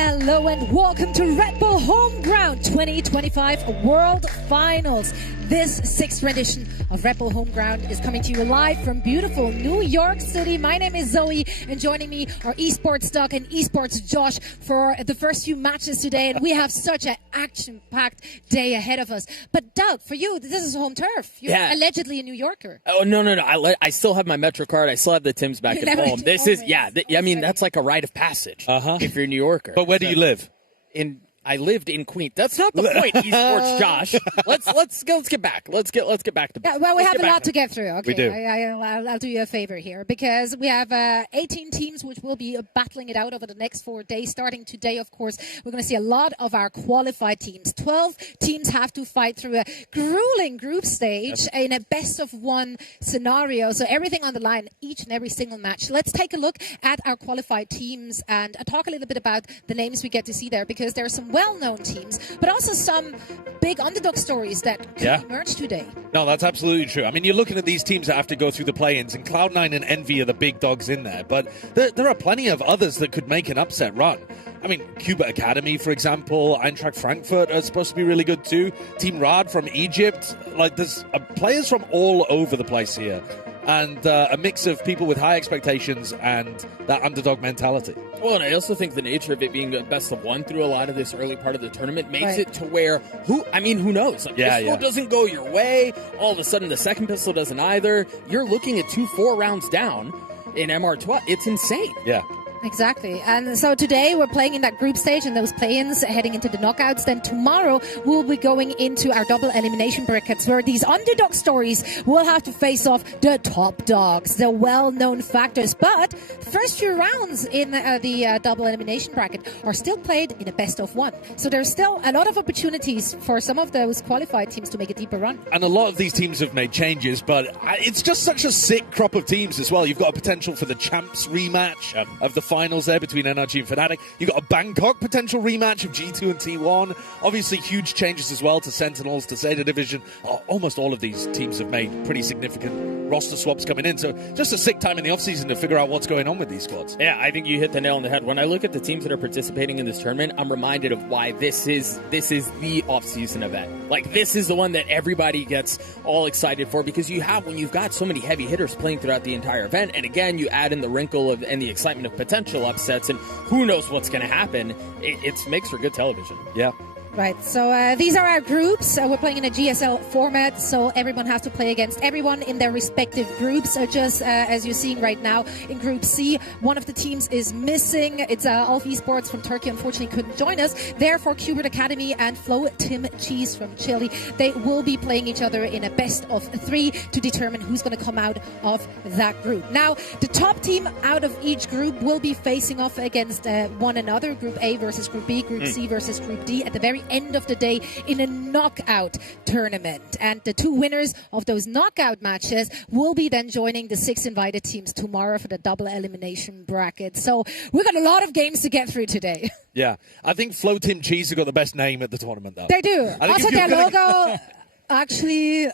Hello and welcome to Red Bull Homeground 2025 World Finals. This sixth rendition of Red Bull Homeground is coming to you live from beautiful New York City. My name is Zoe, and joining me are Esports Doug and Esports Josh for the first few matches today. And we have such an action-packed day ahead of us. But Doug, for you, this is home turf. You're allegedly a New Yorker. Oh, no. I still have my Metro card. I still have the Tims back at home. This is, I mean, that's like a rite of passage if you're a New Yorker. But where do you live? I lived in Queens. That's not the point, Esports Josh. Let's get back. Let's get back to. Yeah, well, we have a lot to get through. Okay, we do. I'll do you a favor here because we have 18 teams which will be battling it out over the next 4 days. Starting today, of course, we're going to see a lot of our qualified teams. 12 teams have to fight through a grueling group stage in a best-of-1 scenario. So everything on the line, each and every single match. Let's take a look at our qualified teams and talk a little bit about the names we get to see there because there are some well-known teams, but also some big underdog stories that could emerge today. No, that's absolutely true. I mean, you're looking at these teams that have to go through the play-ins, and Cloud9 and Envy are the big dogs in there, but there are plenty of others that could make an upset run. I mean, Cuba Academy, for example, Eintracht Frankfurt are supposed to be really good too. Team Rad from Egypt. Like, there's players from all over the place here. And a mix of people with high expectations and that underdog mentality. Well, and I also think the nature of it being a best of one through a lot of this early part of the tournament makes it to where, who knows? Like, pistol doesn't go your way. All of a sudden, the second pistol doesn't either. You're looking at 2-4 rounds down in MR12. It's insane. Yeah. Exactly. And so today we're playing in that group stage and those play-ins heading into the knockouts. Then tomorrow we'll be going into our double elimination brackets where these underdog stories will have to face off the top dogs, the well-known factors. But the first few rounds in the double elimination bracket are still played in a best-of-1. So there's still a lot of opportunities for some of those qualified teams to make a deeper run. And a lot of these teams have made changes, but it's just such a sick crop of teams as well. You've got a potential for the champs rematch of the finals there between NRG and FNATIC. You've got a Bangkok potential rematch of G2 and T1. Obviously, huge changes as well to Sentinels, to Zeta Division. Almost all of these teams have made pretty significant roster swaps coming in. So just a sick time in the offseason to figure out what's going on with these squads. Yeah, I think you hit the nail on the head. When I look at the teams that are participating in this tournament, I'm reminded of why this is the offseason event. Like, this is the one that everybody gets all excited for because when you've got so many heavy hitters playing throughout the entire event, and again, you add in the wrinkle and the excitement of potential upsets, and who knows what's going to happen. It makes for good television. Yeah. Right, so these are our groups. We're playing in a GSL format, so everyone has to play against everyone in their respective groups. Just as you're seeing right now in Group C, one of the teams is missing. It's Alf Esports from Turkey, unfortunately couldn't join us. Therefore, Cuba Academy and Flo Tim Cheese from Chile, they will be playing each other in a best-of-3 to determine who's going to come out of that group. Now, the top team out of each group will be facing off against one another. Group A versus Group B, Group C versus Group D at the very end of the day in a knockout tournament. And the two winners of those knockout matches will be then joining the 6 invited teams tomorrow for the double elimination bracket. So we've got a lot of games to get through today. Yeah. I think Flo Tim Cheese have got the best name at the tournament, though. They do. Also, their logo... Actually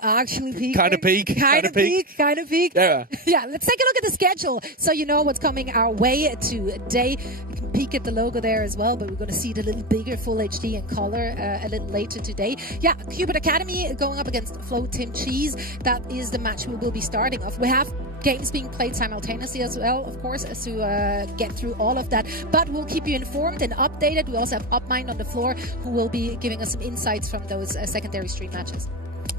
peak. Kind of peak. Yeah. Yeah, let's take a look at the schedule so you know what's coming our way today. You can peek at the logo there as well, but we're going to see it a little bigger, full HD in color a little later today. Yeah, Cuba Academy going up against Flo Tim Cheese. That is the match we will be starting off. We have games being played simultaneously as well, of course, to get through all of that. But we'll keep you informed and updated. We also have UpMind on the floor who will be giving us some insights from those secondary stream matches.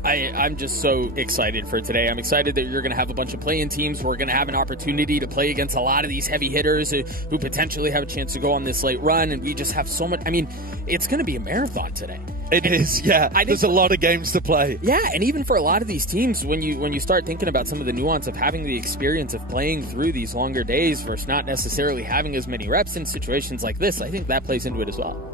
I'm just so excited for today. I'm excited that you're going to have a bunch of play-in teams. We're going to have an opportunity to play against a lot of these heavy hitters who potentially have a chance to go on this late run. And we just have so much. I mean, it's going to be a marathon today. It is, yeah. There's a lot of games to play. Yeah, and even for a lot of these teams, when you start thinking about some of the nuance of having the experience of playing through these longer days versus not necessarily having as many reps in situations like this, I think that plays into it as well.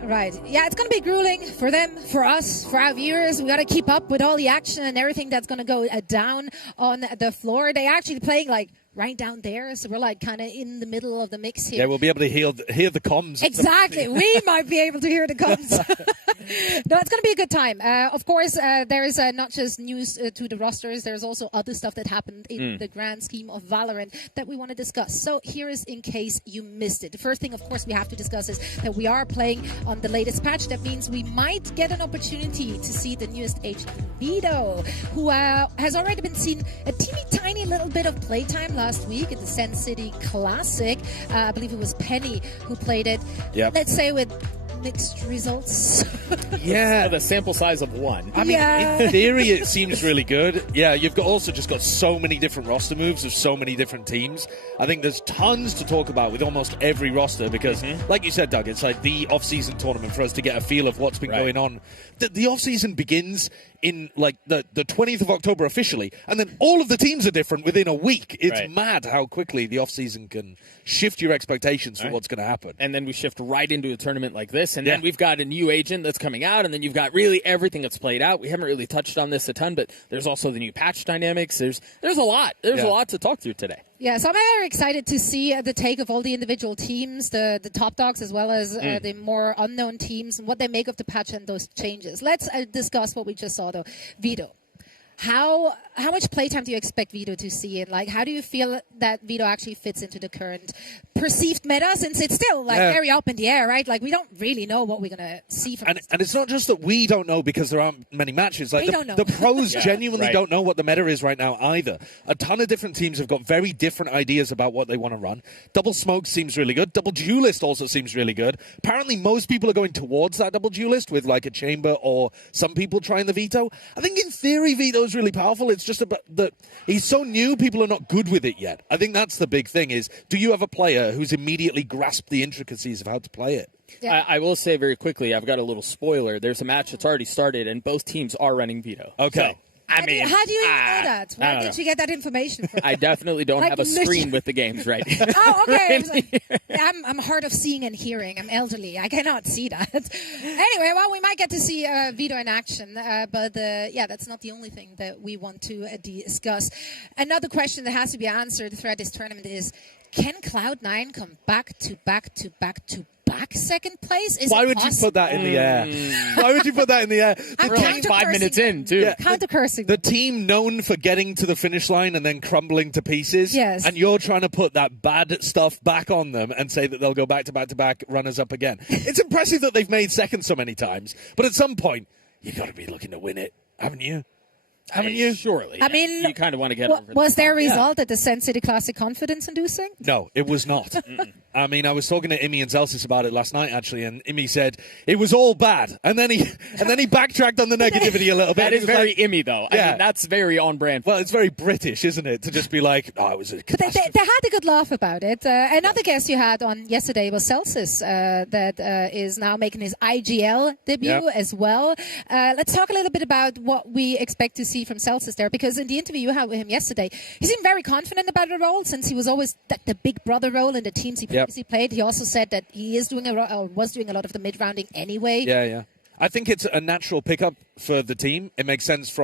Right. Yeah, it's going to be grueling for them, for us, for our viewers. We got to keep up with all the action and everything that's going to go down on the floor. They're actually playing like right down there. So we're like kind of in the middle of the mix here. Yeah, we'll be able to hear the comms. Exactly. We might be able to hear the comms. No, it's going to be a good time. Of course, there is not just news to the rosters. There's also other stuff that happened in the grand scheme of Valorant that we want to discuss. So here is in case you missed it. The first thing, of course, we have to discuss is that we are playing on the latest patch. That means we might get an opportunity to see the newest agent, Vito, who has already been seen a teeny tiny little bit of playtime last week at the Sen City Classic. I believe it was Penny who played it. Yep. Let's say with mixed results. Yeah, the sample size of one. I mean, in theory, it seems really good. Yeah, you've also just got so many different roster moves of so many different teams. I think there's tons to talk about with almost every roster because, like you said, Doug, it's like the off-season tournament for us to get a feel of what's been going on. The off-season begins in like the 20th of October officially, and then all of the teams are different within a week. It's mad how quickly the off-season can shift your expectations for what's going to happen. And then we shift right into a tournament like this, and then we've got a new agent that's coming out, and then you've got really everything that's played out. We haven't really touched on this a ton, but there's also the new patch dynamics. There's a lot. There's a lot to talk through today. Yeah, so I'm very excited to see the take of all the individual teams, the top dogs, as well as the more unknown teams, and what they make of the patch and those changes. Let's discuss what we just saw, though. Vito. How much playtime do you expect Vito to see? And like, how do you feel that Vito actually fits into the current perceived meta? Since it's still like very up in the air, right? Like we don't really know what we're gonna see from. And it's not just that we don't know because there aren't many matches. Like we don't know. The pros genuinely don't know what the meta is right now either. A ton of different teams have got very different ideas about what they want to run. Double smoke seems really good. Double duelist also seems really good. Apparently, most people are going towards that double duelist with like a chamber or some people trying the Vito. I think in theory Vito's really powerful. It's just about that he's so new, people are not good with it yet. I think that's the big thing is, do you have a player who's immediately grasped the intricacies of how to play it? Yeah. I will say very quickly, I've got a little spoiler. There's a match that's already started, and both teams are running Vito. Okay. So, how do you even know that? Where did you get that information from? I definitely don't have a screen with the games right now. Oh, okay. I'm hard of seeing and hearing. I'm elderly. I cannot see that. Anyway, well, we might get to see Vito in action. But that's not the only thing that we want to discuss. Another question that has to be answered throughout this tournament is, can Cloud9 come back second place? Why would you put that in the air? Why would you put that in the air? I'm We're like 5 minutes in, too. Yeah. Counter-cursing. The team known for getting to the finish line and then crumbling to pieces. Yes. And you're trying to put that bad stuff back on them and say that they'll go back to back runners up again. It's impressive that they've made second so many times, but at some point, you've got to be looking to win it, haven't you? Haven't you? Surely. I mean, you kind of want to get over was there a result at the Sen City Classic confidence-inducing? No, it was not. I mean, I was talking to Imi and Zelsis about it last night, actually, and Imi said it was all bad, and then he backtracked on the negativity a little bit. That is very Imi, though. Yeah. I mean, that's very on brand. Well, it's very British, isn't it, to just be like, oh, it was a But they catastrophe. had a good laugh about it. Another guest you had on yesterday was Celsius, that is now making his IGL debut as well. Let's talk a little bit about what we expect to see from Celsius there, because in the interview you had with him yesterday, he seemed very confident about the role since he was always the big brother role in the teams he previously played. He also said that he is doing was doing a lot of the mid-rounding anyway. Yeah. I think it's a natural pickup for the team. It makes sense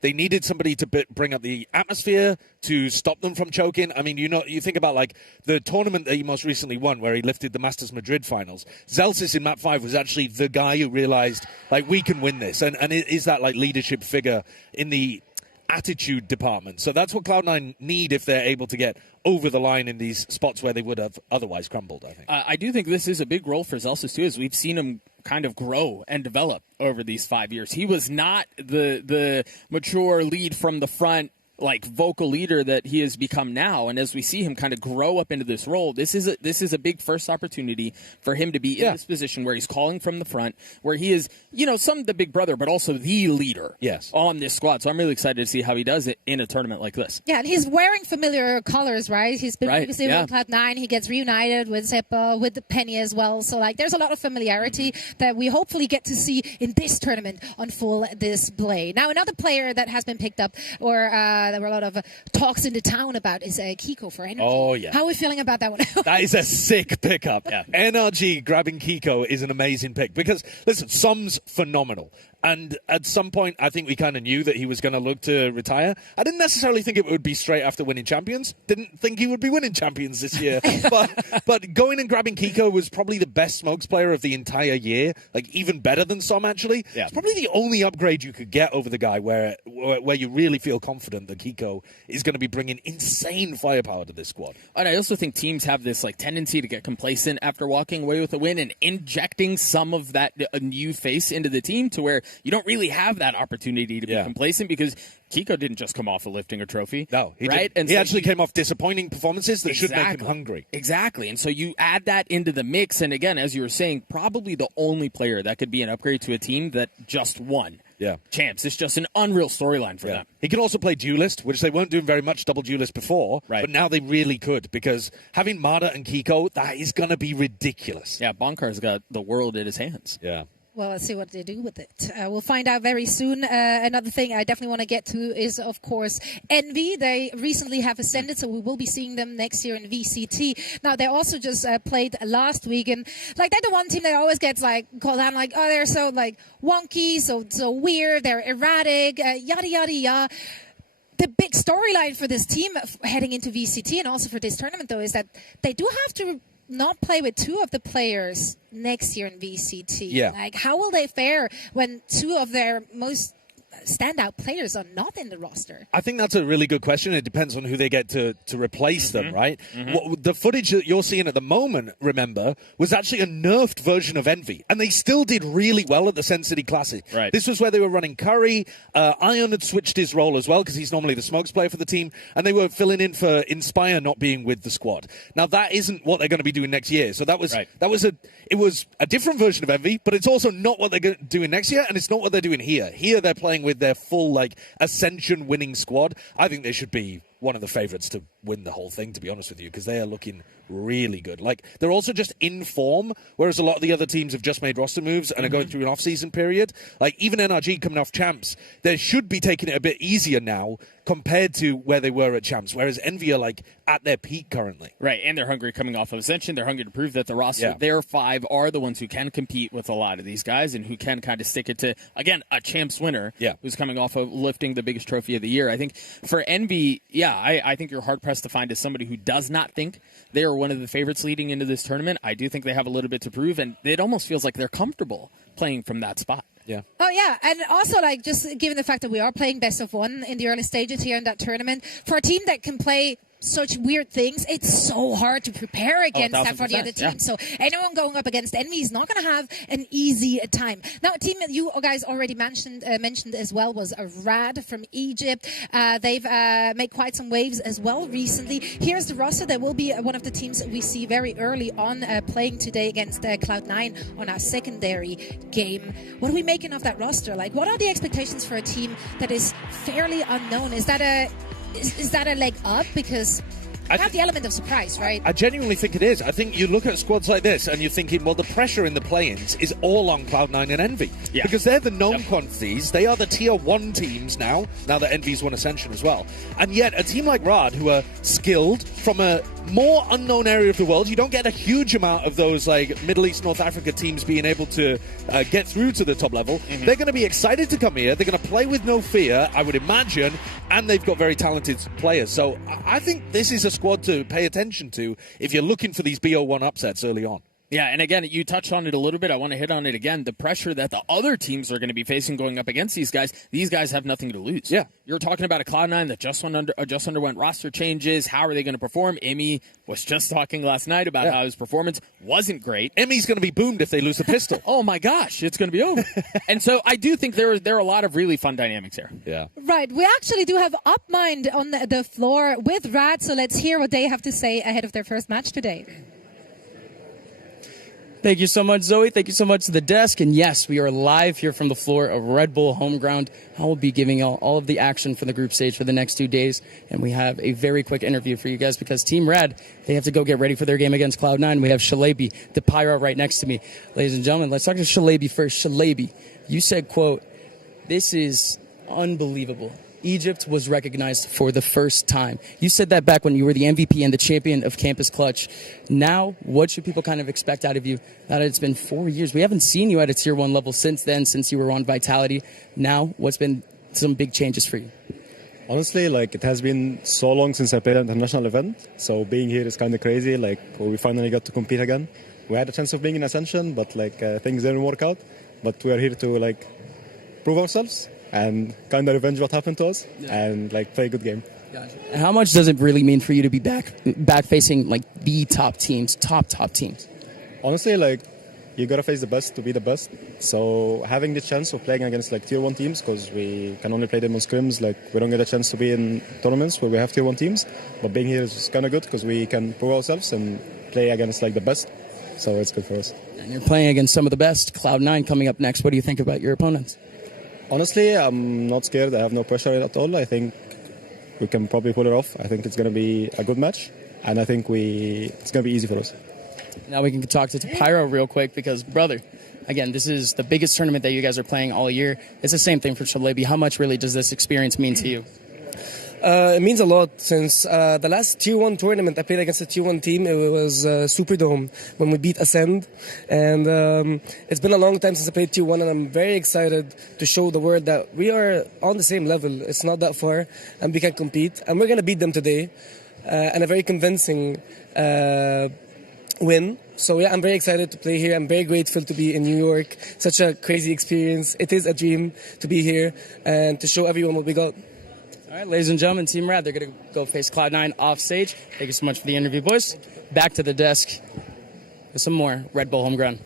they needed somebody to bring up the atmosphere to stop them from choking. I mean, you think about like the tournament that he most recently won where he lifted the Masters Madrid finals. Zelsis in map 5 was actually the guy who realized like we can win this and is that like leadership figure in the attitude department. So that's what Cloud9 need if they're able to get over the line in these spots where they would have otherwise crumbled, I think. I do think this is a big role for Zelsis, too, as we've seen him kind of grow and develop over these 5 years. He was not the mature lead from the front, like vocal leader that he has become now, and as we see him kind of grow up into this role, this is a big first opportunity for him to be in this position where he's calling from the front, where he is, some the big brother, but also the leader on this squad. So I'm really excited to see how he does it in a tournament like this. Yeah, and he's wearing familiar colors, right? He's been previously with Cloud9. He gets reunited with Zeta, with the Penny as well. So like, there's a lot of familiarity that we hopefully get to see in this tournament on full display. Now, another player that has been picked up, or there were a lot of talks in the town about, is Kiko for Energy. Oh, yeah. How are we feeling about that one? That is a sick pickup. Yeah. NRG grabbing Kiko is an amazing pick because, listen, Som's phenomenal. And at some point, I think we kind of knew that he was going to look to retire. I didn't necessarily think it would be straight after winning Champions. Didn't think he would be winning Champions this year. but going and grabbing Kiko was probably the best smokes player of the entire year. Like, even better than Som, actually. Yeah. It's probably the only upgrade you could get over the guy where you really feel confident that Kiko is going to be bringing insane firepower to this squad. And I also think teams have this like tendency to get complacent after walking away with a win and injecting some of that new face into the team to where you don't really have that opportunity to be complacent because Kiko didn't just come off of lifting a trophy. No, he right? didn't. And he actually came off disappointing performances that should make him hungry. Exactly. And so you add that into the mix. And again, as you were saying, probably the only player that could be an upgrade to a team that just won. Yeah. Champs. It's just an unreal storyline for them. He can also play duelist, which they weren't doing very much double duelist before. Right. But now they really could because having Mada and Kiko, that is going to be ridiculous. Yeah, Bonkar's got the world in his hands. Yeah. Well, let's see what they do with it. We'll find out very soon. Another thing I definitely want to get to is, of course, Envy. They recently have ascended, so we will be seeing them next year in VCT. Now, they also just played last week, and like they're the one team that always gets like called out like, oh, they're so like wonky, so weird, they're erratic, yada yada yada. The big storyline for this team heading into VCT and also for this tournament, though, is that they do have to not play with two of the players next year in VCT. Yeah. Like, how will they fare when two of their most standout players are not in the roster? I think that's a really good question. It depends on who they get to replace them, right? The footage that you're seeing at the moment, remember, was actually a nerfed version of Envy. And they still did really well at the Sen City Classic. Right. This was where they were running Curry. Ion had switched his role as well because he's normally the smokes player for the team. And they were filling in for Inspire not being with the squad. Now, that isn't what they're going to be doing next year. So it was a different version of Envy, but it's also not what they're doing next year, and it's not what they're doing here. Here, they're playing with their full Ascension winning squad. I think they should be one of the favorites to win the whole thing, to be honest with you, because they are looking really good. Like, they're also just in form, whereas a lot of the other teams have just made roster moves and are going through an off-season period. Like, even NRG coming off Champs, they should be taking it a bit easier now compared to where they were at Champs, whereas Envy are, at their peak currently. Right, and they're hungry coming off of Ascension. They're hungry to prove that the roster, their five, are the ones who can compete with a lot of these guys and who can kind of stick it to, again, a Champs winner who's coming off of lifting the biggest trophy of the year. I think for Envy, I think you're hard-pressed to find as somebody who does not think they are one of the favorites leading into this tournament. I do think they have a little bit to prove, and it almost feels like they're comfortable playing from that spot. Yeah. Oh, yeah. And also, just given the fact that we are playing best of one in the early stages here in that tournament, for a team that can play such weird things, it's so hard to prepare against that for the other team. So anyone going up against Envy is not going to have an easy time. Now, a team that you guys already mentioned as well was Rad from Egypt. They've made quite some waves as well recently. Here's the roster. That will be one of the teams that we see very early on playing today against Cloud9 on our secondary game. What are we making of that roster? What are the expectations for a team that is fairly unknown? Is that a leg up? Because you have the element of surprise, right? I genuinely think it is. I think you look at squads like this and you're thinking, well, the pressure in the play-ins is all on Cloud9 and Envy. Yeah. Because they're the known quantities. They are the tier 1 teams now that Envy's won Ascension as well. And yet, a team like Rad, who are skilled from a more unknown area of the world, you don't get a huge amount of those Middle East, North Africa teams being able to get through to the top level. They're going to be excited to come here. They're going to play with no fear, I would imagine, and they've got very talented players. So I think this is a squad to pay attention to if you're looking for these BO1 upsets early on. Yeah, and again, you touched on it a little bit. I want to hit on it again. The pressure that the other teams are going to be facing going up against these guys have nothing to lose. Yeah. You're talking about a Cloud9 that just underwent roster changes. How are they going to perform? Emi was just talking last night about how his performance wasn't great. Emi's going to be boomed if they lose the pistol. Oh my gosh, it's going to be over. And so I do think there are a lot of really fun dynamics here. Yeah. Right. We actually do have UpMind on the floor with Rad, so let's hear what they have to say ahead of their first match today. Thank you so much, Zoe. Thank you so much to the desk. And yes, we are live here from the floor of Red Bull Home Ground. I will be giving all of the action for the group stage for the next 2 days. And we have a very quick interview for you guys because Team Red, they have to go get ready for their game against Cloud9. We have Shalabi, the Pyro, right next to me. Ladies and gentlemen, let's talk to Shalabi first. Shalabi, you said, quote, "This is unbelievable. Egypt was recognized for the first time. You said that back when you were the MVP and the champion of Campus Clutch. Now, what should people kind of expect out of you? Now that it's been 4 years, we haven't seen you at a Tier 1 level since then, since you were on Vitality. Now, what's been some big changes for you? Honestly, like, it has been so long since I played an international event, so being here is kind of crazy. Like, we finally got to compete again. We had a chance of being in Ascension, but like things didn't work out. But we are here to like prove ourselves and kind of revenge what happened to us, and like play a good game. Gotcha. And how much does it really mean for you to be back facing like the top teams, top teams? Honestly, like, you gotta face the best to be the best. So having the chance of playing against like Tier 1 teams, because we can only play them on scrims, like we don't get a chance to be in tournaments where we have Tier 1 teams. But being here is kind of good because we can prove ourselves and play against like the best. So it's good for us. And you're playing against some of the best. Cloud9 coming up next. What do you think about your opponents? Honestly, I'm not scared. I have no pressure at all. I think we can probably pull it off. I think it's going to be a good match, and I think it's going to be easy for us. Now we can talk to Pyro real quick because, brother, again, this is the biggest tournament that you guys are playing all year. It's the same thing for Shalebi. How much really does this experience mean to you? It means a lot since the last Tier 1 tournament I played against a Tier 1 team. It was Superdome when we beat Ascend. And it's been a long time since I played Tier 1, and I'm very excited to show the world that we are on the same level. It's not that far, and we can compete. And we're going to beat them today. And a very convincing win. So yeah, I'm very excited to play here. I'm very grateful to be in New York. Such a crazy experience. It is a dream to be here and to show everyone what we got. All right, ladies and gentlemen, Team Rad, they're going to go face Cloud9 off stage. Thank you so much for the interview, boys. Back to the desk with some more Red Bull Homegrown.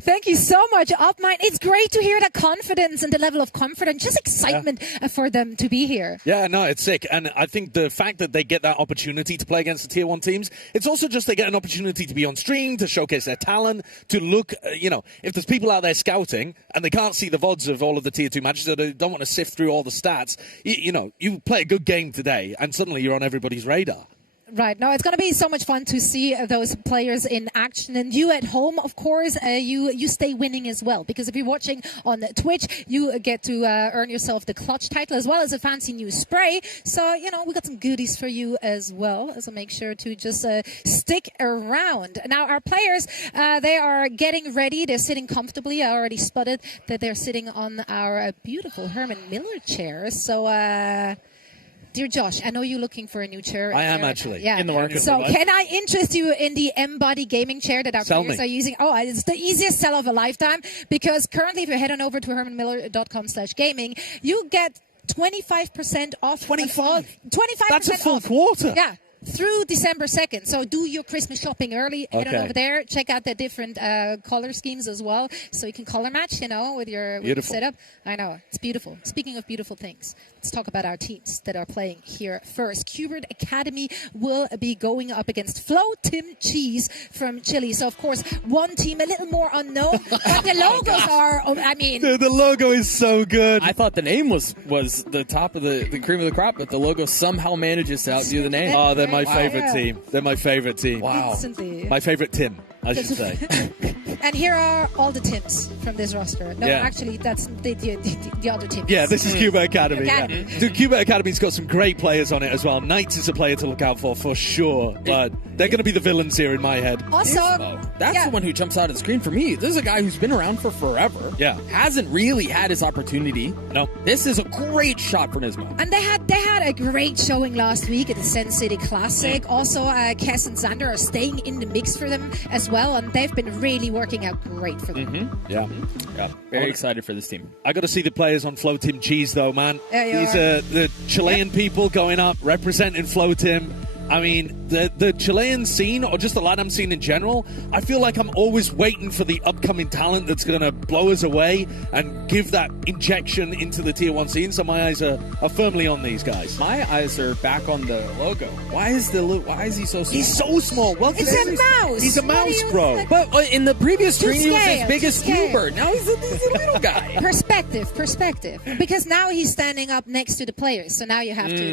Thank you so much, Opmine. It's great to hear that confidence and the level of confidence, just excitement for them to be here. Yeah, no, it's sick. And I think the fact that they get that opportunity to play against the Tier 1 teams, it's also just they get an opportunity to be on stream, to showcase their talent, to look, if there's people out there scouting and they can't see the VODs of all of the Tier 2 matches, or they don't want to sift through all the stats, you play a good game today and suddenly you're on everybody's radar. Right. No, it's going to be so much fun to see those players in action. And you at home, of course, you stay winning as well. Because if you're watching on Twitch, you get to earn yourself the clutch title as well as a fancy new spray. So, we got some goodies for you as well. So make sure to just stick around. Now, our players, they are getting ready. They're sitting comfortably. I already spotted that they're sitting on our beautiful Herman Miller chairs. So, dear Josh, I know you're looking for a new chair. I am actually. Yeah. In the market. So can I interest you in the M-Body gaming chair that our players are using? Oh, it's the easiest sell of a lifetime, because currently if you head on over to hermanmiller.com/gaming, you get 25% off. 25? 25% That's a full off. quarter. Yeah. Through December 2nd. So do your Christmas shopping early. Head on over there. Check out the different color schemes as well. So you can color match, with your setup. I know. It's beautiful. Speaking of beautiful things, let's talk about our teams that are playing here first. Qbert Academy will be going up against Flow Tim Cheese from Chile. So, of course, one team a little more unknown. But the logos are, Dude, the logo is so good. I thought the name was the top of the cream of the crop, but the logo somehow manages to outdo the name. Oh, they're my favorite team. They're my favorite team. Wow. Instantly. My favorite Tim, I should say. And here are all the Tims from this roster. No, actually, that's the other team. Yeah, this is Qbert Academy. Academy. Yeah. Dude, Qbert Academy's got some great players on it as well. Knights is a player to look out for sure. But they're going to be the villains here in my head. Also, that's the one who jumps out of the screen for me. This is a guy who's been around for forever. Yeah. Hasn't really had his opportunity. No. This is a great shot for Nismo. And they had a great showing last week at the Sen City Classic. Also, Cass and Xander are staying in the mix for them as well, and they've been really working out great for them. Yeah. Very excited for this team. I got to see the players on Flow Team Cheese, though, man. These are the Chilean people going up, representing Flow Team. I mean, the Chilean scene, or just the LATAM scene in general, I feel like I'm always waiting for the upcoming talent that's going to blow us away and give that injection into the Tier 1 scene. So my eyes are firmly on these guys. My eyes are back on the logo. Why is he so small? He's so small. Well, It's a mouse. He's a mouse, bro. But in the previous To screen, he was scale, as big as to scale. Qbert. Now he's a little guy. Perspective. Because now he's standing up next to the players. So now you have to, you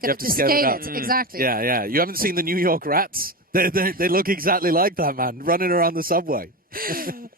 got to scale it. Exactly. Yeah. You haven't seen the New York Rats? They look exactly like that, man, running around the subway.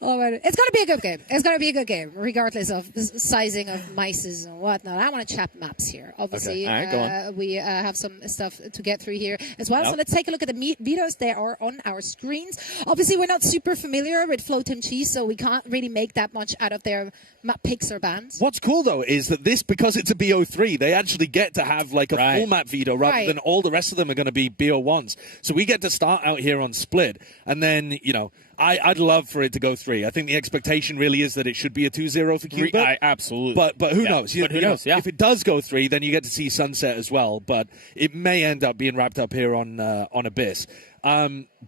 Oh, man. It's going to be a good game. It's going to be a good game, regardless of the sizing of mices and whatnot. I want to chat maps here. Obviously, Okay. All right, go on. we have some stuff to get through here as well. Yep. So let's take a look at the videos. They are on our screens. Obviously, we're not super familiar with Flow Team Cheese, so we can't really make that much out of their map picks or bans. What's cool, though, is that this, because it's a BO3, they actually get to have like a full map veto rather than all the rest of them are going to be BO1s. So we get to start out here on split. And then, you know, I'd love for it to go 3. I think the expectation really is that it should be a 2-0 for Cuba. Absolutely. But who knows? But who knows? Yeah. If it does go 3, then you get to see Sunset as well. But it may end up being wrapped up here on Abyss.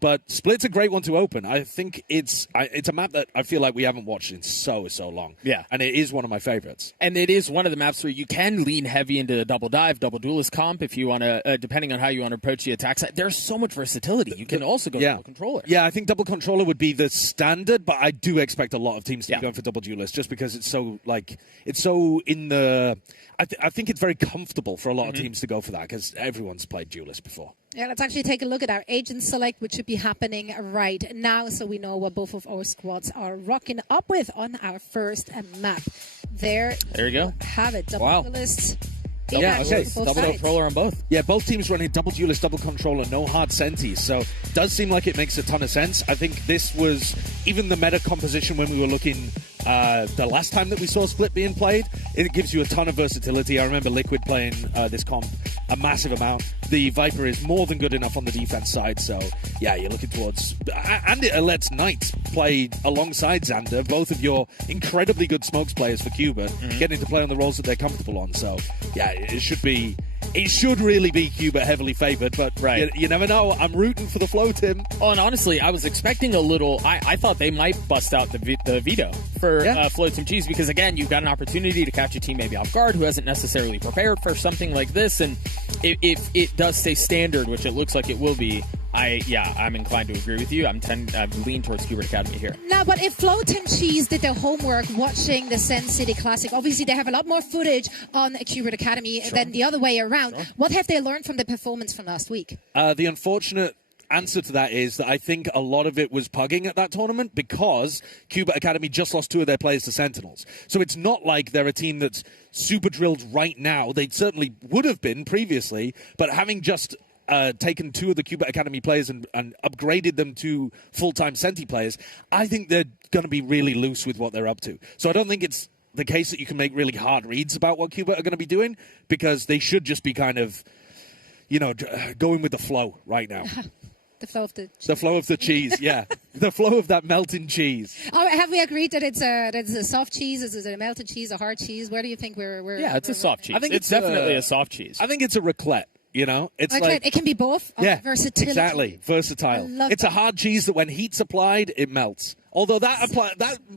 But Split's a great one to open. I think it's a map that I feel like we haven't watched in so long. Yeah. And it is one of my favorites. And it is one of the maps where you can lean heavy into the double dive, double duelist comp if you want to, depending on how you want to approach the attack side. There's so much versatility. You can also go double controller. Yeah, I think double controller would be the standard, but I do expect a lot of teams to be going for double duelist just because it's so in the... I think it's very comfortable for a lot of teams to go for that because everyone's played duelist before. Yeah, let's actually take a look at our agent select, which should be happening right now, so we know what both of our squads are rocking up with on our first map. There you go. Have it. Double duelist. Double controller on both. Yeah, both teams running double duelist, double controller, no hard sentis. So it does seem like it makes a ton of sense. I think this was even the meta composition when we were looking the last time that we saw Split being played. It gives you a ton of versatility. I remember Liquid playing this comp a massive amount. The Viper is more than good enough on the defense side. So yeah, you're looking towards... And it lets Knights play alongside Xander, both of your incredibly good smokes players for Cuba, getting to play on the roles that they're comfortable on. So yeah, it should really be Cuba heavily favored, but you never know. I'm rooting for the Flow, Tim. Oh, and honestly, I was expecting a little... I thought they might bust out the veto for Flow Team Cheese because, again, you've got an opportunity to catch a team maybe off guard who hasn't necessarily prepared for something like this, and if it does stay standard, which it looks like it will be, I'm inclined to agree with you. I'm lean towards Cuba Academy here. No, but if Flow Team Cheese did their homework watching the Sen City Classic, obviously they have a lot more footage on Cuba Academy than the other way around. What have they learned from the performance from last week? The unfortunate answer to that is that I think a lot of it was pugging at that tournament because Cuba Academy just lost 2 of their players to Sentinels. So it's not like they're a team that's super drilled right now. They certainly would have been previously, but having just taken 2 of the Cuba Academy players and upgraded them to full-time Senti players, I think they're going to be really loose with what they're up to. So I don't think it's the case that you can make really hard reads about what Cuba are going to be doing because they should just be kind of, going with the flow right now. The flow of the cheese. The flow of the cheese, yeah. The flow of that melting cheese. Oh, have we agreed that it's a soft cheese? Is it a melted cheese, a hard cheese? Where do you think we're Yeah, it's a soft cheese. I think it's definitely a soft cheese. I think it's a raclette. It's raclette. like It can be both. Yeah, versatility. exactly. Versatile. It's a hard cheese that when heat's applied, it melts. Although that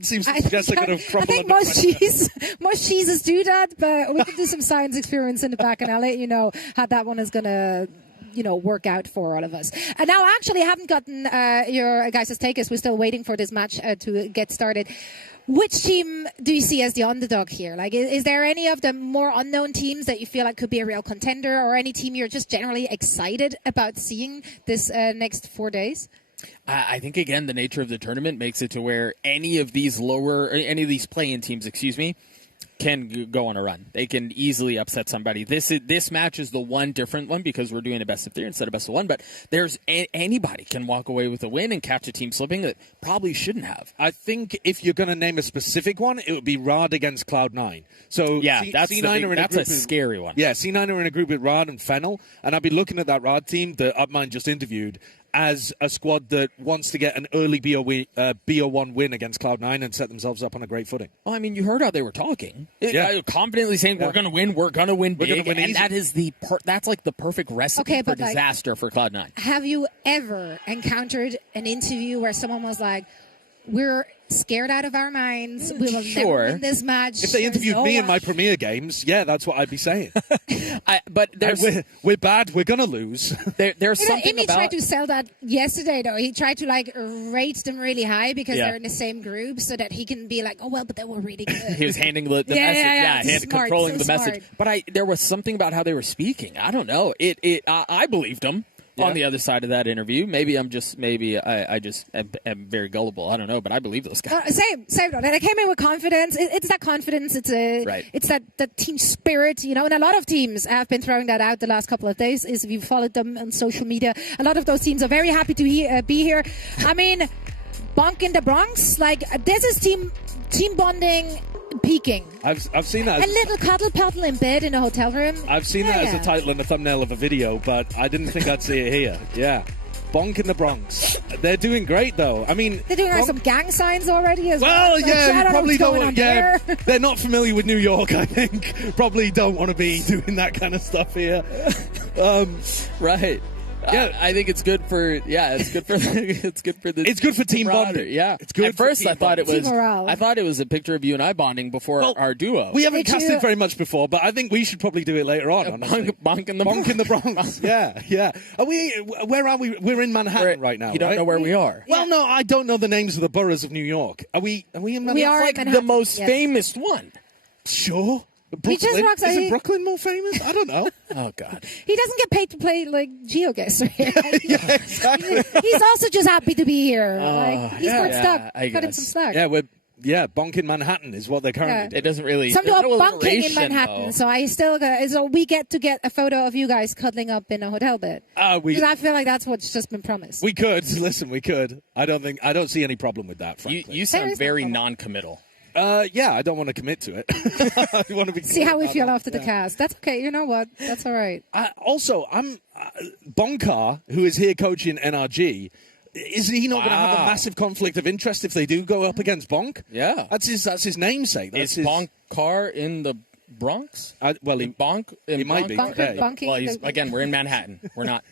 seems to suggest they're going to crumble. I think most cheeses do that, but we can do some science experiments in the back, and I'll let you know how that one is going to work out for all of us. And now, actually, I haven't gotten your guys' take as we're still waiting for this match to get started. Which team do you see as the underdog here? Like, is there any of the more unknown teams that you feel like could be a real contender, or any team you're just generally excited about seeing this next 4 days? I think, again, the nature of the tournament makes it to where any of these play-in teams, can go on a run. They can easily upset somebody. This match is the one different one because we're doing a best of 3 instead of best of 1, but there's anybody can walk away with a win and catch a team slipping that probably shouldn't have. I think if you're going to name a specific one, it would be Rod against Cloud9. So yeah, that's a scary one. Yeah, C9 are in a group with Rod and Fennel, and I'd be looking at that Rod team that Upmind just interviewed as a squad that wants to get an early BO1 win against Cloud9 and set themselves up on a great footing. Well, I mean, you heard how they were talking. Confidently saying, we're going to win big. And that is that's like the perfect recipe for disaster for Cloud9. Have you ever encountered an interview where someone was like, we're scared out of our minds, we will never win this match? If they interviewed me in my Premier games, that's what I'd be saying. But we're bad, we're going to lose. There's something Amy tried to sell that yesterday, though. He tried to rate them really high because they're in the same group so that he can be like, oh, well, but they were really good. He was handing the message. Controlling the message. But there was something about how they were speaking. I don't know. I believed them. on the other side of that interview. Maybe I just am very gullible. I don't know, but I believe those guys. Same. And I came in with confidence. It's that confidence. It's that team spirit, you know. And a lot of teams have been throwing that out the last couple of days. If you've followed them on social media, a lot of those teams are very happy to be here. I mean, Bonk in the Bronx, like this is team bonding. Peaking. I've seen that. A little cuddle in bed in a hotel room. I've seen that as a title and a thumbnail of a video, but I didn't think I'd see it here. Yeah. Bonk in the Bronx. They're doing great, though. I mean, they're doing some gang signs already as well. Well, yeah, probably don't want. Yeah, they're not familiar with New York. I think probably don't want to be doing that kind of stuff here. Right. Yeah, I think it's good for it's good for team bonding. Yeah, it's good. At first, I thought morale. it was a picture of you and I bonding before our duo. We haven't cast it very much before, but I think we should probably do it later on. Bonk in the Bronx. Yeah. Where are we? We're in Manhattan right now. You don't know where we are. Well, no, I don't know the names of the boroughs of New York. Are we in Manhattan? We are like in the most famous one. Sure. Brooklyn? Isn't Brooklyn more famous? I don't know. Oh, God. He doesn't get paid to play, like, GeoGuessr here. Yeah, exactly. He's also just happy to be here. He's not stuck. Cut him some slack. Yeah, bonk in Manhattan is what they're currently doing. It doesn't really... Some do a bunking in Manhattan, so I still so we get to get a photo of you guys cuddling up in a hotel bed. Because I feel like that's what's just been promised. We could. Listen, we could. I don't see any problem with that, frankly. You sound very non-committal. I don't want to commit to it. I want to be see how we feel after the cast. That's okay. You know what? That's all right. Also, I'm Bonkar, who is here coaching NRG. Is he not going to have a massive conflict of interest if they do go up against Bonk? Yeah, that's his namesake. Is Bonkar in the Bronx? He might be. Well, we're in Manhattan. We're not.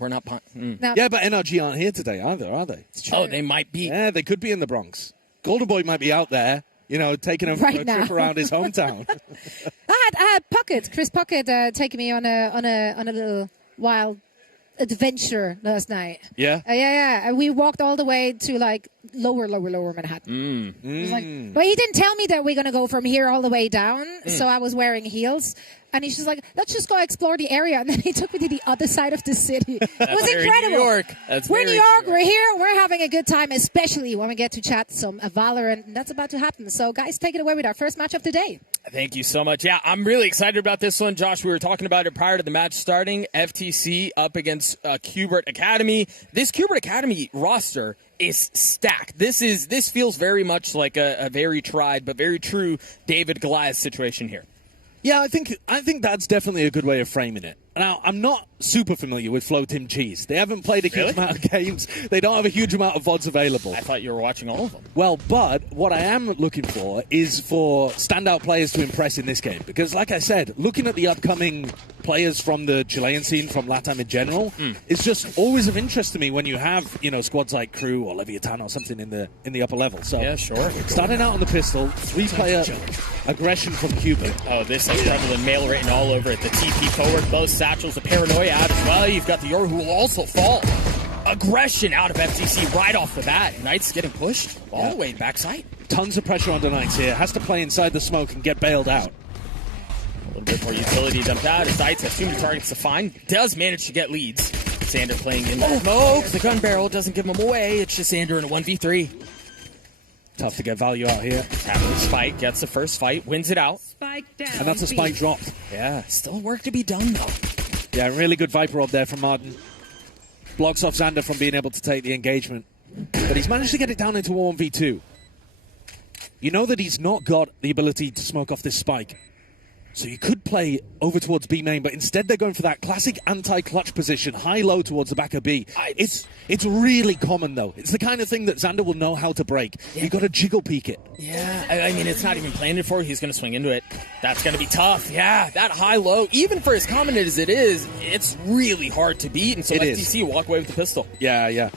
No. Yeah, but NRG aren't here today either, are they? Oh, they might be. Yeah, they could be in the Bronx. Golden Boy might be out there. You know, taking a trip around his hometown. I had Chris Puckett, taking me on a little wild adventure last night. Yeah? And we walked all the way to, like, lower Manhattan. But he didn't tell me that we're going to go from here all the way down, so I was wearing heels. And he's just like, let's just go explore the area. And then he took me to the other side of the city. It was incredible. New York. We're in New York. We're here. We're having a good time, especially when we get to chat some Valorant. And that's about to happen. So, guys, take it away with our first match of the day. Thank you so much. Yeah, I'm really excited about this one. Josh, we were talking about it prior to the match starting. FTC up against Qbert Academy. This Qbert Academy roster is stacked. This feels very much like a very tried but very true David Goliath situation here. Yeah, I think that's definitely a good way of framing it. Now, I'm not super familiar with Flow Tim Cheese. They haven't played a huge amount of games. They don't have a huge amount of VODs available. I thought you were watching all of them. Well, but what I am looking for is for standout players to impress in this game. Because, like I said, looking at the upcoming players from the Chilean scene, from LATAM in general, it's just always of interest to me when you have, squads like Crew or Leviathan or something in the upper level. So, yeah, sure. Starting out on the pistol, 3-player aggression from Cuban. Oh, this is prevalent mail written all over it. The TP forward, both satchels, the paranoia out as well. You've got the Yoru who will also fall. Aggression out of FTC right off the bat. Knights getting pushed all the way backside. Tons of pressure on the Knights here. Has to play inside the smoke and get bailed out. A little bit more utility dumped out. As Knights have 2 targets to find. Does manage to get leads. Sander playing in the smoke. The gun barrel doesn't give him away. It's just Sander in a 1v3. Tough to get value out here. Having Spike gets the first fight, wins it out. Spike down. And that's a Spike dropped. Yeah, still work to be done though. Yeah, really good Viper up there from Martin. Blocks off Xander from being able to take the engagement. But he's managed to get it down into 1v2. You know that he's not got the ability to smoke off this Spike. So you could play over towards B main, but instead they're going for that classic anti-clutch position, high-low towards the back of B. It's really common, though. It's the kind of thing that Xander will know how to break. Yeah. You've got to jiggle peek it. Yeah, I mean, it's not even planned for. He's going to swing into it. That's going to be tough. Yeah, that high-low, even for as common as it is, it's really hard to beat. And so FTC walk away with the pistol. Yeah.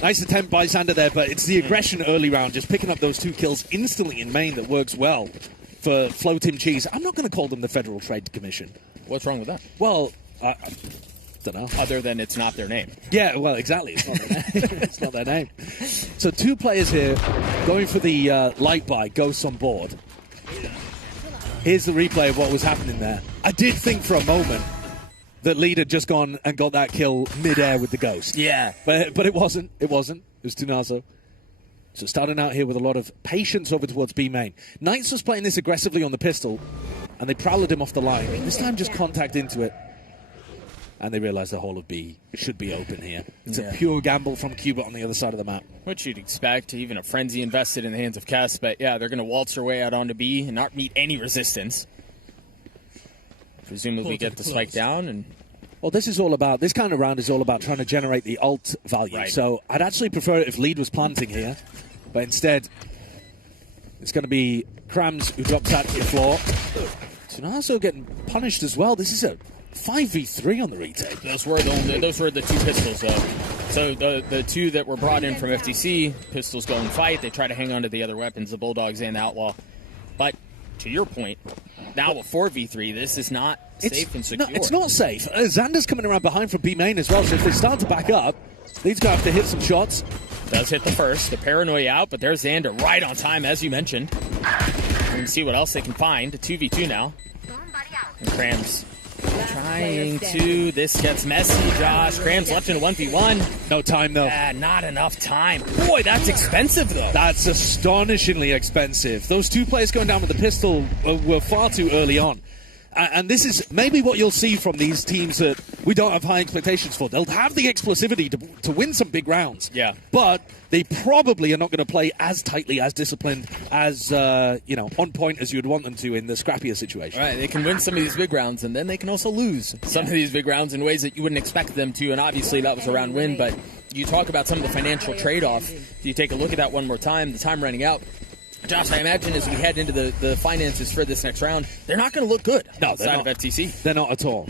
Nice attempt by Xander there, but it's the aggression early round, just picking up those 2 kills instantly in main that works well for Flow Tim Cheese. I'm not going to call them the Federal Trade Commission. What's wrong with that? Well, I don't know. Other than it's not their name. Yeah, well, exactly. It's not their name. It's not their name. So 2 players here going for the light buy, ghosts on board. Here's the replay of what was happening there. I did think for a moment that Lead had just gone and got that kill mid-air with the Ghost. Yeah. But it wasn't. It wasn't. It was Tunazo. So starting out here with a lot of patience over towards B main. Knights was playing this aggressively on the pistol, and they prowled him off the line. This time just contact into it. And they realize the whole of B should be open here. It's a pure gamble from Cuba on the other side of the map. What you'd expect, even a frenzy invested in the hands of Kess, but yeah, they're going to waltz their way out onto B and not meet any resistance. Presumably get the spike down. And well, this kind of round is all about trying to generate the ult value. Right. So I'd actually prefer it if Lead was planting here, but instead it's going to be Krams who drops out to the floor. Tunazo getting punished as well. This is a 5v3 on the retake. Those were the two pistols, though. So the two that were brought in from FTC, pistols go and fight. They try to hang on to the other weapons, the Bulldogs and the Outlaw. But to your point, now a 4v3, this is not safe and secure. No, it's not safe. Xander's coming around behind from B main as well, so if they start to back up, Lead's going to have to hit some shots. Does hit the first. The paranoia out, but there's Xander right on time, as you mentioned. We can see what else they can find. A 2v2 now. And Krams trying to. This gets messy, Josh. Krams left in a 1v1. No time, though. Not enough time. Boy, that's expensive, though. That's astonishingly expensive. Those two players going down with the pistol were far too early on. And this is maybe what you'll see from these teams that we don't have high expectations for. They'll have the explosivity to win some big rounds. Yeah. But they probably are not going to play as tightly, as disciplined, as, on point as you'd want them to in the scrappier situation. Right, they can win some of these big rounds, and then they can also lose some of these big rounds in ways that you wouldn't expect them to, and obviously that was a round win, but you talk about some of the financial trade-off. If you take a look at that one more time, the time running out, Josh, I imagine as we head into the finances for this next round, they're not going to look good outside of FTC. They're not at all.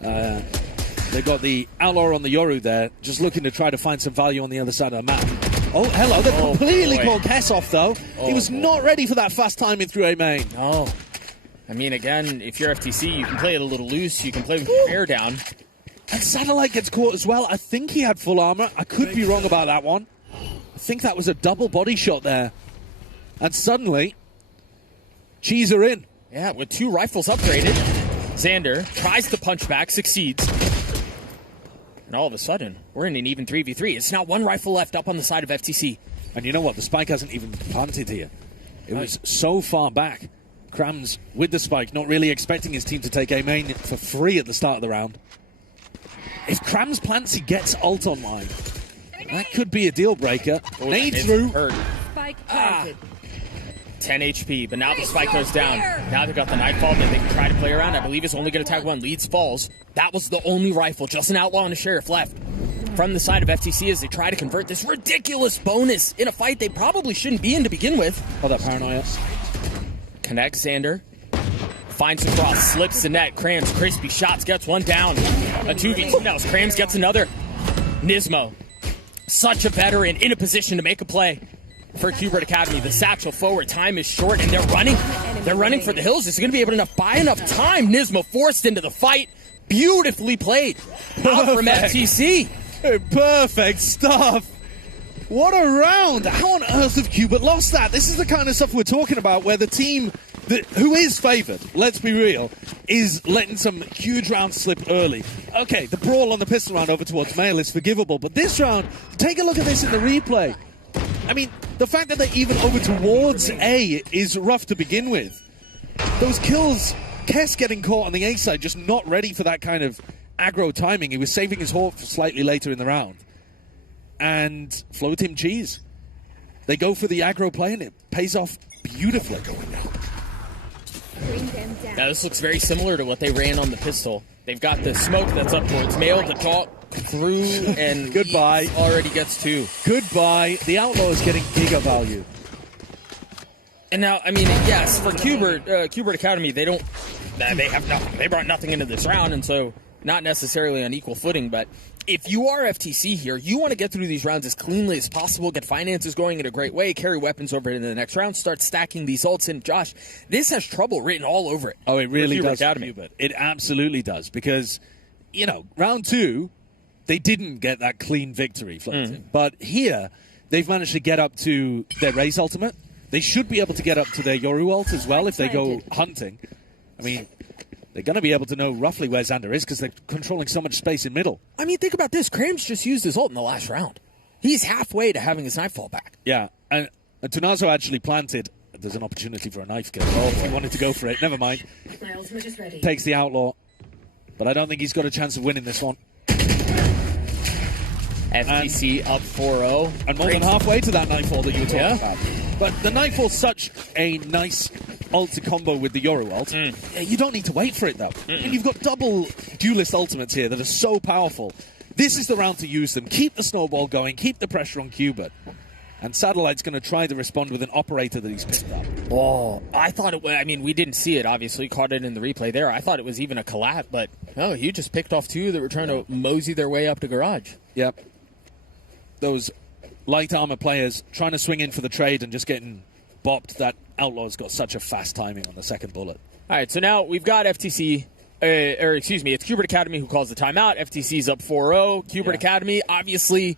They've got the Outlaw on the Yoru there, just looking to try to find some value on the other side of the map. Oh, hello. They've completely called Kess off, though. He was not ready for that fast timing through A main. Oh. I mean, again, if you're FTC, you can play it a little loose. You can play with your hair down. And Satellite gets caught as well. I think he had full armor. I could be wrong about that one. I think that was a double body shot there. And suddenly, Cheese are in. Yeah, with two rifles upgraded. Xander tries to punch back, succeeds. And all of a sudden, we're in an even 3v3. It's now one rifle left up on the side of FTC. And you know what? The spike hasn't even planted here. It was so far back. Krams with the spike, not really expecting his team to take A main for free at the start of the round. If Krams plants, he gets ult online. That could be a deal breaker. Nade through. Spike planted. 10 HP, but now the spike goes down. Now they've got the nightfall that they can try to play around. I believe it's only going to tag one. Leads falls. That was the only rifle, just an Outlaw and a Sheriff left. From the side of FTC as they try to convert this ridiculous bonus in a fight they probably shouldn't be in to begin with. Oh, that paranoia. Connects Xander. Finds the cross, slips the net. Krams, crispy shots, gets one down. A 2v2 now. Krams gets another. Nismo, such a veteran, in a position to make a play. For Qbert Academy, the satchel forward, time is short, and they're running. They're running for the hills. Is going to be able to buy enough time. Nismo forced into the fight. Beautifully played. Out from FTC. Perfect stuff. What a round. How on earth have Qbert lost that? This is the kind of stuff we're talking about where the team who is favored, let's be real, is letting some huge rounds slip early. Okay, the brawl on the pistol round over towards Mail is forgivable, but this round, take a look at this in the replay. I mean, the fact that they're even over towards A is rough to begin with. Those kills, Kess getting caught on the A side, just not ready for that kind of aggro timing. He was saving his Hawk for slightly later in the round. And Flow Team Cheese. They go for the aggro play and it pays off beautifully. Now this looks very similar to what they ran on the pistol. They've got the smoke that's up towards Mail, the talk through, and goodbye. Already gets two. Goodbye. The Outlaw is getting giga value. And now, I mean, yes, for Qbert Academy, they have nothing. They brought nothing into this round, and so not necessarily on equal footing, but if you are FTC here, you want to get through these rounds as cleanly as possible, get finances going in a great way, carry weapons over into the next round, start stacking these ults. And Josh, this has trouble written all over it. Oh, it really does. Academy. It absolutely does, because, round two, they didn't get that clean victory. But here, they've managed to get up to their Raze ultimate. They should be able to get up to their Yoru ult as well if they go hunting. I mean, they're going to be able to know roughly where Xander is because they're controlling so much space in middle. I mean, think about this. Cram's just used his ult in the last round. He's halfway to having his Nightfall back. Yeah, and Tunazo actually planted. There's an opportunity for a knife kill. Oh, he wanted to go for it. Never mind. Takes the Outlaw. But I don't think he's got a chance of winning this one. FTC up 4-0. And more than halfway to that Nightfall that you were talking about. But the Nightfall's such a nice ult to combo with the Yoru ult. You don't need to wait for it, though. And you've got double duelist ultimates here that are so powerful. This is the round to use them. Keep the snowball going. Keep the pressure on Qbert. And Satellite's going to try to respond with an operator that he's picked up. Oh, I thought it was, I mean, we didn't see it, obviously. Caught it in the replay there. I thought it was even a collab, but no, he just picked off two that were trying to mosey their way up to Garage. Yep. Those light armor players trying to swing in for the trade and just getting bopped. That Outlaw's got such a fast timing on the second bullet. All right, so now we've got FTC, it's Qbert Academy who calls the timeout. FTC's up 4-0. Qbert Academy, obviously,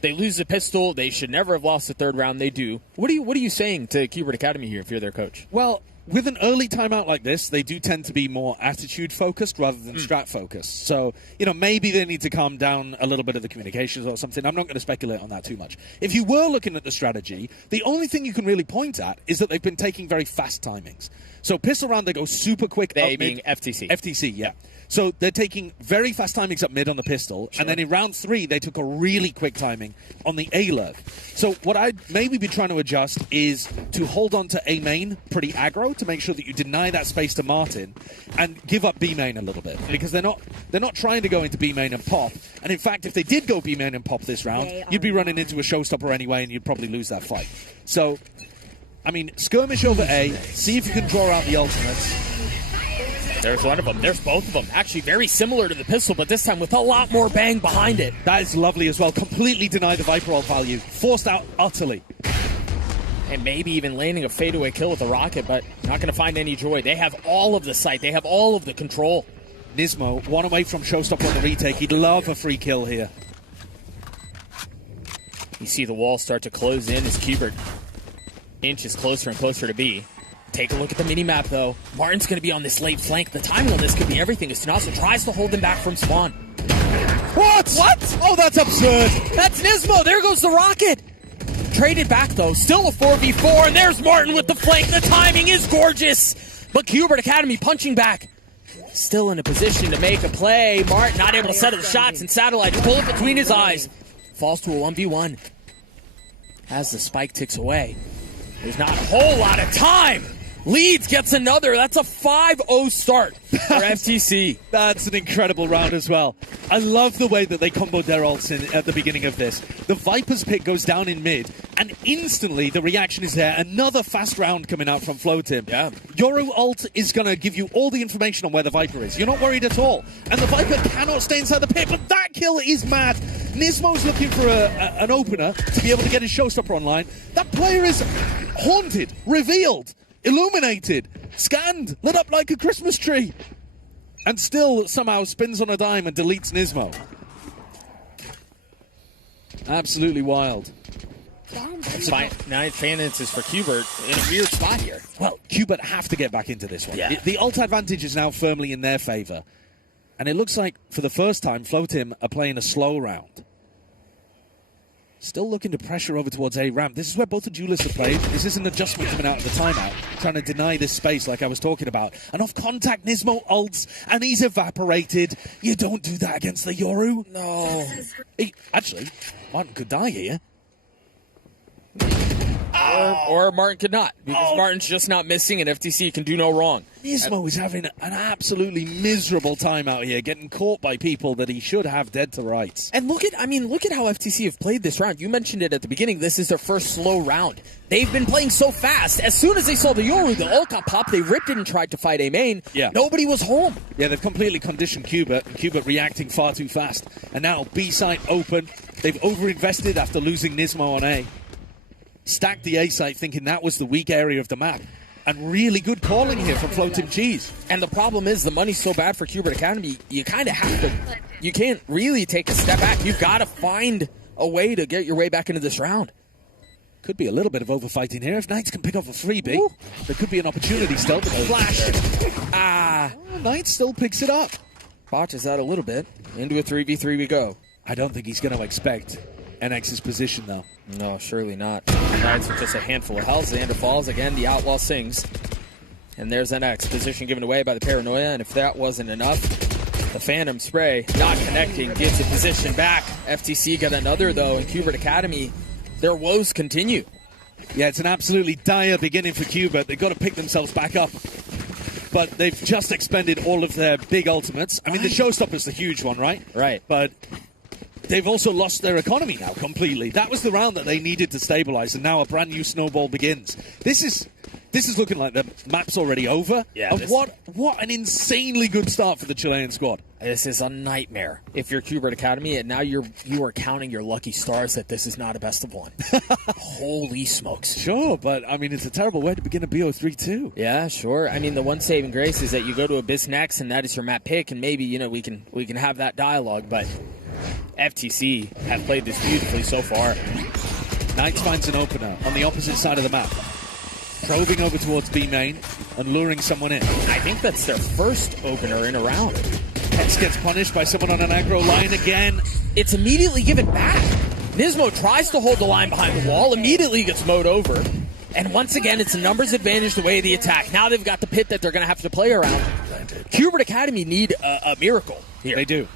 they lose the pistol. They should never have lost the third round. They do. What are you saying to Qbert Academy here if you're their coach? Well, with an early timeout like this, they do tend to be more attitude-focused rather than strat-focused. So, maybe they need to calm down a little bit of the communications or something. I'm not going to speculate on that too much. If you were looking at the strategy, the only thing you can really point at is that they've been taking very fast timings. So pistol round, they go super quick. They being FTC. FTC, yeah. So they're taking very fast timings up mid on the pistol, and then in round 3, they took a really quick timing on the A-Lurk. So what I'd maybe be trying to adjust is to hold on to A main pretty aggro to make sure that you deny that space to Martin and give up B main a little bit, because they're not trying to go into B main and pop. And in fact, if they did go B main and pop this round, you'd be running into a showstopper anyway, and you'd probably lose that fight. So, I mean, skirmish over A, see if you can draw out the ultimates. There's one of them. There's both of them. Actually very similar to the pistol, but this time with a lot more bang behind it. That is lovely as well. Completely deny the Viper ult value. Forced out utterly. And maybe even landing a fadeaway kill with a rocket, but not going to find any joy. They have all of the sight. They have all of the control. Nismo, one away from showstopper on the retake. He'd love a free kill here. You see the wall start to close in as Qbert inches closer and closer to B. Take a look at the mini-map, though. Martin's going to be on this late flank. The timing on this could be everything as Tunazo tries to hold him back from spawn. What? Oh, that's absurd. That's Nismo. There goes the rocket. Traded back, though. Still a 4v4, and there's Martin with the flank. The timing is gorgeous. But Qbert Academy punching back. Still in a position to make a play. Martin not able to settle the shots, and Satellite bullet between his eyes. Falls to a 1v1. As the spike ticks away, there's not a whole lot of time. Leeds gets another. That's a 5-0 start for FTC. That's an incredible round as well. I love the way that they comboed their ults in at the beginning of this. The Viper's pick goes down in mid, and instantly the reaction is there. Another fast round coming out from FloTim. Yeah. Yoru ult is going to give you all the information on where the Viper is. You're not worried at all. And the Viper cannot stay inside the pit, but that kill is mad. Nismo's looking for an opener to be able to get his showstopper online. That player is haunted, revealed, illuminated, scanned, lit up like a Christmas tree, and still somehow spins on a dime and deletes Nismo. Absolutely wild. 9 finances for Qbert in a weird spot here. Well, Qbert have to get back into this one. Yeah. The ult advantage is now firmly in their favor. And it looks like, for the first time, FloTim are playing a slow round. Still looking to pressure over towards A ramp. This is where both the duelists have played. This is an adjustment coming out of the timeout, trying to deny this space like I was talking about. And off contact, Nismo ults, and he's evaporated. You don't do that against the Yoru. No. Actually, Martin could die here. Or Martin could not, because Martin's just not missing, and FTC can do no wrong. Nismo is having an absolutely miserable time out here, getting caught by people that he should have dead to rights. And look at how FTC have played this round. You mentioned it at the beginning. This is their first slow round. They've been playing so fast. As soon as they saw the Yoru, the ult got popped. They ripped it and tried to fight A main. Yeah. Nobody was home. Yeah, they've completely conditioned Qbert, and Qbert reacting far too fast. And now B site open. They've overinvested after losing Nismo on A. Stacked the A site thinking that was the weak area of the map. And really good calling here from FloTim Cheese. And the problem is the money's so bad for Qbert Academy, you kind of have to, you can't really take a step back. You've got to find a way to get your way back into this round. Could be a little bit of overfighting here. If Knights can pick off a freebie, there could be an opportunity still. But flash. Knights still picks it up. Botches that a little bit. Into a 3v3 we go. I don't think he's going to expect NX's position, though. No, surely not. Knights with just a handful of health. Xander falls. Again, the Outlaw sings. And there's NX. Position given away by the Paranoia. And if that wasn't enough, the Phantom Spray not connecting. Gives the position back. FTC got another, though. And Qbert Academy, their woes continue. Yeah, it's an absolutely dire beginning for Qbert. They've got to pick themselves back up. But they've just expended all of their big ultimates. I mean, the Showstopper's the huge one, right? Right. But they've also lost their economy now completely. That was the round that they needed to stabilize, and now a brand new snowball begins. This is looking like the map's already over. Yeah. What an insanely good start for the Chilean squad. This is a nightmare. If you're Qbert Academy, and now you are counting your lucky stars that this is not a best of one. Holy smokes. Sure, but I mean, it's a terrible way to begin a BO3 too. Yeah, sure. I mean, the one saving grace is that you go to Abyss next, and that is your map pick, and maybe, you know, we can have that dialogue, but FTC have played this beautifully so far. Knights finds an opener on the opposite side of the map. Probing over towards B main and luring someone in. I think that's their first opener in a round. Hex gets punished by someone on an aggro line again. It's immediately given back. Nismo tries to hold the line behind the wall, immediately gets mowed over. And once again, it's a numbers advantage the way of the attack. Now they've got the pit that they're going to have to play around. Qbert Academy need a miracle here. They do.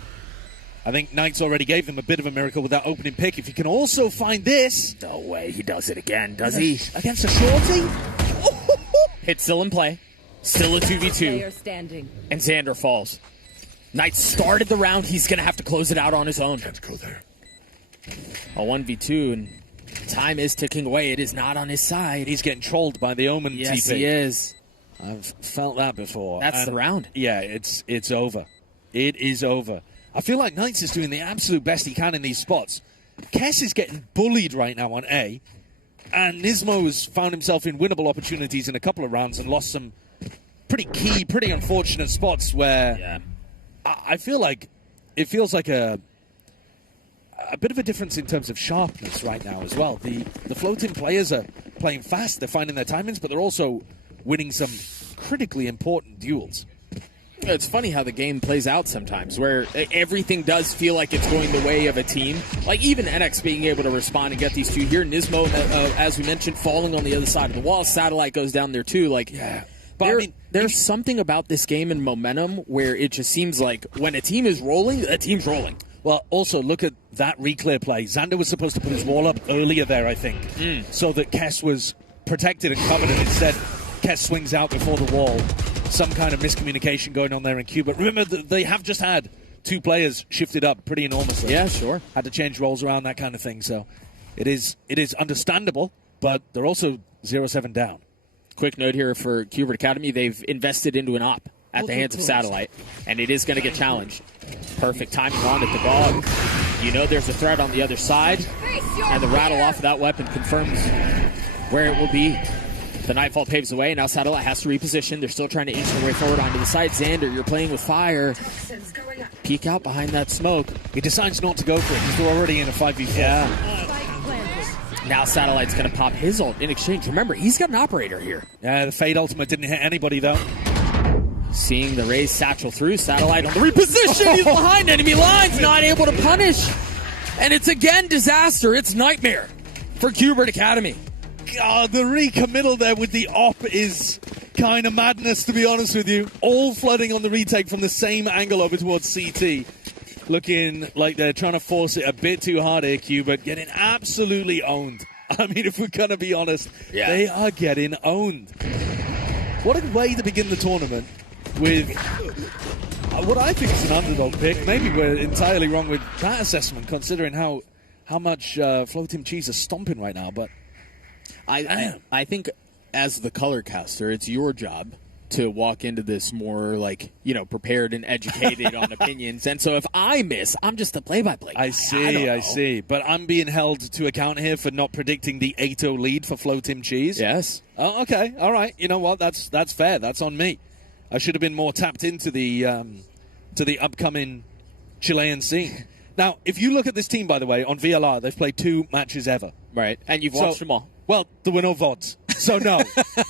I think Knights already gave them a bit of a miracle with that opening pick. If you can also find this... No way, he does it again, does he? Against a shorty? Hit still in play. Still a 2v2. And Xander falls. Knights started the round. He's going to have to close it out on his own. Can't go there. A 1v2, and time is ticking away. It is not on his side. He's getting trolled by the Omen yes, TP. He is. I've felt that before. That's the round. Yeah, it's over. It is over. I feel like Knights is doing the absolute best he can in these spots. Kess is getting bullied right now on A, and Nismo has found himself in winnable opportunities in a couple of rounds and lost some pretty key, pretty unfortunate spots where I feel like it feels like a bit of a difference in terms of sharpness right now as well. The floating players are playing fast, they're finding their timings, but they're also winning some critically important duels. It's funny how the game plays out sometimes, where everything does feel like it's going the way of a team. Like even NX being able to respond and get these two here. Nismo, as we mentioned, falling on the other side of the wall. Satellite goes down there too. Like, yeah. But I mean, there's something about this game and momentum where it just seems like when a team is rolling, a team's rolling. Well, also, look at that reclear play. Xander was supposed to put his wall up earlier there, I think, so that Kess was protected and covered, and instead Kess swings out before the wall. Some kind of miscommunication going on there in Q. But remember, they have just had two players shifted up pretty enormously. Yeah, sure. Had to change roles around, that kind of thing. So it is understandable, but they're also 0-7 down. Quick note here for Qbert Academy. They've invested into an op at the hands of Satellite, and it is going to get challenged. Perfect timing on it, the dog. You know there's a threat on the other side, and the rattle off of that weapon confirms where it will be. The Nightfall paves the way. Now Satellite has to reposition. They're still trying to inch their way forward onto the side. Xander, you're playing with fire. Peek out behind that smoke. He decides not to go for it because they're already in a 5v4. Yeah. Now Satellite's going to pop his ult in exchange. Remember, he's got an operator here. Yeah, the Fade ultimate didn't hit anybody, though. Seeing the raise satchel through. Satellite on the reposition. He's behind enemy lines. Not able to punish. And it's again disaster. It's nightmare for Qbert Academy. God, the recommittal there with the op is kind of madness, to be honest with you. All flooding on the retake from the same angle over towards CT. Looking like they're trying to force it a bit too hard here, Q, but getting absolutely owned. I mean, if we're going to be honest, they are getting owned. What a way to begin the tournament with what I think is an underdog pick. Maybe we're entirely wrong with that assessment, considering how much Floating Cheese is stomping right now, but I think as the color caster, it's your job to walk into this more like, you know, prepared and educated on opinions. And so if I miss, I'm just a play-by-play guy. I see. But I'm being held to account here for not predicting the 8-0 lead for Floatim Cheese. Yes. Oh, okay. All right. You know what? That's fair. That's on me. I should have been more tapped into the upcoming Chilean scene. Now, if you look at this team, by the way, on VLR, they've played 2 matches ever. Right. And you've watched them all. Well, there were no VODs, so no,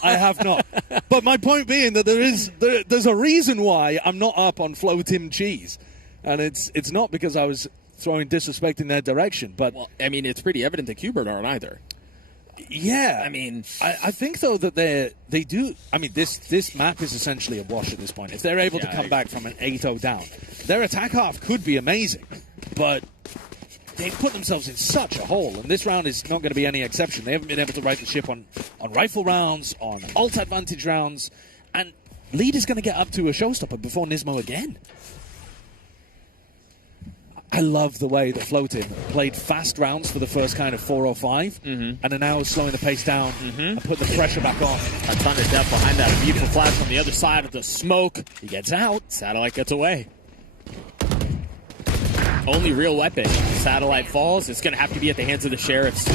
I have not. But my point being that there's a reason why I'm not up on floating cheese, and it's not because I was throwing disrespect in their direction. But well, I mean, it's pretty evident that Qbert aren't either. Yeah, I mean, I think though that they do. I mean, this map is essentially a wash at this point. If they're able to come back from an 8-0 down, their attack half could be amazing, but they've put themselves in such a hole, and this round is not going to be any exception. They haven't been able to right the ship on rifle rounds, on ult advantage rounds, and Lead is going to get up to a showstopper before Nismo again. I love the way that Floating played fast rounds for the first kind of 4 or 5, and are now slowing the pace down and put the pressure back on. A ton of depth behind that. A beautiful flash on the other side of the smoke. He gets out. Satellite gets away. Only real weapon. Satellite falls. It's going to have to be at the hands of the Sheriffs.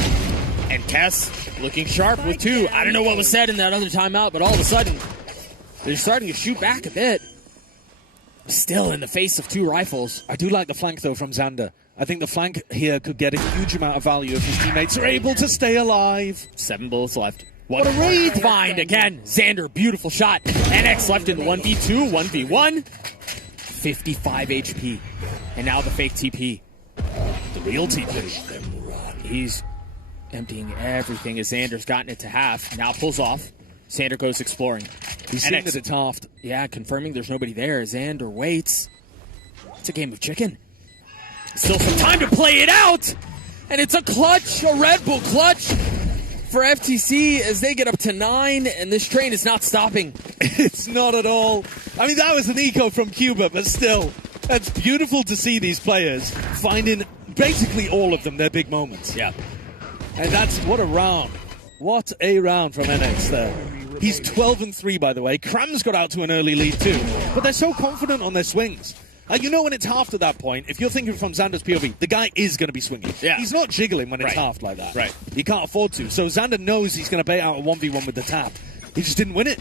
And Tess looking sharp with 2. I don't know what was said in that other timeout, but all of a sudden, they're starting to shoot back a bit. Still in the face of 2 rifles. I do like the flank, though, from Xander. I think the flank here could get a huge amount of value if his teammates are able to stay alive. 7 bullets left. What a raid find again. Xander, beautiful shot. NX left in the 1v2, 1v1. 55 HP. And now the fake TP. The real TP. He's emptying everything as Xander's gotten it to half. Now pulls off. Xander goes exploring. He's seeing that it's halved. Yeah, confirming there's nobody there. Xander waits. It's a game of chicken. Still some time to play it out. And it's a clutch, a Red Bull clutch for FTC as they get up to 9, and this train is not stopping. It's not at all. I mean, that was an eco from Cuba, but still, that's beautiful to see these players finding basically all of them their big moments. Yeah. And that's, what a round. What a round from NX there. He's 12-3, by the way. Cram's got out to an early lead too, but they're so confident on their swings. You know when it's halved at that point, if you're thinking from Xander's POV, the guy is going to be swinging. Yeah. He's not jiggling when it's halved like that. Right. He can't afford to. So Xander knows he's going to bait out a 1v1 with the tap. He just didn't win it.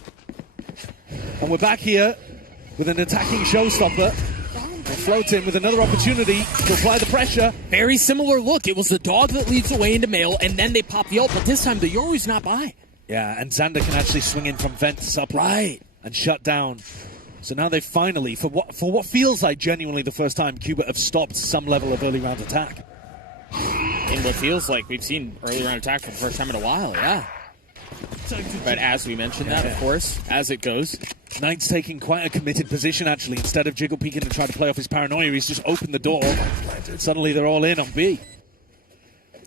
And we're back here with an attacking showstopper. We'll float in with another opportunity to apply the pressure. Very similar look. It was the dog that leads away into male, and then they pop the ult, but this time the Yoru's not by. Yeah, and Xander can actually swing in from vent to supply and shut down. So now they finally, for what feels like genuinely the first time, Cuba have stopped some level of early round attack. In what feels like we've seen early round attack for the first time in a while, yeah. But as we mentioned that, of course, as it goes. Knight's taking quite a committed position, actually. Instead of jiggle peeking and trying to play off his paranoia, he's just opened the door. Suddenly they're all in on B.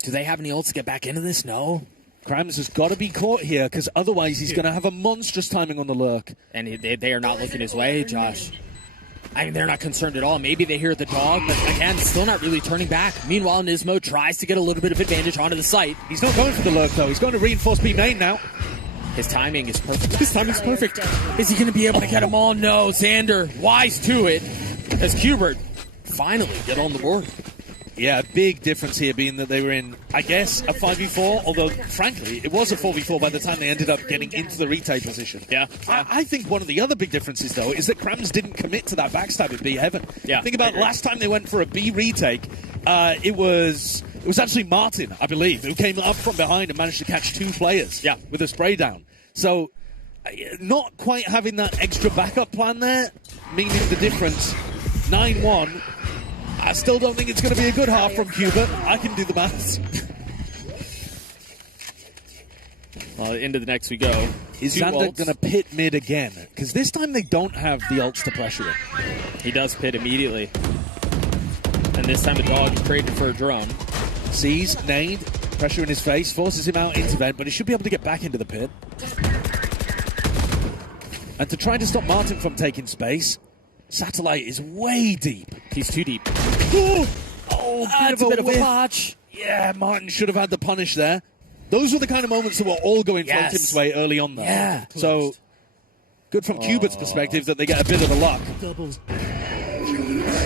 Do they have any ults to get back into this? No. Krams has got to be caught here, because otherwise he's going to have a monstrous timing on the lurk. And they are not looking his way, Josh. I mean, they're not concerned at all. Maybe they hear the dog, but again, still not really turning back. Meanwhile, Nismo tries to get a little bit of advantage onto the site. He's not going for the lurk, though. He's going to reinforce B main now. His timing is perfect. His timing's perfect. Is he going to be able to get them all? No. Xander, wise to it, as Qbert finally get on the board. Yeah, big difference here being that they were in, I guess, a 5v4, although, frankly, it was a 4v4 by the time they ended up getting into the retake position. Yeah. I think one of the other big differences, though, is that Krams didn't commit to that backstab at B Heaven. Yeah. Think about last time they went for a B retake, it was actually Martin, I believe, who came up from behind and managed to catch 2 players with a spray down. So, not quite having that extra backup plan there, meaning the difference. 9-1. I still don't think it's going to be a good half from Cuba. I can do the maths. Well, into the next we go. Is Xander going to pit mid again? Because this time they don't have the ults to pressure him. He does pit immediately. And this time the dog is traded for a drone. Sees nade, pressure in his face, forces him out into vent, but he should be able to get back into the pit. And to try to stop Martin from taking space, Satellite is way deep. He's too deep. Oh, that's a bit of a botch. Yeah, Martin should have had the punish there. Those were the kind of moments that were all going Floating's way early on, though. Yeah. So, good from Cubert's perspective that they get a bit of a luck.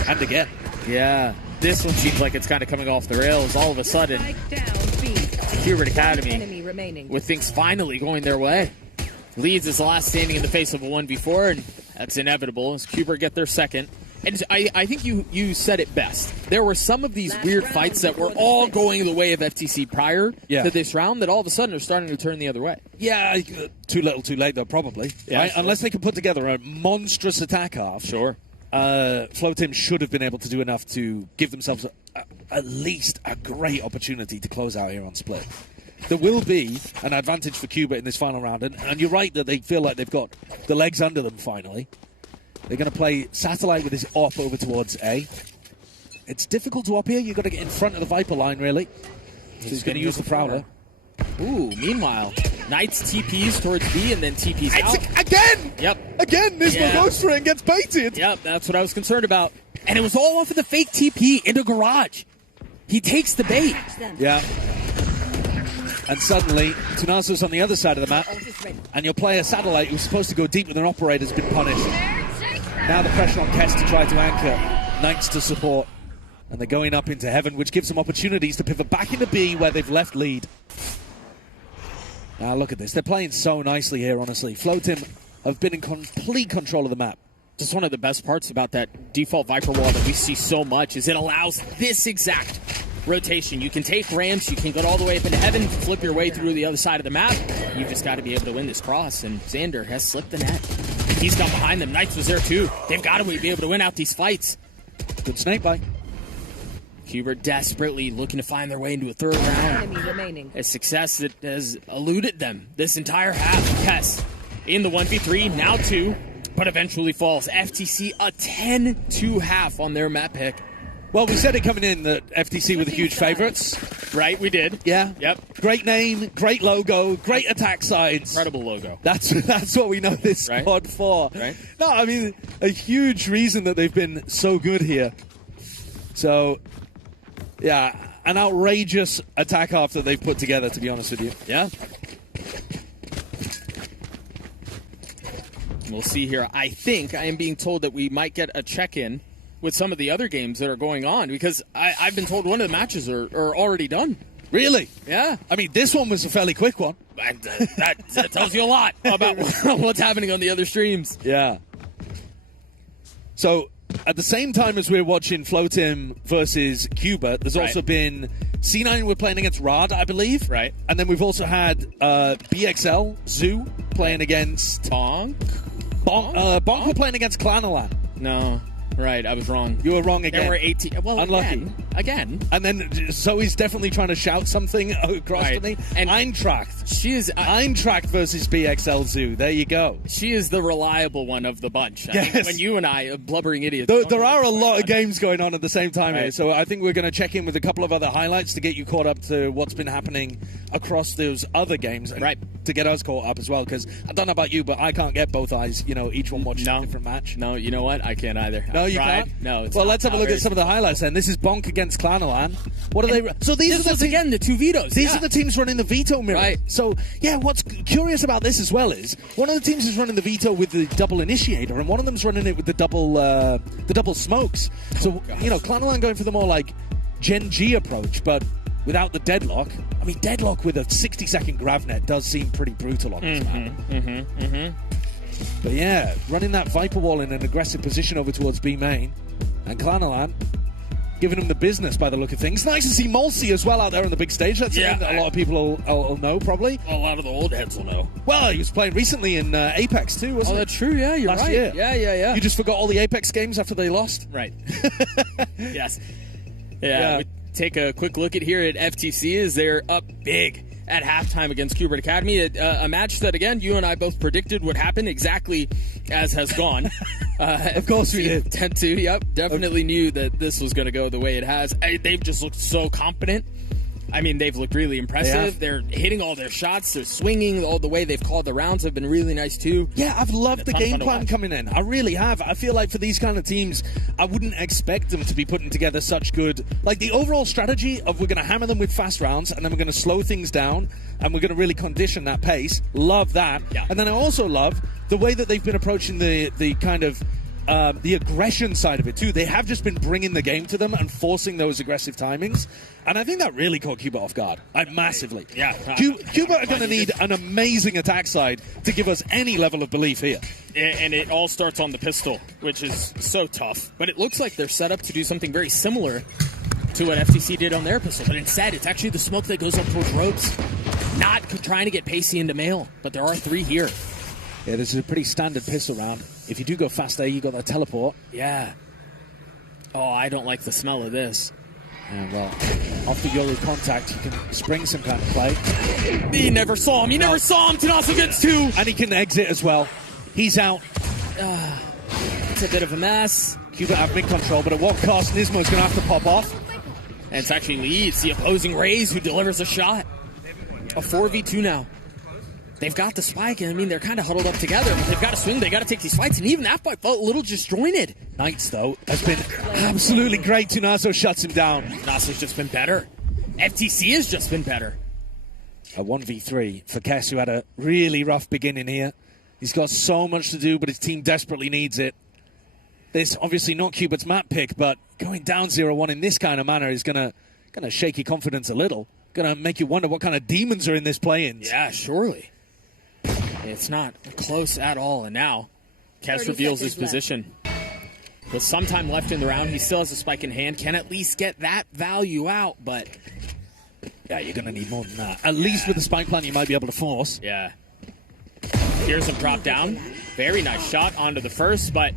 And again. Yeah. This one seems like it's kind of coming off the rails. All of a sudden, Qbert Academy, with things finally going their way, leads as the last standing in the face of a 1v4, and that's inevitable as Qbert get their second. And I think you said it best. There were some of these weird fights that were all going the way of FTC prior to this round that all of a sudden are starting to turn the other way. Yeah, too little, too late, though, probably. Yeah, right? sure. Unless they can put together a monstrous attack half. Sure. Flow Team should have been able to do enough to give themselves at least a great opportunity to close out here on Split. There will be an advantage for Cuba in this final round, and you're right that they feel like they've got the legs under them finally. They're going to play Satellite with his op over towards A. It's difficult to op here. You've got to get in front of the Viper line, really. So he's going to use the Prowler. Ooh, meanwhile, Knights TPs towards B and then TPs out. Again! Yep. Again, Nismo goes for it and gets baited. Yep, that's what I was concerned about. And it was all off of the fake TP into Garage. He takes the bait. Yeah. And suddenly, Tunaso's on the other side of the map, and your player Satellite, who's supposed to go deep with an operator, has been punished. Now the pressure on Kess to try to anchor, Knights to support, and they're going up into heaven, which gives them opportunities to pivot back into B, where they've left lead. Now look at this, they're playing so nicely here, honestly. Flow Team have been in complete control of the map. Just one of the best parts about that default Viper wall that we see so much is it allows this exact rotation. You can take ramps, you can go all the way up into heaven, flip your way through the other side of the map. You've just got to be able to win this cross, and Xander has slipped the net. He's got behind them. Knights was there too. They've got to be able to win out these fights. Good snake bite. Hubert desperately looking to find their way into a third round. A success that has eluded them this entire half. Kess in the 1v3, now 2, but eventually falls. FTC a 10-2 half on their map pick. Well, we said it coming in that FTC were the huge favourites. Right, we did. Yeah. Yep. Great name, great logo, great attack sides. Incredible logo. That's what we know this squad for. Right. No, I mean, a huge reason that they've been so good here. So, yeah, an outrageous attack half that they've put together, to be honest with you. Yeah. We'll see here. I think I am being told that we might get a check-in with some of the other games that are going on, because I've been told one of the matches are already done. Really? Yeah. I mean, this one was a fairly quick one. And, that tells you a lot about what's happening on the other streams. Yeah. So, at the same time as we're watching Floatim versus Cuba, there's also been C9 we're playing against Rad, I believe. Right. And then we've also had BXL, Zoo, playing against... Bonk? Bonk were playing against Clanalan. No. Right, I was wrong. You were wrong again. There were 18. Well, unlucky. Again. And then Zoe's definitely trying to shout something across to me. And Eintracht. She is Eintracht versus BXL Zoo. There you go. She is the reliable one of the bunch. Yes. I mean, when you and I, blubbering idiots. There are a lot of games going on at the same time here, so I think we're going to check in with a couple of other highlights to get you caught up to what's been happening across those other games, and to get us caught up as well, because I don't know about you, but I can't get both eyes, each one watching a different match. No, you know what? I can't either. No, you can't? No, it's well, not, let's have a look at some of the highlights then. This is Bonk against Clanalan. What are they... So these are again the two vetoes. These are the teams running the veto mirror. Right. So, yeah, what's curious about this as well is one of the teams is running the veto with the double initiator, and one of them's running it with the double smokes. So, Clanalan going for the more like Gen G approach, but without the deadlock. I mean, deadlock with a 60-second grav net does seem pretty brutal on this map. But yeah, running that Viper wall in an aggressive position over towards B main, and Clanalan giving him the business by the look of things. Nice to see Molsey as well out there on the big stage. That's something that a lot of people will know, probably. A lot of the old heads will know. Well, he was playing recently in Apex too, wasn't he? Oh, that's true, yeah, you're Last right. year. Yeah. You just forgot all the Apex games after they lost? Right. Yes. Yeah. We take a quick look at here at FTC as they're up big at halftime against Kubert Academy. A match that, again, you and I both predicted would happen exactly as has gone. Of course we did. 10-2, yep. Definitely knew that this was going to go the way it has. They've just looked so competent. I mean, they've looked really impressive. They're hitting all their shots. They're swinging. All the way they've called the rounds have been really nice, too. Yeah, I've loved the game plan coming in. I really have. I feel like for these kind of teams, I wouldn't expect them to be putting together such good... Like, the overall strategy of we're going to hammer them with fast rounds, and then we're going to slow things down, and we're going to really condition that pace. Love that. Yeah. And then I also love the way that they've been approaching the kind of the aggression side of it too. They have just been bringing the game to them and forcing those aggressive timings, and I think that really caught Cuba off guard, massively. Yeah, Cuba are going to need an amazing attack side to give us any level of belief here. And it all starts on the pistol, which is so tough. But it looks like they're set up to do something very similar to what FTC did on their pistol. But instead, it's actually the smoke that goes up towards ropes. Not trying to get Pacey into mail, but there are 3 here. Yeah, this is a pretty standard pistol round. If you do go fast there, you got that teleport. Yeah. Oh, I don't like the smell of this. Yeah, well, after Yoru contact, you can spring some kind of play. He never saw him. He never saw him. Tanasso gets 2. And he can exit as well. He's out. It's a bit of a mess. Cuba have mid-control, but at what cost? Nismo's going to have to pop off. And it's actually Leeds, the opposing Rays, who delivers a shot. A 4v2 now. They've got the spike, and I mean, they're kind of huddled up together, but they've got to swing, they got to take these fights, and even that fight felt a little disjointed. Knights, though, has been absolutely great. Tunazo shuts him down. Naso's just been better. FTC has just been better. A 1v3 for Kess, who had a really rough beginning here. He's got so much to do, but his team desperately needs it. This obviously not Cuba's map pick, but going down 0-1 in this kind of manner is gonna shake your confidence a little. Gonna make you wonder what kind of demons are in this play-ins. Yeah, surely. It's not close at all, and now Kess reveals his position. With some time left in the round, he still has a spike in hand, can at least get that value out, but... Yeah, you're gonna need more than that. At least with the spike plant, you might be able to force. Yeah. Here's him drop down. Very nice shot onto the first, but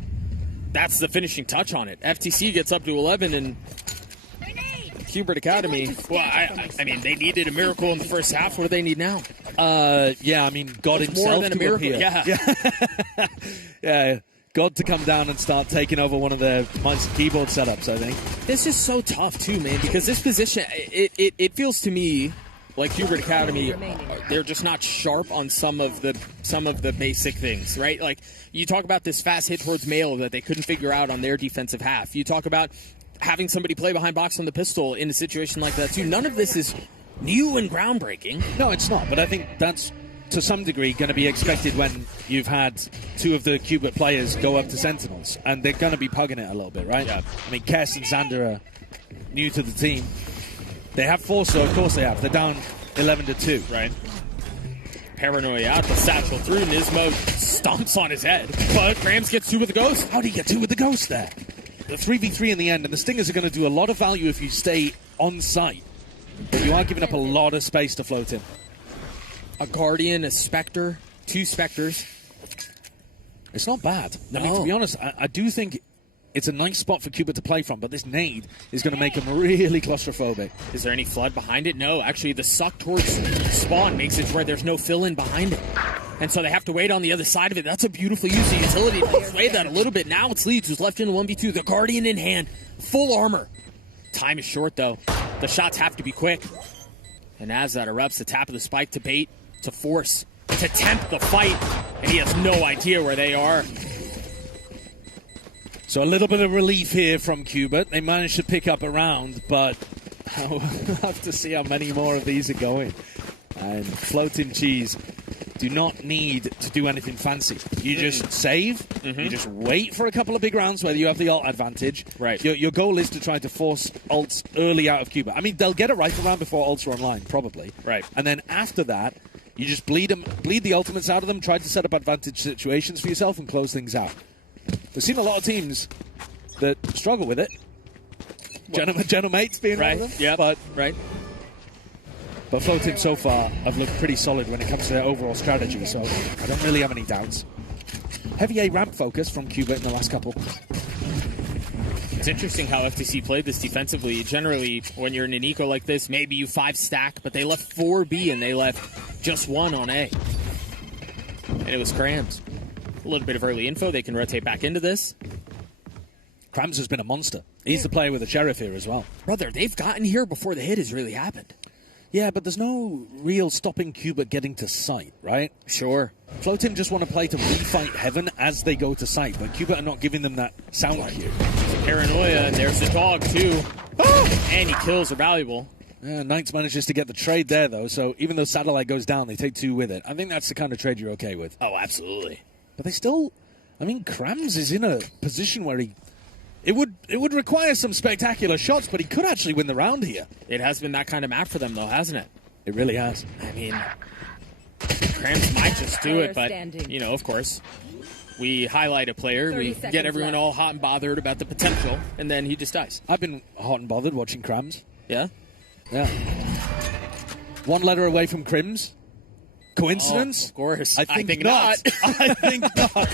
that's the finishing touch on it. FTC gets up to 11, and Hubert Academy, well, I mean, they needed a miracle in the first half. What do they need now? Yeah, I mean, God himself more than a miracle. Here. Yeah. Yeah, God to come down and start taking over one of their mouse and keyboard setups, I think. This is so tough, too, man, because this position, it feels to me like Hubert Academy, they're just not sharp on some of the basic things, right? Like, you talk about this fast hit towards Mail that they couldn't figure out on their defensive half. You talk about having somebody play behind box on the pistol in a situation like that, too. None of this is new and groundbreaking. No, it's not, but I think that's, to some degree, going to be expected when you've had 2 of the Cubit players go up to Sentinels, and they're going to be pugging it a little bit, right? Yeah. I mean, Kess and Xander are new to the team. They have 4, so of course they have. They're down 11-2. Right. Paranoia out, the satchel through. Nismo stomps on his head, but Grams gets 2 with the ghost. How do you get 2 with the ghost there? The 3v3 in the end, and the Stingers are going to do a lot of value if you stay on site. But you are giving up a lot of space to float in. A Guardian, a Spectre, 2 Spectres. It's not bad. No. I mean, to be honest, I do think it's a nice spot for Cuba to play from, but this nade is going to make him really claustrophobic. Is there any flood behind it? No, actually the suck towards spawn makes it where there's no fill-in behind it. And so they have to wait on the other side of it. That's a beautiful use of utility to play that a little bit. Now it's Leeds who's left in a 1v2. The Guardian in hand, full armor. Time is short, though. The shots have to be quick. And as that erupts, the tap of the spike to bait, to force, to tempt the fight. And he has no idea where they are. So a little bit of relief here from Cuba. They managed to pick up a round, but we'll have to see how many more of these are going. And floating cheese do not need to do anything fancy. You just save, you just wait for a couple of big rounds where you have the ult advantage. Right. Your goal is to try to force ults early out of Cuba. I mean, they'll get a rifle round before ults are online, probably. Right. And then after that, you just bleed the ultimates out of them, try to set up advantage situations for yourself and close things out. We've seen a lot of teams that struggle with it. General Mates being one of them. Yeah, but right. But Floating so far have looked pretty solid when it comes to their overall strategy, so I don't really have any doubts. Heavy A ramp focus from Cuba in the last couple. It's interesting how FTC played this defensively. Generally, when you're in an eco like this, maybe you 5-stack, but they left 4B and they left just 1 on A. And it was Krams. A little bit of early info. They can rotate back into this. Krams has been a monster. He's the player with the sheriff here as well. Brother, they've gotten here before the hit has really happened. Yeah, but there's no real stopping Cuba getting to site, right? Sure. Floating just want to play to refight Heaven as they go to site, but Cuba are not giving them that sound cue. Paranoia, and there's the dog, too. Oh! Any kills are valuable. Yeah, Knights manages to get the trade there, though, so even though Satellite goes down, they take 2 with it. I think that's the kind of trade you're okay with. Oh, absolutely. But they still I mean, Krams is in a position where it would require some spectacular shots, but he could actually win the round here. It has been that kind of map for them, though, hasn't it? It really has. I mean, Krams might just do it, but, you know, of course, we highlight a player, we get everyone all hot and bothered about the potential, and then he just dies. I've been hot and bothered watching Krams. Yeah? Yeah. One letter away from Crims. Coincidence? Oh, of course. I think not. I think not.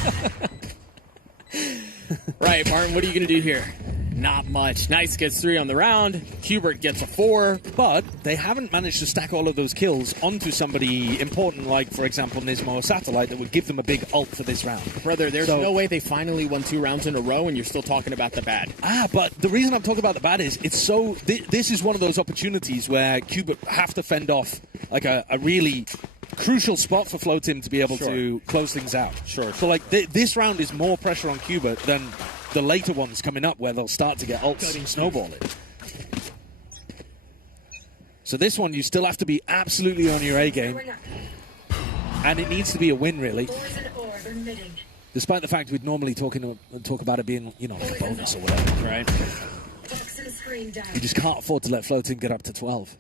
Right, Martin, what are you going to do here? Not much. Nice gets 3 on the round. Hubert gets a 4. But they haven't managed to stack all of those kills onto somebody important like, for example, Nismo or Satellite that would give them a big ult for this round. Brother, there's no way they finally won 2 rounds in a row and you're still talking about the bad. But the reason I'm talking about the bad is it's so... This is one of those opportunities where Cubit have to fend off like a really crucial spot for Floatim to be able to close things out. Sure. So like this round is more pressure on Cubit than the later ones coming up where they'll start to get ults snowballing. So this one you still have to be absolutely on your A game. And it needs to be a win, really. Despite the fact we'd normally talk about it being, you know, a bonus or whatever, right? You just can't afford to let Floatim get up to 12.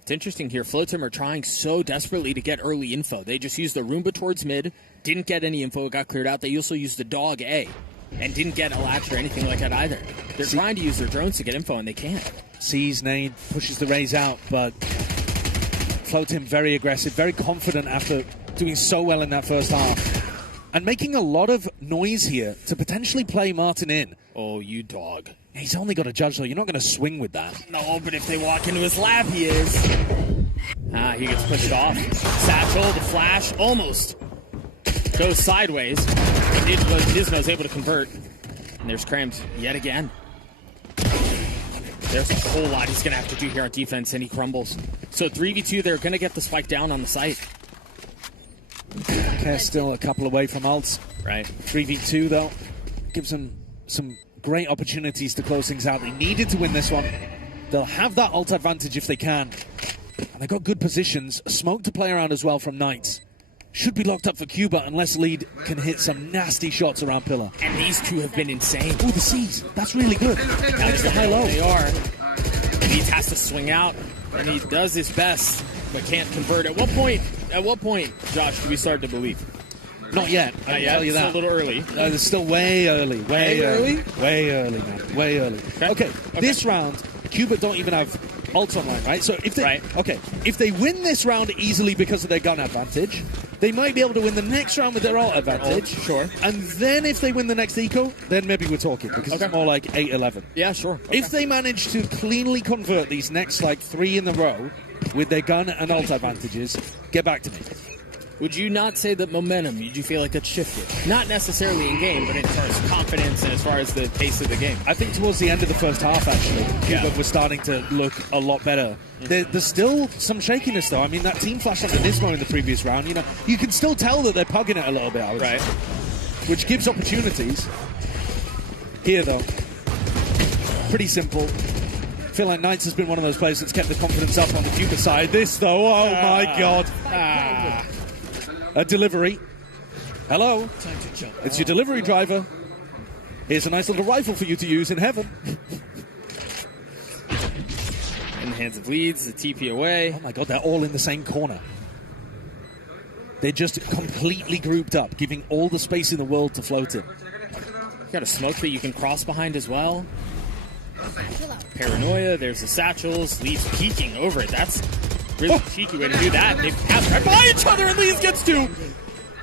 It's interesting here. Floatim are trying so desperately to get early info. They just used the Roomba towards mid, didn't get any info, it got cleared out. They also used the dog A, and didn't get a latch or anything like that either. They're trying to use their drones to get info, and they can't. Sees nade, pushes the raise out, but Floatim very aggressive, very confident after doing so well in that first half. And making a lot of noise here to potentially play Martin in. Oh, you dog. He's only got a judge, though. You're not going to swing with that. No, but if they walk into his lap, he is. He gets pushed off. Satchel, the flash, almost goes sideways. Nismo's able to convert. And there's Krams yet again. There's a whole lot he's going to have to do here on defense, and he crumbles. So 3v2, they're going to get the spike down on the site. Okay, still a couple away from ults. Right. 3v2, though, gives them some great opportunities to close things out. They needed to win this one. They'll have that ult advantage if they can. And they've got good positions. A smoke to play around as well from Knights. Should be locked up for Cuba unless Lead can hit some nasty shots around Pillar. And these two have been insane. Oh, the C's. That's really good. That's the high-low. They are. Lead has to swing out, and he does his best, but can't convert. At what point, Josh, do we start to believe? Not yet. I can tell you that. It's a little early. It's still way early. Way early, man. Way early. Okay. This round, Cuba don't even have ults online, right? So if they if they win this round easily because of their gun advantage, they might be able to win the next round with their ult advantage. Sure. And then if they win the next eco, then maybe we're talking, because it's more like 8-11. Yeah, sure. Okay. If they manage to cleanly convert these next like 3 in a row with their gun and ult advantages, get back to me. Would you not say that momentum, did you feel like it shifted? Not necessarily in game, but as far as confidence and as far as the pace of the game. I think towards the end of the first half, actually, Cuba was starting to look a lot better. There's still some shakiness, though. I mean, that team flash onto Nismo in the previous round, you know, you can still tell that they're pugging it a little bit, I would say. Which gives opportunities. Here, though, pretty simple. I feel like Knights has been one of those players that's kept the confidence up on the Cuba side. This, though, oh my God. A delivery. Hello. It's your delivery driver. Here's a nice little rifle for you to use in heaven. In the hands of Leeds, the TP away. Oh my God, they're all in the same corner. They're just completely grouped up, giving all the space in the world to Floatim. You got a smoke that you can cross behind as well. Paranoia, there's the satchels. Leeds peeking over it. That's really cheeky way to do that. They pass right by each other and Leeds gets 2.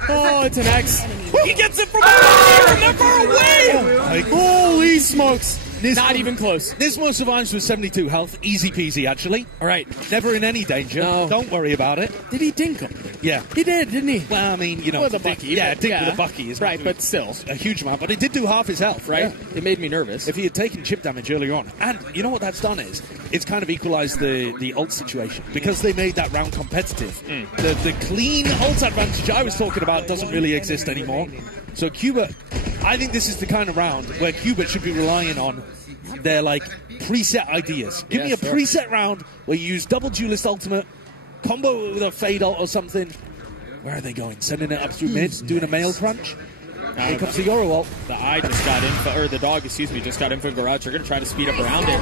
Oh, it's an X. He gets it from far away! Holy smokes. Not even close. Nismo survives with 72 health. Easy peasy, actually. All right. Never in any danger. No. Don't worry about it. Did he dink him? Yeah. He did, didn't he? Well, I mean, you know. With a bucky. Yeah, dink with a bucky. Is right, but still. A huge amount. But it did do half his health, right? Yeah. It made me nervous. If he had taken chip damage earlier on. And you know what that's done is, it's kind of equalized the ult situation. Because they made that round competitive. The clean ult advantage I was talking about doesn't really exist anymore. So Cuba, I think this is the kind of round where Cuba should be relying on their like preset ideas. Give me a preset round where you use double duelist ultimate, combo with a fade ult or something. Where are they going? Sending it up through mid, doing a mail crunch? Here comes the Euro ult. The eye just got in, or the dog, excuse me, just got in for Garage. They're going to try to speed up around it.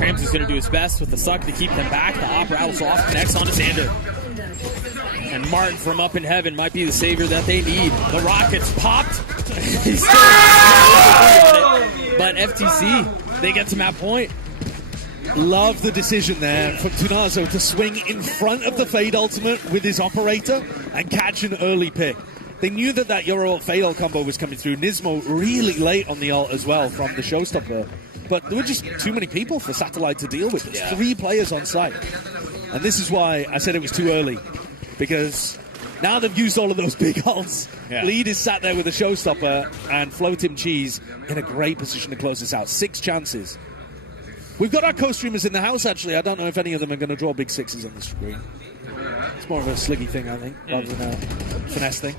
Krams is going to do his best with the suck to keep them back. The op rattles off, connects onto Xander. And Martin from up in heaven might be the savior that they need. The rockets popped. He's still but FTC, they get to map point. Love the decision there from Tunazo to swing in front of the Fade ultimate with his operator and catch an early pick. They knew that that Euro ult Fade ult combo was coming through. Nismo really late on the ult as well from the showstopper. But there were just too many people for Satellite to deal with. There's 3 players on site. And this is why I said it was too early. Because now they've used all of those big ults. Yeah. Lead is sat there with a showstopper and Floatim Cheese in a great position to close this out. 6 chances. We've got our co-streamers in the house, actually. I don't know if any of them are going to draw big 6s on the screen. It's more of a Sliggy thing, I think, rather than a Finesse thing.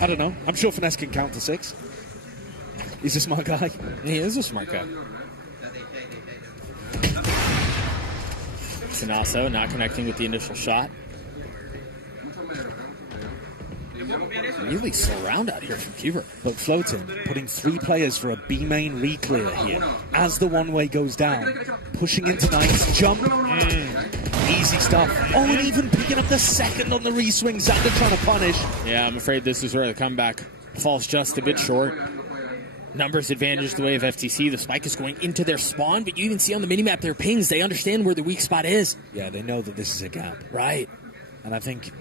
I don't know. I'm sure Finesse can count to 6. He's a smart guy. He is a smart guy. Sinaso not connecting with the initial shot. Really surround out here from Cuber. But Floatim putting 3 players for a B main re-clear here. As the one-way goes down, pushing into Knight's jump. Easy stuff. Oh, and even picking up the second on the re-swing. Xander trying to punish. Yeah, I'm afraid this is where the comeback falls just a bit short. Numbers advantage the way of FTC. The spike is going into their spawn, but you even see on the minimap their pings. They understand where the weak spot is. Yeah, they know that this is a gap. Right. And I think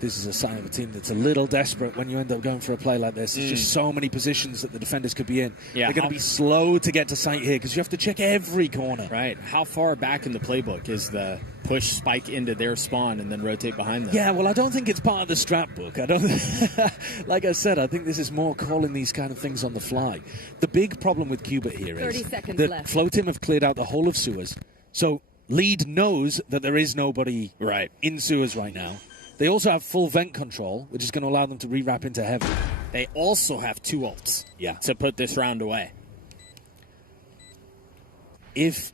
this is a sign of a team that's a little desperate when you end up going for a play like this. There's just so many positions that the defenders could be in. Yeah, they're going to be slow to get to site here because you have to check every corner. Right. How far back in the playbook is the push spike into their spawn and then rotate behind them? Yeah, well, I don't think it's part of the strat book. I don't. Like I said, I think this is more calling these kind of things on the fly. The big problem with Cuba here is 30 seconds that left. Floatim have cleared out the whole of sewers. So Lead knows that there is nobody in sewers right now. They also have full vent control, which is going to allow them to re-wrap into heaven. They also have 2 ults to put this round away. If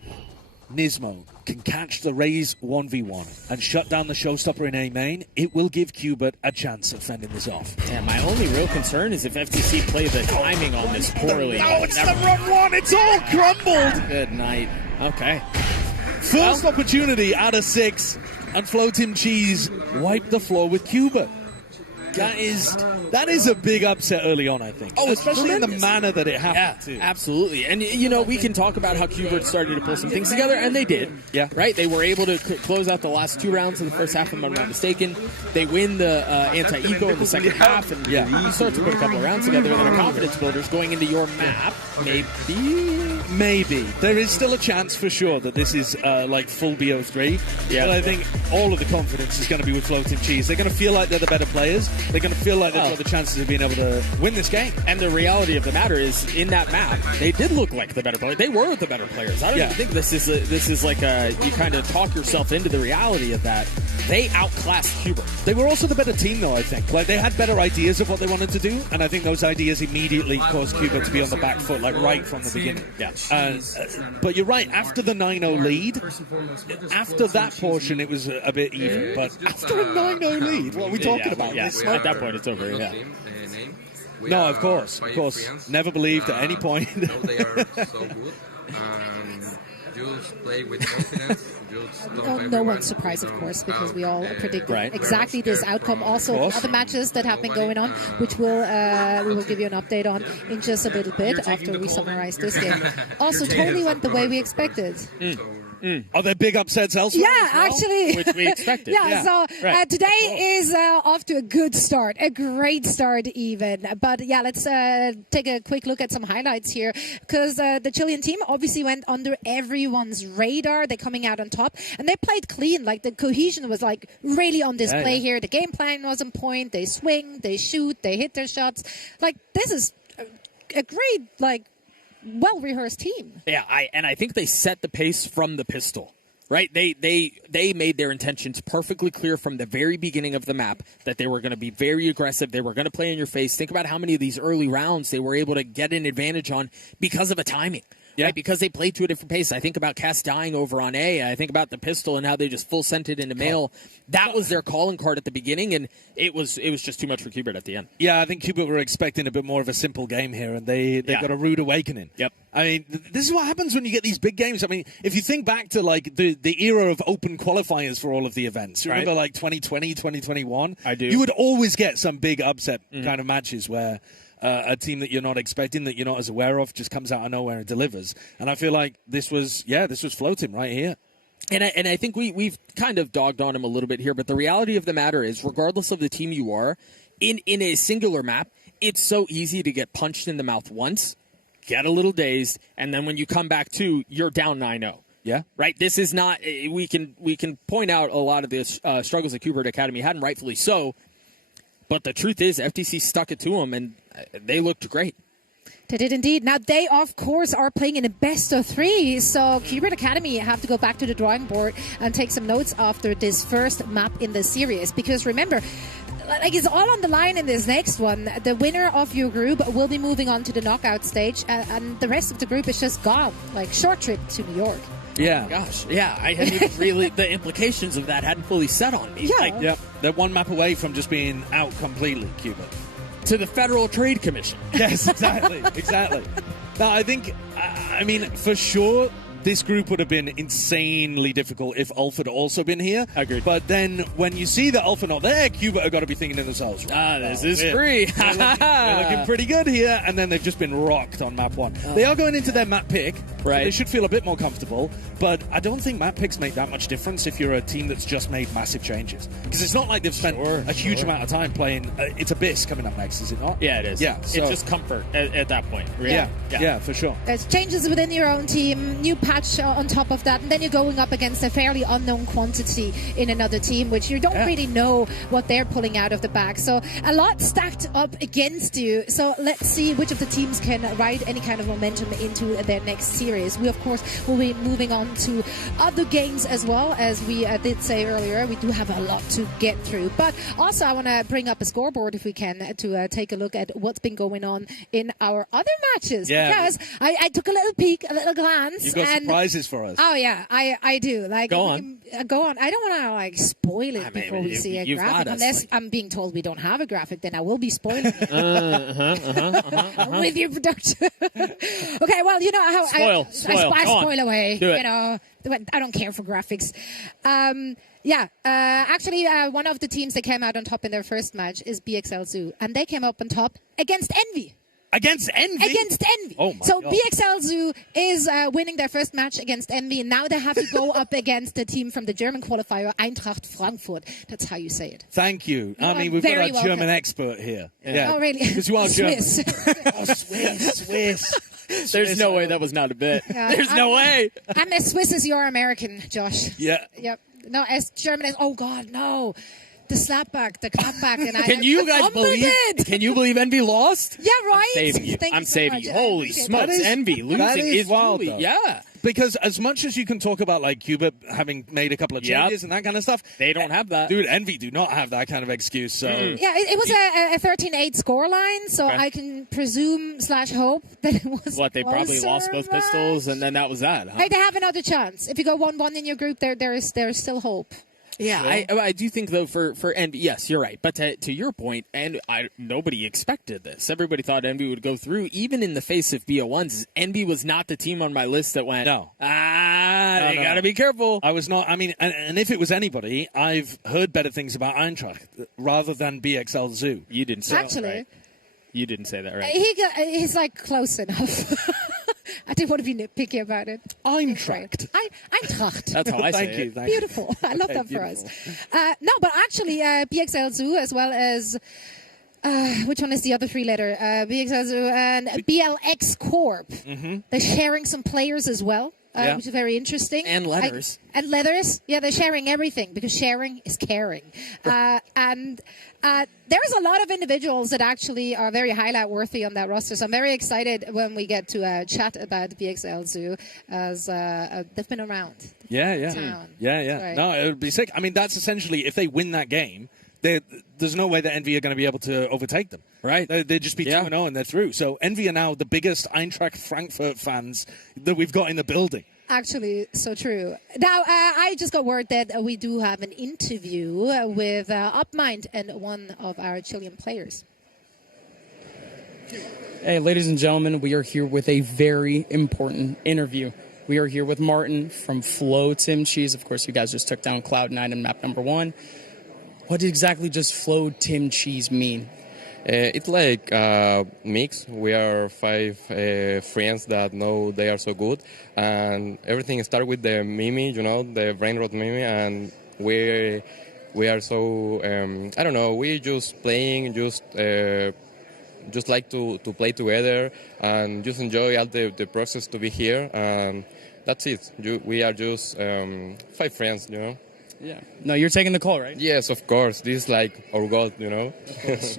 Nismo can catch the Raze 1v1 and shut down the showstopper in A main, it will give Qbert a chance of fending this off. Yeah, my only real concern is if FTC play the timing on this poorly. No, it's the wrong one! It's all crumbled! Good night. Okay. First opportunity out of 6, and Floatim Cheese wiped the floor with Qbert. That is a big upset early on, I think. Oh, especially in the tremendous. manner that it happened. Yeah, absolutely. And, you know, we can talk about how Qbert started to pull some things together, and they did. Yeah. Right? They were able to close out the last 2 rounds of the first half, if I'm not mistaken. They win the anti-eco in the second half, and you start to put a couple of rounds together, and then our confidence builders going into your map, Maybe. There is still a chance for sure that this is like full BO3. Yeah. But I think all of the confidence is going to be with Floating Cheese. They're going to feel like they're the better players. They're going to feel like they've got the chances of being able to win this game. And the reality of the matter is, in that map, they did look like the better players. They were the better players. I don't even think this is like you kind of talk yourself into the reality of that. They outclassed Qbert. They were also the better team, though, I think. Like, they had better ideas of what they wanted to do, and I think those ideas immediately caused Qbert to be on the back foot, like, right from the beginning. Yeah. But you're right, after the 9-0 lead, after that portion, it was a bit even. But after a 9-0 lead, what are we talking about? Yeah, at that point, it's over, yeah. No, of course. Never believed at any point. They are so good. Just play with confidence. No one's surprised, of course, because we all predicted exactly this outcome. Also, other matches that have been going on, which we will give you an update on in just a little bit after we summarize this game. Also, totally went the way we expected. Are there big upsets elsewhere? Yeah, actually. Which we expected. So today is off to a good start, a great start even. But yeah, let's take a quick look at some highlights here, because the Chilean team obviously went under everyone's radar. They're coming out on top, and they played clean. Like, the cohesion was like really on display here. The game plan was on point. They swing, they shoot, they hit their shots. Like, this is a great, like, well-rehearsed team. Yeah, I think they set the pace from the pistol, right? They made their intentions perfectly clear from the very beginning of the map that they were going to be very aggressive. They were going to play in your face. Think about how many of these early rounds they were able to get an advantage on because of a timing. right? Because they played to a different pace. I think about Cass dying over on A. I think about the pistol and how they just full sent it into male. That was their calling card at the beginning, and it was just too much for Qbert at the end. Yeah, I think Qbert were expecting a bit more of a simple game here, and they got a rude awakening. Yep. I mean, this is what happens when you get these big games. I mean, if you think back to like the era of open qualifiers for all of the events, you remember like 2020, 2021? I do. You would always get some big upset kind of matches where a team that you're not expecting, that you're not as aware of, just comes out of nowhere and delivers. And I feel like this was floating right here. And I think we've kind of dogged on him a little bit here, but the reality of the matter is, regardless of the team you are, in a singular map, it's so easy to get punched in the mouth once, get a little dazed, and then when you come back to, you're down 9-0. Yeah. Right? This is not... We can point out a lot of the struggles that Qbert Academy had, and rightfully so, but the truth is, FTC stuck it to them, and they looked great. They did indeed. Now, they, of course, are playing in a best-of-3, so Qbert Academy have to go back to the drawing board and take some notes after this first map in the series. Because remember, like, it's all on the line in this next one. The winner of your group will be moving on to the knockout stage, and the rest of the group is just gone. Like, short trip to New York. Yeah. Gosh, yeah, I hadn't even really... The implications of that hadn't fully set on me. Yeah. They're one map away from just being out completely, Qbert. To the Federal Trade Commission. Yes, exactly. Exactly. No, I think, I mean, for sure, this group would have been insanely difficult if Ulf had also been here. Agreed. But then when you see that Ulf are not there, Qbert have got to be thinking to themselves, this is free. They're looking pretty good here, and then they've just been rocked on map 1. They are going into their map pick, right? So they should feel a bit more comfortable, but I don't think map picks make that much difference if you're a team that's just made massive changes. Because it's not like they've spent a huge amount of time playing. It's Abyss coming up next, is it not? Yeah, it is. Yeah, so, it's just comfort at that point. Really. Yeah, for sure. There's changes within your own team, new patch on top of that, and then you're going up against a fairly unknown quantity in another team, which you don't really know what they're pulling out of the bag. So a lot stacked up against you. So let's see which of the teams can ride any kind of momentum into their next series. We, of course, will be moving on to other games as well. As we did say earlier, we do have a lot to get through. But also, I want to bring up a scoreboard, if we can, to take a look at what's been going on in our other matches. Yeah. Because I took a little peek, a little glance. You've got surprises for us. Oh, yeah, I do. Like, go on. Go on. I don't want to, like, spoil it before we see a graphic. Unless I'm being told we don't have a graphic, then I will be spoiling it. With your production. Okay, well, you know how I spoil away. Do it. You know, I don't care for graphics. Actually, one of the teams that came out on top in their first match is BXL Zoo, and they came up on top against Envy. Against Envy? Against Envy. Oh my so God. BXL Zoo is winning their first match against Envy, and now they have to go up against the team from the German qualifier, Eintracht Frankfurt. That's how you say it. Thank you. I mean, are we've got very a welcome. German expert here. Yeah. Oh, really? Because you are Swiss. German. Oh, Swiss. There's no way that was not a bit. There's no way. I'm as Swiss as you're American, Josh. Yeah. Yep. No, as German as, oh God, no. The slapback, the clapback, and I. Can you guys believe? Can you believe Envy lost? Yeah, right. I'm saving you. Thank I'm you so saving much. you. I Holy appreciate smokes, that. Envy losing is wild, truly, though. yeah. Because as much as you can talk about like Qbert having made a couple of changes and that kind of stuff, they don't have that. Dude, Envy do not have that kind of excuse. So Yeah, it was a 13-8 scoreline, so I can presume / hope that it was. What, they probably closer, lost both right? pistols, and then that was that, huh? Hey, they have another chance. If you go 1-1 in your group, there is still hope. Yeah, I do think, though, for Envy, yes, you're right. But to your point, and nobody expected this. Everybody thought Envy would go through, even in the face of BO1s. Envy was not the team on my list that went, they got to be careful. I was not. I mean, and if it was anybody, I've heard better things about Eintracht rather than BXL Zoo. You didn't say Actually, that right. You didn't say that right. He's like close enough. I didn't want to be nitpicky about it. Eintracht. Eintracht. That's how I say Thank it. you. Beautiful. I love that for us. No, but actually, BXL Zoo as well as which one is the other three-letter? BXL Zoo and BLX Corp. Mm-hmm. They're sharing some players as well. Which is very interesting. And letters. And letters. Yeah, they're sharing everything because sharing is caring. And there's a lot of individuals that actually are very highlight-worthy on that roster. So I'm very excited when we get to chat about BXL Zoo as they've been around. Yeah. Town. Yeah. Right. No, it would be sick. I mean, that's essentially, if they win that game, there's no way that Envy are going to be able to overtake them. Right. They'd just be 2-0 and they're through. So Envy are now the biggest Eintracht Frankfurt fans that we've got in the building. Actually, so true. Now, I just got word that we do have an interview with UpMind and one of our Chilean players. Hey, ladies and gentlemen, we are here with a very important interview. We are here with Martin from Flow Tim Cheese. Of course, you guys just took down Cloud9 in map number 1. What exactly does Flow Tim Cheese mean? It's like a mix. We are 5 friends that know they are so good, and everything starts with the Mimi, the brain rot Mimi, and we are so I don't know. We just playing, just like to play together and just enjoy all the process to be here, and that's it. We are just 5 friends, Yeah. No, you're taking the call, right? Yes, of course. This is like our goal,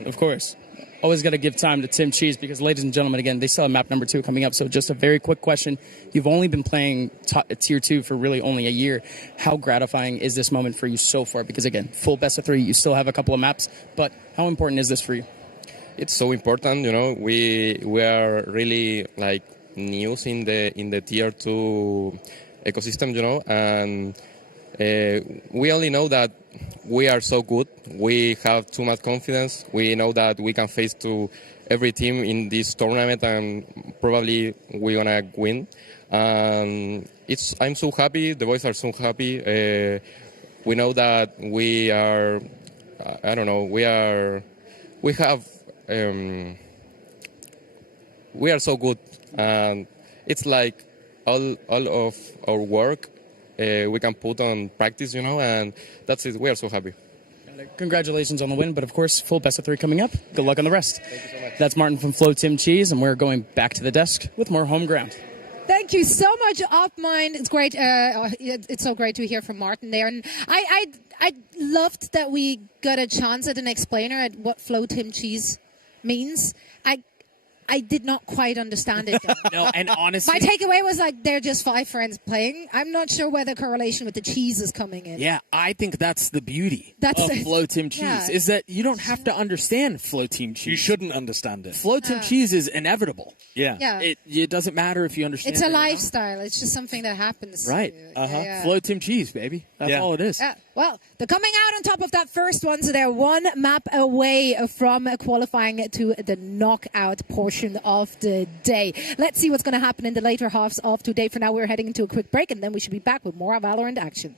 Of course. Always got to give time to Tim Cheese because, ladies and gentlemen, again, they still have map number 2 coming up. So just a very quick question. You've only been playing Tier 2 for really only a year. How gratifying is this moment for you so far? Because, again, full best of 3, you still have a couple of maps. But how important is this for you? It's so important, We are really like news in the Tier 2 ecosystem, and we only know that we are so good. We have too much confidence. We know that we can face to every team in this tournament, and probably we're gonna win. I'm so happy. The boys are so happy. We know that we are. I don't know. We are so good, and it's like all of our work we can put on practice, and that's it. We are so happy. Congratulations on the win, but of course, full best of 3 coming up. Good luck on the rest. Thank you so much. That's Martin from Flow Tim Cheese, and we're going back to the desk with more home ground. Thank you so much, UpMind. It's great. It's so great to hear from Martin there, and I loved that we got a chance at an explainer at what Flow Tim Cheese means. I did not quite understand it. No, and honestly, my takeaway was like they're just 5 friends playing. I'm not sure where the correlation with the cheese is coming in. yeah, I think that's the beauty of Flow Team Cheese, Yeah. is that you don't have to understand Flow Team Cheese. You shouldn't understand it. Flow Team Cheese is inevitable. Yeah. Yeah. It doesn't matter if you understand It's a it or not. lifestyle. It's just something that happens. Right. Yeah. Flow Team Cheese, baby. That's all it is. Yeah. Well, they're coming out on top of that first one, so they're 1 map away from qualifying to the knockout portion of the day. Let's see what's going to happen in the later halves of today. For now, we're heading into a quick break, and then we should be back with more Valorant action.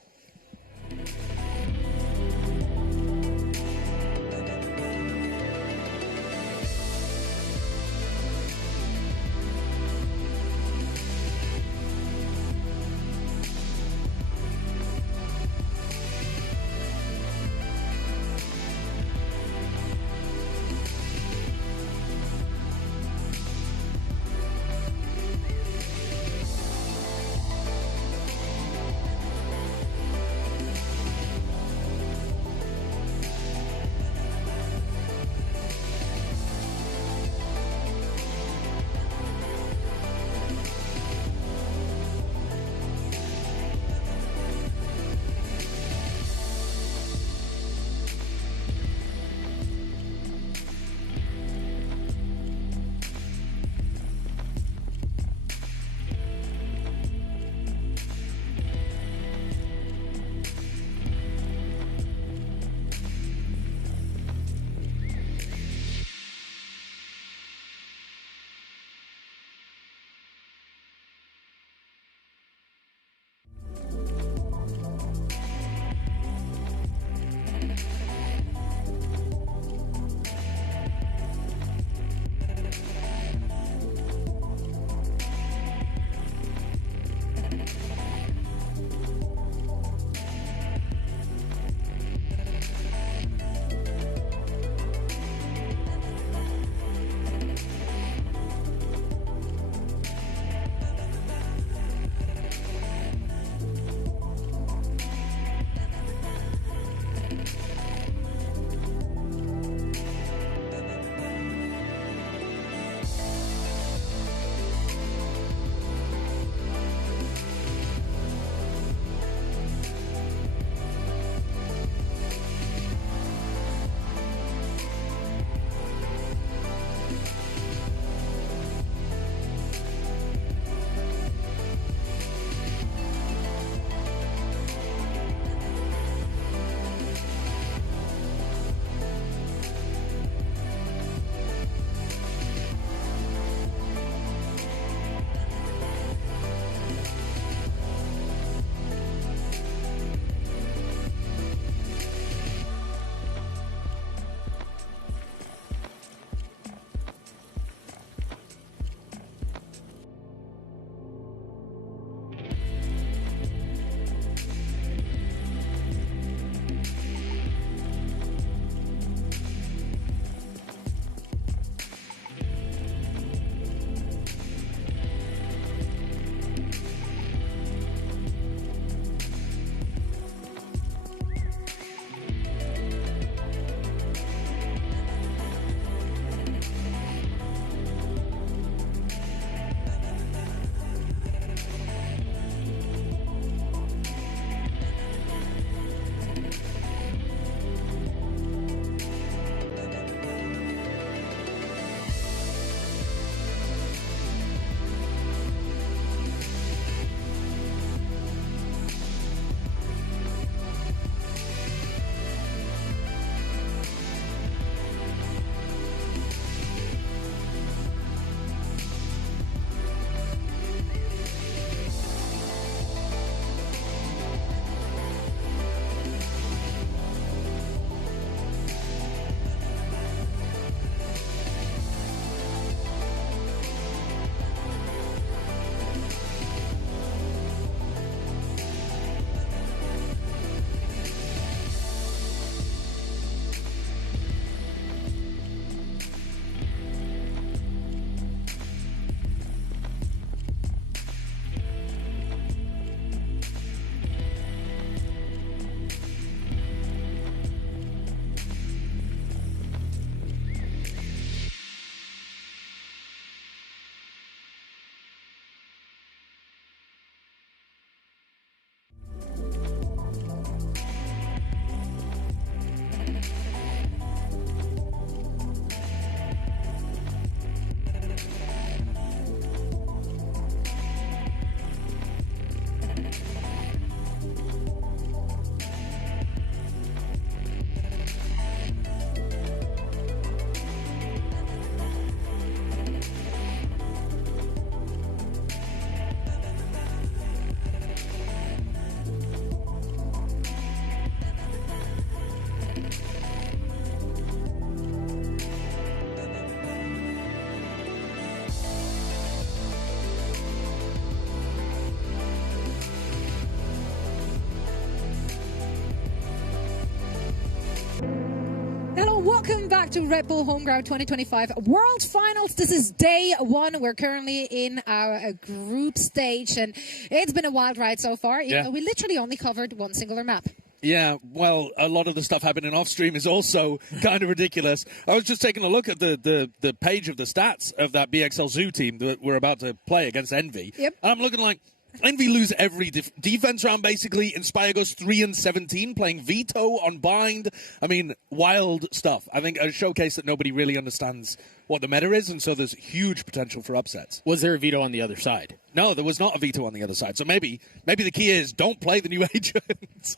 Welcome back to Red Bull Homeground 2025 World Finals. This is day one. We're currently in our group stage, and it's been a wild ride so far. Even though we literally only covered one singular map. Yeah, well, a lot of the stuff happening off stream is also kind of ridiculous. I was just taking a look at the page of the stats of that BXL Zoo team that we're about to play against Envy. Yep. And I'm looking like Envy lose every defense round, basically. Inspire goes 3-17, playing Veto on Bind. I mean, wild stuff. I think a showcase that nobody really understands what the meta is, and so there's huge potential for upsets. Was there a Veto on the other side? No, there was not a Veto on the other side. So maybe the key is don't play the new agent.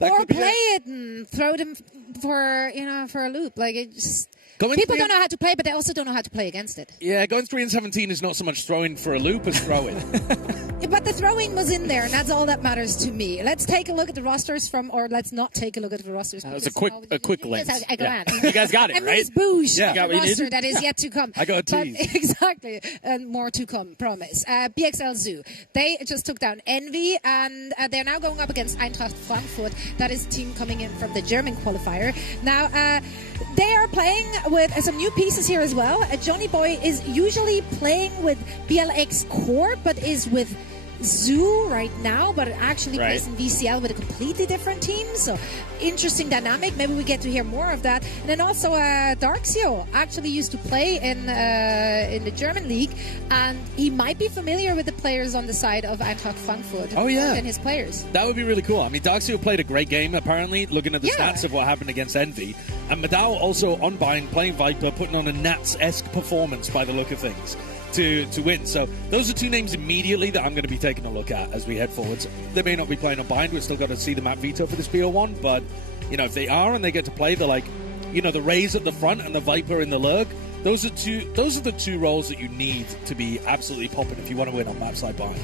Or play it and throw them for a loop. Like it just people don't know how to play, but they also don't know how to play against it. Yeah, going 3-17 is not so much throwing for a loop as throwing. But the throwing was in there, and that's all that matters to me. Let's take a look at the rosters or let's not take a look at the rosters. That was a quick glance. You guys got it, right? Boosh, Yeah. the roster that is yet to come. I got a tease. Exactly, and more to come, promise. BXL Zoo, they just took down Envy, and they're now going up against Eintracht Frankfurt. That is a team coming in from the German qualifier. Now, they are playing with some new pieces here as well. Johnny Boy is usually playing with BLX Core, but is with Zoo right now, but actually plays in VCL with a completely different team. So interesting dynamic. Maybe we get to hear more of that. And then also Darxio actually used to play in the German league, and he might be familiar with the players on the side of Eintracht Frankfurt. Oh yeah, and his players. That would be really cool. I mean, Darxio played a great game apparently. Looking at the stats of what happened against Envy, and Madao also on Bind playing Viper, putting on a Nats-esque performance by the look of things. To win. So those are two names immediately that I'm going to be taking a look at as we head forwards. They may not be playing on Bind. We've still got to see the map Veto for this BO1, but if they are and they get to play the the Rays at the front and the Viper in the lurk, those are the two roles that you need to be absolutely popping if you want to win on maps like Bind.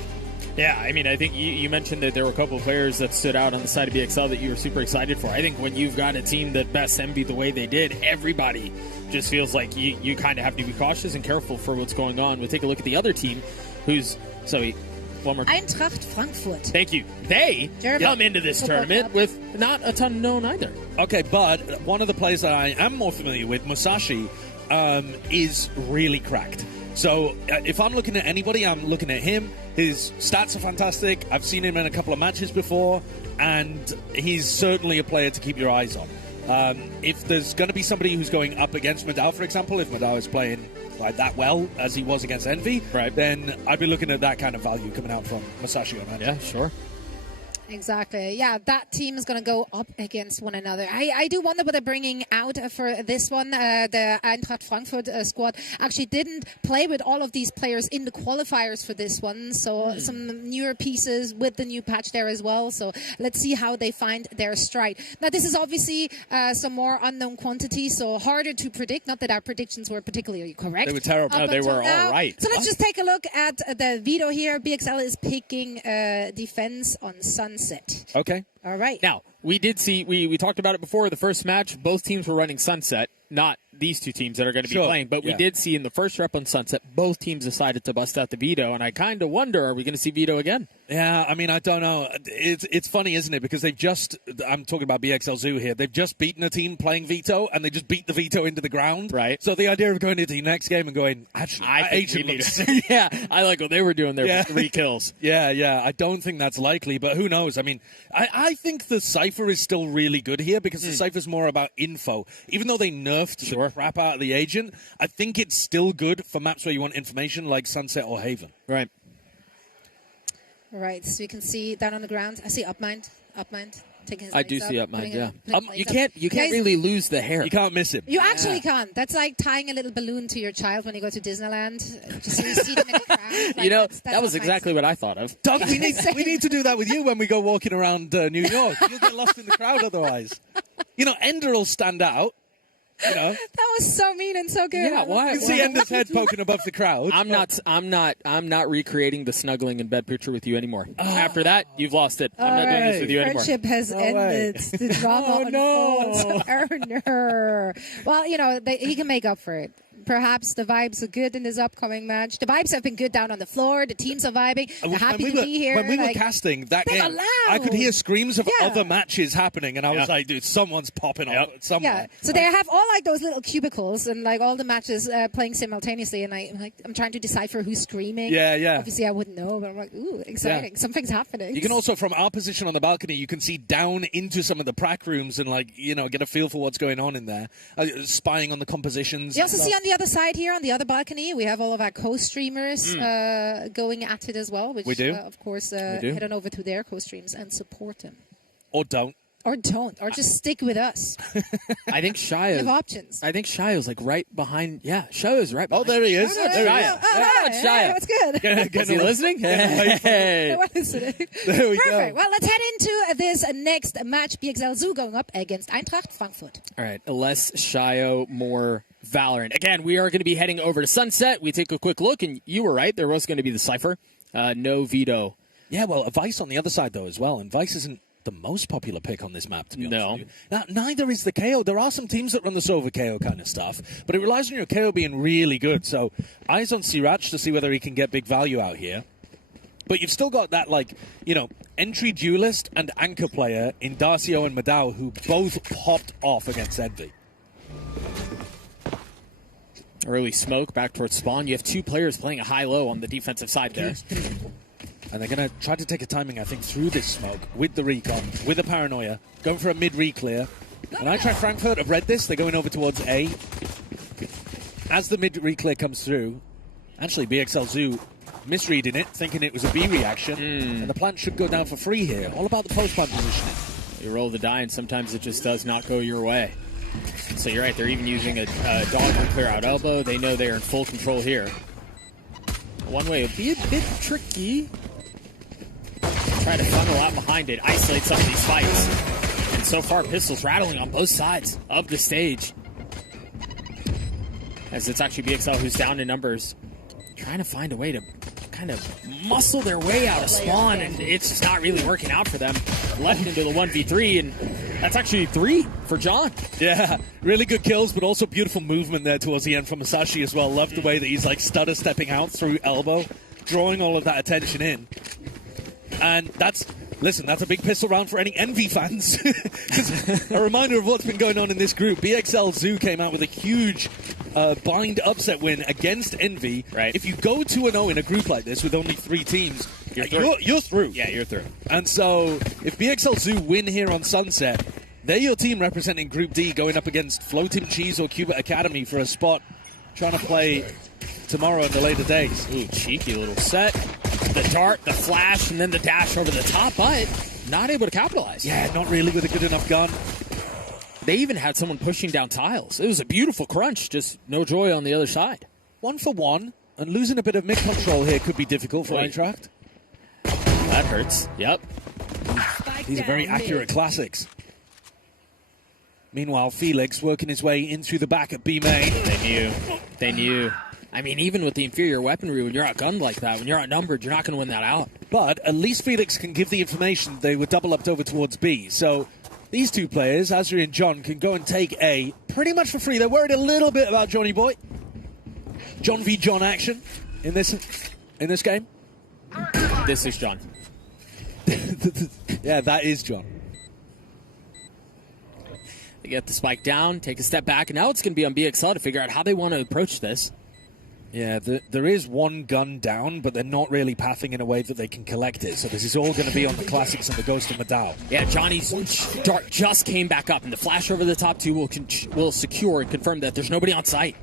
Yeah, I mean, I think you mentioned that there were a couple of players that stood out on the side of BXL that you were super excited for. I think when you've got a team that bests Envy the way they did, everybody just feels like you kind of have to be cautious and careful for what's going on. We'll take a look at the other team, who's one more. Eintracht Frankfurt. Thank you. They come into this tournament with not a ton known either. Okay, but one of the players that I am more familiar with, Musashi, is really cracked. So if I'm looking at anybody, I'm looking at him. His stats are fantastic. I've seen him in a couple of matches before, and he's certainly a player to keep your eyes on. If there's going to be somebody who's going up against Madao, for example, if Madao is playing like that well as he was against Envy, then I'd be looking at that kind of value coming out from Musashi on that. Yeah, sure. Exactly. Yeah, that team is going to go up against one another. I do wonder what they're bringing out for this one. The Eintracht Frankfurt squad actually didn't play with all of these players in the qualifiers for this one. So some newer pieces with the new patch there as well. So let's see how they find their stride. Now, this is obviously some more unknown quantity, so harder to predict. Not that our predictions were particularly correct. They were terrible. No, they were all right. So let's just take a look at the Veto here. BXL is picking defense on Sunset. Okay. All right. Now, we did see, we talked about it before, the first match, both teams were running Sunset, not these two teams that are going to be playing. But we did see in the first rep on Sunset, both teams decided to bust out the Veto, and I kind of wonder, are we going to see Veto again? Yeah, I mean, I don't know. It's funny, isn't it? Because they've just, I'm talking about BXL Zoo here, they've just beaten a team playing Veto, and they just beat the Veto into the ground. Right. So the idea of going into the next game and going, actually, yeah, I like what they were doing there with 3 kills. Yeah, I don't think that's likely, but who knows? I mean, I think the Cypher is still really good here because the Cypher's more about info. Even though they nerfed the crap out of the agent, I think it's still good for maps where you want information like Sunset or Haven. Right. Right, so you can see down on the ground. I see Upmind. Taking his I do legs see up, Upmind, putting yeah. his You legs can't Guys, really lose the hair. You can't miss him. You actually can't. That's like tying a little balloon to your child when you go to Disneyland. Just so you see them in the crowd. Like, that was exactly what I thought of. Doug, we need to do that with you when we go walking around New York. You'll get lost in the crowd otherwise. Ender will stand out. That was so mean and so good. Yeah, why? You can see Ender's head poking above the crowd. I'm not recreating the snuggling in bed picture with you anymore. After that, you've lost it. I'm not doing this with you anymore. Friendship has ended. The drama unfolds. Well, he can make up for it. Perhaps the vibes are good in this upcoming match. The vibes have been good down on the floor. The teams are vibing. They're happy to be here. When we were casting that they game, are loud. I could hear screams of Yeah. other matches happening, and I was like, dude, someone's popping off somewhere. Yeah, so they have all like those little cubicles and like all the matches playing simultaneously, and I'm trying to decipher who's screaming. Yeah. Obviously, I wouldn't know, but I'm like, ooh, exciting! Yeah. Something's happening. You can also, from our position on the balcony, you can see down into some of the prac rooms and get a feel for what's going on in there, spying on the compositions. You also see on the other side here, on the other balcony, we have all of our co-streamers going at it as well, which we do. Of course, head on over to their co-streams and support them. Or don't. Or don't. Or just stick with us. I think Shia. You have options. I think Shia's like right behind. Yeah, Shia's right behind. Oh, there he is. There There he is. Shia. Hey, Shia. what's good? Is he listening? Hey, Hey. what is it? There we Perfect. go. Well, let's head into this next match. BXL Zoo going up against Eintracht Frankfurt. All right, less Shio, more Valorant. Again, we are going to be heading over to Sunset. We take a quick look, and you were right. There was going to be the Cypher. No veto. Yeah, well, a Vice on the other side, though, as well. And Vice isn't the most popular pick on this map, to be honest with you. Now, neither is the KO. There are some teams that run the Sova KO kind of stuff, but it relies on your KO being really good. So, eyes on Sriracha to see whether he can get big value out here. But you've still got that, entry duelist and anchor player in Darcio and Madao, who both popped off against Envy. Early smoke back towards spawn. You have two players playing a high-low on the defensive side there. And they're going to try to take a timing, I think, through this smoke with the recon, with the paranoia, going for a mid-re-clear. And Eintracht Frankfurt have read this. They're going over towards A. As the mid-re-clear comes through, actually, BXL Zoo misreading it, thinking it was a B reaction. And the plant should go down for free here. All about the post-plant positioning. You roll the die, and sometimes it just does not go your way. So you're right. They're even using a dog to clear out elbow. They know they are in full control here. One way would be a bit tricky. Try to funnel out behind it, isolate some of these fights. And so far, pistols rattling on both sides of the stage. As it's actually BXL who's down in numbers, trying to find a way to kind of muscle their way out of spawn, and it's just not really working out for them. Left into the 1v3, and that's actually 3 for John. Yeah, really good kills, but also beautiful movement there towards the end from Masashi as well. Love the way that he's stutter stepping out through elbow, drawing all of that attention in. And that's a big pistol round for any Envy fans. A reminder of what's been going on in this group. BXL Zoo came out with a huge blind upset win against Envy. Right. If you go 2-0 in a group like this with only 3 teams, you're through. Yeah, you're through. And so if BXL Zoo win here on Sunset, they're your team representing Group D going up against Floating Cheese or Cuba Academy for a spot trying to play tomorrow in the later days. Ooh, cheeky little set. The dart, the flash, and then the dash over the top, but not able to capitalize. Yeah, not really with a good enough gun. They even had someone pushing down tiles. It was a beautiful crunch, just no joy on the other side. 1 for 1, and losing a bit of mid control here could be difficult for Eintracht. That hurts. Yep. These are very accurate classics. Meanwhile, Felix working his way in through the back at B main. They knew. I mean, even with the inferior weaponry, when you're outgunned like that, when you're outnumbered, you're not going to win that out. But at least Felix can give the information. They were double upped over towards B. So these two players, Azri and John, can go and take A pretty much for free. They're worried a little bit about Johnny Boy. John v. John action in this game. This is John. Yeah, that is John. They get the spike down, take a step back, and now it's going to be on BXL to figure out how they want to approach this. Yeah, there is one gun down, but they're not really pathing in a way that they can collect it. So this is all going to be on the classics and the Ghost of Madao. Yeah, Johnny's dart just came back up, and the flash over the top 2 will secure and confirm that there's nobody on site.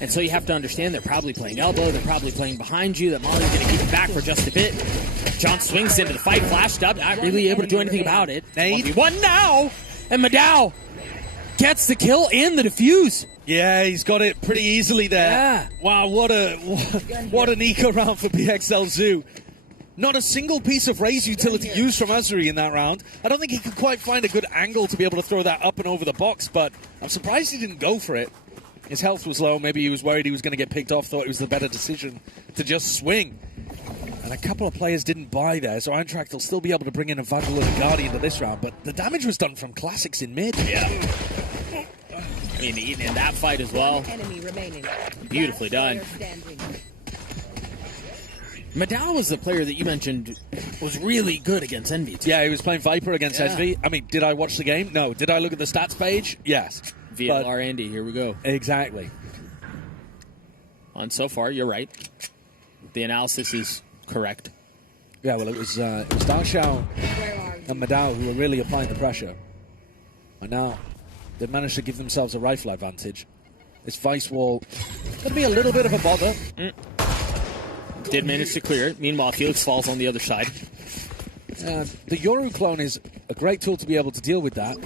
And so you have to understand they're probably playing elbow, they're probably playing behind you, that Molly's going to keep it back for just a bit. John swings into the fight, flashed up, not really able to do anything about it. 1v1 now, and Madao gets the kill and the defuse. Yeah, he's got it pretty easily there. Yeah. Wow, what an eco round for BXL Zoo. Not a single piece of Raze utility used from Azuri in that round. I don't think he could quite find a good angle to be able to throw that up and over the box, but I'm surprised he didn't go for it. His health was low. Maybe he was worried he was going to get picked off, thought it was the better decision to just swing. And a couple of players didn't buy there, so Eintracht will still be able to bring in a Vandal and a Guardian to this round, but the damage was done from classics in mid. Yeah. I mean, in that fight as well. Enemy remaining. Beautifully done. Standing. Madao was the player that you mentioned was really good against Envy. Too. Yeah, he was playing Viper against Envy. I mean, did I watch the game? No. Did I look at the stats page? Yes. VLR Andy, here we go. Exactly. And so far, you're right. The analysis is correct. Yeah, well, it was Dao Xiao and Madao who were really applying the pressure. And now they've managed to give themselves a rifle advantage. This Vice wall could be a little bit of a bother. Did manage to clear it. Meanwhile, Felix falls on the other side. The Yoru clone is a great tool to be able to deal with that.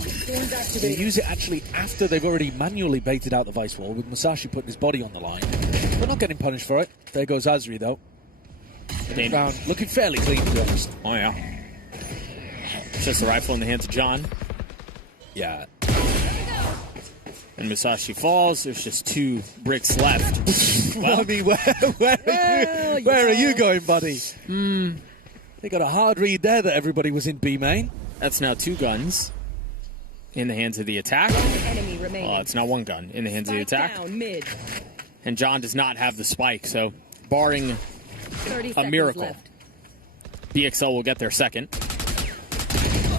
They use it actually after they've already manually baited out the Vice wall, with Musashi putting his body on the line. We're not getting punished for it. There goes Azri, though. Round looking fairly clean, to be honest. Oh, yeah. Just a rifle in the hands of John. Yeah. And Musashi falls. There's just 2 bricks left. Well, I mean, where are you going, buddy? They got a hard read there that everybody was in B main. That's now 2 guns in the hands of the attack. Enemy remaining. Well, it's now 1 gun in the hands of the attack. Down mid. And John does not have the spike, so barring 30 a miracle, left. BXL will get their second.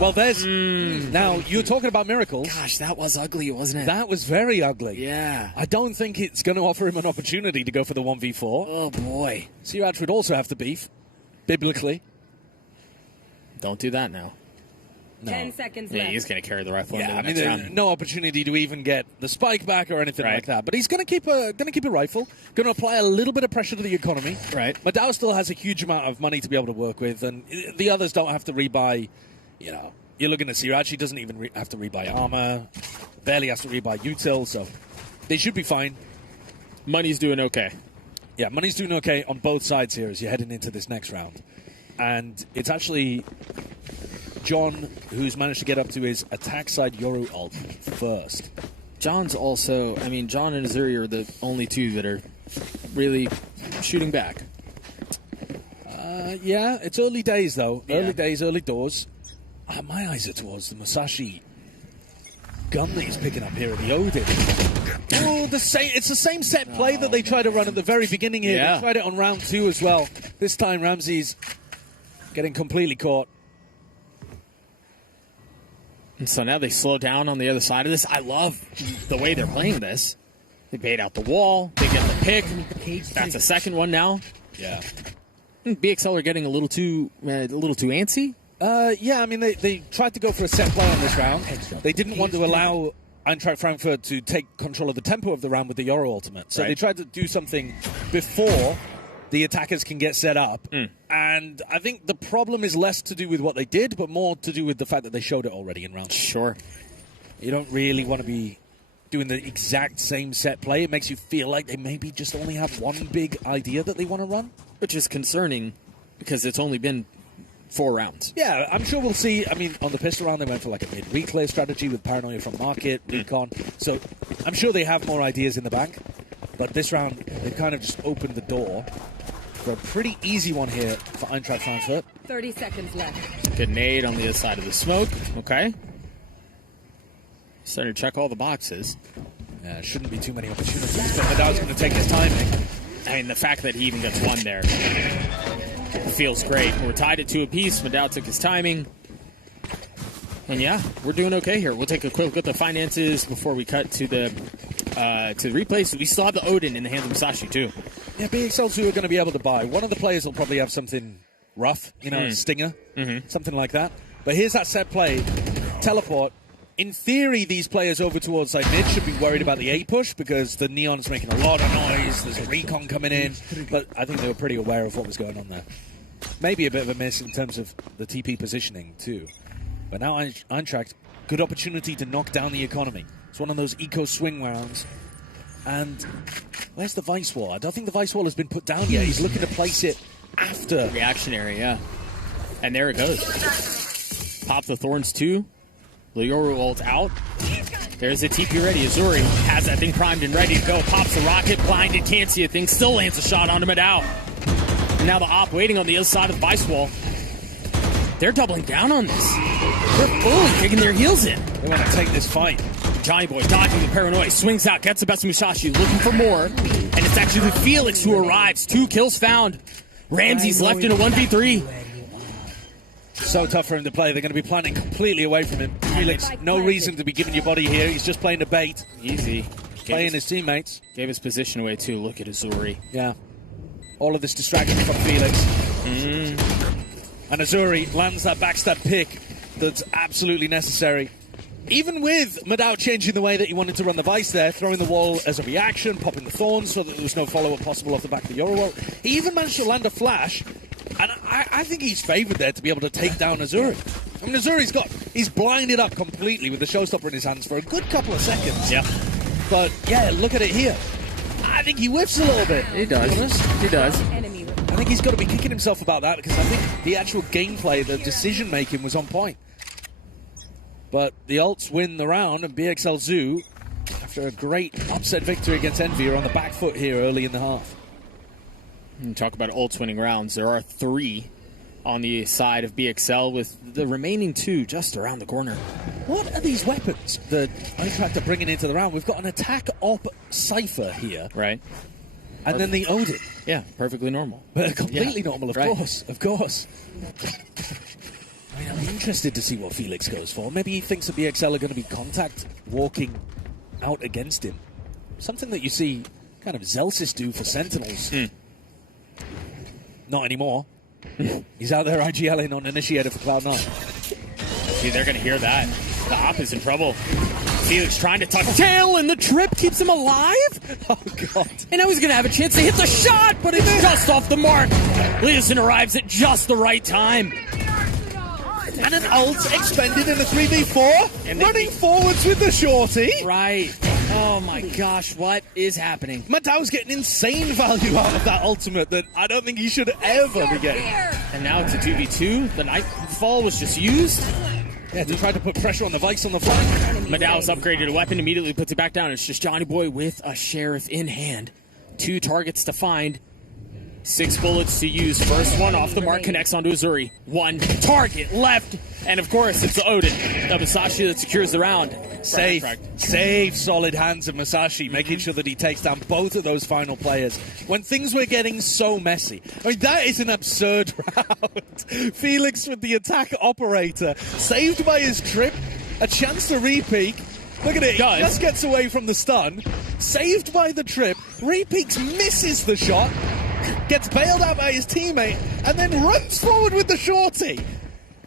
Well, there's... Now, you're talking about miracles. Gosh, that was ugly, wasn't it? That was very ugly. Yeah. I don't think it's going to offer him an opportunity to go for the 1v4. Oh, boy. Siraj would also have to beef, biblically. Don't do that now. No. 10 seconds Yeah, left. he's going to carry the rifle Yeah, into the I mean, next there's round. no opportunity to even get the spike back or anything like that. But he's going to keep a rifle, going to apply a little bit of pressure to the economy. Right. Madao still has a huge amount of money to be able to work with, and the others don't have to rebuy. You know, you're looking at Siraj; he doesn't even have to rebuy armor, barely has to rebuy util, so they should be fine. Money's doing okay. Yeah, money's doing okay on both sides here as you're heading into this next round, and it's actually John who's managed to get up to his attack side Yoru ult first. John's also, I mean, John and Azuri are the only 2 that are really shooting back. Yeah, it's early days though. Yeah. Early days, early doors. My eyes are towards the Musashi gun that he's picking up here at the Odin. Oh, it's the same set play that they tried to run at the very beginning here. Yeah. They tried it on round 2 as well. This time Ramsey's getting completely caught. And so now they slow down on the other side of this. I love the way they're playing this. They bait out the wall. They get the pick. That's a second one now. Yeah. BXL are getting a little too antsy. Yeah, I mean, they tried to go for a set play on this round. They didn't want to allow Eintracht Frankfurt to take control of the tempo of the round with the Yoru ultimate. So they tried to do something before the attackers can get set up. And I think the problem is less to do with what they did, but more to do with the fact that they showed it already in round 2. Sure. You don't really want to be doing the exact same set play. It makes you feel like they maybe just only have one big idea that they want to run. Which is concerning because it's only been 4 rounds. Yeah, I'm sure we'll see. I mean, on the pistol round, they went for like a mid-reclear strategy with Paranoia from Market, Recon. So I'm sure they have more ideas in the bank. But this round, they've kind of just opened the door for a pretty easy one here for Eintracht Frankfurt. 30 seconds left. Good nade on the other side of the smoke. Okay. Starting to check all the boxes. Yeah, shouldn't be too many opportunities, but Madao's going to take his timing. I mean, the fact that he even gets one there feels great. We're tied at 2 apiece. Madao took his timing. And yeah, we're doing okay here. We'll take a quick look at the finances before we cut to the replays. We still have the Odin in the hands of Musashi, too. Yeah, BXL 2 are going to be able to buy. One of the players will probably have something rough, you know, stinger, something like that. But here's that set play. Teleport. In theory, these players over towards side mid should be worried about the A push because the Neon's making a lot of noise. There's a recon coming in. But I think they were pretty aware of what was going on there. Maybe a bit of a miss in terms of the TP positioning, too. But now Eintracht, good opportunity to knock down the economy. It's one of those eco swing rounds. And where's the Vice Wall? I don't think the Vice Wall has been put down yet. He's looking to place it after. Reactionary, yeah. And there it goes. Pop the Thorns 2. Yoru ult out. There's the TP ready. Azuri has that thing primed and ready to go. Pops the rocket, blinded, can't see a thing. Still lands a shot onto Madao. And now the op waiting on the other side of the Vice Wall. They're doubling down on this. They're fully kicking their heels in. They want to take this fight. Johnny Boy dodging the paranoia, swings out, gets the best of Musashi, looking for more, and it's actually Felix who arrives. 2 kills found. Ramsey's left in a 1v3. So tough for him to play. They're going to be planning completely away from him. Felix, no reason to be giving your body here. He's just playing a bait. Easy. Playing his teammates. Gave his position away too. Look at Azuri. Yeah. All of this distraction from Felix. And Azuri lands that backstab pick that's absolutely necessary. Even with Madao changing the way that he wanted to run the Vice there, throwing the wall as a reaction, popping the thorns so that there was no follow-up possible off the back of the Euro wall, he even managed to land a flash, and I think he's favoured there to be able to take down Azuri. I mean, he's blinded up completely with the showstopper in his hands for a good couple of seconds. Yeah. But, yeah, look at it here. I think he whiffs a little bit. He does. He does. I think he's got to be kicking himself about that because I think the actual gameplay, the decision-making was on point. But the Alts win the round, and BXL Zoo, after a great upset victory against Envy, are on the back foot here early in the half. And talk about Alts winning rounds. There are 3 on the side of BXL, with the remaining 2 just around the corner. What are these weapons that Eintracht are bringing into the round? We've got an attack op Cypher here. Right. And then the Odin. Yeah, perfectly normal. Completely normal, of right. course. Of course. I mean, I'm interested to see what Felix goes for. Maybe he thinks the BXL are going to be contact walking out against him. Something that you see kind of Zelsis do for Sentinels. Not anymore. He's out there IGLing on Initiator for Cloud9. See, they're going to hear that. The op is in trouble. Felix trying to tuck tail, and the trip keeps him alive? Oh, God. And now he's going to have a chance to hit the shot, but it's just off the mark. Leeson arrives at just the right time. And an ult expended in a 3v4, and running forwards with the shorty. Right. Oh my gosh, what is happening? Madao's getting insane value out of that ultimate that I don't think he should ever be getting. And now it's a 2v2. The Nightfall was just used. Yeah, to try to put pressure on the Vice on the flank. Madao's upgraded a weapon, immediately puts it back down. It's just Johnny Boy with a Sheriff in hand. 2 targets to find. 6 bullets to use. First one off the mark, connects onto Azuri. 1 target left. And of course, it's the Odin of Musashi that secures the round. Safe, solid hands of Musashi, making sure that he takes down both of those final players. When things were getting so messy. I mean, that is an absurd round. Felix with the attack operator, saved by his trip, a chance to re-peek. Look at it, he just gets away from the stun. Saved by the trip, re-peeks, misses the shot. Gets bailed out by his teammate, and then runs forward with the shorty.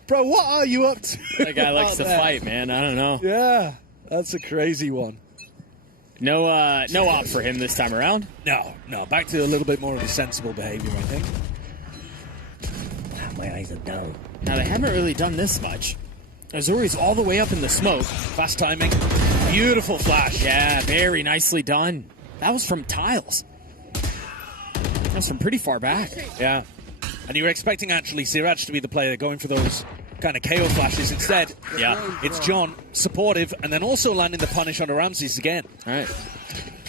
Bro, what are you up to? That guy likes to fight, man. I don't know. Yeah, that's a crazy one. No op for him this time around. No. Back to a little bit more of a sensible behavior, I think. My eyes are down. Now, they haven't really done this much. Azuri's all the way up in the smoke. Fast timing. Beautiful flash. Yeah, very nicely done. That was from tiles. That was from pretty far back. Yeah. And you were expecting, actually, Siraj to be the player going for those kind of KO flashes. Instead, it's John, supportive, and then also landing the punish on the Ramses again. All right.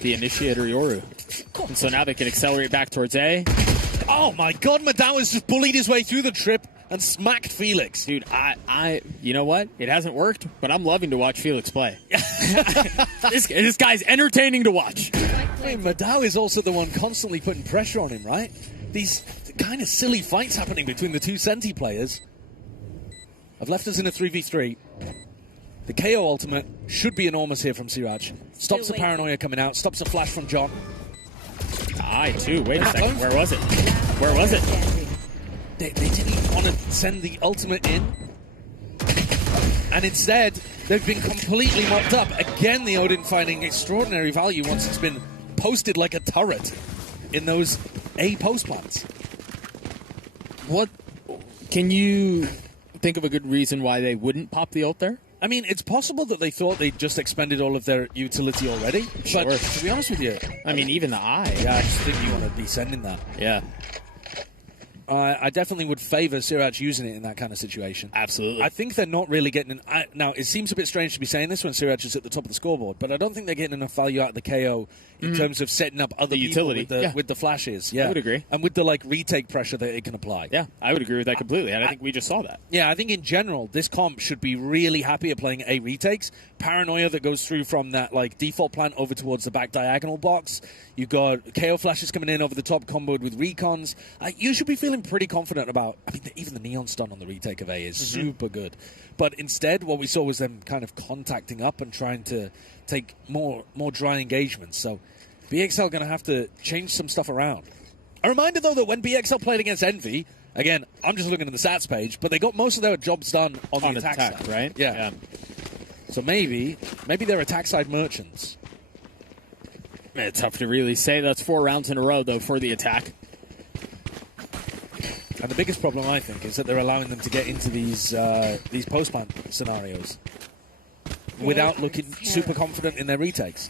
The initiator, Yoru. And so now they can accelerate back towards A. Oh, my God. Madao has just bullied his way through the trip and smacked Felix. Dude, you know what? It hasn't worked, but I'm loving to watch Felix play. This guy's entertaining to watch. I mean, Madao is also the one constantly putting pressure on him, right? These kind of silly fights happening between the 2 Senti players have left us in a 3v3. The KO ultimate should be enormous here from Siraj. Stops the paranoia coming out, stops a flash from John. Too. Wait a second. Where was it? Where was it? They didn't want to send the ultimate in. And instead, they've been completely mopped up. Again, the Odin finding extraordinary value once it's been posted like a turret in those A post plants. What? Can you think of a good reason why they wouldn't pop the ult there? I mean, it's possible that they thought they'd just expended all of their utility already. Sure. But to be honest with you, I mean, even the eye. Yeah, I just think you want to be sending that. Yeah. I definitely would favor Siraj using it in that kind of situation. Absolutely. I think they're not really getting... now, it seems a bit strange to be saying this when Siraj is at the top of the scoreboard, but I don't think they're getting enough value out of the KO in terms of setting up other people utility. with the flashes. Yeah. I would agree. And with the retake pressure that it can apply. Yeah, I would agree with that completely, and I think we just saw that. Yeah, I think in general, this comp should be really happy at playing A retakes. Paranoia that goes through from that default plant over towards the back diagonal box. You've got KO flashes coming in over the top, comboed with recons. You should be feeling pretty confident about... I mean, even the neon stun on the retake of A is super good. But instead, what we saw was them kind of contacting up and trying to take more dry engagements. So BXL going to have to change some stuff around. A reminder, though, that when BXL played against Envy, again, I'm just looking at the stats page, but they got most of their jobs done on the attack side. Right? Yeah. So maybe they're attack side merchants. It's tough to really say. That's 4 rounds in a row, though, for the attack. And the biggest problem, I think, is that they're allowing them to get into these post-plant scenarios without looking super confident in their retakes.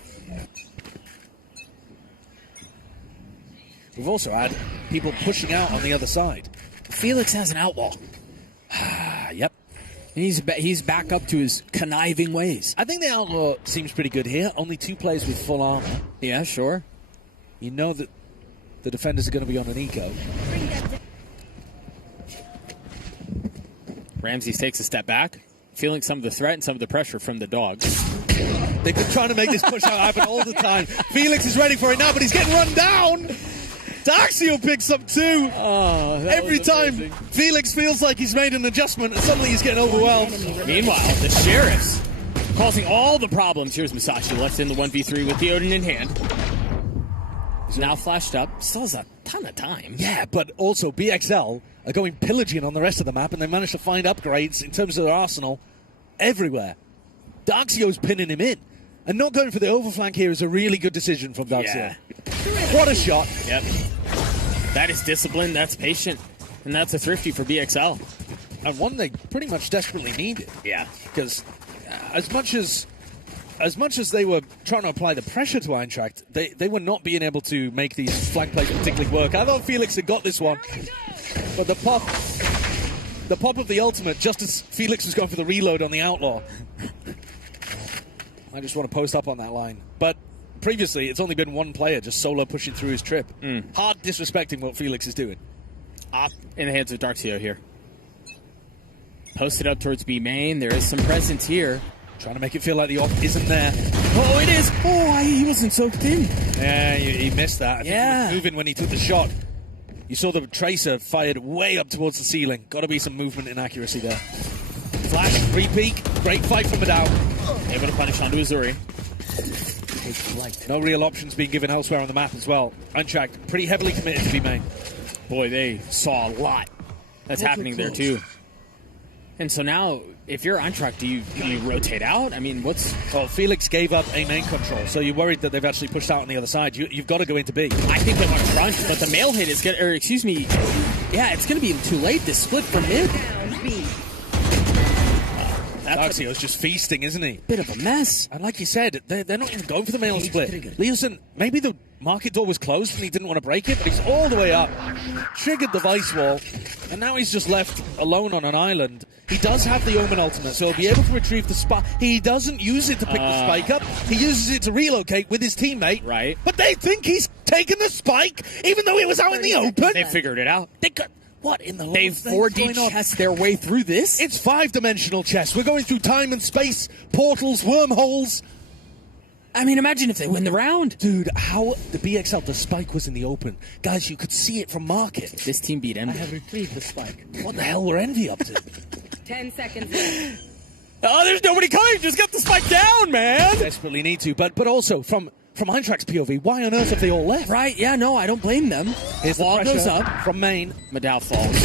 We've also had people pushing out on the other side. Felix has an outlaw. Yep. And he's back up to his conniving ways. I think the outlaw seems pretty good here. Only 2 players with full armor. Yeah, sure. You know that the defenders are going to be on an eco. Ramses takes a step back, feeling some of the threat and some of the pressure from the dogs. They've been trying to make this push out happen all the time. Felix is ready for it now, but he's getting run down. Daxio picks up 2. Every time Felix feels like he's made an adjustment and suddenly he's getting overwhelmed. Meanwhile, the Sheriffs causing all the problems. Here's Masashi left in the 1v3 with the Odin in hand. He's now flashed up. Still has a ton of time. Yeah, but also BXL are going pillaging on the rest of the map, and they managed to find upgrades in terms of their arsenal everywhere. Daxio's pinning him in. And not going for the overflank here is a really good decision from Daxio. Yeah. What a shot. Yep. That is discipline, that's patient, and that's a thrifty for BXL. And one they pretty much desperately needed. Yeah. Because as much as they were trying to apply the pressure to Eintracht, they were not being able to make these flank plays particularly work. I thought Felix had got this one, but the pop of the ultimate, just as Felix was going for the reload on the outlaw. I just want to post up on that line. But previously, it's only been one player just solo pushing through his trip. Hard disrespecting what Felix is doing. Op in the hands of Darkseer here. Posted up towards B main. There is some presence here. Trying to make it feel like the op isn't there. Oh, it is. Oh, he wasn't soaked in. Yeah, he missed that. I think he was moving when he took the shot. You saw the tracer fired way up towards the ceiling. Got to be some movement inaccuracy there. Flash, re-peek. Great fight from Madao. Able to punish onto Uzuri. No real options being given elsewhere on the map as well. Eintracht pretty heavily committed to B main. Boy, they saw a lot that's happening there too. And so now, if you're Eintracht, do you rotate out? I mean, what's... Oh, Felix gave up A main control, so you're worried that they've actually pushed out on the other side. You've got to go into B. I think they want to crunch, but the mail hit is going to... Or, excuse me. Yeah, it's going to be too late. This split from mid. Daxio's just feasting, isn't he? Bit of a mess. And like you said, they're not even going for the mail split. Leosin, maybe the market door was closed and he didn't want to break it, but he's all the way up. Triggered the vice wall, and now he's just left alone on an island. He does have the Omen ultimate, so he'll be able to retrieve the spike. He doesn't use it to pick the spike up. He uses it to relocate with his teammate. Right. But they think he's taken the spike, even though it was out in the open. They figured it out. What in the Lord's They've 4D chessed their way through this? It's 5-dimensional chess. We're going through time and space, portals, wormholes. I mean, imagine if they win the round. Dude, how the BXL, the spike was in the open. Guys, you could see it from market. This team beat Envy. I have retrieved the spike. What the hell were Envy up to? 10 seconds left. Oh, there's nobody coming. Just get the spike down, man. Desperately need to, but also from Eintracht's POV, why on earth have they all left? Right, yeah, no, I don't blame them. Here's Wall the goes pressure up. from main. Madao falls.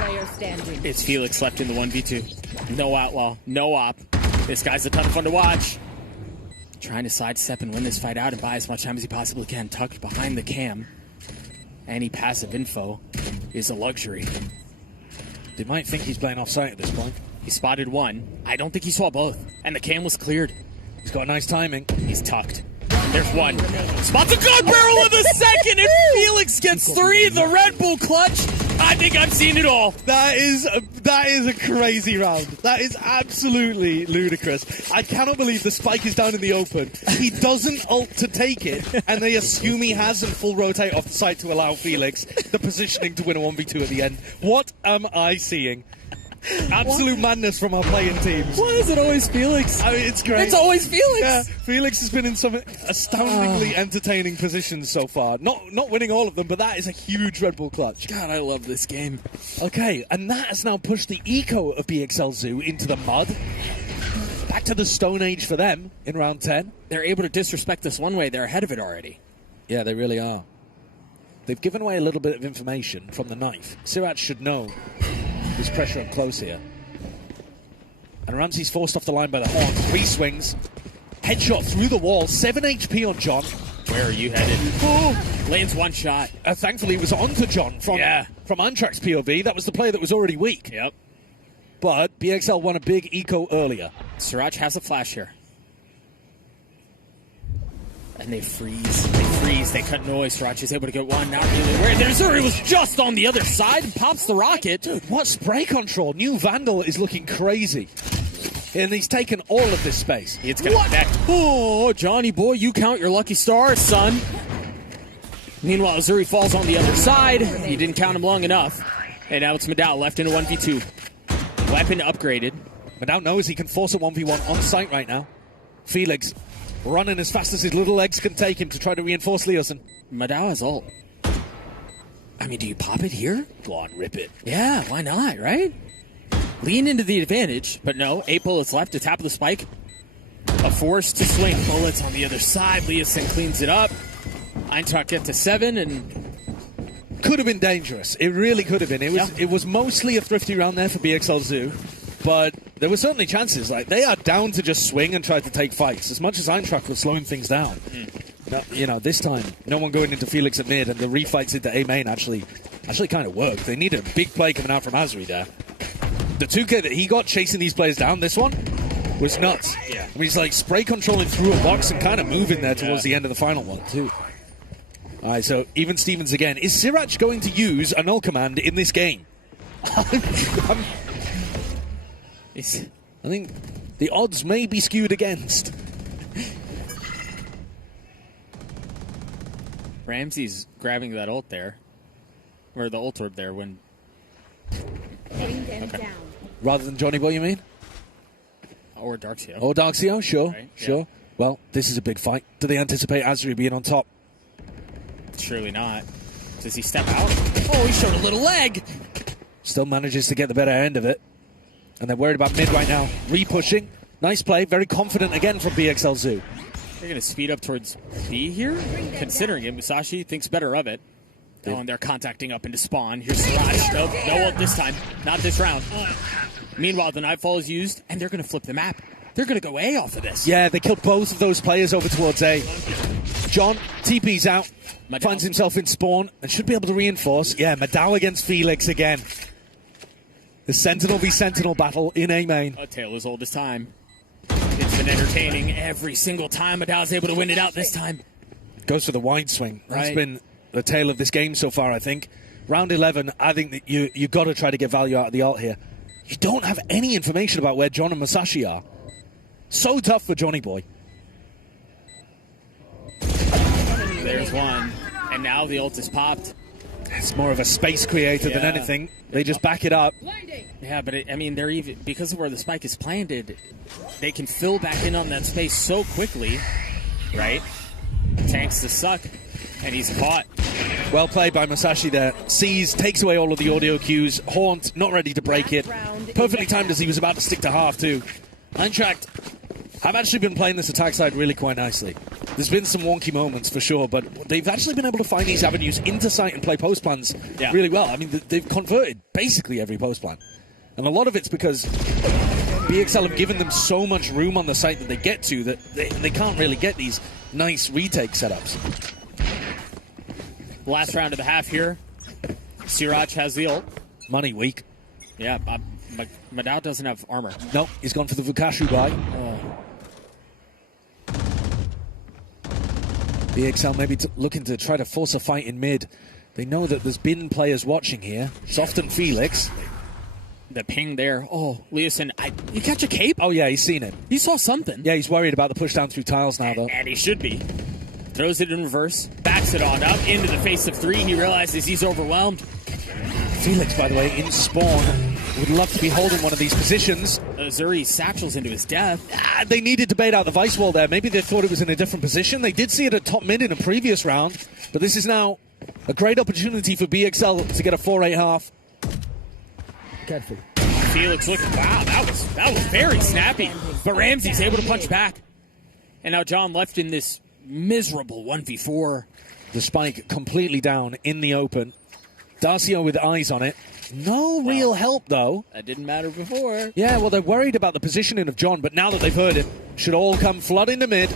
Player standing. It's Felix left in the 1v2. No outlaw, no op. This guy's a ton of fun to watch. Trying to sidestep and win this fight out and buy as much time as he possibly can. Tucked behind the cam. Any passive info is a luxury. They might think he's playing offsite at this point. He spotted one. I don't think he saw both. And the cam was cleared. He's got nice timing. He's tucked. There's one. Spots a gun barrel in the second, and Felix gets 3. The Red Bull clutch I think I've seen it all. That is a crazy round. That is absolutely ludicrous. I cannot believe the spike is down in the open. He doesn't ult to take it, and they assume he has and full rotate off the site to allow Felix the positioning to win a 1v2 at the end. What am I seeing? Absolute madness from our playing teams. Why is it always Felix? I mean, it's great. It's always Felix. Yeah, Felix has been in some astoundingly entertaining positions so far. Not winning all of them, but that is a huge Red Bull clutch. God, I love this game. Okay, and that has now pushed the eco of BXL Zoo into the mud. Back to the Stone Age for them in round 10. They're able to disrespect us one way. They're ahead of it already. Yeah, they really are. They've given away a little bit of information from the knife. Siraj should know there's pressure up close here. And Ramsey's forced off the line by the horn. 3 swings. Headshot through the wall. 7 HP on John. Where are you headed? Oh. Lands one shot. Thankfully, it was onto John from Antrak's POV. That was the player that was already weak. Yep. But BXL won a big eco earlier. Siraj has a flash here. And they freeze. They freeze. They cut noise. Sriracha is able to get one. Not really. Where Zuri was just on the other side and pops the rocket. Dude, what spray control? New Vandal is looking crazy. And he's taken all of this space. It's going to connect. Oh, Johnny boy, you count your lucky stars, son. Meanwhile, Zuri falls on the other side. He didn't count him long enough. And now it's Madao left in a 1v2. Weapon upgraded. Madao knows he can force a 1v1 on site right now. Felix running as fast as his little legs can take him to try to reinforce Leosin. Madao has ult. I mean, do you pop it here? Go on, rip it. Yeah, why not, right? Lean into the advantage, but no. 8 bullets left to tap the spike. A force to swing. Bullets on the other side. Leosin cleans it up. Eintracht get to 7 and... Could have been dangerous. It really could have been. It was mostly a thrifty round there for BXL Zoo. But there were certainly chances. Like, they are down to just swing and try to take fights. As much as Eintracht was slowing things down. No, you know, this time, no one going into Felix at mid, and the refights into A main actually kind of worked. They needed a big play coming out from Azri there. The 2K that he got chasing these players down, this one, was nuts. Yeah. I mean, he's like spray controlling through a box and kind of moving there towards the end of the final one, too. All right, so even Stevens again. Is Siraj going to use a null command in this game? I think the odds may be skewed against. Ramsey's grabbing that ult there. Or the ult orb there when... Down. Rather than Johnny Boy, you mean? Or Darkseid. Oh, Darkseid, sure, Right, yeah. sure. Well, this is a big fight. Do they anticipate Azri being on top? Surely not. Does he step out? Oh, he showed a little leg! Still manages to get the better end of it. And they're worried about mid right now. Re-pushing. Nice play. Very confident again from BXL Zoo. They're going to speed up towards B here, considering it. Musashi thinks better of it. Oh, and they're contacting up into spawn. Here's Siraj. Nope, no ult this time. Not this round. Meanwhile, the Nightfall is used, and they're going to flip the map. They're going to go A off of this. Yeah, they killed both of those players over towards A. John, TP's out, Madao finds himself in spawn, and should be able to reinforce. Yeah, Madao against Felix again. The Sentinel v Sentinel battle in A main. A tale as old as time. It's been entertaining every single time. Madao's able to win it out this time. Goes for the wide swing. That's Right. been the tale of this game so far, I think. Round 11, I think that you got to try to get value out of the ult here. You don't have any information about where John and Musashi are. So tough for Johnny Boy. There's one. And now the ult is popped. It's more of a space creator than Yeah. anything. They just back it up. Yeah, but I mean, they're even because of where the spike is planted, they can fill back in on that space so quickly, right? Tanks the suck, and he's caught. Well played by Musashi there. Sees, takes away all of the audio cues. Haunt, not ready to break it. Perfectly timed as he was about to stick to half, too. Eintracht have actually been playing this attack side really quite nicely. There's been some wonky moments for sure, but they've actually been able to find these avenues into site and play post plans really well. I mean, they've converted basically every post plan. And a lot of it's because BXL have given them so much room on the site that they get to that they can't really get these nice retake setups. Last round of the half here. Siraj has the ult. Money weak. Yeah, Madao doesn't have armor. No, he's gone for the Vukashu buy. BXL maybe looking to try to force a fight in mid. They know that there's been players watching here. Soft and Felix. The ping there. Oh, Leosin, you catch a cape? Oh, yeah, he's seen it. He saw something. Yeah, he's worried about the push down through tiles now, though. And he should be. Throws it in reverse, backs it on up into the face of 3. He realizes he's overwhelmed. Felix, by the way, in spawn, would love to be holding one of these positions. Zuri satchels into his death. They needed to bait out the Vice Wall there. Maybe they thought it was in a different position. They did see it at top mid in a previous round, but this is now a great opportunity for BXL to get a 4-8 half. Careful. Felix looking, wow, that was very snappy. But Ramsey's able to punch back. And now John left in this miserable 1v4. The spike completely down in the open. Darcio with eyes on it. No real help, though. That didn't matter before. Yeah, well, they're worried about the positioning of John, but now that they've heard it, should all come flooding to mid.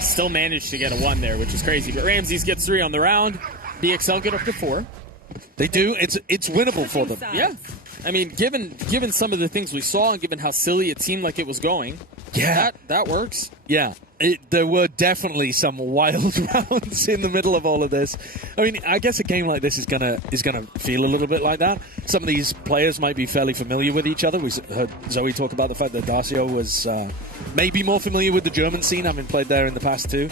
Still managed to get a 1 there, which is crazy. But Ramses gets 3 on the round. BXL get up to 4. They do. It's winnable for them. Yeah. I mean, given some of the things we saw and given how silly it seemed like it was going, yeah, that works. Yeah, there were definitely some wild rounds in the middle of all of this. I mean, I guess a game like this is gonna feel a little bit like that. Some of these players might be fairly familiar with each other. We heard Zoe talk about the fact that Darcio was maybe more familiar with the German scene, having played there in the past too.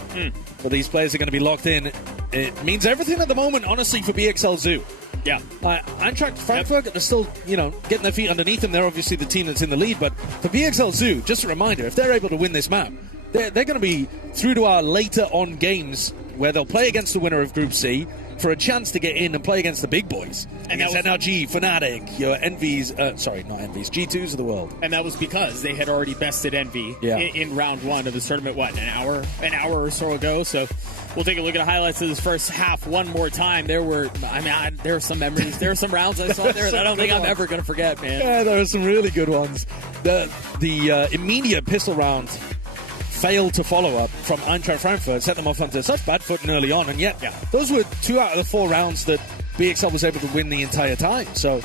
But these players are going to be locked in. It means everything at the moment, honestly, for BXL Zoo. Yeah. Eintracht Frankfurt, they're still, getting their feet underneath them. They're obviously the team that's in the lead. But for BXL Zoo, just a reminder, if they're able to win this map, they're going to be through to our later on games where they'll play against the winner of Group C for a chance to get in and play against the big boys. And against NRG, FNATIC, your Envy's, sorry, not Envy's, G2s of the world. And that was because they had already bested Envy in round 1 of this tournament, an hour or so ago. So we'll take a look at the highlights of this first half one more time. There were some memories. There were some rounds I saw there that I don't think I'm ever going to forget, man. Yeah, there were some really good ones. The immediate pistol round failed to follow up from Eintracht Frankfurt, set them off onto such bad footing early on, and yet those were 2 out of the 4 rounds that BXL was able to win the entire time. So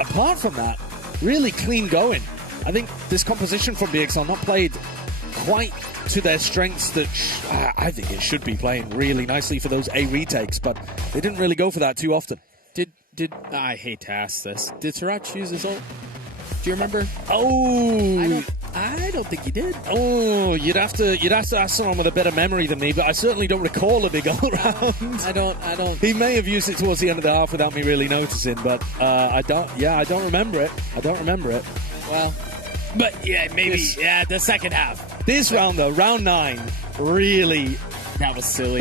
apart from that, really clean going. I think this composition from BXL not played quite to their strengths that I think it should be playing really nicely for those A retakes, but they didn't really go for that too often. Did I hate to ask this? Did Sriracha use his ult? Do you remember? Oh, I don't think he did. Oh, you'd have to ask someone with a better memory than me, but I certainly don't recall a big ult round. I don't. He may have used it towards the end of the half without me really noticing, but I don't remember it. I don't remember it. Well, but yeah, maybe the second half. This round though, round 9, really. That was silly.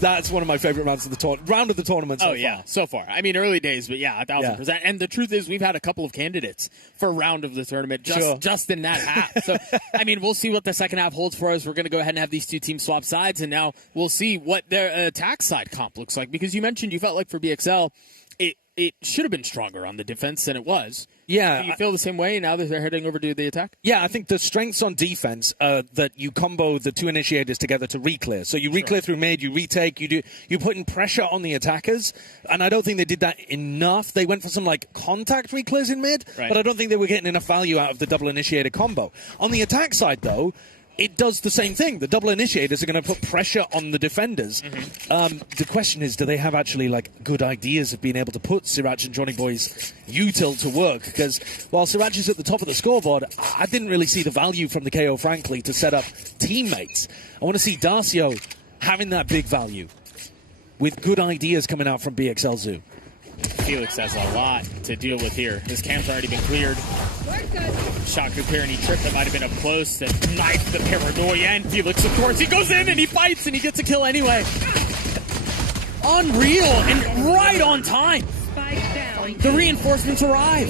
That's one of my favorite rounds of the round of the tournament. So far. So far. I mean, early days, but 1,000%. And the truth is, we've had a couple of candidates for round of the tournament just in that half. So, I mean, we'll see what the second half holds for us. We're going to go ahead and have these 2 teams swap sides, and now we'll see what their attack side comp looks like. Because you mentioned you felt like for BXL, it should have been stronger on the defense than it was. Yeah. Do you feel the same way now that they're heading over to the attack? Yeah, I think the strengths on defense that you combo the 2 initiators together to re-clear. So you re-clear through mid, you retake, you're putting pressure on the attackers, and I don't think they did that enough. They went for some contact re-clears in mid, but I don't think they were getting enough value out of the double initiator combo. On the attack side, though, it does the same thing. The double initiators are going to put pressure on the defenders. The question is, do they have actually good ideas of being able to put Sriracha and Johnny Boy's util to work? Because while Sriracha is at the top of the scoreboard, I didn't really see the value from the KO, frankly, to set up teammates. I want to see Darcio having that big value with good ideas coming out from BXL Zoo. Felix has a lot to deal with here. His camp's already been cleared. Shot could clear, and he tripped. That might have been up close. That knifed the paranoia, and Felix, of course, he goes in and he fights and he gets a kill anyway. Unreal and right on time. The reinforcements arrive.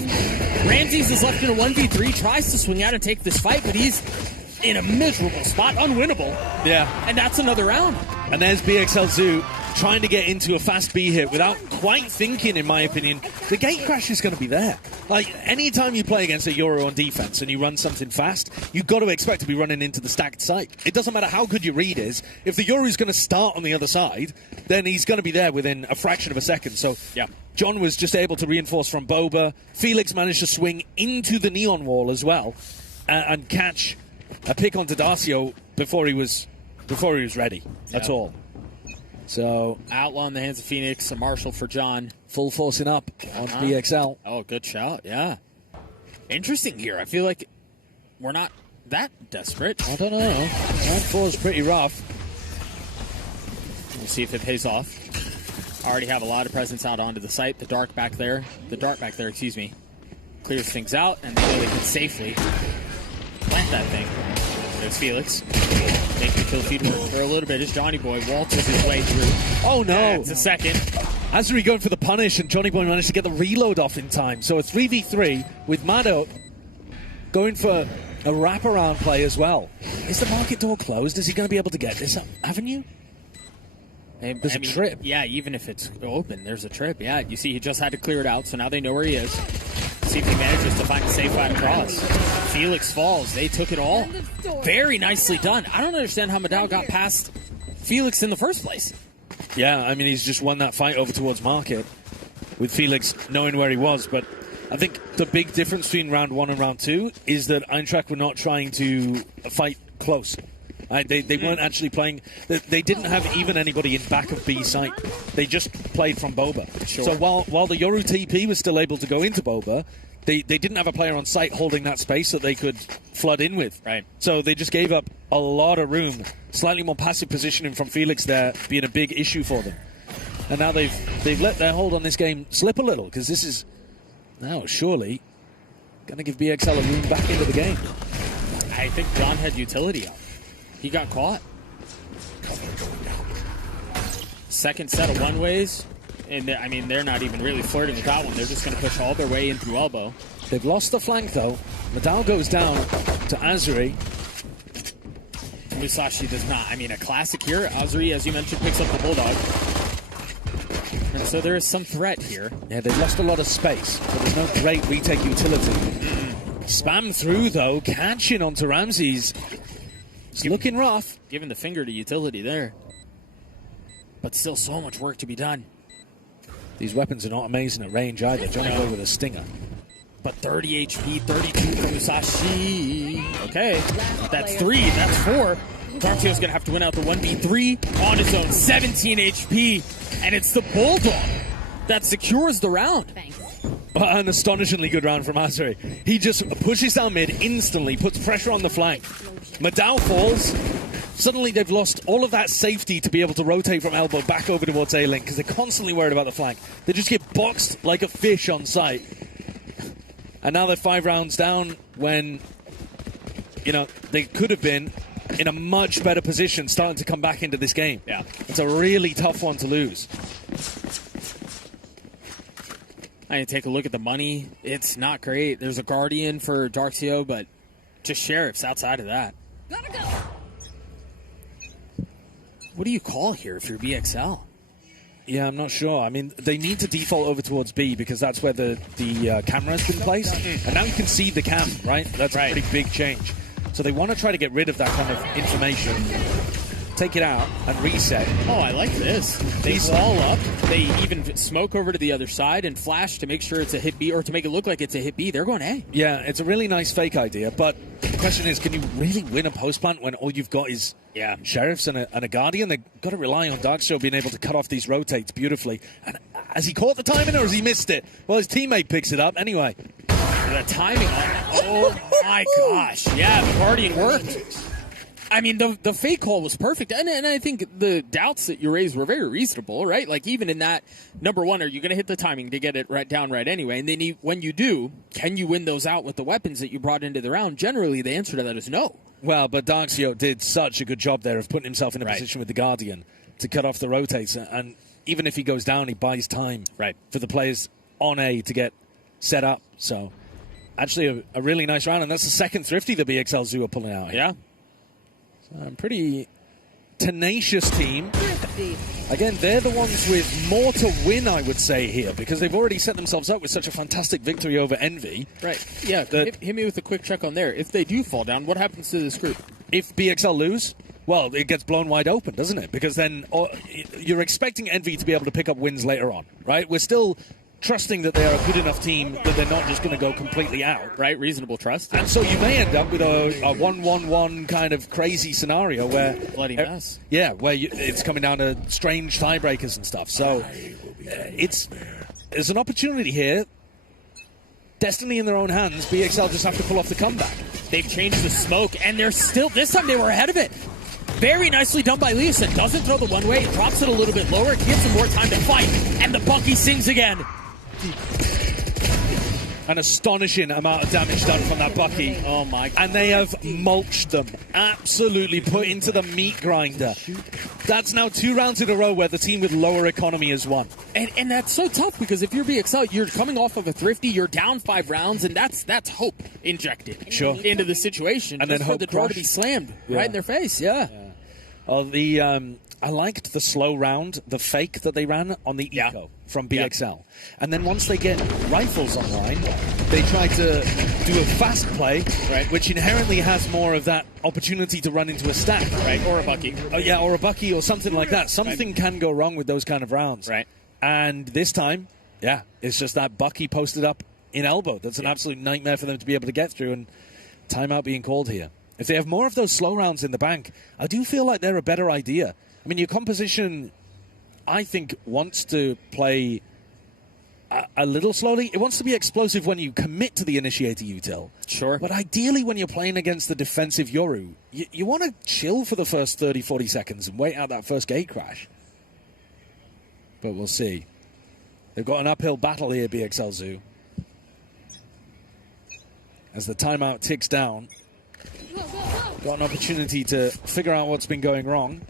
Ramses is left in a 1v3, tries to swing out and take this fight, but he's in a miserable spot, unwinnable. Yeah. And that's another round. And there's BXL Zoo trying to get into a fast B hit without quite thinking, in my opinion. The gate crash is going to be there. Anytime you play against a Euro on defense and you run something fast, you've got to expect to be running into the stacked site. It doesn't matter how good your read is. If the Euro is going to start on the other side, then he's going to be there within a fraction of a second. So John was just able to reinforce from Boba. Felix managed to swing into the neon wall as well and catch a pick onto Darcio before he was ready at all. So Outlaw in the hands of Phoenix, a Marshall for John. full forcing up on BXL. Oh, good shout, yeah. Interesting here. I feel like we're not that desperate. I don't know. Round 4 is pretty rough. We'll see if it pays off. Already have a lot of presence out onto the site. The dart back there, excuse me, clears things out, and they know they can safely plant that thing. There's Felix. Make the kill feed work for a little bit as Johnny Boy waltzes his way through. Oh no! It's a second. Azuri going for the punish, and Johnny Boy managed to get the reload off in time. So a 3v3 with Mado going for a wraparound play as well. Is the market door closed? Is he going to be able to get this avenue? There's a trip. Yeah, even if it's open, there's a trip. Yeah, you see he just had to clear it out, so now they know where he is. See if he manages to find a safe line across. Felix falls. They took it all. Very nicely done. I don't understand how Madao got past Felix in the first place. Yeah, I mean, he's just won that fight over towards market with Felix knowing where he was. But I think the big difference between round 1 and round 2 is that Eintracht were not trying to fight close. They weren't actually playing. They didn't have even anybody in back of B site. They just played from Boba. Sure. So while the Yoru TP was still able to go into Boba, they didn't have a player on site holding that space that they could flood in with. Right. So they just gave up a lot of room. Slightly more passive positioning from Felix there being a big issue for them. And now they've let their hold on this game slip a little, because this is now surely going to give BXL a room back into the game. I think John had utility out. He got caught. Second set of one-ways. And I mean, they're not even really flirting with that one. They're just going to push all their way in through elbow. They've lost the flank, though. Madao goes down to Azuri. Musashi does not. I mean, a classic here. Azuri, as you mentioned, picks up the Bulldog. And so there is some threat here. Yeah, they've lost a lot of space, but there's no great retake utility. Spam through, though, catching onto Ramses. It's looking rough. Giving the finger to utility there. But still so much work to be done. These weapons are not amazing at range either. Johnny Boy with a stinger. But 30 HP, 32 from Musashi. Okay, that's 3, that's 4. Darkseal's going to have to win out the 1v3 on his own. 17 HP, and it's the Bulldog that secures the round. An astonishingly good round from Azuri. He just pushes down mid instantly, puts pressure on the flank. Madao falls. Suddenly they've lost all of that safety to be able to rotate from elbow back over towards A-Link, because they're constantly worried about the flank. They just get boxed like a fish on sight. And now they're 5 rounds down when, you know, they could have been in a much better position starting to come back into this game. Yeah. It's a really tough one to lose. I need to take a look at the money. It's not great. There's a Guardian for Darkseal, but just Sheriffs outside of that. Gotta go. What do you call here if you're BXL? Yeah, I'm not sure. I mean, they need to default over towards B because that's where the camera has been placed. And now you can see the cam, right? That's a pretty big change. So they want to try to get rid of that kind of information, take it out, and reset. Oh, I like this. They wall up. They even smoke over to the other side and flash to make sure it's a hit B, or to make it look like it's a hit B. They're going A. Yeah, it's a really nice fake idea, but the question is, can you really win a post plant when all you've got is Sheriffs and a Guardian? They've got to rely on Darkseal being able to cut off these rotates beautifully. And has he caught the timing, or has he missed it? Well, his teammate picks it up anyway. The timing on it. Oh my gosh. Yeah, the Guardian worked. I mean, the fake call was perfect. And I think the doubts that you raised were very reasonable, right? Like, even in that, number one, are you going to hit the timing to get it right anyway? And then when you do, can you win those out with the weapons that you brought into the round? Generally, the answer to that is no. Well, but Darkseal did such a good job there of putting himself in a position with the Guardian to cut off the rotates. And even if he goes down, he buys time for the players on A to get set up. So, actually, a really nice round. And that's the second Thrifty the BXL Zoo are pulling out here. Yeah. Pretty tenacious team. Again, they're the ones with more to win, I would say, here, because they've already set themselves up with such a fantastic victory over Envy. Right. Yeah, hit me with a quick check on there. If they do fall down, what happens to this group? If BXL lose, well, it gets blown wide open, doesn't it? Because then you're expecting Envy to be able to pick up wins later on, right? We're still trusting that they are a good enough team that they're not just going to go completely out. Right, reasonable trust. And so you may end up with a 1-1-1 kind of crazy scenario where... Bloody mess. Yeah, where it's coming down to strange tiebreakers and stuff. So there's an opportunity here. Destiny in their own hands. BXL just have to pull off the comeback. They've changed the smoke, and they're still... This time they were ahead of it. Very nicely done by Leosin. Doesn't throw the one way, drops it a little bit lower, gives him more time to fight, and the Bucky sings again. An astonishing amount of damage done from that Bucky. Oh my God. And they have mulched them. Absolutely put into the meat grinder. That's now 2 rounds in a row where the team with lower economy has won. And that's so tough, because if you're BXL, you're coming off of a Thrifty, you're down 5 rounds, and that's hope injected into the situation. And just then for hope the door to crushed. be slammed right in their face. Yeah. Oh, I liked the slow round, the fake that they ran on the eco from BXL. And then once they get rifles online, they try to do a fast play, which inherently has more of that opportunity to run into a stack. Right, or a Bucky. Oh, yeah, or a Bucky or something like that. Something can go wrong with those kind of rounds. Right. And this time, it's just that Bucky posted up in elbow. That's an absolute nightmare for them to be able to get through, and timeout being called here. If they have more of those slow rounds in the bank, I do feel like they're a better idea. I mean, your composition, I think, wants to play a little slowly. It wants to be explosive when you commit to the initiator util. Sure. But ideally, when you're playing against the defensive Yoru, you want to chill for the first 30, 40 seconds and wait out that first gate crash. But we'll see. They've got an uphill battle here, BXL Zoo. As the timeout ticks down, got an opportunity to figure out what's been going wrong.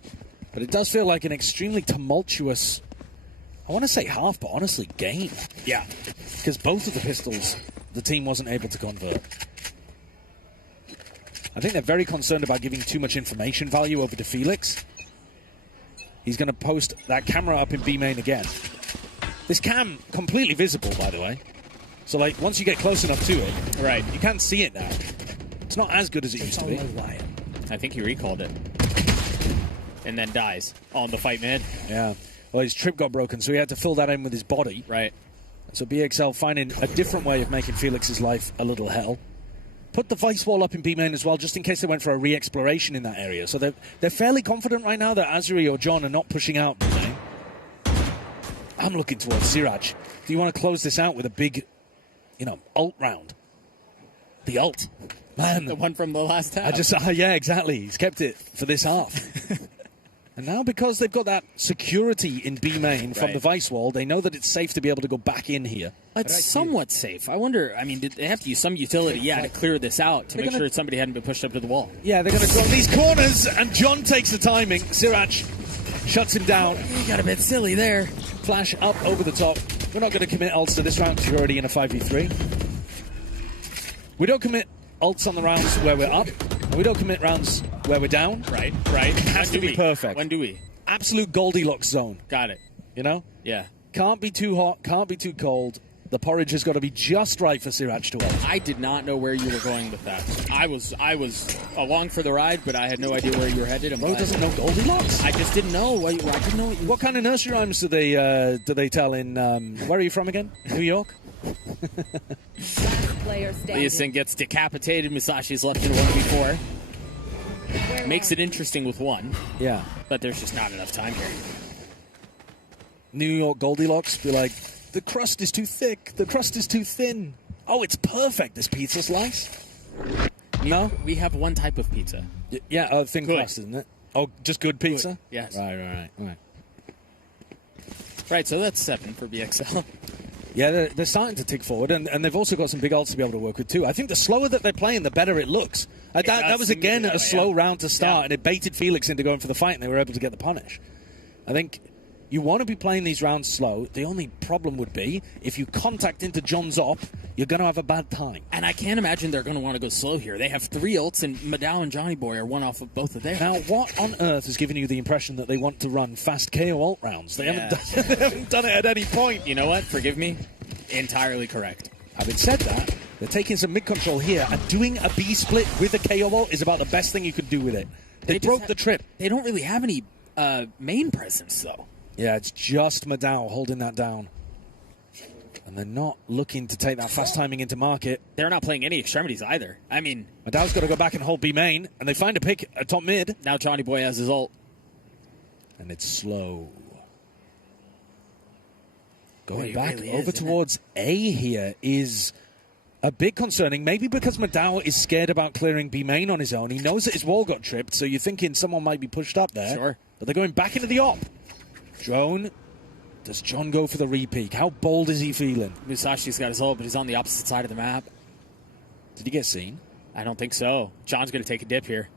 But it does feel like an extremely tumultuous, I want to say half, but honestly, game. Yeah. Because both of the pistols, the team wasn't able to convert. I think they're very concerned about giving too much information value over to Felix. He's going to post that camera up in B main again. This cam, completely visible, by the way. So, like, once you get close enough to it, right, you can't see it now. It's not as good as it used to be. I think he recalled it. And then dies on the fight mid. Yeah. Well, his trip got broken, so he had to fill that in with his body. Right. So BXL finding a different way of making Felix's life a little hell. Put the Vice Wall up in B main as well, just in case they went for a re-exploration in that area. So they're fairly confident right now that Azuri or John are not pushing out B main. I'm looking towards Siraj. Do you want to close this out with a big, ult round? The ult. Man. The one from the last half. Yeah, exactly. He's kept it for this half. And now, because they've got that security in B main from the Vice Wall, they know that it's safe to be able to go back in here. It's somewhat safe. I wonder, did they have to use some utility, to clear this out, to make sure somebody hadn't been pushed up to the wall? Yeah, they're going to drop these corners, and John takes the timing. Siraj shuts him down. He got a bit silly there. Flash up over the top. We're not going to commit ults to this round because you're already in a 5v3. We don't commit ults on the rounds where we're up, and we don't commit rounds where we're down. Right. It has to be perfect. When do we? Absolute Goldilocks zone. Got it. Yeah. Can't be too hot, can't be too cold. The porridge has got to be just right for Siraj to win. I did not know where you were going with that. I was along for the ride, but I had no idea where you were headed. Bro doesn't know Goldilocks? I just didn't know. I didn't know what kind of nursery rhymes do they tell in... where are you from again? New York? Player standing. Leosin gets decapitated. Musashi's left in 1v4. Makes it interesting with one. Yeah. But there's just not enough time here. New York Goldilocks be like, the crust is too thick, the crust is too thin. Oh, it's perfect, this pizza slice. No? We have one type of pizza. Thin crust, isn't it? Oh, just good pizza? Good. Yes. Right. Right, so that's 7 for BXL. Yeah, they're starting to tick forward, and they've also got some big ults to be able to work with, too. I think the slower that they're playing, the better it looks. That was, again, a slow round to start, and it baited Felix into going for the fight, and they were able to get the punish. I think you want to be playing these rounds slow. The only problem would be, if you contact into John's op, you're going to have a bad time. And I can't imagine they're going to want to go slow here. They have 3 ults, and Madao and Johnny Boy are one off of both of theirs. Now, what on earth has given you the impression that they want to run fast KO ult rounds? They haven't done it at any point. You know what? Forgive me. Entirely correct. Having said that, they're taking some mid-control here, and doing a B-split with a KO ult is about the best thing you can do with it. They broke the trip. They don't really have any main presence, though. Yeah, it's just Madao holding that down. And they're not looking to take that fast timing into market. They're not playing any extremities either. I mean, Madow's got to go back and hold B main, and they find a pick at top mid. now Johnny Boy has his ult. And it's slow. Going It back really over is, isn't towards A here is a bit concerning. Maybe because Madao is scared about clearing B main on his own. He knows that his wall got tripped, so you're thinking someone might be pushed up there. Sure. But they're going back into the op. Drone. Does John go for the re-peek? How bold is he feeling? Musashi's got his ult, but he's on the opposite side of the map. Did he get seen? I don't think so. John's going to take a dip here.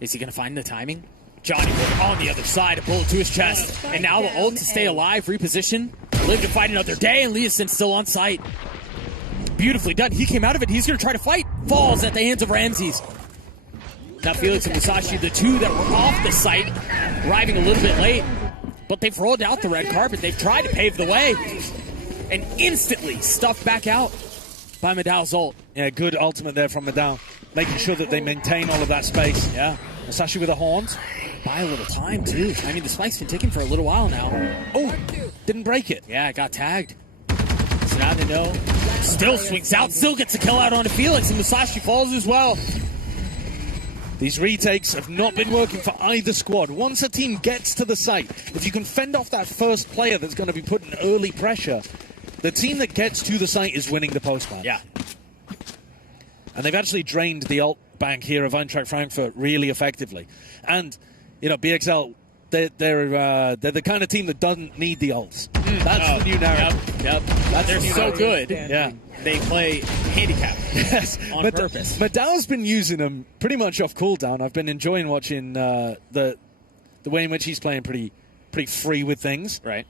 Is he going to find the timing? Johnny Boy on the other side, a bullet to his chest. And now the ult to stay alive, reposition, live to fight another day, and Leeson still on site. Beautifully done. He came out of it. He's going to try to fight. Falls at the hands of Ramses. Now Felix and Musashi, the two that were off the site, arriving a little bit late. But they've rolled out the red carpet. They've tried to pave the way. And instantly stuffed back out by Madao's ult. Yeah, good ultimate there from Madao. Making sure that they maintain all of that space. Yeah. Musashi with a haunt. Buy a little time, too. I mean, the spike's been ticking for a little while now. Oh, didn't break it. Yeah, it got tagged. So now they know. Still swings out, still gets a kill out onto Felix, and Musashi falls as well. These retakes have not been working for either squad. Once a team gets to the site, if you can fend off that first player that's going to be putting early pressure, the team that gets to the site is winning the post-match. Yeah. And they've actually drained the ult bank here of Eintracht Frankfurt really effectively. And, you know, BXL, they're the kind of team that doesn't need the ults. That's the new narrative. Yep. They're so good. Yeah. They play handicap. Yes. On purpose. Madao's been using them pretty much off cooldown. I've been enjoying watching the way in which he's playing pretty free with things. Right.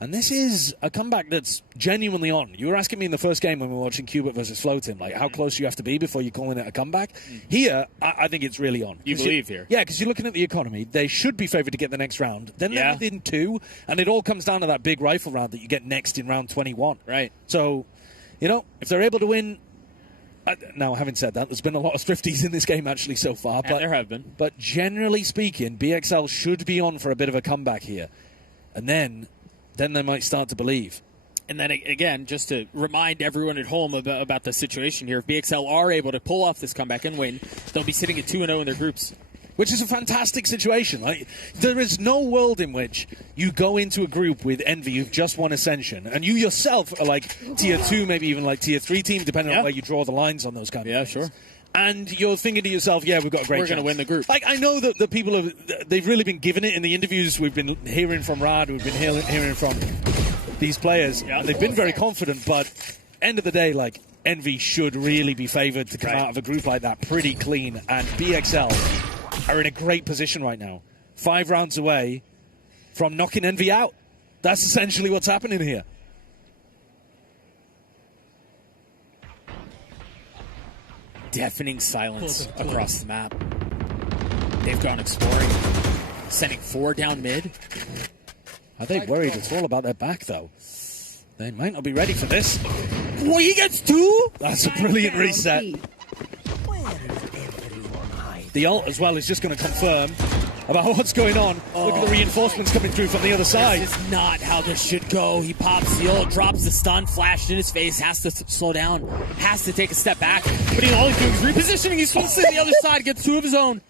And this is a comeback that's genuinely on. You were asking me in the first game when we were watching Qbert versus Floatim, like how close you have to be before you're calling it a comeback. Here, I think it's really on. You believe here? Yeah, because you're looking at the economy. They should be favoured to get the next round. Then they're within 2, and it all comes down to that big rifle round that you get next in round 21. Right. So, you know, if they're able to win... now, having said that, there's been a lot of Thrifties in this game actually so far. And there have been. But generally speaking, BXL should be on for a bit of a comeback here. And then they might start to believe. And then, again, just to remind everyone at home about the situation here, if BXL are able to pull off this comeback and win, they'll be sitting at 2-0 in their groups. Which is a fantastic situation. Like, there is no world in which you go into a group with Envy who've just won Ascension, and you yourself are like Tier 2, maybe even like Tier 3 team, depending on where you draw the lines on those kind of things. Sure. And you're thinking to yourself, yeah, we've got a great chance. We're going to win the group. Like, I know that the people they've really been given it in the interviews. We've been hearing from Rad, we've been hearing from these players. Yeah. They've been very confident, but end of the day, like, Envy should really be favoured to come out of a group like that pretty clean. And BXL are in a great position right now. 5 rounds away from knocking Envy out. That's essentially what's happening here. Deafening silence across the map. They've gone exploring, sending 4 down mid. Are they worried? It's all about their back, though. They might not be ready for this. Well, he gets 2? That's a brilliant reset. The ult as well is just going to confirm about what's going on. Look at the reinforcements coming through from the other side. This is not how this should go. He pops the ult, drops the stun, flashed in his face, has to slow down, has to take a step back. But all he's doing is repositioning. He's supposed to the other side, gets 2 of his own.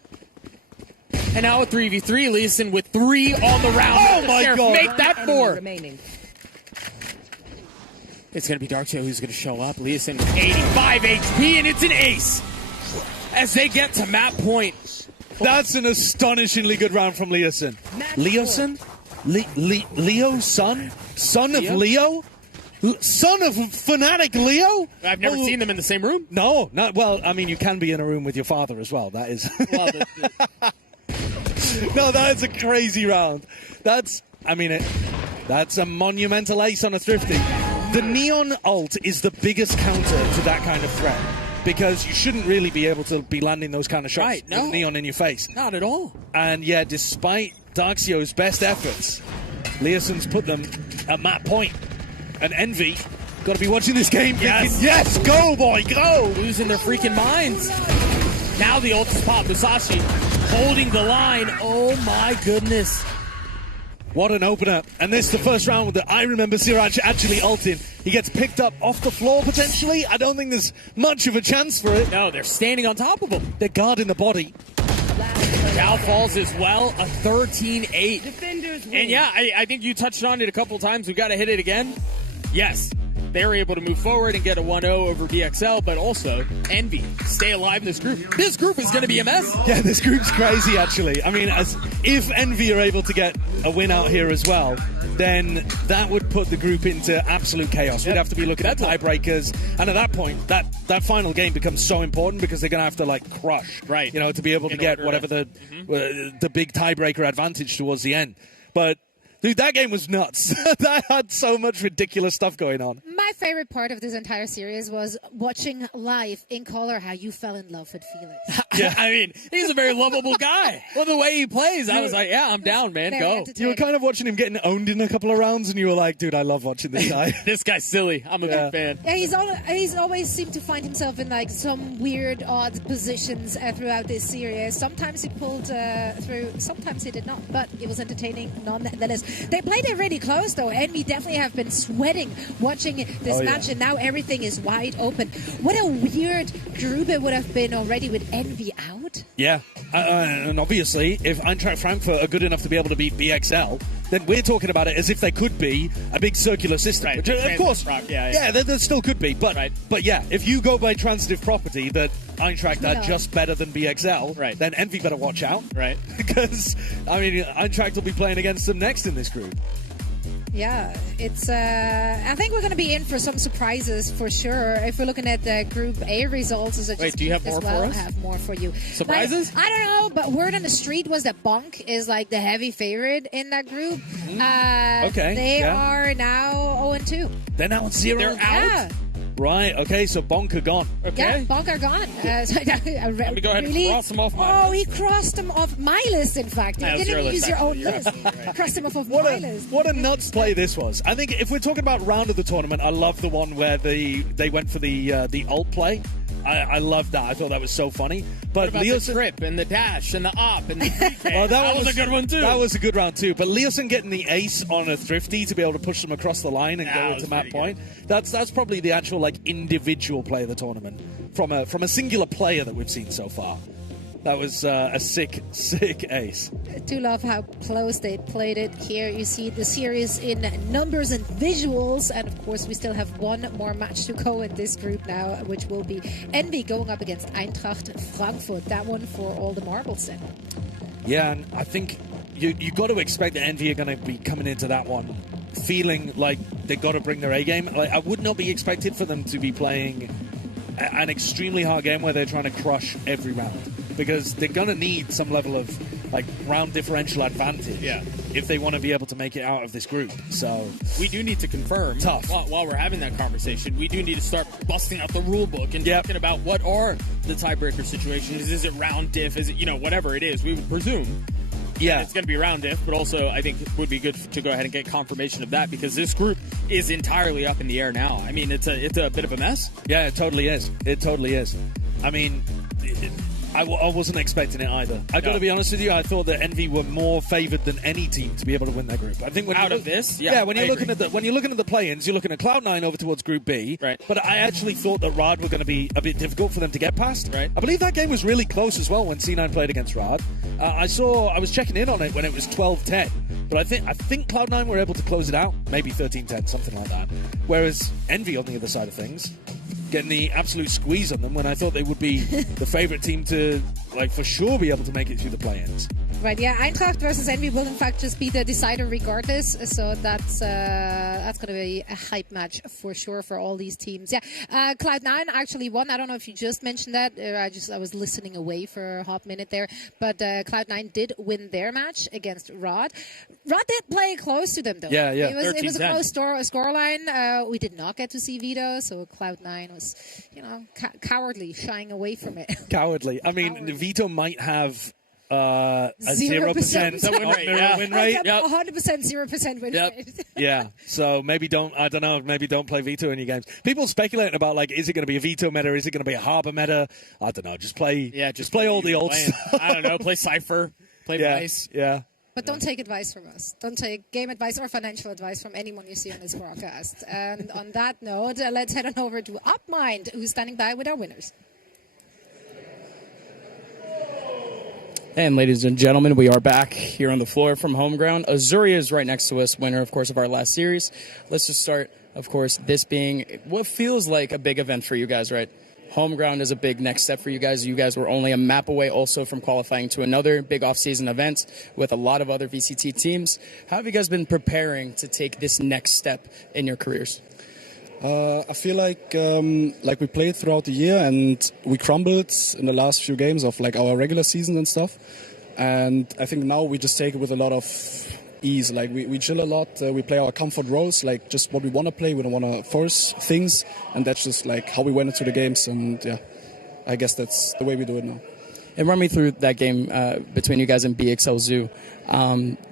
And now a 3v3, Leeson with 3 on the round. Oh my God. Make that 4. Remaining. It's going to be Darkjo who's going to show up. Leeson with 85 HP, and it's an ace. As they get to map point. That's an astonishingly good round from Leoson. Leoson? Leo, son? Son of Leo? Son of FNATIC Leo? I've never seen them in the same room. No, not well. I mean, you can be in a room with your father as well. That is. Well, no, that is a crazy round. That's a monumental ace on a Thrifty. The Neon ult is the biggest counter to that kind of threat. Because you shouldn't really be able to be landing those kind of shots with Neon in your face. Not at all. And yeah, despite Darksio's best efforts, Leoson's put them at map point. And Envy got to be watching this game thinking, yes, go boy, go! Losing their freaking minds. Now the ult is popped. Musashi holding the line. Oh my goodness. What an opener. And this is the first round that I remember Siraj actually ulting. He gets picked up off the floor, potentially. I don't think there's much of a chance for it. No, they're standing on top of him. They're guarding the body. Cal falls as well, a 13-8. Defenders win. And yeah, I think you touched on it a couple times. We've got to hit it again. Yes, they were able to move forward and get a 1-0 over BXL, but also Envy stay alive in this group. This group is going to be a mess. Yeah, this group's crazy, actually. I mean, if Envy are able to get a win out here as well, then that would put the group into absolute chaos. We'd have to be looking at tiebreakers, and at that point, that final game becomes so important because they're going to have to like crush, right? You know, to be able to get whatever the big tiebreaker advantage towards the end. But dude, that game was nuts. That had so much ridiculous stuff going on. My favorite part of this entire series was watching live in color how you fell in love with Felix. Yeah, I mean, he's a very lovable guy. Well, the way he plays, I was like, yeah, I'm down, man. Go. You were kind of watching him getting owned in a couple of rounds, and you were like, dude, I love watching this guy. This guy's silly. I'm a big fan. Yeah, he's always seemed to find himself in like some weird, odd positions throughout this series. Sometimes he pulled through, sometimes he did not, but it was entertaining nonetheless. They played it really close, though, and we definitely have been sweating watching this match, and now everything is wide open. What a weird group it would have been already with Envy out. Yeah, and obviously, if Eintracht Frankfurt are good enough to be able to beat BXL, then we're talking about it as if they could be a big circular system. Right. Which, of course, there still could be. But yeah, if you go by transitive property that Eintracht are just better than BXL, then Envy better watch out. Right. Because, I mean, Eintracht will be playing against them next in this group. Yeah, it's. I think we're going to be in for some surprises for sure. If we're looking at the Group A results, as Wait, do you have more for us? I have more for you. Surprises? Like, I don't know, but word on the street was that Bonk is like the heavy favorite in that group. Okay. They are now 0-2. They're now on 0. They're out. Yeah. Right. Okay. So Bonk are gone. Okay. Yeah, Bonk are gone. Let me go ahead and cross them off my list. He crossed them off my list, in fact. He didn't use your own list. Crossed them off of my list. What a nuts play this was. I think if we're talking about round of the tournament, I love the one where they went for the ult play. I loved that. I thought that was so funny. But what about the trip and the dash and the op and the PK? Well, that was a good one too. That was a good round too. But Leosin getting the ace on a Thrifty to be able to push them across the line and go into map point. That's probably the actual like individual play of the tournament from a singular player that we've seen so far. That was a sick ace. I do love how close they played it. Here you see the series in numbers and visuals. And of course, we still have one more match to go in this group now, which will be Envy going up against Eintracht Frankfurt. That one for all the marbles then. Yeah, and I think you got to expect that Envy are going to be coming into that one feeling like they got to bring their A game. Like, I would not be expected for them to be playing an extremely hard game where they're trying to crush every round, because they're going to need some level of like round differential advantage if they want to be able to make it out of this group. So we do need to confirm, while we're having that conversation, we do need to start busting out the rule book and talking about what are the tiebreaker situations. Is it round diff? Is it, whatever it is, we would presume. Yeah, it's going to be round diff, but also I think it would be good to go ahead and get confirmation of that, because this group is entirely up in the air now. I mean, it's a bit of a mess. Yeah, it totally is. It totally is. I mean, I wasn't expecting it either. I got to be honest with you. I thought that Envy were more favoured than any team to be able to win their group. I think when out of this, when you're looking at the play-ins, you're looking at Cloud9 over towards Group B. Right. But I actually thought that Rad were going to be a bit difficult for them to get past. Right. I believe that game was really close as well when C9 played against Rad. I was checking in on it when it was 12-10. But I think Cloud9 were able to close it out, maybe 13-10, something like that. Whereas Envy on the other side of things, getting the absolute squeeze on them when I thought they would be the favourite team to, like, for sure be able to make it through the play-ins. Right, yeah, Eintracht versus Envy will in fact just be the decider regardless, so that's going to be a hype match for sure for all these teams. Yeah, Cloud9 actually won. I don't know if you just mentioned that. I was listening away for a hot minute there, but Cloud9 did win their match against Rod. Rod did play close to them though. Yeah. It was a close scoreline. We did not get to see Vito, so Cloud9 was, cowardly, shying away from it. Cowardly. I mean, Vito might have a 0% win rate. 100% 0% win rate. Yeah, so maybe don't play Vito in your games. People speculating about, like, is it going to be a Vito meta? Is it going to be a Harbor meta? I don't know. Just play all the old stuff. I don't know. Play Cypher. Play Vice. Yeah. But don't take advice from us. Don't take game advice or financial advice from anyone you see on this broadcast. And on that note, let's head on over to UpMind, who's standing by with our winners. And ladies and gentlemen, we are back here on the floor from home ground. Azuria is right next to us, winner, of course, of our last series. Let's just start, of course, this being what feels like a big event for you guys, right? Home ground is a big next step for you guys. You guys were only a map away also from qualifying to another big off-season event with a lot of other VCT teams. How have you guys been preparing to take this next step in your careers? I feel like we played throughout the year and we crumbled in the last few games of like our regular season and stuff. And I think now we just take it with a lot of ease. Like we chill a lot. We play our comfort roles, like just what we want to play. We don't want to force things, and that's just like how we went into the games. And yeah, I guess that's the way we do it now. And run me through that game between you guys and BXL Zoo.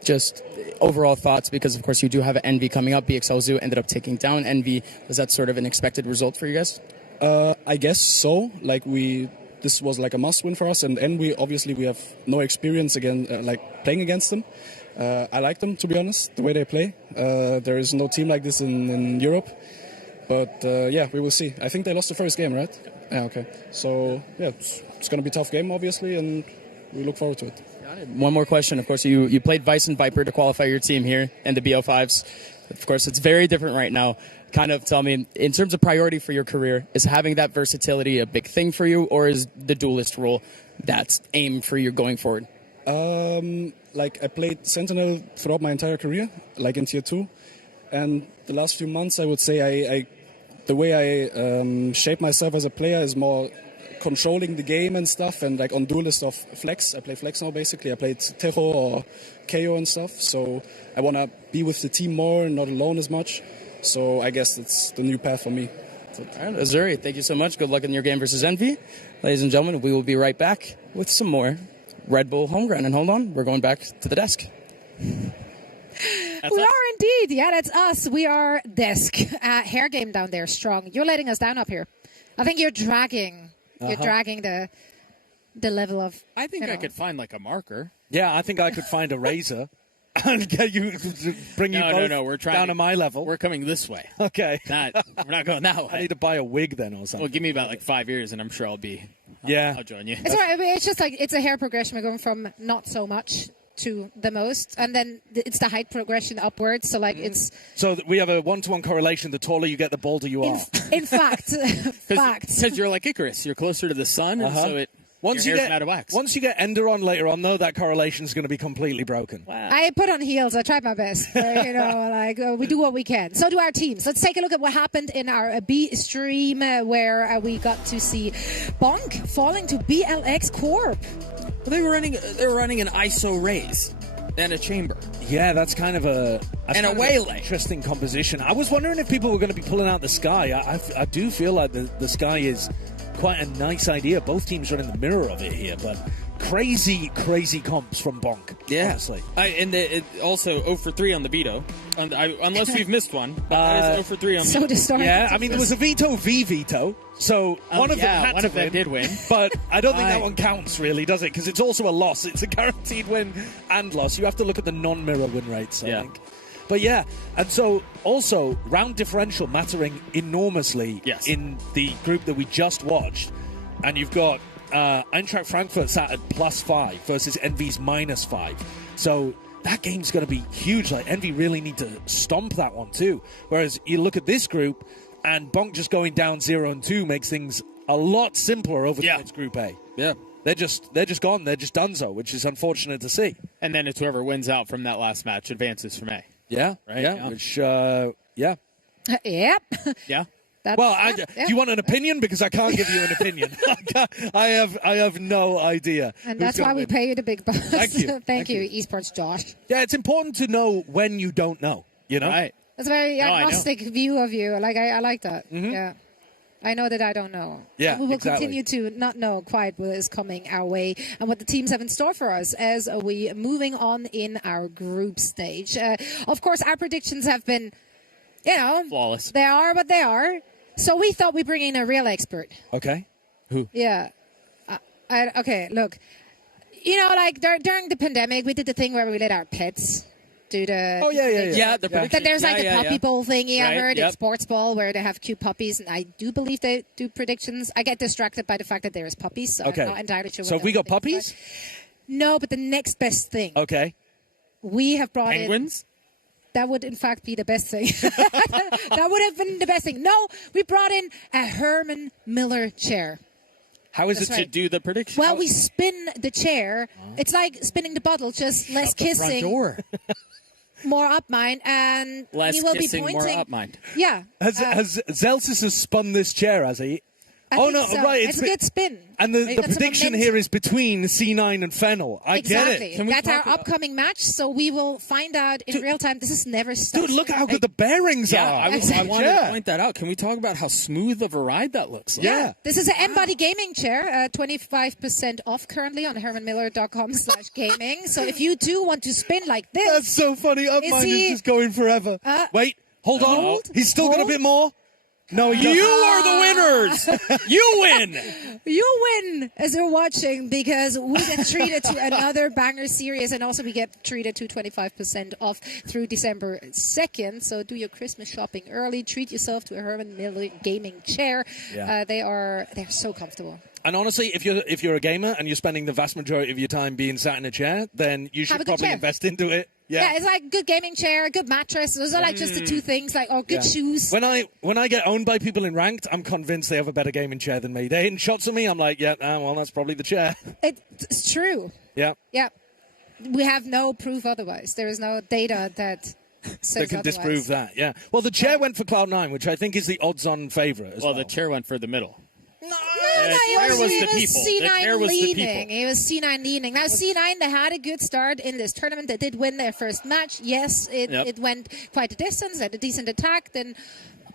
Just overall thoughts, because of course you do have an Envy coming up. BXL Zoo ended up taking down Envy. Was that sort of an expected result for you guys? I guess so. Like this was like a must win for us. And Envy, obviously, we have no experience like playing against them. I like them, to be honest, the way they play. There is no team like this in Europe. But yeah, we will see. I think they lost the first game, right? Yeah, okay. So yeah, it's going to be a tough game, obviously, and we look forward to it. One more question. Of course, you played Vice and Viper to qualify your team here in the BO5s. Of course, it's very different right now. Kind of tell me, in terms of priority for your career, is having that versatility a big thing for you, or is the duelist role that's aimed for you going forward? Like I played Sentinel throughout my entire career, like in Tier 2. And the last few months, I would say the way I shape myself as a player is more controlling the game and stuff, and like on duelist of Flex. I play Flex now, basically. I played Tejo or KO and stuff. So I want to be with the team more, not alone as much. So I guess it's the new path for me. All right, Azuri, thank you so much. Good luck in your game versus Envy. Ladies and gentlemen, we will be right back with some more Red Bull Homeground. And hold on, we're going back to the desk. We are indeed. Yeah, that's us. We are desk. Hair game down there, strong. You're letting us down up here. I think you're dragging. You're dragging the level of. I think I could find like a marker. Yeah, I think I could find a razor and get you, bring you both we're trying down to my level. We're coming this way. Okay. We're not going that way. I need to buy a wig then or something. Well, give me about like 5 years and I'm sure I'll be. I'll join you. It's all right. I mean, it's just like it's a hair progression. We're going from not so much to the most, and then it's the height progression upwards. So like it's. So we have a 1-to-1 correlation. The taller you get, the bolder you are. In fact, because you're like Icarus, you're closer to the sun, and so it. Once your you hair's get out of wax. Once you get Ender on later on, though, that correlation is going to be completely broken. Wow. I put on heels. I tried my best. We do what we can. So do our teams. Let's take a look at what happened in our B stream, where we got to see Bonk falling to BLX Corp. Well, they were running an ISO raise and a chamber. Yeah, that's kind of a waylay. Interesting composition. I was wondering if people were going to be pulling out the Sky. I do feel like the Sky is quite a nice idea. Both teams are in the mirror of it here, but crazy comps from Bonk. Yeah, honestly. Also 0 for 3 on the veto, unless we've missed one. But that is 0 for 3 on. So distorted. Yeah, I mean there was a veto veto, so one of them did win. But I don't think that one counts really, does it? Because it's also a loss. It's a guaranteed win and loss. You have to look at the non-mirror win rates, I think. But yeah, and so also round differential mattering enormously in the group that we just watched. And you've got Eintracht Frankfurt sat at +5 versus Envy's -5. So that game's going to be huge. Like Envy really need to stomp that one too. Whereas you look at this group, and Bonk just going down 0-2 makes things a lot simpler over towards Group A. Yeah. They're just gone. They're just donezo, which is unfortunate to see. And then it's whoever wins out from that last match advances from A. Yeah, right. Yeah, which Yep. Yeah. Do you want an opinion? Because I can't give you an opinion. I have no idea. And that's why we pay you the big bucks. Thank you. Thank you, Esports Josh. Yeah, it's important to know when you don't know. You know, right? That's a very agnostic view of you. Like I like that. Mm-hmm. Yeah. I know that I don't know. Yeah, we will continue to not know quite what is coming our way and what the teams have in store for us as we moving on in our group stage. Of course, our predictions have been, flawless. They are what they are. So we thought we'd bring in a real expert. Okay. Who? Yeah. Okay, look. You know, like during the pandemic, we did the thing where we let our pets do the... Yeah, the prediction. Then there's like the puppy bowl thingy, I heard, yep. in Sports Ball, where they have cute puppies, and I do believe they do predictions. I get distracted by the fact that there is puppies, so I'm not entirely sure. So have we got puppies? No, but the next best thing. Okay. We have brought Penguins? That would, in fact, be the best thing. That would have been the best thing. No, we brought in a Herman Miller chair. How is That's it right. to do the prediction? Well, we spin the chair. It's like spinning the bottle, just less kissing. More up mind, and less he will kissing, be pointing. more up mind. Yeah. Has Zelsis has spun this chair, has he? I think so. Right. It's a good spin. And the prediction here is between C9 and Fennel. I get it. That's our upcoming match, so we will find out in real time. This is never stopped. Dude, look how good the bearings are. I wanted to point that out. Can we talk about how smooth of a ride that looks like? Yeah. This is an M-Body gaming chair, 25% off currently on hermanmiller.com/gaming. So if you do want to spin like this. That's so funny. Upmind is just going forever. Wait, hold on. He's still got a bit more. No, you are the winners. You win. You win as you're watching, because we get treated to another banger series, and also we get treated to 25% off through December 2nd. So do your Christmas shopping early. Treat yourself to a Herman Miller gaming chair. Yeah. They're so comfortable. And honestly, if you're a gamer and you're spending the vast majority of your time being sat in a chair, then you should probably invest into it. Yeah, it's like good gaming chair, good mattress. Those are like just the two things. Like, good shoes. When I get owned by people in ranked, I'm convinced they have a better gaming chair than me. They're hitting shots at me. I'm like, well, that's probably the chair. It's true. Yeah. Yeah. We have no proof otherwise. There is no data that says that can otherwise. disprove that. Yeah. Well, the chair went for Cloud9, which I think is the odds-on favorite as well. Well, the chair went for the middle. No, chair was the people. The chair was the people. It was C9 leading. Now, C9, they had a good start in this tournament. They did win their first match. Yes, it went quite a distance. They had a decent attack. Then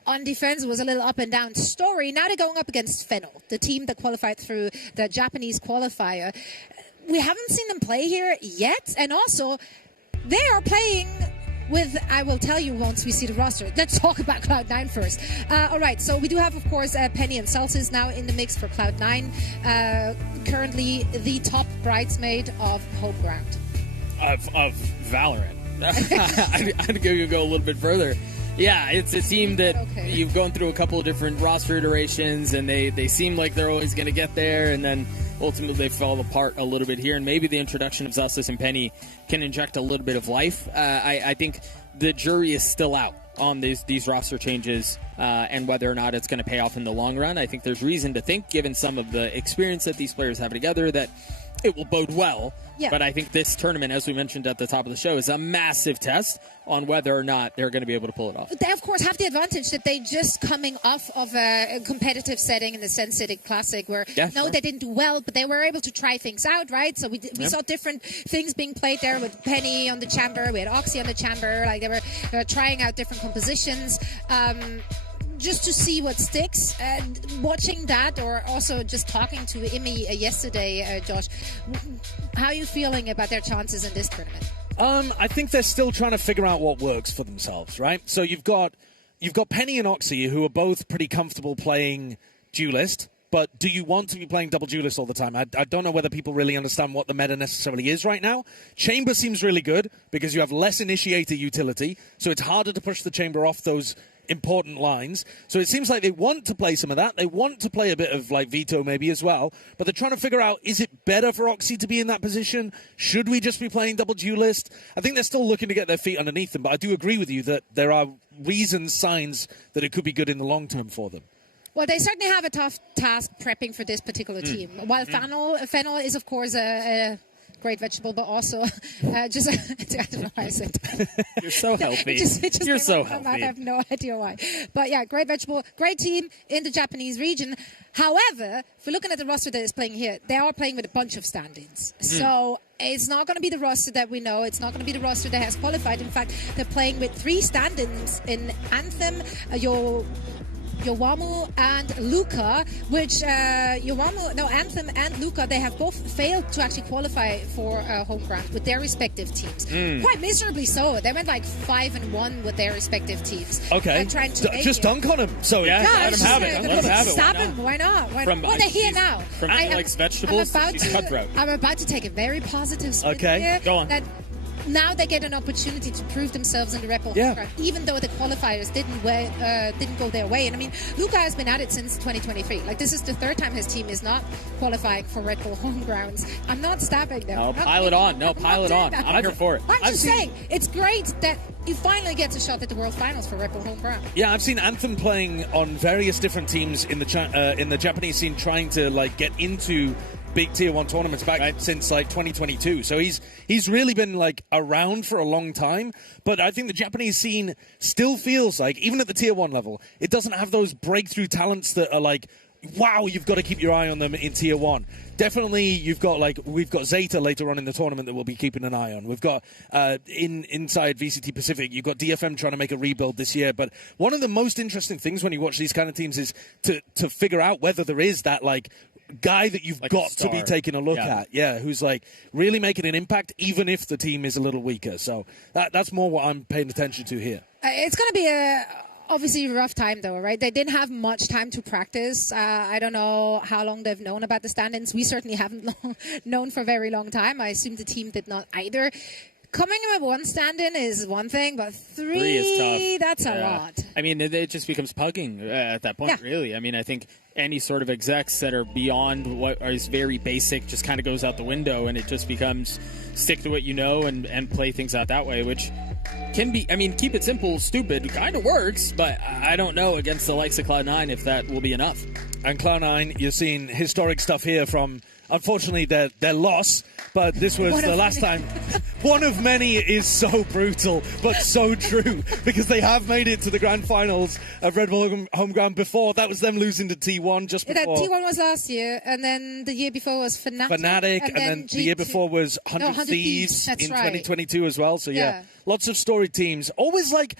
on defense, it was a little up and down story. Now they're going up against Fennel, the team that qualified through the Japanese qualifier. We haven't seen them play here yet. And also, they are playing with, I will tell you once we see the roster. Let's talk about Cloud9 first. All right, so we do have, of course, Penny and Celsius now in the mix for Cloud9. Currently the top bridesmaid of home ground. Of Valorant. I'd go a little bit further. Yeah, it's a team that you've gone through a couple of different roster iterations, and they seem like they're always going to get there, and then ultimately they fall apart a little bit here, and maybe the introduction of Zelsis and Penny can inject a little bit of life. I think the jury is still out on these roster changes and whether or not it's going to pay off in the long run. I think there's reason to think, given some of the experience that these players have together, that it will bode well. Yeah. But I think this tournament, as we mentioned at the top of the show, is a massive test on whether or not they're going to be able to pull it off. They, of course, have the advantage that they just coming off of a competitive setting in the Sentinels Classic where, they didn't do well, but they were able to try things out, right? So we saw different things being played there with Penny on the chamber. We had Oxy on the chamber. Like they were trying out different compositions. Just to see what sticks. And watching that, or also just talking to Imi yesterday, Josh, how are you feeling about their chances in this tournament? I think they're still trying to figure out what works for themselves, right? So you've got Penny and Oxy, who are both pretty comfortable playing duelist. But do you want to be playing double duelist all the time? I don't know whether people really understand what the meta necessarily is right now. Chamber seems really good because you have less initiator utility, so it's harder to push the chamber off those important lines. So it seems like they want to play some of that. They want to play a bit of like Veto maybe as well. But they're trying to figure out, is it better for Oxy to be in that position? Should we just be playing double duelist? I think they're still looking to get their feet underneath them. But I do agree with you that there are signs that it could be good in the long term for them. Well, they certainly have a tough task prepping for this particular team. While Fennel is, of course, a great vegetable, but also just I don't know why I said that. You're so healthy. You're so healthy. I have no idea why. But yeah, great vegetable, great team in the Japanese region. However, if we're looking at the roster that is playing here, they are playing with a bunch of stand-ins. So it's not going to be the roster that we know. It's not going to be the roster that has qualified. In fact, they're playing with 3 stand-ins in Anthem. Yowamu and Luca, which Anthem and Luca, they have both failed to actually qualify for home ground with their respective teams. Quite miserably so. They went like 5-1 with their respective teams. Okay. Trying to Just dunk on him. So let him have it. Let him have it. Stop him. Why not? Well, they're here now. From likes vegetables, she's cutthroat. I'm about to take a very positive spin here. Go on. That now they get an opportunity to prove themselves in the Red Bull home ground, even though the qualifiers didn't go their way. And I mean, Luca has been at it since 2023. Like, this is the third time his team is not qualifying for Red Bull home grounds. I'm not stabbing them. No, pile it on. No, pile it on. I'm here for it. I'm just saying, it's great that he finally gets a shot at the World Finals for Red Bull home ground. Yeah, I've seen Anthem playing on various different teams in the Japanese scene, trying to like get into big tier 1 tournaments back since like 2022. So he's really been like around for a long time. But I think the Japanese scene still feels like, even at the tier 1 level, it doesn't have those breakthrough talents that are like, wow, you've got to keep your eye on them in tier 1. Definitely, we've got Zeta later on in the tournament that we'll be keeping an eye on. We've got inside VCT Pacific, you've got DFM trying to make a rebuild this year. But one of the most interesting things when you watch these kind of teams is to figure out whether there is that like guy that you've got to be taking a look at, who's like really making an impact, even if the team is a little weaker. So that's more what I'm paying attention to here. It's going to be obviously a rough time, though, right? They didn't have much time to practice. I don't know how long they've known about the stand-ins. We certainly haven't known for a very long time. I assume the team did not either. Coming with one stand-in is one thing, but three is tough. That's a lot. I mean, it just becomes pugging at that point, really. I mean, I think any sort of execs that are beyond what is very basic just kind of goes out the window, and it just becomes stick to what you know and play things out that way, which can be, I mean, keep it simple, stupid, kind of works, but I don't know against the likes of Cloud9 if that will be enough. And Cloud9, you're seeing historic stuff here from, unfortunately, their loss, but this was the last time. One of many is so brutal, but so true, because they have made it to the grand finals of Red Bull Home Ground before. That was them losing to T1 just before. T1 was last year, and then the year before was FNATIC. And then the year before was 100 Thieves in 2022 as well. So, yeah, lots of storied teams. Always like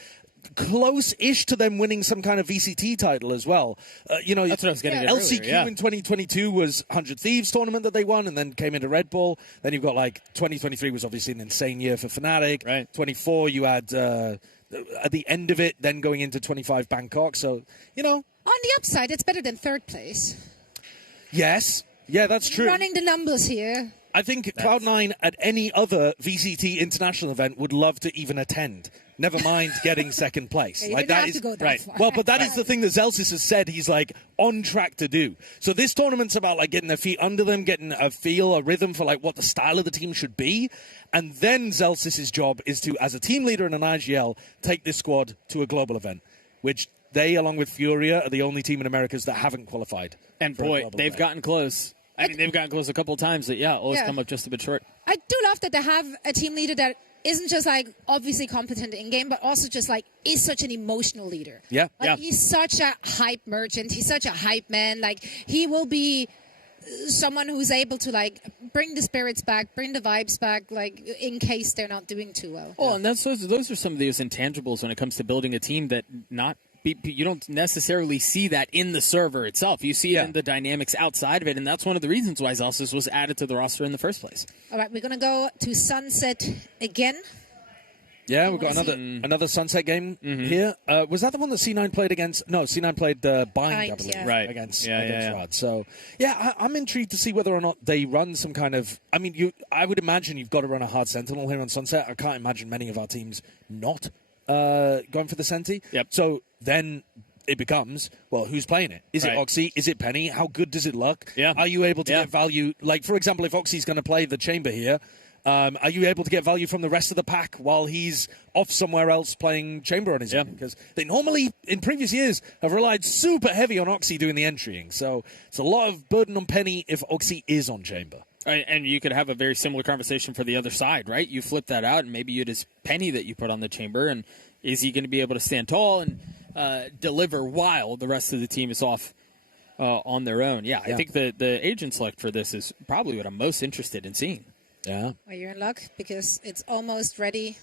close-ish to them winning some kind of VCT title as well. That's what I was getting at LCQ earlier, in 2022 was 100 Thieves tournament that they won and then came into Red Bull. Then you've got like 2023 was obviously an insane year for FNATIC. Right. 24 you had at the end of it, then going into 25 Bangkok. So, On the upside, it's better than third place. Yes. Yeah, that's true. Running the numbers here. I think Cloud9 at any other VCT international event would love to even attend. Never mind getting second place. Like that is right. Well, but that is the thing that Zelsis has said he's like on track to do. So this tournament's about like getting their feet under them, getting a feel, a rhythm for like what the style of the team should be. And then Zelsis's job is to, as a team leader in an IGL, take this squad to a global event, which they, along with Furia, are the only team in Americas that haven't qualified. And boy, they've gotten close. I mean, they've gotten close a couple of times, but always come up just a bit short. I do love that they have a team leader that isn't just like obviously competent in game, but also just like is such an emotional leader. Yeah, He's such a hype merchant. He's such a hype man. Like, he will be someone who's able to like bring the spirits back, bring the vibes back, like in case they're not doing too well. Oh, and those are some of those intangibles when it comes to building a team that you don't necessarily see that in the server itself. You see it in the dynamics outside of it, and that's one of the reasons why Zelsis was added to the roster in the first place. All right, we're going to go to Sunset again. Yeah, we've got another Sunset game here. Was that the one that C9 played against? No, C9 played Bind, I believe, against Rod. So, I'm intrigued to see whether or not they run some kind of... I mean, I would imagine you've got to run a hard Sentinel here on Sunset. I can't imagine many of our teams not going for the Senti. Yep. So then it becomes, well, who's playing it? Is it Oxy? Is it Penny? How good does it look? Yeah. Are you able to get value? Like, for example, if Oxy's going to play the Chamber here, are you able to get value from the rest of the pack while he's off somewhere else playing Chamber on his own? Because they normally, in previous years, have relied super heavy on Oxy doing the entrying. So it's a lot of burden on Penny if Oxy is on Chamber. And you could have a very similar conversation for the other side, right? You flip that out, and maybe it is Penny that you put on the Chamber, and is he going to be able to stand tall and deliver while the rest of the team is off on their own? I think the agent select for this is probably what I'm most interested in seeing. Yeah. Well, you're in luck because it's almost ready.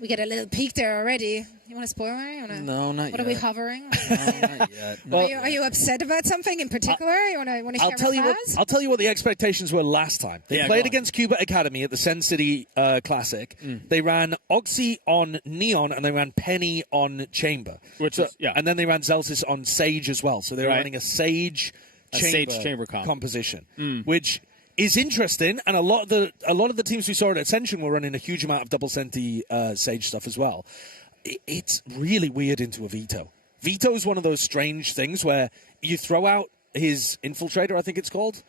We get a little peek there already. You want to spoil me? No, not what yet. Are we hovering? No, not yet. Are you upset about something in particular? You want to share with us? I'll tell you what the expectations were last time. They played against Cuba Academy at the Sen City Classic. They ran Oxy on Neon and they ran Penny on Chamber. And then they ran Zelsis on Sage as well. So they were running a Sage Chamber composition, which is interesting, and a lot of the teams we saw at Ascension were running a huge amount of double Senti Sage stuff as well. It's really weird into a Veto. Veto is one of those strange things where you throw out his Infiltrator, I think it's called.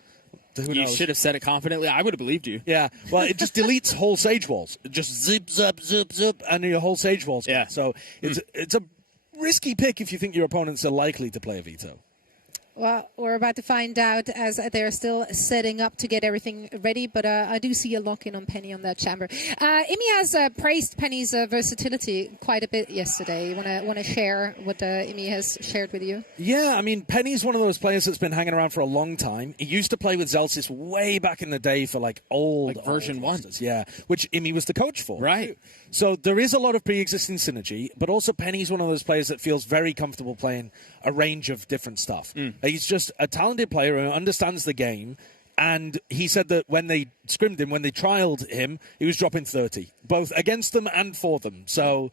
You should have said it confidently. I would have believed you. Yeah, well, it just deletes whole Sage walls. It just zip, zip, zip, zip, and your whole Sage walls. Yeah. So it's a risky pick if you think your opponents are likely to play a Veto. Well, we're about to find out as they're still setting up to get everything ready, but I do see a lock-in on Penny on that chamber. Imi has praised Penny's versatility quite a bit yesterday. You want to share what Imi has shared with you? Yeah, I mean, Penny's one of those players that's been hanging around for a long time. He used to play with Zelsis way back in the day for old version 1. Yeah, which Imi was the coach for. Right. So there is a lot of pre-existing synergy, but also Penny's one of those players that feels very comfortable playing a range of different stuff. He's just a talented player who understands the game, and he said that when they scrimmed him, when they trialed him, he was dropping 30, both against them and for them. So,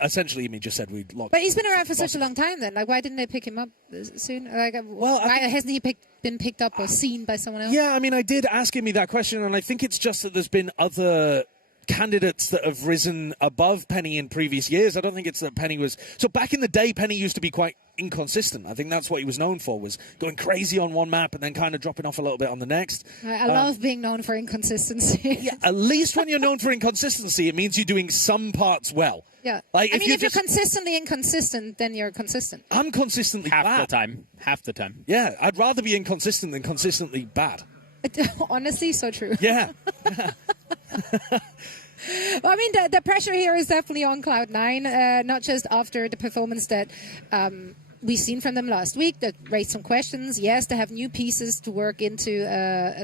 essentially, Imi just said we'd lock. But he's been around for such a long time then. Why didn't they pick him up soon? Why hasn't he been picked up or seen by someone else? Yeah, I mean, I did ask Imi that question, and I think it's just that there's been other candidates that have risen above Penny in previous years. I don't think it's that Penny was... So back in the day, Penny used to be quite inconsistent. I think that's what he was known for, was going crazy on one map and then kind of dropping off a little bit on the next. I love being known for inconsistency. Yeah, at least when you're known for inconsistency, it means you're doing some parts well. Yeah. If you're consistently inconsistent, then you're consistent. I'm consistently bad. Half the time. Yeah, I'd rather be inconsistent than consistently bad. Honestly, so true. Yeah. Well, I mean, the pressure here is definitely on Cloud9, not just after the performance that we've seen from them last week that raised some questions. Yes, they have new pieces to work into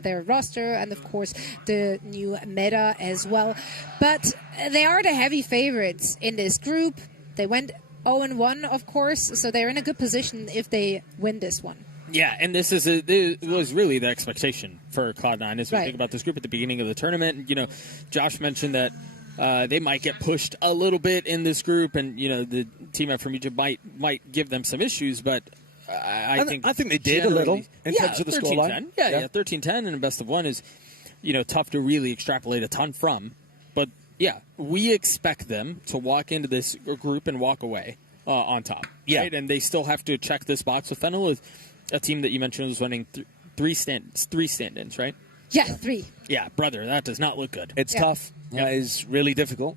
their roster and, of course, the new meta as well. But they are the heavy favorites in this group. They went 0-1, of course, so they're in a good position if they win this one. Yeah, and this was really the expectation for Cloud9 as we think about this group at the beginning of the tournament. Josh mentioned that they might get pushed a little bit in this group, and the team out from Egypt might give them some issues, but I think they did a little in terms of the scoreline. Yeah, 13-10 and a best of one is tough to really extrapolate a ton from. But yeah, we expect them to walk into this group and walk away on top. Yeah, right? And they still have to check this box with Fennel. A team that you mentioned was running three stand-ins, right? Yeah, 3. Yeah, brother, that does not look good. It's tough. Yeah. That is really difficult.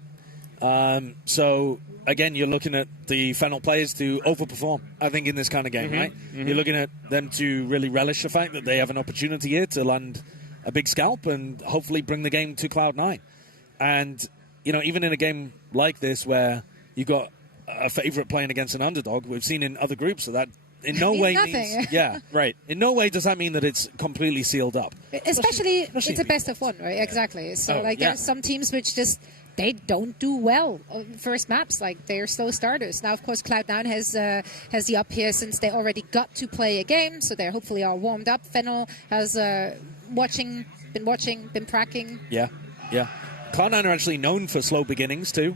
So, again, you're looking at the Fennel players to overperform, I think, in this kind of game, right? You're looking at them to really relish the fact that they have an opportunity here to land a big scalp and hopefully bring the game to Cloud9. And, even in a game like this where you got a favorite playing against an underdog, we've seen in other groups that in no way means, right. In no way does that mean that it's completely sealed up. Especially it's a best of one, right? Yeah. Exactly. So there's some teams which just they don't do well on first maps. They're slow starters. Now, of course, Cloud9 has the up here since they already got to play a game, so they're hopefully all warmed up. Fennel has been pracking. Yeah. Cloud9 are actually known for slow beginnings too.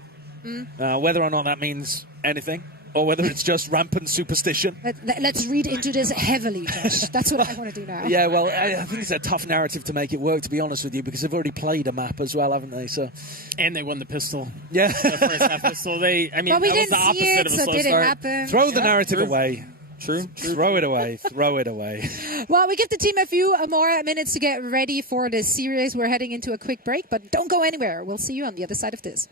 Whether or not that means anything, or whether it's just rampant superstition. Let's read into this heavily, Josh. That's what I want to do now. Yeah, well, I think it's a tough narrative to make it work, to be honest with you, because they've already played a map as well, haven't they? So, and they won the pistol. Yeah. The first half pistol. Well, we that didn't was the opposite see it, of a so slow did start. it happen? Throw the narrative away. True. Throw it away. Throw it away. Well, we give the team a few more minutes to get ready for the series. We're heading into a quick break, but don't go anywhere. We'll see you on the other side of this.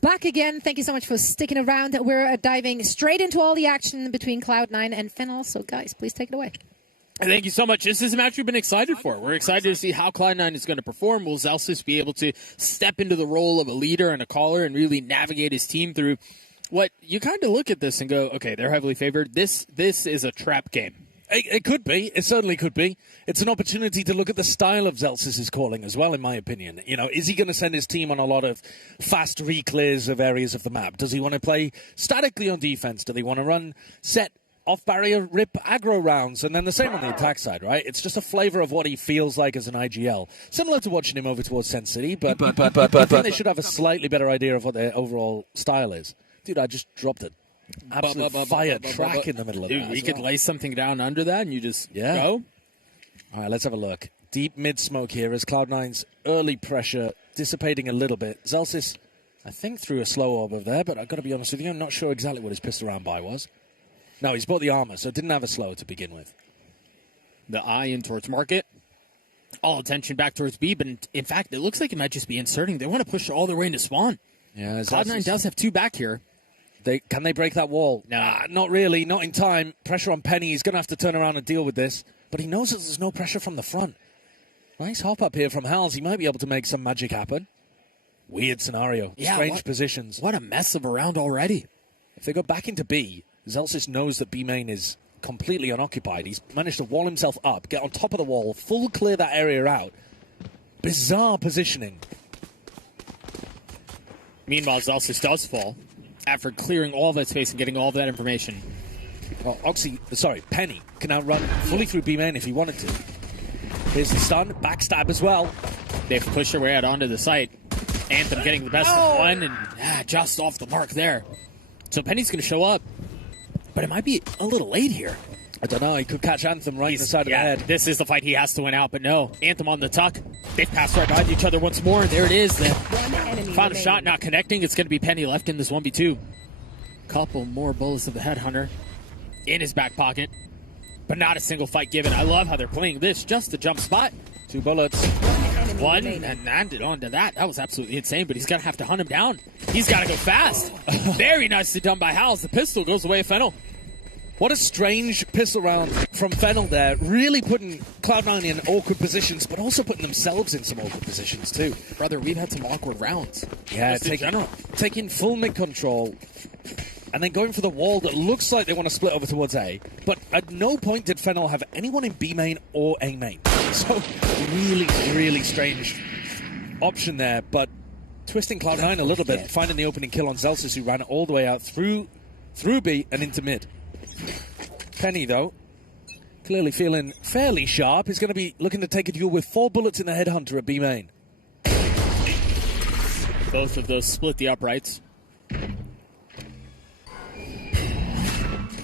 back again. Thank you so much for sticking around. We're diving straight into all the action between Cloud9 and FNATIC. So, guys, please take it away. Thank you so much. This is a match we've been excited for. We're excited to see how Cloud9 is going to perform. Will Zelsis be able to step into the role of a leader and a caller and really navigate his team through what you kind of look at this and go, okay, they're heavily favored. This is a trap game. It could be. It certainly could be. It's an opportunity to look at the style of Zelsis' calling as well, in my opinion. You know, is he going to send his team on a lot of fast re-clears of areas of the map? Does he want to play statically on defense? Do they want to run set off-barrier rip aggro rounds? And then the same on the attack side, right? It's just a flavor of what he feels like as an IGL. Similar to watching him over towards Sen City, but I think they should have a slightly better idea of what their overall style is. Dude, I just dropped it. Absolute fire track in the middle of that. Dude, we could lay something down under that and you just go. All right, let's have a look. Deep mid-smoke here as Cloud9's early pressure dissipating a little bit. Zelsis, I think, threw a slow orb over there, but I've got to be honest with you, I'm not sure exactly what his pistol round buy was. No, he's bought the armor, so didn't have a slow to begin with. The eye in towards market. All attention back towards B, but in fact, it looks like it might just be inserting. They want to push all their way into spawn. Yeah, Cloud9 does have two back here. Can they break that wall? Nah, not really, not in time. Pressure on Penny. He's going to have to turn around and deal with this. But he knows that there's no pressure from the front. Nice hop up here from Hals. He might be able to make some magic happen. Weird scenario. Yeah, strange positions. What a mess of a round already. If they go back into B, Zelsis knows that B main is completely unoccupied. He's managed to wall himself up, get on top of the wall, full clear that area out. Bizarre positioning. Meanwhile, Zelsis does fall after clearing all of that space and getting all of that information. Well, Penny can now run fully through B main if he wanted to. Here's the stun, backstab as well. They've pushed their way out onto the site. Anthem getting the best of one and just off the mark there. So Penny's going to show up, but it might be a little late here. I don't know, he could catch Anthem right in the side of the head. This is the fight he has to win out, but no. Anthem on the tuck. They've passed right behind each other once more, and there it is. The final shot not connecting. It's going to be Penny left in this 1v2. Couple more bullets of the Headhunter in his back pocket, but not a single fight given. I love how they're playing this. Just a jump spot. 2 bullets. One, and landed onto that. That was absolutely insane, but he's going to have to hunt him down. He's got to go fast. Very nicely done by Hals. The pistol goes away, Fennel. What a strange pistol round from Fennel there. Really putting Cloud9 in awkward positions, but also putting themselves in some awkward positions too. Brother, we've had some awkward rounds. Yeah, taking full mid control and then going for the wall that looks like they want to split over towards A. But at no point did Fennel have anyone in B main or A main. So really, really strange option there. But twisting Cloud9 a little bit, finding the opening kill on Zelsis, who ran it all the way out through B and into mid. Penny, though, clearly feeling fairly sharp. He's going to be looking to take a duel with 4 bullets in the Headhunter at B main. Both of those split the uprights.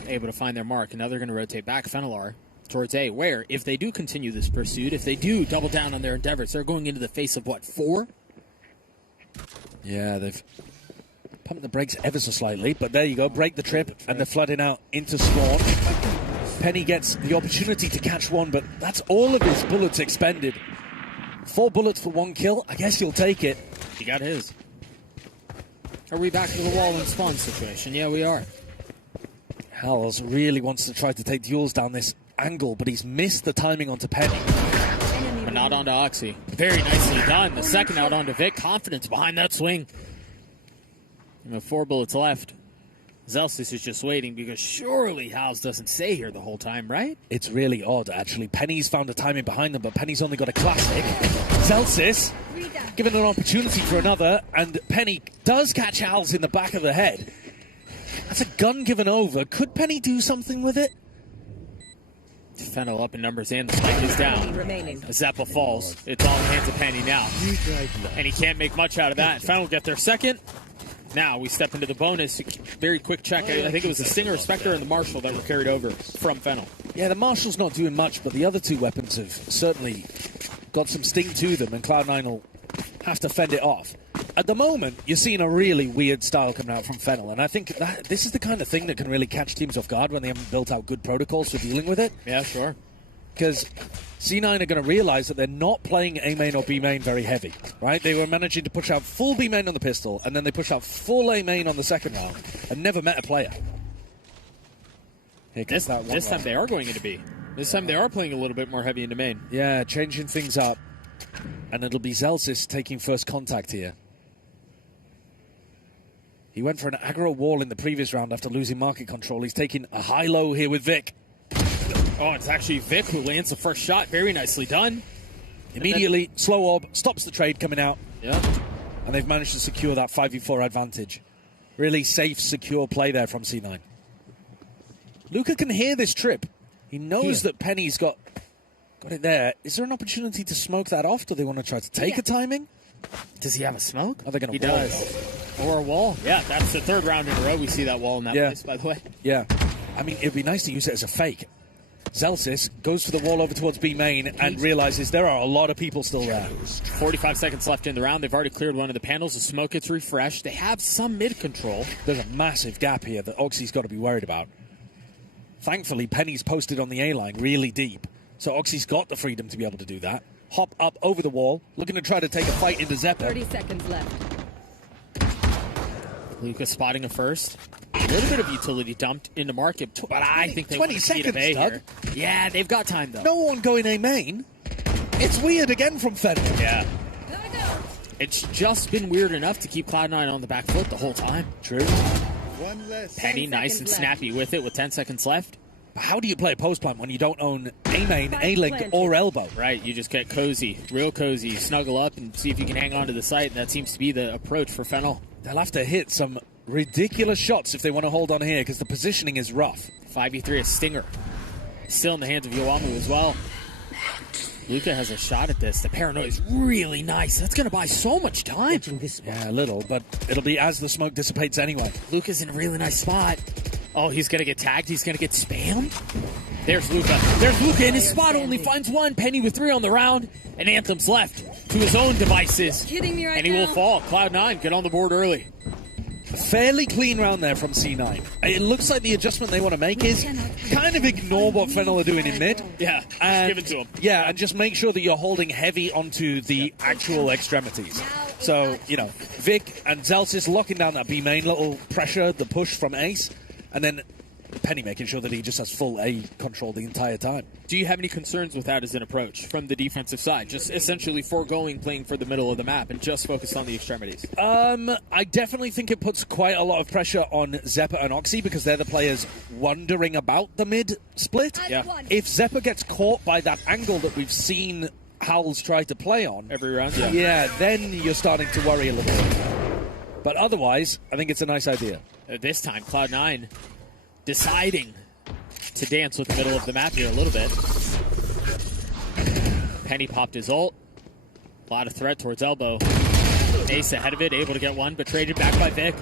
Able to find their mark, and now they're going to rotate back Fennelar towards A, where, if they do continue this pursuit, if they do double down on their endeavors, they're going into the face of, what, 4? Yeah, they've pumped the brakes ever so slightly, but there you go, break the trip, and they're flooding out into spawn. Penny gets the opportunity to catch one, but that's all of his bullets expended. 4 bullets for 1 kill, I guess you'll take it. He got his. Are we back to the wall and spawn situation? Yeah, we are. Hals really wants to try to take duels down this angle, but he's missed the timing onto Penny. But not onto Oxy. Very nicely done. The second out onto Vic. Confidence behind that swing. And with 4 bullets left, Zelsis is just waiting because surely Hals doesn't stay here the whole time, right? It's really odd, actually. Penny's found a timing behind them, but Penny's only got a classic. Zelsis given an opportunity for another, and Penny does catch Hals in the back of the head. That's a gun given over. Could Penny do something with it? Fennel up in numbers and the spike is down. Zappa falls. It's all hands to Penny now. And he can't make much out of that. Fennel will get their second. Now we step into the bonus. Very quick check. I think it was the Stinger, Spectre, and the Marshall that were carried over from Fennel. Yeah, the Marshall's not doing much, but the other 2 weapons have certainly got some sting to them, and Cloud9 will have to fend it off. At the moment, you're seeing a really weird style coming out from Fennel, and I think that this is the kind of thing that can really catch teams off guard when they haven't built out good protocols for dealing with it. Yeah, sure. because C9 are going to realize that they're not playing A main or B main very heavy, right? They were managing to push out full B main on the pistol, and then they push out full A main on the second round, and never met a player. Here comes that one This time round. they are going into B. This time they are playing a little bit more heavy into main. Yeah, changing things up. And it'll be Zelsis taking first contact here. He went for an aggro wall in the previous round after losing market control. He's taking a high-low here with Vic. Oh, it's actually Vic who lands the first shot. Very nicely done. Immediately, slow orb, stops the trade coming out. Yep. And they've managed to secure that 5v4 advantage. Really safe, secure play there from C9. Luca can hear this trip. He knows that Penny's got it there. Is there an opportunity to smoke that off? Do they want to try to take a timing? Does he have a smoke? Are they going to He does. Or a wall. Yeah, that's the third round in a row we see that wall in that place, by the way. Yeah. I mean, it'd be nice to use it as a fake. Zelsis goes for the wall over towards B main and realizes there are a lot of people still there. 45 seconds left in the round. They've already cleared one of the panels. The smoke gets refreshed. They have some mid control. There's a massive gap here that Oxy's got to be worried about. Thankfully, Penny's posted on the A line really deep. So Oxy's got the freedom to be able to do that. Hop up over the wall, looking to try to take a fight into Zeta. 30 seconds left. Luca spotting a first. A little bit of utility dumped into market, but I think they 20 want to see seconds, A Doug. here. Yeah, they've got time, though. No one going A main. It's weird again from Fenway. Yeah. It's just been weird enough to keep Cloud9 on the back foot the whole time. True. One less. Penny nice and snappy with it with 10 seconds left. How do you play a post plant when you don't own A main, A link, or elbow? Right, you just get cozy, real cozy, snuggle up and see if you can hang on to the site. That seems to be the approach for Fennel. They'll have to hit some ridiculous shots if they want to hold on here because the positioning is rough. 5v3, a stinger. Still in the hands of Yoamu as well. Luca has a shot at this. The paranoia is really nice. That's going to buy so much time. Yeah, a little, but it'll be as the smoke dissipates anyway. Luca's in a really nice spot. Oh, he's going to get tagged. He's going to get spammed. There's Luca. There's Luca, and his spot only finds one. Penny with 3 on the round, and Anthem's left to his own devices. Kidding me right and he now? will fall. Cloud9 get on the board early. A fairly clean round there from C9. It looks like the adjustment they want to make is kind of ignore what Fennel are doing in mid. Yeah, and give it to him. Yeah, and just make sure that you're holding heavy onto the actual extremities. So, you know, Vic and Zelsis locking down that B main, little pressure, the push from Ace, and then Penny making sure that he just has full A control the entire time. Do you have any concerns with that as an approach from the defensive side? Just essentially foregoing playing for the middle of the map and just focus on the extremities? I definitely think it puts quite a lot of pressure on Zeppa and Oxy because they're the players wondering about the mid split. Yeah. If Zeppa gets caught by that angle that we've seen Howls try to play on Every round? yeah, then you're starting to worry a little bit. But otherwise, I think it's a nice idea. This time, Cloud9 deciding to dance with the middle of the map here a little bit. Penny popped his ult. A lot of threat towards elbow. Ace ahead of it, able to get one, but traded back by Vic.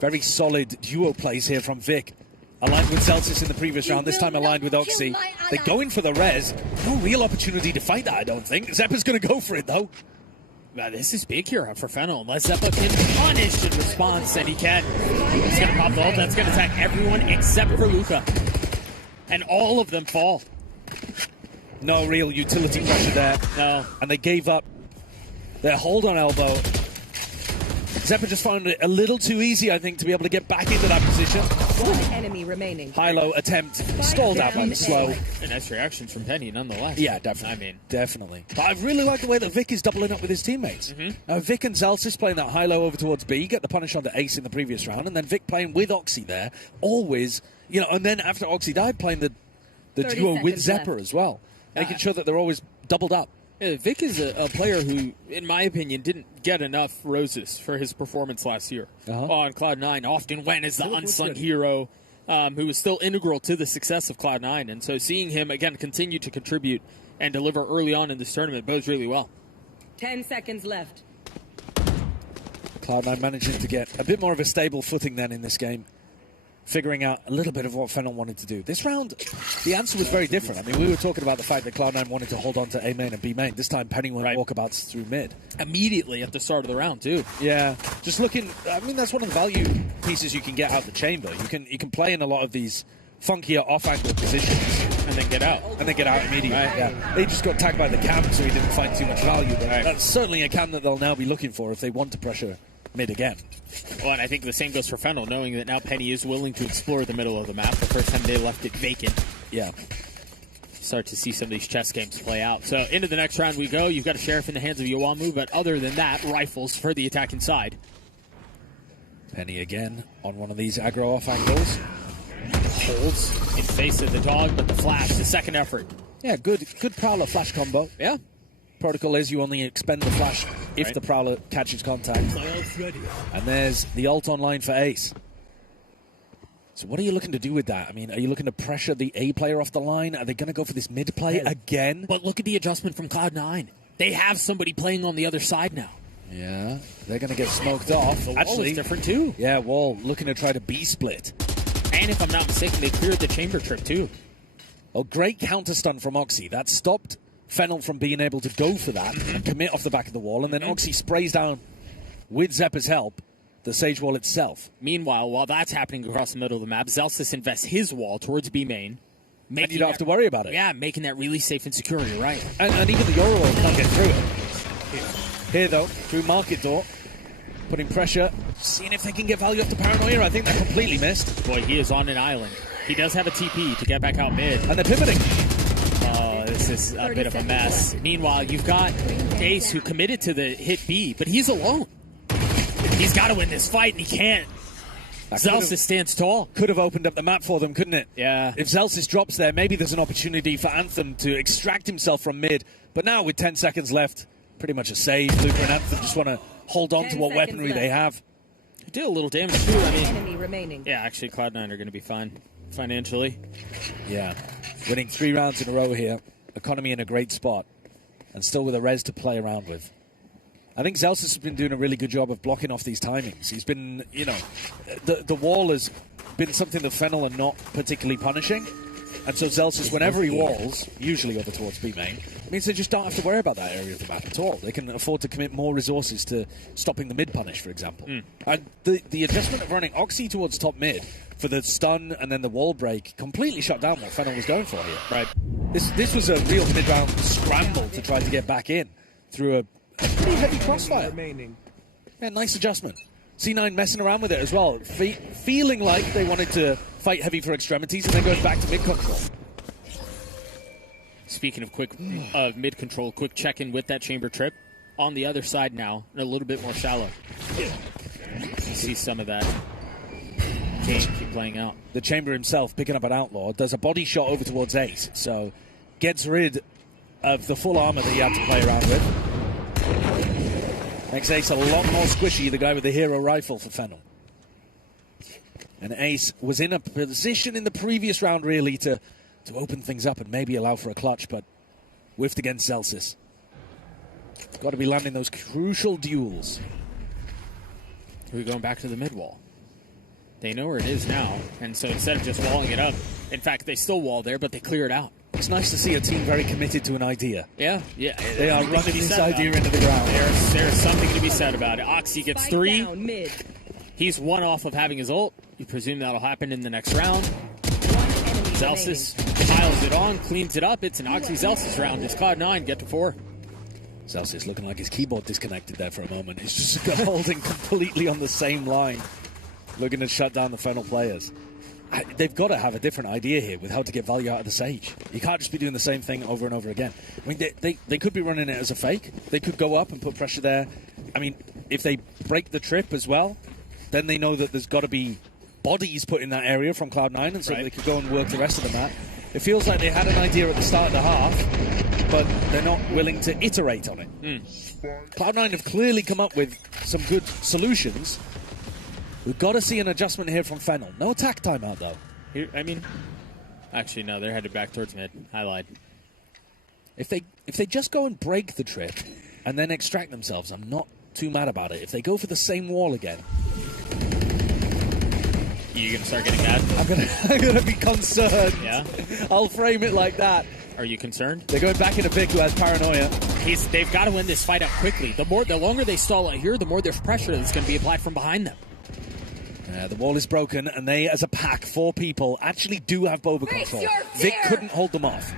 Very solid duo plays here from Vic. Aligned with Celsius in the previous round, this time aligned with Oxy. They're going for the res. No real opportunity to fight that, I don't think. Zeppa's going to go for it, though. Wow, this is big here for Fennel. Unless Zeppa can punish in response, and he can. He's going to pop the ult. That's going to attack everyone except for Luca. And all of them fall. No real utility pressure there. No. And they gave up their hold on elbow. Zeppa just found it a little too easy, I think, to be able to get back into that position. One enemy remaining. High-low attempt, stalled out by the slow. A nice reactions from Penny, nonetheless. Yeah, definitely. Definitely. But I really like the way that Vic is doubling up with his teammates. Vic and Zelsis playing that high-low over towards B, get the punish onto Ace in the previous round, and then Vic playing with Oxy there, always, you know, and then after Oxy died, playing the duo with Zeppa as well, making sure that they're always doubled up. Yeah, Vic is a player who, in my opinion, didn't get enough roses for his performance last year on Cloud9. Often went as the unsung hero who was still integral to the success of Cloud9. And so seeing him, again, continue to contribute and deliver early on in this tournament bodes really well. 10 seconds left. Cloud9 managing to get a bit more of a stable footing then in this game. Figuring out a little bit of what Fennel wanted to do. This round, the answer was very different. I mean, we were talking about the fact that Cloud9 wanted to hold on to A main and B main. This time, Penny went walkabouts through mid. Immediately at the start of the round, too. Yeah, just looking. I mean, that's one of the value pieces you can get out of the chamber. You can play in a lot of these funkier off-angle positions and then get out. And then get out immediately. Right. Yeah. They just got tagged by the cam, so he didn't find too much value. But that's certainly a cam that they'll now be looking for if they want to pressure mid again. Well, and I think the same goes for Fennel, knowing that now Penny is willing to explore the middle of the map. The first time they left it vacant. Yeah. Start to see some of these chess games play out. So into the next round we go. You've got a Sheriff in the hands of Yowamu, but other than that, rifles for the attacking side. Penny again on one of these aggro off angles. Holds in face of the dog, but the flash, the second effort. Yeah, good Prowler flash combo. Yeah. Protocol is you only expend the flash if Right. the Prowler catches contact. And there's the ult online for Ace. So what are you looking to do with that? I mean, are you looking to pressure the A player off the line? Are they going to go for this mid play again? But look at the adjustment from Cloud9. They have somebody playing on the other side now. Yeah, they're going to get smoked off. The wall is different too. Yeah, Wall looking to try to B-split. And if I'm not mistaken, they cleared the chamber trip too. Oh, great counter stun from Oxy. That stopped Fennel from being able to go for that and commit off the back of the wall. And then Oxy sprays down, with Zeppa's help, the Sage Wall itself. Meanwhile, while that's happening across the middle of the map, Zelsis invests his wall towards B main. And you don't have to worry about it. Yeah, making that really safe and secure. You're right. And even the Yoru wall can't get through it. Here, though, through Market Door, putting pressure, seeing if they can get value off the Paranoia. I think they're completely missed. Boy, he is on an island. He does have a TP to get back out mid. And they're pivoting. Oh, this is a bit of a mess. Meanwhile, you've got Ace who committed to the hit B, but he's alone. He's got to win this fight, and he can't. Zelsis stands tall. Could have opened up the map for them, couldn't it? Yeah. If Zelsis drops there, maybe there's an opportunity for Anthem to extract himself from mid. But now, with 10 seconds left, pretty much a save. Luca and Anthem just want to hold on to what weaponry they have. Did a little damage, too. I mean, Enemy remaining. yeah, actually, Cloud9 are going to be fine financially. Yeah. Winning 3 rounds in a row here. Economy in a great spot. And still with a res to play around with. I think Zelsis has been doing a really good job of blocking off these timings. He's been, you know, the wall has been something that Fennel are not particularly punishing. And so Zelsis, whenever he walls, usually over towards B main, means they just don't have to worry about that area of the map at all. They can afford to commit more resources to stopping the mid punish, for example. And the adjustment of running Oxy towards top mid for the stun and then the wall break completely shut down what Fennel was going for here. Right. This was a real mid-round scramble to try to get back in through a pretty heavy crossfire. Yeah, nice adjustment. C9 messing around with it as well, feeling like they wanted to fight heavy for extremities and then goes back to mid-control. Speaking of mid-control, quick check-in with that chamber trip. On the other side now, and a little bit more shallow. See some of that game keep playing out. The chamber himself picking up an outlaw, does a body shot over towards Ace, so gets rid of the full armor that he had to play around with. Makes Ace a lot more squishy, the guy with the hero rifle for Fennel. And Ace was in a position in the previous round, really, to open things up and maybe allow for a clutch, but whiffed against Zelsis. Got to be landing those crucial duels. We're going back to the mid wall. They know where it is now, and so instead of just walling it up, in fact, they still wall there, but they clear it out. It's nice to see a team very committed to an idea. Yeah. They are running this idea into the ground. There's something to be said about it. Oxy gets 3. Down, mid. He's 1 off of having his ult. You presume that'll happen in the next round. Zelsis piles it on, cleans it up. It's an Oxy Zelsis round. It's Cloud9 get to 4. Zelsis looking like his keyboard disconnected there for a moment. He's just holding completely on the same line, looking to shut down the Fennel players. They've got to have a different idea here with how to get value out of the Sage. You can't just be doing the same thing over and over again. I mean, they could be running it as a fake. They could go up and put pressure there. I mean, if they break the trip as well, then they know that there's got to be bodies put in that area from Cloud9, and so they could go and work the rest of the map. It feels like they had an idea at the start of the half, but they're not willing to iterate on it. Cloud9 have clearly come up with some good solutions. We've got to see an adjustment here from Fennel. No attack timeout, though. Actually, no, they're headed back towards mid. I lied. If they just go and break the trip and then extract themselves, I'm not too mad about it. If they go for the same wall again, You gonna start getting mad? I'm gonna be concerned. Yeah? I'll frame it like that. Are you concerned? They're going back into Vic, who has paranoia. They've got to win this fight out quickly. The longer they stall out here, the more there's pressure that's going to be applied from behind them. The wall is broken, and they, as a pack, 4 people, actually do have Boba control. Vic couldn't hold them off.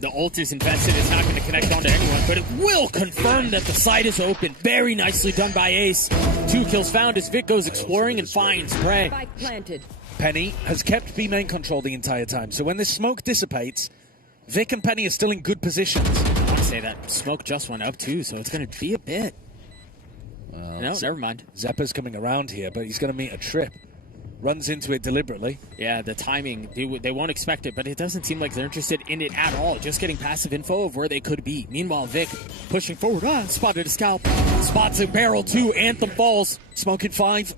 The ult is invested. It's not going to connect onto anyone, but it will confirm that the site is open. Very nicely done by Ace. 2 kills found as Vic goes exploring and finds prey. Spike planted. Penny has kept B main control the entire time, so when this smoke dissipates, Vic and Penny are still in good positions. I want to say that smoke just went up too, so it's going to be a bit. No, never mind. Zeppa's coming around here, but he's going to meet a trip. Runs into it deliberately. Yeah, the timing, they won't expect it, but it doesn't seem like they're interested in it at all. Just getting passive info of where they could be. Meanwhile, Vic pushing forward. Spotted a scalp. Spots a barrel too. Anthem falls. Smoking 5.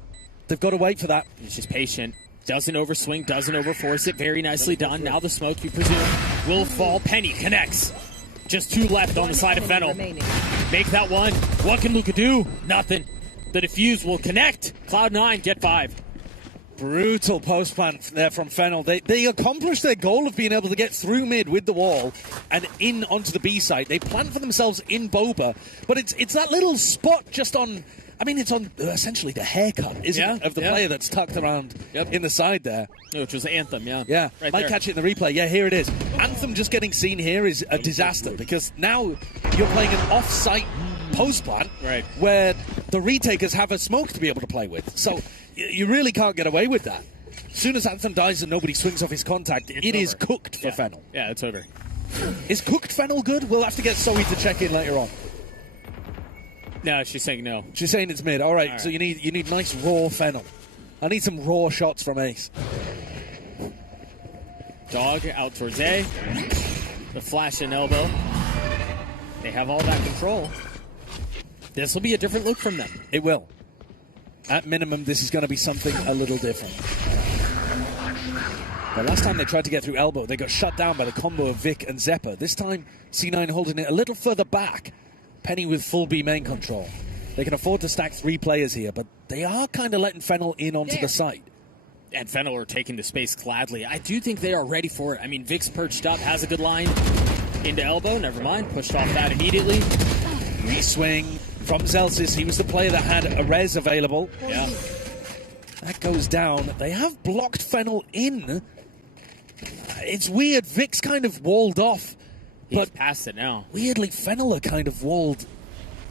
They've got to wait for that. He's just patient. Doesn't overswing, doesn't overforce it. Very nicely done. Now the smoke, you presume, will fall. Penny connects. Just 2 left on the side of Fennel. Make that 1. What can Luka do? Nothing. The defuse will connect. Cloud9 get 5. Brutal post plant there from Fennel. They accomplished their goal of being able to get through mid with the wall and in onto the B site. They plant for themselves in Boba, but it's that little spot just on. I mean, it's on essentially the haircut, isn't it, of the player that's tucked around in the side there. Which was Anthem, yeah. Yeah, right might there. catch it in the replay. Yeah, here it is. Anthem just getting seen here is a disaster because now you're playing an off-site post plant where the retakers have a smoke to be able to play with. So you really can't get away with that. As soon as Anthem dies and nobody swings off his contact, it is cooked for Fennel. Yeah, it's over. Is cooked Fennel good? We'll have to get Zoe to check in later on. No, she's saying no. She's saying it's mid. All right, so you need nice raw Fennel. I need some raw shots from Ace. Dog out towards A. The flash and elbow. They have all that control. This will be a different look from them. It will. At minimum, this is going to be something a little different. The last time they tried to get through elbow, they got shut down by the combo of Vic and Zeppa. This time, C9 holding it a little further back. Penny with full B main control. They can afford to stack 3 players here, but they are kind of letting Fennel in onto the site. And Fennel are taking the space gladly. I do think they are ready for it. I mean, Vic's perched up, has a good line into elbow. Never mind. Pushed off that immediately. Re-swing from Zelsis. He was the player that had a res available. Yeah. That goes down. They have blocked Fennel in. It's weird. Vic's kind of walled off. He's past it now. Weirdly, Fennel are kind of walled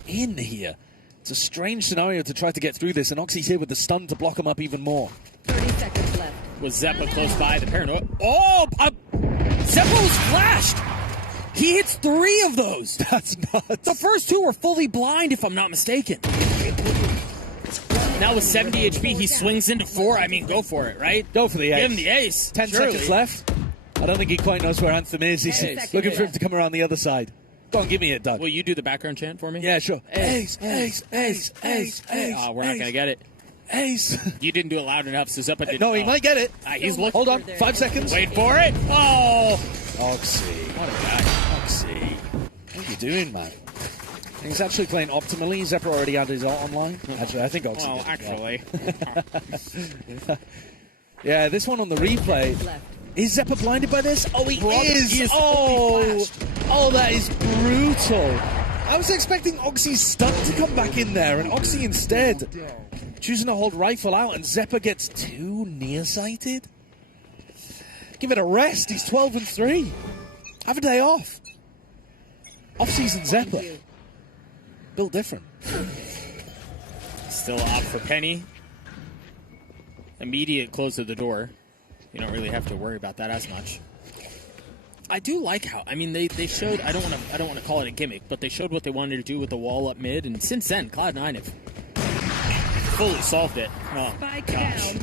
in here. It's a strange scenario to try to get through this, and Oxy's here with the stun to block him up even more. 30 seconds left. Was Zeppa close by? The paranoia. Oh! Zeppa was flashed! He hits 3 of those! That's nuts. The first 2 were fully blind, if I'm not mistaken. Now with 70 HP, he swings into 4. I mean, go for it, right? Go for the ace. Give him the ace. 10 surely. seconds left. I don't think he quite knows where Anthem is. He's looking for him to come around the other side. Go on, give me it, Doug. Will you do the background chant for me? Yeah, sure. Ace, ace, ace, ace, ace. Oh, we're not going to get it. Ace. You didn't do it loud enough, so Zeppa didn't. No, he might get it. He's looking. Hold on, 5 seconds. Wait for it. Oh! Oxy. What a guy. Oxy. What are you doing, man? He's actually playing optimally. Zeppa already had his ult online. Actually, I think Oxy Well, did. actually. Yeah, this one on the replay. Is Zeppa blinded by this? Oh, he is. He is Oh, that is brutal. I was expecting Oxy's stun to come back in there, and Oxy instead choosing to hold rifle out, and Zeppa gets too nearsighted. Give it a rest. He's 12-3. Have a day off. Off-season Zeppa. Built different. Still up for Penny. Immediate close of the door. You don't really have to worry about that as much. I do like how, I mean, they showed, I don't want to call it a gimmick, but they showed what they wanted to do with the wall up mid, and since then, Cloud9 have fully solved it. Oh, gosh.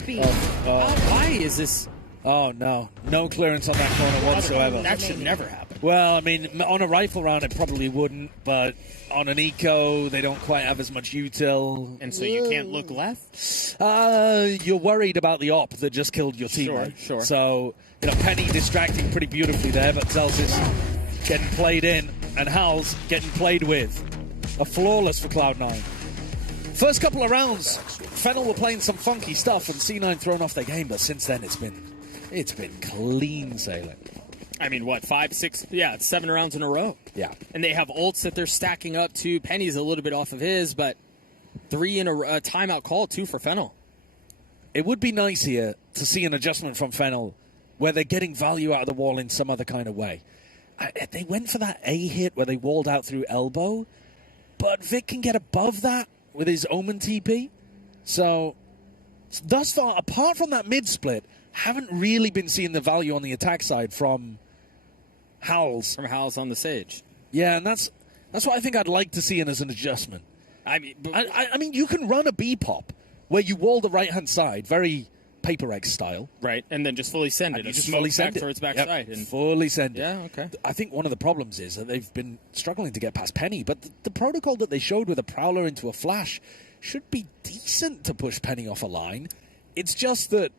Why is this? Oh, no. No clearance on that corner whatsoever. That should never happen. Well, I mean, on a rifle round, it probably wouldn't, but on an eco, they don't quite have as much util. And so you can't look left? You're worried about the op that just killed your teammate. Sure. So, you know, Penny distracting pretty beautifully there, but Zelsis getting played in, and Hal's getting played with. A flawless for Cloud9. First couple of rounds, Fennel were playing some funky stuff, and C9 thrown off their game, but since then it's been clean sailing. I mean, what, 5, 6, it's 7 rounds in a row. Yeah. And they have ults that they're stacking up too. Penny's a little bit off of his, but 3 in a timeout call, 2 for Fennel. It would be nice here to see an adjustment from Fennel where they're getting value out of the wall in some other kind of way. They went for that A hit where they walled out through elbow, but Vic can get above that with his Omen TP. So, thus far, apart from that mid-split, haven't really been seeing the value on the attack side from Howls. From Howls on the Sage. Yeah, and that's what I think I'd like to see in as an adjustment. I mean, you can run a B-pop where you wall the right-hand side, very Paper Egg style. Right, and then just fully send it. You just fully send it. Towards backside. And fully send it. Yeah, okay. I think one of the problems is that they've been struggling to get past Penny, but the protocol that they showed with a Prowler into a Flash should be decent to push Penny off a line. It's just that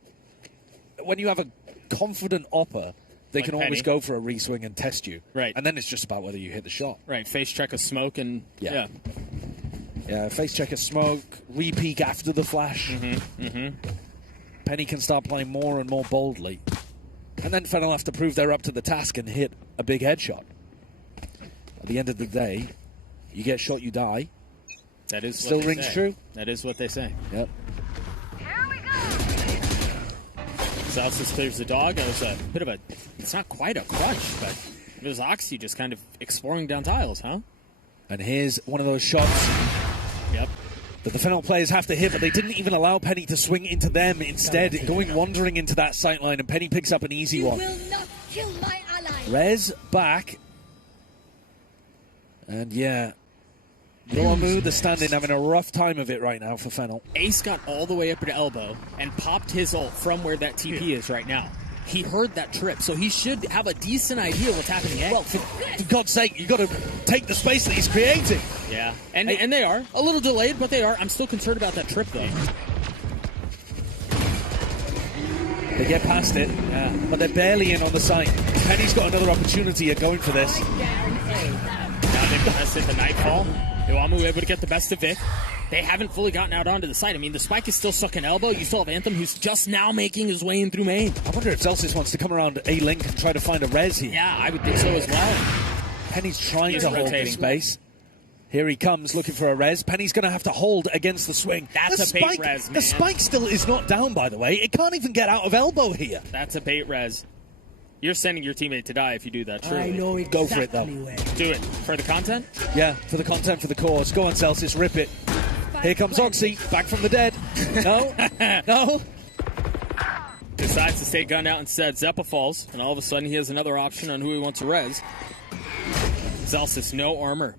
when you have a confident opper, they can always go for a re-swing and test you. Right. And then it's just about whether you hit the shot. Right, face check a smoke and... Yeah, face check a smoke, re-peek after the flash. Penny can start playing more and more boldly. And then Fennel have to prove they're up to the task and hit a big headshot. At the end of the day, you get shot, you die. That is still rings true. That is what they say. Yep. Zelsis clears the dog. It was a bit of a... It's not quite a crutch, but it was Oxy just kind of exploring down tiles, huh? And here's one of those shots. Yep. That the Fennel players have to hit, but they didn't even allow Penny to swing into them. Instead, going wandering into that sight line, and Penny picks up an easy one. You will not kill my ally. Rez back. And yeah, Yoamu, the stand-in, having a rough time of it right now for Fennel. Ace got all the way up at elbow and popped his ult from where that TP is right now. He heard that trip, so he should have a decent idea what's happening. Well, for God's sake, you've got to take the space that he's creating. Yeah, and they are. A little delayed, but they are. I'm still concerned about that trip, though. They get past it, but they're barely in on the site. Penny's got another opportunity at going for this. Now they've contested the Nightfall. Yoamu able to get the best of Vic. They haven't fully gotten out onto the side. I mean, the spike is still stuck in elbow. You still have Anthem, who's just now making his way in through main. I wonder if Zelsis wants to come around A-Link and try to find a res here. Yeah, I would think so as well. Penny's trying to hold the space. Here he comes, looking for a res. Penny's going to have to hold against the swing. That's a bait res, man. The spike still is not down, by the way. It can't even get out of elbow here. That's a bait res. You're sending your teammate to die if you do that, truly. I know exactly. Go for it, though. Do it. For the content? Yeah, for the content, for the cause. Go on, Celsius, rip it. Here comes Oxy, back from the dead. No, no. Decides to stay gunned out instead. Zeppa falls, and all of a sudden he has another option on who he wants to res. Zelsis, no armor.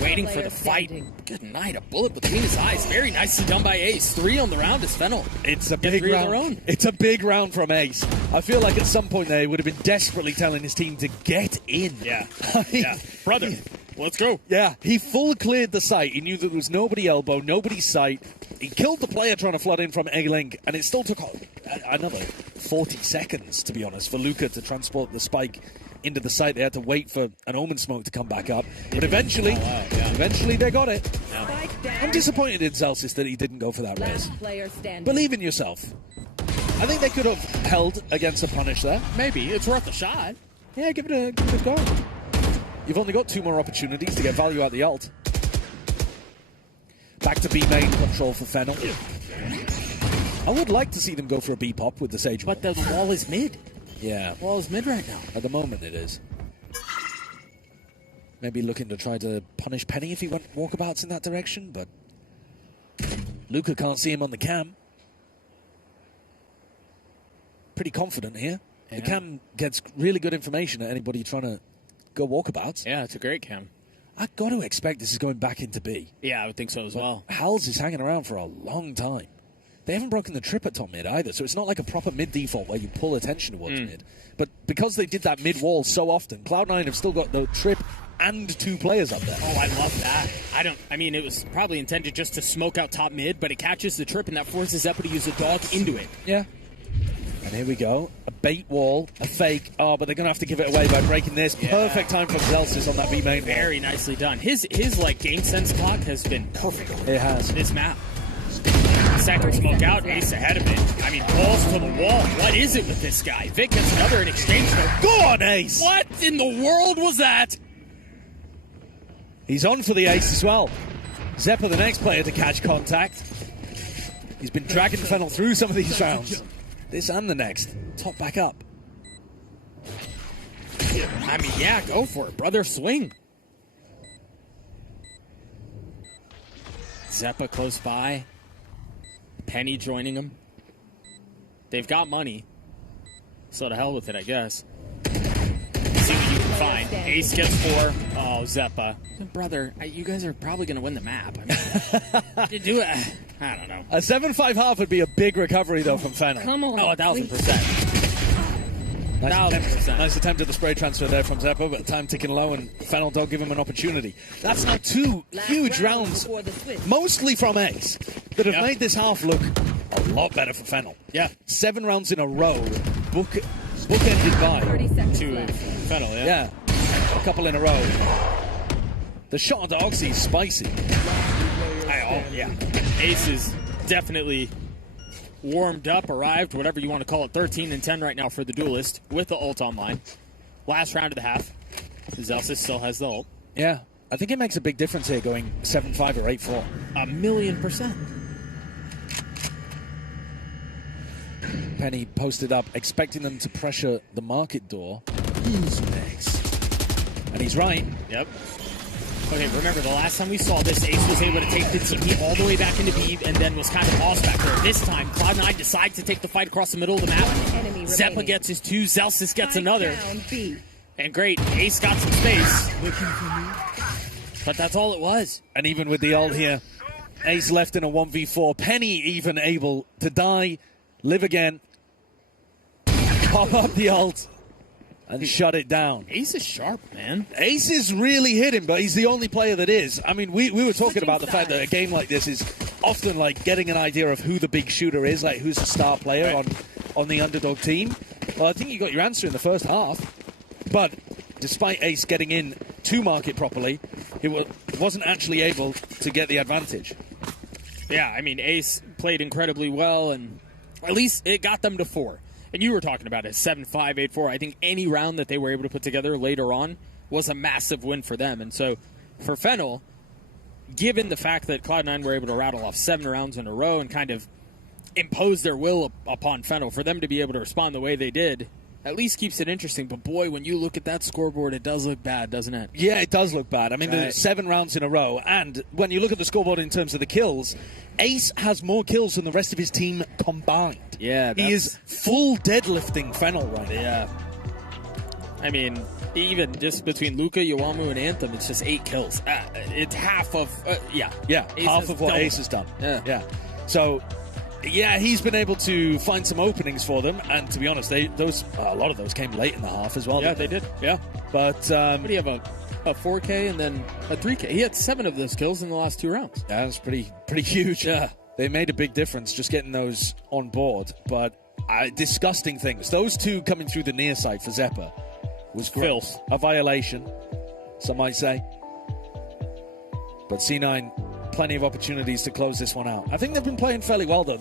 Waiting for the fight. Good night, a bullet between his eyes. Very nicely done by Ace. 3 on the round is Fennel. It's a big round. It's a big round from Ace. I feel like at some point there he would have been desperately telling his team to get in. Yeah. Yeah. Brother, let's go. Yeah, he full cleared the site. He knew there was nobody elbow, nobody sight. He killed the player trying to flood in from A-Link, and it still took another 40 seconds, to be honest, for Luca to transport the spike into the site. They had to wait for an Omen smoke to come back up. But eventually, eventually they got it. I'm disappointed in Zelsis that he didn't go for that res. Believe in yourself. I think they could have held against a punish there. Maybe. It's worth a shot. Yeah, give it a go. You've only got 2 more opportunities to get value out the ult. Back to B main control for Fennel. I would like to see them go for a B pop with the Sage. But the wall is mid. Yeah. The wall is mid right now. At the moment it is. Maybe looking to try to punish Penny if he went walkabouts in that direction, but Luca can't see him on the cam. Pretty confident here. Yeah. The cam gets really good information at anybody trying to go walkabouts. Yeah, it's a great cam. I've got to expect this is going back into B. Yeah, I would think so as well. Howls is hanging around for a long time. They haven't broken the trip at top mid either, so it's not like a proper mid default where you pull attention towards mid. But because they did that mid wall so often, Cloud9 have still got the trip and 2 players up there. Oh, I love that. I mean, it was probably intended just to smoke out top mid, but it catches the trip, and that forces Zeppa to use a dog into it. Yeah. And here we go. A bait wall, a fake. Oh, but they're going to have to give it away by breaking this. Yeah. Perfect time from Zelsis on that B main. Very nicely done. His like game sense clock has been perfect. It has. This map. Second smoke out, Ace ahead of it. I mean, balls to the wall. What is it with this guy? Vic gets another in exchange. Go on, Ace! What in the world was that? He's on for the ace as well. Zeppa, the next player to catch contact. He's been dragging Fennel through some of these rounds. This and the next. Top back up. I mean, yeah, go for it, brother. Swing. Zeppa close by. Penny joining him. They've got money. So to hell with it, I guess. See what you can find. Ace gets 4. Oh, Zeppa. Brother, you guys are probably going to win the map. I mean, you do it. I don't know. A 7-5 half would be a big recovery, though, from Fennel. Come on. Oh, 1,000%. Nice attempt at the spray transfer there from Zeppa, but time ticking low, and Fennel don't give him an opportunity. That's now 2 huge rounds, mostly from Ace, that have made this half look a lot better for Fennel. Yeah. 7 rounds in a row, bookended by 30 seconds to left. Fennel, yeah, a couple in a row. The shot onto Oxy is spicy. Yeah. Ace is definitely warmed up, arrived, whatever you want to call it. 13 and 10 right now for the duelist with the ult online. Last round of the half. Zelsis still has the ult. Yeah, I think it makes a big difference here going 7-5 or 8-4. 1,000,000%. Penny posted up, expecting them to pressure the market door. Who's next? And he's right. Yep. Okay, remember, the last time we saw this, Ace was able to take the TP all the way back into B and then was kind of lost back there. This time, Cloud9 decides to take the fight across the middle of the map. Zeppa gets his 2, Zelsis gets another. And great, Ace got some space. But that's all it was. And even with the ult here, Ace left in a 1v4. Penny even able to die, live again, pop up the ult, and shut it down. Ace is sharp, man. Ace is really hitting, but he's the only player that is. I mean, we were talking about the fact that a game like this is often like getting an idea of who the big shooter is, like who's the star player on the underdog team. Well, I think you got your answer in the first half. But despite Ace getting in to market properly, he wasn't actually able to get the advantage. Yeah, I mean, Ace played incredibly well, and at least it got them to 4. And you were talking about it, 7-5, 8-4. I think any round that they were able to put together later on was a massive win for them. And so for Fennel, given the fact that Cloud9 were able to rattle off 7 rounds in a row and kind of impose their will upon Fennel, for them to be able to respond the way they did, at least keeps it interesting. But boy, when you look at that scoreboard, it does look bad, doesn't it? Yeah, it does look bad. I mean, there's 7 rounds in a row. And when you look at the scoreboard in terms of the kills, Ace has more kills than the rest of his team combined. Yeah, he is full deadlifting Fennel right now. Yeah. I mean, even just between Luka, Yowamu, and Anthem, it's just 8 kills. It's half of, Yeah, Ace half of what Ace has done. Yeah. So, yeah, he's been able to find some openings for them, and to be honest, a lot of those came late in the half as well. Yeah, they did. Yeah, but what do you have, a 4K and then a 3K? He had 7 of those kills in the last 2 rounds. Yeah, that's pretty huge. Yeah, they made a big difference just getting those on board. But disgusting things. Those 2 coming through the near side for Zeppa was gross. Filth. A violation, some might say. But C9, plenty of opportunities to close this one out. I think they've been playing fairly well, though.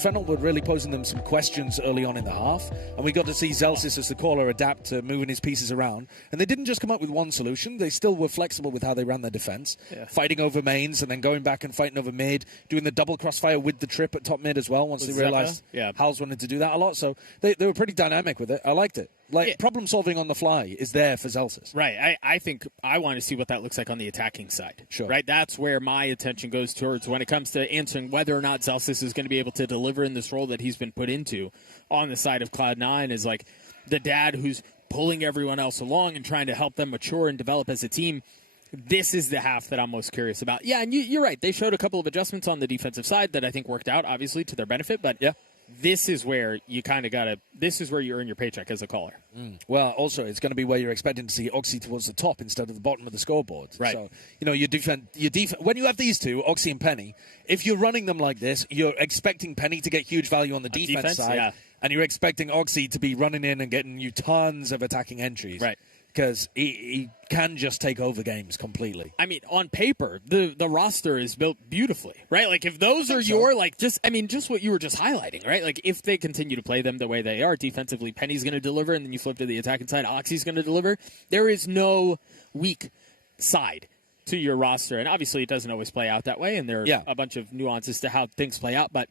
Fennel were really posing them some questions early on in the half, and we got to see Zelsis as the caller adapt to moving his pieces around. And they didn't just come up with one solution. They still were flexible with how they ran their defense, fighting over mains and then going back and fighting over mid, doing the double crossfire with the trip at top mid as well once they realized Hals wanted to do that a lot. So they were pretty dynamic with it. I liked it. Problem solving on the fly is there for Zelsis. Right. I think I want to see what that looks like on the attacking side. Sure. Right. That's where my attention goes towards when it comes to answering whether or not Zelsis is going to be able to deliver in this role that he's been put into on the side of Cloud9 is like the dad who's pulling everyone else along and trying to help them mature and develop as a team. This is the half that I'm most curious about. Yeah, and you're right. They showed a couple of adjustments on the defensive side that I think worked out, obviously, to their benefit. But this is where you kind of got to – this is where you earn your paycheck as a caller. Well, also, it's going to be where you're expecting to see Oxy towards the top instead of the bottom of the scoreboard. Right. So, your defense when you have these 2, Oxy and Penny, if you're running them like this, you're expecting Penny to get huge value on the defense side, and you're expecting Oxy to be running in and getting you tons of attacking entries. Right. Because he can just take over games completely. I mean, on paper, the roster is built beautifully, right? Like, if those are your, just what you were just highlighting, right? Like, if they continue to play them the way they are, defensively, Penny's going to deliver, and then you flip to the attacking side, Oxy's going to deliver. There is no weak side to your roster. And obviously it doesn't always play out that way, and there are a bunch of nuances to how things play out, but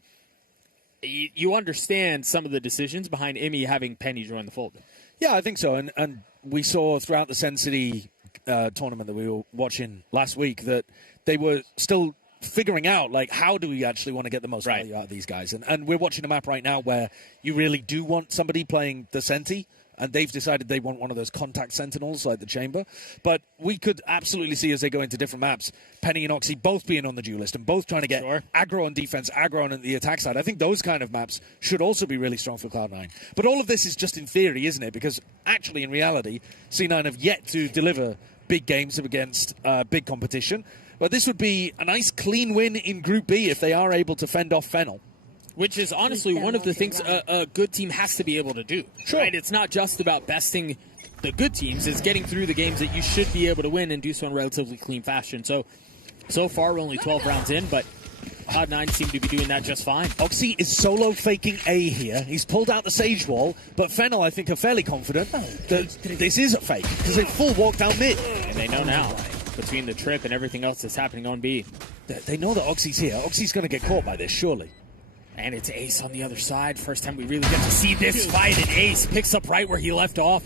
you understand some of the decisions behind Imi having Penny join the fold. Yeah, I think so. And we saw throughout the Sen City tournament that we were watching last week that they were still figuring out, like, how do we actually want to get the most value out of these guys? And we're watching a map right now where you really do want somebody playing the Senti, and they've decided they want one of those contact Sentinels like the Chamber. But we could absolutely see, as they go into different maps, Penny and Oxy both being on the duelist and both trying to get aggro on defense, aggro on the attack side. I think those kind of maps should also be really strong for Cloud9. But all of this is just in theory, isn't it? Because actually, in reality, C9 have yet to deliver big games against big competition. But this would be a nice clean win in Group B if they are able to fend off Fennel. Which is honestly one of the things a good team has to be able to do. Right? It's not just about besting the good teams. It's getting through the games that you should be able to win and do so in relatively clean fashion. So far, we're only 12 rounds in, but Cloud9 seem to be doing that just fine. Oxy is solo faking A here. He's pulled out the Sage Wall, but Fennel, I think, are fairly confident that this is a fake because they full walk down mid. And they know now, between the trip and everything else that's happening on B. They know that Oxy's here. Oxy's going to get caught by this, surely. And it's Ace on the other side. First time we really get to see this fight, and Ace picks up right where he left off.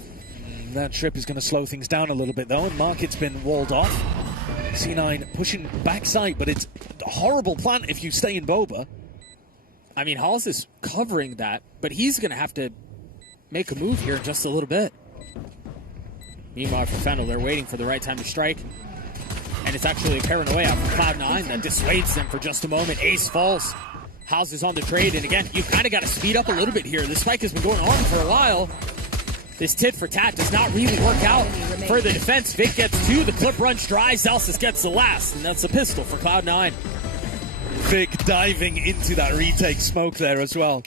That trip is going to slow things down a little bit, though, and Market's been walled off. C9 pushing backside, but it's a horrible plant if you stay in Boba. I mean, Halls is covering that, but he's going to have to make a move here in just a little bit. Meanwhile, for Fennel, they're waiting for the right time to strike. And it's actually a paranoia out from Cloud9 that dissuades them for just a moment. Ace falls. House is on the trade, and again, you've kind of got to speed up a little bit here. This spike has been going on for a while. This tit for tat does not really work out for the defense. Vic gets two, the clip runs dry, Zelsis gets the last, and that's a pistol for Cloud9. Vic diving into that retake smoke there as well,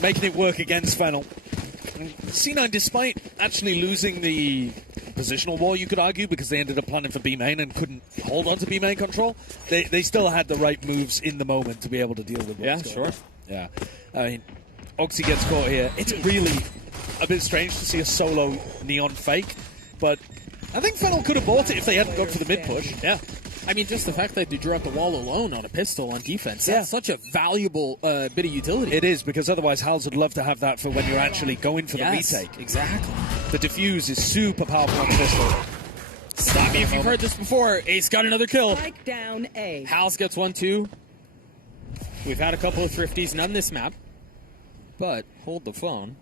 making it work against Fennel. C9, despite actually losing the positional war, you could argue, because they ended up planning for B main and couldn't hold on to B main control, they still had the right moves in the moment to be able to deal with what's going on. Yeah, I mean, Oxy gets caught here. It's really a bit strange to see a solo Neon fake, but I think Fennel could have bought it if they hadn't gone for the mid push. Yeah. I mean, just the fact that they drew up the wall alone on a pistol on defense, that's such a valuable bit of utility. It is, because otherwise Hals would love to have that for when you're actually going for the retake. Exactly. The diffuse is super powerful on the pistol. Stop me if you've heard this before. Ace got another kill. Strike down A. Hals gets 1-2. We've had a couple of thrifties, none this map. But hold the phone.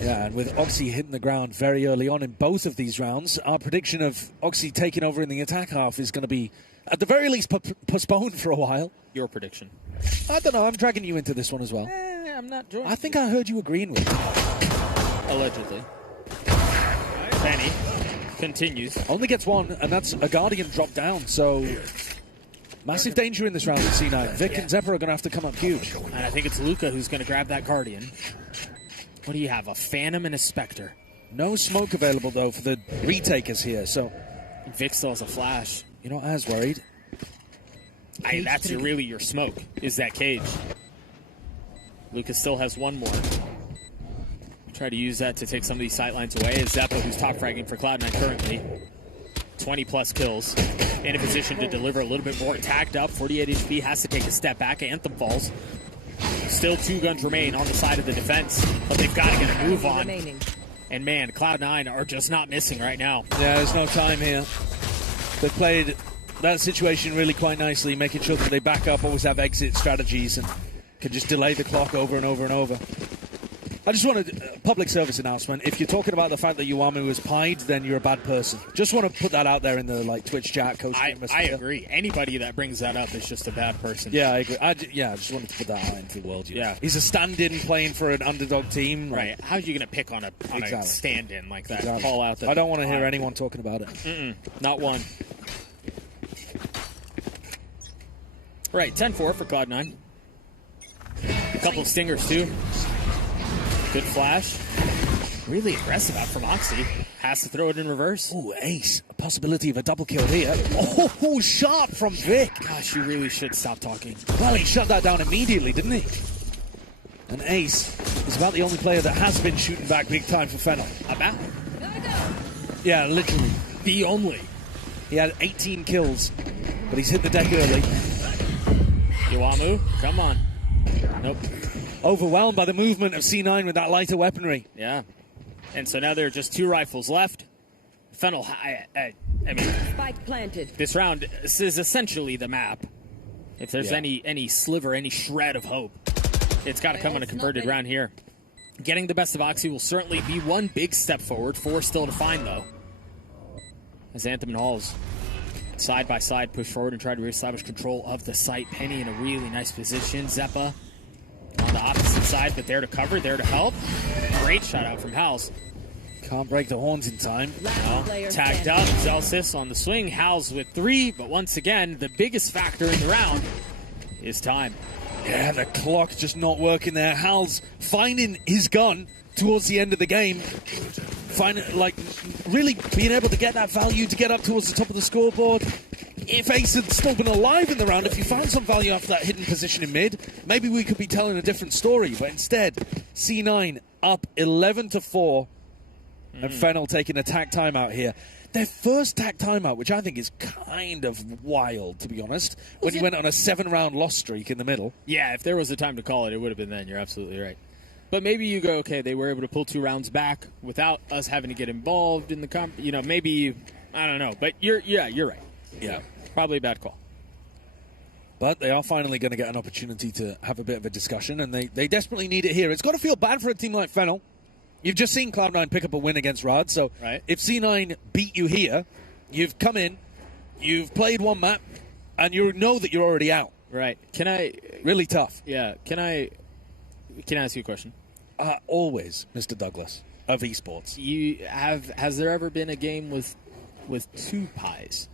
Yeah, and with Oxy hitting the ground very early on in both of these rounds, our prediction of Oxy taking over in the attack half is going to be, at the very least, postponed for a while. Your prediction? I don't know. I'm dragging you into this one as well. I'm not joining. I think I heard you agreeing with me. Allegedly. Penny continues. Only gets one, and that's a Guardian drop down, so massive danger in this round with C9. Vic and Zephyr are going to have to come up huge. And I think it's Luca who's going to grab that Guardian. What do you have, a Phantom and a Spectre? No smoke available, though, for the retakers here, so Vic still has a flash. You're not as worried. That's really your smoke, is that cage. Lucas still has one more. Try to use that to take some of these sightlines away. As Zeppo, who's top fragging for Cloud9 currently. 20-plus kills. In a position to deliver a little bit more. Tagged up, 48 HP, has to take a step back. Anthem falls. Still 2 guns remain on the side of the defense, but they've got to get a move on. And man, Cloud9 are just not missing right now. Yeah, there's no time here. They played that situation really quite nicely, making sure that they back up, always have exit strategies, and can just delay the clock over and over and over. I just want a public service announcement. If you're talking about the fact that Uamu is pied, then you're a bad person. Just want to put that out there in the Twitch chat. I agree. Anybody that brings that up is just a bad person. Yeah, I agree. I just wanted to put that out into the world. Yeah, he's a stand-in playing for an underdog team. Right. How are you going to pick on a stand-in like that? Exactly. Call out that. I don't want to hear anyone talking about it. Not one. Right, 10-4 for Cloud9. A couple of stingers, too. Good flash. Really aggressive out from Oxy. Has to throw it in reverse. Ooh, Ace. A possibility of a double kill here. Oh, sharp from Vic. Gosh, you really should stop talking. Well, he shut that down immediately, didn't he? And Ace is about the only player that has been shooting back big time for Fennel. About? Yeah, literally. The only. He had 18 kills, but he's hit the deck early. Yuamu, come on. Nope. Overwhelmed by the movement of C9 with that lighter weaponry. Yeah. And so now there are just 2 rifles left. Fennel, I mean, Spike planted. this round, this is essentially the map. If there's any sliver, any shred of hope, it's got to come on a converted round here. Getting the best of Oxy will certainly be one big step forward. 4 still to find, though. As Anthem and Halls side by side push forward and try to reestablish control of the site. Penny in a really nice position. Zeppa on the opposite side, but there to cover, there to help. Great shot out from Hals. Can't break the horns in time. Tagged up, Zelsis on the swing. Hals with 3, but once again, the biggest factor in the round is time. Yeah, the clock just not working there. Hal's finding his gun towards the end of the game. Really being able to get that value to get up towards the top of the scoreboard. If Ace had still been alive in the round, if you found some value after that hidden position in mid, maybe we could be telling a different story. But instead, C9 up 11-4, and Fennel taking a tack timeout here. Their first tack timeout, which I think is kind of wild, to be honest, when he went on a 7-round loss streak in the middle. Yeah, if there was a time to call it, it would have been then. You're absolutely right. But maybe you go, okay, they were able to pull 2 rounds back without us having to get involved in the maybe, I don't know. But you're right. Yeah. Probably a bad call. But they are finally going to get an opportunity to have a bit of a discussion, and they desperately need it here. It's got to feel bad for a team like Fennel. You've just seen Cloud9 pick up a win against Rad, so if C9 beat you here, you've come in, you've played 1 map, and you know that you're already out. Right. Can I... Really tough. Yeah. Can I ask you a question? Always, Mr. Douglas, of Esports. Has there ever been a game with 2 pies?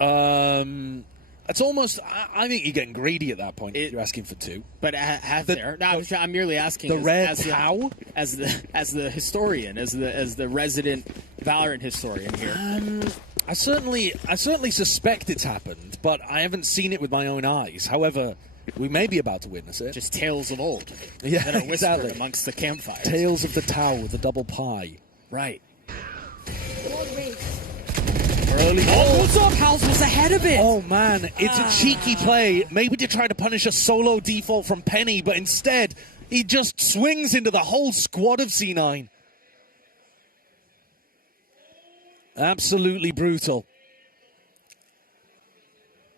It's almost... I think you're getting greedy at that point if you're asking for 2. But there? No, I'm merely asking. As the historian, as the resident Valorant historian here. I certainly suspect it's happened, but I haven't seen it with my own eyes. However, we may be about to witness it. Just tales of old. Yeah, that are whispered exactly. amongst the campfires. Tales of the Tau with the double pie. Right. Early what's up? Hals was ahead of it. Oh, man. It's a cheeky play. Maybe to try to punish a solo default from Penny, but instead, he just swings into the whole squad of C9. Absolutely brutal.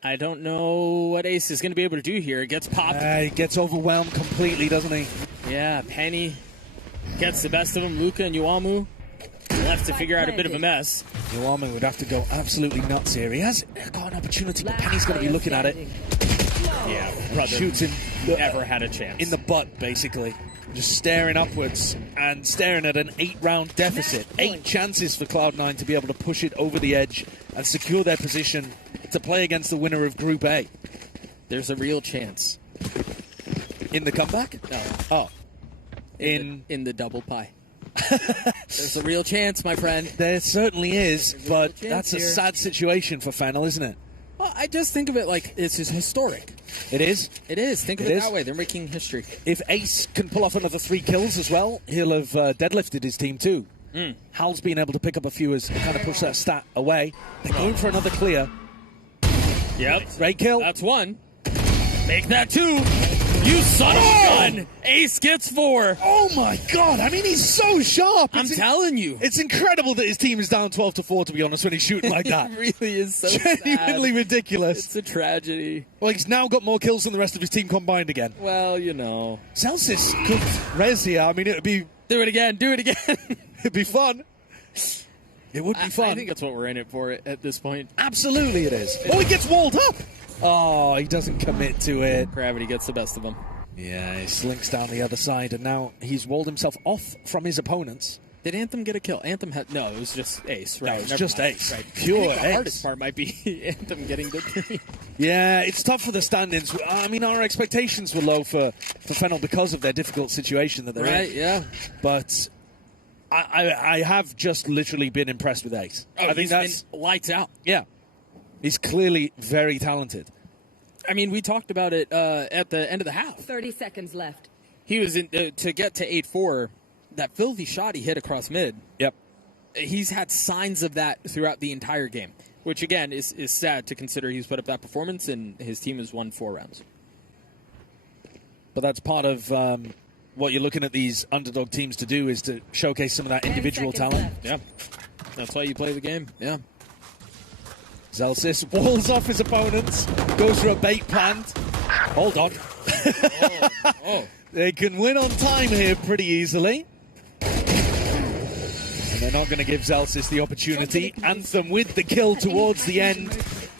I don't know what Ace is going to be able to do here. It gets popped. He gets overwhelmed completely, doesn't he? Yeah, Penny gets the best of him. Luca and Yuamu left to figure out a bit of a mess. Yuamu would have to go absolutely nuts here. He has got an opportunity, but Penny's going to be looking at it. Yeah, brother. Shoots him. Never had a chance. In the butt, basically. Just staring upwards and staring at an 8-round deficit. 8 chances for Cloud9 to be able to push it over the edge and secure their position to play against the winner of Group A. There's a real chance. In the comeback? No. Oh. In the double pie. There's a real chance, my friend. There certainly is, but that's here. a sad situation for Fennel, isn't it? Well, I just think of it like it's historic. It is? It is. Think of it that way. They're making history. If Ace can pull off another 3 kills as well, he'll have deadlifted his team too. Hal's been able to pick up a few as kind of push that stat away. They're going for another clear. Yep. Great kill. That's 1. Make that 2. You son of a gun! Ace gets 4. Oh my god! I mean, he's so sharp. I'm telling you. It's incredible that his team is down 12-4, to be honest, when he's shooting like that. It really is so genuinely sad. ridiculous. It's a tragedy. Well, he's now got more kills than the rest of his team combined again. Well, you know. Celsius could res here. I mean, it would be... Do it again. Do it again. It'd be fun. It would be fun. I think that's what we're in it for at this point. Absolutely it is. Oh, he gets walled up! Oh, he doesn't commit to it. Gravity gets the best of him. Yeah, he slinks down the other side, and now he's walled himself off from his opponents. Did Anthem get a kill? Anthem had... No, it was just Ace, right? No, it was just Ace. Right. Pure I think the Ace. hardest part might be Anthem getting the 3. Yeah, it's tough for the stand-ins. I mean, our expectations were low for Fennel because of their difficult situation that they're in. Right, yeah. But I have just literally been impressed with Ace. Oh, I think that's been lights out. Yeah. He's clearly very talented. I mean, we talked about it at the end of the half. 30 seconds left. He was in to get to 8-4. That filthy shot he hit across mid. Yep. he's had signs of that throughout the entire game, which again is sad to consider. He's put up that performance and his team has won 4 rounds. But that's part of what you're looking at these underdog teams to do, is to showcase some of that individual talent. Yeah, that's why you play the game. Yeah. Zelsys walls off his opponents, goes for a bait plant. Hold on. Oh. They can win on time here pretty easily. And they're not going to give Zelsys the opportunity. Anthem with the kill towards the end.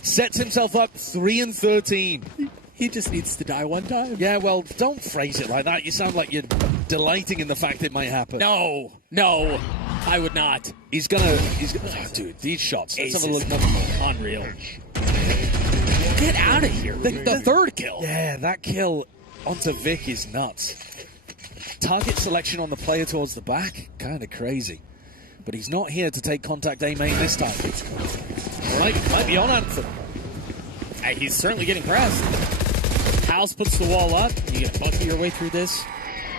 Sets himself up 3-13. He just needs to die one time. Yeah, well, don't phrase it like that. You sound like you're delighting in the fact it might happen. No, I would not. He's gonna oh, dude, these shots. Let's have a look. Unreal. Get out of here. The third kill. Yeah, that kill onto Vic is nuts. Target selection on the player towards the back, kind of crazy. But he's not here to take contact A main this time. Might be on Anthem. Hey, he's certainly getting pressed. House puts the wall up. You get to bucky your way through this.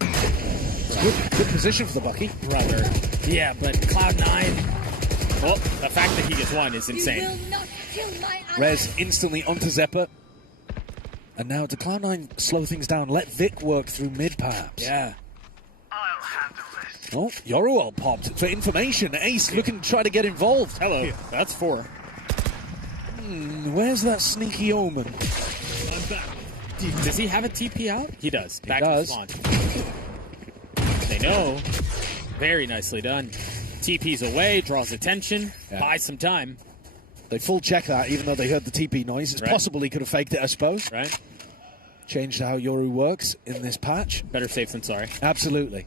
Good position for the bucky. Brother. Yeah, but Cloud9. Well, the fact that he gets one is insane. You will not kill my ally. Rez instantly onto Zeppa. And now to Cloud9 slow things down. Let Vic work through mid perhaps. Yeah. I'll handle this. Oh, Yoruel popped for information. Ace looking to try to get involved. Hello. Yeah. That's 4. Where's that sneaky omen? I'm back. Does he have a TP out? He does. He Back does. to spawn. They know. Very nicely done. TP's away, draws attention, buys some time. They full check that, even though they heard the TP noise. It's possible he could have faked it, I suppose. Right. Changed how Yoru works in this patch. Better safe than sorry. Absolutely.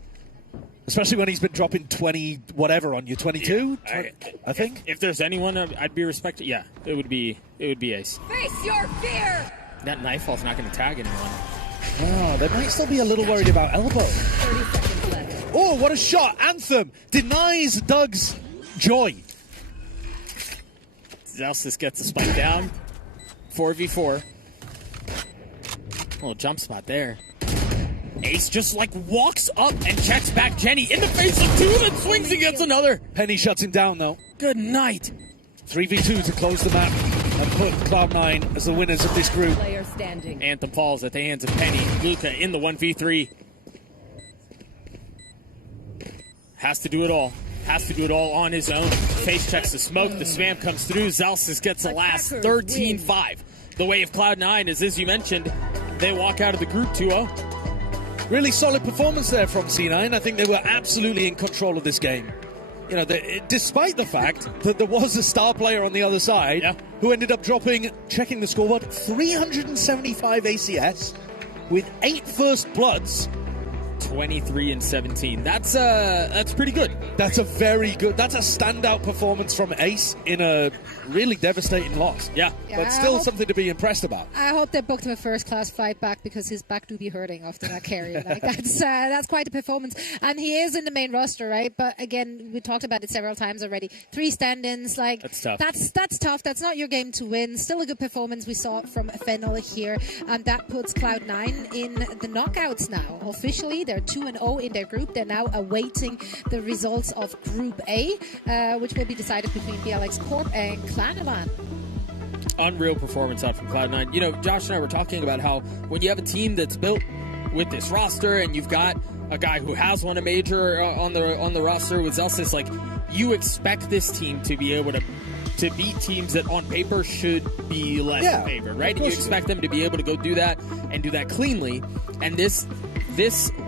Especially when he's been dropping 20 whatever on you, 22, Yeah. I think. If there's anyone I'd be respected, yeah, it would be Ace. Face your fear. That Nightfall's not going to tag anyone. Oh, they might still be a little worried about Elbow. 30 seconds left. Oh, what a shot. Anthem denies Doug's joy. Zelsys gets the spike down. 4v4. Little jump spot there. Ace just like walks up and checks back Jenny in the face of 2, then swings and gets another. Penny shuts him down though. Good night. 3v2 to close the map and put Cloud9 as the winners of this group. Player standing. Anthem falls at the hands of Penny. Luca in the 1v3. Has to do it all. Has to do it all on his own. Face checks the smoke. The spam comes through. Zelsys gets the last 13-5. The way of Cloud9 is, as you mentioned, they walk out of the group 2-0. Really solid performance there from C9. I think they were absolutely in control of this game. You know, despite the fact that there was a star player on the other side who ended up dropping, checking the scoreboard, 375 ACS with 8 first bloods. 23-17. That's pretty good. That's a standout performance from Ace in a really devastating loss. Yeah. But still something to be impressed about. I hope they booked him a first-class flight back, because his back do be hurting after that carry. Like that's quite a performance. And he is in the main roster, right? But again, we talked about it several times already. 3 stand-ins, like that's tough. That's tough. That's not your game to win. Still a good performance we saw from Fennel here, and that puts Cloud9 in the knockouts now. Officially, they're 2-0 in their group. They're now awaiting the results of Group A, which will be decided between BLX Corp and Clanavan. Unreal performance out from Cloud9. You know, Josh and I were talking about how when you have a team that's built with this roster and you've got a guy who has won a major on the roster with Zelsys, like, you expect this team to be able to beat teams that on paper should be less favored, right? And you expect them to be able to go do that and do that cleanly. And this,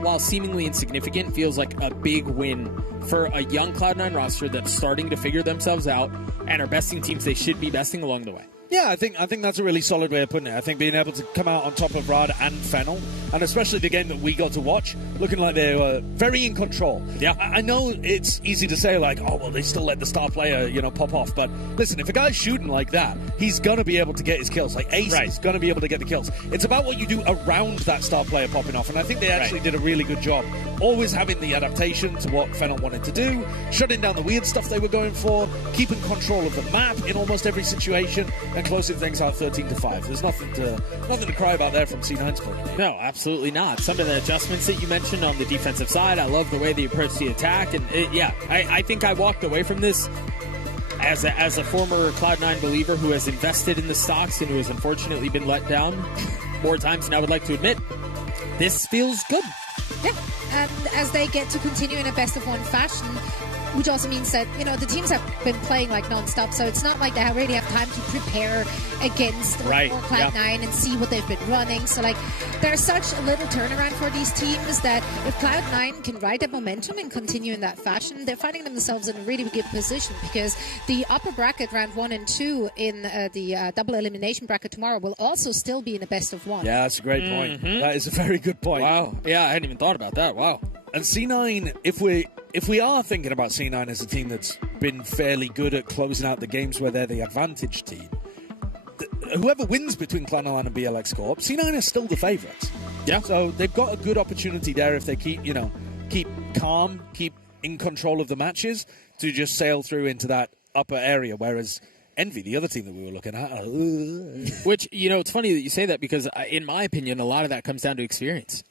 while seemingly insignificant, feels like a big win for a young Cloud9 roster that's starting to figure themselves out and are besting teams they should be besting along the way. Yeah, I think that's a really solid way of putting it. I think being able to come out on top of Rad and Fennel, and especially the game that we got to watch, looking like they were very in control. Yeah, I know it's easy to say, like, oh, well, they still let the star player, pop off. But listen, if a guy's shooting like that, he's going to be able to get his kills. Like, Ace is going to be able to get the kills. It's about what you do around that star player popping off. And I think they actually did a really good job. Always having the adaptation to what Fennel wanted to do, shutting down the weird stuff they were going for, keeping control of the map in almost every situation, and closing things out 13-5. There's nothing to cry about there from C9's point of view. No, absolutely not. Some of the adjustments that you mentioned on the defensive side, I love the way they approach the attack. And I think I walked away from this as a former Cloud9 believer who has invested in the stocks and who has unfortunately been let down more times than I would like to admit. This feels good. Yeah, and as they get to continue in a best-of-1 fashion, which also means that, the teams have been playing like non-stop, so it's not like they really have time to prepare against or Cloud9 and see what they've been running. So, there's such a little turnaround for these teams that if Cloud9 can ride that momentum and continue in that fashion, they're finding themselves in a really good position, because the upper bracket, round 1 and 2 in the double elimination bracket tomorrow will also still be in a best-of-1. Yeah, that's a great point. That is a very good point. Wow. Yeah, I hadn't even thought about that. Wow. And C9, if we are thinking about C9 as a team that's been fairly good at closing out the games where they're the advantage team, whoever wins between Cloud9 and BLX Corp, C9 are still the favourites. Yeah. So they've got a good opportunity there if they keep calm, keep in control of the matches, to just sail through into that upper area, whereas Envy, the other team that we were looking at, which, it's funny that you say that, because in my opinion, a lot of that comes down to experience.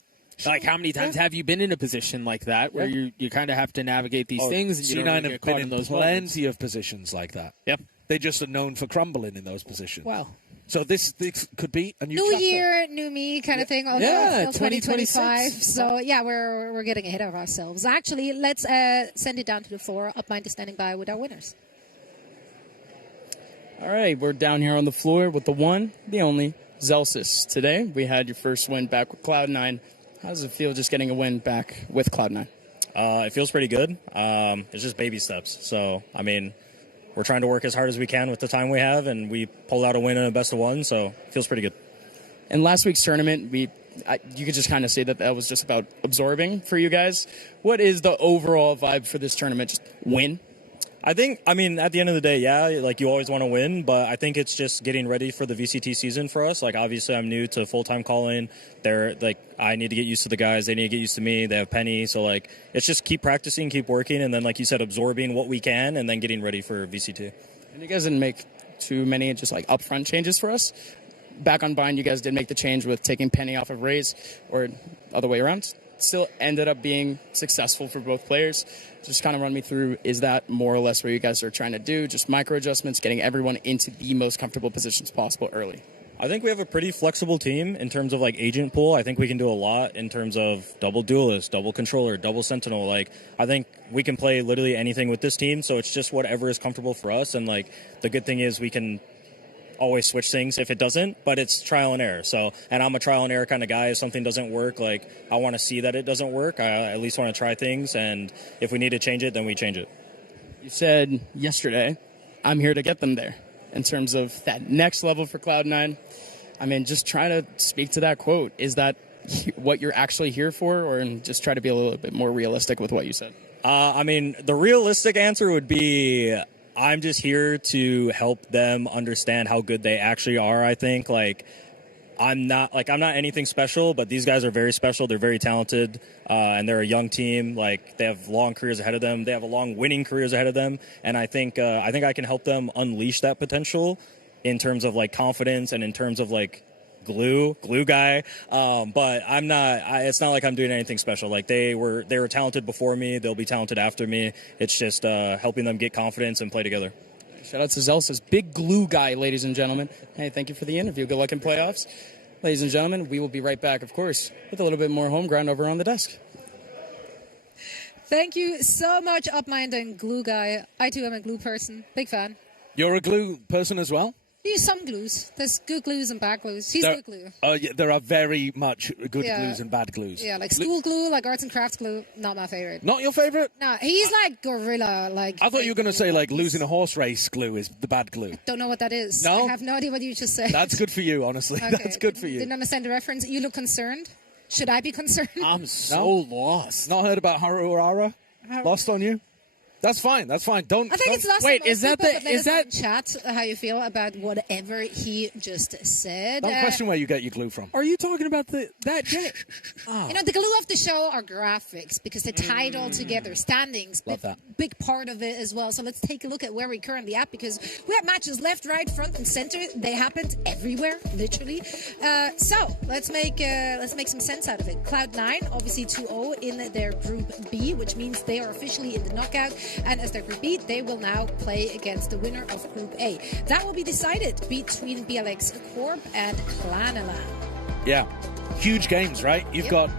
Like, how many times have you been in a position like that where you kind of have to navigate these things? And you C9 don't have get been caught in those plenty moments. of positions like that. Yep. They just are known for crumbling in those positions. Wow. So this could be a new New chapter. year, new me kind of thing. Yeah, It's still 2025. 2026. So, we're getting ahead of ourselves. Actually, let's send it down to the floor. UpMind is standing by with our winners. All right, we're down here on the floor with the one, the only, Zelsis. Today, we had your first win back with Cloud9. How does it feel just getting a win back with Cloud9? It feels pretty good. It's just baby steps. So, we're trying to work as hard as we can with the time we have, and we pulled out a win in a best-of-1, so it feels pretty good. In last week's tournament, you could just kind of say that was just about absorbing for you guys. What is the overall vibe for this tournament? Just win? At the end of the day, you always want to win, but I think it's just getting ready for the VCT season for us. Obviously, I'm new to full-time calling. I need to get used to the guys. They need to get used to me. They have Penny. So, it's just keep practicing, keep working, and then, like you said, absorbing what we can, and then getting ready for VCT. And you guys didn't make too many just, upfront changes for us. Back on Bind, you guys did make the change with taking Penny off of Raze, or other way around. Still ended up being successful for both players. Just kind of run me through, is that more or less what you guys are trying to do? Just micro adjustments, getting everyone into the most comfortable positions possible early? I think we have a pretty flexible team in terms of agent pool. I think we can do a lot in terms of double duelist, double controller, double sentinel. I think we can play literally anything with this team. So it's just whatever is comfortable for us. And the good thing is we can always switch things if it doesn't, but it's trial and error. So, and I'm a trial and error kind of guy. If something doesn't work, I want to see that it doesn't work. I at least want to try things, and if we need to change it, then we change it. You said yesterday, I'm here to get them there in terms of that next level for Cloud9. Just trying to speak to that quote. Is that what you're actually here for, or just try to be a little bit more realistic with what you said? The realistic answer would be, I'm just here to help them understand how good they actually are. I think I'm not anything special, but these guys are very special. They're very talented, and they're a young team. They have long careers ahead of them. They have a long winning careers ahead of them, and I think I can help them unleash that potential in terms of confidence and in terms of glue guy. But I'm not. It's not like I'm doing anything special. They were talented before me. They'll be talented after me. It's just helping them get confidence and play together. Shout out to Zelsa's big glue guy, ladies and gentlemen. Hey, thank you for the interview. Good luck in playoffs. Ladies and gentlemen, we will be right back, of course, with a little bit more home ground over on the desk. Thank you so much, UpMind and Glue Guy. I too am a glue person. Big fan. You're a glue person as well? Use some glues. There's good glues and bad glues. He's good glue. Yeah, there are very much good glues and bad glues. Yeah, school glue, arts and crafts glue, not my favorite. Not your favorite? No, he's gorilla. I thought you were going to say losing a horse race glue is the bad glue. Don't know what that is. No? I have no idea what you just said. That's good for you, honestly. Okay. That's good for you. Didn't understand the reference. You look concerned. Should I be concerned? I'm so lost. Not heard about Haruara? Lost on you? That's fine. That's fine. Don't. I think it's lost. Wait, on most is that people, the- but let is us know that- in chat how you feel about whatever he just said? Don't question where you get your glue from. Are you talking about that game? You know, the glue of the show are graphics because they tie it all together. Standings, Love that. big part of it as well. So let's take a look at where we're currently at because we have matches left, right, front, and center. They happened everywhere, literally. So let's make some sense out of it. Cloud9, obviously 2-0 in their Group B, which means they are officially in the knockout. And as their Group B, they will now play against the winner of Group A. That will be decided between BLX Corp and Clanala. Yeah. Huge games, right? You've got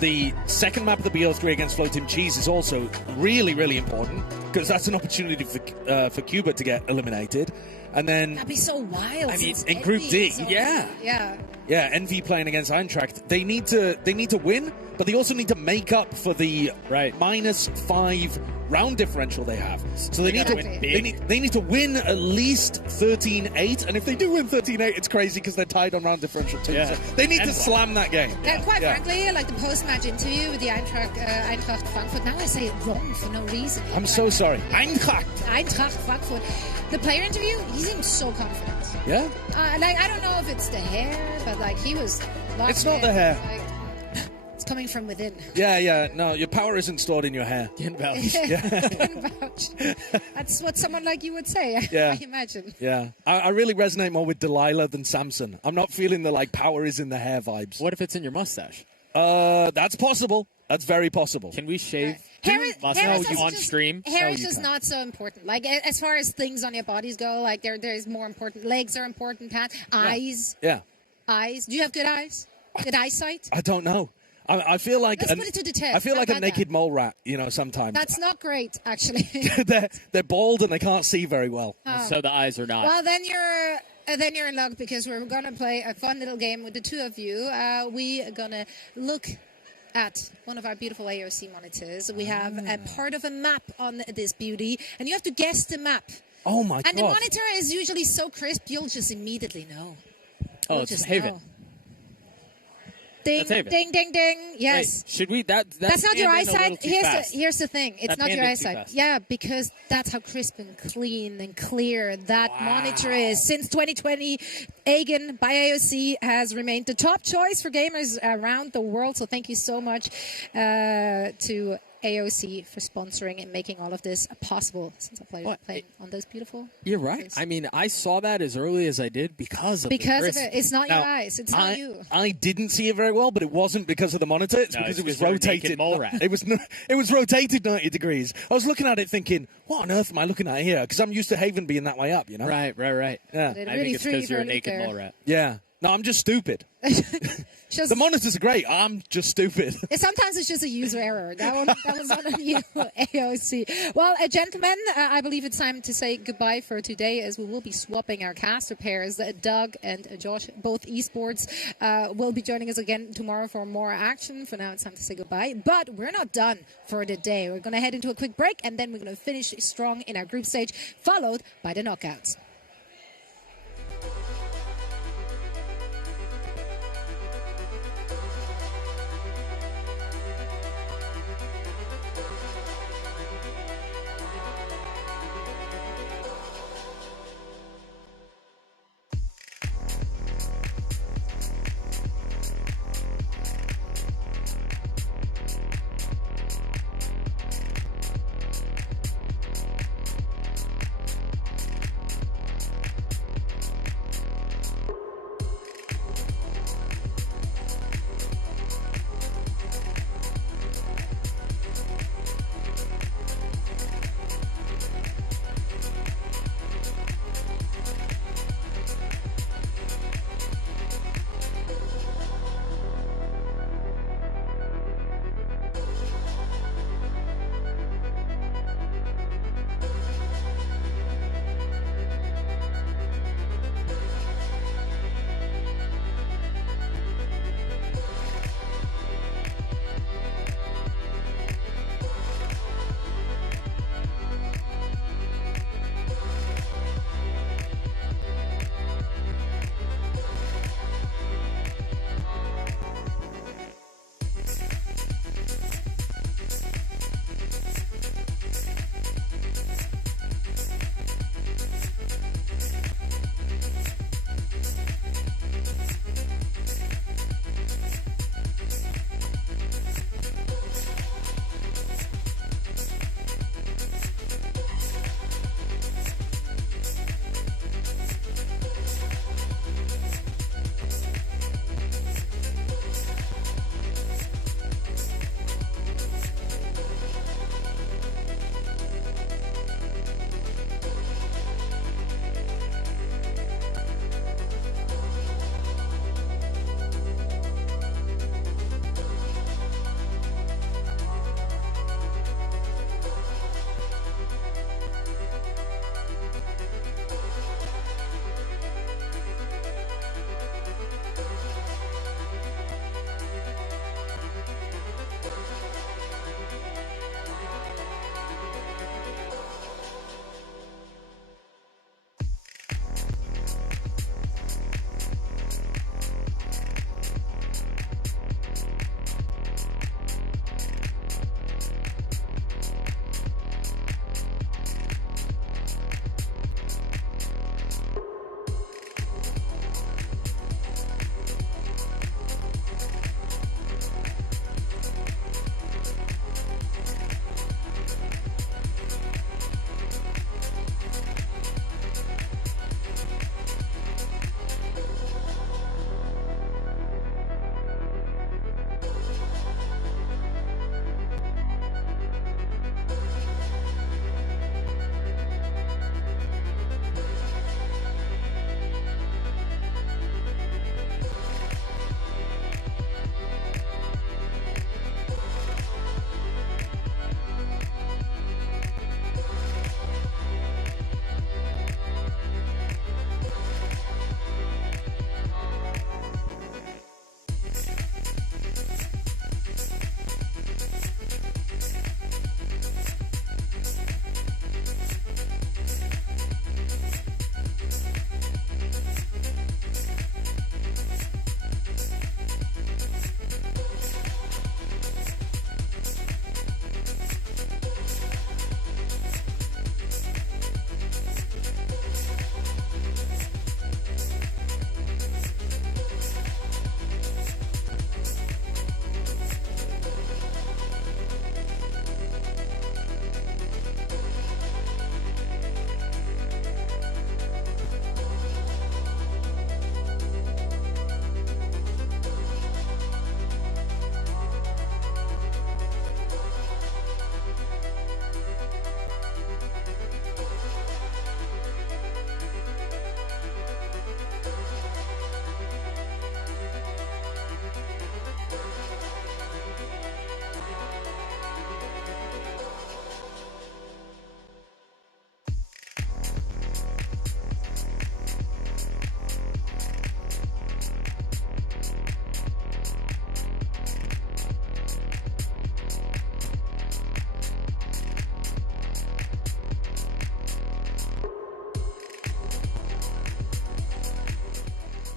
the second map of the BO3 against Floating Cheese is also really, really important because that's an opportunity for Cuba to get eliminated. And then That'd be so wild. I mean, since in Group Envy D, is on- yeah. Yeah. Envy playing against Eintracht. They need to win, but they also need to make up for the -5 round differential they have. So they need to Exactly. win they need to win at least 13-8, and if they do win 13-8, it's crazy because they're tied on round differential too. Yeah. So they need to And slam that game. Quite Yeah. frankly, like the post-match interview with the Eintracht Frankfurt, now I say it wrong for no reason. I'm so sorry. Eintracht. Eintracht Frankfurt. The player interview, he seemed so confident. Yeah? Like, I don't know if it's the hair, but like he was locked It's not in. the hair. Like, it's coming from within. Yeah. No, your power isn't stored in your hair. Can vouch. That's what someone like you would say, Yeah. I imagine. Yeah. I really resonate more with Delilah than Samson. I'm not feeling the like power is in the hair vibes. What if it's in your mustache? That's possible. That's very possible. Can we shave Hair is also on just- stream? Hair No, is you just can't. not so important. Like as far as things on your bodies go, like there is more important. Legs are important. Eyes. Yeah. Eyes. Do you have good eyes? Good eyesight? I don't know. I feel like Let's put it to the test. I feel How like a about naked that? mole rat. Sometimes That's not great, actually. they're bald and they can't see very well. So the eyes are not. Well, then you're in luck because we're gonna play a fun little game with the two of you. We are gonna look at one of our beautiful AOC monitors. We have a part of a map on this beauty, and you have to guess the map. Oh my And the god! monitor is usually so crisp, you'll just immediately know. Oh, You'll it's just Haven. know. Ding, That's Haven. ding, ding, ding. Yes. Wait, should we? That's That's not your panned in a little eyesight. too Here's fast. here's the thing. It's That not your panned it too eyesight. fast. Yeah, because that's how crisp and clean and clear that monitor is. Since 2020, Agen by AOC has remained the top choice for gamers around the world. So thank you so much to AOC for sponsoring and making all of this possible. Since I playing on those beautiful. You're right. I mean, I saw that as early as I did because of Because the of crisp. it. It's not your Now, eyes. It's not you. I didn't see it very well, but it wasn't because of the monitor. It's No, because it's it was 'cause you're a naked rotated. mole rat. It was rotated 90 degrees. I was looking at it thinking, what on earth am I looking at here? Because I'm used to Haven being that way up, Right. Yeah. It I really think it's threw you because you're for a a loop naked there. mole rat. Yeah. No, I'm just stupid. Just- The monitors are great. I'm just stupid. Sometimes it's just a user error. That was not on you, AOC. Well, gentlemen, I believe it's time to say goodbye for today as we will be swapping our caster pairs. Doug and Josh, both esports, will be joining us again tomorrow for more action. For now, it's time to say goodbye. But we're not done for the day. We're going to head into a quick break and then we're going to finish strong in our group stage, followed by the knockouts.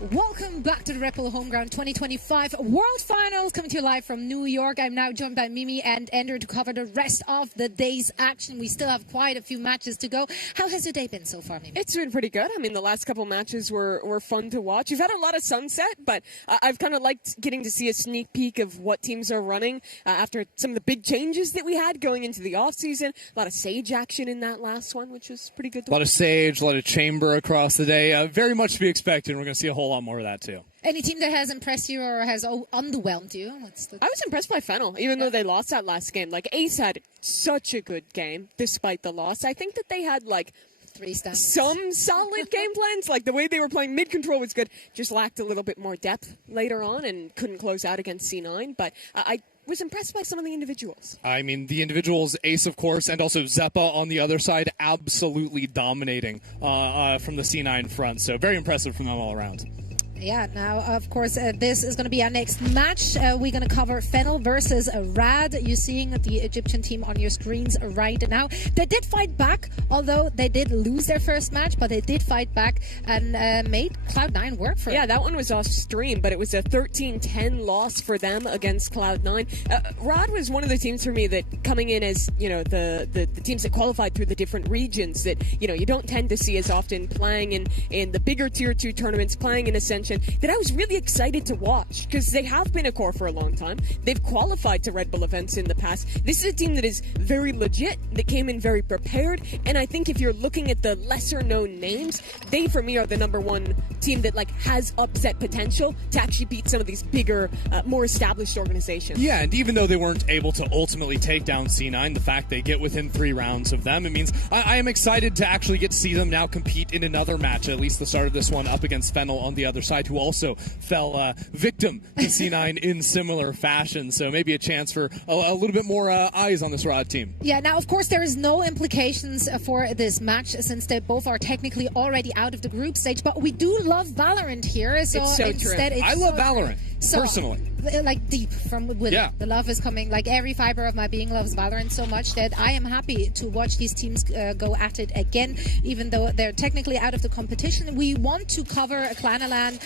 Welcome back to the Red Bull Homeground 2025 World Finals, coming to you live from New York. I'm now joined by Mimi and Ender to cover the rest of the day's action. We still have quite a few matches to go. How has your day been so far, Mimi? It's been pretty good. I mean, the last couple matches were fun to watch. You've had a lot of sunset, but I've kind of liked getting to see a sneak peek of what teams are running after some of the big changes that we had going into the offseason. A lot of Sage action in that last one, which was pretty good to watch. A lot of Sage, a lot of Chamber across the day. Very much to be expected. We're going to see a whole lot more of that, too. Any team that has impressed you or has underwhelmed you? I was impressed by Fennel, even though they lost that last game. Like, Ace had such a good game, despite the loss. I think that they had, like, some solid game plans. Like, the way they were playing mid-control was good. Just lacked a little bit more depth later on and couldn't close out against C9. But I was impressed by some of the individuals. I mean, the individuals, Ace, of course, and also Zeta on the other side, absolutely dominating from the C9 front. So very impressive from them all around. Yeah, now, of course, this is going to be our next match. We're going to cover Fennel versus Rad. You're seeing the Egyptian team on your screens right now. They did fight back, although they did lose their first match, but they did fight back and made Cloud9 work for them. Yeah, that one was off stream, but it was a 13-10 loss for them against Cloud9. Rad was one of the teams for me that coming in as, you know, the teams that qualified through the different regions that, you know, you don't tend to see as often playing in the bigger Tier 2 tournaments, playing in Ascension, that I was really excited to watch because they have been a core for a long time. They've qualified to Red Bull events in the past. This is a team that is very legit, that came in very prepared, and I think if you're looking at the lesser known names, they for me are the #1 team that like has upset potential to actually beat some of these bigger, more established organizations. Yeah, and even though they weren't able to ultimately take down C9, the fact they get within 3 rounds of them, it means I am excited to actually get to see them now compete in another match, at least the start of this one, up against Fennel on the other side, who also fell victim to C9 in similar fashion. So maybe a chance for a little bit more eyes on this Rod team. Yeah, now, of course, there is no implications for this match since they both are technically already out of the group stage, but we do love Valorant here. So it's so instead, true. I love Valorant, personally. Like deep from within. Yeah. The love is coming. Like every fiber of my being loves Valorant so much that I am happy to watch these teams go at it again, even though they're technically out of the competition. We want to cover Clanaland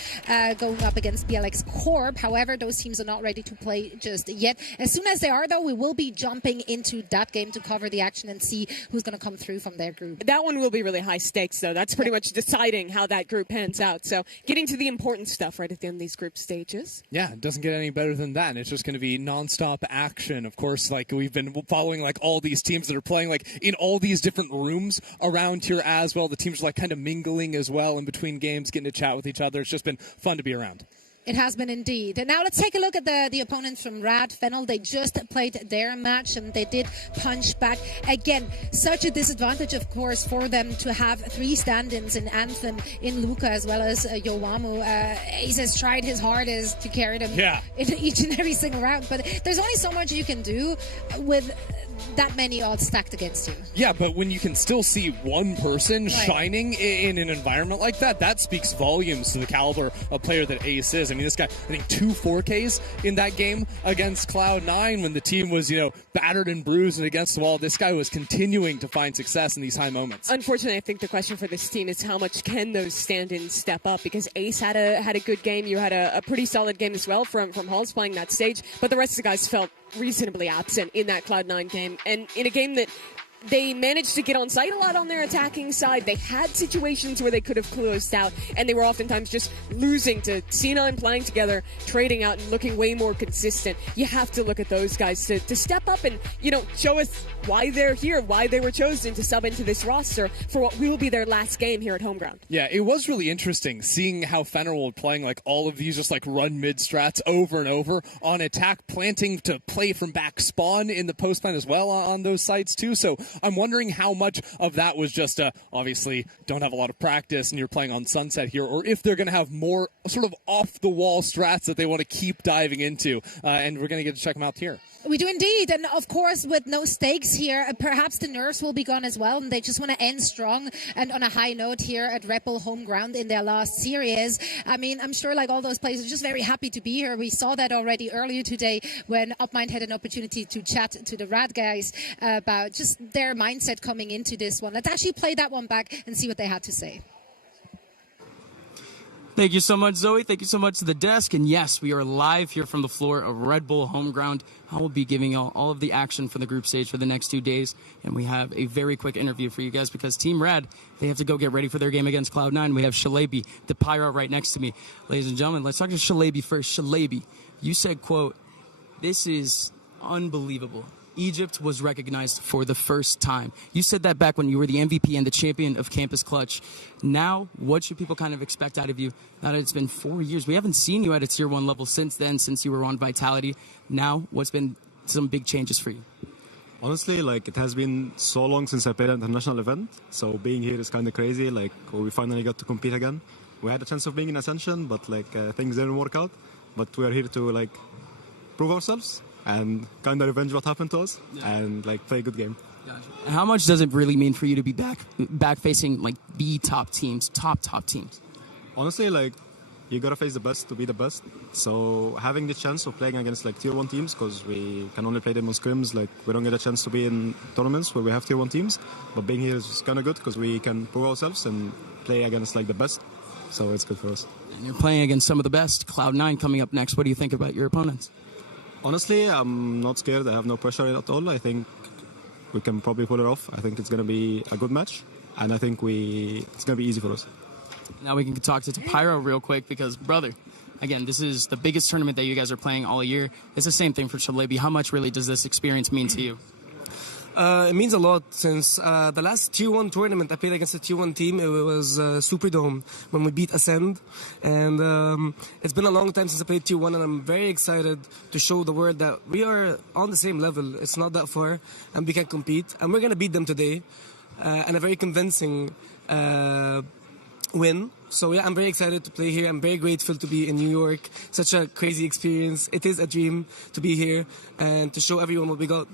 going up against BLX Corp. However, those teams are not ready to play just yet. As soon as they are, though, we will be jumping into that game to cover the action and see who's going to come through from their group. That one will be really high stakes, though. That's pretty much deciding how that group pans out. So getting to the important stuff right at the end of these group stages. Yeah, it doesn't get any better than that. It's just going to be nonstop action. Of course, like we've been following like all these teams that are playing like in all these different rooms around here as well. The teams are like kind of mingling as well in between games, getting to chat with each other. It's just been fun to be around. It has been indeed. And now let's take a look at the opponents from Rad. Fennel, they just played their match and they did punch back. Again, such a disadvantage, of course, for them to have 3 stand-ins in Anthem, in Luca, as well as Yowamu. Ace has tried his hardest to carry them in each and every single round, but there's only so much you can do with that many odds stacked against you. Yeah, but when you can still see one person shining in an environment like that, that speaks volumes to the caliber of player that Ace is. I mean, this guy, I think 2 4Ks in that game against Cloud9 when the team was, you know, battered and bruised and against the wall. This guy was continuing to find success in these high moments. Unfortunately, I think the question for this team is how much can those stand-ins step up, because Ace had a good game. You had a pretty solid game as well from Halls playing that stage, but the rest of the guys felt reasonably absent in that Cloud9 game, and in a game that they managed to get on site a lot on their attacking side. They had situations where they could have closed out, and they were oftentimes just losing to C9 playing together, trading out, and looking way more consistent. You have to look at those guys to step up and, you know, show us why they're here, why they were chosen to sub into this roster for what will be their last game here at Homeground. Yeah, it was really interesting seeing how Fennel were playing like all of these just like run mid strats over and over on attack, planting to play from back spawn in the post plan as well on those sites too. So I'm wondering how much of that was just obviously don't have a lot of practice and you're playing on Sunset here, or if they're going to have more sort of off-the-wall strats that they want to keep diving into, and we're going to get to check them out here. We do indeed, and of course with no stakes here, perhaps the nerves will be gone as well, and they just want to end strong and on a high note here at Red Bull Homeground in their last series. I mean, I'm sure like all those players are just very happy to be here. We saw that already earlier today when UpMind had an opportunity to chat to the Rad guys about just their mindset coming into this one. Let's actually play that one back and see what they had to say. Thank you so much, Zoe. Thank you so much to the desk. And yes, we are live here from the floor of Red Bull Home Ground. I will be giving you all of the action for the group stage for the next 2 days. And we have a very quick interview for you guys because Team Red, they have to go get ready for their game against Cloud9. We have Shalaby, the Pyro, right next to me. Ladies and gentlemen, let's talk to Shalaby first. Shalaby, you said, quote, "This is unbelievable. Egypt was recognized for the first time." You said that back when you were the MVP and the champion of Campus Clutch. Now, what should people kind of expect out of you now that it's been 4 years? We haven't seen you at a Tier 1 level since then, since you were on Vitality. Now, what's been some big changes for you? Honestly, like, it has been so long since I played an international event, so being here is kind of crazy. Like, we finally got to compete again. We had a chance of being in Ascension, but like things didn't work out. But we are here to like prove ourselves and kind of revenge what happened to us, and like play a good game. And how much does it really mean for you to be back facing like the top teams, top teams? Honestly, like, you gotta face the best to be the best. So having the chance of playing against like Tier 1 teams, because we can only play them on scrims, like we don't get a chance to be in tournaments where we have Tier 1 teams. But being here is kind of good because we can prove ourselves and play against like the best. So it's good for us. And you're playing against some of the best. Cloud9 coming up next. What do you think about your opponents? Honestly, I'm not scared. I have no pressure at all. I think we can probably pull it off. I think it's going to be a good match, and I think it's going to be easy for us. Now we can talk to Pyro real quick because, brother, again, this is the biggest tournament that you guys are playing all year. It's the same thing for Shalaby. How much really does this experience mean to you? It means a lot since the last Tier 1 tournament I played against a Tier 1 team. It was Superdome when we beat Ascend. And it's been a long time since I played Tier 1, and I'm very excited to show the world that we are on the same level. It's not that far, and we can compete. And we're going to beat them today. And a very convincing win. So yeah, I'm very excited to play here. I'm very grateful to be in New York. Such a crazy experience. It is a dream to be here and to show everyone what we got.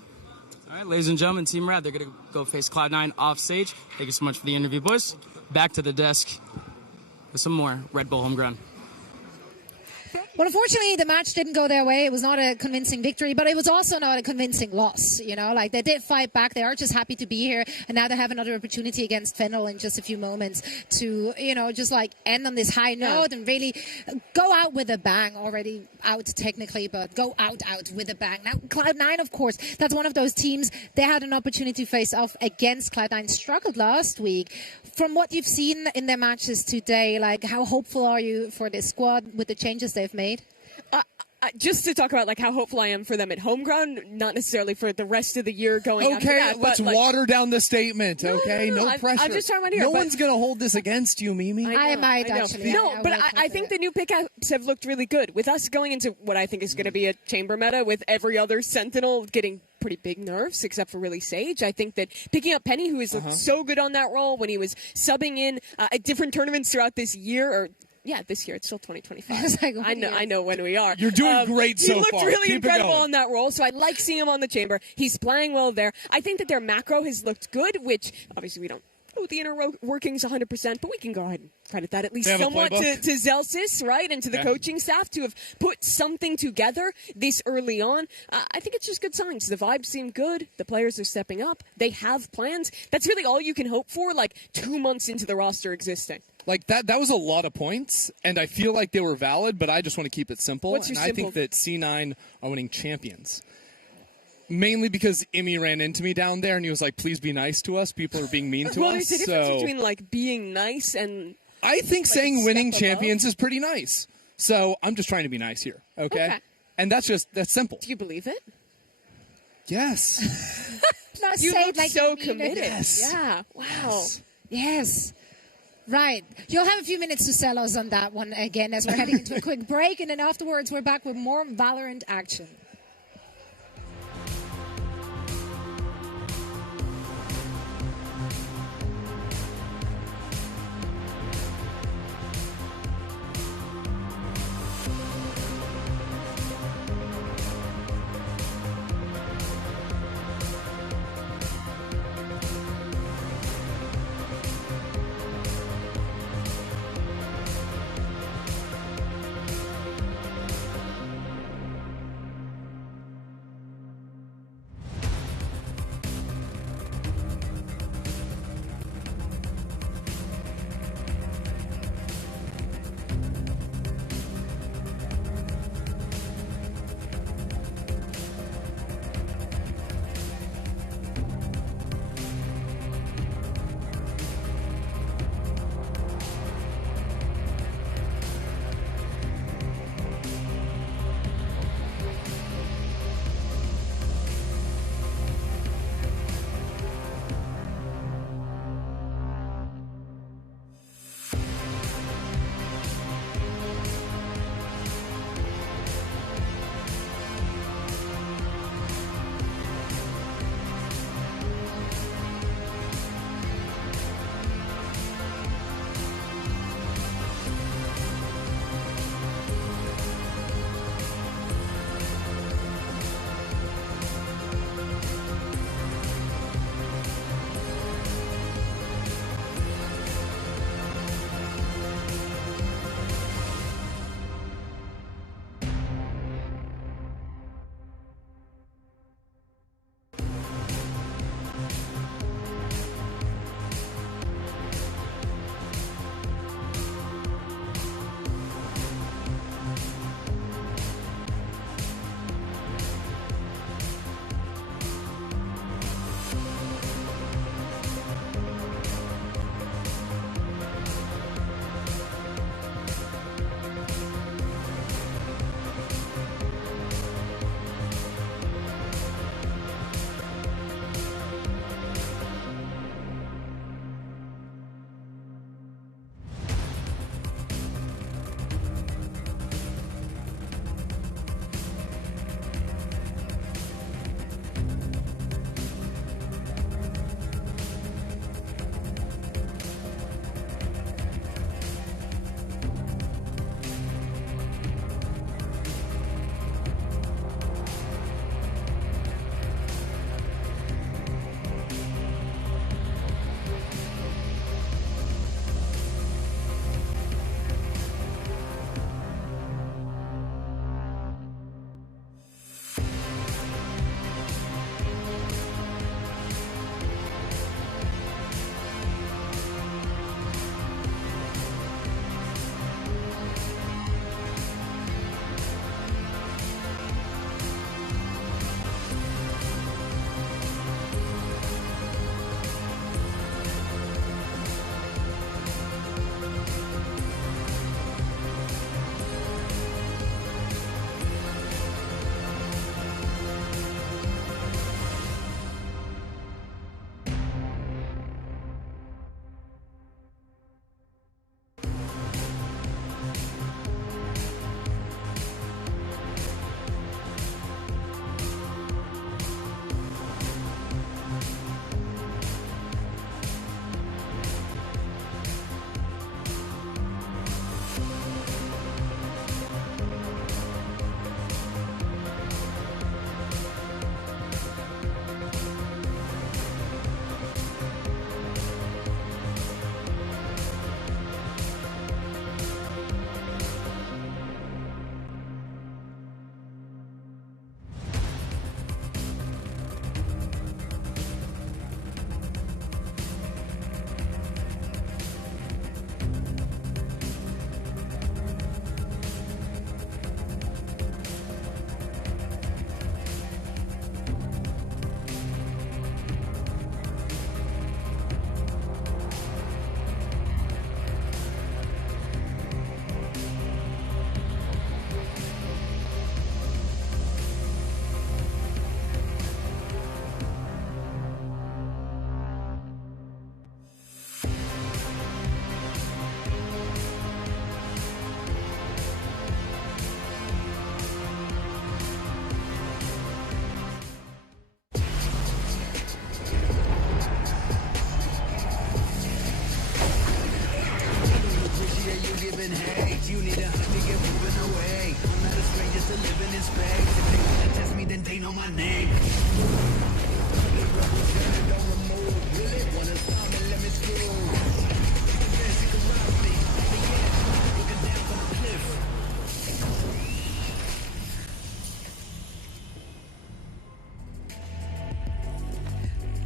All right, ladies and gentlemen, Team Red, they're going to go face Cloud9 off stage. Thank you so much for the interview, boys. Back to the desk with some more Red Bull Home Ground. Well, unfortunately, the match didn't go their way. It was not a convincing victory, but it was also not a convincing loss. You know, like they did fight back. They are just happy to be here, and now they have another opportunity against Fennel in just a few moments to, you know, just like end on this high note and really go out with a bang. Already out technically, but go out with a bang. Now, Cloud9, of course, that's one of those teams. They had an opportunity to face off against Cloud9. Struggled last week. From what you've seen in their matches today, like how hopeful are you for this squad with the changes they've made? Just to talk about like how hopeful I am for them at home ground, not necessarily for the rest of the year going after that. Let's water down the statement, okay? No pressure. I'm just trying to hear. No one's going to hold this against you, Mimi. I might actually. No, but I think the new pickups have looked really good. With us going into what I think is going to be a chamber meta with every other Sentinel getting pretty big nerfs, except for really Sage. I think that picking up Penny, who has looked so good on that role when he was subbing in at different tournaments throughout this year, or this year. It's still 2025. I know when we are. You're doing great so far. He looked really Keep incredible on that role, so I like seeing him on the chamber. He's playing well there. I think that their macro has looked good, which obviously we don't know the inner workings 100%, but we can go ahead and credit that at least somewhat to Zelsis, right, and to the coaching staff to have put something together this early on. I think it's just good signs. The vibes seem good. The players are stepping up. They have plans. That's really all you can hope for, like 2 months into the roster existing. Like that was a lot of points, and I feel like they were valid, but I just want to keep it simple. What's your simple? I think that C9 are winning champions. Mainly because Imi ran into me down there, and he was like, please be nice to us. People are being mean to us. Well, there's a difference between like being nice and... I think saying winning champions is pretty nice. So I'm just trying to be nice here, okay? And that's simple. Do you believe it? Yes. You look like so committed. Yes. Yeah. Wow. Yes. Right. You'll have a few minutes to sell us on that one again as we're heading into a quick break, and then afterwards we're back with more Valorant action.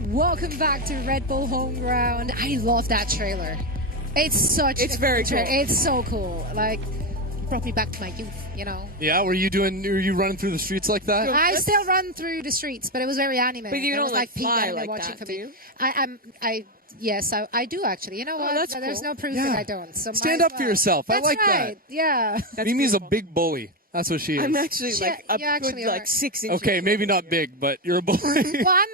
Welcome back to Red Bull Home Ground. I love that trailer. It's very cool. It's so cool. Like, it brought me back to my youth, you know. Yeah, were you running through the streets like that? I still run through the streets, but it was very anime. But you don't like fly Pete like watching that, for do me. you? Yes, I do actually. You know what? that's There's cool. no proof Yeah. that I don't. So Stand might up as for well. yourself. That's I like right. Yeah. Mimi's a big bully. That's what she is. I'm actually you actually good, are. 6 inches. Okay, maybe not big, but you're a bully. Well,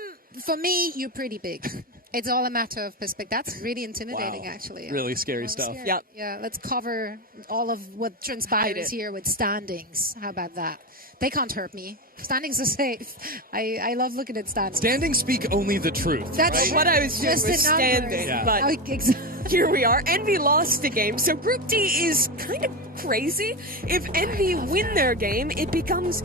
for me, you're pretty big. It's all a matter of perspective. That's really intimidating, Wow. actually. Really scary stuff. Scary. Yep. Yeah, let's cover all of what transpires here with standings. How about that? They can't hurt me. Standings are safe. I love looking at standings. Standings speak only the truth. That's What I was doing just was the numbers. standing, Yeah. but here we are. Envy lost a game, so Group D is kind of crazy. If Envy win their game, it becomes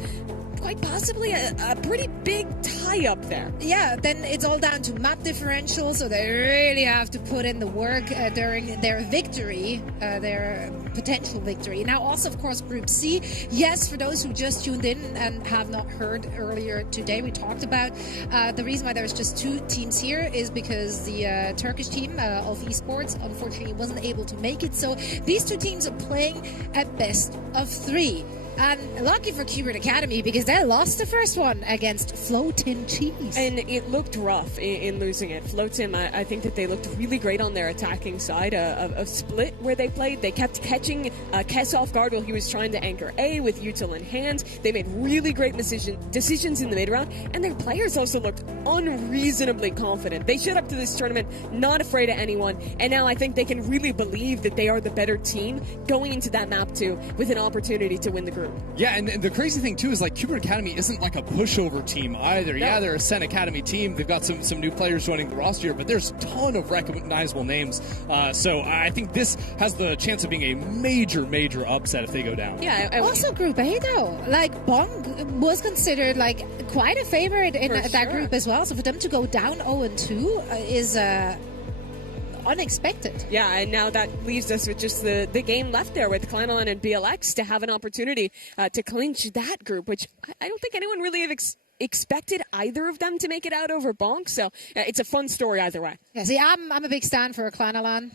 quite possibly a pretty big tie up there. Yeah, then it's all down to map differential, so they really have to put in the work during their victory, their potential victory. Now, also, of course, Group C. Yes, for those who just tuned in and have not heard earlier today, we talked about the reason why there's just 2 teams here is because the Turkish team of Esports unfortunately wasn't able to make it. So these 2 teams are playing at best of 3. And lucky for Qbert Academy because they lost the first one against Floatin' Cheese. And it looked rough in losing it. Floatim, I think that they looked really great on their attacking side. Of Split where they played, they kept catching Kess off guard while he was trying to anchor A with util in hand. They made really great decisions in the mid round, and their players also looked unreasonably confident. They showed up to this tournament not afraid of anyone, and now I think they can really believe that they are the better team going into that map too with an opportunity to win the group. Yeah, and the crazy thing too is like Qbert Academy isn't like a pushover team either. No. Yeah, they're a Sen Academy team. They've got some new players joining the roster here, but there's a ton of recognizable names. So I think this has the chance of being a major upset if they go down. Yeah. Also, Group A though, like Bong was considered like quite a favorite in that group as well. So for them to go down 0-2 is unexpected. Yeah, and now that leaves us with just the game left there with Clanalon and BLX to have an opportunity to clinch that group, which I don't think anyone really expected either of them to make it out over Bonk. So it's a fun story either way. Yeah, see, I'm a big stan for Clanalon.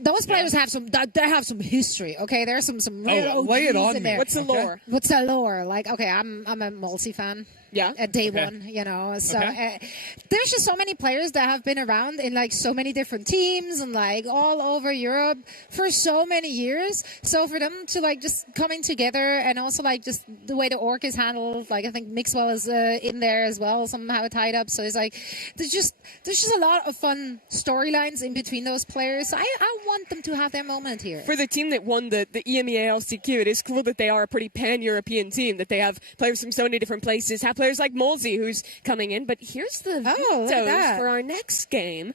Those players have some history. Okay, there's some real lay it OGs on in me. there. What's the lore? What's the lore? Like, okay, I'm a Multi fan. Yeah. At day one, you know. So there's just so many players that have been around in like so many different teams and like all over Europe for so many years. So for them to like just coming together and also like just the way the org is handled, like I think Mixwell is in there as well, somehow tied up. So it's like there's just a lot of fun storylines in between those players. So I want them to have their moment here. For the team that won the EMEA LCQ, it is cool that they are a pretty pan-European team, that they have players from so many different places, have players like Molsey who's coming in. But here's the Vitos for our next game.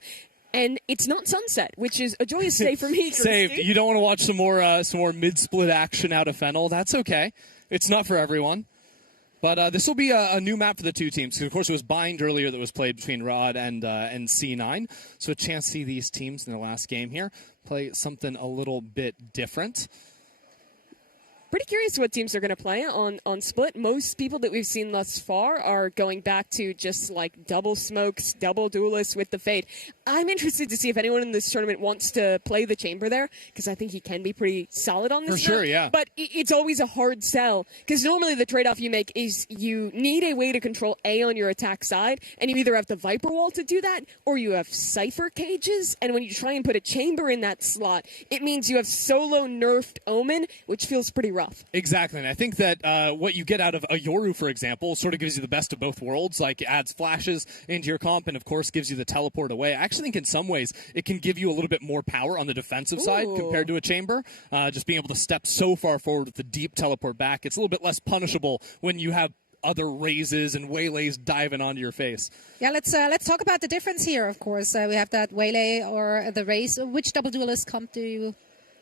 And it's not Sunset, which is a joyous day for me. Saved. You don't want to watch some more mid-split action out of Fennel. That's okay. It's not for everyone. But this will be a new map for the 2 teams. Of course, it was Bind earlier that was played between Rod and C9. So a chance to see these teams in the last game here play something a little bit different. Pretty curious what teams are going to play on Split. Most people that we've seen thus far are going back to just like double smokes, double duelists with the Fade. I'm interested to see if anyone in this tournament wants to play the Chamber there, because I think he can be pretty solid on this. For sure, map. yeah. But it's always a hard sell, because normally the trade-off you make is you need a way to control A on your attack side, and you either have the Viper Wall to do that, or you have Cypher Cages, and when you try and put a Chamber in that slot, it means you have solo nerfed Omen, which feels pretty rough. Exactly, and I think that what you get out of a Yoru, for example, sort of gives you the best of both worlds, like adds flashes into your comp and, of course, gives you the teleport away. I actually think in some ways it can give you a little bit more power on the defensive side compared to a Chamber. Just being able to step so far forward with the deep teleport back, it's a little bit less punishable when you have other raises and waylays diving onto your face. Yeah, let's talk about the difference here, of course. We have that waylay or the raise. Which double duelist comp do you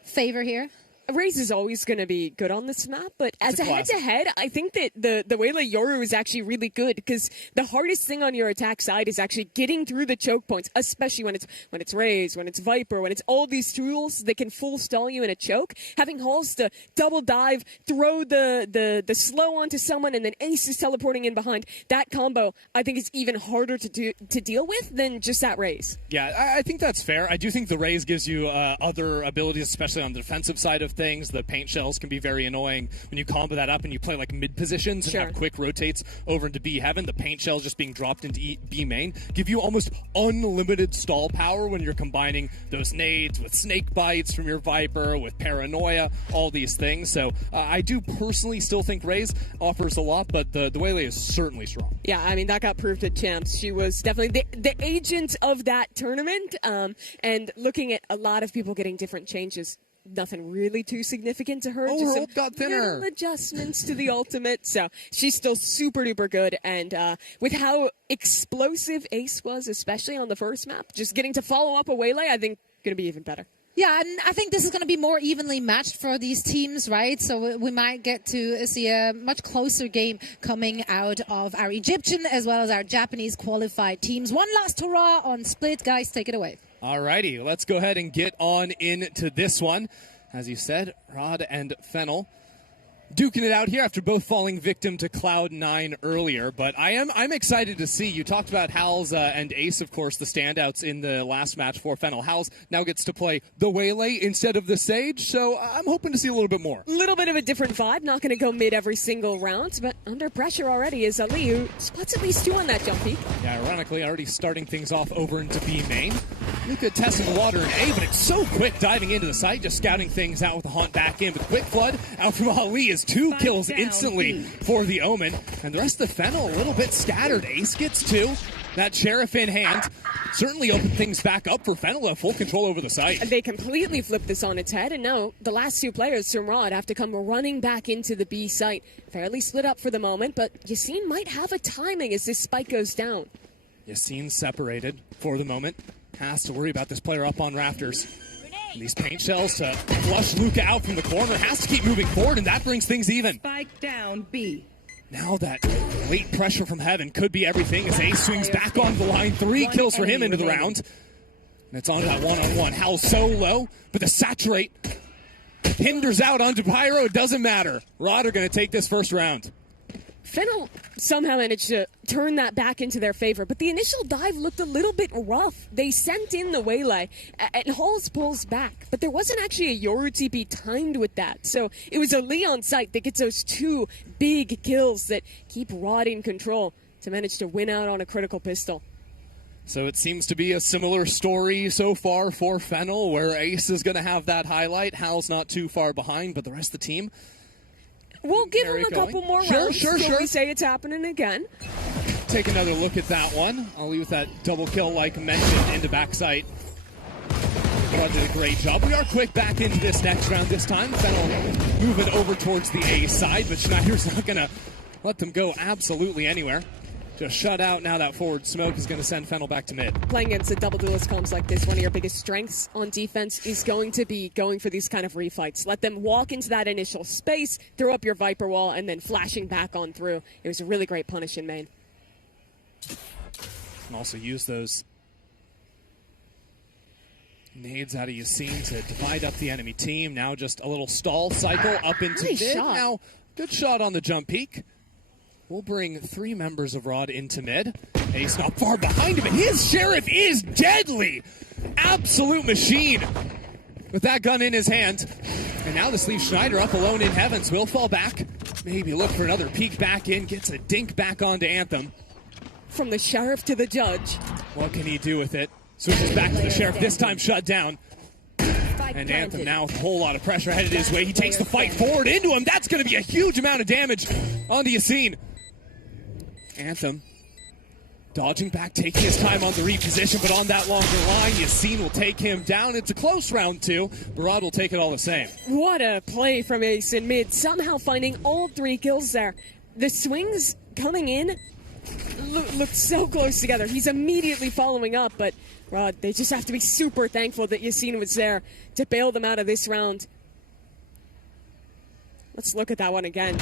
favor here? Raze is always going to be good on this map, but as a head-to-head, I think that the Waylay Yoru is actually really good because the hardest thing on your attack side is actually getting through the choke points, especially when it's Raze, when it's Viper, when it's all these tools that can full stall you in a choke. Having Halls to double dive, throw the slow onto someone, and then Ace is teleporting in behind. That combo, I think, is even harder to deal with than just that Raze. Yeah, I think that's fair. I do think the Raze gives you other abilities, especially on the defensive side of things. The paint shells can be very annoying when you combo that up and you play like mid positions and have quick rotates over into B heaven. The paint shells just being dropped into B main give you almost unlimited stall power when you're combining those nades with snake bites from your Viper, with paranoia, all these things. So I do personally still think Raze offers a lot, but the Waylay is certainly strong. Yeah, I mean, that got proved at Champs. She was definitely the agent of that tournament, and looking at a lot of people getting different changes. Nothing really too significant to her. Oh, just her ult got thinner. Little adjustments to the ultimate. So she's still super duper good. And with how explosive Ace was, especially on the first map, just getting to follow up a Waylay, I think going to be even better. Yeah, and I think this is going to be more evenly matched for these teams, right? So we might get to see a much closer game coming out of our Egyptian as well as our Japanese qualified teams. One last hurrah on Split. Guys, take it away. Alrighty, let's go ahead and get on into this one. As you said, Rod and Fennel duking it out here after both falling victim to Cloud9 earlier. But I'm excited to see. You talked about Hals and Ace, of course, the standouts in the last match for Fennel. Hals now gets to play the Waylay instead of the Sage, so I'm hoping to see a little bit more. A little bit of a different vibe. Not going to go mid every single round, but under pressure already is Ali, who spots at least 2 on that jump peak. Yeah, ironically, already starting things off over into B main. Luka testing the water in A, but it's so quick diving into the site, just scouting things out with the hunt back in. But quick flood out from Ali is 2 kills instantly for the Omen. And the rest of the Fennel a little bit scattered. Ace gets 2. That Sheriff in hand certainly opened things back up for Fennel, full control over the site. They completely flipped this on its head, and now the last 2 players, Simrad, have to come running back into the B site. Fairly split up for the moment, but Yassine might have a timing as this spike goes down. Yassine separated for the moment. Has to worry about this player up on rafters. And these paint shells to flush Luka out from the corner. Has to keep moving forward, and that brings things even. Spike down B. Now that late pressure from heaven could be everything as Ace swings back on the line. 3 kills for him into the round. And it's on that one-on-one. Hal so low, but the saturate hinders out onto Pyro. It doesn't matter. Rod are going to take this first round. Fennel somehow managed to turn that back into their favor, but the initial dive looked a little bit rough. They sent in the Waylay, and Halls pulls back, but there wasn't actually a Yoru TP timed with that. So it was Ali on site that gets those 2 big kills that keep Rod in control to manage to win out on a critical pistol. So it seems to be a similar story so far for Fennel, where Ace is going to have that highlight. Hal's not too far behind, but the rest of the team... We'll give him a couple more rounds before we say it's happening again. Take another look at that one. I'll leave with that double kill like mentioned into backside. Rod did a great job. We are quick back into this next round this time. Fennel moving over towards the A side, but Schneider's not going to let them go absolutely anywhere. Just shut out. Now that forward smoke is going to send Fennel back to mid. Playing against the double duelist comps like this, one of your biggest strengths on defense is going to be going for these kind of refights. Let them walk into that initial space, throw up your Viper wall, and then flashing back on through. It was a really great punish in main. And also use those nades out of Yassine to divide up the enemy team. Now just a little stall cycle up into nice mid. Shot. Now, good shot on the jump peak. We'll bring 3 members of Rod into mid. Ace not far behind him, and his Sheriff is deadly! Absolute machine with that gun in his hand. And now this leaves Schneider up alone in Heavens. Will fall back. Maybe look for another peek back in. Gets a dink back onto Anthem. From the Sheriff to the Judge. What can he do with it? Switches back to the Sheriff, this time shut down. And Anthem now with a whole lot of pressure headed his way. He takes the fight forward into him. That's going to be a huge amount of damage onto Yassine. Anthem dodging back, taking his time on the reposition, but on that longer line, Yassine will take him down. It's a close round 2. Barad will take it all the same. What a play from Ace in mid, somehow finding all 3 kills there. The swings coming in look so close together. He's immediately following up, but Rod, they just have to be super thankful that Yassine was there to bail them out of this round. Let's look at that one again.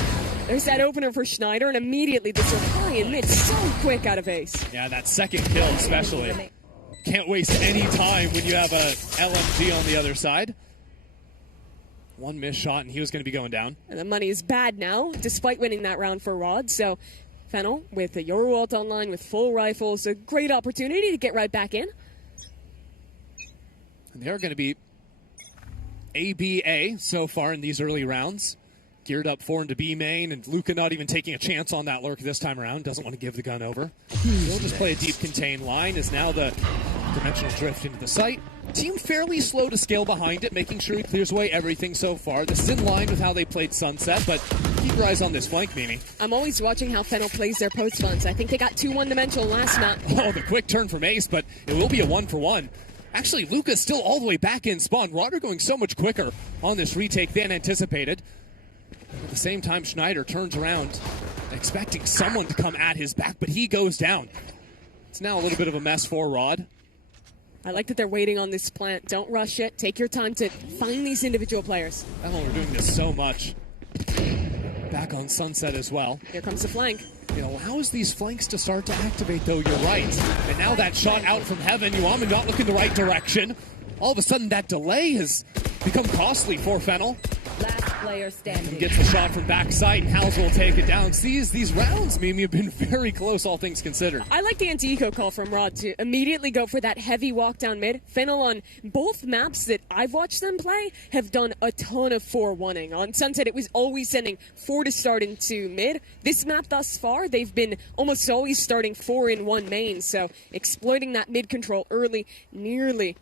There's that opener for Schneider, and immediately this reply in mid so quick out of Ace. Yeah, that second kill especially. Can't waste any time when you have a LMG on the other side. One missed shot, and he was going to be going down. And the money is bad now, despite winning that round for Rod. So Fennel with the Eurowalt online with full rifles, a great opportunity to get right back in. And they are going to be ABA so far in these early rounds. Geared up for into B main, and Luca not even taking a chance on that lurk this time around. Doesn't want to give the gun over. He'll just play a deep contain line as now the dimensional drift into the site. Team fairly slow to scale behind it, making sure he clears away everything so far. This is in line with how they played Sunset, but keep your eyes on this flank, Mimi. I'm always watching how Fennel plays their post funds. I think they got 2 one-dimensional last map. Oh, the quick turn from Ace, but it will be a 1-for-1. Actually, Luca's still all the way back in spawn. Roder going so much quicker on this retake than anticipated. At the same time, Schneider turns around, expecting someone to come at his back, but he goes down. It's now a little bit of a mess for Rod. I like that they're waiting on this plant. Don't rush it. Take your time to find these individual players. Oh, we're doing this so much. Back on Sunset as well. Here comes the flank. It allows these flanks to start to activate, though, you're right. And now that shot out from heaven, Yuama not looking the right direction. All of a sudden, that delay has become costly for Fennel. Last player standing. Gets the shot from backside, and Hals will take it down. These rounds, Mimi, have been very close, all things considered. I like the anti-eco call from Rod to immediately go for that heavy walk down mid. Fennel on both maps that I've watched them play have done a ton of 4-1-ing. On Sunset, it was always sending 4 to start into mid. This map thus far, they've been almost always starting 4 in 1 main, so exploiting that mid control early, nearly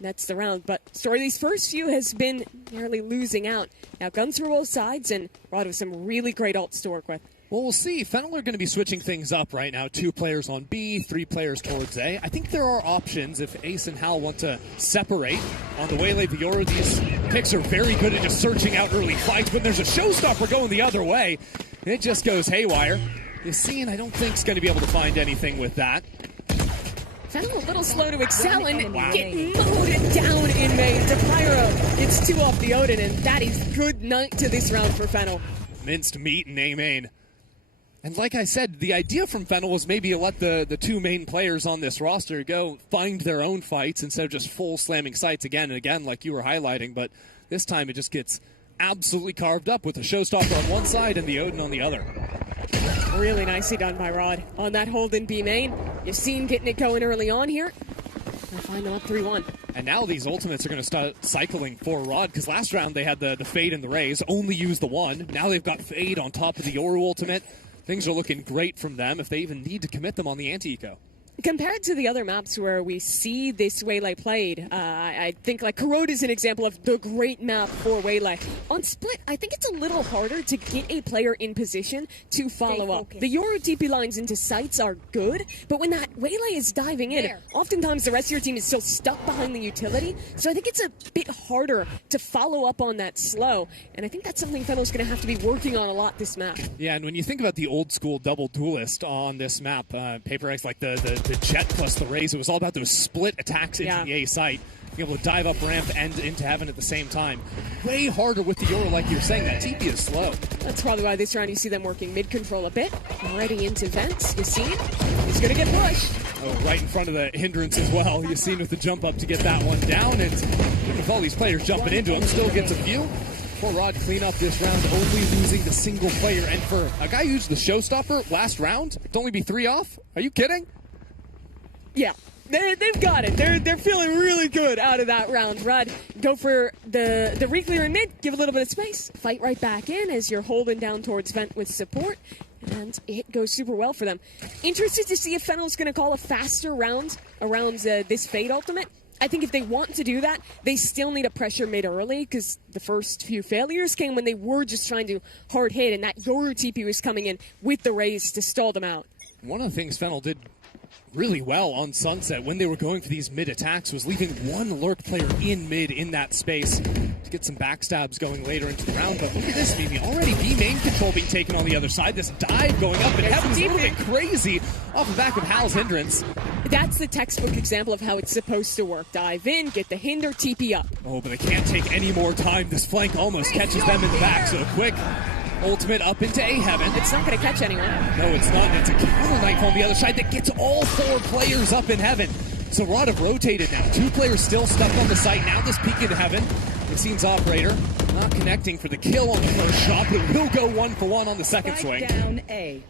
that's the round, but Story's first few has been nearly losing out. Now guns for both sides, and Rod with some really great ults to work with. Well, we'll see. Fennel are going to be switching things up right now. 2 players on B, 3 players towards A. I think there are options if Ace and Hal want to separate. On the Waylay Viora, these picks are very good at just searching out early fights. When there's a showstopper going the other way, it just goes haywire. Yassine, I don't think, is going to be able to find anything with that. Fennel a little slow to excel and get mowed down in main. DePyro gets 2 off the Odin, and that is good night to this round for Fennel. Minced meat in A main. And like I said, the idea from Fennel was maybe let the 2 main players on this roster go find their own fights instead of just full slamming sites again and again like you were highlighting. But this time it just gets absolutely carved up with the showstopper on one side and the Odin on the other. Really nicely done by Rod on that hold in B main. You've seen getting it going early on here. I find them up 3-1. And now these ultimates are going to start cycling for Rod, because last round they had the Fade and the Raze, only used the 1. Now they've got Fade on top of the Yoru ultimate. Things are looking great from them if they even need to commit them on the anti-eco. Compared to the other maps where we see this Waylay played, I think like Corrode is an example of the great map for Waylay. On Split, I think it's a little harder to get a player in position to follow up. The Yoru TP lines into sites are good, but when that Waylay is diving in, oftentimes the rest of your team is still stuck behind the utility, so I think it's a bit harder to follow up on that slow, and I think that's something Fennel's going to have to be working on a lot this map. Yeah, and when you think about the old school double duelist on this map, Paper X, like the Jet plus the Raze, it was all about those split attacks into the A site, being able to dive up ramp and into heaven at the same time. Way harder with the Yoru, like you're saying. That TP is slow. That's probably why this round you see them working mid control a bit. Already into vents. Yassine is going to get pushed. Oh, right in front of the hindrance as well. Yassine with the jump up to get that one down, and even with all these players jumping into him, still gets a few. For Rod clean up this round, only losing the single player, and for a guy who used the showstopper last round, to only be 3 off? Are you kidding? Yeah, they've got it. They're feeling really good out of that round. Rod, go for the reclear in mid, give a little bit of space, fight right back in as you're holding down towards vent with support, and it goes super well for them. Interested to see if Fennel's going to call a faster round around this Fade ultimate. I think if they want to do that, they still need a pressure mid early, because the first few failures came when they were just trying to hard hit, and that Yoru TP was coming in with the Raze to stall them out. One of the things Fennel did really well on Sunset when they were going for these mid attacks was leaving one lurk player in mid in that space to get some backstabs going later into the round. But look at this, Mimi. Already B main control being taken on the other side. This dive going up in heaven's a little bit crazy off the back of Hal's hindrance. That's the textbook example of how it's supposed to work. Dive in, get the hinder, TP up. Oh, but they can't take any more time. This flank almost catches them in the back. So a quick ultimate up into A heaven. It's not going to catch anyone. No, it's not. And it's a counter knife on the other side that gets all 4 players up in heaven. So Rod have rotated now. 2 players still stuck on the site. Now this peek into heaven. It seems operator not connecting for the kill on the first shot, but will go 1 for 1 on the second swing. Down A.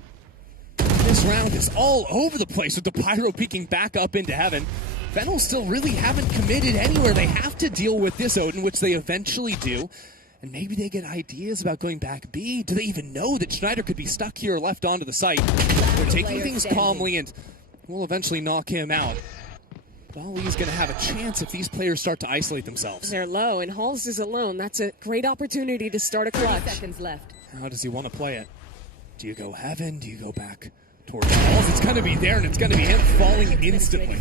This round is all over the place with the Pyro peeking back up into heaven. Fennel still really haven't committed anywhere. They have to deal with this Odin, which they eventually do. And maybe they get ideas about going back B. Do they even know that Schneider could be stuck here or left onto the site? They're taking things calmly and will eventually knock him out. Ali's going to have a chance if these players start to isolate themselves. They're low, and Halls is alone. That's a great opportunity to start a clutch. 30 seconds left. How does he want to play it? Do you go heaven? Do you go back towards Halls? It's going to be there, and it's going to be him falling instantly.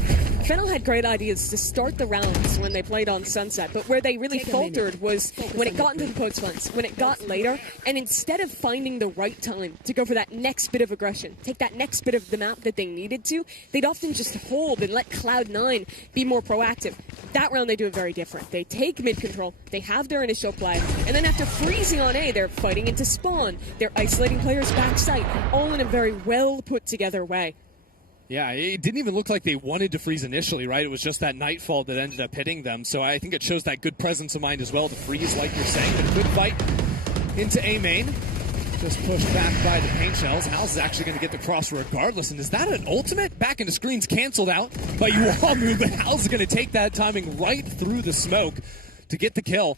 Fennel had great ideas to start the rounds when they played on Sunset, but where they really faltered was when it got into the post plants, when it got later, and instead of finding the right time to go for that next bit of aggression, take that next bit of the map that they needed to, they'd often just hold and let Cloud9 be more proactive. That round they do it very different. They take mid control, they have their initial play, and then after freezing on A, they're fighting into spawn, they're isolating players backside, all in a very well put together way. Yeah, it didn't even look like they wanted to freeze initially, right? It was just that nightfall that ended up hitting them. So I think it shows that good presence of mind as well to freeze, like you're saying. But a good fight into A main. Just pushed back by the paint shells. Hal's is actually going to get the cross regardless. And is that an ultimate? Back into screens canceled out by Yuamu, but Hal's going to take that timing right through the smoke to get the kill.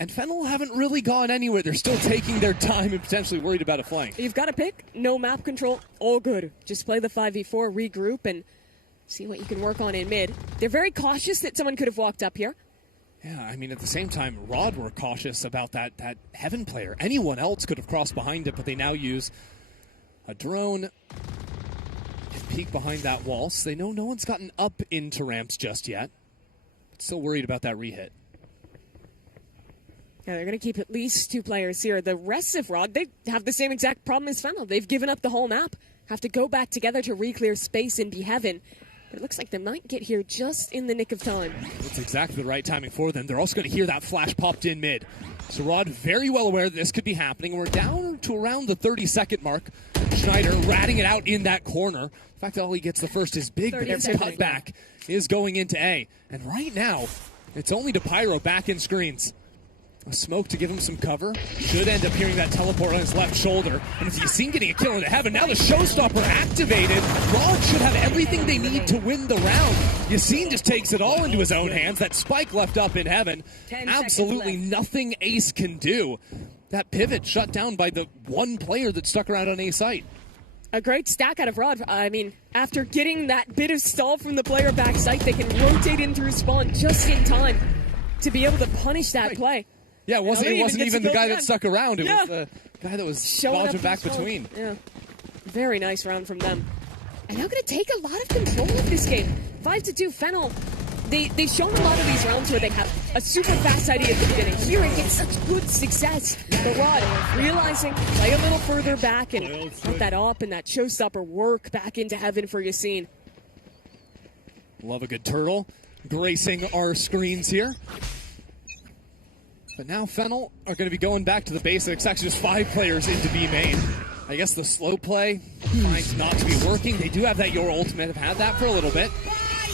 And Fennel haven't really gone anywhere. They're still taking their time and potentially worried about a flank. You've got to pick. No map control. All good. Just play the 5v4, regroup, and see what you can work on in mid. They're very cautious that someone could have walked up here. Yeah, I mean, at the same time, Rod were cautious about that Heaven player. Anyone else could have crossed behind it, but they now use a drone and peek behind that wall. So they know no one's gotten up into ramps just yet. Still worried about that re-hit. Yeah, they're going to keep at least 2 players here. The rest of Rod, they have the same exact problem as Fennel. They've given up the whole map. Have to go back together to re-clear space and be heaven. But it looks like they might get here just in the nick of time. It's exactly the right timing for them. They're also going to hear that flash popped in mid. So Rod very well aware that this could be happening. We're down to around the 30-second mark. Schneider ratting it out in that corner. The fact that Ali gets the first is big, but his cutback is going into A. And right now, it's only to Pyro back in screens. A smoke to give him some cover. Should end up hearing that teleport on his left shoulder. And if Yassine getting a kill into heaven, now the showstopper activated. Rod should have everything they need to win the round. Yassine just takes it all into his own hands. That spike left up in heaven. Absolutely nothing Ace can do. That pivot shut down by the one player that stuck around on A site. A great stack out of Rod. I mean, after getting that bit of stall from the player back site, they can rotate in through spawn just in time to be able to punish that play. Yeah, it wasn't even the guy that stuck around. It was the guy that was dodging back between. Yeah, very nice round from them. And now going to take a lot of control of this game. 5-2 Fennel. They've shown a lot of these rounds where they have a super fast idea at the beginning. Here it gets such good success. But Rod realizing, play a little further back and let that up and that showstopper work back into heaven for Yassine. Love a good turtle gracing our screens here. But now Fennel are going to be going back to the basics. Actually, just 5 players into B main. I guess the slow play finds not to be working. They do have that Your ultimate. Have had that for a little bit.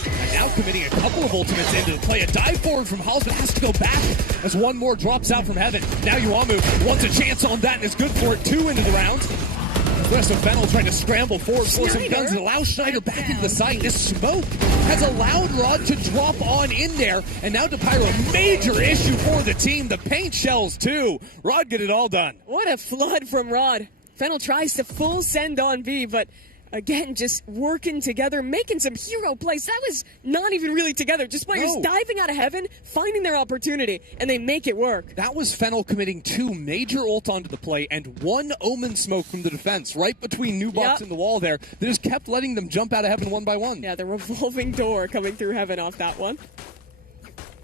And now committing a couple of ultimates into the play. A dive forward from Halls, but has to go back as one more drops out from heaven. Now Yuamu wants a chance on that and is good for it. 2 into the round. The rest of Fennel trying to scramble forward for some guns and allow Schneider back into the site. This smoke has allowed Rod to drop on in there. And now to Pyro, a major issue for the team. The paint shells too. Rod get it all done. What a flood from Rod. Fennel tries to full send on B, but again, just working together, making some hero plays. That was not even really together. Just players diving out of heaven, finding their opportunity, and they make it work. That was Fennel committing 2 major ult onto the play and 1 omen smoke from the defense right between Nubox and the wall there. They just kept letting them jump out of heaven one by one. Yeah, the revolving door coming through heaven off that one.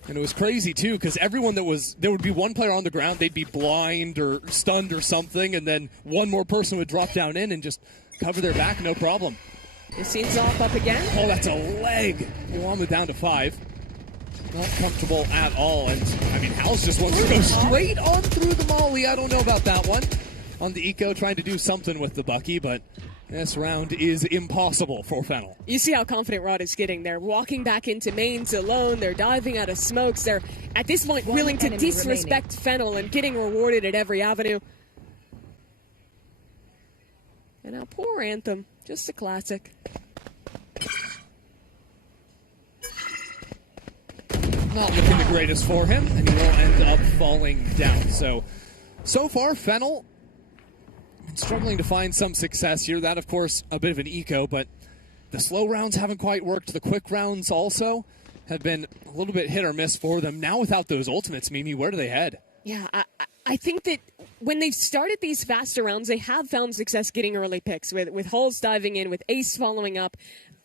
And it was crazy, too, because everyone there would be one player on the ground, they'd be blind or stunned or something, and then one more person would drop down in and just cover their back, no problem. Yassine's off up again. Oh, that's a leg. Iwamu down to 5. Not comfortable at all. And, I mean, House just wants to go straight on through the molly. I don't know about that one. On the eco, trying to do something with the Bucky, but this round is impossible for Fennel. You see how confident Rod is getting. They're walking back into mains alone. They're diving out of smokes. They're, at this point, willing to disrespect Fennel and getting rewarded at every avenue. And now poor Anthem. Just a classic. Not looking the greatest for him, and he will end up falling down. So far, Fennel struggling to find some success here. That, of course, a bit of an eco, but the slow rounds haven't quite worked. The quick rounds also have been a little bit hit or miss for them. Now without those ultimates, Mimi, where do they head? Yeah, I think that when they've started these faster rounds, they have found success getting early picks, with Halls diving in, with Ace following up.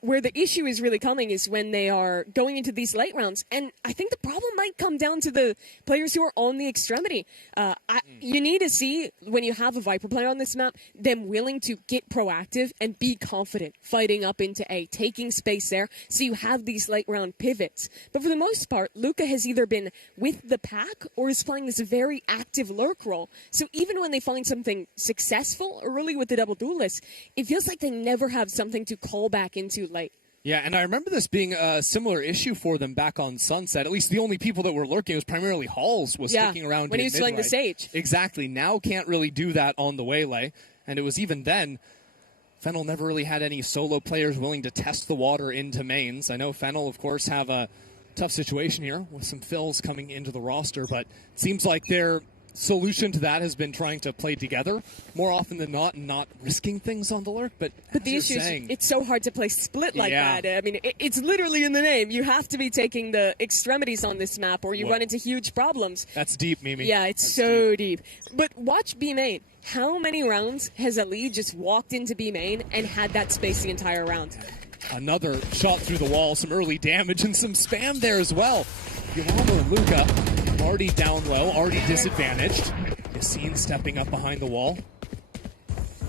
Where the issue is really coming is when they are going into these late rounds. And I think the problem might come down to the players who are on the extremity. You need to see, when you have a Viper player on this map, them willing to get proactive and be confident, fighting up into A, taking space there, so you have these late round pivots. But for the most part, Luca has either been with the pack or is playing this very active lurk role. So even when they find something successful early with the double duelist, it feels like they never have something to call back into late. Yeah, and I remember this being a similar issue for them back on Sunset. At least the only people that were lurking was primarily Halls was sticking around when he was playing the Sage. Exactly. Now can't really do that on the Waylay. And it was even then, Fennel never really had any solo players willing to test the water into mains. I know Fennel, of course, have a tough situation here with some fills coming into the roster, but it seems like their solution to that has been trying to play together more often than not and not risking things on the lurk. But the issue is it's so hard to play split like that. I mean, it's literally in the name. You have to be taking the extremities on this map or you run into huge problems. That's deep, Mimi. Yeah, it's so deep. But watch B main. How many rounds has Ali just walked into B main and had that space the entire round? Another shot through the wall, some early damage and some spam there as well. Iwamu and Luca already down low, already disadvantaged. Yassine stepping up behind the wall.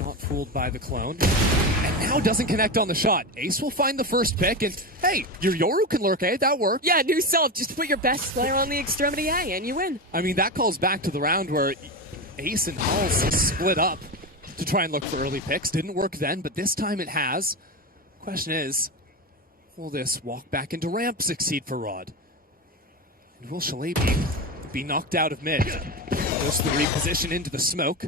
Not fooled by the clone. And now doesn't connect on the shot. Ace will find the first pick, and hey, your Yoru can lurk A, that worked. Yeah, new self. Just put your best player on the extremity A, and you win. I mean, that calls back to the round where Ace and Halls split up to try and look for early picks. Didn't work then, but this time it has. Question is, will this walk back into ramp succeed for Rod? And will Shalabi be knocked out of mid? Goes to the reposition into the smoke.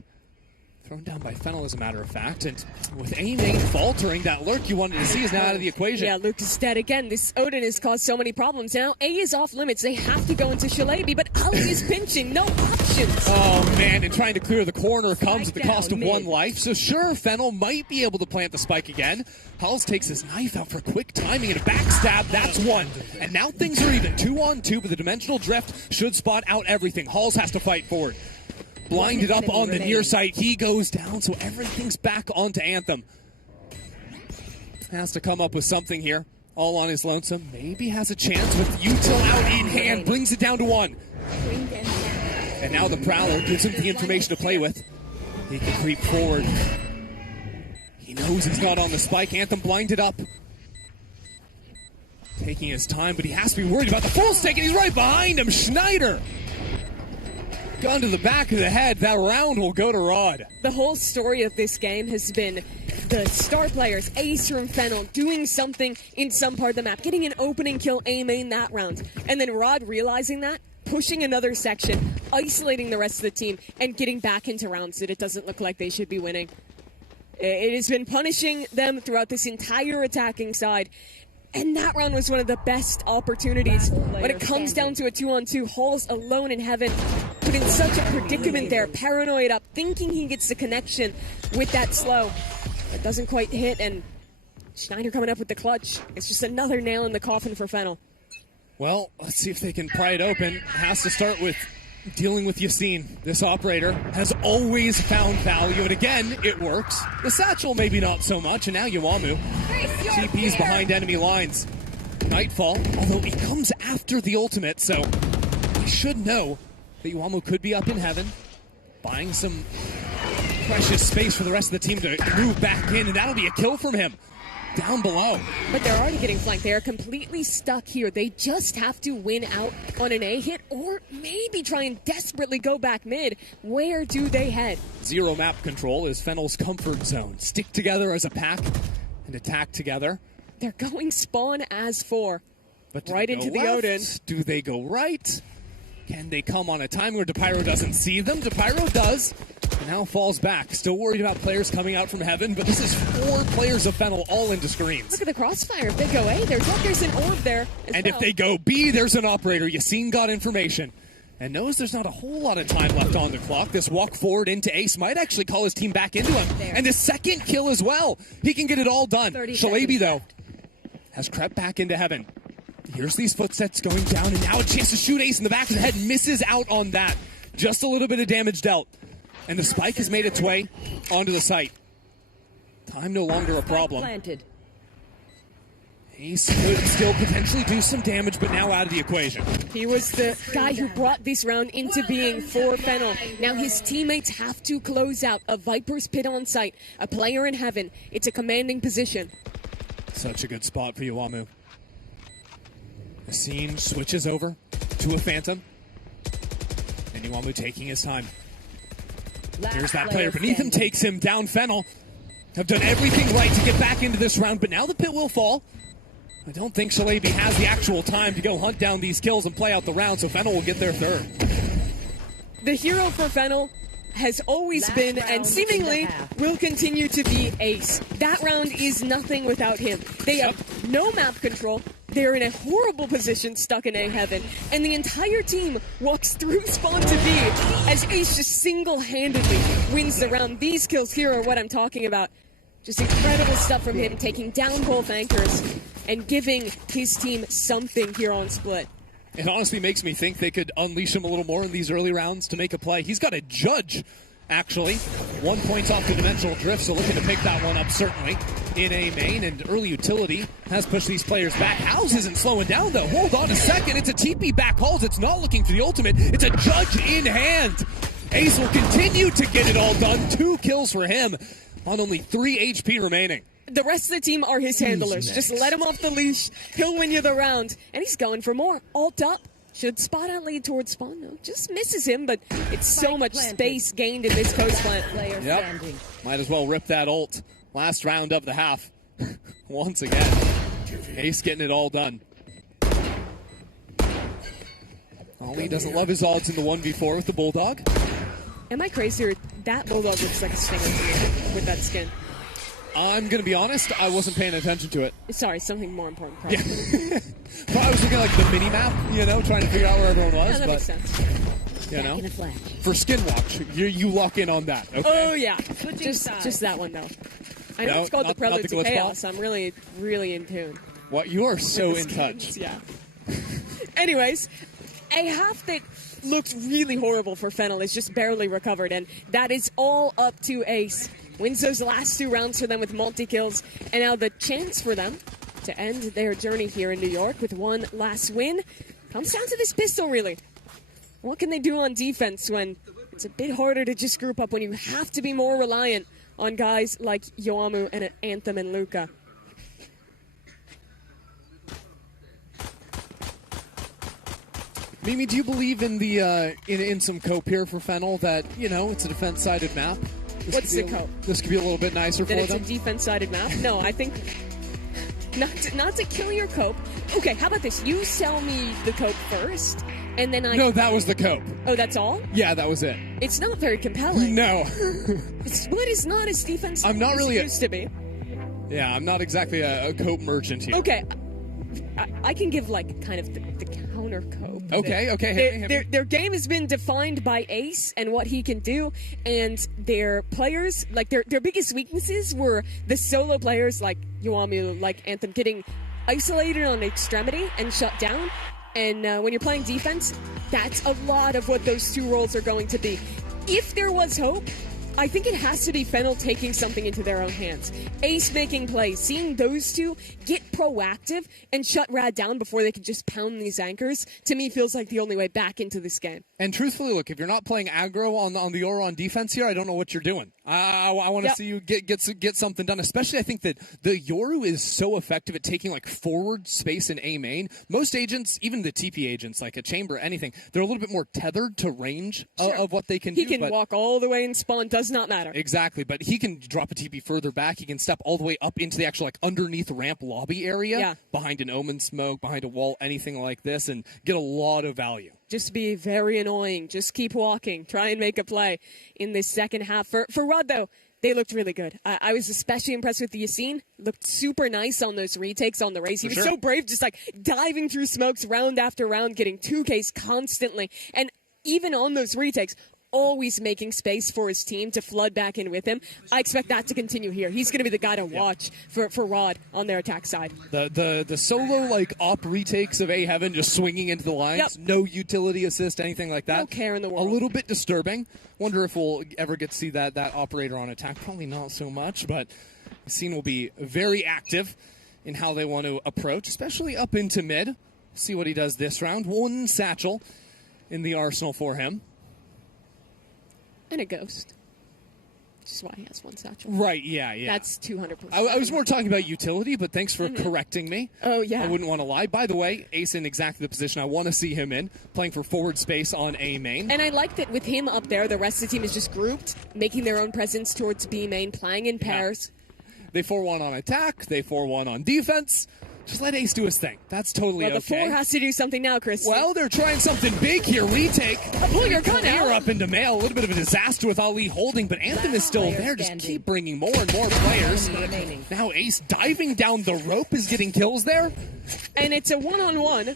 Thrown down by Fennel, as a matter of fact. And with A main faltering, that lurk you wanted to see is now out of the equation. Yeah, Luke is dead again. This Odin has caused so many problems. Now A is off limits. They have to go into Shalabi, but Ali is pinching. No options. Oh, man, and trying to clear the corner comes at the cost of one life. So sure, Fennel might be able to plant the spike again. Hulls takes his knife out for quick timing and a backstab. That's one. And now things are even 2-on-2, but the dimensional drift should spot out everything. Hulls has to fight forward. Blinded up on the near side. He goes down, so everything's back onto Anthem. Has to come up with something here. All on his lonesome. Maybe has a chance with util out in hand. Brings it down to 1. And now the Prowler gives him the information to play with. He can creep forward. He knows he's not on the spike. Anthem blinded up. Taking his time, but he has to be worried about the full stick, and he's right behind him. Schneider. Gun to the back of the head. That round will go to Rod. The whole story of this game has been the star players, Ace and Fennel, doing something in some part of the map, getting an opening kill A main that round. And then Rod realizing that, pushing another section, isolating the rest of the team, and getting back into rounds that it doesn't look like they should be winning. It has been punishing them throughout this entire attacking side. And that round was one of the best opportunities. When it comes down to a 2-on-2, Halls alone in heaven, put in such a predicament there, paranoid up, thinking he gets the connection with that slow. It doesn't quite hit, and Schneider coming up with the clutch. It's just another nail in the coffin for Fennel. Well, let's see if they can pry it open. Has to start with dealing with Yassine. This operator has always found value, and again, it works. The satchel maybe not so much, and now Iwamu. TP's behind enemy lines. Nightfall, although it comes after the ultimate, so we should know that Yuamu could be up in heaven, buying some precious space for the rest of the team to move back in, and that'll be a kill from him. Down below. But they're already getting flanked. They are completely stuck here. They just have to win out on an A hit or maybe try and desperately go back mid. Where do they head? Zero map control is Fennel's comfort zone. Stick together as a pack and attack together. They're going spawn as 4. But right into the Odin. Do they go right? Can they come on a time where DePyro doesn't see them? DePyro does. And now falls back. Still worried about players coming out from heaven, but this is 4 players of Fennel all into screens. Look at the crossfire. If they go A, there's an orb there as And well. if they go B, there's an operator. Yassine got information and knows there's not a whole lot of time left on the clock. This walk forward into Ace might actually call his team back into him. There. And the second kill as well. He can get it all done. Shalabi, though, has crept back into heaven. Here's these footsteps going down, and now a chance to shoot Ace in the back of the head. Misses out on that. Just a little bit of damage dealt. And the spike has made its way onto the site. Time no longer a problem. Planted. Ace could still potentially do some damage, but now out of the equation. He was the guy who brought this round into being for Fennel. Now his teammates have to close out a Viper's Pit on site, a player in heaven. It's a commanding position. Such a good spot for Yuamu. The scene switches over to a Phantom. And Yuamu taking his time. Here's that player beneath him, takes him down. Fennel have done everything right to get back into this round, but now the pit will fall. I don't think Shalabi has the actual time to go hunt down these kills and play out the round, so Fennel will get their third. The hero for Fennel has always been, and seemingly will continue to be, Ace. That round is nothing without him. They have no map control. They're in a horrible position, stuck in A heaven, and the entire team walks through spawn to B as Ace just single-handedly wins the round. These kills here are what I'm talking about. Just incredible stuff from him, taking down both anchors and giving his team something here on Split. It honestly makes me think they could unleash him a little more in these early rounds to make a play. He's got a judge, actually. 1 point off the dimensional drift, so looking to pick that one up, certainly, in A main, and early utility has pushed these players back. House isn't slowing down, though. Hold on a second. It's a TP back calls. It's not looking for the ultimate. It's a judge in hand. Ace will continue to get it all done. 2 kills for him on only 3 HP remaining. The rest of the team are his handlers. Just let him off the leash. He'll win you the round. And he's going for more. Alt up. Should spot out lead towards spawn? No, just misses him, but it's so much space gained in this coast plant. Yep. Might as well rip that ult. Last round of the half. Once again. Ace getting it all done. Ollie doesn't love his ults in the 1v4 with the Bulldog. Am I crazy or that Bulldog looks like a stinger to me with that skin? I'm going to be honest, I wasn't paying attention to it. Sorry, something more important. Yeah. Well, I was looking at like the mini-map, you know, trying to figure out where everyone was. Yeah, that but, makes sense. You know, for Skin Watch, you lock in on that. Okay? Oh, yeah. Just that one, though. I know it's called the Prelude to Chaos. I'm really, really in tune. What? You are so in touch. Yeah. Anyways, a half that looked really horrible for Fennel is just barely recovered, and that is all up to Ace. Wins those last 2 rounds for them with multi-kills, and now the chance for them to end their journey here in New York with one last win comes down to this pistol, really. What can they do on defense when it's a bit harder to just group up, when you have to be more reliant on guys like Yuamu and Anthem and Luca? Mimi, do you believe in the in some cope here for Fennel, that, you know, it's a defense-sided map? What's the cope? This could be a little bit nicer for them. That it's a defense-sided map? No, I think not to kill your cope. Okay, how about this? You sell me the cope first, and then I... No, that was the cope. Oh, that's all? Yeah, that was it. It's not very compelling. No. Split is not as defense I'm not really used to be. Yeah, I'm not exactly a cope merchant here. Okay, I can give like kind of the counter cope. Okay. Their game has been defined by Ace and what he can do, and their players, like their biggest weaknesses were the solo players like Yuamu, like Anthem, getting isolated on extremity and shut down. And when you're playing defense, that's a lot of what those 2 roles are going to be. If there was hope, I think it has to be Fennel taking something into their own hands. Ace making plays, seeing those two get proactive and shut Rad down before they can just pound these anchors, to me feels like the only way back into this game. And truthfully, look, if you're not playing aggro on the Yoru on defense here, I don't know what you're doing. I want to see you get something done. Especially, I think that the Yoru is so effective at taking like forward space in A main. Most agents, even the TP agents, like a chamber, anything, they're a little bit more tethered to range of what they can do. He can walk all the way and spawn, does not matter. Exactly, but he can drop a TP further back. He can step all the way up into the actual like underneath ramp lobby area, behind an Omen smoke, behind a wall, anything like this, and get a lot of value. Just be very annoying. Just keep walking. Try and make a play in this second half. For Rod, though, they looked really good. I was especially impressed with the Yassine. Looked super nice on those retakes on the race. He was so brave, just like diving through smokes round after round, getting 2Ks constantly. And even on those retakes, always making space for his team to flood back in with him. I expect that to continue here. He's going to be the guy to watch for Rod on their attack side. The solo like op retakes of A Heaven just swinging into the lines, no utility assist, anything like that. No care in the world. A little bit disturbing. Wonder if we'll ever get to see that operator on attack. Probably not so much, but the scene will be very active in how they want to approach, especially up into mid. See what he does this round. One satchel in the arsenal for him. And a ghost. Which is why he has one satchel. Right, yeah. That's 200%. I was more talking about utility, but thanks for correcting me. Oh, yeah. I wouldn't want to lie. By the way, Ace in exactly the position I want to see him in, playing for forward space on A main. And I like that with him up there, the rest of the team is just grouped, making their own presence towards B main, playing in pairs. They 4-1 on attack, they 4-1 on defense. Just let Ace do his thing. That's totally okay. Well, the 4 has to do something now, Chris. Well, they're trying something big here. Retake. Pull your gun out. Up into mail. A little bit of a disaster with Ali holding, but Anthem is still there. Just keep bringing more and more players. Now Ace diving down the rope is getting kills there. And it's a one-on-one.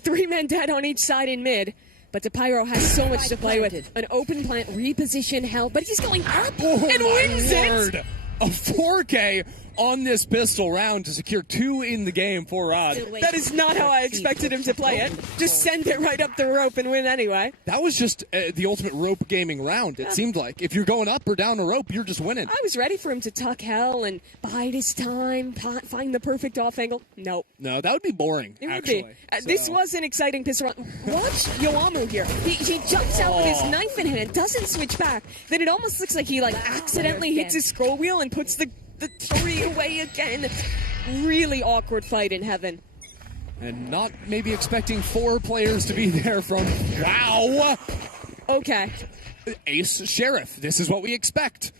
3 men dead on each side in mid. But Pyro has so much to play with. An open plant, reposition hell, but he's going up and wins it. A 4K on this pistol round to secure 2 in the game for Rod. That is not how I expected him to play it. Just send it right up the rope and win anyway. That was just the ultimate rope gaming round, it seemed like. If you're going up or down a rope, you're just winning. I was ready for him to tuck hell and bide his time, find the perfect off angle. Nope. No, that would be boring, It would actually. be. This was an exciting pistol round. Watch Yoamu here. He jumps out with his knife in hand, doesn't switch back. Then it almost looks like he accidentally hits his scroll wheel and puts the 3 away again. Really awkward fight in heaven. And not maybe expecting 4 players to be there from... Wow! Okay. Ace Sheriff. This is what we expect.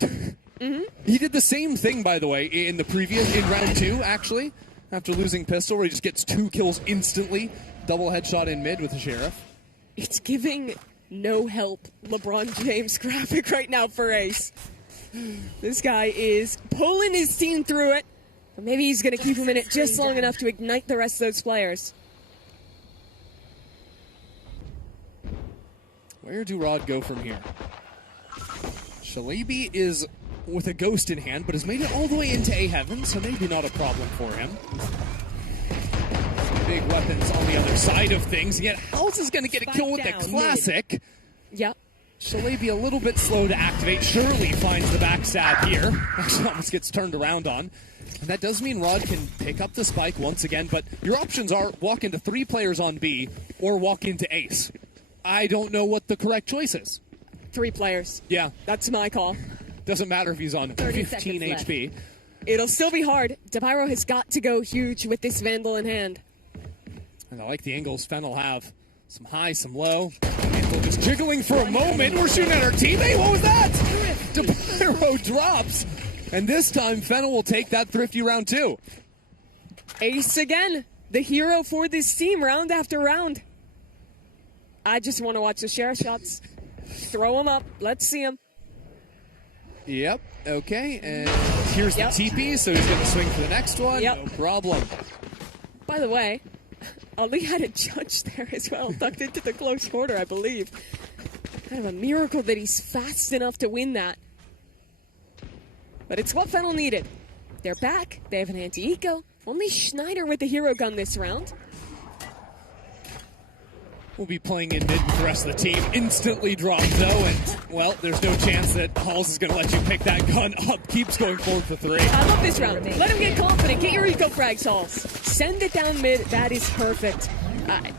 He did the same thing, by the way, in round 2, actually. After losing pistol, where he just gets 2 kills instantly. Double headshot in mid with the Sheriff. It's giving no help LeBron James graphic right now for Ace. This guy is pulling his team through it. But maybe he's going to keep him in it just long enough to ignite the rest of those players. Where do Rod go from here? Shalabi is with a ghost in hand, but has made it all the way into A Heaven, so maybe not a problem for him. Some big weapons on the other side of things, and yet House is going to get a kill with the classic. Yep. Shalabi a little bit slow to activate. Shirley finds the backstab here. Actually almost gets turned around on. And that does mean Rod can pick up the spike once again, but your options are walk into 3 players on B or walk into Ace. I don't know what the correct choice is. 3 players. Yeah. That's my call. Doesn't matter if he's on 15 HP. It'll still be hard. DePyro has got to go huge with this Vandal in hand. And I like the angles Fen will have. Some high, some low. Vandal just jiggling for a moment. We're shooting at our teammate. What was that? DePyro drops. And this time, Fennel will take that thrifty round 2. Ace again. The hero for this team round after round. I just want to watch the share shots. Throw them up. Let's see them. Yep. Okay. And here's the TP, so he's going to swing for the next one. Yep. No problem. By the way, Ali had a judge there as well, tucked into the close quarter, I believe. Kind of a miracle that he's fast enough to win that. But it's what Fennel needed. They're back. They have an anti-eco. Only Schneider with the hero gun this round. will be playing in mid with the rest of the team. Instantly dropped though, and well, there's no chance that Halls is going to let you pick that gun up. Keeps going forward for 3. I love this round. Let him get confident. Get your eco frags, Halls. Send it down mid. That is perfect.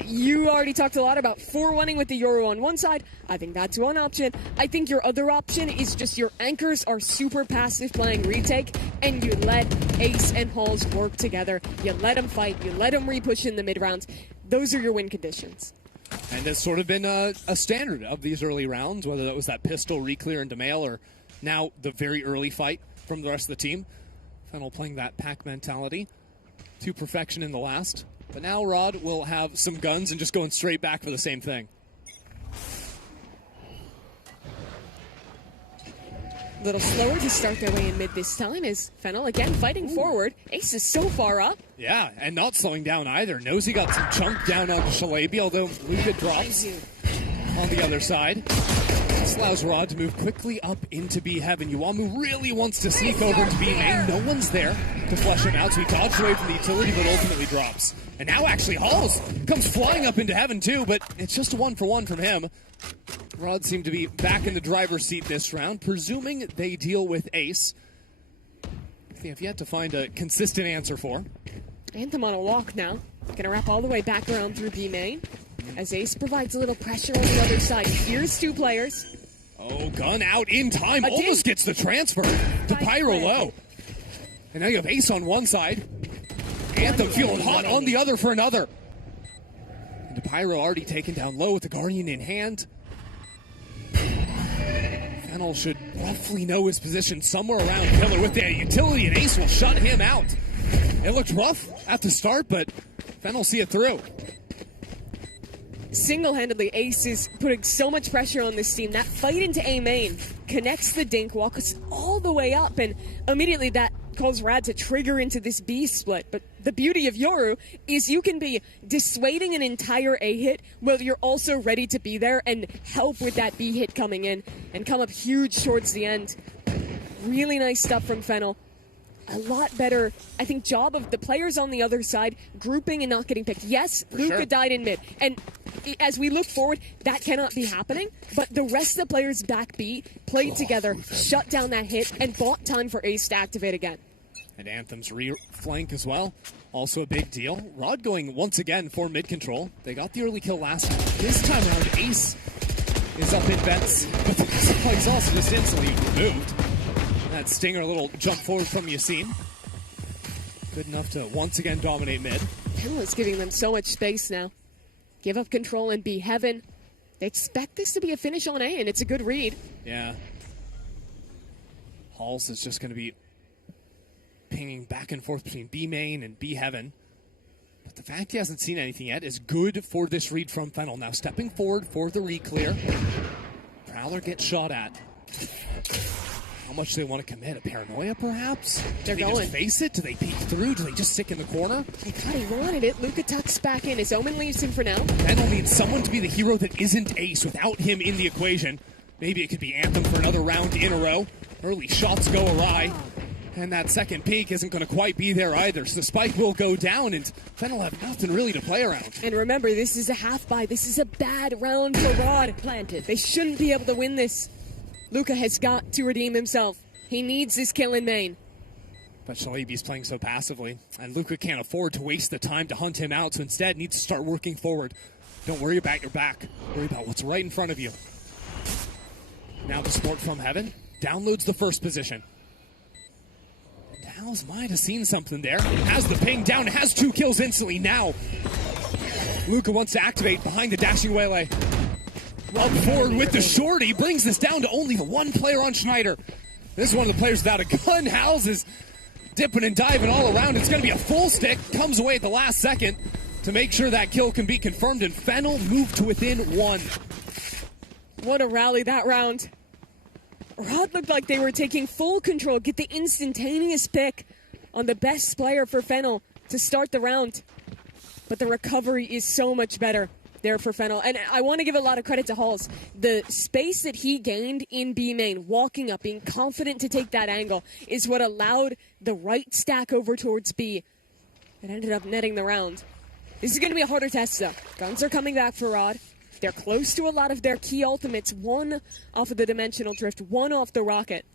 You already talked a lot about 4-1ing with the Yoru on one side. I think that's one option. I think your other option is just your anchors are super passive playing retake, and you let Ace and Halls work together. You let them fight. You let them re-push in the mid rounds. Those are your win conditions. And that's sort of been a standard of these early rounds, whether that was that pistol re-clear into mail or now the very early fight from the rest of the team. Fennel playing that pack mentality to perfection in the last. But now Rod will have some guns and just going straight back for the same thing. A little slower to start their way in mid this time is Fennel again fighting forward. Ace is so far up. Yeah, and not slowing down either. Nosy got some chunk down onto Shalabi, although Luka drops on the other side. This allows Rod to move quickly up into B heaven. Yuamu really wants to sneak over into B main. No one's there to flush him out, so he dodged away from the utility, but ultimately drops. And now actually Halls comes flying up into heaven too, but it's just a 1-for-1 from him. Rod seemed to be back in the driver's seat this round, presuming they deal with Ace. They have yet to find a consistent answer for. Anthem on a walk now. Gonna wrap all the way back around through B main. As Ace provides a little pressure on the other side. Here's 2 players. Oh, gun out in time. Almost gets the transfer to Pyro low. And now you have Ace on one side. Anthem feeling hot on the other for another. And Pyro already taken down low with the Guardian in hand. Fennel should roughly know his position somewhere around Killer with the utility, and Ace will shut him out. It looked rough at the start, but Fennel see it through. Single-handedly, Ace is putting so much pressure on this team. That fight into A main connects the dink, walks all the way up, and immediately that calls Rad to trigger into this B split. But the beauty of Yoru is you can be dissuading an entire A hit while you're also ready to be there and help with that B hit coming in and come up huge towards the end. Really nice stuff from Fennel. A lot better, I think, job of the players on the other side grouping and not getting picked. Yes, Luka died in mid, and as we look forward, that cannot be happening, but the rest of the players back B played together, shut down that hit, and bought time for Ace to activate again. And Anthem's re-flank as well, also a big deal. Rod going once again for mid control. They got the early kill last time. This time around, Ace is up in bets, but the supply is also just instantly removed. That Stinger, a little jump forward from Yassine. Good enough to once again dominate mid. Fennel is giving them so much space now. Give up control and be heaven. They expect this to be a finish on A, and it's a good read. Yeah. Halls is just going to be pinging back and forth between B main and B heaven. But the fact he hasn't seen anything yet is good for this read from Fennel. Now stepping forward for the re-clear. Prowler gets shot at. How much do they want to commit? A paranoia, perhaps? They're do they going. just face it? Do they peek through? Do they just stick in the corner? They kind of wanted it. Luka tucks back in. His Omen leaves him for now. Fennel needs someone to be the hero that isn't Ace. Without him in the equation, maybe it could be Anthem for another round in a row. Early shots go awry. And that second peak isn't going to quite be there either. So the spike will go down, and Fennel have nothing really to play around. And remember, this is a half buy. This is a bad round for Rod. Planted. They shouldn't be able to win this. Luka has got to redeem himself. He needs this kill in main. But Shalabi's playing so passively, and Luka can't afford to waste the time to hunt him out, so instead needs to start working forward. Don't worry about your back. Worry about what's right in front of you. Now the support from Heaven downloads the first position. Dallas might have seen something there. Has the ping down, has 2 kills instantly. Now Luka wants to activate behind the dashing Wele. Up forward with the shorty, brings this down to only the 1 player on Schneider. This is one of the players without a gun. Howls is dipping and diving all around. It's going to be a full stick. Comes away at the last second to make sure that kill can be confirmed. And Fennel moved to within 1. What a rally that round. Rod looked like they were taking full control. Get the instantaneous pick on the best player for Fennel to start the round. But the recovery is so much better there for Fennel. And I want to give a lot of credit to Halls. The space that he gained in B main, walking up, being confident to take that angle, is what allowed the right stack over towards B. It ended up netting the round. This is going to be a harder test, though. Guns are coming back for Rod. They're close to a lot of their key ultimates. One off of the Dimensional Drift, one off the Rocket.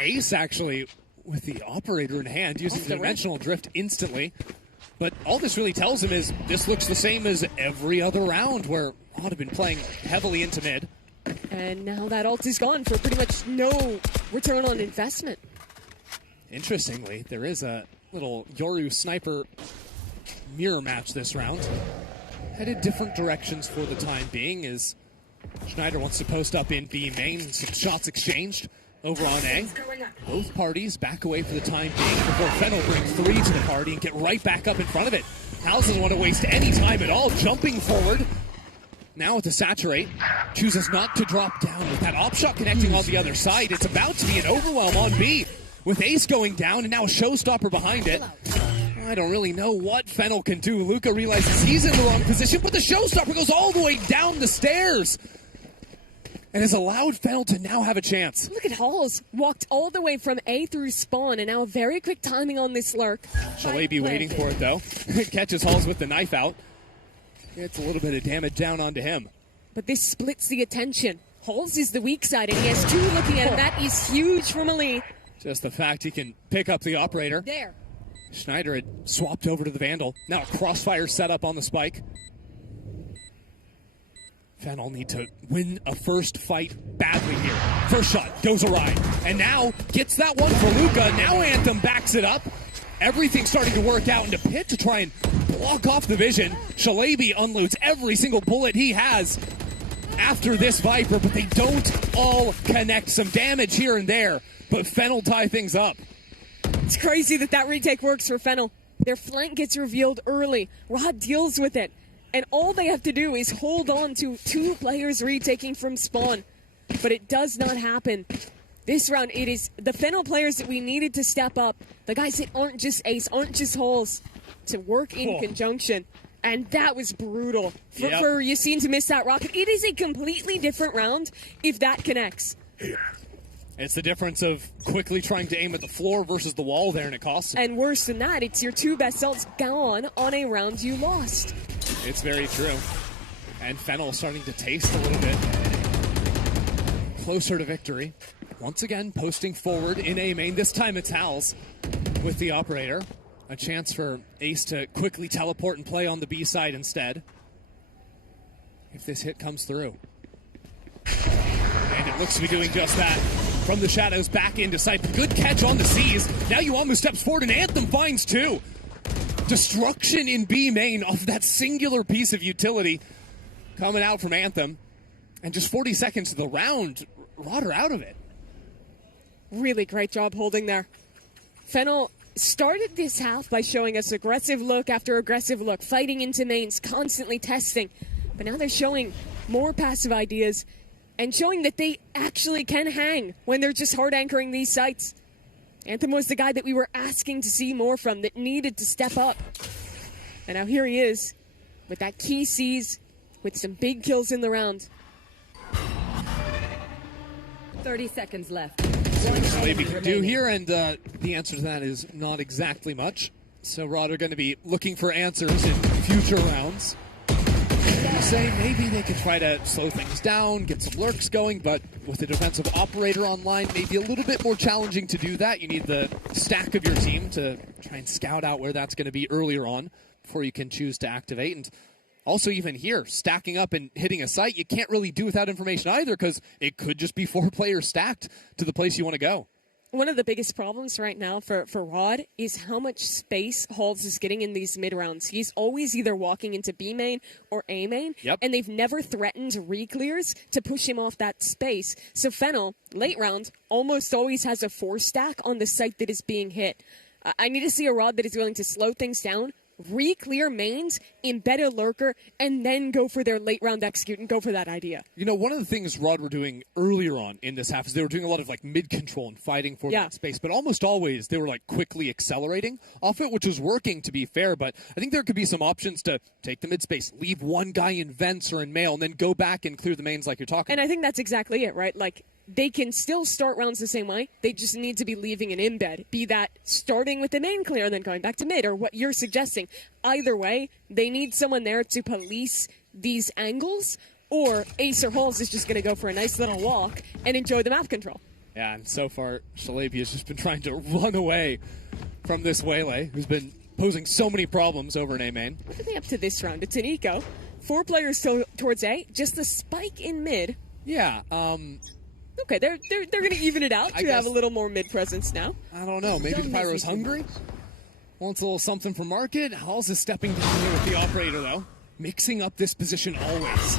Ace actually with the operator in hand using the Dimensional Drift instantly. But all this really tells him is this looks the same as every other round where Rod have been playing heavily into mid. And now that ult is gone for pretty much no return on investment. Interestingly, there is a little Yoru sniper mirror match this round. Headed different directions for the time being as Schneider wants to post up in B main. Some shots exchanged over on A. Both parties back away for the time being before Fennel brings 3 to the party and get right back up in front of it. House doesn't want to waste any time at all, jumping forward. Now with the saturate, chooses not to drop down with that op shot connecting on the other side. It's about to be an overwhelm on B with Ace going down and now a showstopper behind it. I don't really know what Fennel can do. Luca realizes he's in the wrong position, but the showstopper goes all the way down the stairs and has allowed Fennel to now have a chance. Look at Halls, walked all the way from A through spawn, and now a very quick timing on this lurk. Shalebi waiting for it though. Catches Halls with the knife out. Gets a little bit of damage down onto him. But this splits the attention. Halls is the weak side, and he has 2 looking at him. That is huge from Ali. Just the fact he can pick up the operator. There. Schneider had swapped over to the Vandal. Now a crossfire setup on the spike. Fennel need to win a first fight badly here. First shot goes awry. And now gets that one for Luca. Now Anthem backs it up. Everything's starting to work out into Pit to try and block off the vision. Shalebi unloads every single bullet he has after this Viper, but they don't all connect. Some damage here and there, but Fennel tie things up. It's crazy that retake works for Fennel. Their flank gets revealed early. Rod deals with it. And all they have to do is hold on to 2 players retaking from spawn. But it does not happen. This round, it is the Fennel players that we needed to step up. The guys that aren't just Ace, aren't just Halls, to work in conjunction. And that was brutal. For Yassine to miss that rocket, it is a completely different round if that connects. It's the difference of quickly trying to aim at the floor versus the wall there, and it costs him. And worse than that, it's your 2 best ults gone on a round you lost. It's very true. And Fennel starting to taste a little bit closer to victory. Once again, posting forward in A main. This time it's Hals with the operator. A chance for Ace to quickly teleport and play on the B side instead. If this hit comes through. And it looks to be doing just that. From the shadows back into sight. Good catch on the C's. Now Yuamu steps forward and Anthem finds 2. Destruction in B main off that singular piece of utility coming out from Anthem. And just 40 seconds to the round, Rod are out of it. Really great job holding there. Fennel started this half by showing us aggressive look after aggressive look, fighting into mains, constantly testing. But now they're showing more passive ideas and showing that they actually can hang when they're just hard anchoring these sites. Anthem was the guy that we were asking to see more from, that needed to step up. And now here he is with that key C's, with some big kills in the round. 30 seconds left. Maybe can do here, and the answer to that is not exactly much. So Rod are going to be looking for answers in future rounds. You say maybe they could try to slow things down, get some lurks going, but with a defensive operator online, maybe a little bit more challenging to do that. You need the stack of your team to try and scout out where that's going to be earlier on before you can choose to activate. And also even here, stacking up and hitting a site, you can't really do without information either, because it could just be 4 players stacked to the place you want to go. One of the biggest problems right now for Rod is how much space Halls is getting in these mid rounds. He's always either walking into B main or A main, and they've never threatened re-clears to push him off that space. So Fennel, late round, almost always has a 4 stack on the site that is being hit. I need to see a Rod that is willing to slow things down, re-clear mains, embed a lurker, and then go for their late round execute and go for that idea. You know, one of the things Rod were doing earlier on in this half is they were doing a lot of like mid control and fighting for that space, but almost always they were like quickly accelerating off it, which was working, to be fair. But I think there could be some options to take the mid space, leave one guy in vents or in mail, and then go back and clear the mains like you're talking And about. I think that's exactly it, right? Like, they can still start rounds the same way. They just need to be leaving an embed, be that starting with the main clear and then going back to mid, or what you're suggesting. Either way, they need someone there to police these angles, or Ace or Halls is just going to go for a nice little walk and enjoy the map control. Yeah, and so far, Shalabi has just been trying to run away from this Waylay, who's been posing so many problems over in A main. What are they up to this round? It's an eco. 4 players towards A, just the spike in mid. Yeah, okay, they're going to even it out to have a little more mid presence now. I don't know. Maybe the Pyro's hungry. Wants a little something from Market. Halls is stepping down here with the operator, though. Mixing up this position always.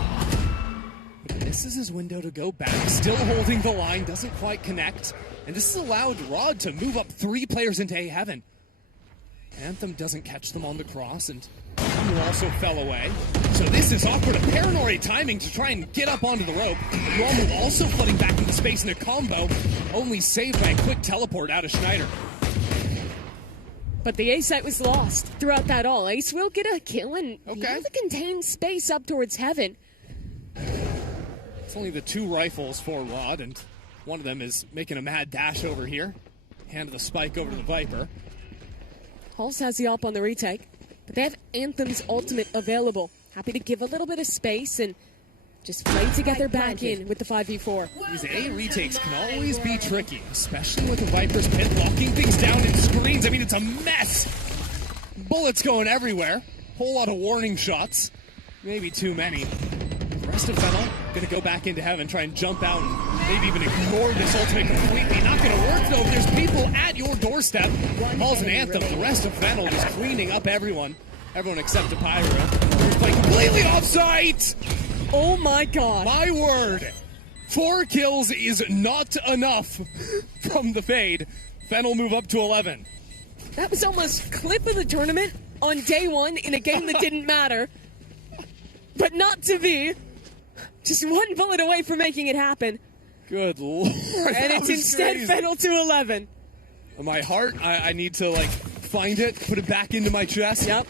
But this is his window to go back. Still holding the line. Doesn't quite connect. And this has allowed Rod to move up 3 players into A heaven. Anthem doesn't catch them on the cross, and Yuamu also fell away. So this is awkward. A paranoid timing to try and get up onto the rope. Yuamu also flooding back into space in a combo. Only saved by a quick teleport out of Schneider. But the A site was lost throughout that all. Ace will get a kill and be able to contain space up towards heaven. It's only the 2 rifles for Rod, and one of them is making a mad dash over here. Hand the spike over to the Viper. Halls has the op on the retake, but they have Anthem's ultimate available. Happy to give a little bit of space and just play together back in with the 5v4. These A retakes can always be tricky, especially with the Viper's pit locking things down in screens. I mean, it's a mess. Bullets going everywhere. Whole lot of warning shots. Maybe too many. The rest of Fennel going to go back into heaven, try and jump out and maybe even ignore this ultimate completely. Not going to work, though. There's people at your doorstep. Halls and Anthem. The rest of Fennel just cleaning up everyone. Everyone except the Pyro. Who's playing completely offsite. Oh my god. My word. 4 kills is not enough from the Fade. Fennel move up to 11. That was almost clip of the tournament on day 1 in a game that didn't matter. But not to be. Just 1 bullet away from making it happen. Good lord. And it's instead crazy. Fennel to 11. My heart, I need to like find it, put it back into my chest. Yep.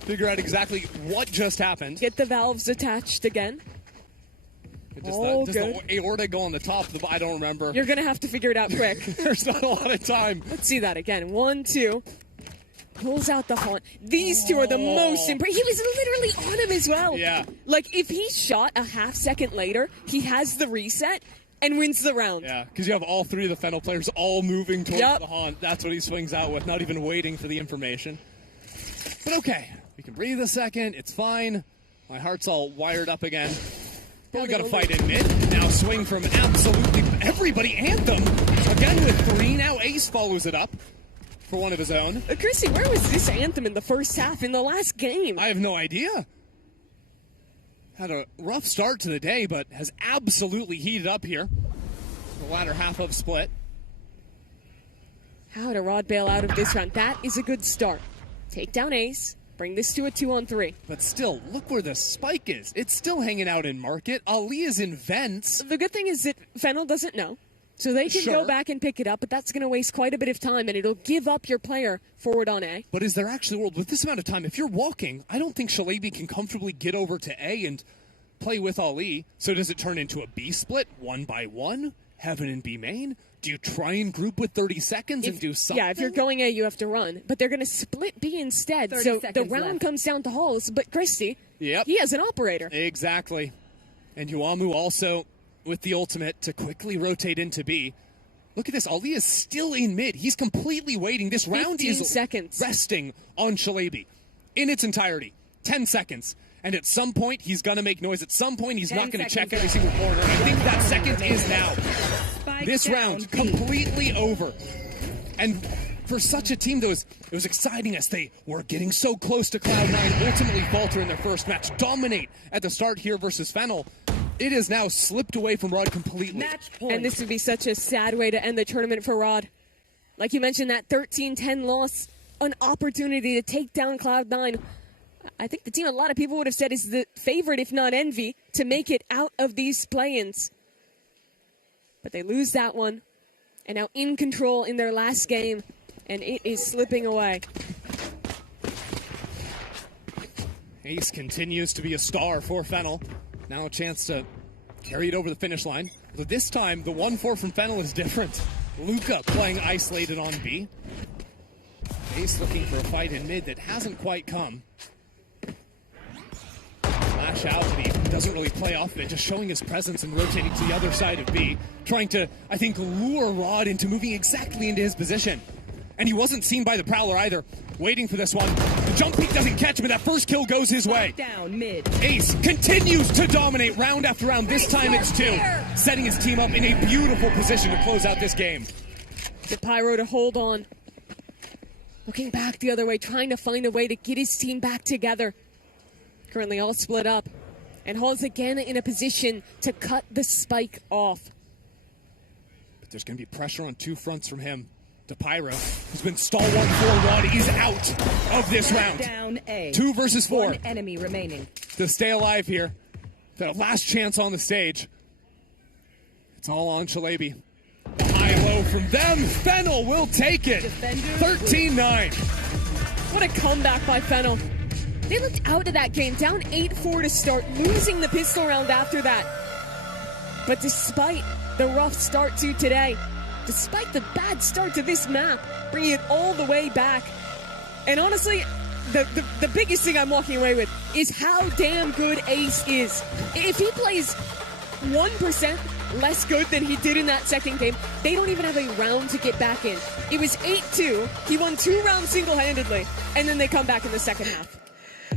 Figure out exactly what just happened. Get the valves attached again. Does the aorta go on the top? I don't remember. You're going to have to figure it out quick. There's not a lot of time. Let's see that again. 1, 2. Pulls out the haunt. These 2 are the most impressive. He was literally on him as well. Yeah. Like, if he shot a half second later, he has the reset and wins the round. Yeah, because you have all 3 of the Fennel players all moving towards the haunt. That's what he swings out with, not even waiting for the information. But okay, we can breathe a second. It's fine. My heart's all wired up again. But we got to fight in mid. Now swing from absolutely everybody. Anthem again with 3. Now Ace follows it up for one of his own. Chrissy, where was this Anthem in the first half, in the last game? I have no idea. Had a rough start to the day, but has absolutely heated up here. The latter half of split. How to Rod bail out of this round? That is a good start. Take down Ace. Bring this to a 2-on-3. But still, look where the spike is. It's still hanging out in Market. Ali is in Vents. The good thing is that Fennel doesn't know. So they can go back and pick it up, but that's going to waste quite a bit of time, and it'll give up your player forward on A. But is there actually a world with this amount of time? If you're walking, I don't think Shalabi can comfortably get over to A and play with Ali. So does it turn into a B split, 1 by 1? Heaven and B main? Do you try and group with 30 seconds and do something? Yeah, if you're going A, you have to run. But they're going to split B instead. So the round comes down to Halls. But Christy, he has an operator. Exactly. And Yuamu also with the ultimate to quickly rotate into B. Look at this. Ali is still in mid. He's completely waiting. This round is resting on Shalabi in its entirety. 10 seconds. And at some point, he's going to make noise. At some point, he's not going to check every single corner. I think that second is now. This round, completely over. And for such a team, it was exciting as they were getting so close to Cloud9, ultimately falter in their first match, dominate at the start here versus Fennel. It has now slipped away from Rod completely. And this would be such a sad way to end the tournament for Rod. Like you mentioned, that 13-10 loss, an opportunity to take down Cloud9. I think the team, a lot of people would have said, is the favorite, if not envy, to make it out of these play-ins. But they lose that one, and now in control in their last game, and it is slipping away. Ace continues to be a star for Fennel. Now a chance to carry it over the finish line. So this time, the 1-4 from Fennel is different. Luca playing isolated on B. Ace looking for a fight in mid that hasn't quite come. Flash out, but he doesn't really play off of it, just showing his presence and rotating to the other side of B. Trying to, I think, lure Rod into moving exactly into his position. And he wasn't seen by the Prowler either. Waiting for this one. The jump peek doesn't catch him, and that first kill goes his way. Down mid. Ace continues to dominate round after round. This time it's 2. Setting his team up in a beautiful position to close out this game. The Pyro to hold on. Looking back the other way, trying to find a way to get his team back together. Currently all split up. And Hall's again in a position to cut the spike off. But there's going to be pressure on 2 fronts from him. To Pyro, who's been stalwart for Rod, is out of this round. Down A. 2 versus 4. 1 enemy remaining. To stay alive here. The last chance on the stage. It's all on Shalabi. High-low from them. Fennel will take it. 13-9. What a comeback by Fennel. They looked out of that game, down 8-4 to start, losing the pistol round after that. But despite the rough start to today, despite the bad start to this map, bringing it all the way back. And honestly, the biggest thing I'm walking away with is how damn good Ace is. If he plays 1% less good than he did in that second game, they don't even have a round to get back in. It was 8-2. He won 2 rounds single-handedly, and then they come back in the second half.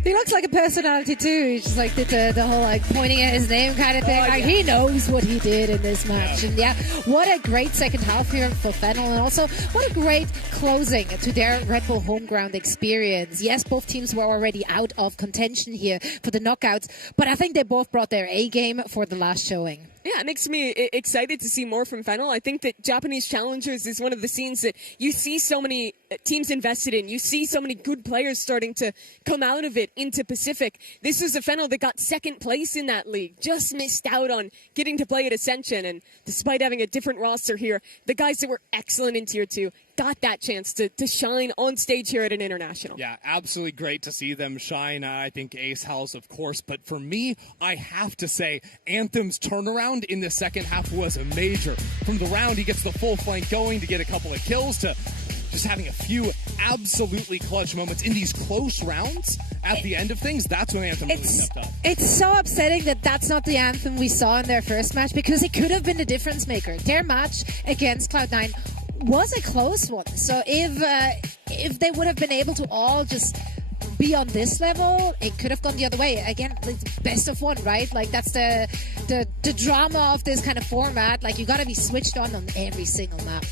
He looks like a personality too. He just like did the whole like pointing at his name kind of thing. Like he knows what he did in this match. And yeah, what a great second half here for Fennel, and also what a great closing to their Red Bull home ground experience. Yes, both teams were already out of contention here for the knockouts, but I think they both brought their A game for the last showing. Yeah, it makes me excited to see more from Fennel. I think that Japanese Challengers is one of the scenes that you see so many teams invested in. You see so many good players starting to come out of it into Pacific. This was a Fennel that got second place in that league. Just missed out on getting to play at Ascension. And despite having a different roster here, the guys that were excellent in Tier 2 got that chance to shine on stage here at an international. Yeah, absolutely great to see them shine. I think Ace House, of course, but for me, I have to say Anthem's turnaround in the second half was a major. From the round, he gets the full flank going to get a couple of kills to just having a few absolutely clutch moments in these close rounds at the end of things. That's when Anthem really stepped up. It's so upsetting that that's not the Anthem we saw in their first match, because it could have been the difference maker. Their match against Cloud9 was a close one. So if they would have been able to all just be on this level, it could have gone the other way. Again, it's best of one, right? Like that's the drama of this kind of format. Like you got to be switched on every single map.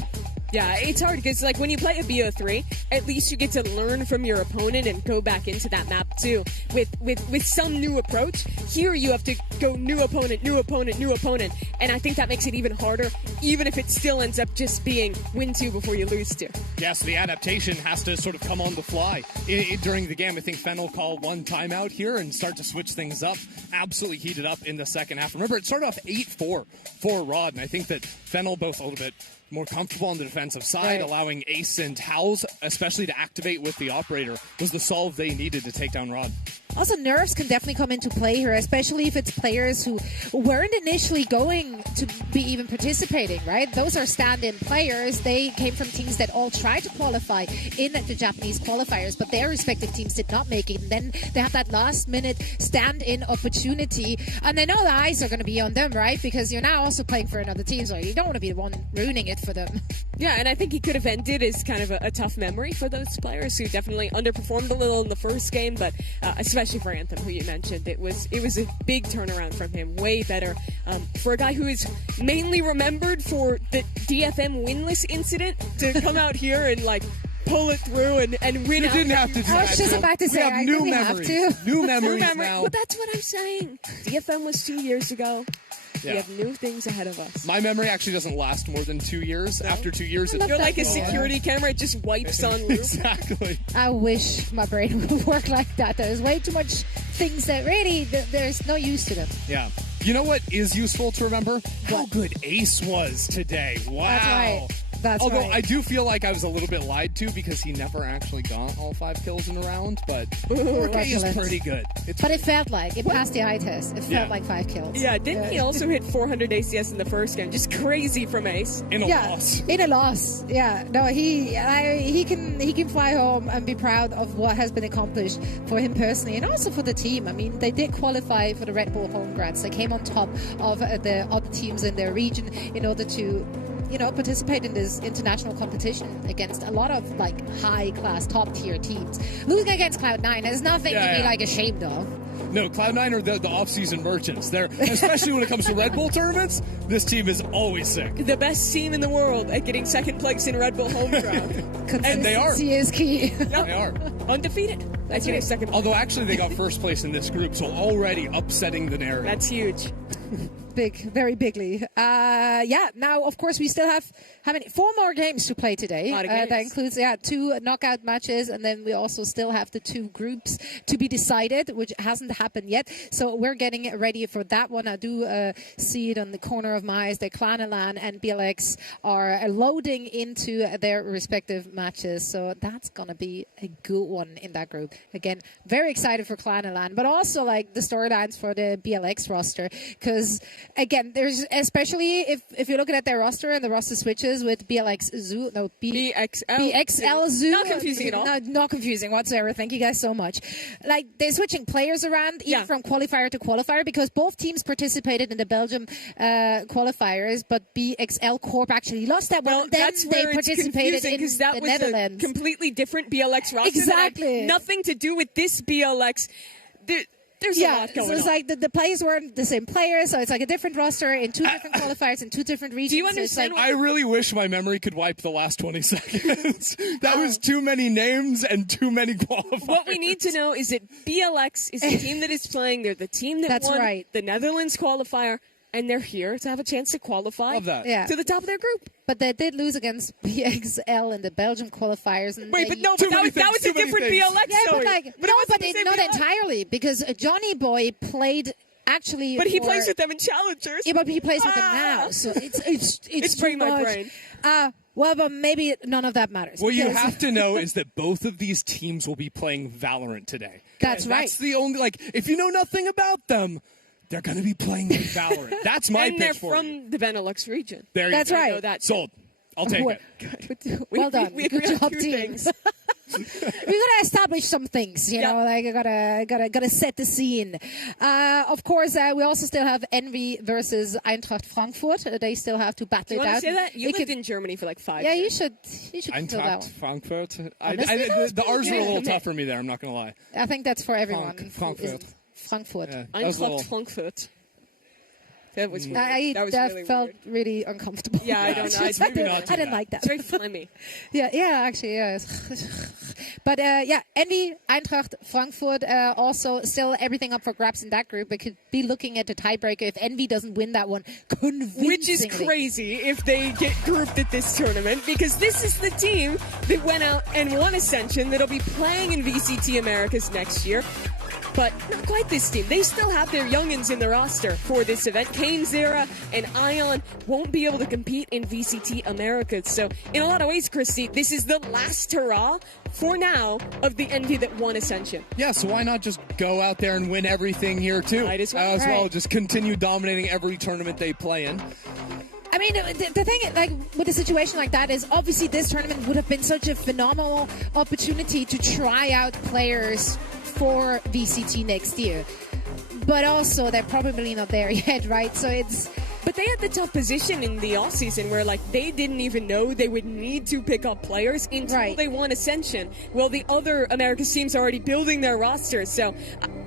Yeah, it's hard because like when you play a BO3, at least you get to learn from your opponent and go back into that map too with some new approach. Here you have to go new opponent, and I think that makes it even harder, even if it still ends up just being win 2 before you lose 2. Yes, the adaptation has to sort of come on the fly. During the game, I think Fennel called one timeout here and start to switch things up. Absolutely heated up in the second half. Remember, it started off 8-4 for Rod, and I think that Fennel both a little bit more comfortable on the defensive side, allowing Ace and Howls, especially to activate with the operator, was the solve they needed to take down Rod. Also, nerfs can definitely come into play here, especially if it's players who weren't initially going to be even participating, right? Those are stand-in players. They came from teams that all tried to qualify in the Japanese qualifiers, but their respective teams did not make it. And then they have that last-minute stand-in opportunity, and they know the eyes are going to be on them, right? Because you're now also playing for another team, so you don't want to be the one ruining it for them. Yeah, and I think he could have ended as kind of a tough memory for those players who definitely underperformed a little in the first game, but especially for Anthem, who you mentioned, it was a big turnaround from him, way better. For a guy who is mainly remembered for the DFM winless incident, to come out here and like pull it through and win. You didn't have to do that. I was just about to say, I think we have to. New memories now. But that's what I'm saying. DFM was 2 years ago. Yeah. We have new things ahead of us. My memory actually doesn't last more than 2 years. Right? After 2 years, you're like a security camera. It just wipes on loop. Exactly. I wish my brain would work like that. There's way too much things that really, there's no use to them. Yeah. You know what is useful to remember? How good Ace was today. Wow. That's right. That's Although right. I do feel like I was a little bit lied to because he never actually got all 5 kills in a round, but 4K is Excellent. pretty good. But it felt like it passed the eye test. It felt like 5 kills. Yeah, didn't he also hit 400 ACS in the first game? Just crazy from Ace. In a loss. In a loss. Yeah. No, he can fly home and be proud of what has been accomplished for him personally and also for the team. I mean, they did qualify for the Red Bull home grants. They came on top of the other teams in their region in order to participate in this international competition against a lot of like high-class, top-tier teams. Losing against Cloud9 is nothing to be like ashamed of. No, Cloud9 are the off-season merchants. They're, especially when it comes to Red Bull tournaments, this team is always sick. The best team in the world at getting second place in Red Bull home ground. And they are. Consistency is key. They are. Undefeated. That's getting second place. Although actually they got first place in this group, so already upsetting the narrative. That's huge. Big, very bigly. Now, of course, we still have, 4 more games to play today. That includes, 2 knockout matches, and then we also still have the 2 groups to be decided, which hasn't happened yet. So we're getting ready for that one. I do see it on the corner of my eyes that Clanalan and BLX are loading into their respective matches. So that's going to be a good one in that group. Again, very excited for Clanalan, but also like the storylines for the BLX roster, because again, there's especially if you're looking at their roster and the roster switches with BXL Zoo. Not confusing at all. No, not confusing whatsoever. Thank you guys so much. Like they're switching players around even from qualifier to qualifier because both teams participated in the Belgium qualifiers, but BXL Corp actually lost that one. Well, and then that's where they participated in that the was Netherlands. A completely different BLX roster. Exactly. That had nothing to do with this BLX. There's a lot going so it's on. like the players weren't the same players, so it's like a different roster in 2 different qualifiers in 2 different regions. Do you So it's understand? like, I really wish my memory could wipe the last 20 seconds. That was too many names and too many qualifiers. What we need to know is that BLX is the team that is playing. They're the team that That's won right. the Netherlands qualifier, and they're here to have a chance to qualify Love that. Yeah. to the top of their group. But they did lose against BXL in the Belgium qualifiers. And Wait, they- but no, Too but many that was things, a too different many things. BLX Yeah, story. but like it no, wasn't but the same not BLX. entirely because Johnny Boy played actually. But he for- plays with them in challengers. Yeah, but he plays with them now, so it's It's too brain my much. brain. Well, but maybe none of that matters. What you because- have to know is that both of these teams will be playing Valorant today. That's And right. That's the only, if you know nothing about them, they're going to be playing Valorant. That's my And they're pitch for you. from the Benelux region. There you That's go. right. I know that. Sold. I'll take Well, it. Well done. We Good agree on job, two team. things. We gotta establish some things, you know. Like I gotta set the scene. Of course, we also still have Envy versus Eintracht Frankfurt. They still have to battle Do you it want out. to say that? You We lived could- in Germany for like 5 Yeah, years. you should fill that Eintracht one. Frankfurt. Honestly, that was The pretty R's were a little good. tough for me there, I'm not going to lie. I think that's for everyone. Frankfurt. who isn't Frankfurt. Yeah, that was a little- Eintracht Frankfurt. That was weird. That that was really felt weird. really uncomfortable. Yeah, I don't know. Maybe not too I didn't bad. like that. It's very phlegmy. Yeah, actually, yes. But Envy, Eintracht, Frankfurt, also still everything up for grabs in that group. We could be looking at a tiebreaker if Envy doesn't win that one convincingly. Which is crazy if they get grouped at this tournament, because this is the team that went out and won Ascension that'll be playing in VCT Americas next year. But not quite this team. They still have their youngins in the roster for this event. Kane, Zera, and Ion won't be able to compete in VCT Americas. So in a lot of ways, Christy, this is the last hurrah for now of the Envy that won Ascension. Yeah, so why not just go out there and win everything here too? Might as well. Right. Just continue dominating every tournament they play in. I mean, the thing, like, with a situation like that is obviously this tournament would have been such a phenomenal opportunity to try out players for VCT next year. But also, they're probably not there yet, right? So it's... But they had the tough position in the off-season where, like, they didn't even know they would need to pick up players until they won Ascension. Well, the other Americas teams are already building their rosters. So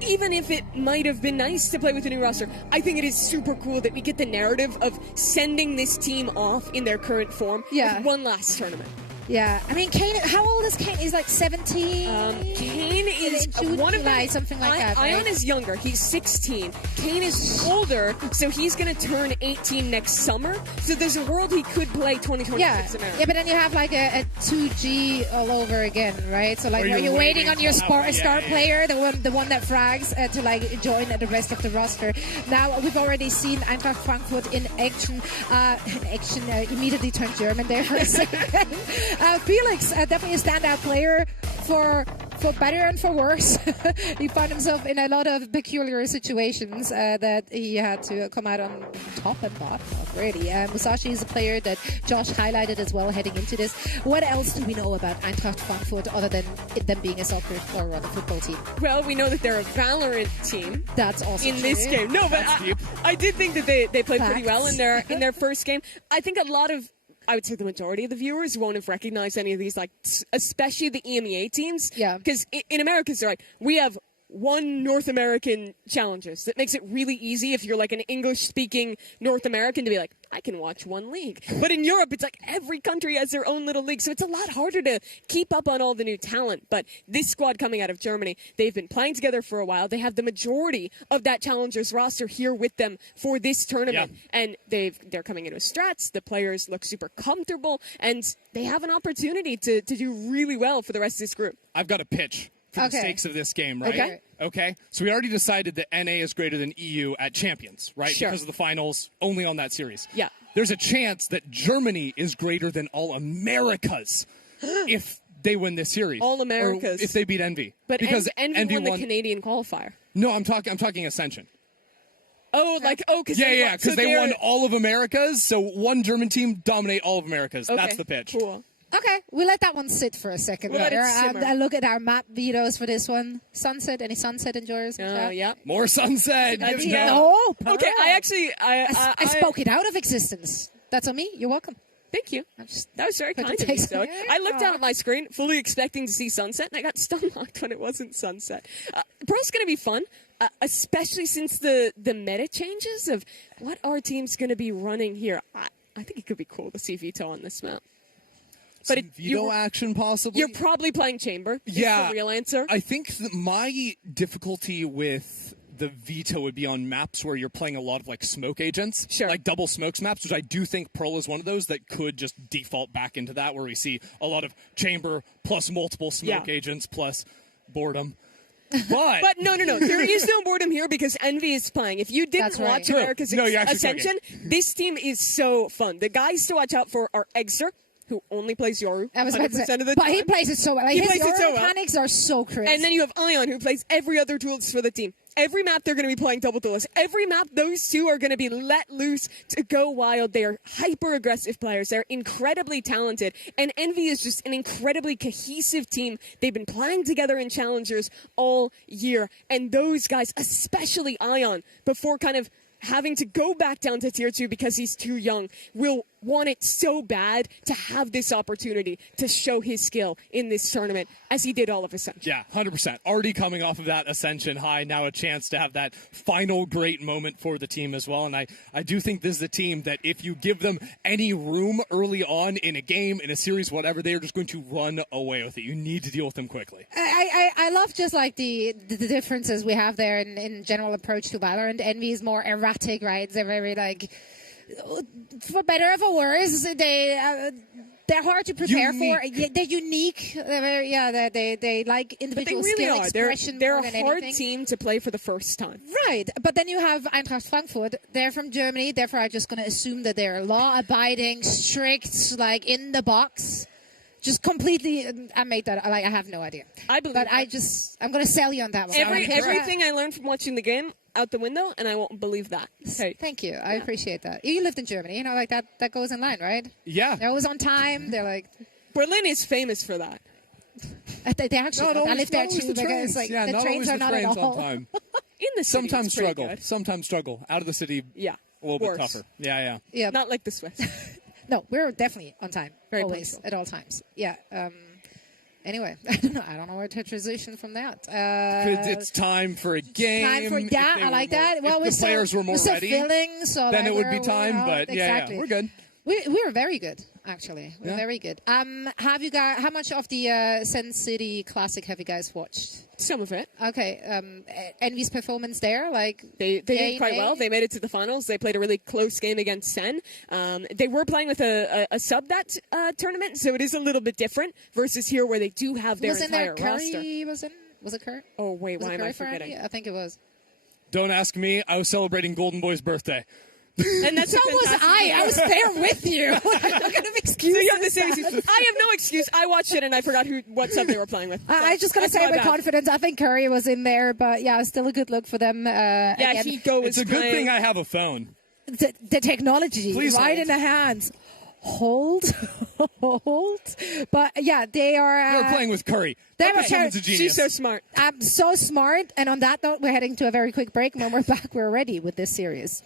even if it might have been nice to play with a new roster, I think it is super cool that we get the narrative of sending this team off in their current form with one last tournament. Yeah, I mean, Kane. How old is Kane? He's like 17. Kane is one of July, them. something like that. Ion Right? is younger. He's 16. Kane is older, so he's going to turn 18 next summer. So there's a world he could play 2026 Yeah, America. yeah, but then you have like a 2G all over again, right? So like, Or are you're you waiting on your waiting star player, the one that frags, to like join the rest of the roster? Now we've already seen Eintracht Frankfurt in action. Immediately turned German there for a second. Felix, definitely a standout player for better and for worse. He found himself in a lot of peculiar situations that he had to come out on top and bottom of, really. Musashi is a player that Josh highlighted as well heading into this. What else do we know about Eintracht Frankfurt other than them being a soccer or rather football team? Well, we know that they're a Valorant team. That's also in true. this game. No, but I did think that they played pretty well Facts. in their first game. I think a lot of, I would say the majority of the viewers won't have recognized any of these, like especially the EMEA teams. Yeah. Because in America, it's right. We have one North American challengers. That makes it really easy if you're like an English-speaking North American to be like, I can watch one league. But in Europe, it's like every country has their own little league, so it's a lot harder to keep up on all the new talent. But this squad coming out of Germany, they've been playing together for a while. They have the majority of that challengers roster here with them for this tournament. Yeah. And they're coming in with strats. The players look super comfortable, and they have an opportunity to do really well for the rest of this group. I've got a pitch for the stakes of this game, right? Okay. So we already decided that NA is greater than EU at Champions, right? Sure. Because of the finals, only on that series. Yeah. There's a chance that Germany is greater than all Americas if they win this series. All Americas. Or if they beat Envy. But because Envy won the Canadian qualifier. No, I'm talking Ascension. Oh, because because they won all of Americas. So one German team dominate all of Americas. Okay, that's the pitch. Cool. Okay, we'll let that one sit for a second. We'll let it simmer. I look at our map vetoes for this one. Sunset, any sunset enjoyers? Yeah. More sunset. Oh, okay. I spoke it out of existence. That's on me. You're welcome. Thank you. That was very kind of you, Zoe. I looked down at my screen, fully expecting to see sunset, and I got stun-locked when it wasn't sunset. Pro's going to be fun, especially since the meta changes of what our team's going to be running here. I think it could be cool to see Vito on this map. But Veto action, possibly? You're probably playing Chamber. Yeah. Is the real answer. I think that my difficulty with the veto would be on maps where you're playing a lot of like smoke agents, like double smokes maps, which I do think Pearl is one of those that could just default back into that, where we see a lot of Chamber plus multiple smoke agents plus boredom. But no. There is no boredom here because Envy is playing. If you didn't watch America's Ascension, this team is so fun. The guys to watch out for are Eggster, who only plays Yoru 100% of the time. But he plays it so well. Like, he his plays it so well. mechanics are so crazy. And then you have Ion, who plays every other duelist for the team. Every map, they're going to be playing double duelist. Every map, those two are going to be let loose to go wild. They are hyper-aggressive players. They're incredibly talented. And Envy is just an incredibly cohesive team. They've been playing together in Challengers all year. And those guys, especially Ion, before kind of having to go back down to Tier 2 because he's too young, will want it so bad to have this opportunity to show his skill in this tournament as he did all of Ascension. Yeah, 100%. Already coming off of that Ascension high, now a chance to have that final great moment for the team as well. And I do think this is a team that if you give them any room early on in a game, in a series, whatever, they are just going to run away with it. You need to deal with them quickly. I love just like the differences we have there in general approach to Valorant. Envy is more erratic, right? They're very like, for better or for worse, they're hard to prepare for. They're unique. They're very, they like individual skill expression. They're more a than hard anything. team to play for the first time. Right, but then you have Eintracht Frankfurt. They're from Germany, therefore I'm just going to assume that they're law-abiding, strict, like in the box. Just completely, I made that. Like I have no idea. I believe, but I'm going to sell you on that one. Everything I learned from watching the game out the window, and I won't believe that. Hey. Thank you. I appreciate that. You lived in Germany, you know, like that goes in line, right? Yeah. They're always on time. They're like Berlin is famous for that. They actually. I lived there too because like the trains are not at all on time. In the city, sometimes struggle. Sometimes struggle. Out of the city. Yeah. A little bit tougher. Yeah. Not like the Swiss. No, we're definitely on time. Very always punctual. at all times. Yeah. Anyway, I don't know where to transition from that. It's time for a game. I like that. Well, if the players were more ready, filling, so then like it would be time. But exactly. yeah, we're good. We were very good. actually. We're Yeah. very good. Have you guys? How much of the Sen City Classic have you guys watched? Some of it. Okay. Envy's performance there, like they did quite well. They made it to the finals. They played a really close game against Sen. They were playing with a sub that tournament, so it is a little bit different versus here where they do have their entire roster. Was it Curry? Oh wait, Was why it am I Curry for forgetting? Envy? I think it was. Don't ask me. I was celebrating Golden Boy's birthday. And that's So was I. I was there with you. What kind of excuse? So you have the same excuse. I have no excuse. I watched it and I forgot what sub they were playing with. So I just gotta that's say my with bad. confidence, I think Curry was in there, but yeah, still a good look for them. Yeah, again. Hiko was It's a good playing. thing I have a phone. The technology Please right hold. in the hands. Hold. But yeah, they are. They were playing with Curry. They That were- woman's a genius. She's so smart. So smart. And on that note, we're heading to a very quick break. And when we're back, we're ready with this series.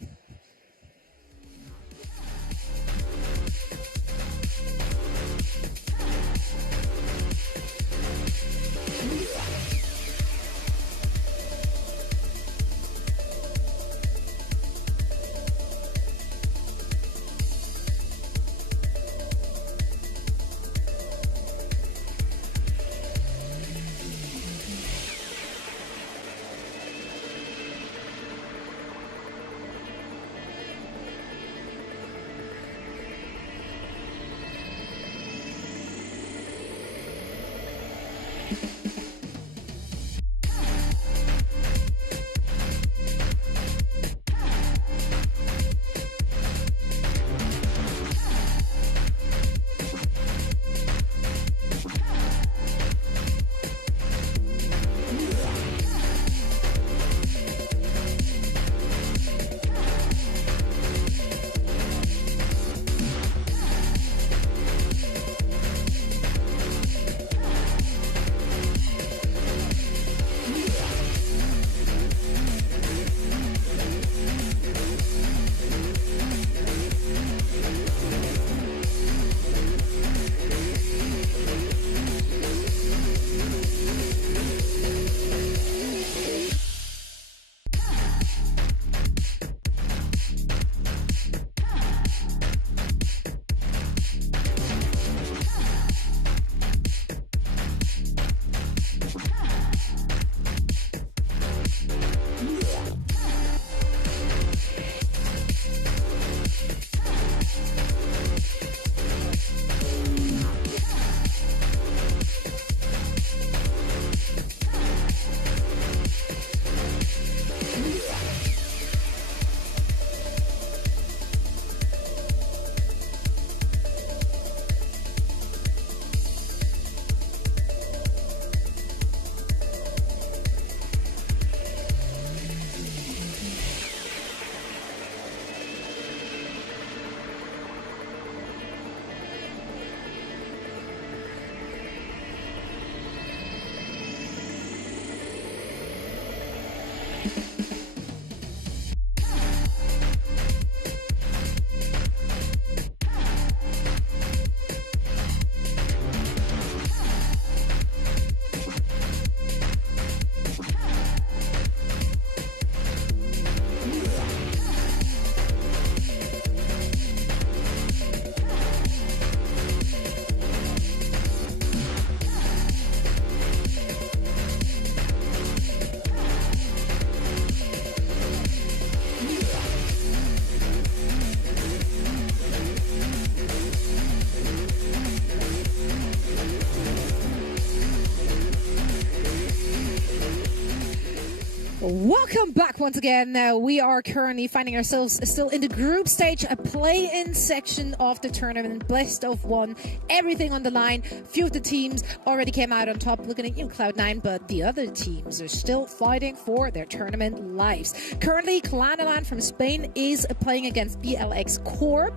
Welcome back once again. We are currently finding ourselves still in the group stage, a play-in section of the tournament, best of one, everything on the line. Few of the teams already came out on top, looking at Cloud9, but the other teams are still fighting for their tournament lives. Currently, Clanalan from Spain is playing against BLX Corp,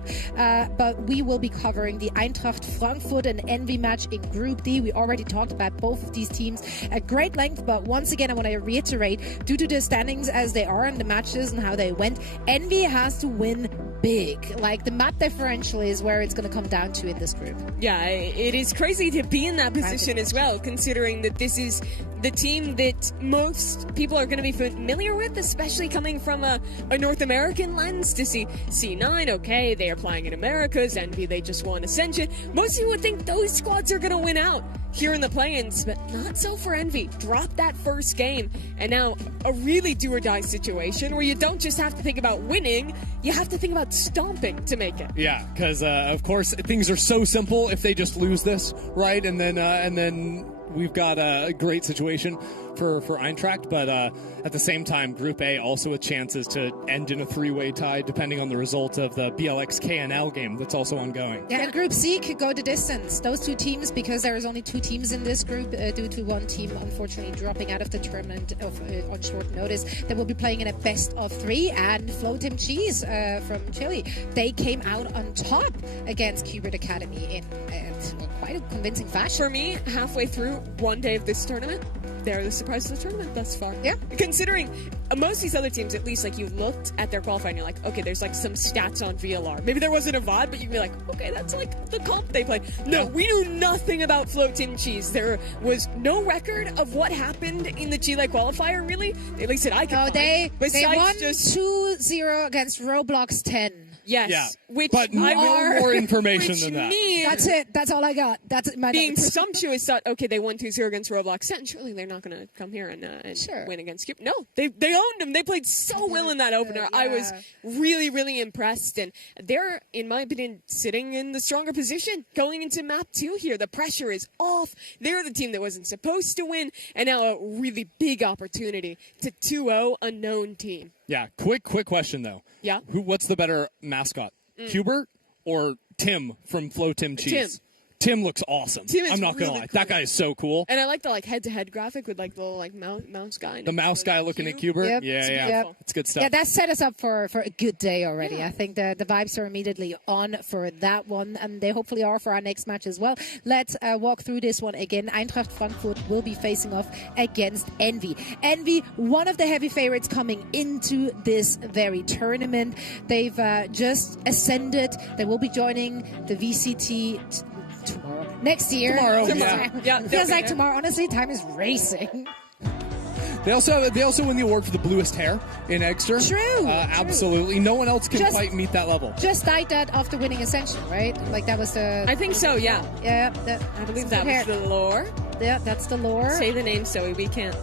but we will be covering the Eintracht Frankfurt and Envy match in Group D. We already talked about both of these teams at great length, but once again, I want to reiterate, due to the standings as they are in the matches and how they went, Envy has to win big. Like the map differential is where it's going to come down to in this group. Yeah, it is crazy to be in that position as well, considering that this is the team that most people are going to be familiar with, especially coming from a North American lens. To see C9, okay, they are playing in Americas, Envy, they just won Ascension. Most people would think those squads are going to win out here in the play-ins, but not so for Envy. Drop that first game, and now a really do-or-die situation where you don't just have to think about winning, you have to think about stomping to make it. Yeah, because of course things are so simple if they just lose this, right? And then we've got a great situation for Eintracht, but at the same time, Group A also with chances to end in a three-way tie, depending on the result of the BLX KNL game that's also ongoing. Yeah, and Group C could go the distance. Those two teams, because there is only two teams in this group, due to one team unfortunately dropping out of the tournament on short notice, they will be playing in a best of three. And Flo Tim Cheese from Chile, they came out on top against Qbert Academy in quite a convincing fashion. For me, halfway through one day of this tournament, they're the surprise of the tournament thus far. Yeah. Considering most of these other teams, at least, like, you looked at their qualifying and you're like, okay, there's like some stats on VLR. Maybe there wasn't a VOD, but you'd be like, okay, that's like the comp they played. No, we knew nothing about Float Team Cheese. There was no record of what happened in the Chile qualifier, really. At least that I could find. They won just 2-0 against Roblox 10. Yes, yeah. But no more information than that. That's it. That's all I got. That's my being notes. presumptuous. Thought, okay, they won 2-0 against Roblox 10. Surely they're not going to come here and win against Cube. No, they owned them. They played so well in that opener. Yeah. I was really, really impressed, and they're, in my opinion, sitting in the stronger position going into map 2 here. The pressure is off. They're the team that wasn't supposed to win, and now a really big opportunity to 2-0 a known team. Yeah, quick question though. Yeah. What's the better mascot, Qbert or Tim from Flo Tim Cheese? Tim looks awesome. I'm not really gonna lie, cool. that guy is so cool. And I like the head-to-head graphic with like the little mouse guy. The mouse guy looking at Qbert. Yep. Yeah, it's good stuff. Yeah, that set us up for a good day already. I think the vibes are immediately on for that one, and they hopefully are for our next match as well. Let's walk through this one again. Eintracht Frankfurt will be facing off against Envy. Envy, one of the heavy favorites coming into this very tournament. They've just ascended. They will be joining the VCT tomorrow. Next year. Tomorrow. Yeah. Feels like tomorrow. Honestly, time is racing. They also win the award for the bluest hair in Exeter. True. Absolutely. No one else can quite meet that level. Just dyed that after winning Ascension, right? Like that was the. I think so. Yeah. Yeah. I believe that was the lore. Yeah, that's the lore. Say the name, Zoe. We can't.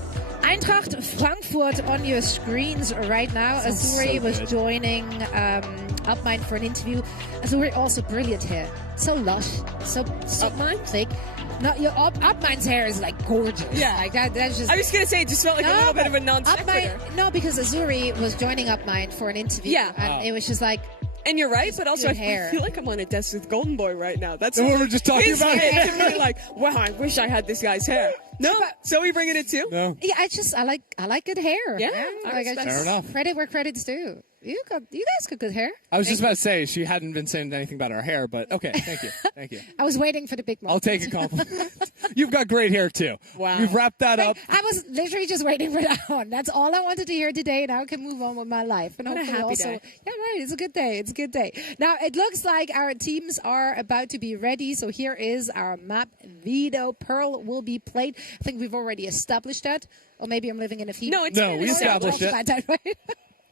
Eintracht Frankfurt on your screens right now. Azuri was joining Upmind for an interview. Azuri also brilliant hair. So lush. So Upmind? thick. No, your Upmind's hair is like gorgeous. Yeah. Like that's just. I was going to say, it just felt like a little bit of a non-sequitur. No, because Azuri was joining Upmind for an interview. Yeah. And it was just like. And you're right, but also I hair. feel like I'm on a desk with Golden Boy right now. That's what we're just talking about. It's really like, wow, I wish I had this guy's hair. No, Zoe bringing it too. No. Yeah, I like good hair. Yeah, fair enough. Credit where credit's due. You guys got good hair. I was just about to say she hadn't been saying anything about her hair, but okay, thank you. I was waiting for the big moment. I'll take a compliment. You've got great hair too. Wow. We've wrapped that up. I was literally just waiting for that one. That's all I wanted to hear today. Now I can move on with my life. And what a hopefully happy also, day. Yeah, right. It's a good day. It's a good day. Now it looks like our teams are about to be ready. So here is our map. Vito Pearl will be played. I think we've already established that. Or maybe I'm living in a feed. No, we established it.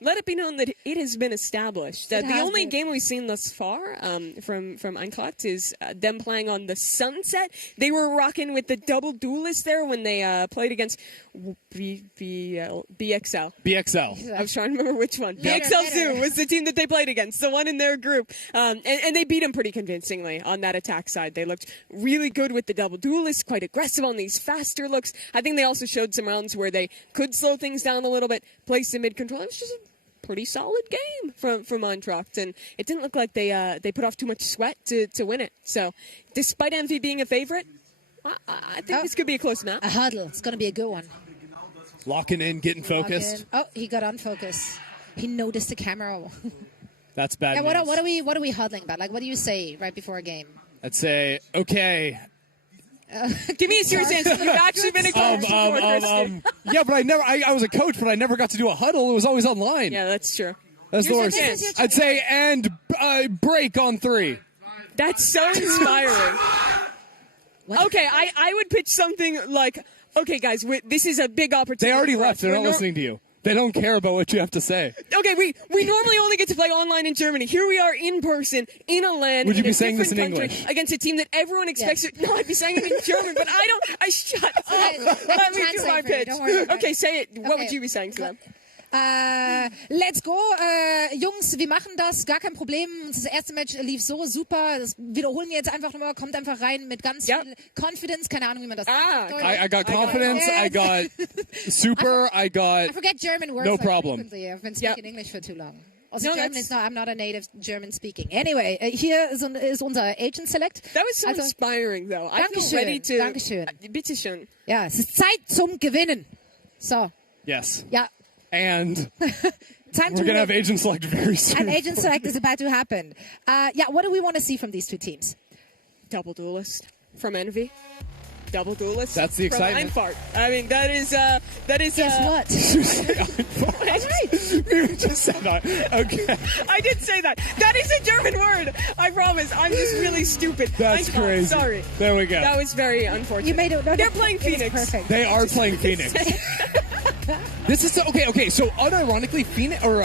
Let it be known that it has been established. The only game we've seen thus far from Eintracht is them playing on the Sunset. They were rocking with the double duelist there when they played against BXL. BXL. I was trying to remember which one. BXL Zoo was the team that they played against, the one in their group. And they beat them pretty convincingly on that attack side. They looked really good with the double duelist, quite aggressive on these faster looks. I think they also showed some rounds where they could slow things down a little bit, place the mid-control. It was just a pretty solid game from Eintracht, and it didn't look like they put off too much sweat to win it. So, despite Envy being a favorite, I think this could be a close match. A huddle. It's going to be a good one. Locking in, getting focused. Oh, he got unfocused. He noticed the camera. That's bad. Yeah, news. what are we huddling about? Like, what do you say right before a game? I'd say, okay. Give me a serious answer. You've actually been a coach before, yeah, but I was a coach, but I never got to do a huddle. It was always online. Yeah, that's true. That's the worst. I'd say, and break on 3. That's so inspiring. Okay, I would pitch something like, okay, guys, this is a big opportunity. They already for left. us. They're We're not nor- listening to you. They don't care about what you have to say. Okay, we normally only get to play online in Germany. Here we are in person, in a land. Would you in be a saying this in different country, English? against a team that everyone expects it. No, I'd be saying it in German, but I don't. I shut up. Let me do my pitch. Don't worry about Okay, say it. What Okay. would you be saying to them? Let's go, Jungs, wir machen das, gar kein Problem. Das erste Match lief so super. Das wiederholen wir jetzt einfach nochmal. Kommt einfach rein mit ganz viel Confidence. Keine Ahnung, wie man das sagt. I got confidence. I got super. I got. I forget German words. No like problem. frequently. I've been speaking English for too long. Also No, German that's- is not. I'm not a native German speaking. Anyway, hier ist unser Agent Select. That was so Also, inspiring, though. I feel Dankeschön. ready to. Dankeschön. Bitteschön. Ja, es ist Zeit zum Gewinnen. So, Yes. ja. And Time we're to going to have win. agent select very soon. An agent select is about to happen. Yeah, what do we want to see from these two teams? Double duelist from Envy. Double duelist. That's the from excitement. Einfart. I mean, that is. Guess what? You just said that. Okay. I did say that. That is a German word. I promise. I'm just really stupid. That's Einfart. crazy. Sorry. There we go. That was very unfortunate. You made it. No, They're playing it was Phoenix. Perfect. They are playing Phoenix. This is okay. So unironically, Phoenix or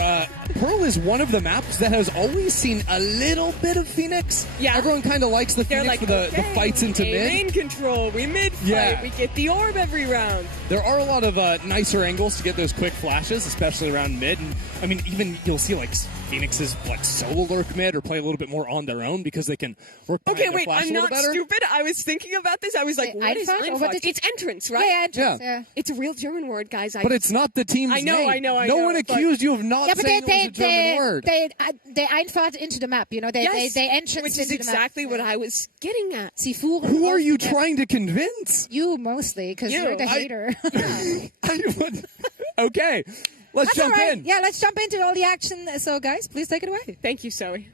Pearl is one of the maps that has always seen a little bit of Phoenix. Yeah. Everyone kind of likes the They're Phoenix like, for the fights into okay, mid. main control. We mid fight. Yeah. We get the orb every round. There are a lot of nicer angles to get those quick flashes, especially around mid. And I mean, even you'll see like Phoenix's solo lurk mid or play a little bit more on their own because they can work behind Okay, their wait. flash I'm a little not better. stupid. I was thinking about this. I was like, what is Einfahrt? Or what Einfahrt? did you- It's entrance, right? Yeah, entrance, yeah. It's a real German word, guys. But it's not the team's I know, name. I know, I no know, one but- accused you of not Yeah, but saying it was a German word. they Einfahrt into the map. You know, they Yes, entrance which is into exactly the map. what I was getting at. Sie fuhren Who are auf you die- trying to convince? You mostly, because You. you're the I- hater. Okay, let's That's jump all right. in. Yeah, let's jump into all the action. So, guys, please take it away. Thank you, Zoe.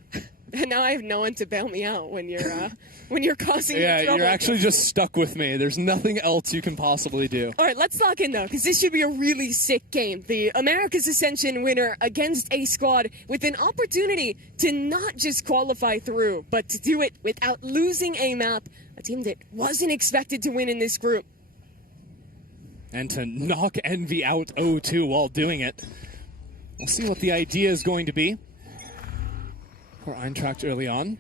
And now I have no one to bail me out when you're causing me Yeah, trouble. you're actually just stuck with me. There's nothing else you can possibly do. All right, let's lock in, though, because this should be a really sick game. The America's Ascension winner against a squad with an opportunity to not just qualify through, but to do it without losing a map, a team that wasn't expected to win in this group. And to knock Envy out 0-2 while doing it. We'll see what the idea is going to be for Eintracht early on.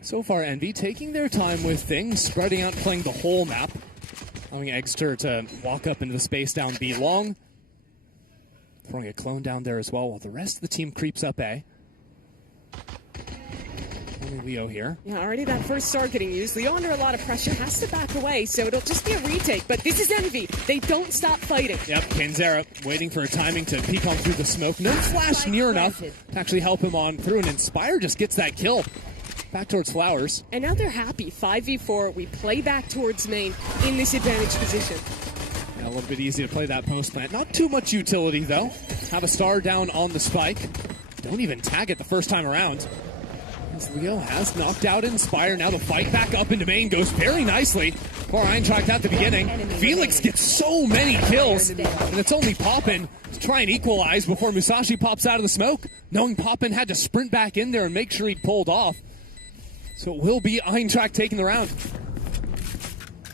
So far, Envy taking their time with things, spreading out, playing the whole map, allowing Eggster to walk up into the space down B long, throwing a clone down there as well, while the rest of the team creeps up A. Only Leo here. Yeah, already that first sword getting used. Leo under a lot of pressure, has to back away, so it'll just be a retake. But this is Envy. They don't stop fighting. Yep, Kenzera waiting for a timing to peek on through the smoke. No flash near enough to actually help him on through, and Inspire just gets that kill. Back towards Flowers. And now they're happy. 5v4, we play back towards main in this advantage position. Yeah, a little bit easy to play that post plant. Not too much utility, though. Have a star down on the spike. Don't even tag it the first time around. As Leo has knocked out Inspire. Now the fight back up into main goes very nicely for Eintracht at the beginning. Felix gets so many kills, and it's only Poppin to try and equalize before Musashi pops out of the smoke, knowing Poppin had to sprint back in there and make sure he pulled off. So it will be Eintracht taking the round.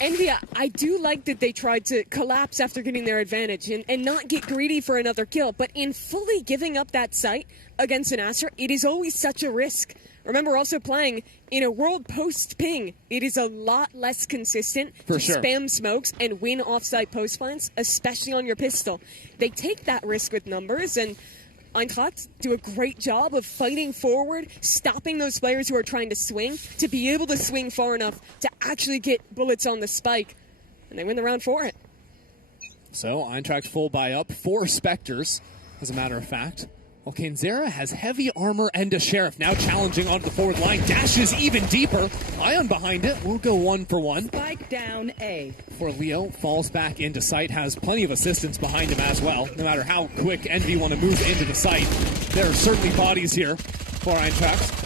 Envy, I do like that they tried to collapse after getting their advantage and not get greedy for another kill, but in fully giving up that site against an Astra, it is always such a risk. Remember, also playing in a world post-ping, it is a lot less consistent For to sure. spam smokes and win off-site post plants, especially on your pistol. They take that risk with numbers, and Eintracht do a great job of fighting forward, stopping those players who are trying to swing, to be able to swing far enough to actually get bullets on the spike, and they win the round for it. So Eintracht full buy up, 4 Spectres, as a matter of fact. Well, Kenzera has heavy armor and a Sheriff now challenging onto the forward line. Dashes even deeper. Ion behind it. We'll go 1-for-1. Spike down A. For Leo, falls back into sight, has plenty of assistance behind him as well. No matter how quick Envy want to move into the site, there are certainly bodies here for Eintracht.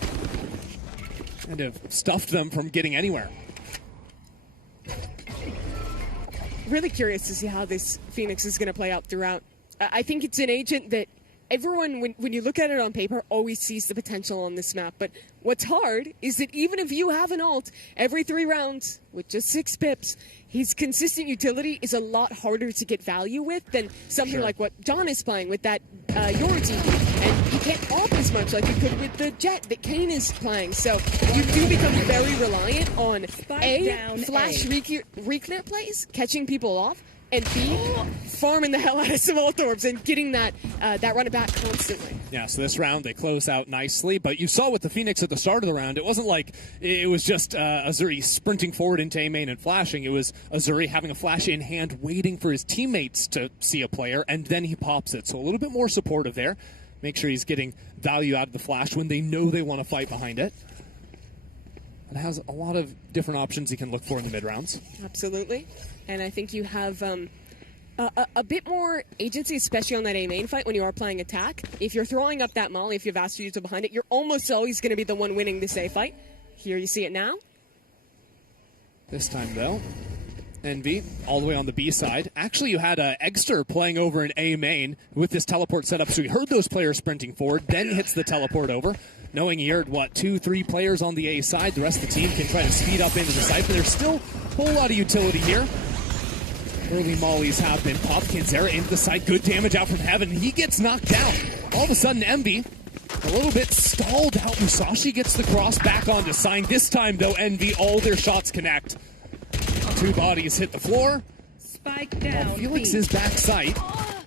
And have stuffed them from getting anywhere. Really curious to see how this Phoenix is going to play out throughout. I think it's an agent that everyone, when you look at it on paper, always sees the potential on this map. But what's hard is that even if you have an ult every 3 rounds with just 6 pips, his consistent utility is a lot harder to get value with than something like what John is playing with that Yoru TV. And he can't ult as much like he could with the Jet that Kane is playing. So you do become very reliant on A, flash reconnect plays, catching people off, and B, farming the hell out of some ult orbs and getting that run it back constantly. Yeah, so this round they close out nicely, but you saw with the Phoenix at the start of the round, it wasn't like it was just Azuri sprinting forward into A main and flashing. It was Azuri having a flash in hand, waiting for his teammates to see a player, and then he pops it. So a little bit more supportive there. Make sure he's getting value out of the flash when they know they want to fight behind it. And has a lot of different options he can look for in the mid-rounds. Absolutely. And I think you have a bit more agency, especially on that A main fight when you are playing attack. If you're throwing up that molly, if you have Astro to behind it, you're almost always going to be the one winning this A fight. Here you see it now. This time, though, Envy all the way on the B side. Actually, you had Eggster playing over in A main with this teleport set up, so he heard those players sprinting forward, then hits the teleport over. Knowing he heard, 2-3 players on the A side, the rest of the team can try to speed up into the site, but there's still a whole lot of utility here. Early mollies have been popped. Kanzera into the site, good damage out from Heaven. He gets knocked down. All of a sudden, Envy, a little bit stalled out. Musashi gets the cross back onto Sign. This time, though, Envy, all their shots connect. 2 bodies hit the floor. Spike down. Felix's back sight.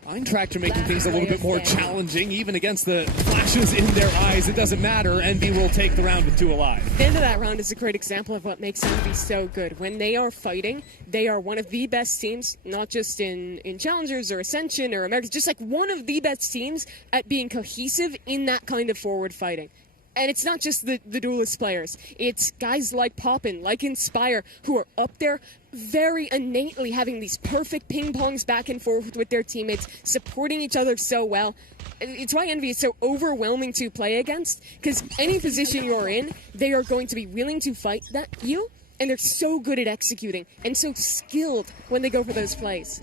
Eintracht making things a little bit more challenging, even against the flashes in their eyes. It doesn't matter. Envy will take the round with 2 alive. The end of that round is a great example of what makes Envy so good. When they are fighting, they are one of the best teams, not just in Challengers or Ascension or Americas, just like one of the best teams at being cohesive in that kind of forward fighting. And it's not just the duelist players. It's guys like Poppin, like Inspire, who are up there very innately having these perfect ping-pongs back and forth with their teammates, supporting each other so well. It's why Envy is so overwhelming to play against, because any position you're in, they are going to be willing to fight you, and they're so good at executing, and so skilled when they go for those plays.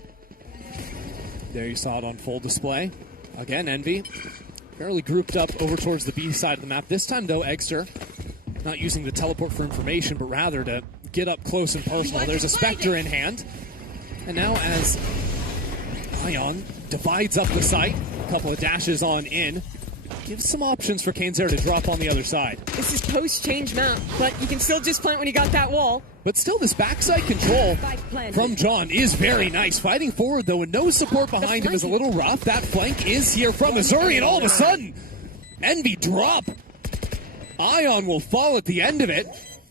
There you saw it on full display. Again, Envy fairly grouped up over towards the B side of the map. This time, though, Eggster not using the teleport for information, but rather to get up close and personal. There's a Spectre in hand. And now as Ion divides up the site, a couple of dashes on in, gives some options for Kanzera to drop on the other side. This is post-change map, but you can still just plant when you got that wall. But still, this backside control from John is very nice. Fighting forward, though, and no support behind him is a little rough. That flank is here from Missouri, and all of a sudden, Envy drop. Ion will fall at the end of it.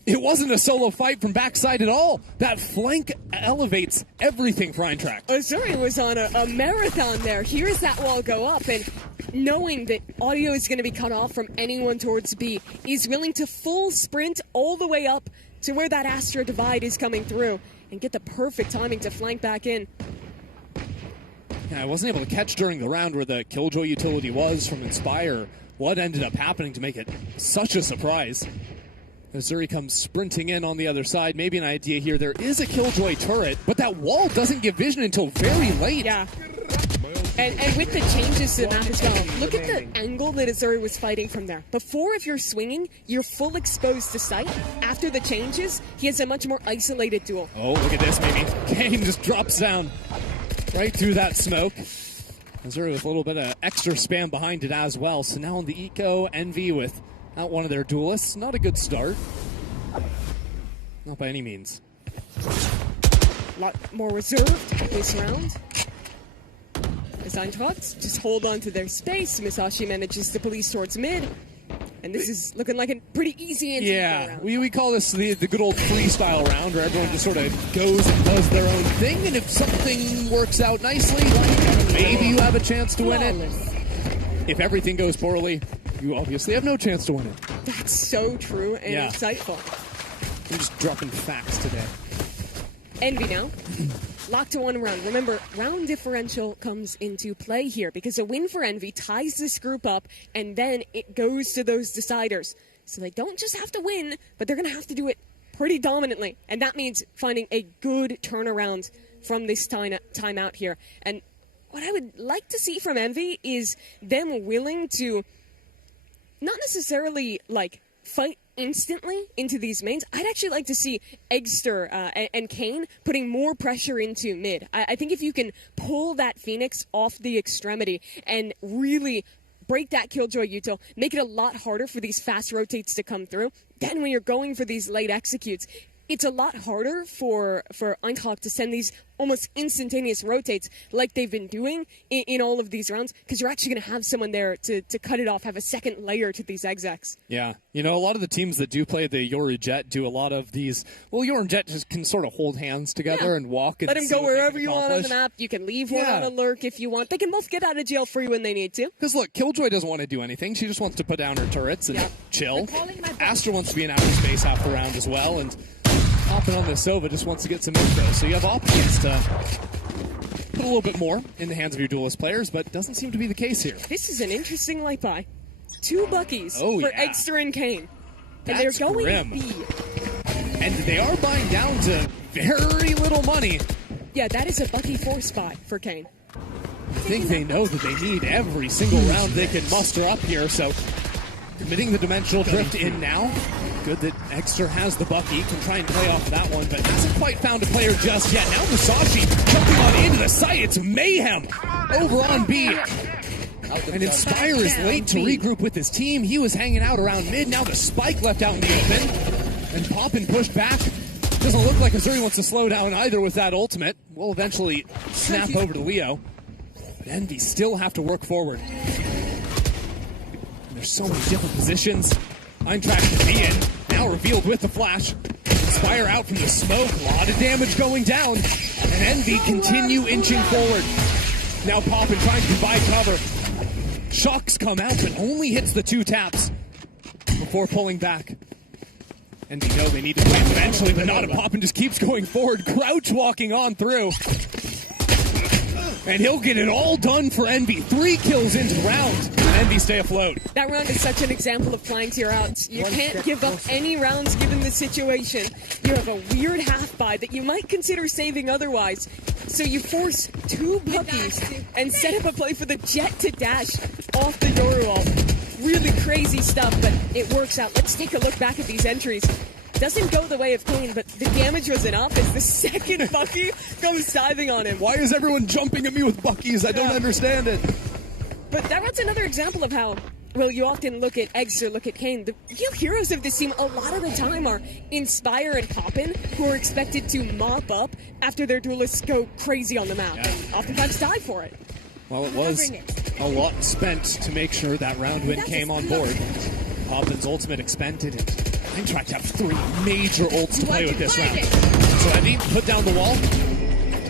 It wasn't a solo fight from backside at all. That flank elevates everything for Eintracht. Missouri was on a marathon there. Here's that wall go up, and knowing that audio is going to be cut off from anyone towards B, he's willing to full sprint all the way up to where that Astra divide is coming through and get the perfect timing to flank back in. Yeah, I wasn't able to catch during the round where the Killjoy utility was from Inspire. What ended up happening to make it such a surprise? Missouri comes sprinting in on the other side. Maybe an idea here. There is a Killjoy turret, but that wall doesn't give vision until very late. Yeah. And with the changes to the map as well, look at the angle that Azuri was fighting from there. Before, if you're swinging, you're full exposed to sight. After the changes, he has a much more isolated duel. Oh, look at this, maybe. Kane just drops down right through that smoke. Azuri with a little bit of extra spam behind it as well. So now on the Eco, Envy without one of their duelists. Not a good start. Not by any means. A lot more reserved this round. As Eintracht just hold on to their space. Musashi manages to police towards mid. And this is looking like a pretty easy answer. Yeah, we call this the good old freestyle round where everyone just sort of goes and does their own thing. And if something works out nicely, maybe you have a chance to win it. If everything goes poorly, you obviously have no chance to win it. That's so true and insightful. I'm just dropping facts today. Envy now. Locked to one round. Remember, round differential comes into play here because a win for Envy ties this group up, and then it goes to those deciders. So they don't just have to win, but they're going to have to do it pretty dominantly. And that means finding a good turnaround from this time out here. And what I would like to see from Envy is them willing to not necessarily like fight instantly into these mains. I'd actually like to see Eggster and Kane putting more pressure into mid. I think if you can pull that Phoenix off the extremity and really break that Killjoy util, make it a lot harder for these fast rotates to come through, then when you're going for these late executes, it's a lot harder for Eintracht to send these almost instantaneous rotates like they've been doing in all of these rounds, because you're actually going to have someone there to cut it off, have a second layer to these execs. Yeah. You know, a lot of the teams that do play the Yoru Jet do a lot of these. Well, Yoru and Jet just can sort of hold hands together and walk. And let them go wherever you want on the map. You can leave one on a lurk if you want. They can both get out of jail free when they need to. Because look, Killjoy doesn't want to do anything. She just wants to put down her turrets and chill. Astra wants to be in outer space half the round as well, and hopping on the Sova just wants to get some info. So you have options to put a little bit more in the hands of your duelist players, but doesn't seem to be the case here. This is an interesting light buy. 2 Buckies for Eggster and Kane. And That's they're going grim. B. And they are buying down to very little money. Yeah, that is a Bucky force buy for Kane. I think they know that they need every single round they can muster up here, so committing the dimensional drift in now. Good that Eggster has the Bucky, can try and play off that one, but hasn't quite found a player just yet. Now Musashi jumping on into the site. It's mayhem over on B. And Inspire is late to regroup with his team. He was hanging out around mid. Now the spike left out in the open. And Poppin pushed back. Doesn't look like Azuri wants to slow down either with that ultimate. Will eventually snap over to Leo. But Envy still have to work forward. And there's so many different positions Eintracht to be in. Now revealed with the flash. Inspire out from the smoke. A lot of damage going down. And Envy continue inching forward. Now Poppin trying to provide cover. Shocks come out, but only hits the 2 taps before pulling back. Envy know they need to win eventually, but not a Poppin just keeps going forward. Crouch walking on through. And he'll get it all done for Envy. 3 kills into the round. Envy stay afloat. That round is such an example of playing to your outs. You can't give up any rounds given the situation. You have a weird half buy that you might consider saving otherwise. So you force 2 Buckies and set up a play for the Jet to dash off the Yoru ult. Really crazy stuff, but it works out. Let's take a look back at these entries. Doesn't go the way of Kane, but the damage was enough as the second Bucky goes diving on him. Why is everyone jumping at me with Buckies? I don't understand it. But that's another example of how, well, you often look at Eggster, look at Kane. The real heroes of this team a lot of the time are Inspire and Poppin, who are expected to mop up after their duelists go crazy on the map and oftentimes die for it. Well, it was a lot spent to make sure that round win came on board. Poppin's ultimate expended, and Eintracht have 3 major ults to play with this round. So Envy put down the wall,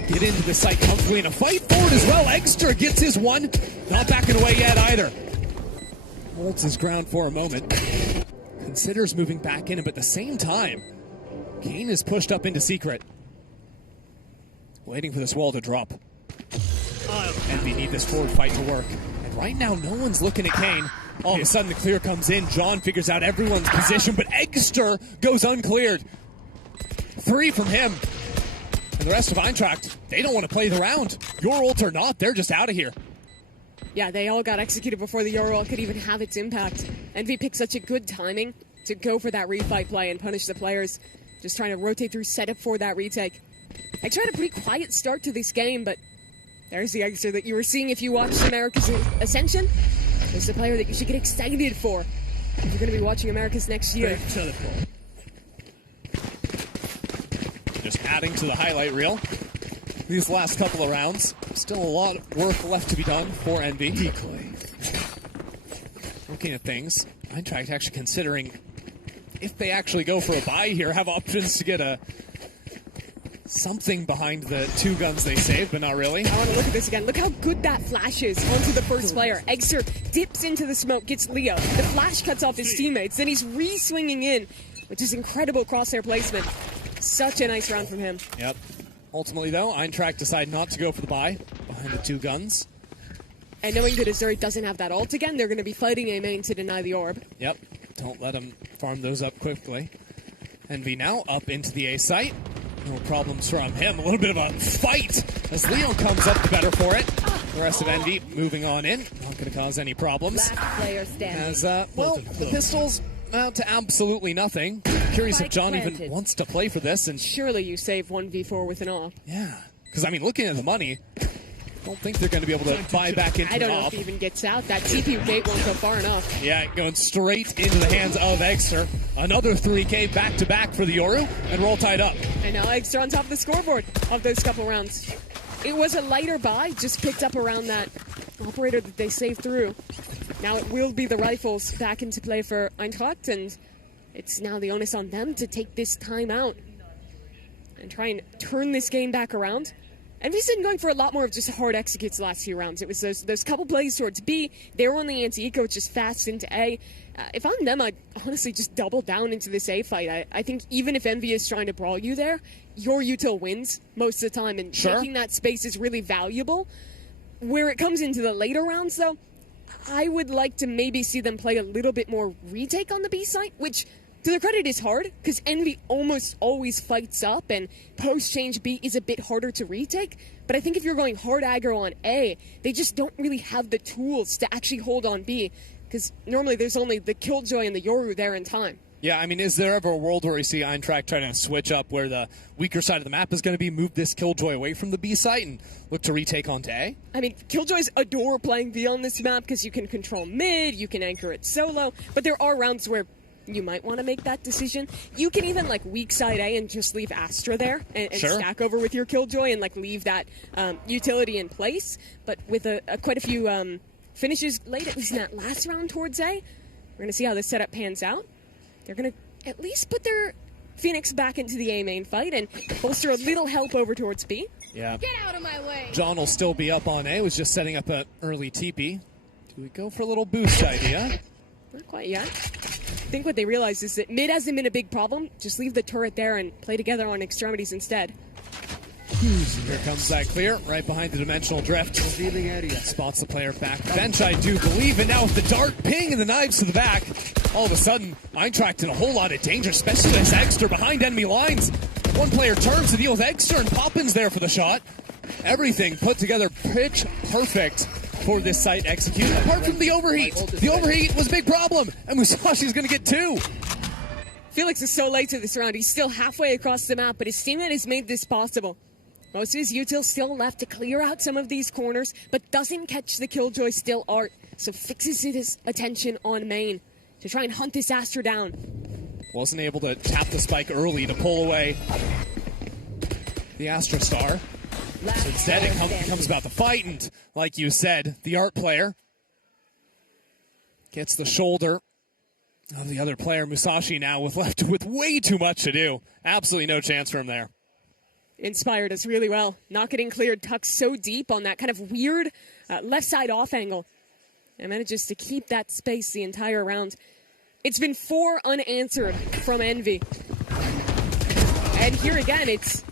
get into the site comfortably, and a fight forward as well. Eggster gets his one, not backing away yet either. Holds his ground for a moment, considers moving back in, but at the same time, Kane is pushed up into secret, waiting for this wall to drop. Envy need this forward fight to work. And right now, no one's looking at Kane. All of a sudden, the clear comes in. John figures out everyone's position, but Eggster goes uncleared. 3 from him. And the rest of Eintracht, they don't want to play the round. Your ult or not, they're just out of here. Yeah, they all got executed before the Yoru ult could even have its impact. Envy picked such a good timing to go for that refight play and punish the players. Just trying to rotate through, set up for that retake. I tried a pretty quiet start to this game, but there's the Eggster that you were seeing if you watched America's Ascension. There's the player that you should get excited for if you're going to be watching America's next year. Just adding to the highlight reel. These last couple of rounds, still a lot of work left to be done for Envy. Looking at things, Eintracht actually considering if they actually go for a buy here, have options to get something behind the 2 guns they saved, but not really. I want to look at this again. Look how good that flash is onto the first player. Eggster dips into the smoke, gets Leo. The flash cuts off his teammates. Then he's re-swinging in, which is incredible crosshair placement. Such a nice round from him. Yep. Ultimately, though, Eintracht decide not to go for the buy behind the 2 guns. And knowing that Azuri doesn't have that ult again, they're going to be fighting a main to deny the orb. Yep. Don't let them farm those up quickly. Envy now up into the A site. No problems from him. A little bit of a fight as Leo comes up the better for it. The rest of Envy moving on in. Not going to cause any problems. Last player standing. As, well, the pistols amount to absolutely nothing. Curious if John even wants to play for this. And surely you save 1v4 with an AWP. Yeah, because, I mean, looking at the money, I don't think they're going to be able to buy back into I don't know AWP. if he even gets out. That TP gate won't go far enough. Yeah, going straight into the hands of Egster. Another 3K back-to-back for the Yoru, and we're all tied up. And now Egster on top of the scoreboard of those couple rounds. It was a lighter buy, just picked up around that operator that they saved through. Now it will be the rifles back into play for Eintracht, and it's now the onus on them to take this time out and try and turn this game back around. Envy's been going for a lot more of just hard executes the last few rounds. It was those couple plays towards B. They were on the anti-eco, just fast into A. If I'm them, I'd honestly just double down into this A fight. I think even if Envy is trying to brawl you there, your util wins most of the time, and taking that space is really valuable. Where it comes into the later rounds, though, I would like to maybe see them play a little bit more retake on the B site, which, to their credit, is hard, because Envy almost always fights up, and post-change B is a bit harder to retake. But I think if you're going hard aggro on A, they just don't really have the tools to actually hold on B, because normally there's only the Killjoy and the Yoru there in time. Yeah, I mean, is there ever a world where we see Eintracht trying to switch up where the weaker side of the map is going to be move this Killjoy away from the B site and look to retake onto A? I mean, Killjoys adore playing B on this map because you can control mid, you can anchor it solo, but there are rounds where you might want to make that decision. You can even like weak side A and just leave Astra there and stack over with your Killjoy and like leave that utility in place. But with quite a few finishes late, at least in that last round towards A, we're going to see how this setup pans out. They're going to at least put their Phoenix back into the A main fight and bolster a little help over towards B. Yeah. Get out of my way. John will still be up on A. Was just setting up an early TP. Do we go for a little boost idea? Not quite yet. I think what they realize is that mid hasn't been a big problem. Just leave the turret there and play together on extremities instead. Here comes that clear, right behind the dimensional drift. Spots the player back bench, I do believe, and now with the dart ping and the knives to the back, all of a sudden, Eintracht in a whole lot of danger, especially as Egster behind enemy lines. One player turns to deal with Egster, and Poppins there for the shot. Everything put together pitch perfect for this site execute, apart from the overheat. The overheat was a big problem, and Musashi's going to get two. Felix is so late to this round. He's still halfway across the map, but his teammate has made this possible. Most of his util still left to clear out some of these corners, but doesn't catch the Killjoy still art, so fixes his attention on main to try and hunt this Astra down. Wasn't able to tap the spike early to pull away the Astra Star. So instead it comes about the fight, and like you said, the art player gets the shoulder of the other player, Musashi, now left with way too much to do. Absolutely no chance for him there. Inspired us really well. Not getting cleared, tucked so deep on that kind of weird left side off angle. And manages to keep that space the entire round. It's been 4 unanswered from Envy. And here again, it's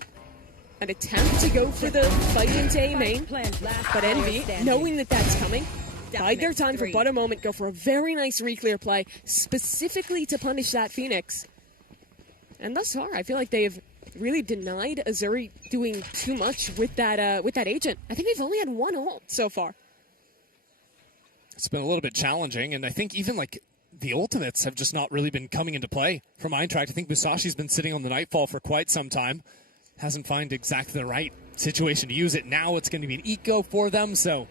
an attempt to go for the fight into A main. But Envy, knowing that that's coming, bide their time for but a moment, go for a very nice reclear play, specifically to punish that Phoenix. And thus far, I feel like they've really denied Azuri doing too much with that agent. I think they've only had 1 ult so far. It's been a little bit challenging, and I think even like the ultimates have just not really been coming into play from Eintracht. I think Musashi's been sitting on the Nightfall for quite some time. Hasn't found exactly the right situation to use it. Now it's going to be an eco for them, so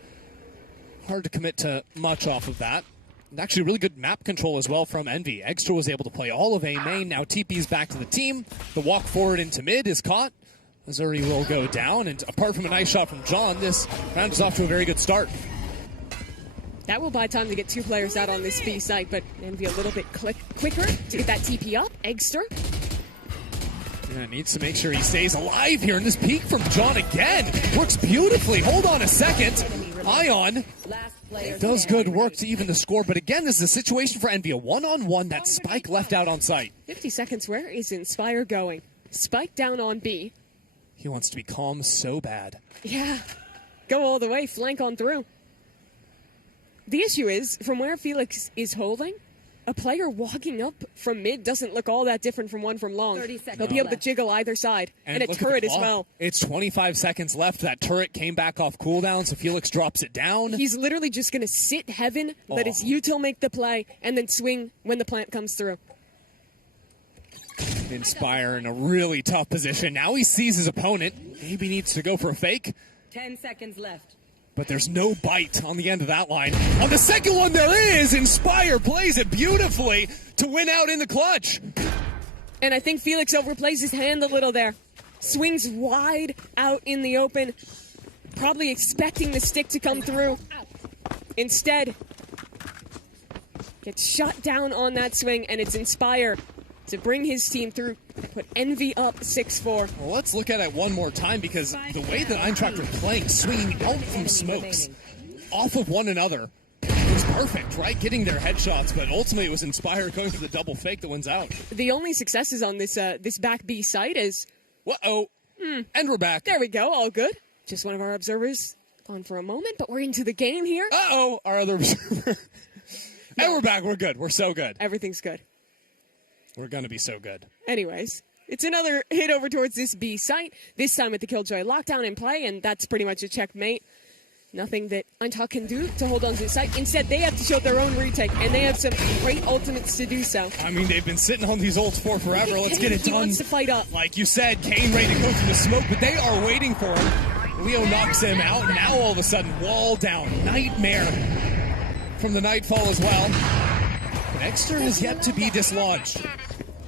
hard to commit to much off of that. And actually really good map control as well from Envy. Extra was able to play all of A main. Now TP's back to the team. The walk forward into mid is caught. Azuri will go down, and apart from a nice shot from John, this round is off to a very good start. That will buy time to get 2 players out on this B site, but Envy a little bit quicker to get that TP up. Egster. Yeah, needs to make sure he stays alive here, and this peek from John again works beautifully. Hold on a second. Ion does good work to even the score, but again, this is a situation for Envy. A one-on-one, that spike left out on site. 50 seconds, where is Inspire going? Spike down on B. He wants to be calm so bad. Yeah, go all the way, flank on through. The issue is, from where Felix is holding, a player walking up from mid doesn't look all that different from one from long. 30 seconds They'll be able to left. jiggle either side. And a look at the turret as clock. well. It's 25 seconds left. That turret came back off cooldown, so Felix drops it down. He's literally just going to sit heaven, let his util make the play, and then swing when the plant comes through. Inspire in a really tough position. Now he sees his opponent. Maybe needs to go for a fake. 10 seconds left. But there's no bite on the end of that line. On the second one, there is. Inspire plays it beautifully to win out in the clutch. And I think Felix overplays his hand a little there. Swings wide out in the open, probably expecting the stick to come through. Instead, gets shut down on that swing, and it's Inspire to bring his team through, put Envy up 6-4. Well, let's look at it one more time, because the way that Eintracht are playing, swinging out from smokes off of one another, was perfect, right? Getting their headshots, but ultimately it was Inspire going for the double fake that wins out. The only successes on this this back B site is... Uh-oh. And we're back. There we go, all good. Just one of our observers gone for a moment, but we're into the game here. Uh-oh, our other observer. And we're back, we're good, we're so good. Everything's good. We're gonna be so good. Anyways, it's another hit over towards this B site, this time with the Killjoy lockdown in play, and that's pretty much a checkmate. Nothing that Eintracht can do to hold on to the site. Instead, they have to show their own retake, and they have some great ultimates to do so. I mean, they've been sitting on these ults for forever. Let's get it done. He wants to fight up. Like you said, Kane ready to go through the smoke, but they are waiting for him. Leo knocks him out, and now all of a sudden, wall down. Nightmare from the Nightfall as well. But Exter is yet to be dislodged.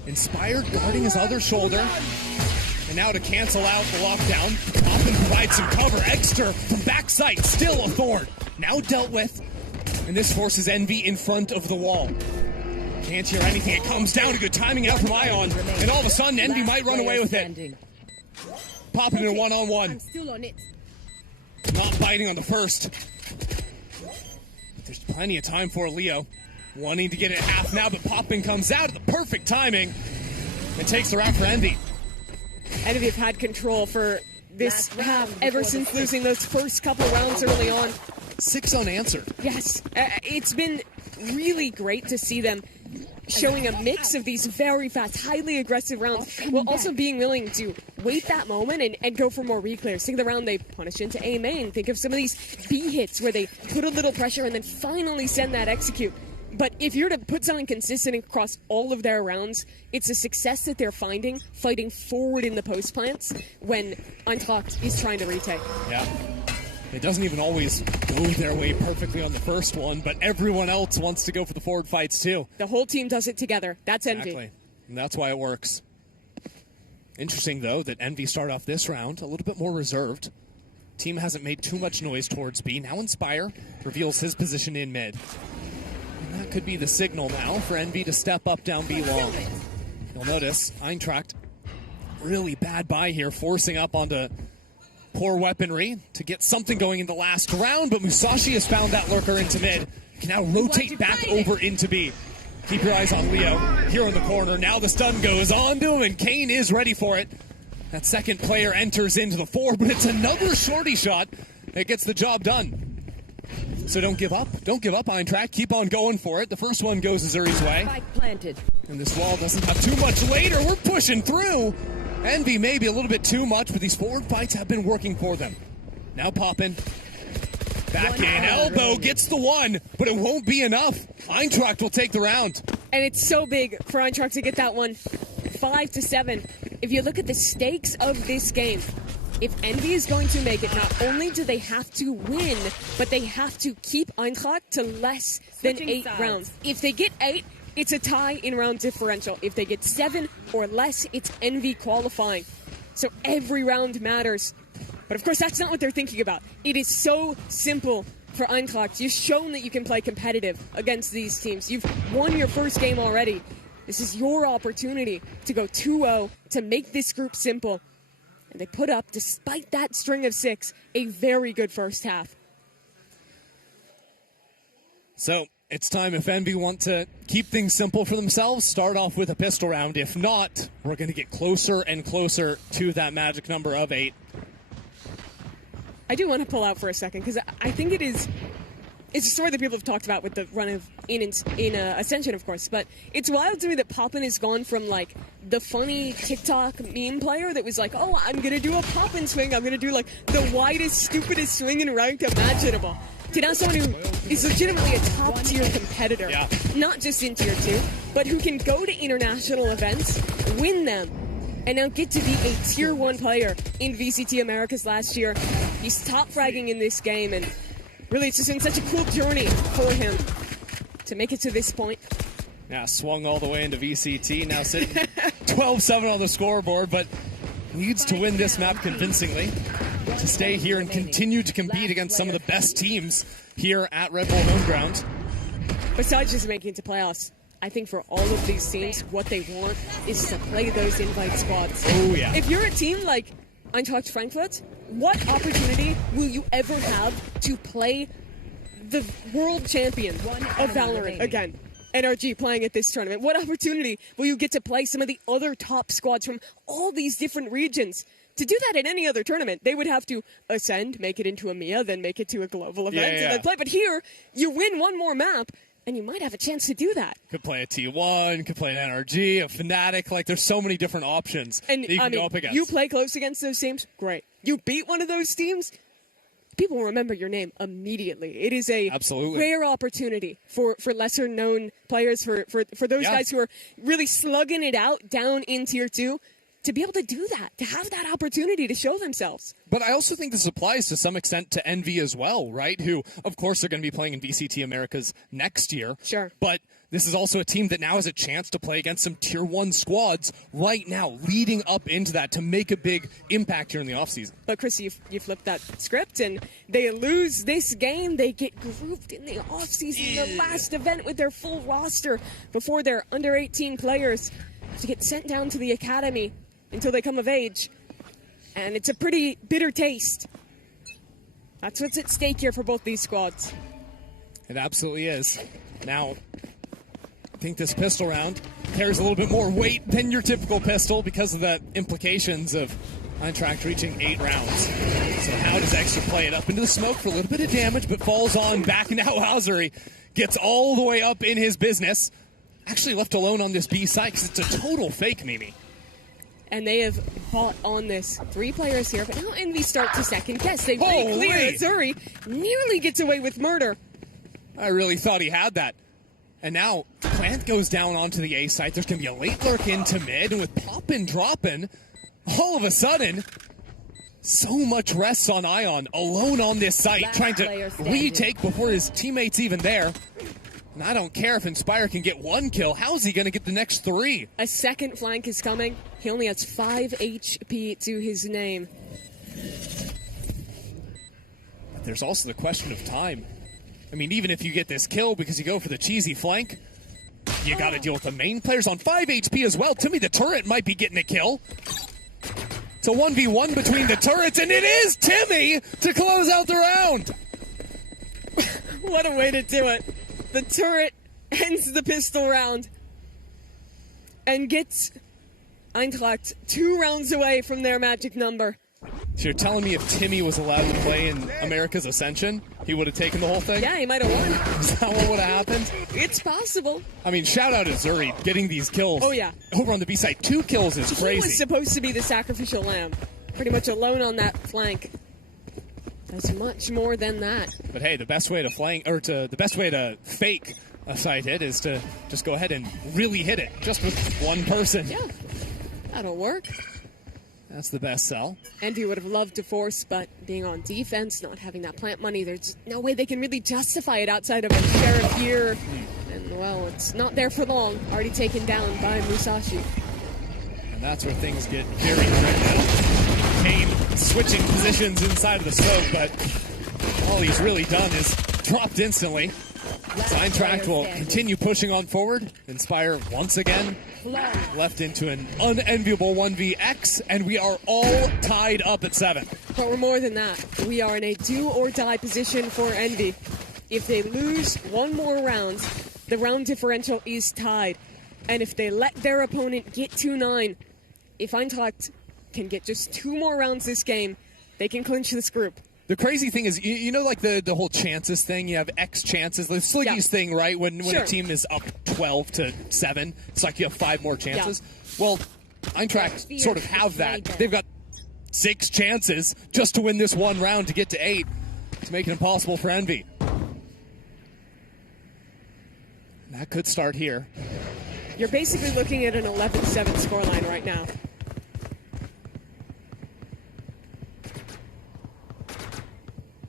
Inspired guarding his other shoulder. And now to cancel out the lockdown, Poppin provides some cover. Exter from backside, still a thorn. Now dealt with, and this forces Envy in front of the wall. Can't hear anything. It comes down to good timing out from Ion, and all of a sudden Envy might run away with it. Poppin in a one-on-one. I'm still on it. Not biting on the first. There's plenty of time for Leo. Wanting to get it half now, but Poppin comes out at the perfect timing and takes the round for Envy. Envy have had control for this half ever since losing those first couple rounds early on. 6 unanswered. Yes, it's been really great to see them showing a mix of these very fast, highly aggressive rounds, while also being willing to wait that moment and go for more reclears. Think of the round they punish into A main. Think of some of these B hits where they put a little pressure and then finally send that execute. But if you're to put something consistent across all of their rounds, it's a success that they're finding fighting forward in the post plants when Eintracht is trying to retake. Yeah. It doesn't even always go their way perfectly on the first one, but everyone else wants to go for the forward fights too. The whole team does it together. That's Envy. Exactly. And that's why it works. Interesting, though, that Envy start off this round a little bit more reserved. Team hasn't made too much noise towards B. Now Inspire reveals his position in mid. And that could be the signal now for Envy to step up down B long. You'll notice Eintracht, really bad buy here, forcing up onto poor weaponry to get something going in the last round, but Musashi has found that lurker into mid. Can now rotate back over into B. Keep your eyes on Leo here in the corner. Now the stun goes on to him, and Kane is ready for it. That second player enters into the 4, but it's another shorty shot that gets the job done. So don't give up. Don't give up, Eintracht. Keep on going for it. The first one goes Azuri's way. Spike planted. And this wall doesn't have too much later. We're pushing through. Envy maybe a little bit too much, but these forward fights have been working for them. Now Poppin. Back in. Elbow gets the one, but it won't be enough. Eintracht will take the round. And it's so big for Eintracht to get that one. 5-7. If you look at the stakes of this game, if Envy is going to make it, not only do they have to win, but they have to keep Eintracht to less than 8 rounds. If they get 8, it's a tie in round differential. If they get 7 or less, it's Envy qualifying. So every round matters. But of course, that's not what they're thinking about. It is so simple for Eintracht. You've shown that you can play competitive against these teams. You've won your first game already. This is your opportunity to go 2-0, to make this group simple. And they put up, despite that string of 6, a very good first half. So it's time, if Envy want to keep things simple for themselves, start off with a pistol round. If not, we're going to get closer and closer to that magic number of 8. I do want to pull out for a second, because I think it it's a story that people have talked about with the run of in Ascension, of course. But it's wild to me that Poppin has gone from like the funny TikTok meme player that was like, oh, I'm gonna do a Poppin swing, I'm gonna do like the widest, stupidest swing in ranked imaginable, to now someone who is legitimately a top tier competitor, not just in tier 2, but who can go to international events, win them, and now get to be a tier 1 player in VCT Americas last year. He's top fragging in this game, and really it's just been such a cool journey for him to make it to this point. Yeah, swung all the way into VCT, now sitting 12-7 on the scoreboard, but needs to win this map convincingly to stay here and continue to compete against some of the best teams here at Red Bull Home Ground. Besides just making it to playoffs, I think for all of these teams, what they want is to play those invite squads. Oh, yeah. If you're a team like Eintracht Frankfurt, what opportunity will you ever have to play the world champion of Valorant again? NRG playing at this tournament. What opportunity will you get to play some of the other top squads from all these different regions? To do that in any other tournament, they would have to ascend, make it into a MIA, then make it to a global event, and then play. But here, you win one more map, and you might have a chance to do that. Could play a T1, could play an NRG, a FNATIC. Like, there's so many different options and, that you can go up against. You play close against those teams, great. You beat one of those teams, people remember your name immediately. It is a rare opportunity for lesser-known players, for those guys who are really slugging it out down in Tier 2, to be able to do that, to have that opportunity to show themselves. But I also think this applies to some extent to Envy as well, right? Who, of course, are going to be playing in VCT Americas next year. Sure. But this is also a team that now has a chance to play against some Tier 1 squads right now, leading up into that to make a big impact here in the offseason. But, Chris, you flipped that script, and they lose this game. They get grouped in the offseason, the last event with their full roster before their under-18 players to get sent down to the academy until they come of age. And it's a pretty bitter taste. That's what's at stake here for both these squads. It absolutely is. Now, I think this pistol round carries a little bit more weight than your typical pistol because of the implications of Eintracht reaching 8 rounds. So how does Extra play it up into the smoke for a little bit of damage, but falls on back now. Hazari gets all the way up in his business. Actually left alone on this B side because it's a total fake, Mimi. And they have fought on this. 3 players here, but now Envy start to second guess. They clear. Zuri nearly gets away with murder. I really thought he had that. And now Plant goes down onto the A site. There's going to be a late lurk into mid, and with Poppin dropping, all of a sudden, so much rests on Ion, alone on this site, trying to retake before his teammate's even there. And I don't care if Inspire can get 1 kill. How's he going to get the next 3? A second flank is coming. He only has 5 HP to his name. But there's also the question of time. I mean, even if you get this kill because you go for the cheesy flank, you got to deal with the main players on 5 HP as well. Timmy the turret might be getting a kill. It's a 1v1 between the turrets, and it is Timmy to close out the round. What a way to do it. The turret ends the pistol round and gets Eintracht 2 rounds away from their magic number. So you're telling me if Timmy was allowed to play in America's Ascension, he would have taken the whole thing? Yeah, he might have won. Is that what would have happened? It's possible. I mean, shout out to Zuri getting these kills. Oh, yeah. Over on the B side, 2 kills is crazy. He was supposed to be the sacrificial lamb. Pretty much alone on that flank. That's much more than that. But hey, the best way to the best way to fake a site hit is to just go ahead and really hit it, just with 1 person. Yeah, that'll work. That's the best sell. Envy would have loved to force, but being on defense, not having that plant money, there's no way they can really justify it outside of a sheriff here. And, well, it's not there for long. Already taken down by Musashi. And that's where things get very critical. Kane switching positions inside of the smoke, but all he's really done is dropped instantly. So Eintracht will continue pushing on forward. Inspire once again left into an unenviable 1vx, and we are all tied up at 7. But we're more than that. We are in a do-or-die position for Envy. If they lose 1 more round, the round differential is tied. And if they let their opponent get 2-9, if Eintracht can get just 2 more rounds this game, they can clinch this group. The crazy thing is, you know, like the whole chances thing. You have X chances, the Sliggy's thing, right? When Sure. a team is up 12-7, it's like you have 5 more chances. Well, Eintracht sort of have that. They've got 6 chances just to win this one round to get to 8. To make it impossible for Envy. And that could start here. You're basically looking at an 11-7 scoreline right now.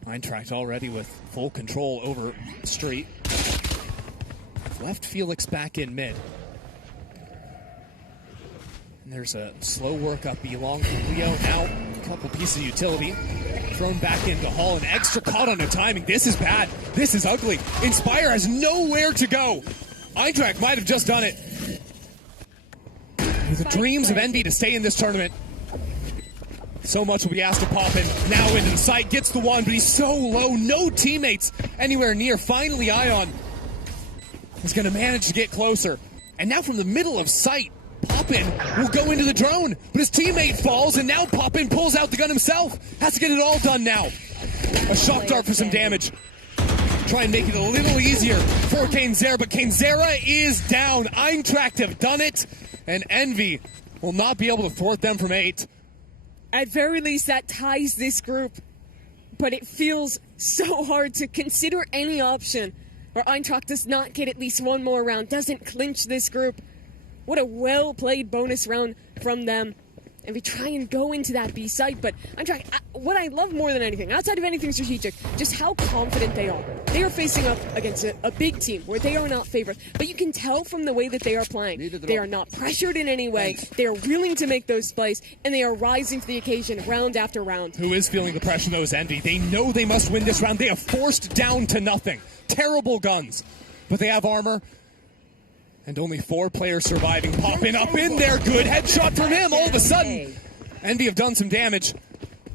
Eintracht already with full control over Street. Left Felix back in mid. And there's a slow work up belong from Leo. Now a couple pieces of utility. Thrown back into Hall. An extra caught on the timing. This is bad. This is ugly. Inspire has nowhere to go. Eintracht might have just done it. The dreams of Envy to stay in this tournament. So much will be asked of Poppin. Now into the site. Gets the one, but he's so low. No teammates anywhere near. Finally, Ion is going to manage to get closer. And now from the middle of sight, Poppin will go into the drone, but his teammate falls, and now Poppin pulls out the gun himself. Has to get it all done now. A shock dart for some damage. Try and make it a little easier for Kenzera, but Kenzera is down. Eintracht have done it, and Envy will not be able to thwart them from 8. At very least, that ties this group, but it feels so hard to consider any option where Eintracht does not get at least one more round, doesn't clinch this group. What a well-played bonus round from them. And we try and go into that B site, but what I love more than anything, outside of anything strategic, just how confident they are. They are facing up against a big team where they are not favored, but you can tell from the way that they are playing. They are not pressured in any way. They are willing to make those plays, and they are rising to the occasion round after round. Who is feeling the pressure, though, is Envy. They know they must win this round. They are forced down to nothing. Terrible guns, but they have armor. And only 4 players surviving. Popping up in there. Good headshot from him. All of a sudden, Envy have done some damage.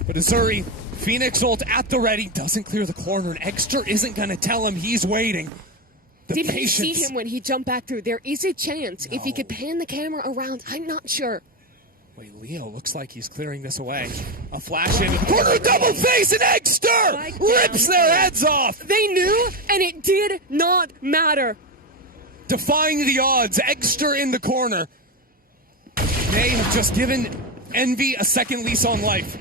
But Azuri, Phoenix ult at the ready. Doesn't clear the corner. And Extra isn't going to tell him he's waiting. Did you see him when he jumped back through? There is a chance. If he could pan the camera around, I'm not sure. Wait, Leo looks like he's clearing this away. A flash into the corner. Double face and Extra rips their heads off. They knew, and it did not matter. Defying the odds, Extra in the corner. They have just given Envy a second lease on life.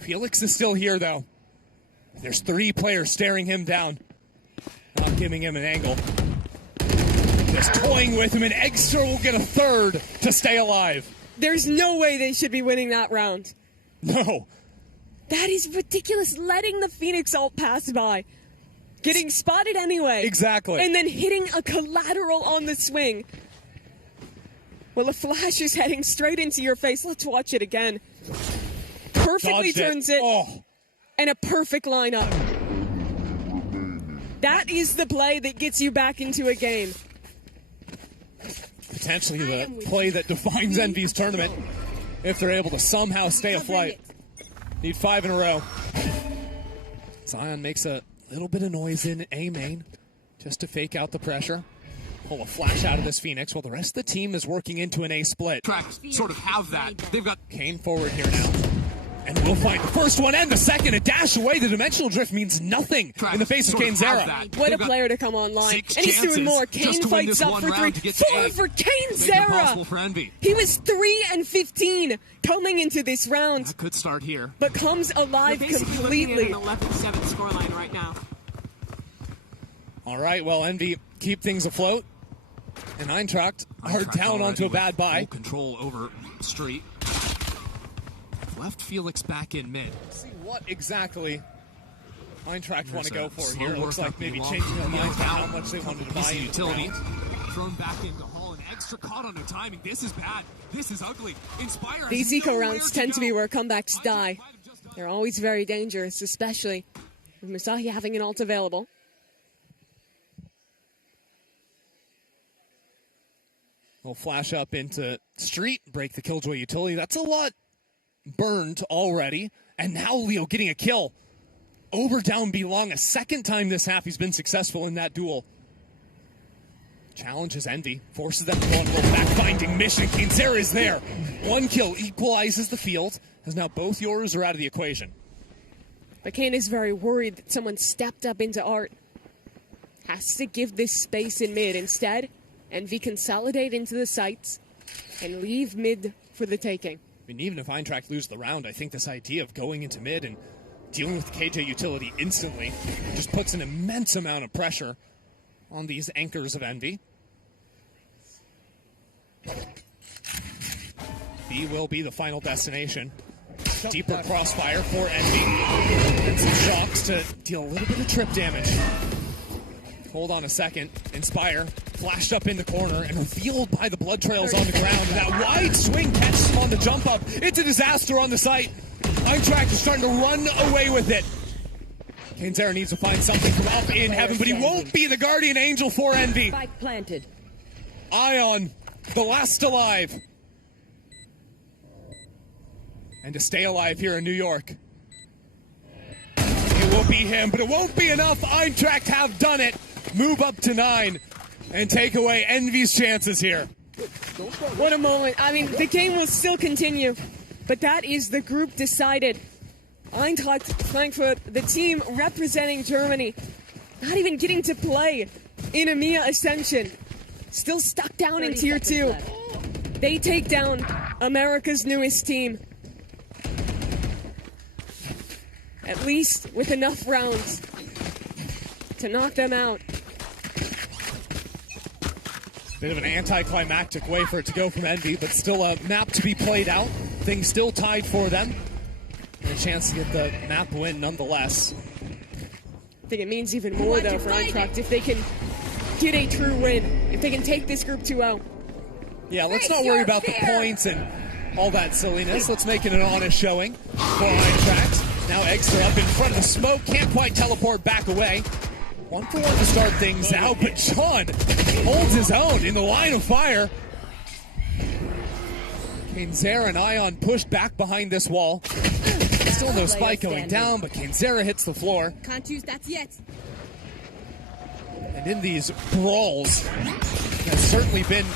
Felix is still here, though. There's 3 players staring him down. Not giving him an angle. Just toying with him, and Extra will get a 3rd to stay alive. There's no way they should be winning that round. No. That is ridiculous, letting the Phoenix ult pass by. Getting spotted anyway. Exactly. And then hitting a collateral on the swing. Well, a flash is heading straight into your face. Let's watch it again. Perfectly turns it. Oh. And a perfect lineup. That is the play that gets you back into a game. Potentially the play that defines Envy's tournament. If they're able to somehow stay afloat. Need 5 in a row. Zion makes a little bit of noise in A main, just to fake out the pressure. Pull a flash out of this Phoenix while the rest of the team is working into an A split. Sort of have that. They've got Kane forward here now. And we'll find the first one and the second. A dash away. The dimensional drift means nothing in the face of Kenzera. What a player to come online. And he's doing more. Kane fights up for 3. 4 for Kenzera. He was 3 and 15 coming into this round. That could start here. But comes alive completely. An 11-7 scoreline right now. All right, well, Envy keep things afloat. And Eintracht are down onto a bad buy. Full control over Street. Left Felix back in mid. See what exactly Eintracht want to go for here. It looks like maybe changing their minds about how much they wanted to buy utility. Thrown back into Hall and Extra caught on the timing. This is bad. This is ugly. Inspire. These eco rounds tend to be where comebacks die. They're always very dangerous, especially with Musahi having an ult available. We'll flash up into Street, break the Killjoy utility. That's a lot burned already. And now Leo getting a kill. Over down belong. A second time this half he's been successful in that duel. Challenges Envy. Forces them to go on a little fact-finding mission. Kenzera is there. 1 kill equalizes the field. As now both yours are out of the equation. But Kane is very worried that someone stepped up into Art. Has to give this space in mid. Instead, Envy consolidate into the sites and leave mid for the taking. I mean, even if Eintracht lose the round, I think this idea of going into mid and dealing with the KJ utility instantly just puts an immense amount of pressure on these anchors of Envy. B will be the final destination. Deeper crossfire for Envy. And some shocks to deal a little bit of trip damage. Hold on a second. Inspire flashed up in the corner and revealed by the blood trails on the ground. And that wide swing catches him on the jump up. It's a disaster on the site. Eintracht is starting to run away with it. Zeta needs to find something from up in heaven, but he won't be the guardian angel for Envy. Spike planted. Ion, the last alive. And to stay alive here in New York. It will be him, but it won't be enough. Eintracht have done it. Move up to 9 and take away Envy's chances here. What a moment. I mean, the game will still continue, but that is the group decided. Eintracht Frankfurt, the team representing Germany, not even getting to play in EMEA Ascension. Still stuck down in Tier 2. They take down America's newest team. At least with enough rounds to knock them out. Bit of an anticlimactic way for it to go from Envy, but still a map to be played out. Things still tied for them. And a chance to get the map win nonetheless. I think it means even more, though, for Eintracht if they can get a true win. If they can take this group 2-0. Yeah, let's not worry about the points and all that silliness. Let's make it an honest showing for Eintracht. Now Egster up in front of the smoke. Can't quite teleport back away. 1-for-1 to start things out, but John holds his own in the line of fire. Zeta and Ion pushed back behind this wall. Still no spike going down, but Zeta hits the floor. Can't use that yet. And in these brawls, that's certainly been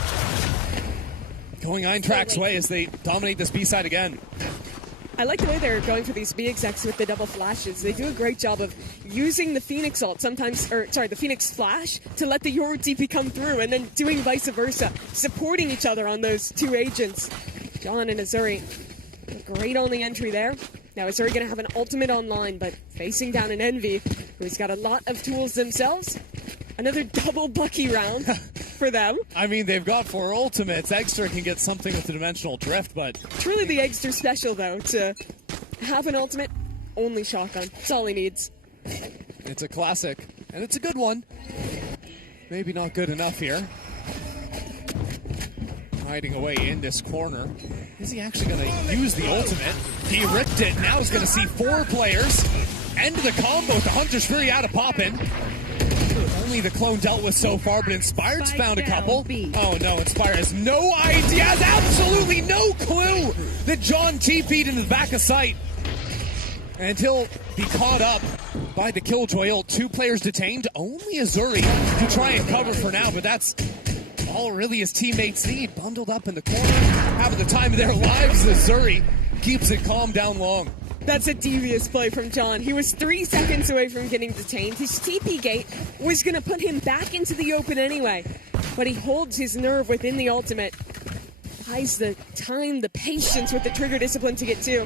going Eintracht's way as they dominate this B-side again. I like the way they're going for these B execs with the double flashes. They do a great job of using the Phoenix ult sometimes, or sorry, the Phoenix flash to let the Yoru TP come through, and then doing vice versa, supporting each other on those two agents. John and Azuri, great on the entry there. Now Azuri going to have an ultimate online, but facing down an Envy, who's got a lot of tools themselves. Another double Bucky round for them. I mean, they've got 4 ultimates. Egster can get something with the dimensional drift, but... Truly the Egster special, though, to have an ultimate, only shotgun. That's all he needs. It's a classic, and it's a good one. Maybe not good enough here. Hiding away in this corner. Is he actually going to use the ultimate? He ripped it. Now he's going to see 4 players. End of the combo with the Hunter's Fury out of poppin'. Only the clone dealt with so far, but Inspired's found a couple. Oh no, Inspired has no idea, has absolutely no clue that John TP'd into the back of sight. And he'll be caught up by the Killjoy ult. 2 players detained, only Azuri to try and cover for now, but that's all really his teammates need. Bundled up in the corner, having the time of their lives. Azuri keeps it calm down long. That's a devious play from John. He was 3 seconds away from getting detained. His TP gate was going to put him back into the open anyway. But he holds his nerve within the ultimate. Buys the time, the patience with the trigger discipline to get 2.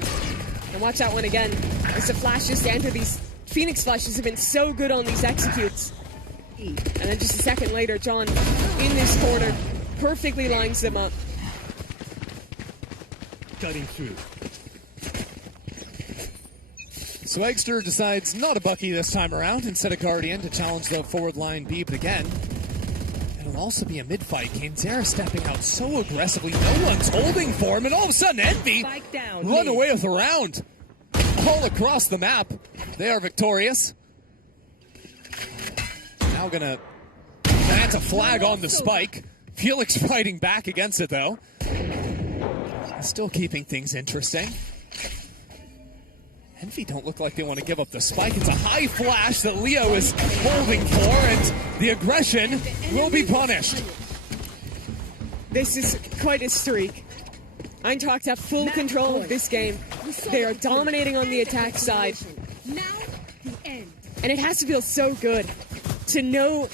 And watch that one again. As the flashes to enter, these Phoenix flashes have been so good on these executes. And then just a second later, John in this corner perfectly lines them up. Cutting through. So Egster decides not a Bucky this time around, instead of Guardian to challenge the forward line B, but again, it'll also be a mid-fight. Zeta stepping out so aggressively, no one's holding for him, and all of a sudden Envy run away with a round. All across the map, they are victorious. Now gonna plant a flag on the spike. Felix fighting back against it though. Still keeping things interesting. Envy don't look like they want to give up the spike. It's a high flash that Leo is holding for, and the aggression will be punished. This is quite a streak. Eintracht have full control of this game. They are dominating on the attack side. And it has to feel so good to know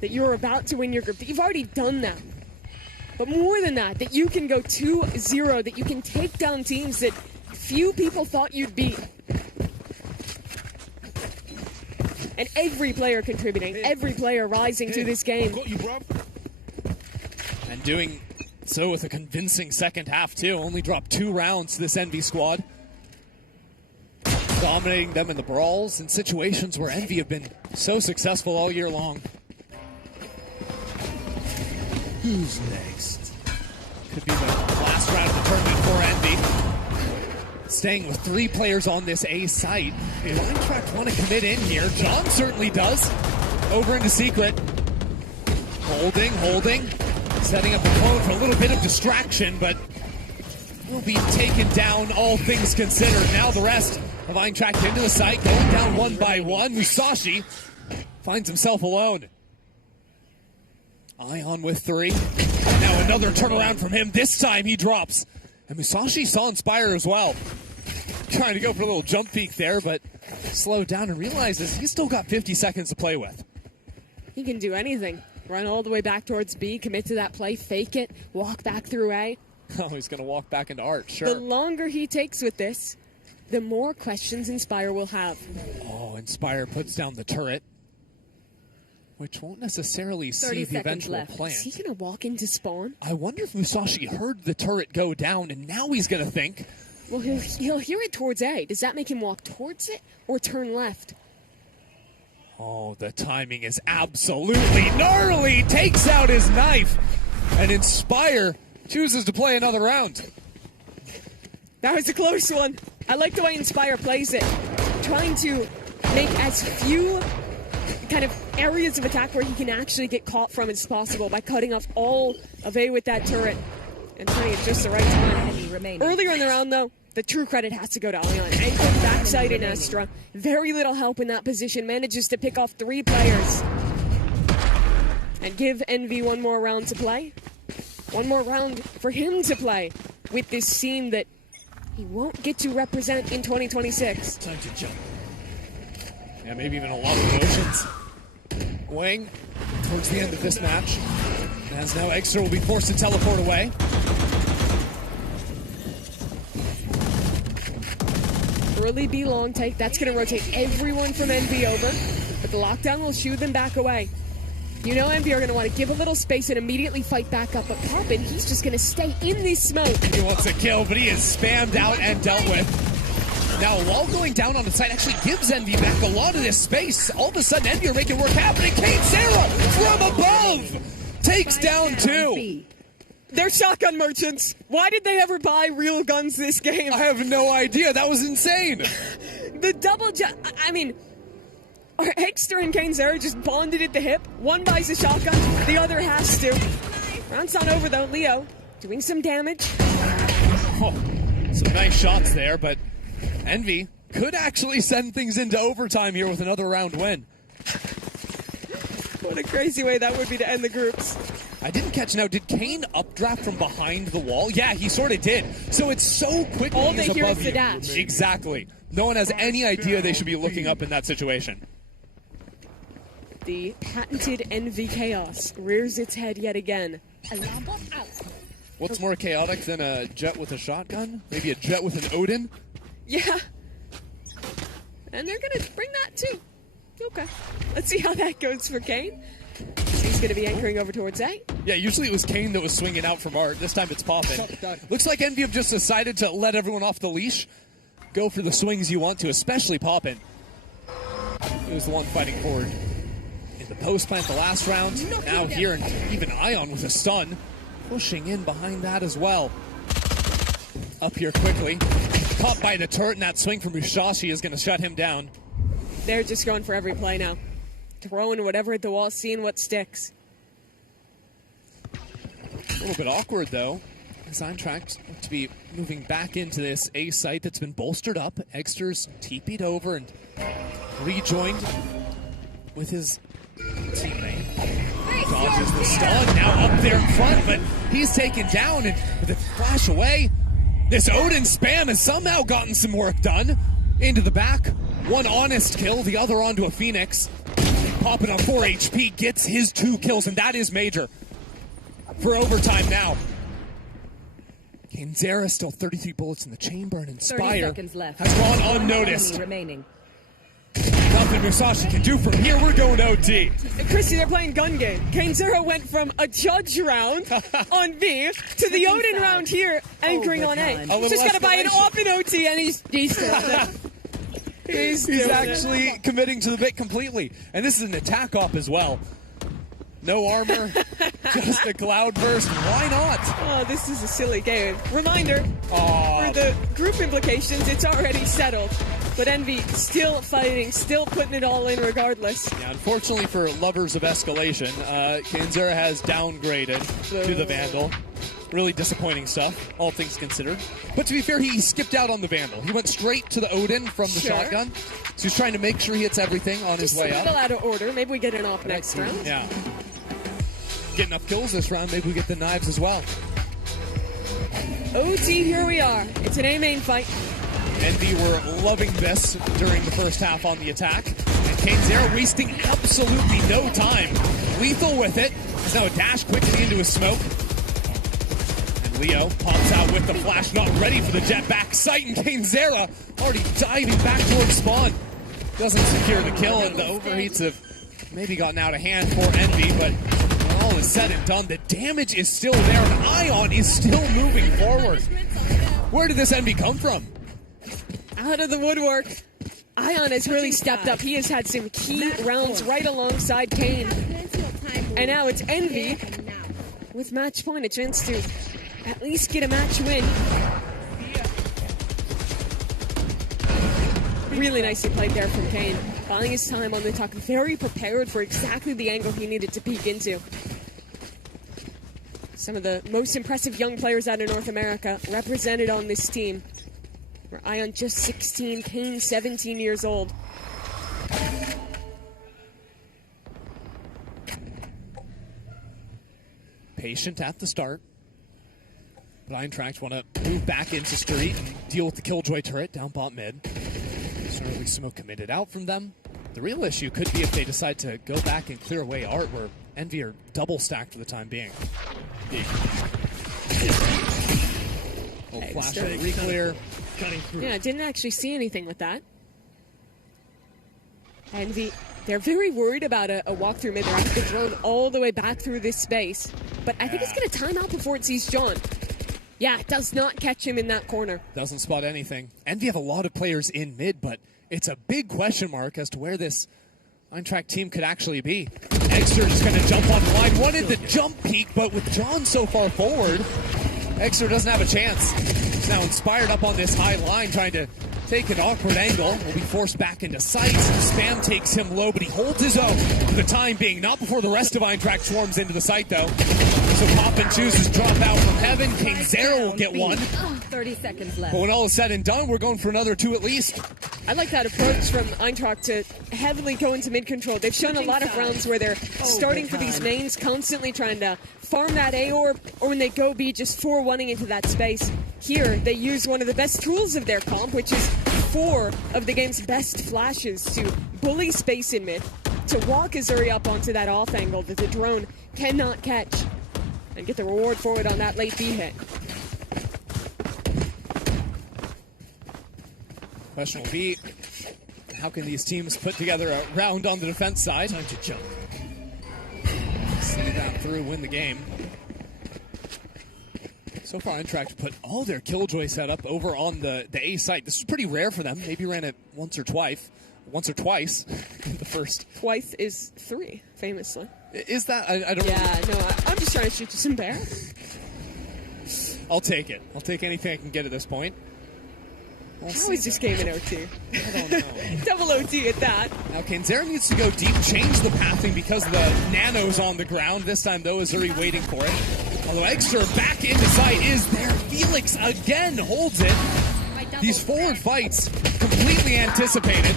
that you're about to win your group, that you've already done that. But more than that, that you can go 2-0, that you can take down teams that few people thought you'd beat. And every player contributing, every player rising to this game. And doing so with a convincing second half, too. Only dropped 2 rounds, this Envy squad. Dominating them in the brawls in situations where Envy have been so successful all year long. Who's next? Could be the last round of the tournament for Envy. Staying with 3 players on this A site. Eintracht want to commit in here. John certainly does. Over into Secret. Holding. Setting up the clone for a little bit of distraction, but will be taken down, all things considered. Now the rest of Eintracht into the site, going down one by one. Musashi finds himself alone. Ion with 3. Now another turnaround from him. This time he drops. And Musashi saw Inspire as well. Trying to go for a little jump peek there, but slowed down and realizes he's still got 50 seconds to play with. He can do anything. Run all the way back towards B, commit to that play, fake it, walk back through A. Oh, he's going to walk back into Art, sure. The longer he takes with this, the more questions Inspire will have. Oh, Inspire puts down the turret, which won't necessarily see the eventual left. plant. Is he going to walk into spawn? I wonder if Musashi heard the turret go down, and now he's going to think. Well, he'll hear it towards A. Does that make him walk towards it or turn left? Oh, the timing is absolutely gnarly. Takes out his knife, and Inspire chooses to play another round. That was a close one. I like the way Inspire plays it. Trying to make as few kind of areas of attack where he can actually get caught from as possible by cutting off all of A with that turret and turning it just the right time. Earlier in the round, though, the true credit has to go to Ion. Anchored backside in Astra. Very little help in that position. Manages to pick off 3 players. And give Envy one more round to play. One more round for him to play with this team that he won't get to represent in 2026. Time to jump. Yeah, maybe even a lot of emotions. Wang towards the end of this match. As now Extra will be forced to teleport away. Early B long take, that's going to rotate everyone from Envy over, but the lockdown will shoo them back away. You know Envy are going to want to give a little space and immediately fight back up, but Poppin, he's just going to stay in this smoke. He wants a kill, but he is spammed out and dealt with. Now, while going down on the site actually gives Envy back a lot of this space. All of a sudden, Envy are making work happening. Kate Sarah from above takes down 2. They're shotgun merchants. Why did they ever buy real guns this game? I have no idea. That was insane. The double I mean, Hexter and Kane Zera just bonded at the hip. One buys a shotgun, the other has to. Round's not over though. Leo doing some damage. Oh, some nice shots there, but Envy could actually send things into overtime here with another round win. What a crazy way that would be to end the groups. I didn't catch now. Did Kane updraft from behind the wall? Yeah, he sort of did. So it's so quick all when they he's hear above is you. the dash. Exactly. No one has any idea they should be looking up in that situation. The patented Envy chaos rears its head yet again. Alarm bot out. What's more chaotic than a jet with a shotgun? Maybe a jet with an Odin? Yeah. And they're going to bring that too. Okay. Let's see how that goes for Kane. He's going to be anchoring over towards A. Yeah, usually it was Kane that was swinging out from Art. This time it's Poppin. Looks like Envy have just decided to let everyone off the leash. Go for the swings you want to, especially Poppin. He was the one fighting forward in the post plant the last round. Now here, and even Ion with a stun. Pushing in behind that as well. Up here quickly. Caught by the turret, and that swing from Musashi is going to shut him down. They're just going for every play now. Throwing whatever at the wall, seeing what sticks. A little bit awkward, though, as Eintracht to be moving back into this A site that's been bolstered up. Exter's TP'd over and rejoined with his teammate. Dodges the stun, now up there in front, but he's taken down, and with a flash away, this Odin spam has somehow gotten some work done. Into the back One honest kill, the other onto a Phoenix. Popping on 4 HP, gets his 2 kills, and that is major. For overtime now. Zera still 33 bullets in the chamber, and Inspire has gone unnoticed. Remaining. Nothing Musashi can do from here. We're going OT. Chrissy, they're playing gun game. Zero went from a judge round on B to the Odin round here, anchoring on A. He's just got to buy it off in OT, and he's He's actually committing to the bit completely. And this is an attack op as well. No armor, just a cloud burst. Why not? Oh, this is a silly game. Reminder, for the group implications, it's already settled. But Envy still fighting, still putting it all in regardless. Yeah, unfortunately for lovers of escalation, Zera has downgraded to the Vandal. Really disappointing stuff, all things considered. But to be fair, he skipped out on the Vandal. He went straight to the Odin from the shotgun. So he's trying to make sure he hits everything on his way up. Just a little out of order. Maybe we get an op next round. Yeah. Get enough kills this round, maybe we get the knives as well. OT, here we are. It's an A main fight. Envy were loving this during the first half on the attack. And Zera wasting absolutely no time. Lethal with it. There's now a dash quickly into his smoke. And Leo pops out with the flash, not ready for the jetpack sight. And Zera already diving back towards spawn. Doesn't secure the kill, and the overheats have maybe gotten out of hand for Envy, but when all is said and done, the damage is still there, and Ion is still moving forward. Where did this Envy come from? Out of the woodwork. Ion has really stepped up. He has had some key rounds right alongside Kane. And now it's Envy with match point, a chance to at least get a match win. Really nicely played there from Kane. Buying his time on the tuck, very prepared for exactly the angle he needed to peek into. Some of the most impressive young players out of North America represented on this team. Ion just 16, Kane 17 years old. Patient at the start. But Eintracht want to move back into street and deal with the Killjoy turret down bot mid. Certainly smoke committed out from them. The real issue could be if they decide to go back and clear away Art, where Envy are double stacked for the time being. Flash and re-clear. Yeah, didn't actually see anything with that. Envy, they're very worried about a walkthrough mid. They're having to drone all the way back through this space. But I think it's going to time out before it sees John. Yeah, it does not catch him in that corner. Doesn't spot anything. Envy have a lot of players in mid, but it's a big question mark as to where this Eintracht team could actually be. Exeter just going to jump on the line. Wanted the jump peak, but with John so far forward, Exeter doesn't have a chance. He's now inspired up on this high line, trying to take an awkward angle. Will be forced back into sight. Spam takes him low, but he holds his own for the time being. Not before the rest of Eintracht swarms into the site, though. So Poppin chooses drop out from heaven. Zera will get one. 30 seconds left. But when all is said and done, we're going for another 2 at least. I like that approach from Eintracht to heavily go into mid-control. They've shown a lot of rounds where they're starting for these mains, constantly trying to farm that A orb, or when they go B, just 4-1ing into that space. Here, they use one of the best tools of their comp, which is 4 of the game's best flashes to bully space in mid, to walk Azuri up onto that off angle that the drone cannot catch, and get the reward for it on that late B hit. Question will be, how can these teams put together a round on the defense side? Time to jump. See that through, win the game. So far, Eintracht put all their Killjoy setup over on the A site. This is pretty rare for them. Maybe ran it once or twice in the first. Twice is 3, famously. Is that? I don't know. Yeah, no, I'm just trying to shoot you some bear. I'll take it. I'll take anything I can get at this point. How is this game in OT? I don't know. Double OT at that. Now, Zera needs to go deep, change the pathing because the nano's on the ground. This time, though, Azuri waiting for it. Although Exeter back into sight is there. Felix again holds it. These forward fights completely anticipated.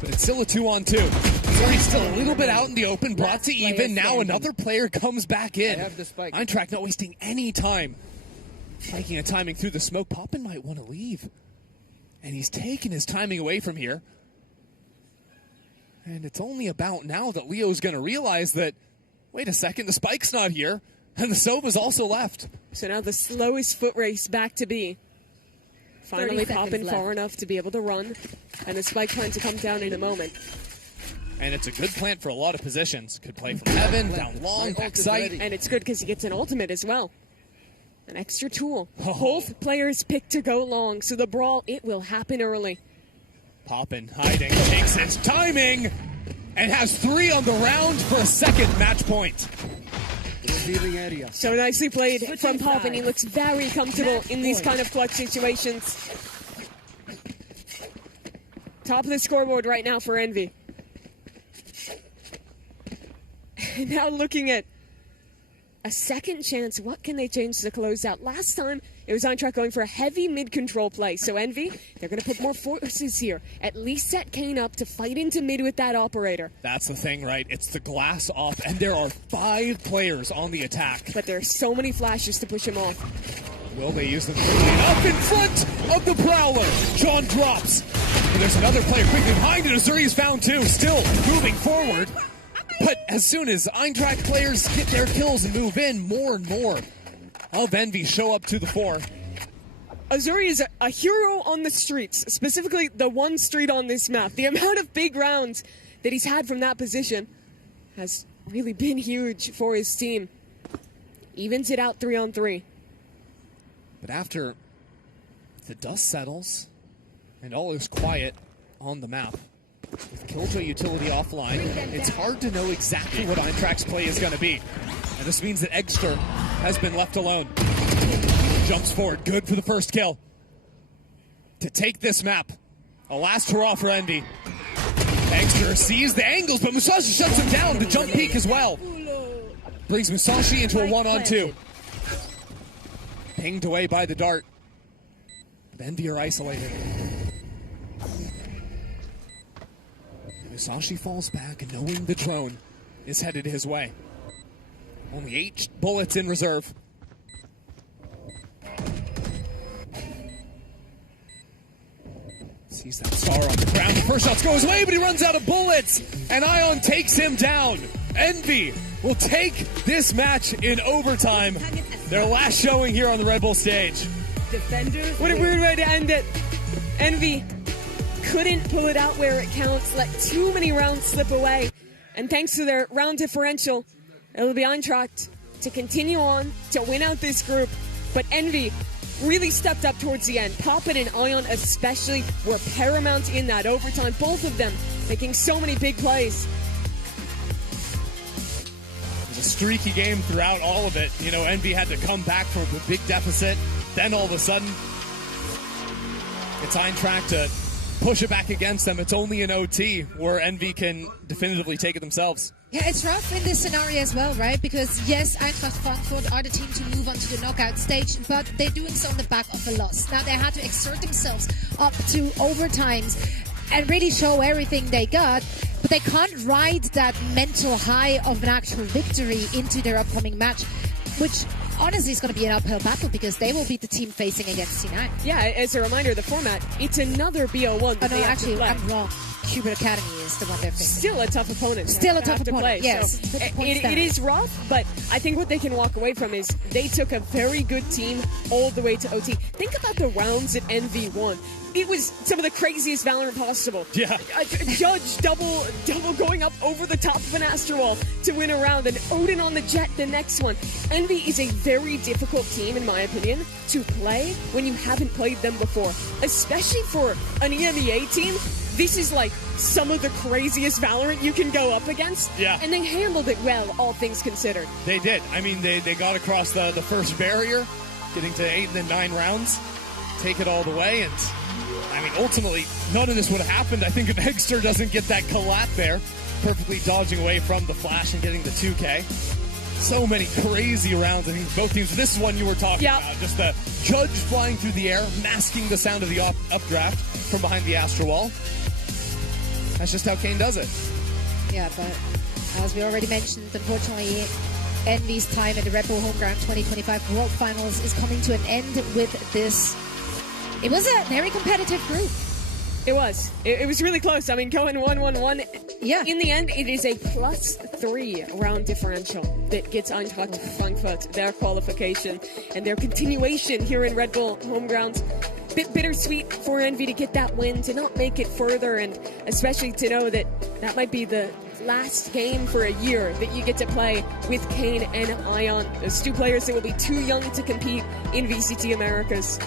But it's still a 2-on-2. Azuri's still a little bit out in the open, brought to even. Now another player comes back in. Eintracht not wasting any time. Making a timing through the smoke. Poppin might want to leave. And he's taken his timing away from here. And it's only about now that Leo's going to realize that, wait a second, the spike's not here. And the Sova's also left. So now the slowest foot race back to be. Finally popping far enough to be able to run. And the spike trying to come down in a moment. And it's a good plant for a lot of positions. Could play from heaven, down long, back sight. And it's good because he gets an ultimate as well. An extra tool. Both players pick to go long, so the brawl, it will happen early. Poppin, hiding, takes his timing, and has 3 on the round for a second match point. So nicely played from Poppin. He looks very comfortable in these kind of clutch situations. Top of the scoreboard right now for Envy. And now looking at a second chance. What can they change to close out? Last time, it was on track going for a heavy mid-control play. So Envy, they're going to put more forces here. At least set Kane up to fight into mid with that operator. That's the thing, right? It's the glass off, and there are 5 players on the attack. But there are so many flashes to push him off. Will they use them? Up in front of the Prowler. John drops. And there's another player quickly behind it. Azuri is found too. Still moving forward. But as soon as Eintracht players get their kills and move in, more and more of Envy show up to the fore. Azuri is a hero on the streets, specifically the one street on this map. The amount of big rounds that he's had from that position has really been huge for his team. Evens it out 3-on-3. But after the dust settles and all is quiet on the map, with Killjoy utility offline, it's hard to know exactly what Eintracht's play is going to be. And this means that Eggster has been left alone. Jumps forward, good for the first kill. To take this map, a last hurrah for Envy. Eggster sees the angles, but Musashi shuts him down. The jump peek as well. Brings Musashi into a 1-on-2. Pinged away by the dart. But Envy are isolated. Musashi falls back, knowing the drone is headed his way. Only 8 bullets in reserve. Sees that star on the ground. The first shot goes away, but he runs out of bullets. And Ion takes him down. Envy will take this match in overtime. Their last showing here on the Red Bull stage. What a weird way to end it. Envy couldn't pull it out where it counts, let too many rounds slip away. And thanks to their round differential, it'll be Eintracht to continue on to win out this group. But Envy really stepped up towards the end. Poppin and Ion especially were paramount in that overtime. Both of them making so many big plays. It was a streaky game throughout all of it. You know, Envy had to come back from a big deficit. Then all of a sudden, it's Eintracht to push it back against them. It's only an OT where Envy can definitively take it themselves. Yeah, it's rough in this scenario as well, right? Because yes, Eintracht Frankfurt are the team to move on to the knockout stage, but they're doing so on the back of a loss. Now they had to exert themselves up to overtimes and really show everything they got, but they can't ride that mental high of an actual victory into their upcoming match, which honestly is going to be an uphill battle because they will be the team facing against C9. Yeah, as a reminder, the format, it's another BO1. Oh, no, actually, I'm wrong. Cubit Academy is the one they're facing. Still a tough opponent. Still a tough opponent, play. yes. So it is rough, but I think what they can walk away from is they took a very good team all the way to OT. Think about the rounds that Envy won. It was some of the craziest Valorant possible. Yeah. Judge double going up over the top of an Astro Wall to win a round, and Odin on the jet the next one. Envy is a very difficult team, in my opinion, to play when you haven't played them before. Especially for an EMEA team, this is like some of the craziest Valorant you can go up against. Yeah. And they handled it well, all things considered. They did. I mean, they got across the first barrier, getting to 8 and then 9 rounds, take it all the way, and I mean, ultimately, none of this would have happened. I think if Eggster doesn't get that collab there, perfectly dodging away from the flash and getting the 2K. So many crazy rounds. I think both teams, this is one you were talking about. Just the Judge flying through the air, masking the sound of the updraft from behind the Astro Wall. That's just how Kane does it. Yeah, but as we already mentioned, unfortunately, Envy's time at the Red Bull Homeground 2025 World Finals is coming to an end with this It was a very competitive group. It was. It was really close. I mean, going 1-1-1. Yeah. In the end, it is a +3 round differential that gets Eintracht Frankfurt their qualification and their continuation here in Red Bull home ground. Bit bittersweet for Envy to get that win, to not make it further, and especially to know that that might be the last game for a year that you get to play with Kane and Ion. Those two players that will be too young to compete in VCT Americas.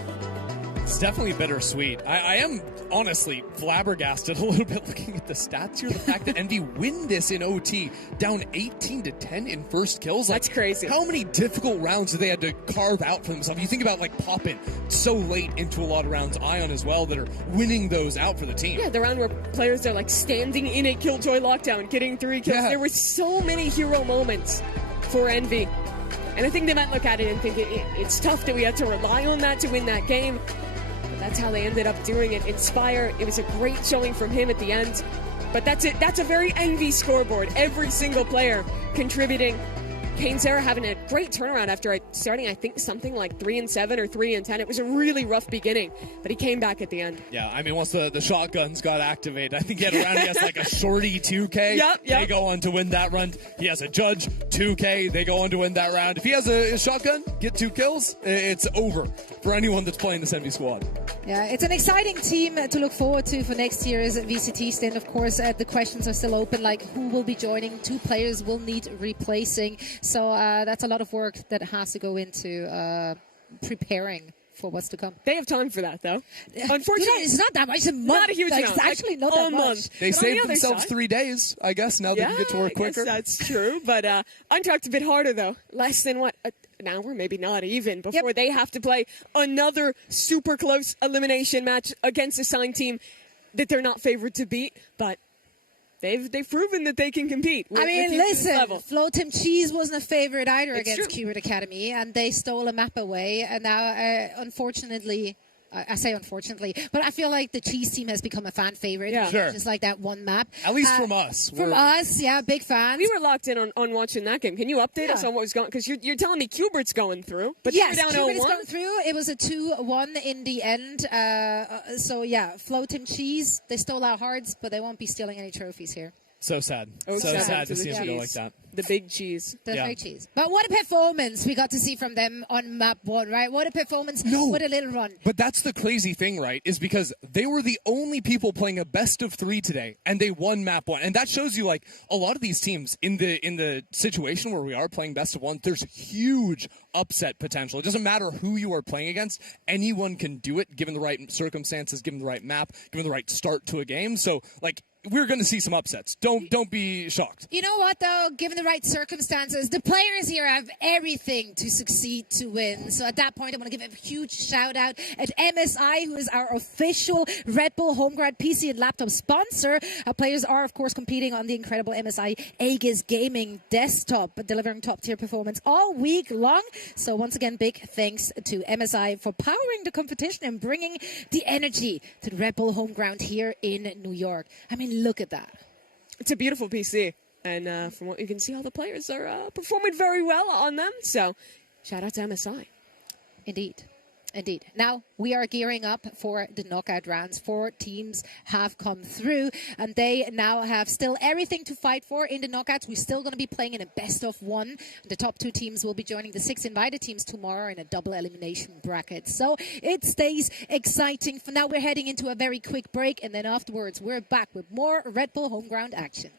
It's definitely bittersweet. I am honestly flabbergasted a little bit looking at the stats here. The fact that Envy win this in OT, down 18-10 in first kills. That's crazy. How many difficult rounds did they had to carve out for themselves? You think about like popping so late into a lot of rounds, Ion as well, that are winning those out for the team. Yeah, the round where players are like standing in a Killjoy lockdown, getting 3 kills. Yeah. There were so many hero moments for Envy. And I think they might look at it and think it's tough that we had to rely on that to win that game. That's how they ended up doing it. Inspire, it was a great showing from him at the end. But that's it. That's a very Envy scoreboard. Every single player contributing. Kane Sarah having a great turnaround after starting, I think, something like 3-7 or 3-10. It was a really rough beginning, but he came back at the end. Yeah, I mean, once the shotguns got activated, I think he has like a shorty 2K. Yep. They go on to win that run. He has a judge 2K. They go on to win that round. If he has a shotgun, get 2 kills, it's over for anyone that's playing this Envy squad. Yeah, it's an exciting team to look forward to for next year's VCT stint. Of course, the questions are still open, like who will be joining. 2 players will need replacing. So that's a lot of work that has to go into preparing for what's to come. They have time for that, though. Unfortunately, it's not that much. It's a month. Not a huge amount. It's actually not that much. They But on saved the other themselves side- 3 days, I guess. Now they can get to work quicker. I guess that's true. But Eintracht a bit harder, though. Less than what? An hour, maybe not even, before they have to play another super close elimination match against a signed team that they're not favored to beat. But they've proven that they can compete. I mean, listen, Flo Tim Cheese wasn't a favorite either It's against true. Qbert Academy, and they stole a map away. And now, unfortunately, I say unfortunately, but I feel like the Cheese team has become a fan favorite. Yeah. Sure. Just like that one map. At least from us. From us, yeah, big fans. We were locked in on watching that game. Can you update us on what was going? Because you're telling me Qbert's going through, but yes, they were down Qbert is 0-1. going through. It was a 2-1 in the end. So yeah, Flo Tim Cheese, they stole our hearts, but they won't be stealing any trophies here. So sad. Oh, so sad to the see him go cheese. like that. The big cheese. The big cheese. But what a performance we got to see from them on map 1, right? What a performance. No. What a little run. But that's the crazy thing, right? Is because they were the only people playing a best of 3 today, and they won map 1. And that shows you, like, a lot of these teams in the situation where we are playing best of 1, there's huge upset potential. It doesn't matter who you are playing against. Anyone can do it, given the right circumstances, given the right map, given the right start to a game. So, like, we're going to see some upsets. Don't be shocked. You know what, though? Given the right circumstances, the players here have everything to succeed to win. So at that point, I want to give a huge shout-out at MSI, who is our official Red Bull Homeground PC and laptop sponsor. Our players are, of course, competing on the incredible MSI Aegis Gaming desktop, delivering top-tier performance all week long. So once again, big thanks to MSI for powering the competition and bringing the energy to the Red Bull Homeground here in New York. I mean, look at that. It's a beautiful PC. And from what you can see, all the players are performing very well on them. So shout out to MSI. Indeed. Indeed. Now we are gearing up for the knockout rounds. 4 teams have come through, and they now have still everything to fight for in the knockouts. We're still going to be playing in a best of 1. The top 2 teams will be joining the 6 invited teams tomorrow in a double elimination bracket. So it stays exciting. For now, we're heading into a very quick break, and then afterwards, we're back with more Red Bull Homeground action.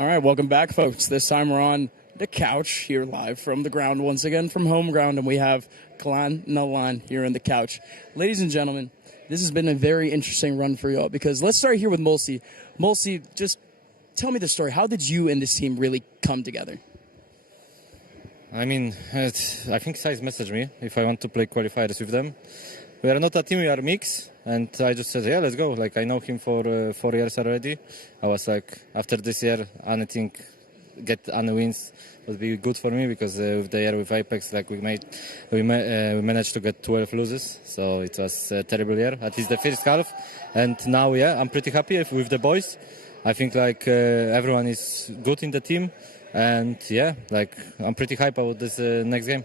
All right, welcome back, folks. This time we're on the couch here live from the ground once again, from home ground, and we have Clan Nalan here on the couch. Ladies and gentlemen, this has been a very interesting run for y'all because let's start here with Mulsi. Mulsi, just tell me the story. How did you and this team really come together? I mean, I think Size messaged me if I want to play qualifiers with them. We are not a team, we are a mix. And I just said, yeah, let's go. Like, I know him for 4 years already. I was like, after this year, anything, get any wins would be good for me because with the year with Apex, like, we managed to get 12 losses. So it was a terrible year, at least the first half. And now, yeah, I'm pretty happy with the boys. I think, like, everyone is good in the team. And, yeah, like, I'm pretty hyped about this next game.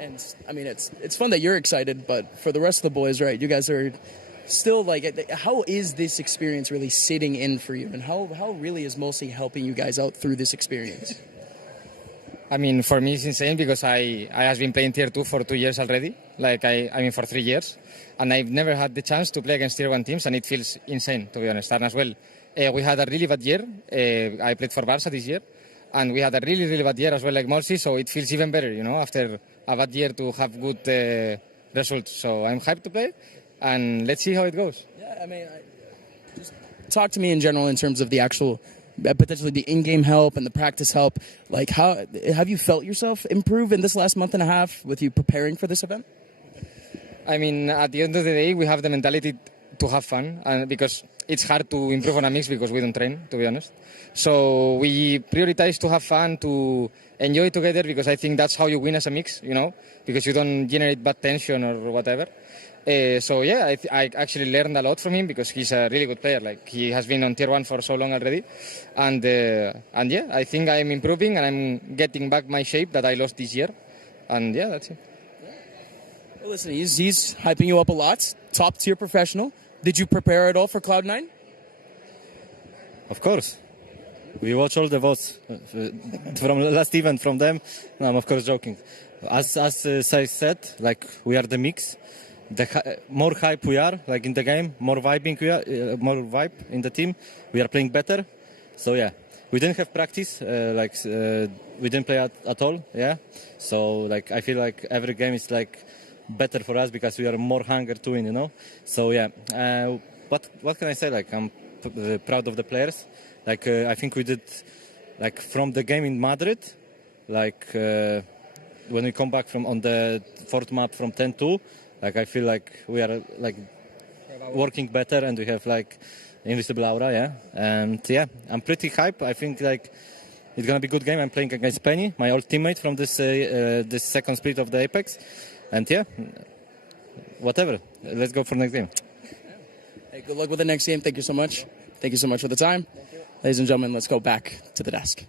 And I mean, it's fun that you're excited, but for the rest of the boys, right? You guys are still like, how is this experience really sitting in for you, and how really is Mulsi helping you guys out through this experience? I mean, for me, it's insane because I have been playing Tier 2 for 2 years already. Like, I mean, for 3 years, and I've never had the chance to play against Tier 1 teams, and it feels insane, to be honest. And as well, we had a really bad year. I played for Barca this year, and we had a really, really bad year as well, like Mulsi, so it feels even better, you know, after a bad year to have good results. So I'm hyped to play, and let's see how it goes. Yeah, I mean, just talk to me in general in terms of the actual, potentially the in-game help and the practice help. Like, how have you felt yourself improve in this last month and a half with you preparing for this event? I mean, at the end of the day, we have the mentality to have fun, and because it's hard to improve on a mix because we don't train, to be honest. So we prioritize to have fun, to enjoy together, because I think that's how you win as a mix, you know, because you don't generate bad tension or whatever. So yeah, I actually learned a lot from him because he's a really good player. Like, he has been on Tier 1 for so long already. And yeah, I think I'm improving and I'm getting back my shape that I lost this year. And yeah, that's it. Well, listen, he's hyping you up a lot. Top tier professional. Did you prepare at all for Cloud9? Of course. We watch all the votes from the last event from them. No, I'm of course joking. As Sai said, like, we are the mix. The more hype we are, like, in the game, more vibing we are, more vibe in the team. We are playing better. So yeah, we didn't have practice. We didn't play at all. Yeah. So like, I feel like every game is like better for us because we are more hunger to win, you know. So yeah. What can I say? Like, I'm proud of the players. Like, I think we did, like, from the game in Madrid, like, when we come back from on the fourth map from 10-2, like, I feel like we are, like, working better and we have, like, invisible aura, yeah. And yeah, I'm pretty hyped. I think, like, it's gonna be a good game. I'm playing against Penny, my old teammate from this second split of the Apex. And yeah, whatever. Let's go for next game. Hey, good luck with the next game. Thank you so much. Thank you so much for the time. Ladies and gentlemen, let's go back to the desk.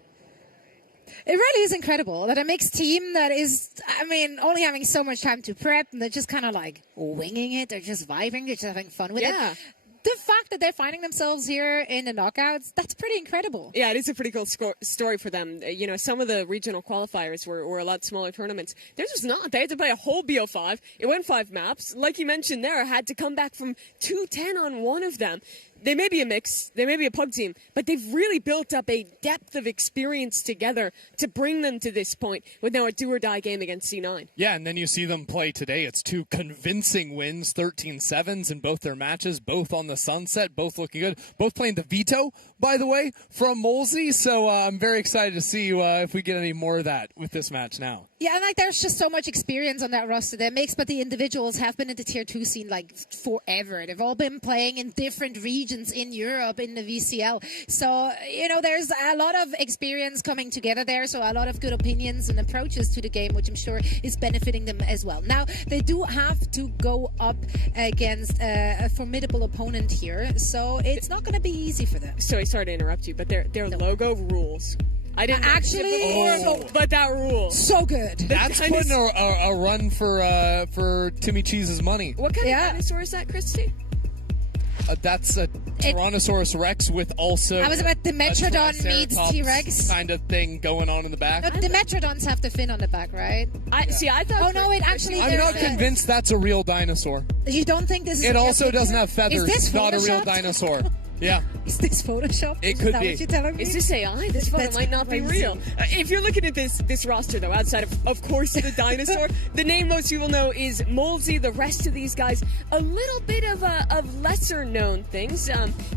It really is incredible that a mixed team that is, I mean, only having so much time to prep, and they're just kind of like winging it. They're just vibing. They're just having fun with it. The fact that they're finding themselves here in the knockouts, that's pretty incredible. Yeah, it is a pretty cool story for them. You know, some of the regional qualifiers were a lot smaller tournaments. Theirs was not. They had to play a whole BO5. It went 5 maps. Like you mentioned there, had to come back from 2-10 on one of them. They may be a mix, they may be a pug team, but they've really built up a depth of experience together to bring them to this point with now a do-or-die game against C9. Yeah, and then you see them play today. It's 2 convincing wins, 13-7s in both their matches, both on the Sunset, both looking good. Both playing the veto, by the way, from Molesey. So I'm very excited to see if we get any more of that with this match now. Yeah, and like, there's just so much experience on that roster. They're mixed, but the individuals have been in the Tier 2 scene like forever. They've all been playing in different regions in Europe, in the VCL. So, you know, there's a lot of experience coming together there, so a lot of good opinions and approaches to the game, which I'm sure is benefiting them as well. Now, they do have to go up against a formidable opponent here, so it's not going to be easy for them. Sorry to interrupt you, but their logo rules. I didn't actually, but that rules. So good. That's putting a run for Timmy Cheese's money. What kind of dinosaur is that, Christy? That's a Tyrannosaurus Rex with also I was about Dimetrodon meets T-Rex kind of thing going on in the back. No, Dimetrodons have the fin on the back, right? I thought. Oh no, it actually. I'm not convinced that's a real dinosaur. You don't think this is? It also doesn't have feathers. Is this not a real Photoshopped? dinosaur. Yeah. Is this Photoshop? It could that be. What you're telling me? Is this AI? This photo That's might not be crazy. real. If you're looking at this roster, though, outside of course, the dinosaur, the name most people know is Molesy. The rest of these guys, a little bit of lesser-known things.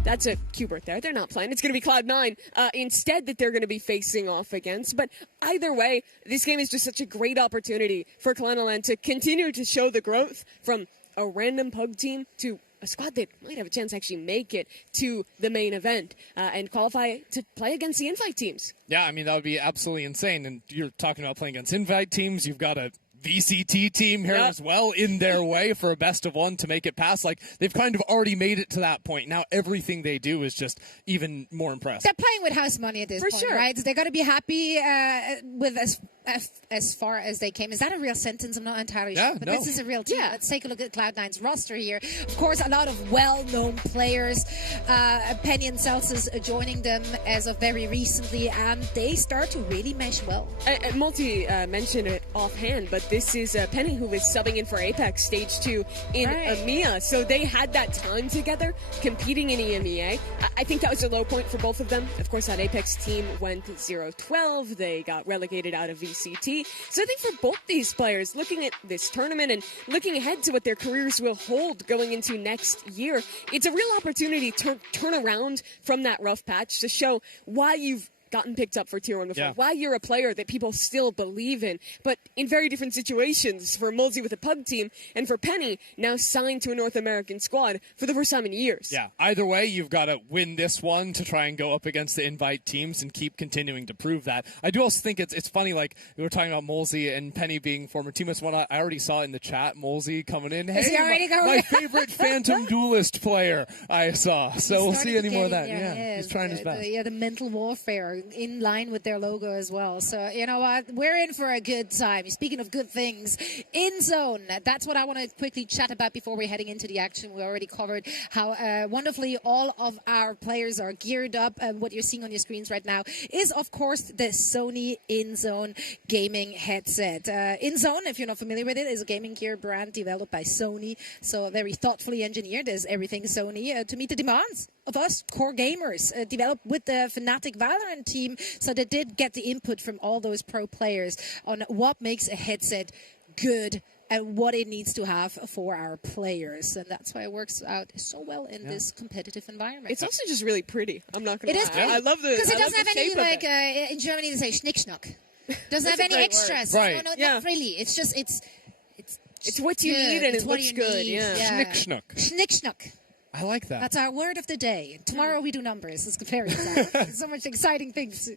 That's a Qbert there. They're not playing. It's going to be Cloud9 instead that they're going to be facing off against. But either way, this game is just such a great opportunity for Clan to continue to show the growth from a random pug team to a squad that might have a chance to actually make it to the main event and qualify to play against the invite teams. Yeah, I mean, that would be absolutely insane. And you're talking about playing against invite teams. You've got a VCT team here as well in their way for a best of one to make it past. Like, they've kind of already made it to that point. Now everything they do is just even more impressive. They're playing with house money at this point, sure. right? They're going to be happy with as far as they came. Is that a real sentence? I'm not entirely sure. But this is a real team. Let's take a look at Cloud9's roster here. Of course, a lot of well-known players. Penny and Celsius joining them as of very recently, and they start to really mesh well. Multi mentioned it offhand, but this is Penny who is subbing in for Apex Stage 2 in EMEA. So they had that time together competing in EMEA. I think that was a low point for both of them. Of course, that Apex team went 0-12. They got relegated out of VCT. So I think for both these players, looking at this tournament and looking ahead to what their careers will hold going into next year, it's a real opportunity to turn around from that rough patch to show why you've gotten picked up for Tier 1 before, why you're a player that people still believe in, but in very different situations. For Mulsey with a pub team, and for Penny, now signed to a North American squad for the first time in years. Yeah, either way, you've got to win this one to try and go up against the invite teams and keep continuing to prove that. I do also think it's funny, like, we were talking about Molesy and Penny being former teammates. One I already saw in the chat, Molesy coming in. Is he already going? My favorite Phantom Duelist player I saw. So we'll see any more of that. Yeah, he's trying his best. The mental warfare in line with their logo as well. So, you know what? We're in for a good time. Speaking of good things, in zone. That's what I want to quickly chat about before we're heading into the action. We already covered how wonderfully all of our players are geared up. What you're seeing on your screens right now is, of course, the Sony InZone gaming headset. InZone, if you're not familiar with it, is a gaming gear brand developed by Sony. So very thoughtfully engineered as everything Sony to meet the demands of us core gamers, developed with the FNATIC Valorant team. So they did get the input from all those pro players on what makes a headset good and what it needs to have for our players. And that's why it works out so well in this competitive environment. It's also just really pretty. I'm not going to lie. It is pretty. I love the because it doesn't have any, like, it. in Germany they say schnick-schnuck. Doesn't have a any great extras. word. Right. No, not really. It's just, it's what you need and it's it what looks you good. need. Yeah. Schnick-schnuck. Schnick-schnuck. I like that. That's our word of the day. Tomorrow we do numbers. It's very exciting. So much exciting things.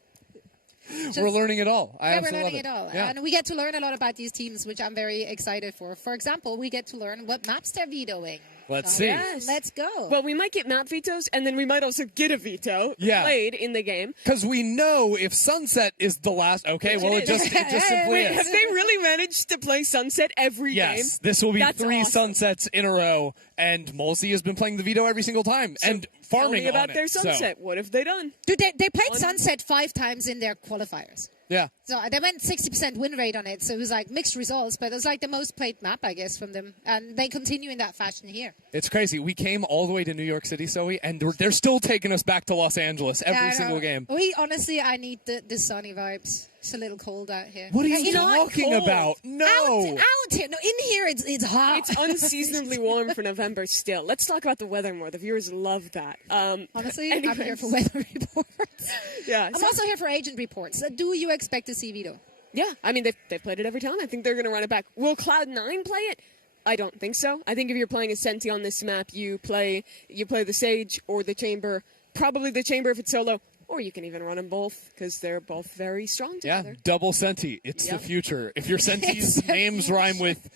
We're learning it all. We're learning it all. Yeah. And we get to learn a lot about these teams, which I'm very excited for. For example, we get to learn what maps they're vetoing. Let's see. Yes. Let's go. Well, we might get map vetoes, and then we might also get a veto played in the game. Because we know if Sunset is the last. Okay, Which well, it it just simply Wait, is. have they really managed to play Sunset every game? Yes, this will be That's 3 awesome. Sunsets in a row, and Molesy has been playing the veto every single time and Tell farming me about on their it. Sunset. So, What have they done? Dude, they played Sunset 5 times in their qualifiers. yeah. So they went 60% win rate on it. So it was like mixed results, but it was like the most played map, I guess, from them. And they continue in that fashion here. It's crazy. We came all the way to New York City, Zoe, and they're still taking us back to Los Angeles Yeah, I every know. single game. Honestly, I need the sunny vibes. It's a little cold out here. What are you It's not talking cold. about? No. Out here. No, in here it's hot. It's unseasonably warm for November still. Let's talk about the weather more. The viewers love that. Honestly, I'm anyways. here for weather reports. Yeah. I'm also here for agent reports. Do you expect to see veto? Yeah, I mean, they've played it every time. I think they're going to run it back. Will Cloud9 play it? I don't think so. I think if you're playing a Senti on this map, you play the Sage or the Chamber. Probably the Chamber if it's solo, or you can even run them both because they're both very strong together. Yeah, double Senti. It's the future. If your Senti's names rhyme with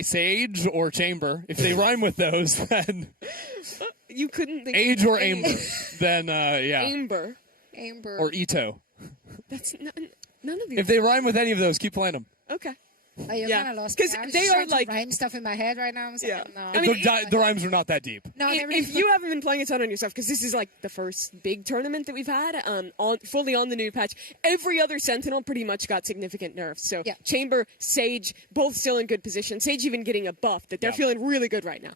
Sage or Chamber, if they rhyme with those, then you couldn't think Age or Amber, then yeah. Amber. Or Ito. That's none of these. If they rhyme with any of those, keep playing them. Okay. Oh, you're Yeah. kind of lost. 'Cause I'm they just are trying to like- rhyme stuff in my head right now. I'm saying, Yeah. no. I mean, the rhymes are not that deep. No, if you haven't been playing a ton on yourself, because this is like the first big tournament that we've had, fully on the new patch, every other Sentinel pretty much got significant nerfs. So Chamber, Sage, both still in good position. Sage even getting a buff that they're feeling really good right now.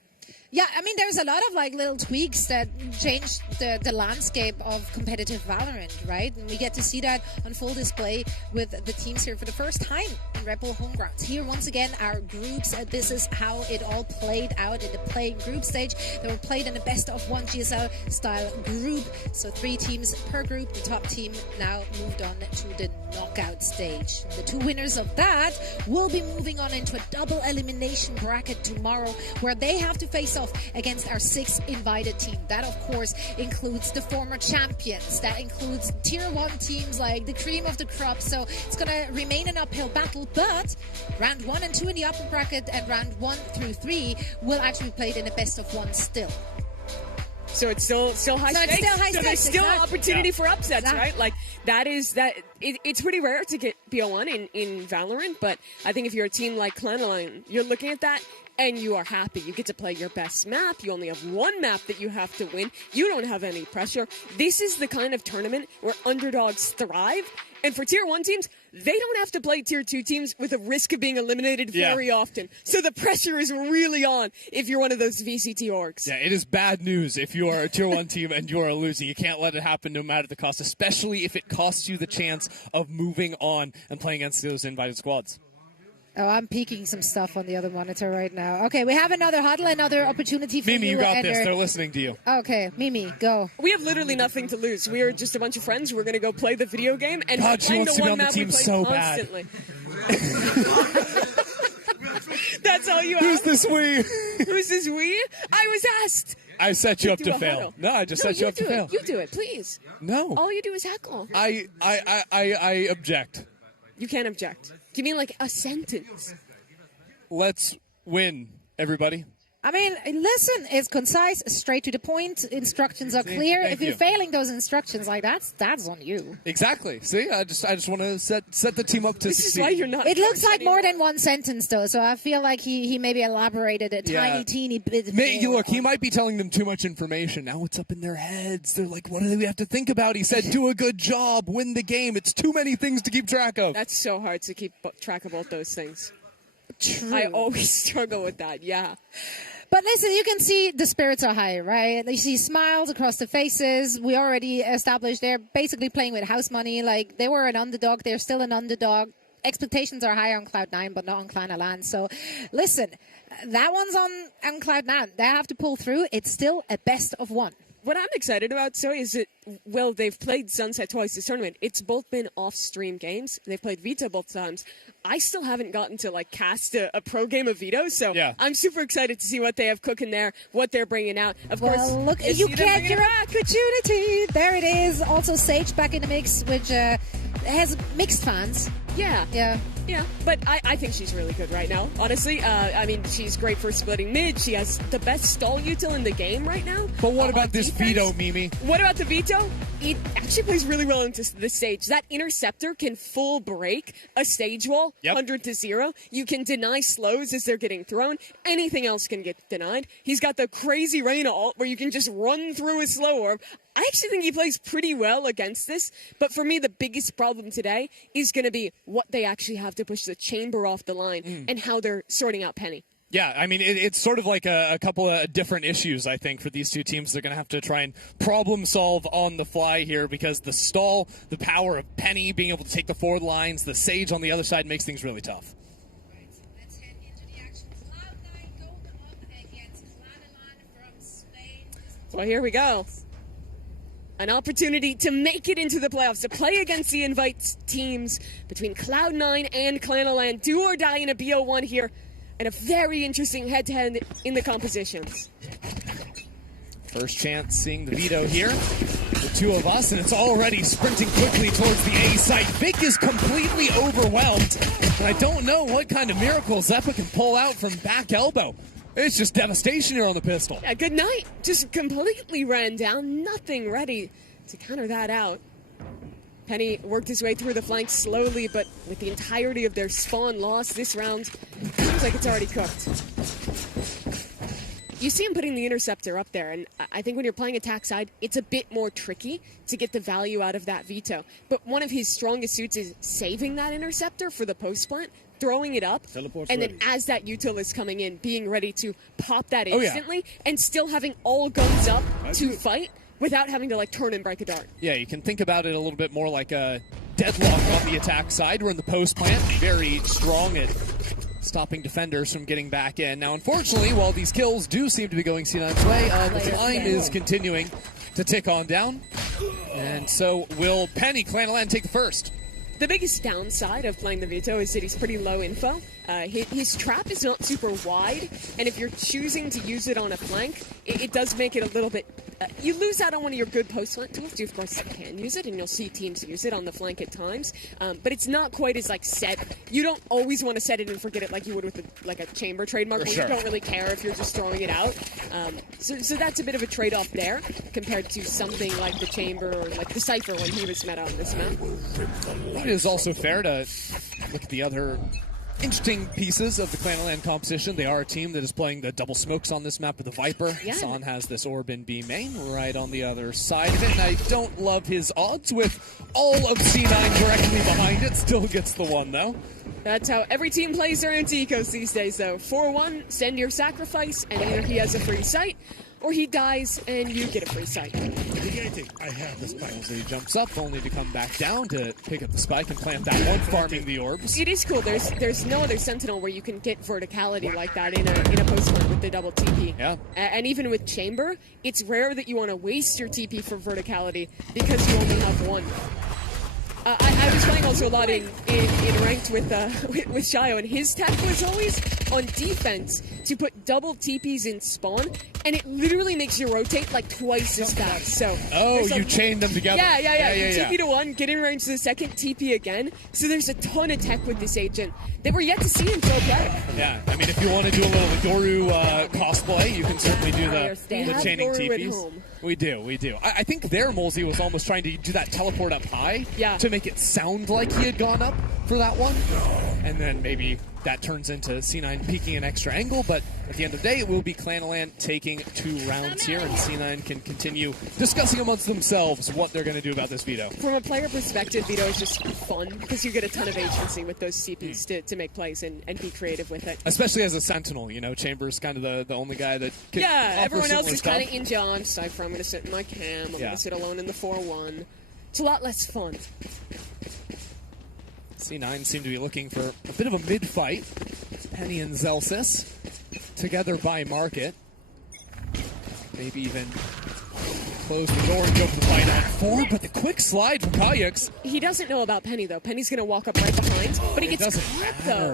Yeah, I mean, there's a lot of like little tweaks that change the landscape of competitive Valorant, right? And we get to see that on full display with the teams here for the first time in Red Bull Homegrounds. Here, once again, our groups. This is how it all played out in the playing group stage. They were played in a best-of-1 GSL-style group. So 3 teams per group. The top team now moved on to the knockout stage. The 2 winners of that will be moving on into a double elimination bracket tomorrow, where they have to face off against our 6th invited team. That, of course, includes the former champions. That includes tier 1 teams like the cream of the crop. So it's going to remain an uphill battle, but round 1 and 2 in the upper bracket and round 1 through 3 will actually be played in a best-of-1 still. So it's still high stakes. It's still high so there's stakes, still exactly. opportunity for upsets, Exactly. right? Like it's pretty rare to get BO1 in Valorant, but I think if you're a team like Clan9, you're looking at that and you are happy. You get to play your best map. You only have 1 map that you have to win. You don't have any pressure. This is the kind of tournament where underdogs thrive. And for tier 1 teams, they don't have to play tier 2 teams with a risk of being eliminated very often. So the pressure is really on if you're one of those VCT orgs. Yeah, it is bad news if you are a tier 1 team and you are losing. You can't let it happen no matter the cost, especially if it costs you the chance of moving on and playing against those invited squads. Oh, I'm peeking some stuff on the other monitor right now. Okay, we have another huddle, another opportunity for Mimi, you got Ender. this. They're listening to you. Okay, Mimi, go. We have literally nothing to lose. We are just a bunch of friends. We're going to go play the video game and God, we're she playing wants the to be one on the map we team play so bad. constantly. That's all you Who's asked? this we? Who's this we? I was asked. I set you up Do to a fail. huddle. No, I just set you up to do fail. it. You do it, please. No. All you do is heckle. I object. You can't object. Give me like a sentence. Let's win, everybody. I mean, listen, it's concise, straight to the point. Instructions are clear. Thank If you're you. failing those instructions, like that's on you. Exactly. See, I just want to set the team up to This is succeed. why you're not. It looks like more than one sentence, though, so I feel like he maybe elaborated a tiny, teeny bit more. Look, he might be telling them too much information. Now it's up in their heads. They're like, what do we have to think about? He said, do a good job, win the game. It's too many things to keep track of. That's so hard to keep track of both those things. True. I always struggle with that. Yeah. But listen, you can see the spirits are high, right? You see smiles across the faces. We already established they're basically playing with house money. Like, they were an underdog. They're still an underdog. Expectations are higher on Cloud9, but not on Clan9. So, listen, that one's on Cloud9. They have to pull through. It's still a best-of-1. What I'm excited about, so is that, well, they've played Sunset twice this tournament. It's both been off-stream games. They've played Vita both times. I still haven't gotten to, like, cast a pro game of Vito, so I'm super excited to see what they have cooking there, what they're bringing out. Of course, Look, you get your opportunity. There it is. Also, Sage back in the mix, which has mixed fans. Yeah. Yeah. Yeah, but I think she's really good right now, honestly. I mean, she's great for splitting mid. She has the best stall util in the game right now. But what about this defense. Vito, Mimi? What about the Vito? It actually plays really well into the stage. That interceptor can full break a stage wall, 100-0. You can deny slows as they're getting thrown. Anything else can get denied. He's got the crazy Reyna ult where you can just run through a slow orb. I actually think he plays pretty well against this, but for me, the biggest problem today is going to be what they actually have to push the chamber off the line and how they're sorting out Penny. Yeah, I mean, it's sort of like a couple of different issues, I think, for these two teams. They're going to have to try and problem solve on the fly here because the stall, the power of Penny being able to take the forward lines, the Sage on the other side makes things really tough. Let's head into the action. Cloud9 going up against Clan9 from Spain. Well, here we go. An opportunity to make it into the playoffs, to play against the invite teams between Cloud9 and Clan9. Do or die in a BO1 here, and a very interesting head-to-head in the compositions. First chance seeing the Vito here. The two of us, and it's already sprinting quickly towards the A site. Vic is completely overwhelmed, and I don't know what kind of miracle Zeppa can pull out from back elbow. It's just devastation here on the pistol. Yeah, good night. Just completely ran down. Nothing ready to counter that out. Penny worked his way through the flanks slowly, but with the entirety of their spawn lost this round, seems like it's already cooked. You see him putting the interceptor up there, and I think when you're playing attack side, it's a bit more tricky to get the value out of that Vito. But one of his strongest suits is saving that interceptor for the post plant, throwing it up, Teleport's and ready. then as that util is coming in, being ready to pop that Oh, yeah. instantly, and still having all guns up That's to good. fight without having to like turn and break a dart. Yeah, you can think about it a little bit more like a deadlock on the attack side. We're in the post plant, very strong at stopping defenders from getting back in. Now, unfortunately, while these kills do seem to be going C9's way, the time is continuing to tick on down. And so will Penny Clanaland take the first? The biggest downside of playing the Veto is that he's pretty low info. His trap is not super wide, and if you're choosing to use it on a flank, it does make it a little bit... you lose out on one of your good post-flank tools. You, of course, can use it, and you'll see teams use it on the flank at times, but it's not quite as, like, set. You don't always want to set it and forget it like you would with, a chamber trademark, where you don't really care if you're just throwing it out. So that's a bit of a trade-off there, compared to something like the chamber or, like, the Cypher when he was meta on this map. It is also fair to look at the other interesting pieces of the Clanaland composition. They are a team that is playing the double smokes on this map with the Viper. Yeah. San has this orb in B main right on the other side of it, and I don't love his odds with all of C9 directly behind it. Still gets the one, though. That's how every team plays their anti-ecos these days, though. 4-1, send your sacrifice, and either he has a free sight, or he dies and you get a free sight. I have the spike. So he jumps up, only to come back down to pick up the spike and plant that one, farming the orbs. It is cool. There's no other Sentinel where you can get verticality like that in a post flank with the double TP. Yeah. And even with Chamber, it's rare that you want to waste your TP for verticality because you only have one. I was playing also a lot in ranked with Shio, and his tactic was always on defense to put double TPs in spawn, and it literally makes you rotate like twice as fast. So you chain them together. Yeah. TP to one, get in range to the second, TP again. So there's a ton of tech with this agent that we're yet to see him pro play. Yeah, I mean, if you want to do a little Yoru cosplay, you can certainly do the chaining Yoru at TPs. home. We do. I think there, Molesy was almost trying to do that teleport up high to make it sound like he had gone up for that one. And then maybe that turns into C9 peeking an extra angle, but at the end of the day, it will be Clanaland taking 2 rounds here, and C9 can continue discussing amongst themselves what they're going to do about this veto. From a player perspective, veto is just fun because you get a ton of agency with those CPs to make plays and be creative with it. Especially as a Sentinel, Chamber's kind of the only guy that can offer everyone else similar is stuff. kind of in John. Cypher, I'm going to sit in my cam. I'm going to sit alone in the 4-1. It's a lot less fun. C9 seem to be looking for a bit of a mid-fight. Penny and Zelsis together by market. Maybe even close the door and go for the fight on 4, but the quick slide from Kayaks. He doesn't know about Penny, though. Penny's going to walk up right behind, but he gets caught, though.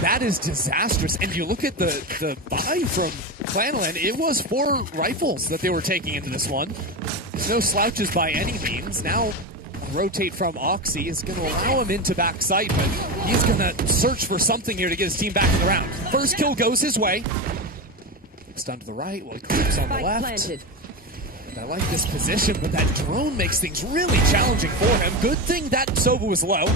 That is disastrous. And you look at the buy from Clanaland, it was 4 rifles that they were taking into this one. There's no slouches by any means. Now, a rotate from Oxy is going to allow him into backside, but he's going to search for something here to get his team back in the round. First kill goes his way. It's down to the right while he creeps on the left. Planted. I like this position, but that drone makes things really challenging for him. Good thing that Sova was low.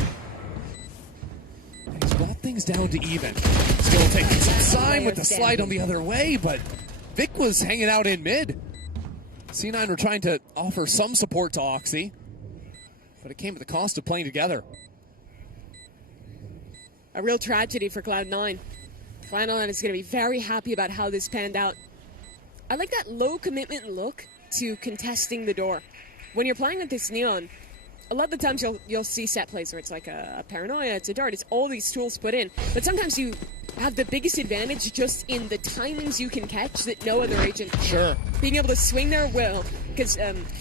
And he's brought things down to even. Still taking some time with the slide on the other way, but Vic was hanging out in mid. C9 were trying to offer some support to Oxy, but it came at the cost of playing together. A real tragedy for Cloud9. Cloud9 is going to be very happy about how this panned out. I like that low commitment look to contesting the door. When you're playing with this Neon, a lot of the times you'll see set plays where it's like a paranoia, it's a dart, it's all these tools put in. But sometimes you have the biggest advantage just in the timings you can catch that no other agent can. Sure. Being able to swing there will, because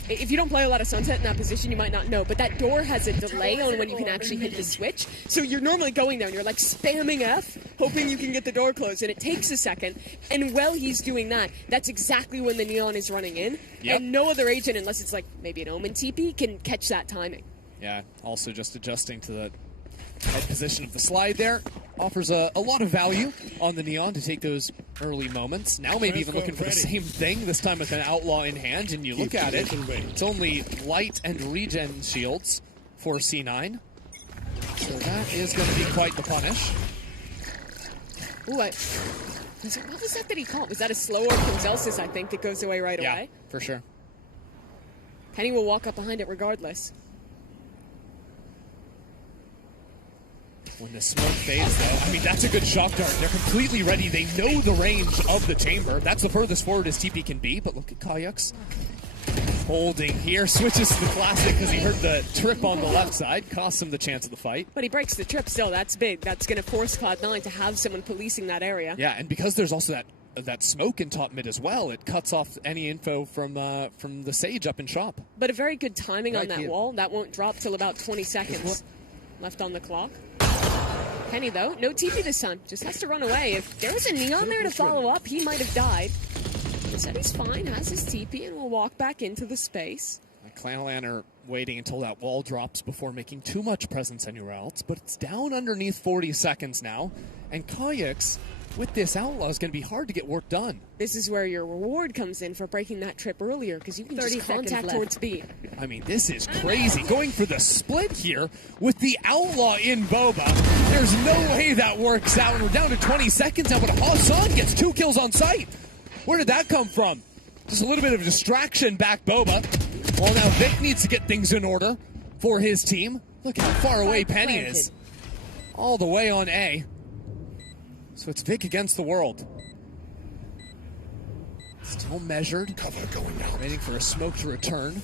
if you don't play a lot of Sunset in that position, you might not know, but that door has a delay on when you can actually hit the switch. So you're normally going there and you're like spamming F, hoping you can get the door closed, and it takes a second. And while he's doing that, that's exactly when the Neon is running in. Yep. And no other agent, unless it's like maybe an Omen TP, can catch that timing. Yeah, also just adjusting to the head position of the slide there. Offers a lot of value on the Neon to take those early moments. Now maybe even looking for the same thing, this time with an Outlaw in hand, and you look at it, it's only light and regen shields for C9. So that is going to be quite the punish. Ooh, what was that he caught? Was that a slower from Zelsis, I think, that goes away right away? For sure. Penny will walk up behind it regardless. When the smoke fades, though, I mean, that's a good shock dart. They're completely ready. They know the range of the chamber. That's the furthest forward his TP can be, but look at Kayaks. Holding here, switches to the classic because he heard the trip on the left side, costs him the chance of the fight. But he breaks the trip still, that's big. That's going to force Cloud9 to have someone policing that area. Yeah, and because there's also that smoke in top mid as well, it cuts off any info from the Sage up in shop. But a very good timing Right on that here. wall. That won't drop till about 20 seconds left on the clock. Penny, though, no TP this time. Just has to run away. If there was a Neon there to follow up, he might have died. He said he's fine, has his TP, and will walk back into the space. Clan are waiting until that wall drops before making too much presence anywhere else, but it's down underneath 40 seconds now, and Kayaks, with this Outlaw, is going to be hard to get work done. This is where your reward comes in for breaking that trip earlier, because you can 30 just seconds contact left. towards B. I mean, this is crazy. Going for the split here with the Outlaw in Boba. There's no way that works out, and we're down to 20 seconds now, but Hassan gets 2 kills on sight. Where did that come from? Just a little bit of distraction back Boba. Well, now Vic needs to get things in order for his team. Look how far away Penny is. All the way on A. So it's Vic against the world. Still measured. Cover going down. Waiting for a smoke to return.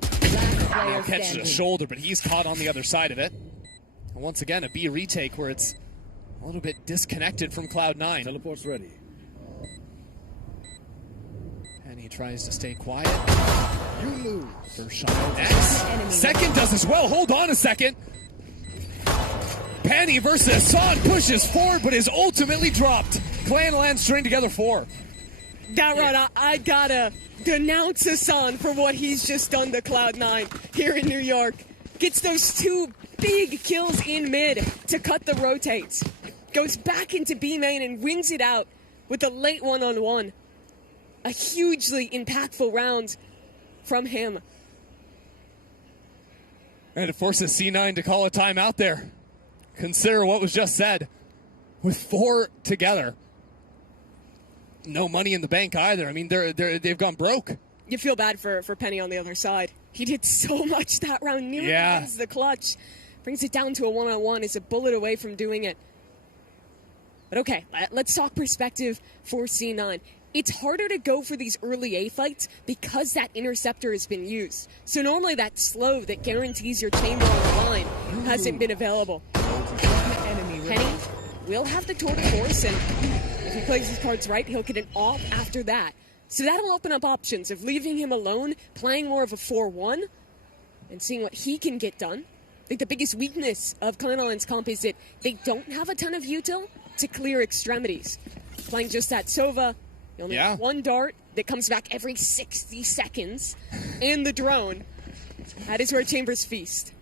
Player Catches a standing. shoulder, but he's caught on the other side of it. And once again, a B retake where it's a little bit disconnected from Cloud9. Teleport's ready. And he tries to stay quiet. You lose. First shot next. Second does as well. Hold on a second. Penny versus Hassan pushes forward, but is ultimately dropped. Clan string together 4. That run, I gotta denounce Hassan for what he's just done to Cloud9 here in New York. Gets those 2 big kills in mid to cut the rotates. Goes back into B main and wins it out with a late 1-on-1. A hugely impactful round from him. And it forces C9 to call a timeout there. Consider what was just said. With 4 together. No money in the bank either. I mean, they've gone broke. You feel bad for Penny on the other side. He did so much that round. Nearly wins the clutch. Brings it down to a 1-on-1. Is a bullet away from doing it. But okay, let's talk perspective for C9. It's harder to go for these early A fights because that interceptor has been used. So normally that slow that guarantees your chamber on the line hasn't been available. Penny will have the tour de force, and if he plays his cards right, he'll get an off after that. So that'll open up options of leaving him alone, playing more of a 4-1, and seeing what he can get done. I think the biggest weakness of Clan9's comp is that they don't have a ton of util to clear extremities. Playing just that Sova, you only have 1 dart that comes back every 60 seconds, and the drone. That is where Chambers feast.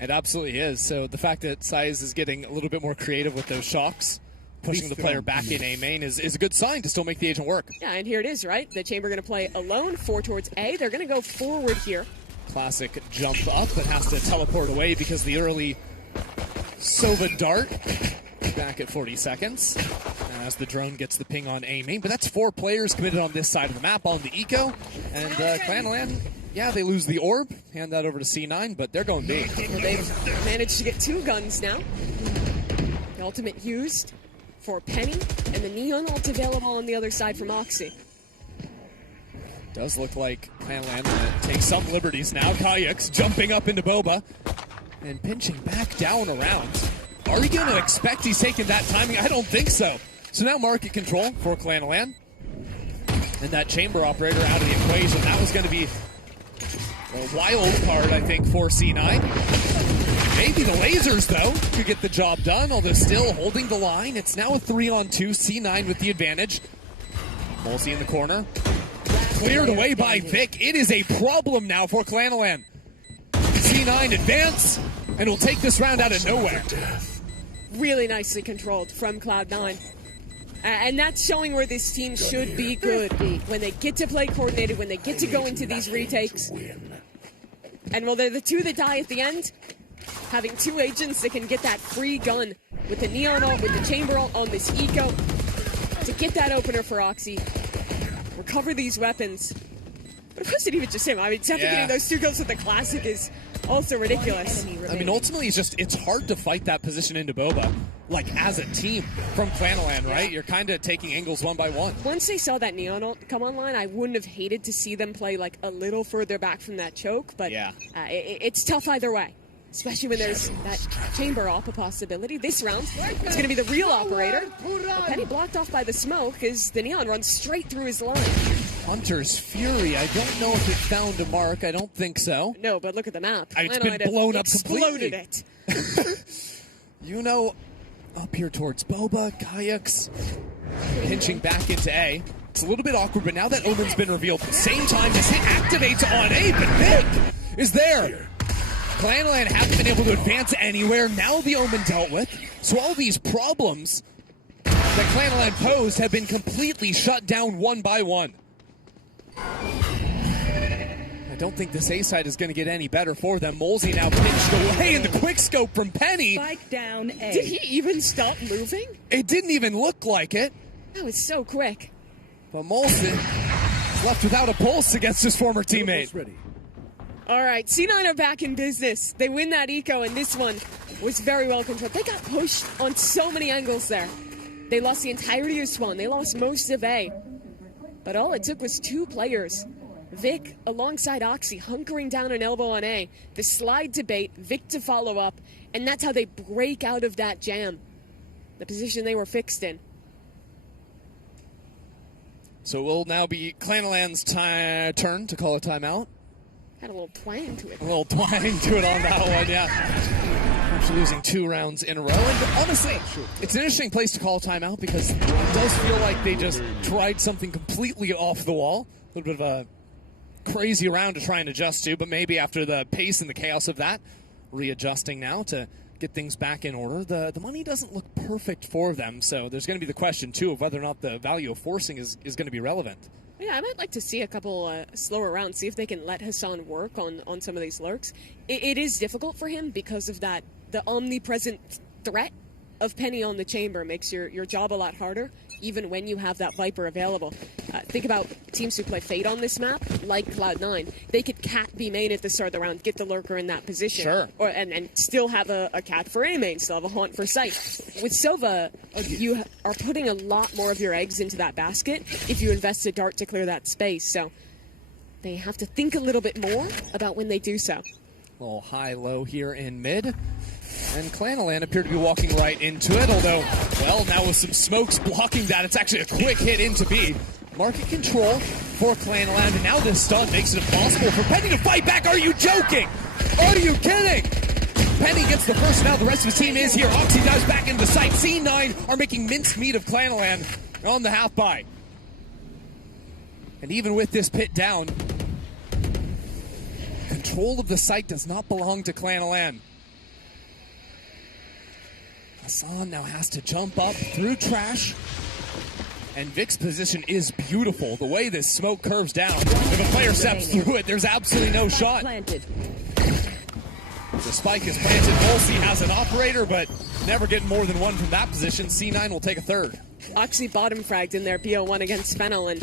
It absolutely is. So the fact that Size is getting a little bit more creative with those shocks, pushing the player back in A main is a good sign to still make the agent work. Yeah, and here it is, right? The Chamber going to play alone, 4 towards A. They're going to go forward here. Classic jump up, but has to teleport away because the early Sova dart back at 40 seconds as the drone gets the ping on A main. But that's 4 players committed on this side of the map on the eco. And Clan9, yeah, they lose the orb, hand that over to C9, but they're going big. Well, they've managed to get 2 guns now. The ultimate used for Penny, and the Neon ult available on the other side from Oxy. Does look like Clan9 gonna take some liberties now. Kayaks jumping up into Boba and pinching back down around. Are you going to expect he's taking that timing? I don't think so. So now market control for Clan9. And that chamber operator out of the equation. That was going to be a wild card, I think, for C9. Maybe the lasers, though, could get the job done, although still holding the line. It's now a 3-on-2, C9 with the advantage. Molsey in the corner. Cleared away by Vic. It is a problem now for Clan9. C9 advance, and will take this round out of nowhere. Really nicely controlled from Cloud9. And that's showing where this team should be good. When they get to play coordinated, when they get to go into these retakes. And well, they're the 2 that die at the end. Having 2 agents that can get that free gun with the Neon ult, with the Chamber ult on this eco. To get that opener for Oxy. Recover these weapons. But it wasn't even just him. I mean, Zeta getting those 2 kills with the Classic is also ridiculous. I mean, ultimately, it's hard to fight that position into Boba, like, as a team from Flanaland, right? You're kind of taking angles one by one. Once they saw that Neon ult come online, I wouldn't have hated to see them play, like, a little further back from that choke, but it's tough either way. Especially when there's that chamber op a possibility. This round, it's going to be the real operator. Penny blocked off by the smoke as the Neon runs straight through his line. Hunter's Fury, I don't know if it found a mark. I don't think so. No, but look at the map. It's been blown up completely. Exploded it. You know, up here towards Boba, Kayaks pinching back into A. It's a little bit awkward, but now that Omen's been revealed, at the same time, this hit activates on A, but Vic is there. Clanland haven't been able to advance anywhere. Now the Omen dealt with. So all these problems that Clanland posed have been completely shut down one by one. I don't think this A side is going to get any better for them. Molesy now pinched away in the quick scope from Penny. Spike down A. Did he even stop moving? It didn't even look like it. That was so quick. But Molesy is left without a pulse against his former teammate. All right, C9 are back in business. They win that eco, and this one was very well controlled. They got pushed on so many angles there. They lost the entirety of Swan. They lost most of A. But all it took was 2 players. Vic alongside Oxy hunkering down an elbow on A. The slide to bait, Vic to follow up, and that's how they break out of that jam. The position they were fixed in. So it will now be Clanland's turn to call a timeout. Had a little twang to it. A little twang to it on that one, yeah. After losing 2 rounds in a row. And honestly, it's an interesting place to call a timeout because it does feel like they just tried something completely off the wall. A little bit of a crazy round to try and adjust to, but maybe after the pace and the chaos of that, readjusting now to get things back in order. The money doesn't look perfect for them, so there's going to be the question, too, of whether or not the value of forcing is going to be relevant. Yeah, I might like to see a couple slower rounds, see if they can let Hassan work on some of these lurks. It is difficult for him because of that. The omnipresent threat of Penny on the chamber makes your job a lot harder, even when you have that Viper available. Think about teams who play Fate on this map, like Cloud9. They could cat B main at the start of the round, get the lurker in that position. Sure. And still have a cat for A main, still have a haunt for sight. With Sova, you are putting a lot more of your eggs into that basket if you invest a dart to clear that space. So they have to think a little bit more about when they do so. A little high-low here in mid. And Clanland appear to be walking right into it, although, well, now with some smokes blocking that, it's actually a quick hit into B. Market control for Clanland, and now this stun makes it impossible for Penny to fight back. Are you joking? Are you kidding? Penny gets the first, now the rest of his team is here. Oxy dives back into sight. C9 are making mincemeat of Clanland on the half-buy. And even with this pit down, control of the site does not belong to Clanland. Hassan now has to jump up through trash. And Vic's position is beautiful. The way this smoke curves down. If a player steps through it, there's absolutely no shot. The spike is planted. Volsey has an operator, but never getting more than one from that position. C9 will take a third. Oxy bottom fragged in their BO1 against Fennel and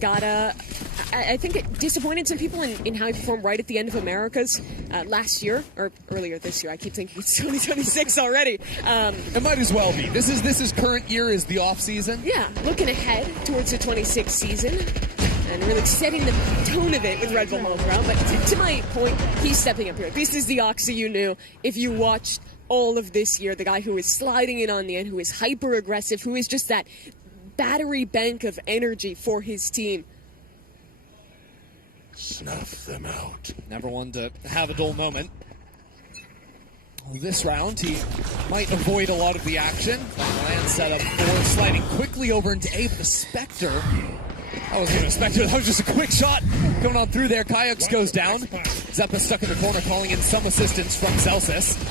got I think it disappointed some people in how he performed right at the end of Americas last year, or earlier this year. I keep thinking it's 2026 already. It might as well be. This is current year is the off season. Yeah, looking ahead towards the 26 season and really setting the tone of it with Red Bull Homeground. But to my point, he's stepping up here. This is the Oxy you knew if you watched all of this year. The guy who is sliding in on the end, who is hyper aggressive, who is just that battery bank of energy for his team. Snuff them out. Never one to have a dull moment. This round, he might avoid a lot of the action. Land set up for sliding quickly over into A, the Spectre. That wasn't even a Spectre, that was just a quick shot going on through there. Kayaks goes down. Zeppa stuck in the corner, calling in some assistance from Celsius.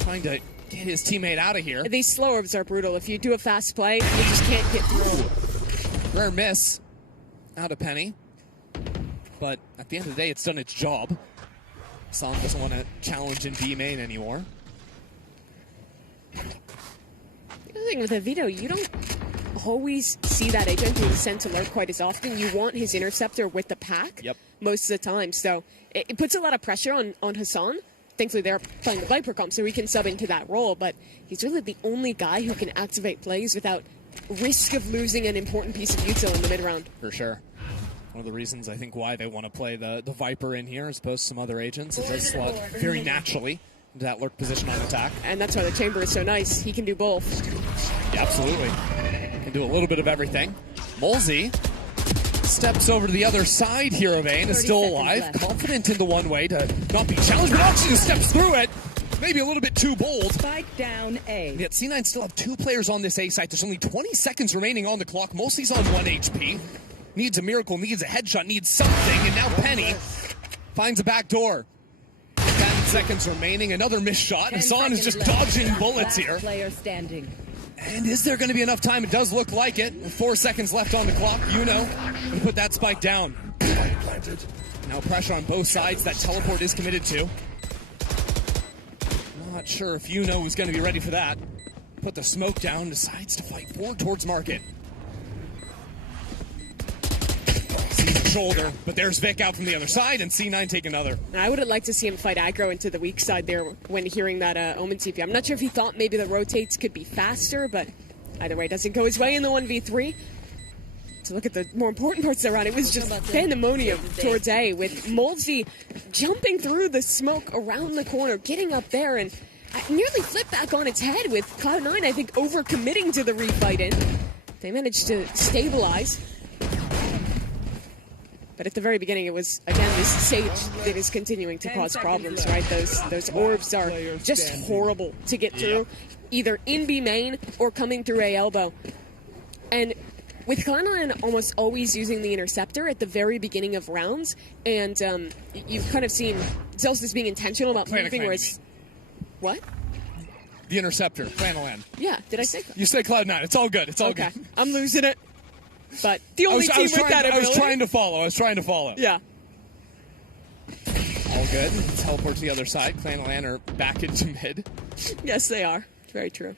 Trying to get his teammate out of here. These slow orbs are brutal. If you do a fast play, you just can't get through. Rare miss out of Penny. But at the end of the day, it's done its job. Son doesn't want to challenge in B main anymore. The other thing with Avito, you don't always see that agent who is sent to lurk quite as often. You want his interceptor with the pack most of the time. So it puts a lot of pressure on Hassan. Thankfully, they're playing the Viper comp, so he can sub into that role. But he's really the only guy who can activate plays without risk of losing an important piece of util in the mid-round. For sure. One of the reasons I think why they want to play the Viper in here as opposed to some other agents is they slot very naturally into that lurk position on attack. And that's why the chamber is so nice. He can do both. Yeah, absolutely. Can do a little bit of everything. Molzy steps over to the other side here of A and is still alive. Confident in the one way to not be challenged, but Oxygen steps through it. Maybe a little bit too bold. Spike down A. And yet C9 still have 2 players on this A site. There's only 20 seconds remaining on the clock. Molzy's on 1 HP. Needs a miracle, needs a headshot, needs something. And now Penny finds a back door. 10 seconds remaining. Another missed shot. Hassan is just dodging bullets here. Player standing. And is there going to be enough time? It does look like it. With 4 seconds left on the clock. And put that spike down. Now pressure on both sides. That teleport is committed to. Not sure if is going to be ready for that. Put the smoke down. Decides to fight forward towards Market. Sees the shoulder, but there's Vic out from the other side, and C9 take another. I would have liked to see him fight aggro into the weak side there when hearing that Omen TP. I'm not sure if he thought maybe the rotates could be faster, but either way, it doesn't go his way in the 1v3. To look at the more important parts of the round, it was just pandemonium towards A, with Molzy jumping through the smoke around the corner, getting up there, and nearly flipped back on its head with Cloud9, I think, overcommitting to the refight in. They managed to stabilize. But at the very beginning, it was, again, this Sage that is continuing to cause problems, right? Those orbs are just horrible to get through, either in B main or coming through A elbow. And with Cloud9 almost always using the interceptor at the very beginning of rounds, and you've kind of seen Zelsis being intentional about moving, whereas... What? The interceptor, Flanalan. Yeah, did I say? You say Cloud9. It's all good. It's all good. I'm losing it. But the only team with that ability. I was trying to follow. Yeah. All good. Teleport to the other side. Flanalan are back into mid. Yes, they are. Very true.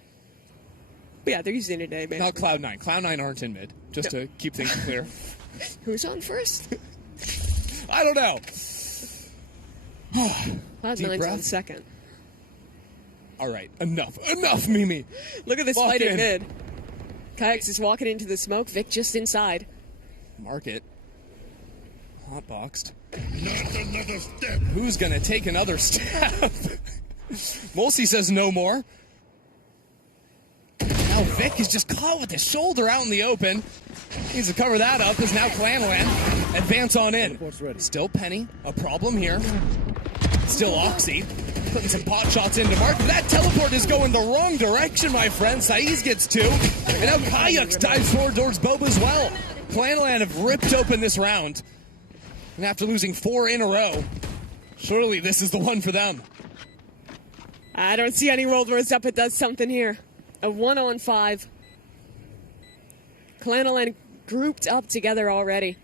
But yeah, they're using it today, man. Not Cloud9. Cloud9 aren't in mid. Just to keep things clear. Who's on first? I don't know. Cloud9's on second. All right, enough, Mimi. Look at this fight in mid. Kayaks is walking into the smoke. Vic just inside. Market. Hotboxed. Who's gonna take another step? Molzy says no more. Now Vic is just caught with his shoulder out in the open. Needs to cover that up as now Clanlan advance on in. Still Penny, a problem here. Still Oxy. Putting some pot shots into Mark. That teleport is going the wrong direction, my friend. Saiz gets 2. And now Kayaks dives forward towards Boba as well. Clanlan have ripped open this round. And after losing 4 in a row, surely this is the one for them. I don't see any world where Zeta does something here. A 1-on-5. Clanlan grouped up together already.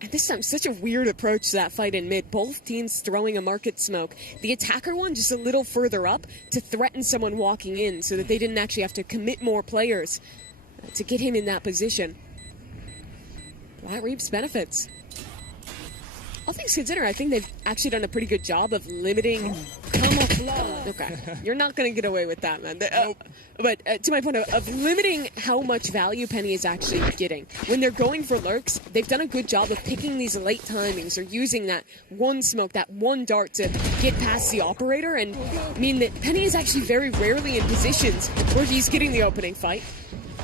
And this time, such a weird approach to that fight in mid. Both teams throwing a market smoke. The attacker one just a little further up to threaten someone walking in so that they didn't actually have to commit more players to get him in that position. That reaps benefits. All things considered, I think they've actually done a pretty good job of limiting... Okay, you're not going to get away with that, man. But to my point of limiting how much value Penny is actually getting. When they're going for lurks, they've done a good job of picking these late timings or using that one smoke, that one dart to get past the operator and mean that Penny is actually very rarely in positions where he's getting the opening fight.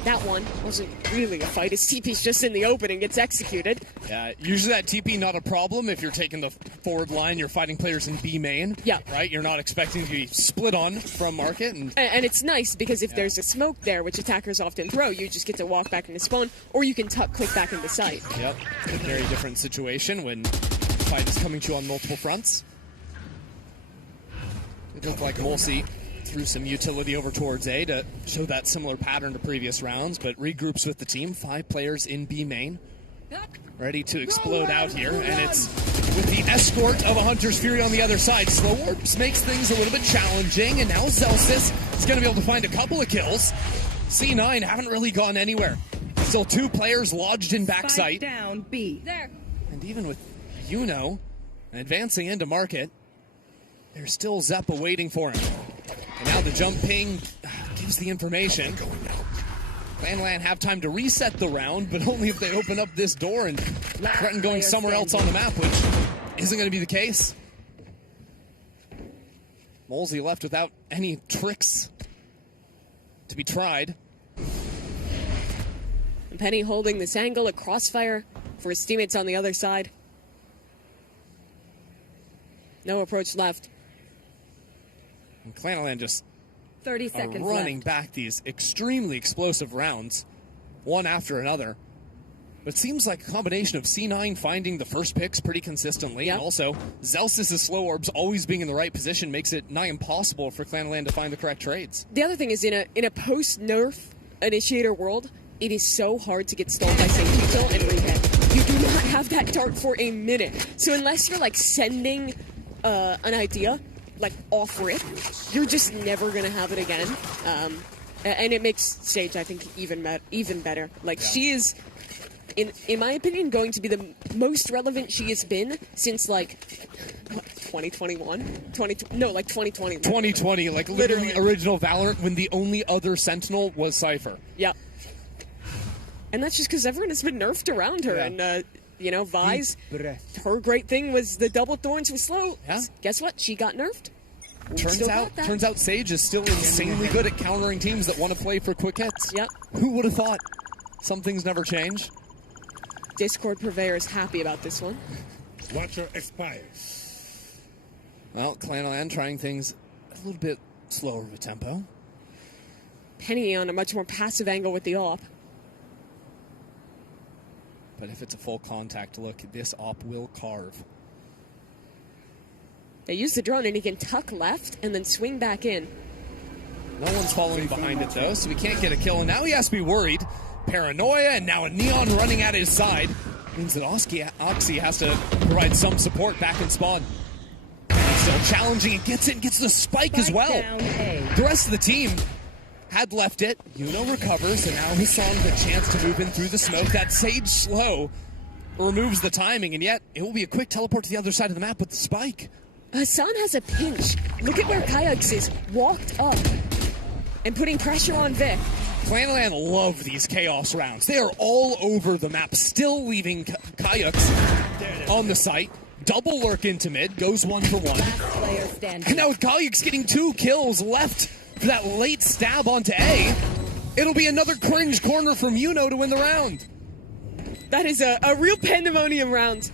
That one wasn't really a fight. His TP's just in the opening, gets executed. Yeah, usually that TP not a problem if you're taking the forward line, you're fighting players in B main. Yeah. Right? You're not expecting to be split on from market. And it's nice because if there's a smoke there, which attackers often throw, you just get to walk back into spawn, or you can click back into sight. Yep. It's a very different situation when the fight is coming to you on multiple fronts. It looked like Molzy threw some utility over towards A to show that similar pattern to previous rounds, but regroups with the team. 5 players in B main, ready to explode out here, and it's with the escort of a Hunter's Fury on the other side. Slow warps makes things a little bit challenging, and now Zelsis is going to be able to find a couple of kills. C9 haven't really gone anywhere. Still 2 players lodged in backside. Down B. There. And even with Yuno advancing into market, there's still Zeppa waiting for him. And now the jump ping gives the information. FNATIC have time to reset the round, but only if they open up this door and threaten going somewhere else on the map, which isn't going to be the case. Molesy left without any tricks to be tried. And Penny holding this angle, a crossfire for his teammates on the other side. No approach left. And FNATIC just 30 seconds running left. back these extremely explosive rounds, one after another. But it seems like a combination of C9 finding the first picks pretty consistently, and also Zels's slow orbs always being in the right position makes it nigh impossible for FNATIC to find the correct trades. The other thing is, in a post-nerf initiator world, it is so hard to get stalled by Sentinels and rehead. You do not have that dart for a minute. So unless you're like sending an idea, like off rip, you're just never gonna have it again. And it makes Sage, I think, even better. Like she is, in my opinion, going to be the most relevant she has been since like 2021, like 2020. 2020, like literally original Valorant, when the only other Sentinel was Cypher. Yeah. And that's just because everyone has been nerfed around her. And, you know, Vi's, her great thing was the double thorns was slow. Yeah. Guess what? She got nerfed. Turns out Sage is still insanely good at countering teams that want to play for quick hits. Yep. Who would have thought? Some things never change. Discord Purveyor is happy about this one. Watcher expires. Well, FNATIC trying things a little bit slower of a tempo. Penny on a much more passive angle with the op. But if it's a full contact look, this op will carve. They use the drone and he can tuck left and then swing back in. No one's following behind it though, so he can't get a kill. And now he has to be worried. Paranoia and now a Neon running at his side. Means that Oxy has to provide some support back in spawn. Still challenging and gets it and gets the spike as well. The rest of the team had left it. Yuno recovers, and now Hassan the chance to move in through the smoke. That Sage slow removes the timing, and yet it will be a quick teleport to the other side of the map with the spike. Hassan has a pinch. Look at where Kayaks is walked up and putting pressure on Vic. FNATIC love these chaos rounds. They are all over the map, still leaving Kayaks on the site. Double lurk into mid, goes 1 for 1. And now with Kayaks getting 2 kills left for that late stab onto A, it'll be another cringe corner from Yuno to win the round. That is a real pandemonium round.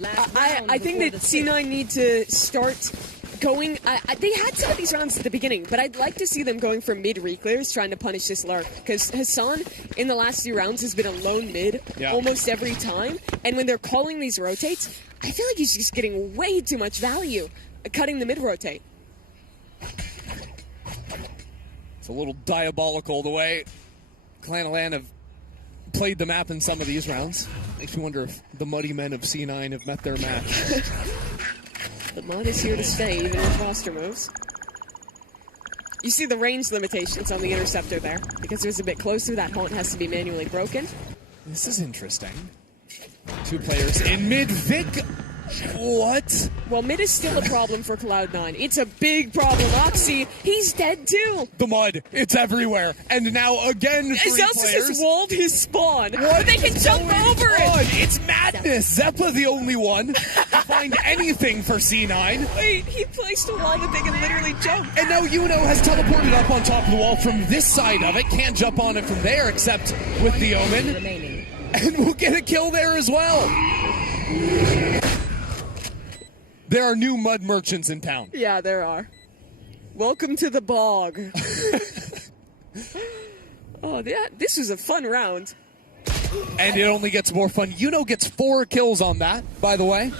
I think that C9 need to start going. They had some of these rounds at the beginning, but I'd like to see them going for mid reclears, trying to punish this lurk. Because Hassan, in the last few rounds, has been a lone mid almost every time. And when they're calling these rotates, I feel like he's just getting way too much value cutting the mid rotate. It's a little diabolical the way FNATIC have played the map in some of these rounds. Makes me wonder if the Muddy Men of C9 have met their match. The mud is here to stay, even with roster moves. You see the range limitations on the interceptor there. Because it was a bit closer, that haunt has to be manually broken. This is interesting. 2 players in mid. Vic, what? Well, mid is still a problem for Cloud9. It's a big problem. Oxy, he's dead too. The mud, it's everywhere. And now again, 3 Zelsis players. has walled his spawn. What but they can jump over it. It's madness. Zeppa the only one to find anything for C9. Wait, he placed a wall that they can literally jump. And now Yuno has teleported up on top of the wall from this side of it. Can't jump on it from there except with the Omen. And we'll get a kill there as well. There are new mud merchants in town. Yeah, there are. Welcome to the bog. Oh, yeah, this was a fun round. And it only gets more fun. Yuno gets 4 kills on that, by the way.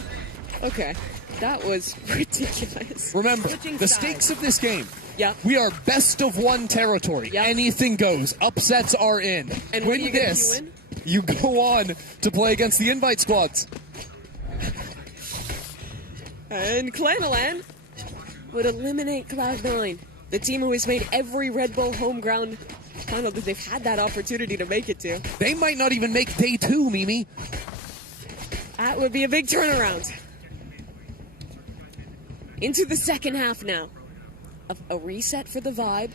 Okay, that was ridiculous. Remember, the stakes of this game. Yeah. We are best of 1 territory. Yep. Anything goes. Upsets are in. And win you this, you go on to play against the invite squads. And FNATIC would eliminate Cloud9, the team who has made every Red Bull home ground I don't know that they've had that opportunity to make it to. They might not even make day 2, Mimi. That would be a big turnaround. Into the second half now. A reset for the vibe.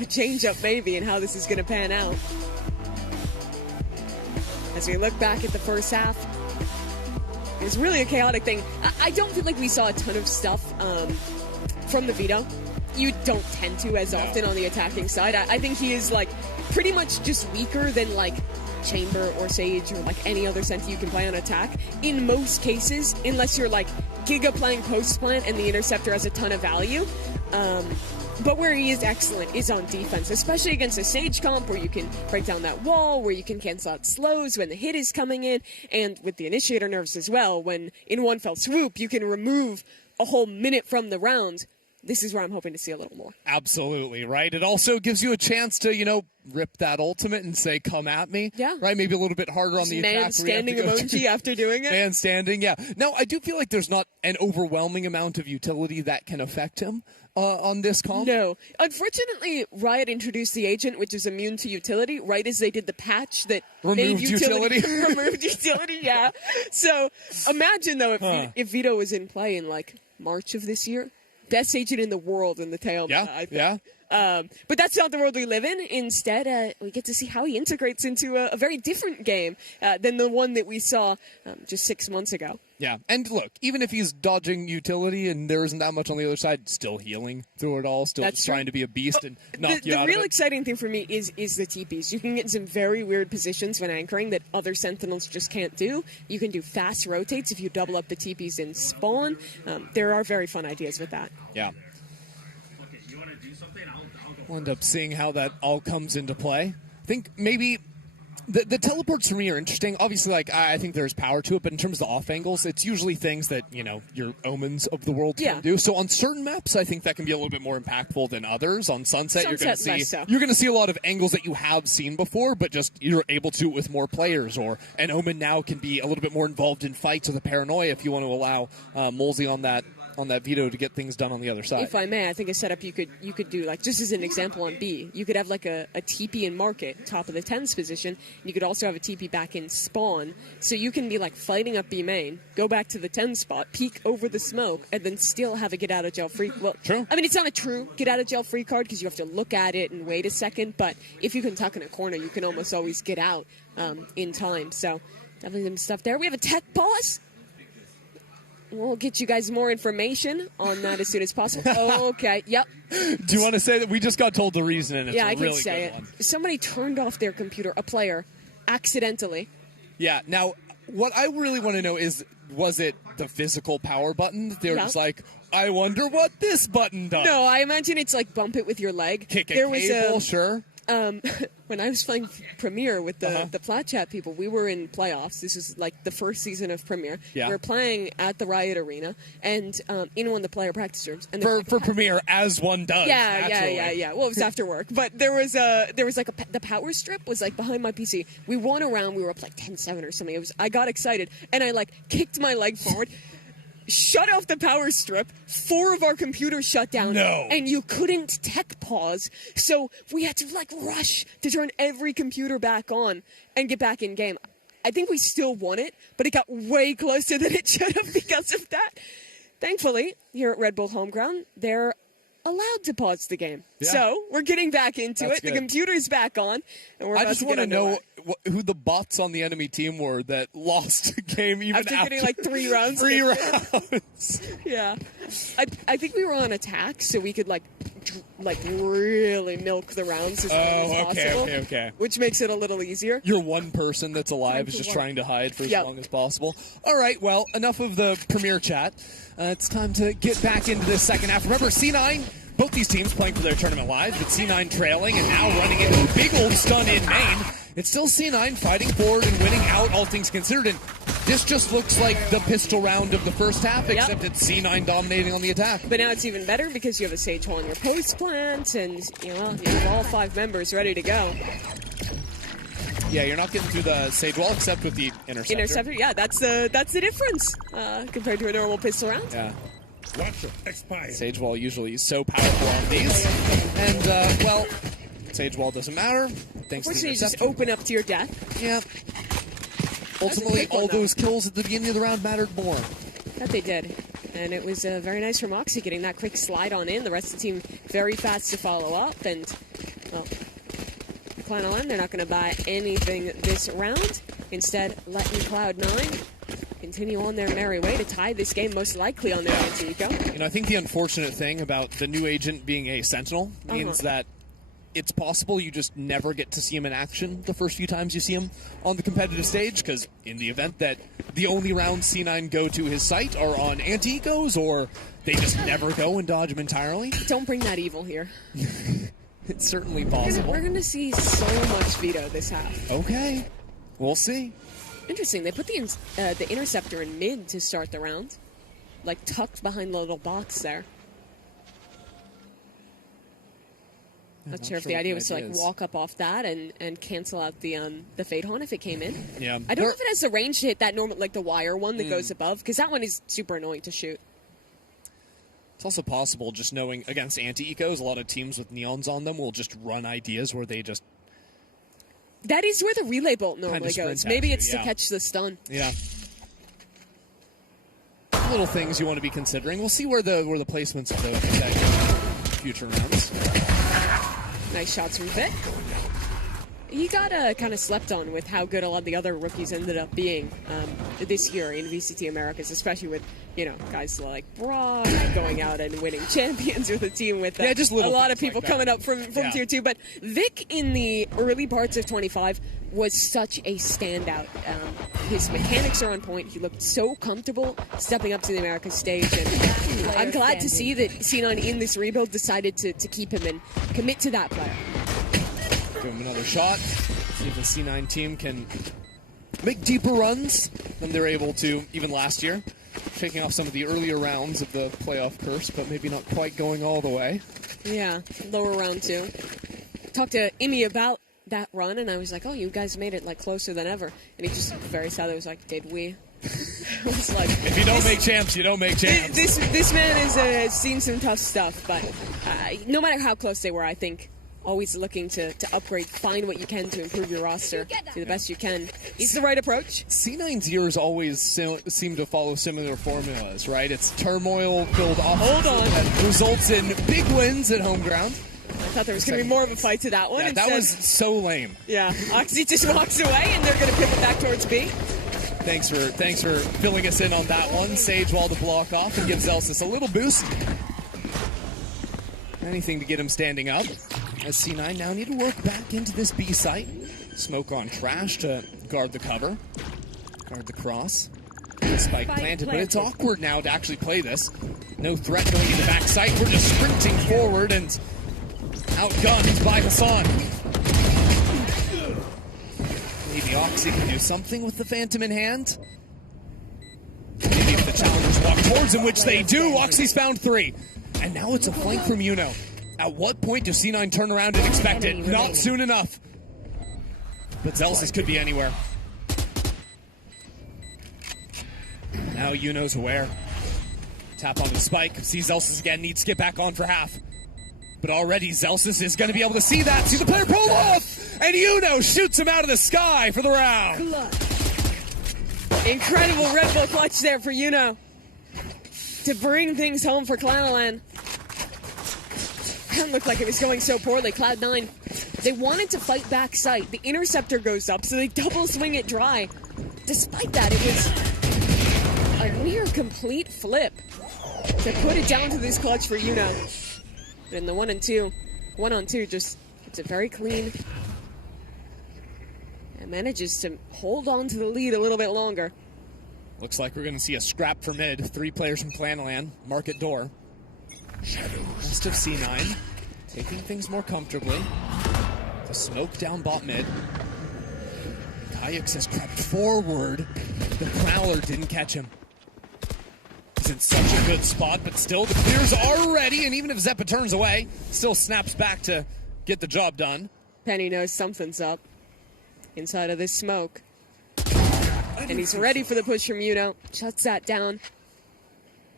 A change-up maybe in how this is going to pan out. As we look back at the first half, it was really a chaotic thing. I don't feel like we saw a ton of stuff from the Vito. You don't tend to as often on the attacking side. I think he is like pretty much just weaker than like Chamber or Sage or like any other Senti you can play on attack in most cases, unless you're like Giga playing post plant and the Interceptor has a ton of value. But where he is excellent is on defense, especially against a Sage comp where you can break down that wall, where you can cancel out slows when the hit is coming in, and with the Initiator nerfs as well, when in one fell swoop you can remove a whole minute from the round. This is where I'm hoping to see a little more. Absolutely, right? It also gives you a chance to, you know, rip that ultimate and say, come at me. Yeah. Right? Maybe a little bit harder on the attack. Man standing emoji after doing it. Man standing, yeah. Now, I do feel like there's not an overwhelming amount of utility that can affect him on this comp. No. Unfortunately, Riot introduced the agent, which is immune to utility, right as they did the patch that removed made utility. Removed utility, yeah. So imagine, though, if Vito was in play in, like, March of this year. Best agent in the world in the tail. Yeah, I think. yeah. But that's not the world we live in. Instead, we get to see how he integrates into a very different game than the one that we saw just 6 months ago. Yeah, and look, even if he's dodging utility and there isn't that much on the other side, still healing through it all, still just trying to be a beast and knock you out of it. The real exciting thing for me is the TPs. You can get in some very weird positions when anchoring that other Sentinels just can't do. You can do fast rotates if you double up the TPs in spawn. There are very fun ideas with that. Yeah. We'll end up seeing how that all comes into play. I think maybe the teleports for me are interesting. Obviously, like I think there's power to it, but in terms of the off angles, it's usually things that, you know, your Omens of the world can do. So on certain maps, I think that can be a little bit more impactful than others. On Sunset you're going to see a lot of angles that you have seen before, but just you're able to with more players. Or an Omen now can be a little bit more involved in fights with a Paranoia if you want to allow Molesy on that Vito to get things done on the other side. If I may, I think a setup you could do, like just as an example on B, you could have like a TP in market, top of the 10s position. You could also have a TP back in spawn, so you can be like fighting up B main, go back to the 10 spot, peek over the smoke, and then still have a get out of jail free. Well, true. I mean, it's not a true get out of jail free card because you have to look at it and wait a second. But if you can tuck in a corner, you can almost always get out in time. So definitely some stuff there. We have a tech pause. We'll get you guys more information on that as soon as possible. Oh, okay. Yep. Do you want to say that we just got told the reason, and it's I a really can say good one. Somebody turned off their computer, a player, accidentally. Yeah. Now, what I really want to know is, was it the physical power button? They're just like, I wonder what this button does. No, I imagine it's like bump it with your leg. Kick a cable, sure. When I was playing Premier with the Flat Chat people, we were in playoffs. This is like the first season of Premier. Yeah. We were playing at the Riot Arena and in one of the player practice rooms. And for Premier, as one does. Yeah. Well, it was after work, but there was like the power strip was like behind my PC. We won a round. We were up like 10-7 or something. I got excited and I like kicked my leg forward. Shut off the power strip. 4 of our computers shut down. No. And you couldn't tech pause. So we had to like rush to turn every computer back on and get back in game. I think we still won it, but it got way closer than it should have because of that. Thankfully, here at Red Bull Homeground, they're allowed to pause the game. Yeah. So we're getting back into That's it. good. The computer's back on. And we're I about just to want get to know underway. who the bots on the enemy team were that lost the game even after getting like 3 rounds. 3 rounds. Yeah. I think we were on attack, so we could like really milk the rounds as long as possible. Okay. Which makes it a little easier. You're one person that's alive is just trying to hide for as long as possible. All right, well, enough of the Premier chat. It's time to get back into this second half. Remember, C9, both these teams playing for their tournament live, but C9 trailing and now running into a big old stun in main. It's still C9 fighting forward and winning out, all things considered. And this just looks like the pistol round of the first half, except it's C9 dominating on the attack. But now it's even better because you have a Sage Hole on your post plant, and you have all 5 members ready to go. Yeah, you're not getting through the Sage Wall except with the Interceptor. Yeah, that's the difference compared to a normal pistol round. Yeah. Sage Wall usually is so powerful on these. And, well, Sage wall doesn't matter. Thanks to the Unfortunately, you just interceptor. open up to your death. Yeah. Ultimately, all those kills at the beginning of the round mattered more. That they did. And it was very nice from Moxie getting that quick slide on in. The rest of the team very fast to follow up. And, well, Clan they're not going to buy anything this round. Instead, letting Cloud9 continue on their merry way to tie this game most likely on their anti-eco. You know, I think the unfortunate thing about the new agent being a Sentinel means that it's possible you just never get to see him in action the first few times you see him on the competitive stage, because in the event that the only rounds C9 go to his site are on anti-ecos, or they just never go and dodge him entirely. Don't bring that evil here. It's certainly possible. We're going to see so much veto this half. Okay. We'll see. Interesting. They put the interceptor in mid to start the round, like tucked behind the little box there. Not sure if the idea was to like walk up off that and cancel out the fade horn if it came in. Yeah. I don't know if it has the range to hit that normal, like the wire one that goes above, because that one is super annoying to shoot. It's also possible, just knowing against anti-ecos, a lot of teams with neons on them will just run ideas where they just... That is where the relay bolt normally goes. Maybe it's to catch the stun. Yeah. Little things you want to be considering. We'll see where the placements of those in future rounds. Nice shots from Vic. He got kind of slept on with how good a lot of the other rookies ended up being this year in VCT Americas, especially with, you know, guys like Brock going out and winning champions with a team with just a lot of people like coming up from Tier 2. But Vic in the early parts of 25 was such a standout. His mechanics are on point. He looked so comfortable stepping up to the Americas stage. And I'm glad to see that C9 in this rebuild decided to keep him and commit to that player. Give him another shot. See if the C9 team can make deeper runs than they're able to even last year. Shaking off some of the earlier rounds of the playoff curse, but maybe not quite going all the way. Yeah, lower round 2. Talked to Imi about that run, and I was like, oh, you guys made it like closer than ever. And he just very sadly was like, did we? I was like, if you don't make champs, you don't make champs. This man has seen some tough stuff, but no matter how close they were, I think always looking to upgrade, find what you can to improve your roster, do the best you can. It's the right approach. C9's years always seem to follow similar formulas, right? It's turmoil-filled offense that results in big wins at home ground. I thought there was going to be more of a fight to that one. Yeah, that was so lame. Yeah, Oxy just walks away, and they're going to pivot back towards B. Thanks for filling us in on that one. Sage wall to block off and gives Elsis a little boost. Anything to get him standing up. As C9 now need to work back into this B site. Smoke on Trash to guard the cover. Guard the cross. Spike planted, but it's awkward now to actually play this. No threat going into back site. We're just sprinting forward and outgunned by Hassan. Maybe Oxy can do something with the Phantom in hand. Maybe if the challengers walk towards him, which they do, Oxy's found 3. And now it's a flank from Uno. At what point does C9 turn around and expect it? Not soon enough. But Zelsis could be anywhere. Now Uno's aware. Tap on the spike. Sees Zelsis again. Needs to get back on for half. But already Zelsis is going to be able to see that. See the player pull off! And Uno shoots him out of the sky for the round. Incredible Red Bull clutch there for Uno to bring things home for Clan. It looked like it was going so poorly. Cloud9, they wanted to fight back sight. The interceptor goes up, so they double swing it dry. Despite that, it was a near complete flip to put it down to this clutch for Uno. But in the 1-on-2, just it's a very clean. And manages to hold on to the lead a little bit longer. Looks like we're going to see a scrap for mid. 3 players from Clan Market door. Rest of C9 taking things more comfortably. The smoke down bot mid. Kayux has crept forward. The Prowler didn't catch him. He's in such a good spot, but still the clears are ready, and even if Zeppa turns away, still snaps back to get the job done. Penny knows something's up inside of this smoke. And he's ready for the push from Uno. Shuts that down.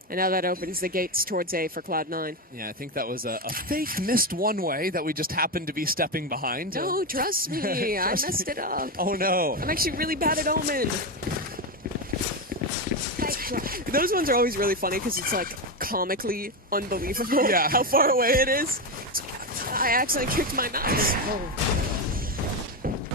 And now that opens the gates towards A for Cloud9. Yeah, I think that was a fake missed one way that we just happened to be stepping behind. No, trust me. I messed it up. Oh, no. I'm actually really bad at Omen. Those ones are always really funny because it's like comically unbelievable how far away it is. I accidentally kicked my mouse.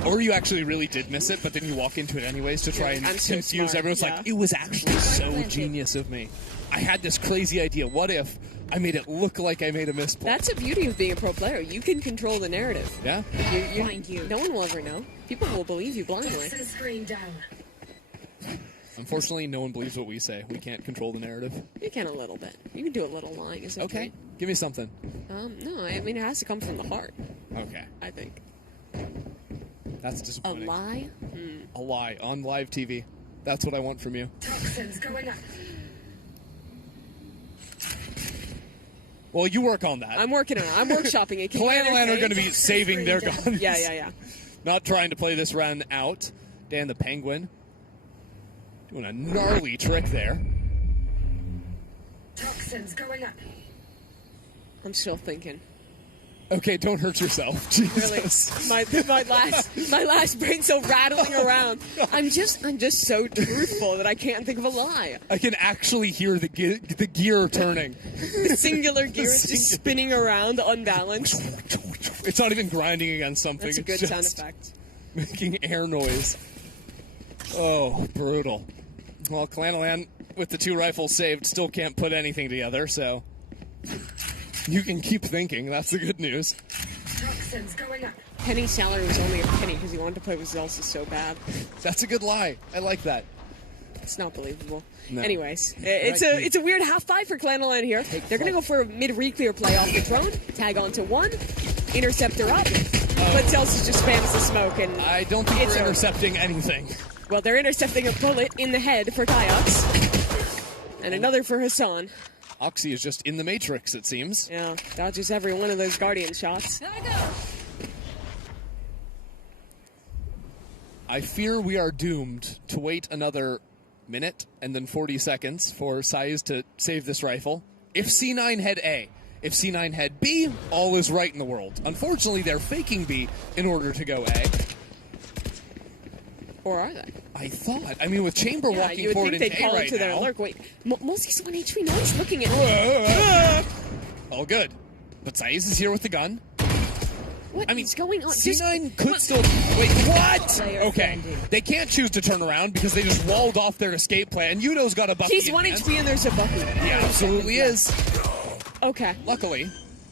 Or you actually really did miss it, but then you walk into it anyways to try and confuse everyone. It's like, it was actually so genius of me. I had this crazy idea. What if I made it look like I made a misplay? That's the beauty of being a pro player. You can control the narrative. Yeah? No one will ever know. People will believe you blindly. Unfortunately, no one believes what we say. We can't control the narrative. You can a little bit. You can do a little lying. Is okay. Give me something. No, I mean, it has to come from the heart. Okay. I think. That's disappointing. A lie? A lie on live TV. That's what I want from you. Toxins going up. Well, you work on that. I'm working on it. I'm workshopping it. Clan are going to be saving their guns. Yeah. Not trying to play this round out. Dan the Penguin doing a gnarly trick there. Toxins going up. I'm still thinking. Okay, don't hurt yourself. Jesus. Really, my last brain cell rattling around. I'm just so truthful that I can't think of a lie. I can actually hear the gear turning. The singular gear is just spinning around unbalanced. It's not even grinding against something. That's a good sound effect. Making air noise. Oh, brutal. Well, Clanalan, with the 2 rifles saved, still can't put anything together, so you can keep thinking. That's the good news. Toxins going up. Penny's salary was only a penny because he wanted to play with Zelsa so bad. That's a good lie. I like that. It's not believable. No. Anyways, it's a weird half-5 for Clanalan here. They're going to go for a mid-reclear play off the drone, tag onto 1, interceptor up, but Zelsa just spams the smoke. And I don't think they're intercepting anything. Well, they're intercepting a bullet in the head for Kyox, and another for Hassan. Oxy is just in the Matrix, it seems. Yeah, dodges every one of those Guardian shots. I fear we are doomed to wait another minute and then 40 seconds for Saiz to save this rifle. If C9 had A, if C9 had B, all is right in the world. Unfortunately, they're faking B in order to go A. Or are they? I thought. I mean, with Chamber walking forward into A right now. Lurk. Wait, Multi's 1 HP. No one's looking at him. All good. But Saiz is here with the gun. What is going on? C9 could still... Wait, what? Okay. They can't choose to turn around because they just walled off their escape plan. Yudo's got a Bucky. He's 1 HP and there's a Bucky. Yeah, absolutely is. Okay. Luckily,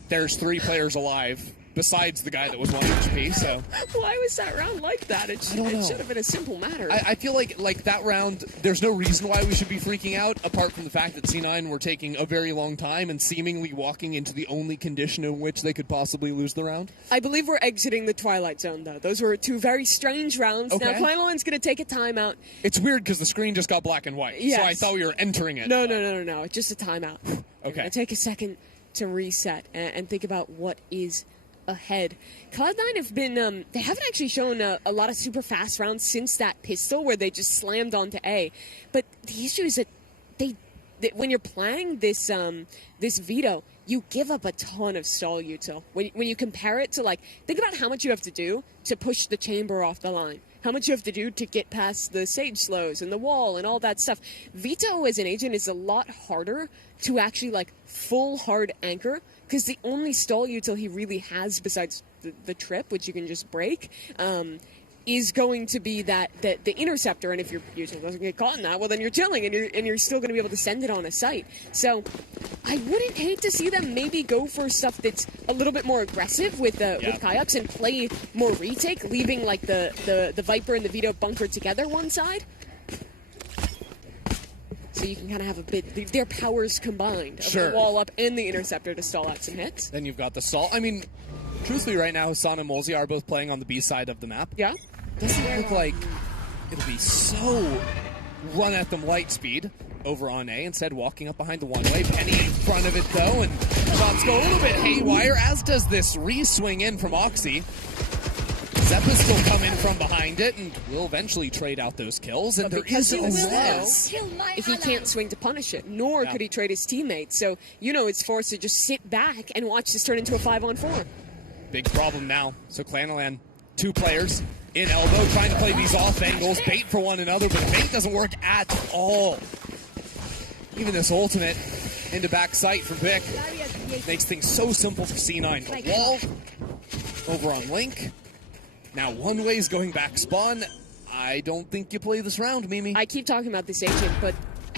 there's 3 players alive besides the guy that was 1 HP, so... Why was that round like that? It should have been a simple matter. I feel like that round, there's no reason why we should be freaking out, apart from the fact that C9 were taking a very long time and seemingly walking into the only condition in which they could possibly lose the round. I believe we're exiting the Twilight Zone, though. Those were 2 very strange rounds. Okay. Now, Clanalan's going to take a timeout. It's weird because the screen just got black and white, so I thought we were entering it. No. It's just a timeout. Okay. Take a second to reset and think about what is ahead. Cloud9 have been, they haven't actually shown a lot of super fast rounds since that pistol where they just slammed onto A. But the issue is that when you're playing this this veto, you give up a ton of stall util. When you compare it to, like, think about how much you have to do to push the chamber off the line. How much you have to do to get past the Sage slows and the wall and all that stuff. Veto as an agent is a lot harder to actually, like, full hard anchor, because the only stall util he really has besides the trip, which you can just break, is going to be the interceptor. And if your util doesn't get caught in that, well, then you're chilling and you're still going to be able to send it on a site. So I wouldn't hate to see them maybe go for stuff that's a little bit more aggressive with Kyox and play more retake, leaving like the Viper and the Veto bunkered together one side. So you can kind of have a bit, their powers combined of the wall up and the interceptor to stall out some hits. Then you've got the stall. I mean, truthfully, right now, Hassan and Molzi are both playing on the B side of the map. Yeah. Doesn't look like it'll be so run at them light speed over on A. Instead, walking up behind the one-way. Penny in front of it, though, and shots go a little bit haywire, as does this re-swing in from Oxy. Zeppa's still coming from behind it and will eventually trade out those kills. And there is a res. If he can't swing to punish it, nor could he trade his teammates. So, it's forced to just sit back and watch this turn into a 5-on-4. Big problem now. So Clanaland, 2 players in elbow, trying to play these off angles, bait for one another, but bait doesn't work at all. Even this ultimate into back sight for Vic makes things so simple for C9. A wall over on Link. Now one way's going back spawn. I don't think you play this round, Mimi. I keep talking about this agent, but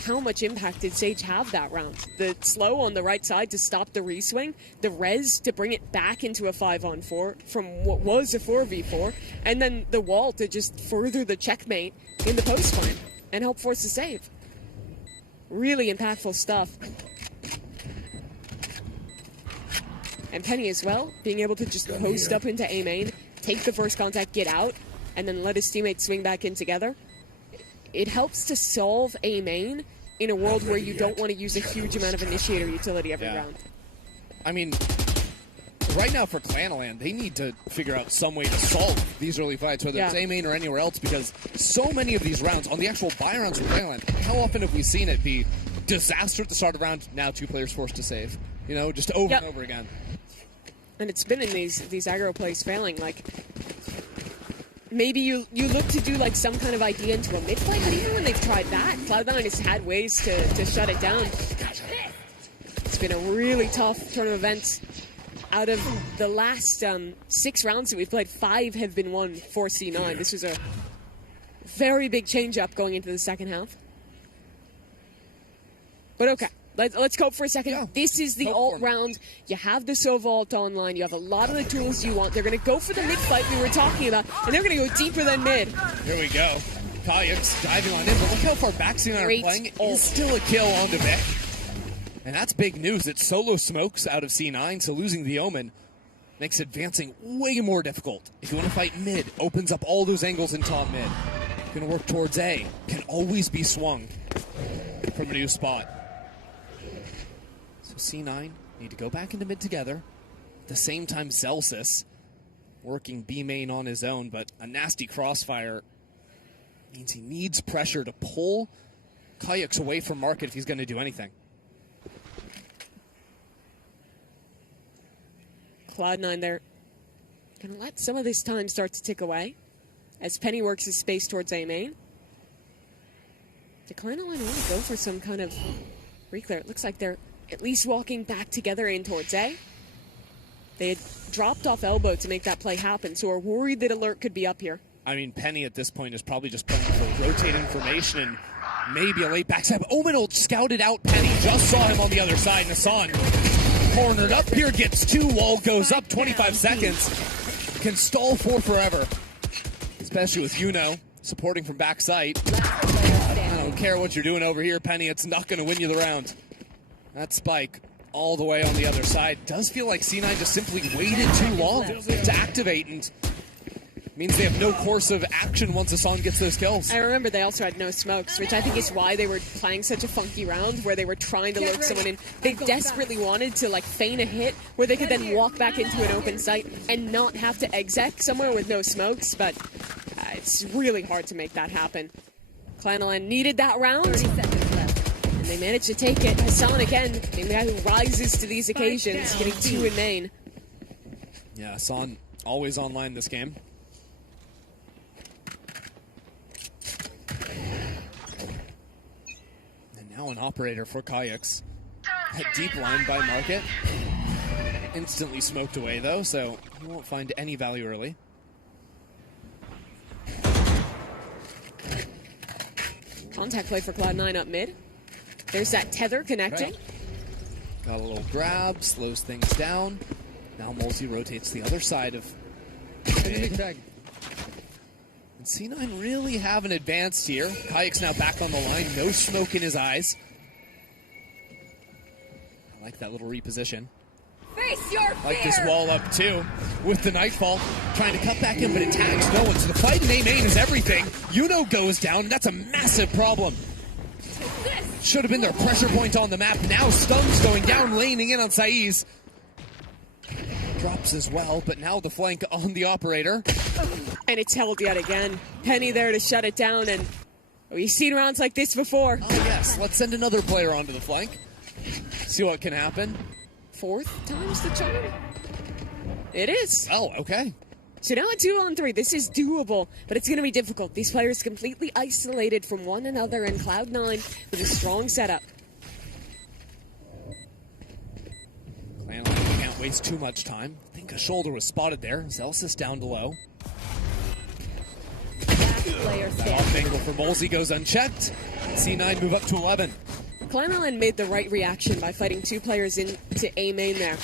how much impact did Sage have that round? The slow on the right side to stop the reswing, the res to bring it back into a 5-on-4 from what was a 4v4, and then the wall to just further the checkmate in the post plan and help force the save. Really impactful stuff. And Penny as well, being able to just post up into A main, take the first contact, get out, and then let his teammates swing back in together. It helps to solve A main in a world where you don't want to use a huge amount of initiator utility every round. I mean, right now for Clanaland, they need to figure out some way to solve these early fights, whether it's A main or anywhere else, because so many of these rounds, on the actual buy rounds for Clanaland, how often have we seen it be disaster at the start of the round, now 2 players forced to save? Just over and over again. And it's been in these aggro plays failing, like maybe you look to do like some kind of idea into a mid play, but even when they've tried that, Cloud9 has had ways to shut it down. It's been a really tough turn of events. Out of the last 6 rounds that we've played, 5 have been won for C9. This was a very big change up going into the second half. But okay. Let's go for a second. Yeah. This is the alt round. You have the Sova ult online. You have a lot of the tools you want. They're going to go for the mid fight we were talking about, and they're going to go deeper than mid. Here we go. Kayuk's diving on in, but look how far back C9 are playing. Is still a kill onto Vic. And that's big news. It's solo smokes out of C9, so losing the Omen makes advancing way more difficult. If you want to fight mid, opens up all those angles in top mid. Going to work towards A. Can always be swung from a new spot. So C9 need to go back into mid together. At the same time, Zelsis working B main on his own, but a nasty crossfire means he needs pressure to pull Kayaks away from Market if he's going to do anything. Cloud9 there. Gonna let some of this time start to tick away as Penny works his space towards A main. Declare want to go for some kind of reclear. It looks like they're at least walking back together in towards A. They had dropped off elbow to make that play happen, so are worried that Alert could be up here. I mean, Penny at this point is probably just playing for rotate information and maybe a late backstab. Omenol scouted out Penny, just saw him on the other side. Nassan cornered up here, gets 2, wall goes up, 25 seconds. Can stall for forever, especially with supporting from backside. I don't care what you're doing over here, Penny, it's not going to win you the round. That spike all the way on the other side. Does feel like C9 just simply waited too long to activate, and means they have no course of action once Hassan gets those kills. I remember they also had no smokes, which I think is why they were playing such a funky round where they were trying to lurk someone in. They desperately wanted to feign a hit where they could then walk back into an open site and not have to exec somewhere with no smokes, but it's really hard to make that happen. Clanaland needed that round. 30 seconds left. And they managed to take it. Hassan again, the guy who rises to these occasions, getting 2 in main. Yeah, Hassan always online this game. And now an operator for Kayaks. That deep line by Market. Instantly smoked away though, so he won't find any value early. Contact play for Cloud9 up mid. There's that tether connecting. Right. Got a little grab, slows things down. Now Multi rotates the other side of mid. And C9 really haven't advanced here. Kayak's now back on the line, no smoke in his eyes. I like that little reposition. Face your fear. Like this wall up too, with the Nightfall. Trying to cut back in, but it tags no one. So the fight in A main is everything. Goes down, and that's a massive problem. Should have been their pressure point on the map. Now Stun's going down, laning in on Saiz. drops as well, but now the flank on the operator. And it's held yet again. Penny there to shut it down, and we've seen rounds like this before. Oh yes, let's send another player onto the flank. See what can happen. 4th time's the charm. It is. Oh, okay. So now a 2-on-3. This is doable, but it's going to be difficult. These players completely isolated from one another, and Cloud9 with a strong setup. Clan9 can't waste too much time. I think a shoulder was spotted there. Celsius down below. That off angle for Molesy goes unchecked. C9 move up to 11. Clan9 made the right reaction by fighting 2 players into A main there.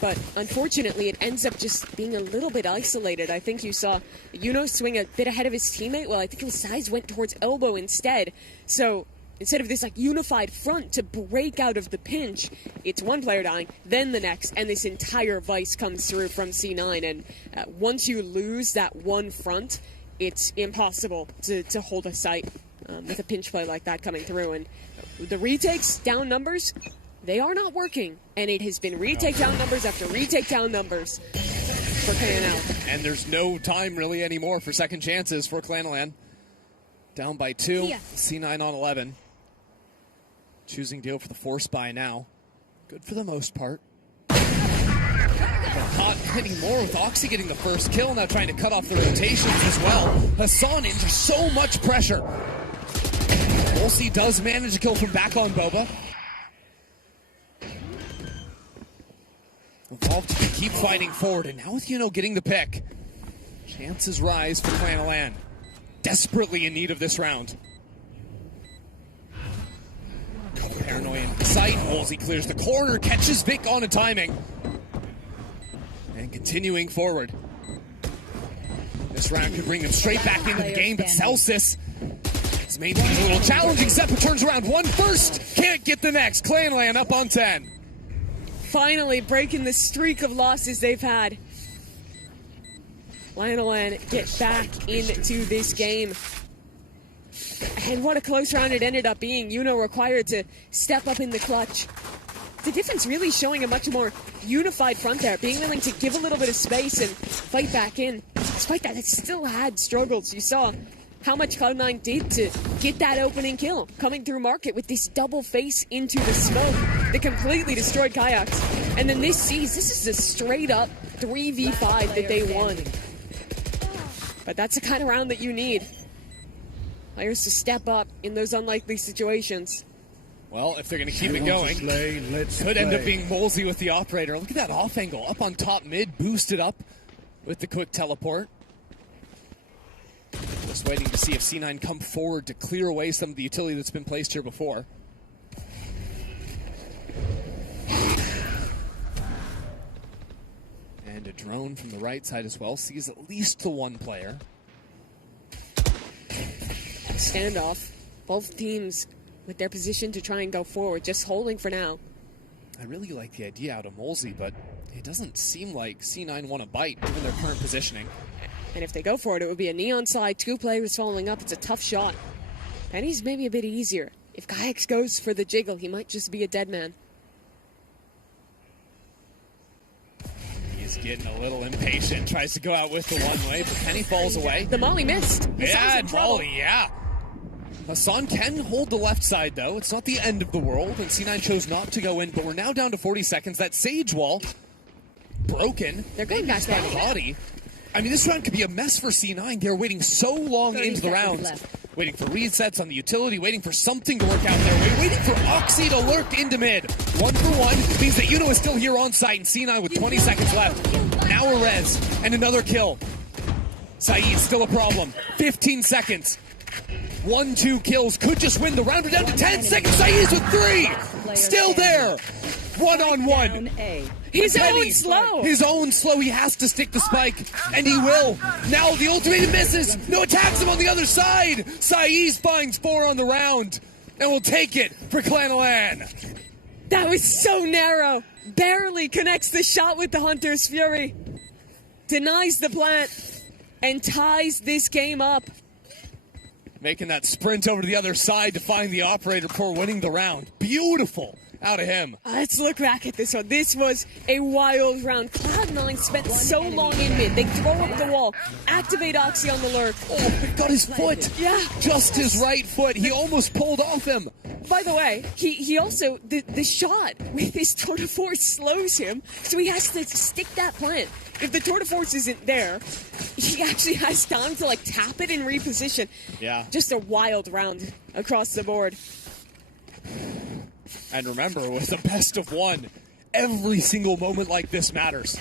But unfortunately, it ends up just being a little bit isolated. I think you saw Yuno swing a bit ahead of his teammate. Well, I think his size went towards elbow instead. So instead of this like unified front to break out of the pinch, it's one player dying, then the next, and this entire vice comes through from C9. And once you lose that one front, it's impossible to hold a site with a pinch play like that coming through. And the retakes, down numbers, they are not working, and it has been retake down numbers after retake down numbers for KNL. And there's no time really anymore for second chances for Clan9. Down by 2, C9 on 11. Choosing to go for the force buy now. Good for the most part. Not anymore with Oxy getting the first kill, now trying to cut off the rotations as well. Hassan into so much pressure. Molesy does manage a kill from back on Boba. Evolved to keep fighting forward, and now with Yuno getting the pick, chances rise for Clan9. Desperately in need of this round. Paranoia in sight. Molesy clears the corner, catches Vic on a timing. And continuing forward. This round could bring them straight back into the game, but Celsius, his main team's a little challenging. Zeta turns around one first, can't get the next. Clan9 up on 10. Finally breaking the streak of losses they've had. Clan9 get back into this game. And what a close round it ended up being. Yuno required to step up in the clutch. The difference really showing a much more unified front there, being willing to give a little bit of space and fight back in. Despite that, it still had struggles. You saw how much Cloud9 did to get that opening kill, coming through market with this double face into the smoke that completely destroyed Kayaks. And then this is a straight up 3v5 that they won. But that's the kind of round that you need. Players to step up in those unlikely situations. Well, if they're going to keep it going, could end up being Molesy with the operator. Look at that off angle, up on top mid, boosted up with the quick teleport. Just waiting to see if C9 come forward to clear away some of the utility that's been placed here before. And a drone from the right side as well, sees at least the one player. Standoff, both teams with their position to try and go forward, just holding for now. I really like the idea out of Molesy, but it doesn't seem like C9 want to bite given their current positioning. And if they go for it, it would be a neon side, 2 players following up. It's a tough shot. Penny's maybe a bit easier. If Kayaks goes for the jiggle, he might just be a dead man. He's getting a little impatient, tries to go out with the one way, but Penny falls away. The molly missed. Yeah, molly, yeah. Hassan can hold the left side, though. It's not the end of the world, and C9 chose not to go in, but we're now down to 40 seconds. That Sage wall, broken. They're going back by down. body. I mean, this round could be a mess for C9. They're waiting so long into the round. Waiting for resets on the utility, waiting for something to work out there. Waiting for Oxy to lurk into mid. 1 for 1 means that Yuno is still here on site, and C9 with 20 seconds left. Now a res, and another kill. Saeed still a problem. 15 seconds. 1-2 kills, could just win the round. We're down to 10 seconds. Saeed's with 3. Still there. 1-on-1. His own slow. His own slow. He has to stick the spike, and he will. Now the ultimate misses. No, attacks him on the other side. Saeed finds 4 on the round, and will take it for Clan9. That was so narrow. Barely connects the shot with the Hunter's Fury. Denies the plant, and ties this game up. Making that sprint over to the other side to find the operator before winning the round. Beautiful. out of him. Let's look back at this one. This was a wild round. Cloud9 spent so long in mid. They throw up the wall, activate Oxy on the lurk. Oh, but got his foot. Yeah. Just his right foot. He almost pulled off him. By the way, he also, the shot with his tour de force slows him, so he has to stick that plant. If the tour de force isn't there, he actually has time to like tap it and reposition. Yeah. Just a wild round across the board. And remember, it was the best of one. Every single moment like this matters.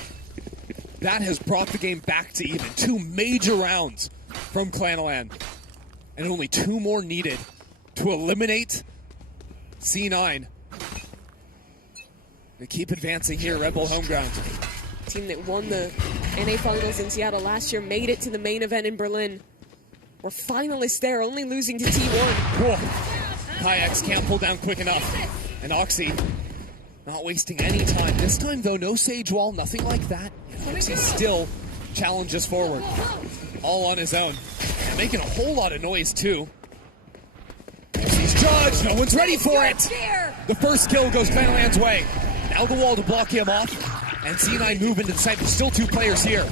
That has brought the game back to even. 2 major rounds from Clan and only 2 more needed to eliminate C9. They keep advancing here, Red Bull home ground. Team that won the NA Finals in Seattle last year made it to the main event in Berlin. We're finalists there, only losing to T1. Kayaks can't pull down quick enough. And Oxy not wasting any time. This time, though, no Sage Wall, nothing like that. And Oxy still challenges forward. All on his own. And making a whole lot of noise, too. He's judged. No one's ready for it. The first kill goes Clanland's way. Now the wall to block him off. And C9 move into the site. There's still 2 players here.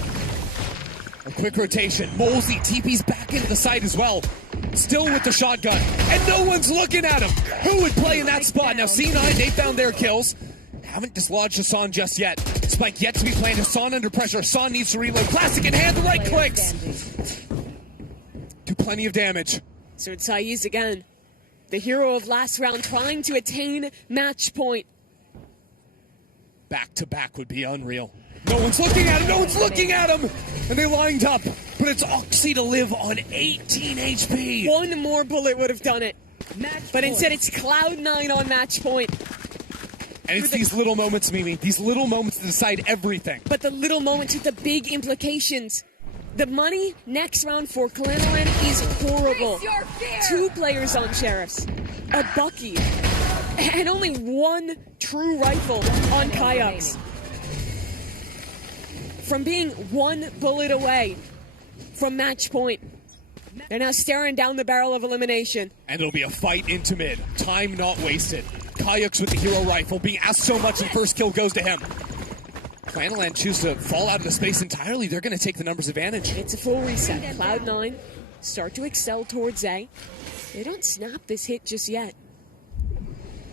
A quick rotation. Molesy TP's back into the site as well. Still with the shotgun. And no one's looking at him. Who would play in that spot? Now C9, they found their kills. Haven't dislodged Hassan just yet. Spike yet to be planted. Hassan under pressure. Hassan needs to reload. Classic in hand. The right clicks. Do plenty of damage. So it's Saiz again. The hero of last round trying to attain match point. Back to back would be unreal. No one's looking at him. No one's looking at him. And they lined up. But it's Oxy to live on 18 HP. 1 more bullet would have done it. But instead it's Cloud9 on match point. And it's these little moments, Mimi. These little moments to decide everything. But the little moments with the big implications. The money next round for Clan9 is horrible. 2 players on Sheriffs. A Bucky. And only 1 true rifle on Kayaks. From being 1 bullet away from match point. They're now staring down the barrel of elimination. And it'll be a fight into mid. Time not wasted. Kayaks with the hero rifle being asked so much, and first kill goes to him. Clan9 choose to fall out of the space entirely. They're going to take the numbers advantage. It's a full reset. Cloud9 start to excel towards A. They don't snap this hit just yet.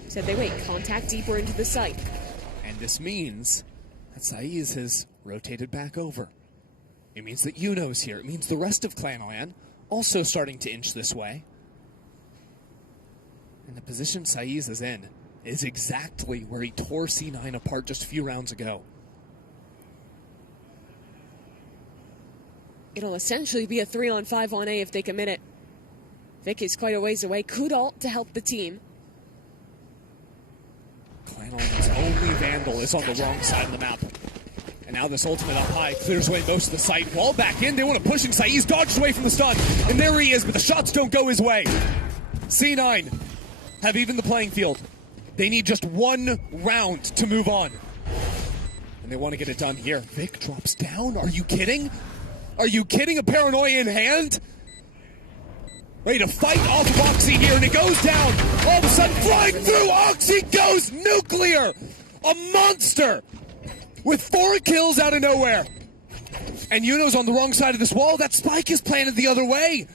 Said they wait, contact deeper into the site. And this means that Saiz has rotated back over. It means that Yuno's here. It means the rest of Clan9 also starting to inch this way. And the position Saiz is in is exactly where he tore C9 apart just a few rounds ago. It'll essentially be a 3-on-5 on A if they commit it. Vic is quite a ways away. Could ult to help the team. Clan9's only Vandal is on the wrong side of the map. And now this ultimate up high clears away most of the site. Wall back in. They want to push him. Saiz dodged away from the stun. And there he is, but the shots don't go his way. C9 have even the playing field. They need just 1 round to move on. And they want to get it done here. Vic drops down. Are you kidding? Are you kidding? A paranoia in hand? Ready to fight off of Oxy here, and it goes down. All of a sudden, flying through, Oxy goes nuclear. A monster with 4 kills out of nowhere. And Yuno's on the wrong side of this wall. That spike is planted the other way.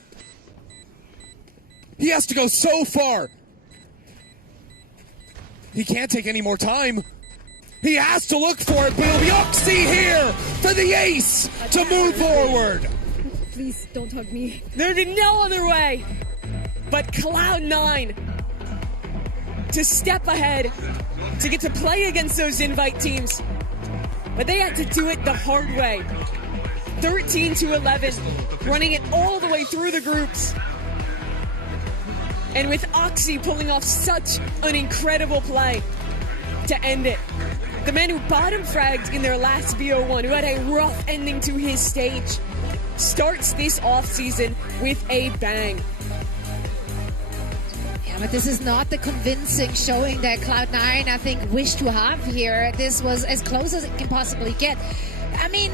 He has to go so far. He can't take any more time. He has to look for it, but it'll be Oxy here for the ace to move forward. Please don't hug me. There'd be no other way but Cloud9 to step ahead, to get to play against those invite teams. But they had to do it the hard way. 13-11, running it all the way through the groups. And with Oxy pulling off such an incredible play to end it. The man who bottom fragged in their last BO1, who had a rough ending to his stage, starts this offseason with a bang. Yeah, but this is not the convincing showing that Cloud9, I think, wished to have here. This was as close as it can possibly get. I mean,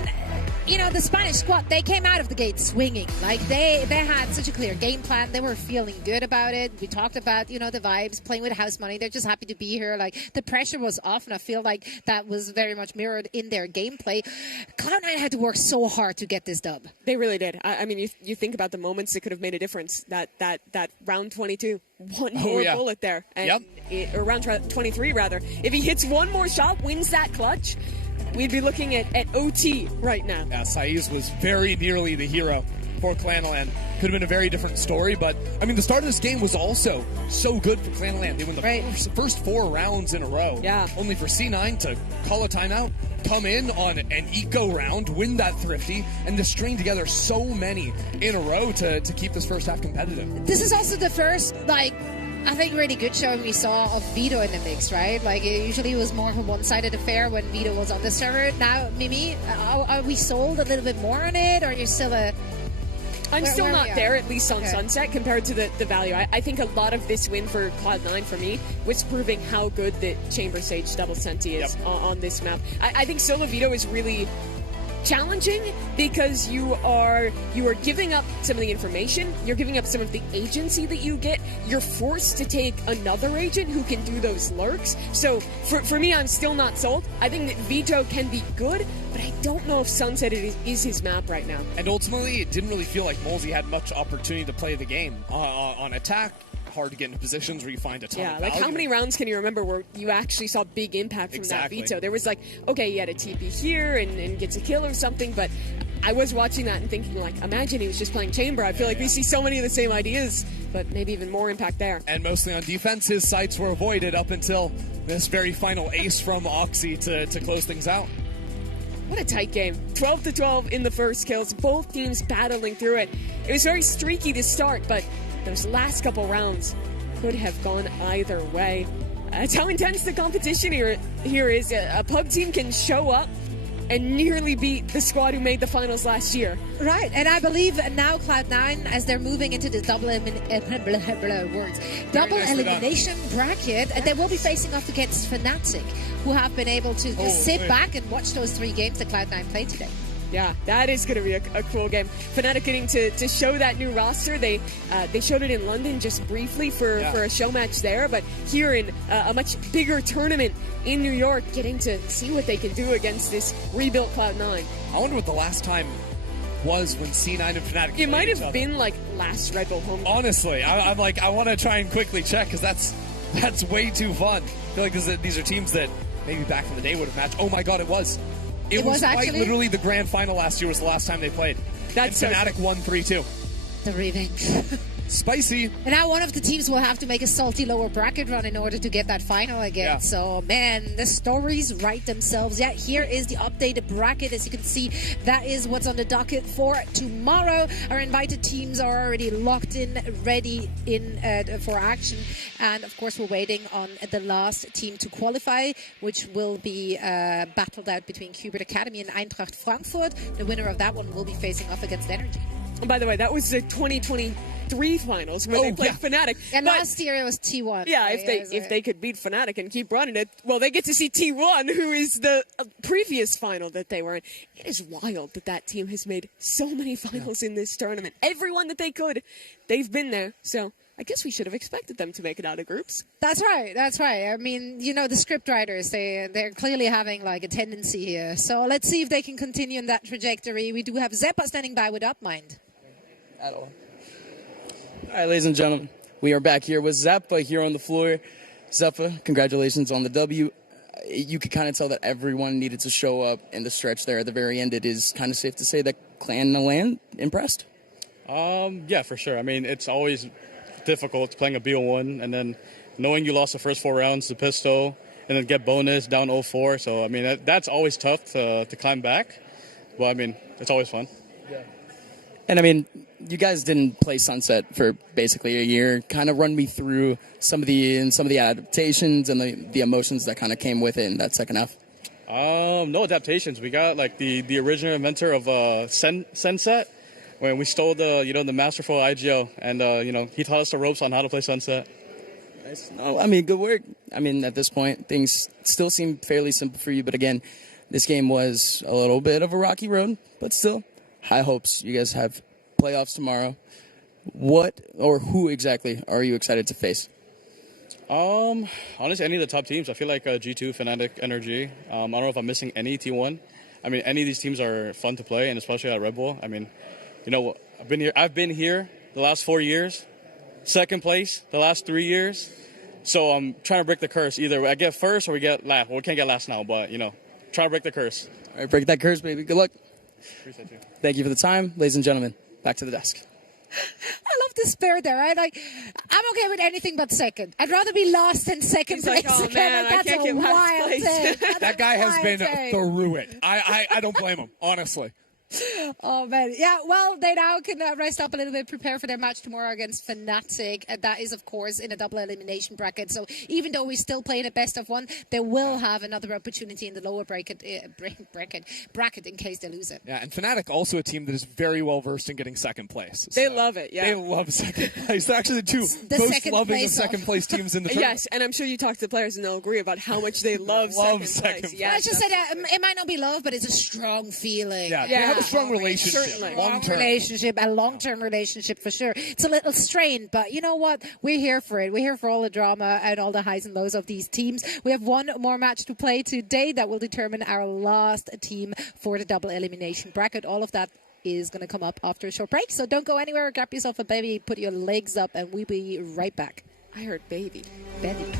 you know, the Spanish squad, they came out of the gate swinging. Like, they had such a clear game plan. They were feeling good about it. We talked about, you know, the vibes, playing with house money. They're just happy to be here. Like, the pressure was off, and I feel like that was very much mirrored in their gameplay. Cloud9 had to work so hard to get this dub. They really did. I mean, you think about the moments that could have made a difference. That round 22, one more bullet there. And or round 23, rather. If he hits one more shot, wins that clutch, we'd be looking at OT right now. Yeah, Saiz was very nearly the hero for Clanland. Could have been a very different story, but I mean, the start of this game was also so good for Clanland. They win the first 4 rounds in a row. Yeah. Only for C9 to call a timeout, come in on an eco round, win that thrifty, and to string together so many in a row to keep this first half competitive. This is also the first, like, I think really good showing we saw of Vito in the mix, right? Like, usually it was more of a one-sided affair when Vito was on the server. Now, Mimi, are we sold a little bit more on it, or are you still a... I'm still not there, at least on Okay. Sunset, compared to the value. I think a lot of this win for Cloud9 for me was proving how good the Chamber Sage double Senti is on this map. I think Solo Vito is really challenging because you are giving up some of the information, you're giving up some of the agency that you get, you're forced to take another agent who can do those lurks. So for me, I'm still not sold. I think that Vito can be good, but I don't know if Sunset is his map right now. And ultimately, it didn't really feel like Molesy had much opportunity to play the game. On attack, hard to get into positions where you find a ton of like value. how many rounds can you remember where you actually saw big impact from that Vito? There was like, okay, he had a TP here and gets a kill or something, but I was watching that and thinking, like, imagine he was just playing Chamber. I feel like we see so many of the same ideas, but maybe even more impact there. And mostly on defense, his sights were avoided up until this very final ace from Oxy to close things out. What a tight game. 12-12 in the first kills, both teams battling through it. It was very streaky to start, but those last couple rounds could have gone either way. That's how intense the competition here is. A pub team can show up and nearly beat the squad who made the finals last year. Right, and I believe now Cloud9, as they're moving into the double elimination bracket, they will be facing off against FNATIC, who have been able to just sit back and watch those 3 games that Cloud9 played today. Yeah, that is going to be a cool game. FNATIC getting to show that new roster. They showed it in London just briefly for a show match there, but here in a much bigger tournament in New York, getting to see what they can do against this rebuilt Cloud9. I wonder what the last time was when C9 and FNATIC It might have been like last Red Bull home. Honestly, I'm like, I want to try and quickly check because that's way too fun. I feel like these are teams that maybe back in the day would have matched. Oh my god, it was. It was quite actually literally the grand final last year was the last time they played. That's and FNATIC won 3-2. The revenge. Spicy. And now one of the teams will have to make a salty lower bracket run in order to get that final again. Yeah. So, man, the stories write themselves. Yeah, here is the updated bracket. As you can see, that is what's on the docket for tomorrow. Our invited teams are already locked in, ready for action. And, of course, we're waiting on the last team to qualify, which will be battled out between Qbert Academy and Eintracht Frankfurt. The winner of that one will be facing off against Energy. And by the way, that was the 2023 finals where they played FNATIC. And last year it was T1. Yeah, if they could beat FNATIC and keep running it, well, they get to see T1, who is the previous final that they were in. It is wild that team has made so many finals in this tournament. Everyone that they could, they've been there. So I guess we should have expected them to make it out of groups. That's right. That's right. I mean, you know, the script writers, they're clearly having like a tendency here. So let's see if they can continue in that trajectory. We do have Zeppa standing by with Upmind. At all. All right, ladies and gentlemen, we are back here with Zeppa here on the floor. Zeppa, congratulations on the W. You could kind of tell that everyone needed to show up in the stretch there at the very end. It is kind of safe to say that Clan impressed. Yeah, for sure. I mean, it's always difficult playing a BO1 and then knowing you lost the first 4 rounds to Pistol and then get bonus down 0-4. So, I mean, that's always tough to climb back. But, I mean, it's always fun. Yeah. And, I mean, you guys didn't play Sunset for basically a year. Kind of run me through some of the adaptations and the emotions that kind of came with it in that second half. No adaptations. We got, like, the original inventor of Sunset. When we stole the masterful IGO, and he taught us the ropes on how to play Sunset. Nice. No, I mean, good work. I mean, at this point, things still seem fairly simple for you, but again, This game was a little bit of a rocky road, but still, high hopes. You guys have playoffs tomorrow. What or who exactly are you excited to face? Honestly, any of the top teams. I feel like G2, FNATIC, Energy. I don't know if I'm missing any T1. I mean, any of these teams are fun to play, and especially at Red Bull. I mean, you know, I've been here the last 4 years, second place the last 3 years. So I'm trying to break the curse. Either I get first or we get last. Well, we can't get last now, but, you know, trying to break the curse. All right, break that curse, baby. Good luck. Appreciate you. Thank you for the time. Ladies and gentlemen, back to the desk. I love the spirit there, right? Like, I'm okay with anything but second. I'd rather be lost than second He's place like, oh, again. man, Like, I that's can't a get last wild place. thing. That's That a guy has wild been thing. through it. I don't blame him, honestly. Oh, man. Yeah, well, they now can rest up a little bit, prepare for their match tomorrow against FNATIC. That is, of course, in a double elimination bracket. So even though we still play in a best of one, they will have another opportunity in the lower bracket in case they lose it. Yeah, and FNATIC also a team that is very well versed in getting second place. They love it, yeah. They love second place. They're actually the two most loving the second place teams in the tournament. Yes, and I'm sure you talk to the players and they'll agree about how much they love second place. Yes, I just said it might not be love, but it's a strong feeling. Yeah, they have a strong relationship. Long-term relationship, a long-term relationship for sure. It's a little strained, but you know what? We're here for it. We're here for all the drama and all the highs and lows of these teams. We have one more match to play today that will determine our last team for the double elimination bracket. All of that is going to come up after a short break, so don't go anywhere. Grab yourself a baby, put your legs up, and we'll be right back. I heard baby. Baby.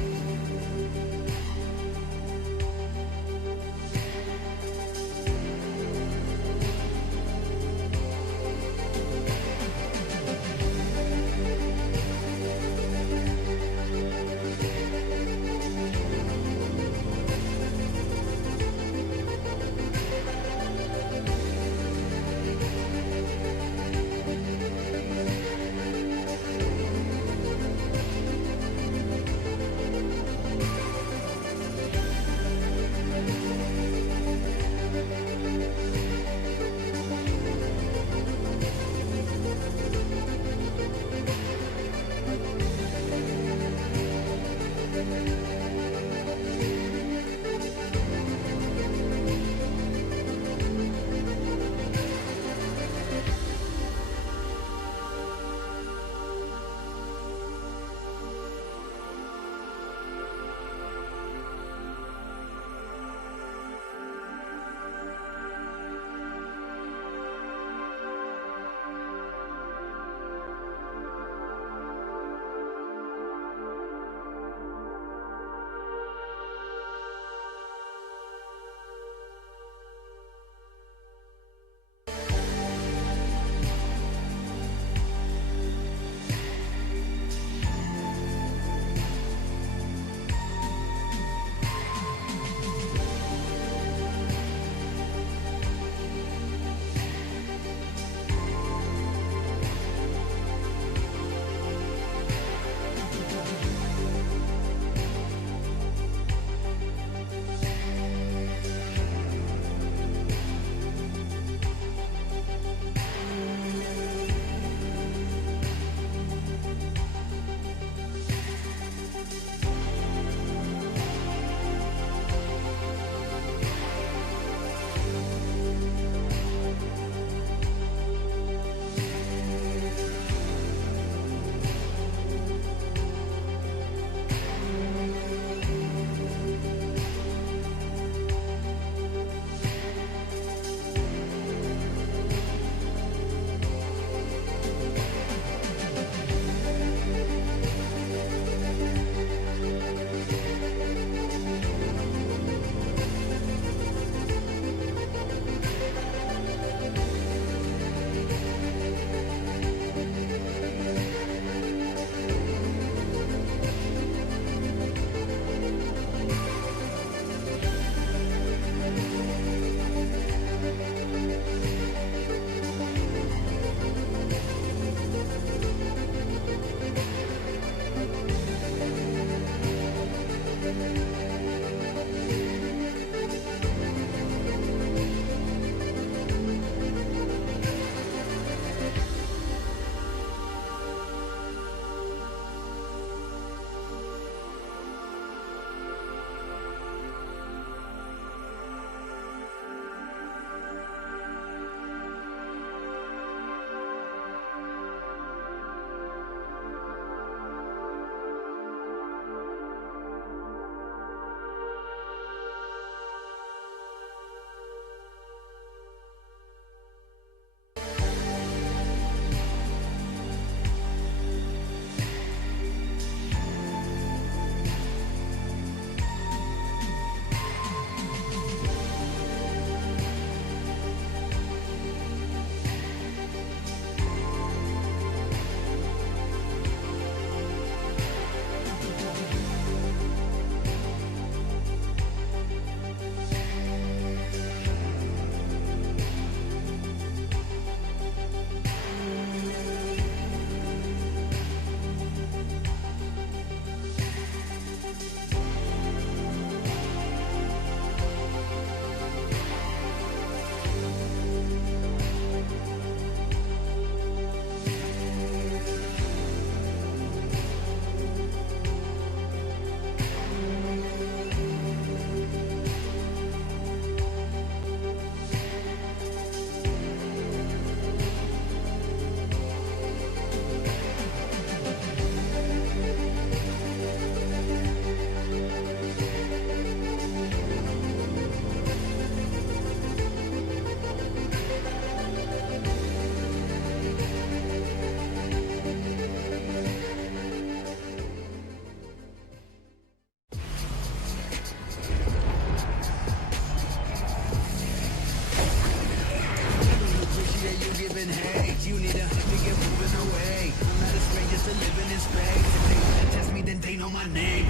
and hate. You need a hug to get moving away. I'm not a stranger to living in space. If they wanna test me, then they know my name.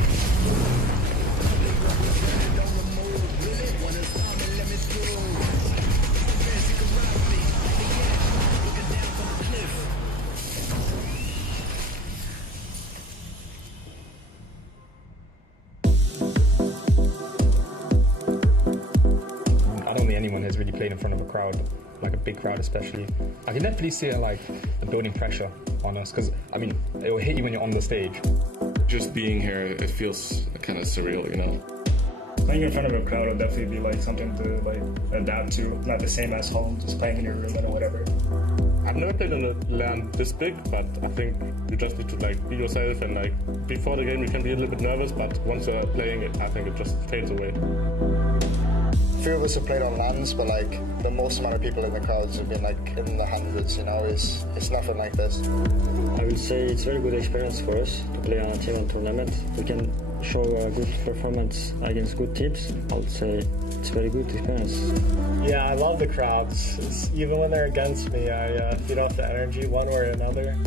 Public representative, don't remove. Really wanna stop me, let me through. Yes, you can rob me. Yeah, looking down from the cliff. I don't think anyone has really played in front of a crowd, like a big crowd especially. I can definitely see it like the building pressure on us, because I mean, it will hit you when you're on the stage. Just being here, it feels kind of surreal, you know? Playing in front of a crowd will definitely be like something to like adapt to, not the same as home, just playing in your room or whatever. I've never played on a LAN this big, but I think you just need to like be yourself, and like before the game you can be a little bit nervous, but once you're playing it, I think it just fades away. A few of us have played on LANs, but like the most amount of people in the crowds have been like in the hundreds, you know, it's nothing like this. I would say it's a very good experience for us to play on a T1 tournament. We can show a good performance against good teams. I would say it's a very good experience. Yeah, I love the crowds. Even when they're against me, I feed off the energy one way or another.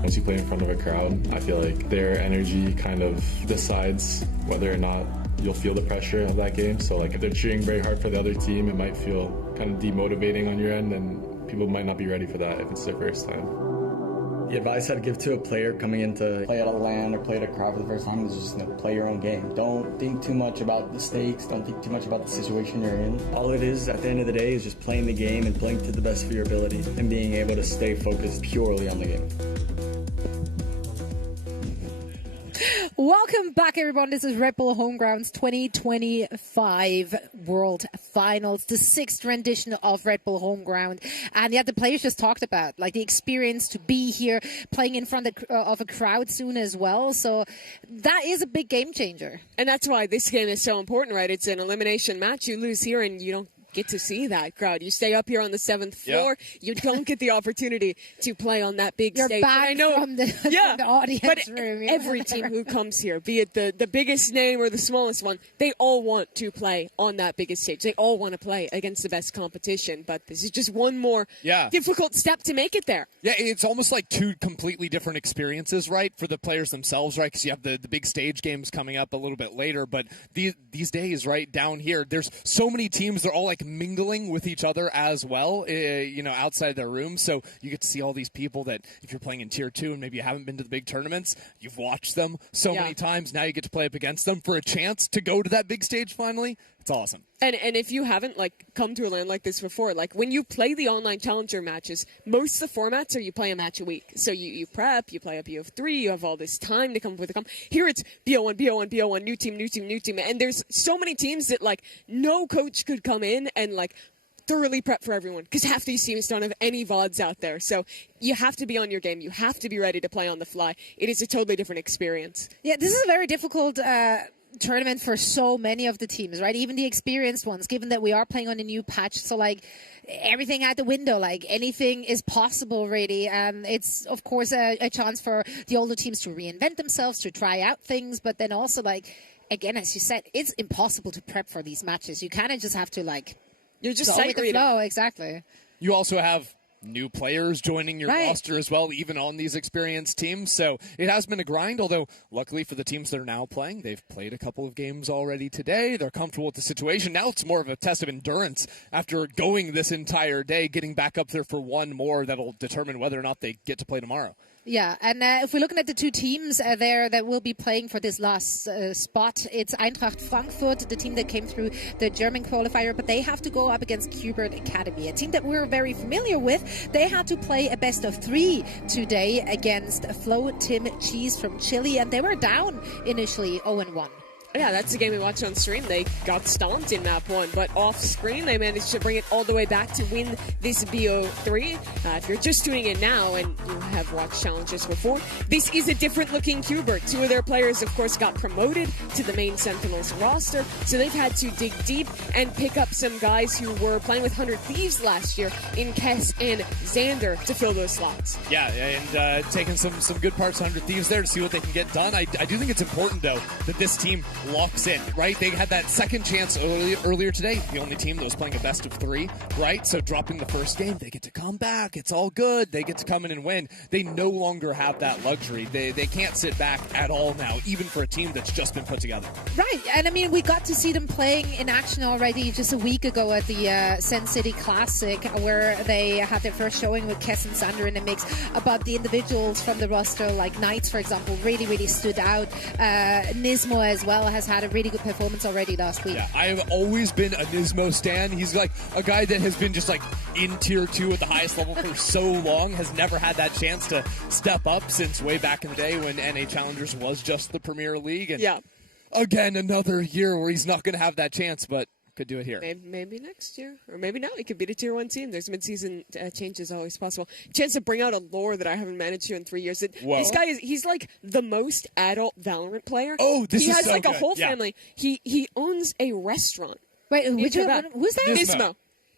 Once you play in front of a crowd, I feel like their energy kind of decides whether or not you'll feel the pressure of that game. So like if they're cheering very hard for the other team, it might feel kind of demotivating on your end, and people might not be ready for that if it's their first time. The advice I'd give to a player coming in to play at a LAN or play at a crowd for the first time is just play your own game. Don't think too much about the stakes. Don't think too much about the situation you're in. All it is at the end of the day is just playing the game and playing to the best of your ability and being able to stay focused purely on the game. Welcome back, everyone. This is Red Bull Homegrounds 2025 World Finals, the 6th rendition of Red Bull Homeground. And yeah, the players just talked about like the experience to be here, playing in front of a crowd soon as well. So that is a big game changer. And that's why this game is so important, right? It's an elimination match. You lose here and you don't get to see that crowd. You stay up here on the 7th floor. Yep. You don't get the opportunity to play on that big You're stage. Back I know, from the, from the audience but room. Every team who comes here, be it the biggest name or the smallest one, they all want to play on that biggest stage. They all want to play against the best competition. But this is just one more difficult step to make it there. Yeah, it's almost like two completely different experiences, right, for the players themselves, right? Because you have the big stage games coming up a little bit later. But these days, right, down here, there's so many teams. They're all like mingling with each other as well, you know, outside their rooms. So you get to see all these people that if you're playing in Tier 2 and maybe you haven't been to the big tournaments, you've watched them so many times. Now you get to play up against them for a chance to go to that big stage finally. It's awesome. And if you haven't like come to a LAN like this before, like when you play the online challenger matches, most of the formats are you play a match a week. So you prep, you play a BO3, you have all this time to come up with a comp. Here it's BO1, BO1, BO1, new team, new team, new team. And there's so many teams that like no coach could come in and like thoroughly prep for everyone, because half these teams don't have any VODs out there. So you have to be on your game. You have to be ready to play on the fly. It is a totally different experience. Yeah, this is a very difficult tournament for so many of the teams, right? Even the experienced ones, given that we are playing on a new patch. So like everything out the window, like anything is possible really. It's of course a chance for the older teams to reinvent themselves, to try out things, but then also like, again, as you said, it's impossible to prep for these matches. You kind of just have to like, you're just go with the flow. Exactly. You also have new players joining your roster as well, even on these experienced teams. So it has been a grind, although luckily for the teams that are now playing, they've played a couple of games already today. They're comfortable with the situation. Now it's more of a test of endurance after going this entire day, getting back up there for one more that'll determine whether or not they get to play tomorrow. Yeah, and if we're looking at the two teams there that will be playing for this last spot, it's Eintracht Frankfurt, the team that came through the German qualifier, but they have to go up against Qbert Academy, a team that we're very familiar with. They had to play a best of 3 today against Flo Tim Cheese from Chile, and they were down initially 0-1. Yeah, that's the game we watched on stream. They got stomped in map 1, but off screen they managed to bring it all the way back to win this BO3. If you're just tuning in now and you have watched challenges before, this is a different looking Qbert. 2 of their players, of course, got promoted to the main Sentinels roster, so they've had to dig deep and pick up some guys who were playing with 100 Thieves last year in Kess and Xander to fill those slots. Yeah, and taking some good parts of 100 Thieves there to see what they can get done. I do think it's important, though, that this team locks in, right? They had that second chance earlier today. The only team that was playing a best of 3, right? So dropping the first game, they get to come back. It's all good. They get to come in and win. They no longer have that luxury. They can't sit back at all now, even for a team that's just been put together. Right, and I mean, we got to see them playing in action already just a week ago at the Sen City Classic, where they had their first showing with Kess and Sander in the mix. But the individuals from the roster, like Knights, for example, really stood out. Nismo as well has had a really good performance already last week. Yeah, I have always been a Nismo stan. He's like a guy that has been just like in tier 2 at the highest level for so long, has never had that chance to step up since way back in the day when NA Challengers was just the Premier League. And again, another year where he's not going to have that chance, but could do it here. Maybe next year, or maybe now he could beat a tier 1 team. There's mid-season changes always possible. Chance to bring out a lore that I haven't managed to in 3 years. This guy he's like the most adult Valorant player. Oh, he has so like good. a whole family. He owns a restaurant. Wait, who's that? Nismo.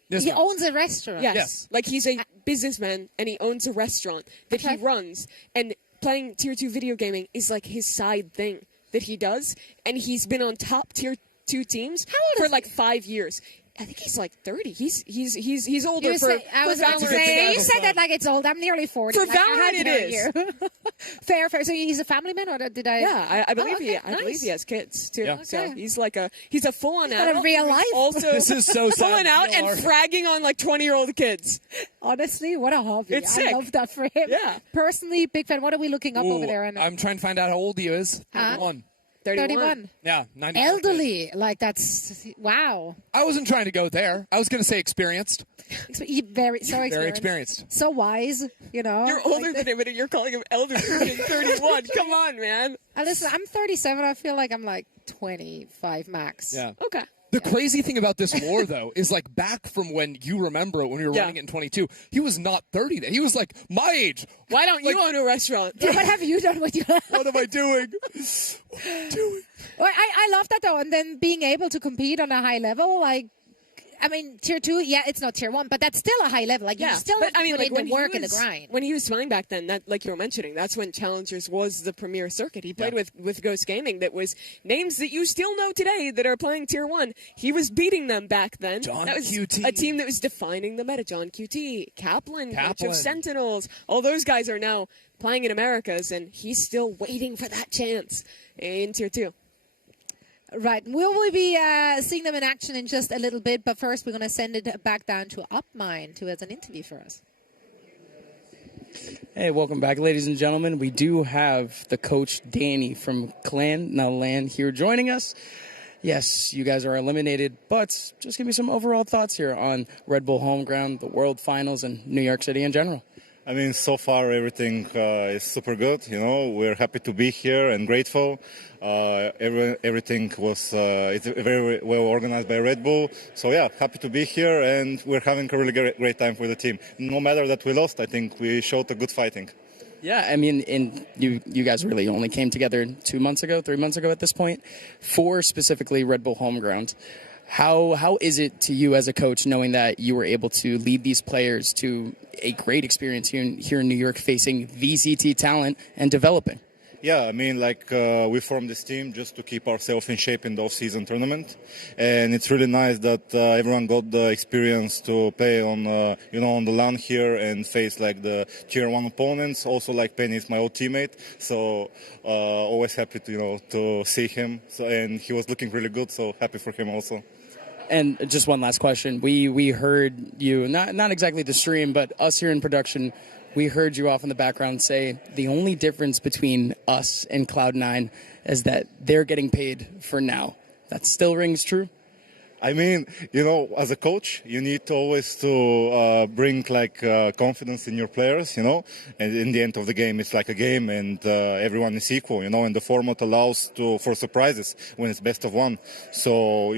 He owns a restaurant. Yes. Like he's a businessman and he owns a restaurant that he runs, and playing tier 2 video gaming is like his side thing that he does, and he's been on top tier 2 teams for like 5 years. I think he's like 30. He's older I was about to say, you said that like it's old. I'm nearly 40. For like, Valorant, it is. Fair. So he's a family man, or did I? Yeah, I believe I believe he has kids too. Yeah. So he's like he's a full-on got adult. a real life. Also, This is so sad. pulling out and fragging on like 20-year-old kids. Honestly, what a hobby. It's I sick. love that for him. Yeah. Personally, big fan. What are we looking up over there? I'm trying to find out how old he is. 31. 31. Yeah, 90. Elderly. Like, that's, wow. I wasn't trying to go there. I was going to say experienced. Very experienced. So wise, you know. You're older than him, and you're calling him elderly. 31. Come on, man. Listen, I'm 37. I feel like I'm like 25 max. Yeah. Okay. The crazy thing about this lore, though, is like back from when you remember it, when we were running it in 22, he was not 30 then. He was like my age. Why don't you own a restaurant? Yeah, what have you done with your life? What am I doing? What am I doing? Well, I love that, though. And then being able to compete on a high level, like, I mean, tier 2, yeah, it's not tier 1, but that's still a high level. Like, you still have to put in the work and the grind. When he was flying back then, that, like you were mentioning, that's when Challengers was the premier circuit. He played with Ghost Gaming, that was names that you still know today that are playing tier 1. He was beating them back then. That was QT. a team that was defining the meta. John QT, Kaplan. Coach of Sentinels. All those guys are now playing in Americas, and he's still waiting for that chance in tier 2. Right. We'll be seeing them in action in just a little bit, but first we're going to send it back down to UpMind, who has an interview for us. Hey, welcome back, ladies and gentlemen. We do have the coach, Danny, from Clan, now LAN, here joining us. Yes, you guys are eliminated, but just give me some overall thoughts here on Red Bull Homeground, the World Finals, and New York City in general. I mean, so far everything is super good. You know, we're happy to be here and grateful. Everything was it's very well organized by Red Bull. So yeah, happy to be here, and we're having a really great time with the team. No matter that we lost, I think we showed a good fighting. Yeah, I mean, you guys really only came together 3 months ago at this point, for specifically Red Bull Homeground. How is it to you as a coach knowing that you were able to lead these players to a great experience here in New York, facing VCT talent and developing? Yeah, I mean, like we formed this team just to keep ourselves in shape in the off-season tournament, and it's really nice that everyone got the experience to play on, on the LAN here and face like the tier 1 opponents. Also, like Penny is my old teammate, so always happy to see him. So, and he was looking really good, so happy for him also. And just one last question: we heard you, not exactly the stream, but us here in production. We heard you off in the background say the only difference between us and Cloud9 is that they're getting paid for now. That still rings true? I mean, as a coach, you need always to bring like confidence in your players, and in the end of the game, it's like a game and everyone is equal, and the format allows for surprises when it's best of one. So,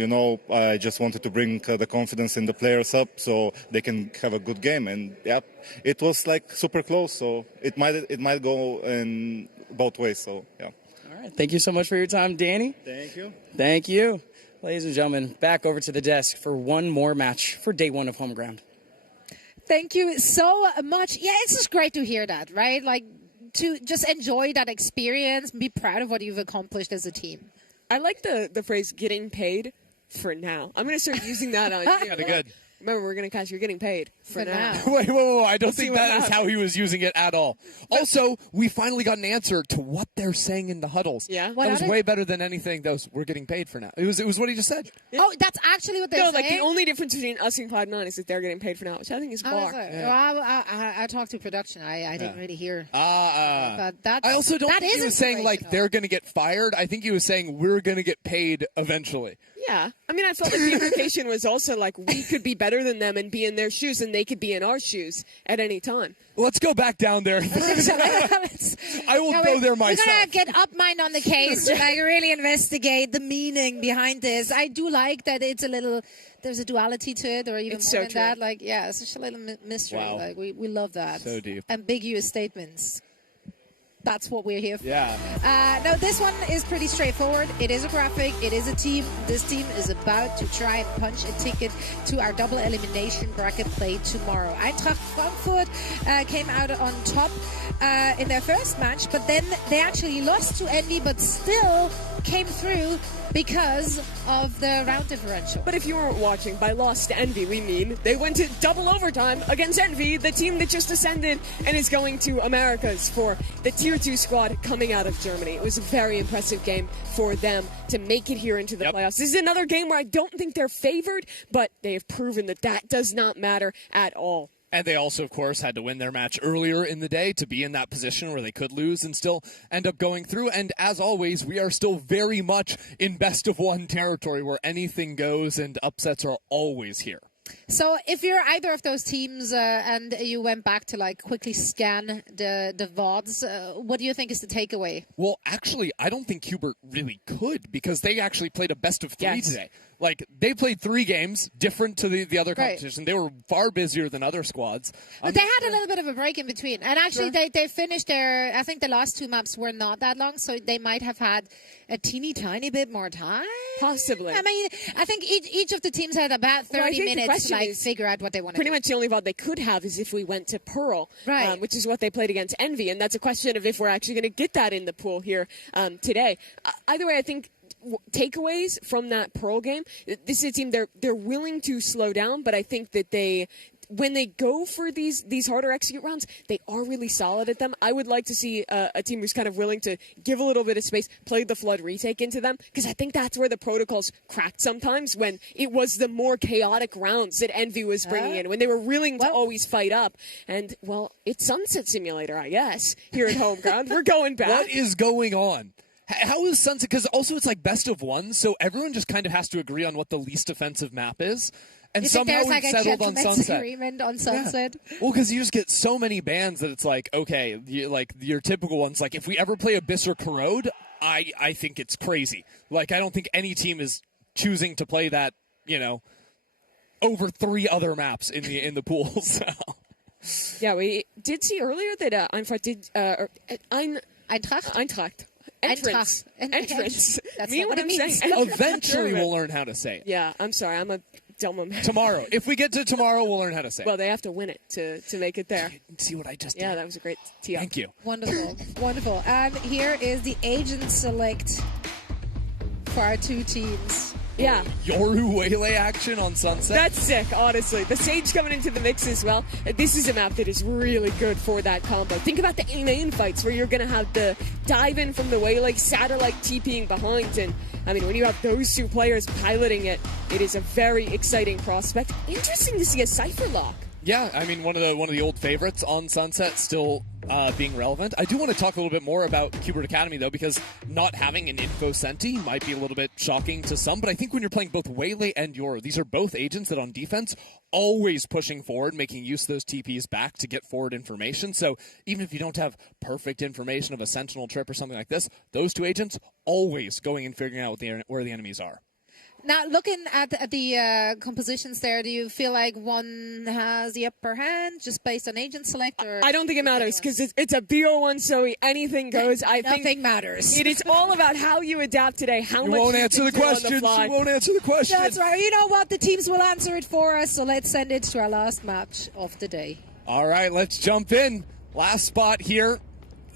I just wanted to bring the confidence in the players up so they can have a good game. And yeah, it was like super close. So it might go in both ways. So, yeah. All right. Thank you so much for your time, Danny. Thank you. Thank you. Ladies and gentlemen, back over to the desk for one more match for day 1 of Homeground. Thank you so much. Yeah, it's just great to hear that, right? Like, to just enjoy that experience, be proud of what you've accomplished as a team. I like the phrase "getting paid for now." I'm going to start using that on. Kind of good. Remember, we're going to catch. You're getting paid for now. Wait, whoa, I don't Let's see think what that is happens. how he was using it at all. Also, we finally got an answer to what they're saying in the huddles. Yeah? What that are was they? way better than anything. We're getting paid for now. It was what he just said. Oh, that's actually what they're No, saying? like the only difference between us and Cloud9 is that they're getting paid for now, which I think is Oh, bar. is it? Well, I talked to production. I didn't really hear. But that's, I also don't that think is he was saying like inspirational. they're going to get fired. I think he was saying we're going to get paid eventually. Yeah. I mean, I felt like the implication was also like we could be better than them and be in their shoes, and they could be in our shoes at any time. Let's go back down there. I will go there myself. We're gonna get up mine on the case to like really investigate the meaning behind this. I do like that it's a little. There's a duality to it, or even It's more so than true. that. Like, yeah, it's just a little mystery. Wow. Like, we love that. So deep. Ambiguous statements. That's what we're here for. Yeah. No, this one is pretty straightforward. It is a graphic. It is a team. This team is about to try and punch a ticket to our double elimination bracket play tomorrow. Eintracht Frankfurt came out on top in their first match, but then they actually lost to Envy, but still came through because of the round differential. But if you weren't watching, by lost to Envy, we mean they went to double overtime against Envy, the team that just ascended and is going to Americas for the Tier 2 squad coming out of Germany. It was a very impressive game for them to make it here into the playoffs. This is another game where I don't think they're favored, but they have proven that that does not matter at all. And they also, of course, had to win their match earlier in the day to be in that position where they could lose and still end up going through. And as always, we are still very much in best of one territory where anything goes and upsets are always here. So if you're either of those teams and you went back to like quickly scan the VODs, what do you think is the takeaway? Well, actually, I don't think Hubert really could because they actually played a best of three today. Like, they played 3 games different to the other competition. They were far busier than other squads. But they had a little bit of a break in between. And actually, they finished their, I think the last 2 maps were not that long, so they might have had a teeny tiny bit more time. Possibly. I mean, I think each of the teams had about 30 Well, I think the minutes to question like is, figure out what they want to Pretty do. much the only VOD they could have is if we went to Pearl, Right. which is what they played against Envy. And that's a question of if we're actually going to get that in the pool here today. Either way, I think takeaways from that Pearl game, this is a team, they're willing to slow down, but I think that when they go for these harder execute rounds, they are really solid at them. I would like to see a team who's kind of willing to give a little bit of space, play the Flood retake into them, because I think that's where the protocols cracked sometimes, when it was the more chaotic rounds that Envy was bringing in, when they were willing to always fight up. And, well, it's Sunset Simulator, I guess, here at home ground. We're going back. What is going on? How is Sunset? Because also it's like best of one, so everyone just kind of has to agree on what the least offensive map is. And You think somehow there's we've like a settled on gentleman's Sunset. agreement on Sunset? Well, because you just get so many bans that it's like, okay, like your typical ones. Like if we ever play Abyss or Corrode, I think it's crazy. Like I don't think any team is choosing to play that, over 3 other maps in the pool. So. Yeah, we did see earlier that Eintracht did Eintracht. Entrance. That's Me not what what it I'm means. saying. Eventually we'll learn how to say it. Yeah, I'm sorry. I'm a dumb man. Tomorrow. If we get to tomorrow, we'll learn how to say it. Well, they have to win it to make it there. See what I just did? Yeah, that was a great tee up. Thank you. Wonderful. Wonderful. And here is the agent select for our 2 teams. Yeah. Yoru Waylay action on Sunset. That's sick, honestly. The Sage coming into the mix as well. This is a map that is really good for that combo. Think about the aim-in fights where you're going to have the dive in from the Waylay, satellite TPing behind. And, I mean, when you have those 2 players piloting it, it is a very exciting prospect. Interesting to see a Cypher lock. Yeah, I mean, one of the old favorites on Sunset still being relevant. I do want to talk a little bit more about Qbert Academy, though, because not having an Info Senti might be a little bit shocking to some, but I think when you're playing both Waylay and Yoru, these are both agents that on defense, always pushing forward, making use of those TPs back to get forward information. So even if you don't have perfect information of a Sentinel trip or something like this, those 2 agents always going and figuring out where the enemies are. Now, looking at the compositions there, do you feel like one has the upper hand just based on agent select? Or I don't think it matters because it's a BO1, so anything goes. I think nothing matters. It is all about how you adapt today. How You much won't you answer can the do on questions. fly. You won't answer the question. That's right. You know what? The teams will answer it for us, so let's send it to our last match of the day. All right, let's jump in. Last spot here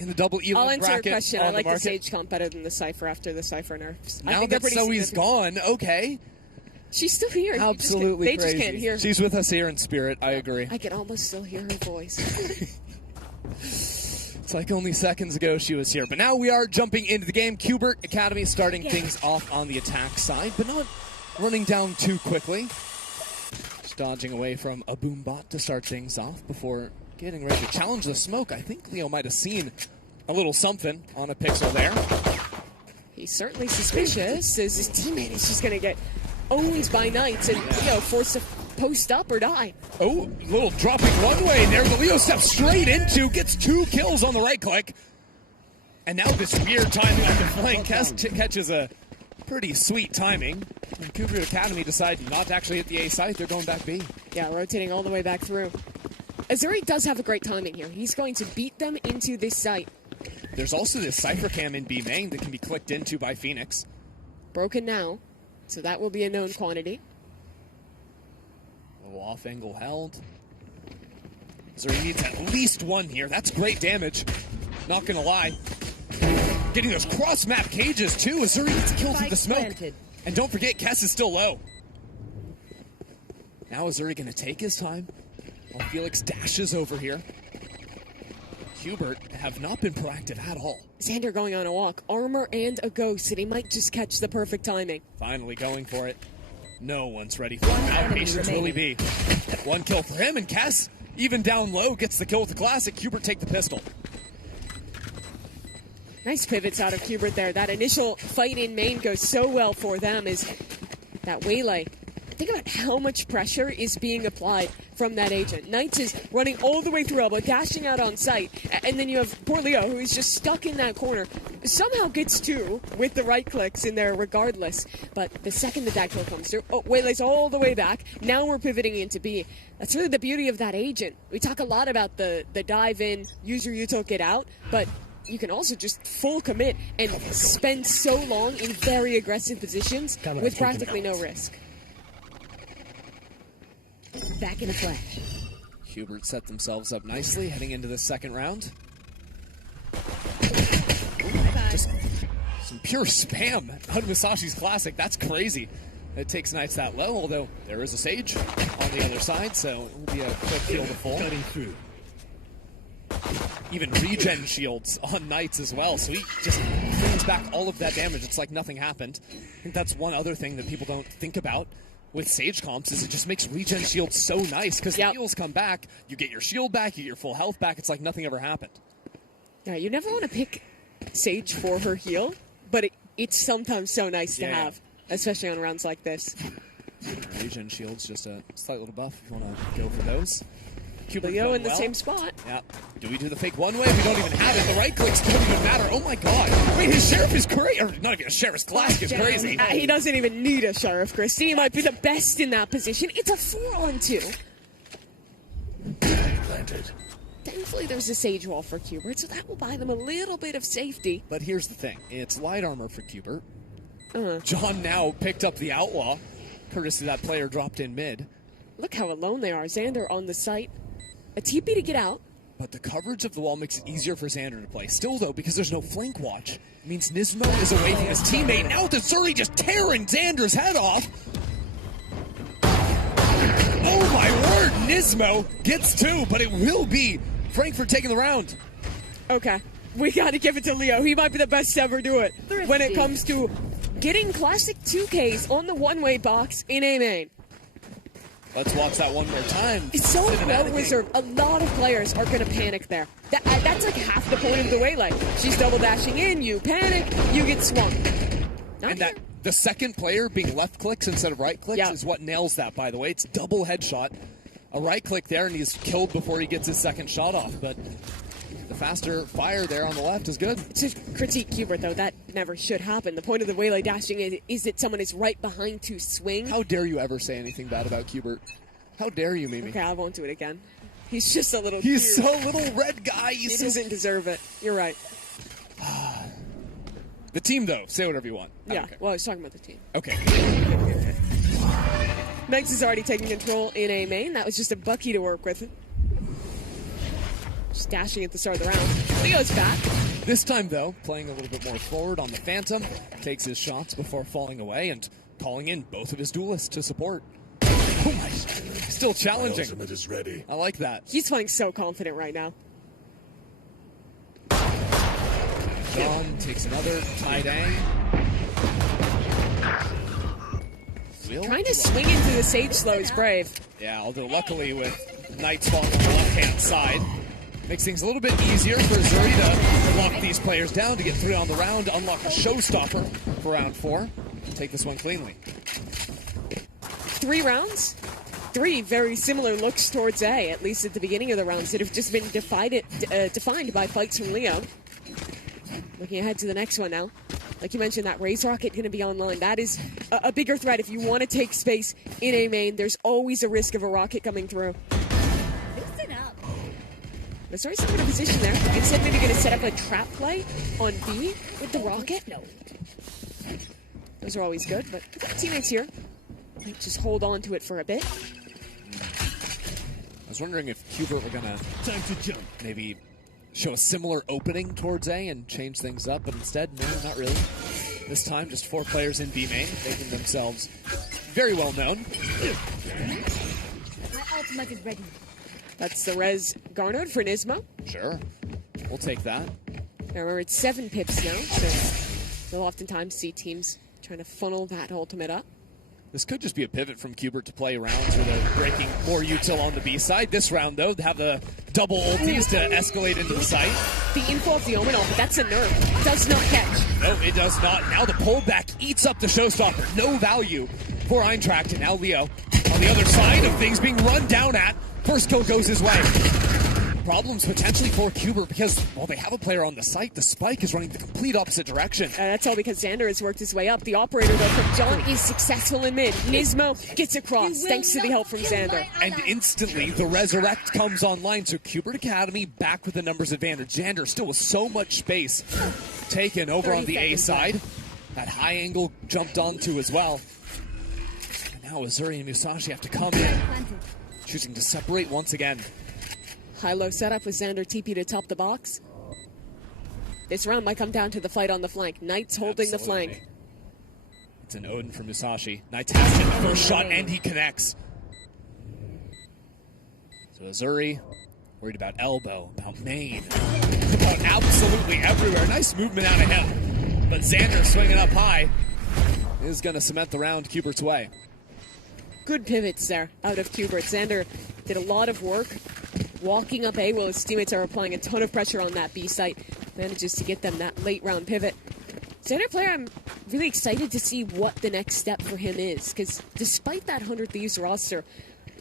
in the double Elam I'll answer your bracket question. on I like the market. Sage comp better than the Cypher after the Cypher nerfs. I Now think they're that pretty Zoe's significant. gone, okay. She's still here. Absolutely They crazy. just can't hear. She's with us here in spirit. I agree. I can almost still hear her voice. It's like only seconds ago she was here. But now we are jumping into the game. Qbert Academy starting things off on the attack side, but not running down too quickly. Just dodging away from a boom bot to start things off before getting ready to challenge the smoke. I think Leo might have seen a little something on a pixel there. He's certainly suspicious, as his teammate is just going to get owned by Knights and, forced to post up or die. Oh, little dropping one-way there. The Leo steps straight into, gets 2 kills on the right click. And now this weird timing on the flank catches a pretty sweet timing. And Qbert Academy decide not to actually hit the A site. They're going back B. Yeah, rotating all the way back through. Azuri does have a great timing here. He's going to beat them into this site. There's also this Cypher Cam in B main that can be clicked into by Phoenix. Broken now, so that will be a known quantity. A little off angle held. Azuri needs at least 1 here. That's great damage. Not gonna lie. Getting those cross map cages too. Azuri gets a kill through the smoke. And don't forget, Kess is still low. Now Azuri gonna take his time while Felix dashes over here. Qbert have not been proactive at all. Xander going on a walk, armor and a ghost, and he might just catch the perfect timing. Finally going for it. No one's ready for him. Outpatience will he be. 1 kill for him, and Kess, even down low, gets the kill with the classic. Qbert take the pistol. Nice pivots out of Qbert there. That initial fight in main goes so well for them as that waylay. Think about how much pressure is being applied from that agent. Knights is running all the way through elbow, dashing out on sight, and then you have poor Leo, who is just stuck in that corner. Somehow gets 2 with the right clicks in there regardless, but the second that kill comes through, waylays all the way back. Now we're pivoting into B. That's really the beauty of that agent. We talk a lot about the dive in, user util, get out, but you can also just full commit and spend so long in very aggressive positions with practically no risk. Back in a flash. Qbert set themselves up nicely heading into the second round. Just some pure spam out of Masashi's classic. That's crazy. It takes Knights that low, although there is a Sage on the other side, so it will be a quick kill to full. Cutting through. Even regen shields on Knights as well, so he just brings back all of that damage. It's like nothing happened. I think that's one other thing that people don't think about with Sage comps is it just makes regen shields so nice because the heals come back, you get your shield back, you get your full health back. It's like nothing ever happened. Yeah, you never want to pick Sage for her heal, but it's sometimes so nice to have, especially on rounds like this. Regen shields, just a slight little buff if you want to go for those. Leo in the same spot. Yeah. Do we do the fake one way? We don't even have it. The right clicks don't even matter. Oh my god. Wait, his sheriff is crazy. Or not even a sheriff's classic is crazy. He doesn't even need a sheriff, Christy. He might be the best in that position. It's a 4-on-2. Planted. Thankfully, there's a Sage wall for Qbert, so that will buy them a little bit of safety. But here's the thing. It's light armor for Qbert. John now picked up the Outlaw, courtesy that player dropped in mid. Look how alone they are. Xander on the site. A TP to get out. But the coverage of the wall makes it easier for Xander to play. Still, though, because there's no flank watch, it means Nismo is away from his teammate. Now the Zuri just tearing Xander's head off. Oh my word, Nismo gets 2, but it will be Frankfurt taking the round. Okay, we got to give it to Leo. He might be the best to ever do it when it comes to getting classic 2Ks on the one-way box in A main. Let's watch that one more time. It's so well reserved. A lot of players are going to panic there. That's like half the point of the waylay. She's double dashing in, you panic, you get swung. The second player being left clicks instead of right clicks is what nails that, by the way. It's double headshot. A right click there, and he's killed before he gets his second shot off. But the faster fire there on the left is good. To critique Qbert, though, that never should happen. The point of the waylay dashing is that someone is right behind to swing. How dare you ever say anything bad about Qbert? How dare you, Mimi? Okay, I won't do it again. He's just a little He's cute. so little red guy. He doesn't deserve it. You're right. The team, though. Say whatever you want. Yeah, well, I was talking about the team. Okay. Megs is already taking control in A main. That was just a Bucky to work with. Just dashing at the start of the round. Leo's back. This time, though, playing a little bit more forward on the Phantom, takes his shots before falling away and calling in both of his duelists to support. Oh my, still challenging. My ultimate is ready. I like that. He's playing so confident right now. John takes another tight A. Trying to swing into the Sage slow is brave. Yeah, although luckily with Knights falling on the left-hand side, makes things a little bit easier for Zuri to lock these players down to get 3 on the round, unlock a showstopper for round 4, and take this one cleanly. 3 rounds, 3 very similar looks towards A, at least at the beginning of the rounds, that have just been defined by fights from Leo. Looking ahead to the next one now. Like you mentioned, that Raze Rocket going to be online. That is a bigger threat. If you want to take space in A main, there's always a risk of a rocket coming through. Listen up. Missouri's not in a position there. Instead, maybe going to set up a trap play on B with the rocket. No. Those are always good, but teammates here might just hold on to it for a bit. I was wondering if Qbert were going to Time to jump. maybe show a similar opening towards A and change things up, but instead, no, not really. This time, just 4 players in B main, making themselves very well known. My ultimate is ready. That's the res garnered for Nismo. Sure, we'll take that. Now remember, it's 7 pips now, so we'll oftentimes see teams trying to funnel that ultimate up. This could just be a pivot from Qbert to play rounds where they're breaking more util on the B side. This round, though, they have the double ultis to escalate into the site. The info of the Omen ult, but that's a nerf. Does not catch. No, it does not. Now the pullback eats up the showstopper. No value for Eintracht. And now Leo on the other side of things being run down at. First kill goes his way. Problems potentially for Qbert because, while they have a player on the site, the spike is running the complete opposite direction. That's all because Xander has worked his way up. The operator, though, from John is successful in mid. Nismo gets across thanks to the help from Xander. And instantly, the Resurrect comes online, so Qbert Academy back with the numbers advantage. Xander still with so much space taken over on the A side. That high angle jumped onto as well. And now Azuri and Musashi have to come in, choosing to separate once again. High-low setup with Xander TP to top the box. This round might come down to the fight on the flank. Knights holding the flank. It's an Odin for Musashi. Knights has hit the first shot, and he connects. So Azuri, worried about elbow, about main, about absolutely everywhere. Nice movement out of him. But Xander swinging up high is going to cement the round Qbert's way. Good pivots there out of Qbert. Xander did a lot of work walking up A while his teammates are applying a ton of pressure on that B site. Manages to get them that late round pivot. Xander player, I'm really excited to see what the next step for him is, because despite that 100 Thieves roster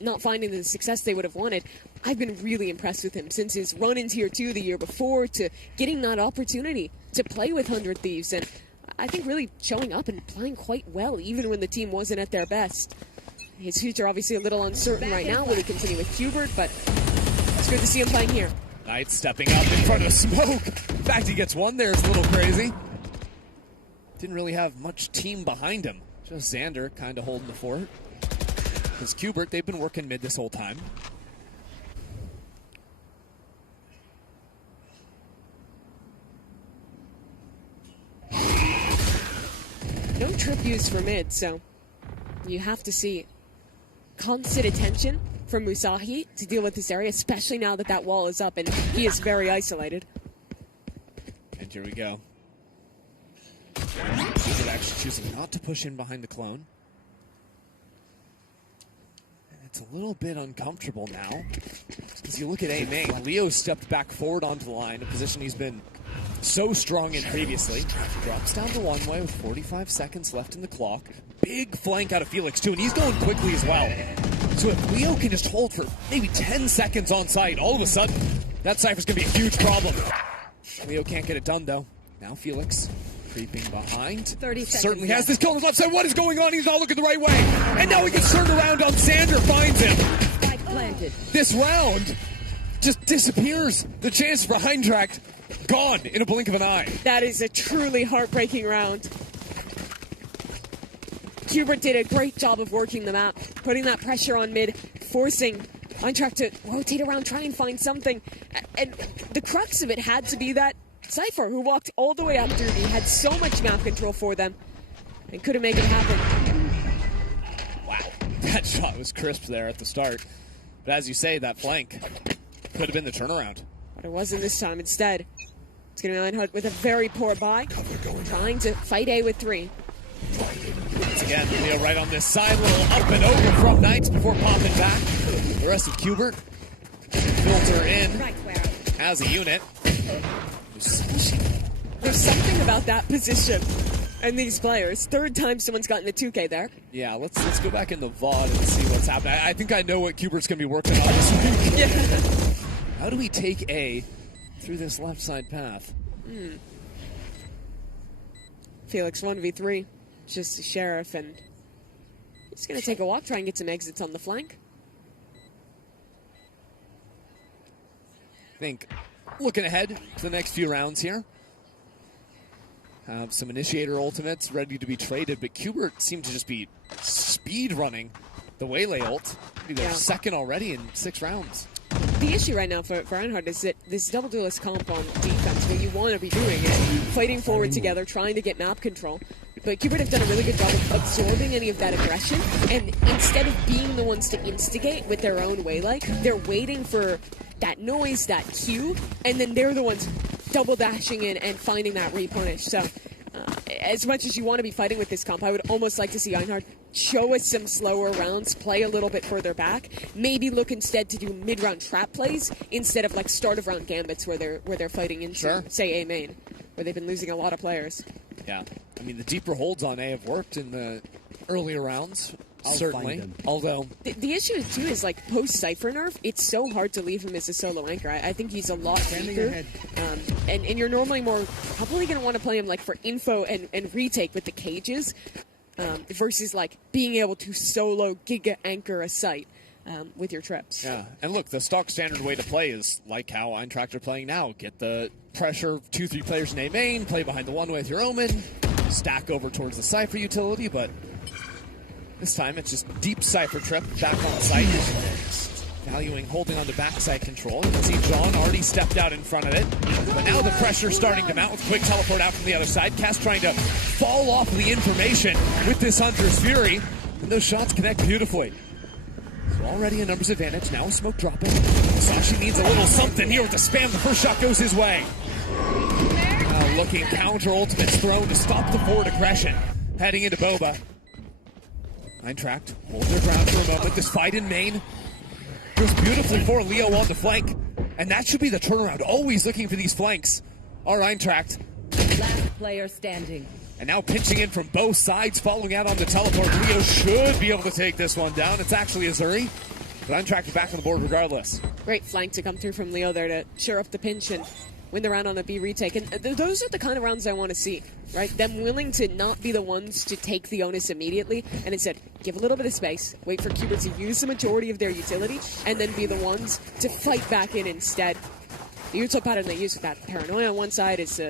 not finding the success they would have wanted, I've been really impressed with him since his run in Tier 2 the year before to getting that opportunity to play with 100 Thieves, and I think really showing up and playing quite well even when the team wasn't at their best. His future obviously a little uncertain right now. Will he continue with Qbert? But it's good to see him playing here. Knight stepping up in front of smoke. In fact, he gets one there. It's a little crazy. Didn't really have much team behind him. Just Xander kind of holding the fort. Because Qbert, they've been working mid this whole time. No trip used for mid, so you have to see constant attention from Musashi to deal with this area, especially now that that wall is up and he is very isolated. And here we go. Qbert actually choosing not to push in behind the clone. And it's a little bit uncomfortable now. Because you look at A main, Leo stepped back forward onto the line, a position he's been so strong in previously. Drops down to one way with 45 seconds left in the clock. Big flank out of Felix too, and he's going quickly as well. So if Leo can just hold for maybe 10 seconds on site, all of a sudden, that Cypher's gonna be a huge problem. Leo can't get it done though. Now Felix creeping behind. 30 seconds. Certainly has this kill on his left side. What is going on? He's not looking the right way. And now he gets turned around on Xander, finds him. Spike planted. This round just disappears. The chance for Eintracht gone in a blink of an eye. That is a truly heartbreaking round. Qbert did a great job of working the map, putting that pressure on mid, forcing Eintracht to rotate around, try and find something. And the crux of it had to be that Cypher, who walked all the way up through me, had so much map control for them, and couldn't make it happen. Wow, that shot was crisp there at the start. But as you say, that flank could have been the turnaround. But it wasn't this time. Instead, it's going to be Reinhardt with a very poor buy, trying to fight A with 3. Once again, Leo right on this side, little up and over from Knights before popping back. The rest of Kubert filter in as a unit. There's something about that position and these players. Third time someone's gotten the 2K there. Yeah, let's go back in the VOD and see what's happening. I think I know what Kubert's going to be working on this week. Yeah. How do we take A through this left side path? Felix 1v3, just a Sheriff, and he's going to take a walk, try and get some exits on the flank. I think looking ahead to the next few rounds here. Have some initiator ultimates ready to be traded, but Kubert seemed to just be speed running the Waylay ult. Maybe they're second already in 6 rounds. The issue right now for Reinhardt is that this double duelist comp on defense, what you want to be doing is fighting forward together, trying to get map control. But Kubert have done a really good job of absorbing any of that aggression, and instead of being the ones to instigate with their own Waylay, they're waiting for that noise, that cue, and then they're the ones double dashing in and finding that repunish. So as much as you want to be fighting with this comp, I would almost like to see Eintracht show us some slower rounds, play a little bit further back, maybe look instead to do mid-round trap plays instead of like start-of-round gambits where they're fighting into, say, A main, where they've been losing a lot of players. Yeah, I mean, the deeper holds on A have worked in the earlier rounds, certainly. Although the issue too is like post Cypher nerf, it's so hard to leave him as a solo anchor. I think he's a lot weaker, and you're normally more probably going to want to play him like for info and retake with the cages, versus like being able to solo giga anchor a site with your trips. Yeah, and look, the stock standard way to play is like how Eintracht are playing now. Get the pressure, 2-3 players in A main, play behind the one with your Omen, stack over towards the Cypher utility, but this time it's just deep Cypher trip back on site, valuing holding on to backside control. You can see John already stepped out in front of it, but now the pressure's starting to mount with quick teleport out from the other side. Cass trying to fall off the information with this Hunter's Fury, and those shots connect beautifully. So already a numbers advantage, now a smoke dropping. Sashi needs a little something here with the spam. The first shot goes his way. Looking counter ultimates thrown to stop the forward aggression. Heading into Boba. Eintracht hold their ground for a moment. This fight in main goes beautifully for Leo on the flank. And that should be the turnaround. Always looking for these flanks are Eintracht. Last player standing. And now pinching in from both sides, following out on the teleport. Leo should be able to take this one down. It's actually Azuri, but Eintracht is back on the board regardless. Great flank to come through from Leo there to shore up the pinch and win the round on a B retake. And those are the kind of rounds I want to see, right? Them willing to not be the ones to take the onus immediately, and instead give a little bit of space, wait for Kubert to use the majority of their utility, and then be the ones to fight back in instead. The util pattern they used with that Paranoia on one side as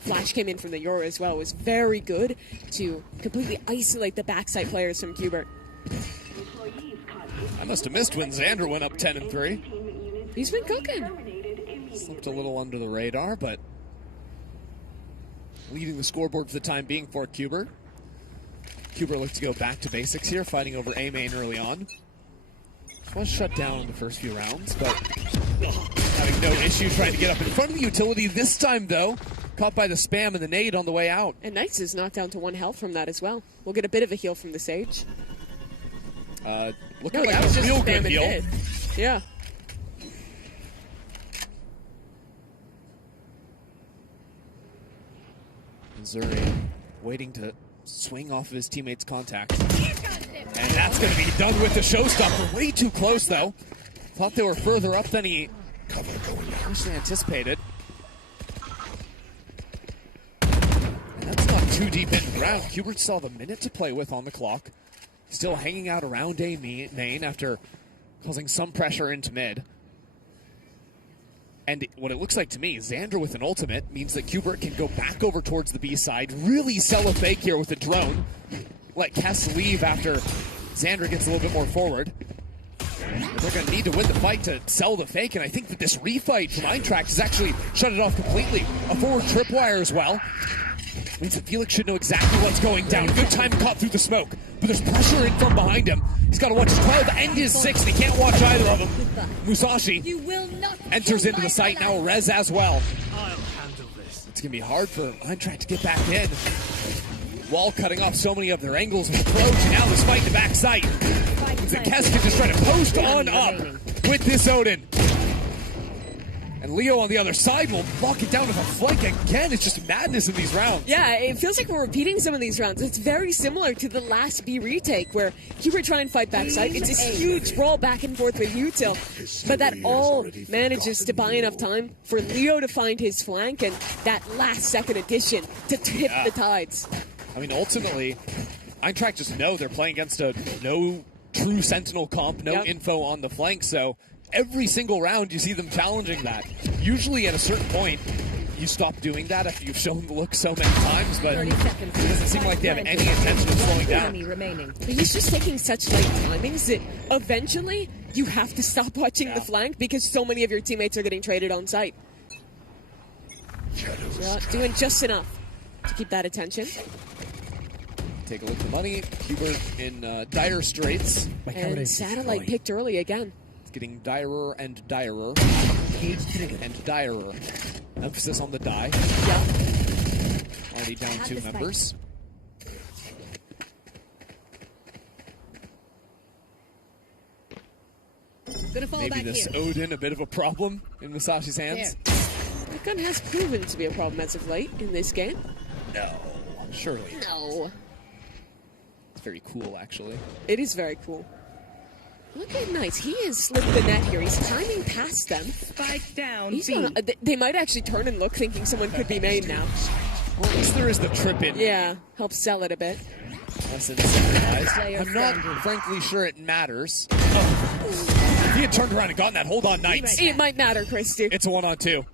Flash came in from the Euro as well was very good to completely isolate the backside players from Kubert. I must have missed when Xander went up 10-3. He's been cooking. Slipped a little under the radar, but leading the scoreboard for the time being for Kubert. Kubert looked to go back to basics here, fighting over A main early on. Was shut down in the first few rounds, but having no issue trying to get up in front of the utility this time, though. Caught by the spam and the nade on the way out. And Knights is knocked down to 1 health from that as well. We'll get a bit of a heal from the Sage. Looking like a real good heal. Yeah. Missouri waiting to swing off of his teammate's contact. And that's going to be done with the showstopper. Way too close, though. Thought they were further up than he initially anticipated. And that's not too deep in the ground. Kubert still have a minute to play with on the clock. Still hanging out around A main after causing some pressure into mid. And what it looks like to me, Xander with an ultimate means that Kubert can go back over towards the B side, really sell a fake here with a drone. Let Kess leave after Xander gets a little bit more forward. They're going to need to win the fight to sell the fake, and I think that this refight from Eintracht has actually shut it off completely. A forward tripwire as well. Means that Felix should know exactly what's going down. Good time caught through the smoke, but there's pressure in from behind him. He's got to watch his 12 and his 6, and he can't watch either of them. Musashi enters into the site, now Rez as well. It's going to be hard for Eintracht to get back in. Wall cutting off so many of their angles with approach, and now this fight in the back site. The Keskin just trying to post on up with this Odin. And Leo on the other side will lock it down with a flank again. It's just madness in these rounds. Yeah, it feels like we're repeating some of these rounds. It's very similar to the last B retake where Hubert try and fight backside. It's this huge brawl back and forth with Util. But that all manages to buy enough time for Leo to find his flank and that last second addition to tip the tides. I mean, ultimately, Eintracht just know they're playing against a no true Sentinel comp, no info on the flank, so every single round you see them challenging that. Usually at a certain point, you stop doing that if you've shown the look so many times, but it doesn't seem like they have any intention of slowing down. He's just taking such late timings that eventually you have to stop watching the flank because so many of your teammates are getting traded on site. Doing just enough to keep that attention. Take a look at the money. Hubert in dire straits. And Satellite picked early again. It's getting direr and direr. And direr. Emphasis on the die. Yeah. Already down 2 members. Maybe this Odin a bit of a problem in Musashi's hands. The gun has proven to be a problem as of late in this game. No. Surely. No. It's very cool, actually. It is very cool. Look at Knights. He has slipped the net here. He's timing past them. Spike down. They might actually turn and look, thinking someone could be made now. Well, at least there is the trip in. Yeah, helps sell it a bit. Less incentivized. I'm not, frankly, sure it matters. Oh. If he had turned around and gotten that hold on Knights. It might matter, Christy. It's a 1-on-2.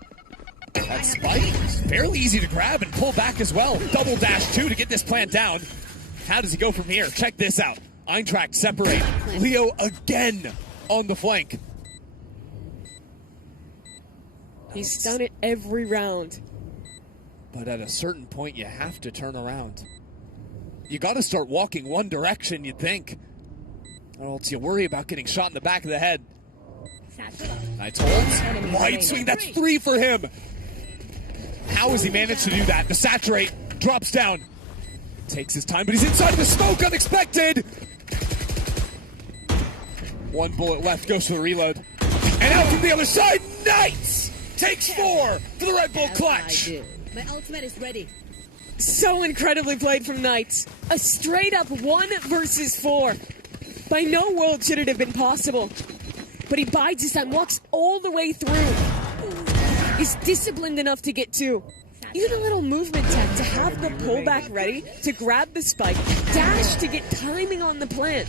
That spike is fairly easy to grab and pull back as well. Double dash 2 to get this plant down. How does he go from here? Check this out. Eintracht separate. Leo again on the flank. He's done it every round. But at a certain point, you have to turn around. You got to start walking one direction, you'd think. Or else you worry about getting shot in the back of the head. Knights holds. Wide swing, that's 3 for him. How has he managed to do that? The saturate drops down. Takes his time, but he's inside of the smoke, unexpected! 1 bullet left, goes for the reload. And out from the other side, Knights takes 4 for the Red Bull clutch. My ultimate is ready. So incredibly played from Knights. A straight up 1 versus 4. By no world should it have been possible. But he bides his time, walks all the way through. He's disciplined enough to get 2. Even a little movement tech to have the pullback ready to grab the spike, dash to get timing on the plant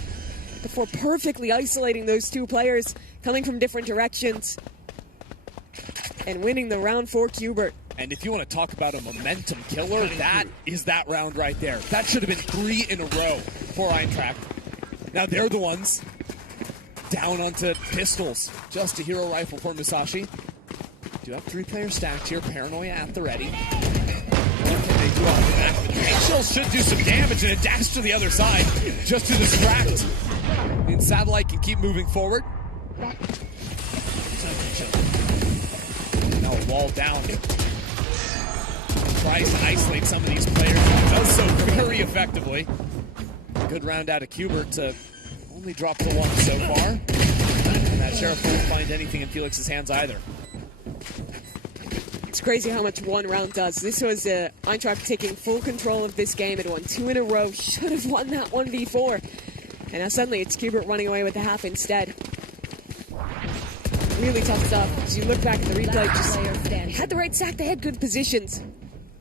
before perfectly isolating those 2 players coming from different directions and winning the round for Hubert. And if you want to talk about a momentum killer, that is that round right there. That should have been 3 in a row for Eintracht. Now they're the ones down onto pistols. Just a hero rifle for Musashi. Do have 3 players stacked here. Paranoia at the ready. What can they do off the back of it? Paint shells should do some damage, and a dash to the other side just to distract. And Satellite can keep moving forward. Now a wall down. Tries to isolate some of these players. Does so very effectively. Good round out of Hubert to only drop the 1 so far. And that Sheriff won't find anything in Felix's hands either. It's crazy how much 1 round does. This was Eintracht taking full control of this game. It won 2 in a row. Should have won that 1v4. And now suddenly it's Hubert running away with the half instead. Really tough stuff. As you look back at the replay, just had the right stack. They had good positions.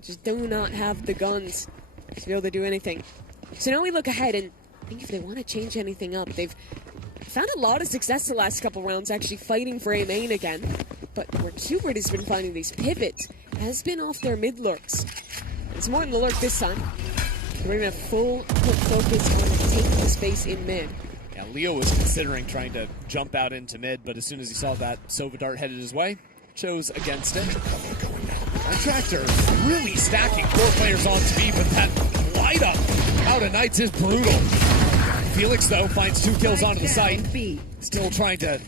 Just do not have the guns to be able to do anything. So now we look ahead and think if they want to change anything up. They've found a lot of success the last couple rounds actually fighting for A main again. But where Hubert has been finding these pivots has been off their mid lurks. It's more than the lurk this time. We're going to have full focus on taking the space in mid. Yeah, Leo was considering trying to jump out into mid, but as soon as he saw that Sova dart headed his way, chose against it. And Tractor really stacking 4 players on to B, but that light up out of Knights is brutal. Felix, though, finds 2 kills onto the site. Still trying to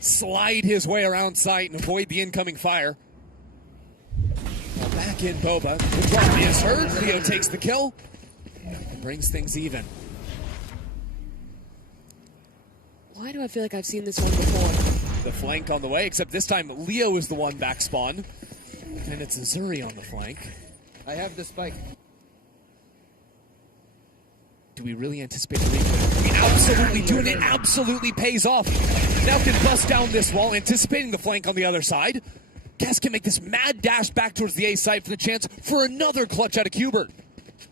slide his way around site and avoid the incoming fire. Now back in Boba. The drop is heard. Leo takes the kill and brings things even. Why do I feel like I've seen this one before? The flank on the way, except this time Leo is the one back spawn. And it's Zuri on the flank. I have the spike. Do we really anticipate the replay? We absolutely do, and it absolutely pays off. Now can bust down this wall, anticipating the flank on the other side. Guess can make this mad dash back towards the A side for the chance for another clutch out of Qbert.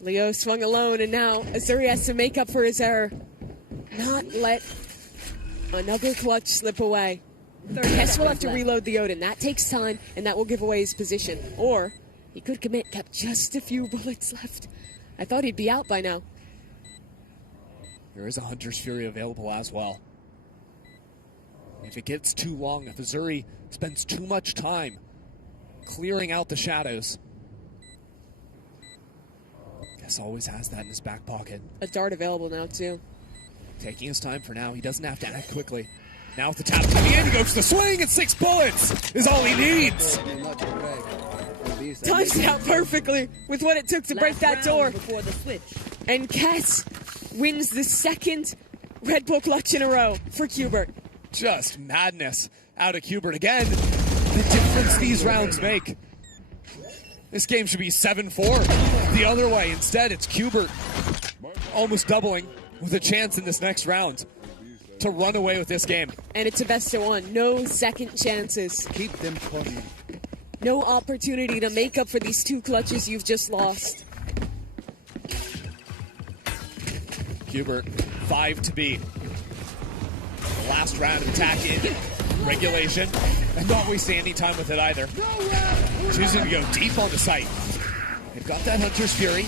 Leo swung alone, and now Azuri has to make up for his error. Not let another clutch slip away. Kess will have to reload the Odin. That takes time, and that will give away his position. Or he could commit, kept just a few bullets left. I thought he'd be out by now. There is a Hunter's Fury available as well. If it gets too long, if Azuri spends too much time clearing out the shadows, Kess always has that in his back pocket. A dart available now, too. Taking his time for now. He doesn't have to act quickly. Now with the tap coming in, he goes to the swing, and 6 bullets is all he needs. Times it out perfectly with what it took to break that door. Before the switch. And Kess wins the 2nd Red Bull clutch in a row for Qbert. Just madness out of Qbert again. The difference these rounds make. This game should be 7-4 the other way. Instead, it's Qbert almost doubling with a chance in this next round to run away with this game. And it's a best of 1. No second chances. Keep them pushing. No opportunity to make up for these 2 clutches you've just lost. Qbert, 5 to beat. The last round of attack in regulation. And not wasting any time with it either. Choosing to go deep on the site. They've got that Hunter's Fury.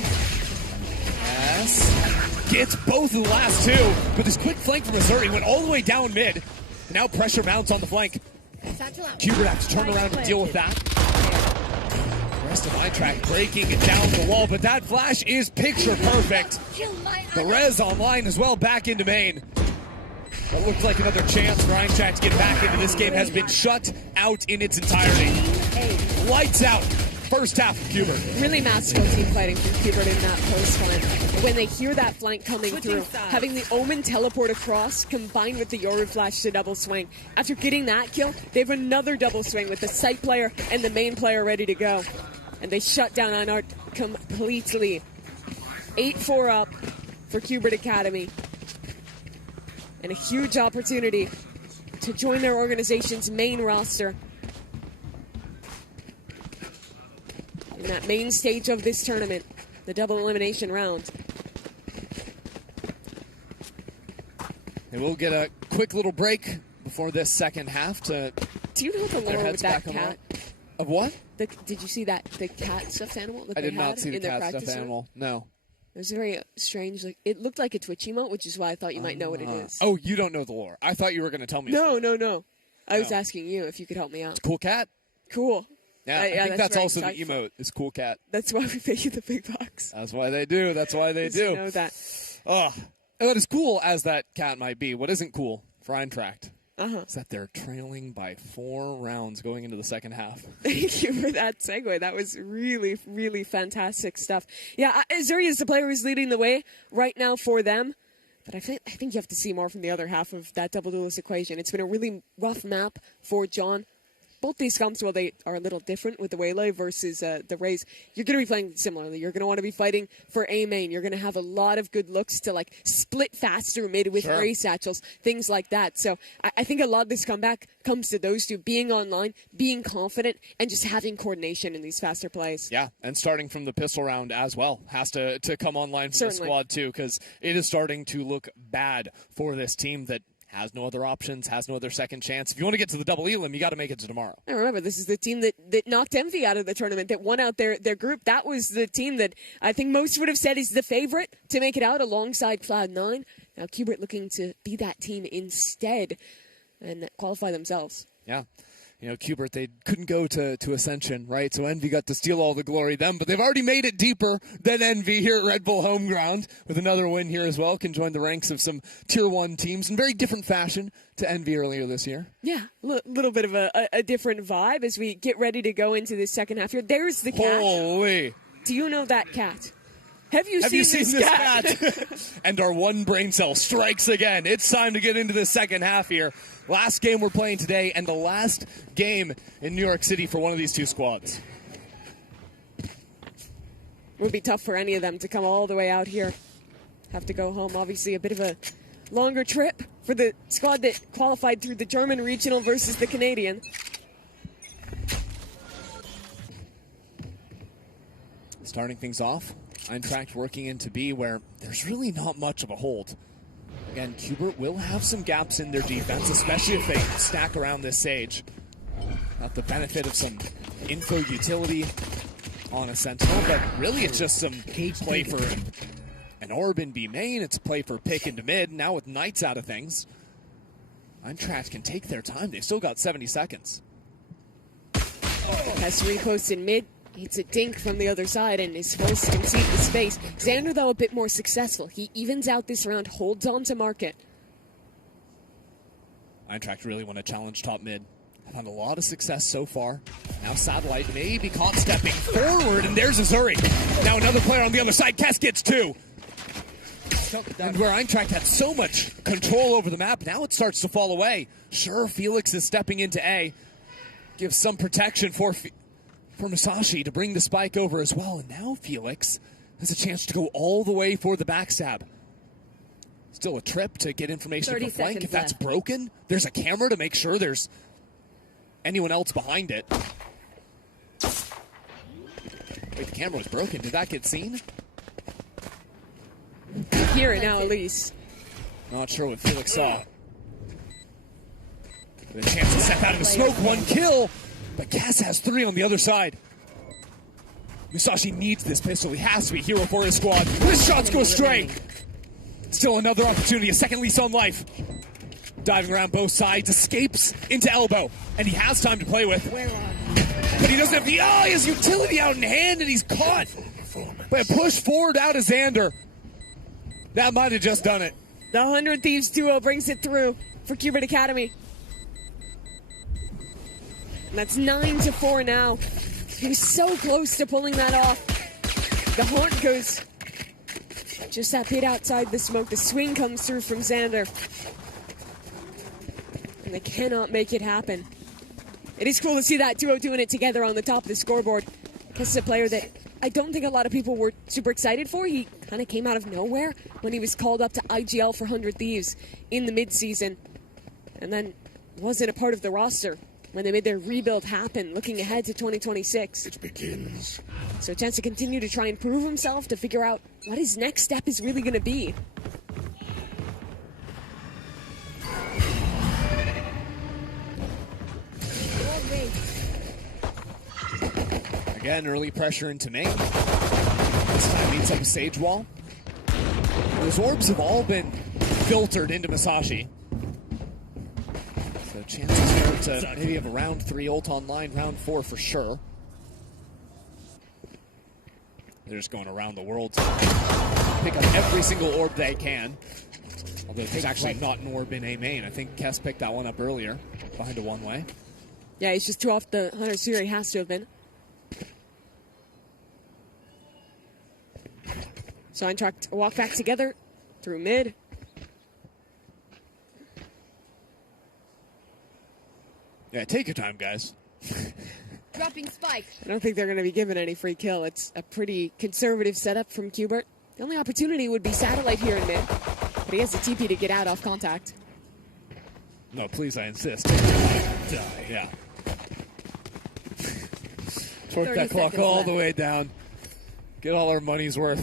Yes. Gets both of the last 2. But this quick flank from Missouri went all the way down mid. And now pressure mounts on the flank. Qbert has to turn around and deal with that. The rest of Eintracht breaking it down the wall, but that flash is picture perfect. The res online as well, back into main. What looked like another chance for Eintracht to get back into this game has been shut out in its entirety. Lights out. First half of Qbert. Really masterful team fighting from Qbert in that post flank. When they hear that flank coming through, having the Omen teleport across combined with the Yoru flash to double swing. After getting that kill, they have another double swing with the site player and the main player ready to go. And they shut down Eintracht completely. 8-4 up for Qbert Academy. And a huge opportunity to join their organization's main roster. In that main stage of this tournament, the double elimination round. And we'll get a quick little break before this second half to. Do you know the lore with that cat? Of what? Did you see that the cat stuffed animal that I they did had not see the in their cat practice stuffed room? animal. No. It was very strange. Like it looked like a Twitch emote, which is why I thought you might know what it is. Oh, you don't know the lore. I thought you were going to tell me. No. I was asking you if you could help me out. Cool cat. Cool. Yeah, I think that's also the insightful. emote. Is cool cat. That's why we pay you the big bucks. That's why they do. That's why they do. You know that. Oh, and as cool as that cat might be, what isn't cool for Eintracht is that they're trailing by 4 rounds going into the second half. Thank you for that segue. That was really, really fantastic stuff. Yeah, Azuri is the player who's leading the way right now for them. But I think you have to see more from the other half of that double duelist equation. It's been a really rough map for John. Both these comps, while they are a little different with the Waylay versus the Rays, you're going to be playing similarly. You're going to want to be fighting for A main. You're going to have a lot of good looks to like split faster mid with Ray satchels, things like that. So I think a lot of this comeback comes to those two, being online, being confident, and just having coordination in these faster plays. Yeah, and starting from the pistol round as well has to come online from the squad too, because it is starting to look bad for this team that has no other options, has no other second chance. If you want to get to the double elim, you got to make it to tomorrow. I remember, this is the team that knocked Envy out of the tournament, that won out their group. That was the team that I think most would have said is the favorite to make it out alongside Cloud9. Now Kubert looking to be that team instead and qualify themselves. Yeah. You know, Kubert, they couldn't go to Ascension, right? So Envy got to steal all the glory them, but they've already made it deeper than Envy here at Red Bull Home Ground with another win here as well. Can join the ranks of some Tier 1 teams in very different fashion to Envy earlier this year. Yeah, a little bit of a different vibe as we get ready to go into the second half here. There's the cat. Holy. Do you know that cat? Have you seen this cat? And our one brain cell strikes again. It's time to get into the second half here. Last game we're playing today and the last game in New York City for one of these two squads. Would be tough for any of them to come all the way out here. Have to go home. Obviously a bit of a longer trip for the squad that qualified through the German regional versus the Canadian. Starting things off, Eintracht working into B where there's really not much of a hold. Again, Kubert will have some gaps in their defense, especially if they stack around this Sage. Got the benefit of some info utility on a Sentinel, but really it's just some play for an orb in B main. It's play for pick into mid. Now with Knights out of things, Eintracht can take their time. They've still got 70 seconds. Has repost in mid. Hits a dink from the other side and is forced to concede the space. Xander, though, a bit more successful. He evens out this round, holds on to market. Eintracht really want to challenge top mid. I've had a lot of success so far. Now Satellite may be caught stepping forward, and there's Azuri. Now another player on the other side. Kess gets two. And where Eintracht had so much control over the map, now it starts to fall away. Sure, Felix is stepping into A. Gives some protection for Musashi to bring the spike over as well. And now Felix has a chance to go all the way for the backstab. Still a trip to get information from flank. If that's broken, there's a camera to make sure there's anyone else behind it. Wait, the camera was broken. Did that get seen? You hear it now, Elise. Not sure what Felix saw. But a chance to step out of the smoke. One kill. But Cass has three on the other side. Musashi needs this pistol. He has to be hero for his squad. His shots go straight. Still another opportunity. A second lease on life. Diving around both sides. Escapes into elbow. And he has time to play with. But he doesn't have the... he has utility out in hand and he's caught. By a push forward out of Xander. That might have just done it. The 100 Thieves duo brings it through for Kubert Academy. And that's 9-4 now. He was so close to pulling that off. The haunt goes just that bit outside the smoke. The swing comes through from Xander. And they cannot make it happen. It is cool to see that duo doing it together on the top of the scoreboard. This is a player that I don't think a lot of people were super excited for. He kind of came out of nowhere when he was called up to IGL for 100 Thieves in the mid-season. And then wasn't a part of the roster when they made their rebuild happen, looking ahead to 2026. It begins. So a chance to continue to try and prove himself, to figure out what his next step is really going to be. Again, early pressure into main. This time meets up a Sage wall. Those orbs have all been filtered into Musashi. So chances there to maybe have a round 3 ult online, round 4 for sure. They're just going around the world to pick up every single orb they can. Although there's actually not an orb in A main. I think Kess picked that one up earlier, behind a one-way. Yeah, he's just 2 off the Hunter Seer. He has to have been. So Eintracht walk back together through mid. Yeah, take your time, guys. Dropping spike. I don't think they're going to be given any free kill. It's a pretty conservative setup from Kubert. The only opportunity would be Satellite here in mid. But he has the TP to get out off contact. No, please, I insist. Yeah. Torque that clock all the way down. Get all our money's worth.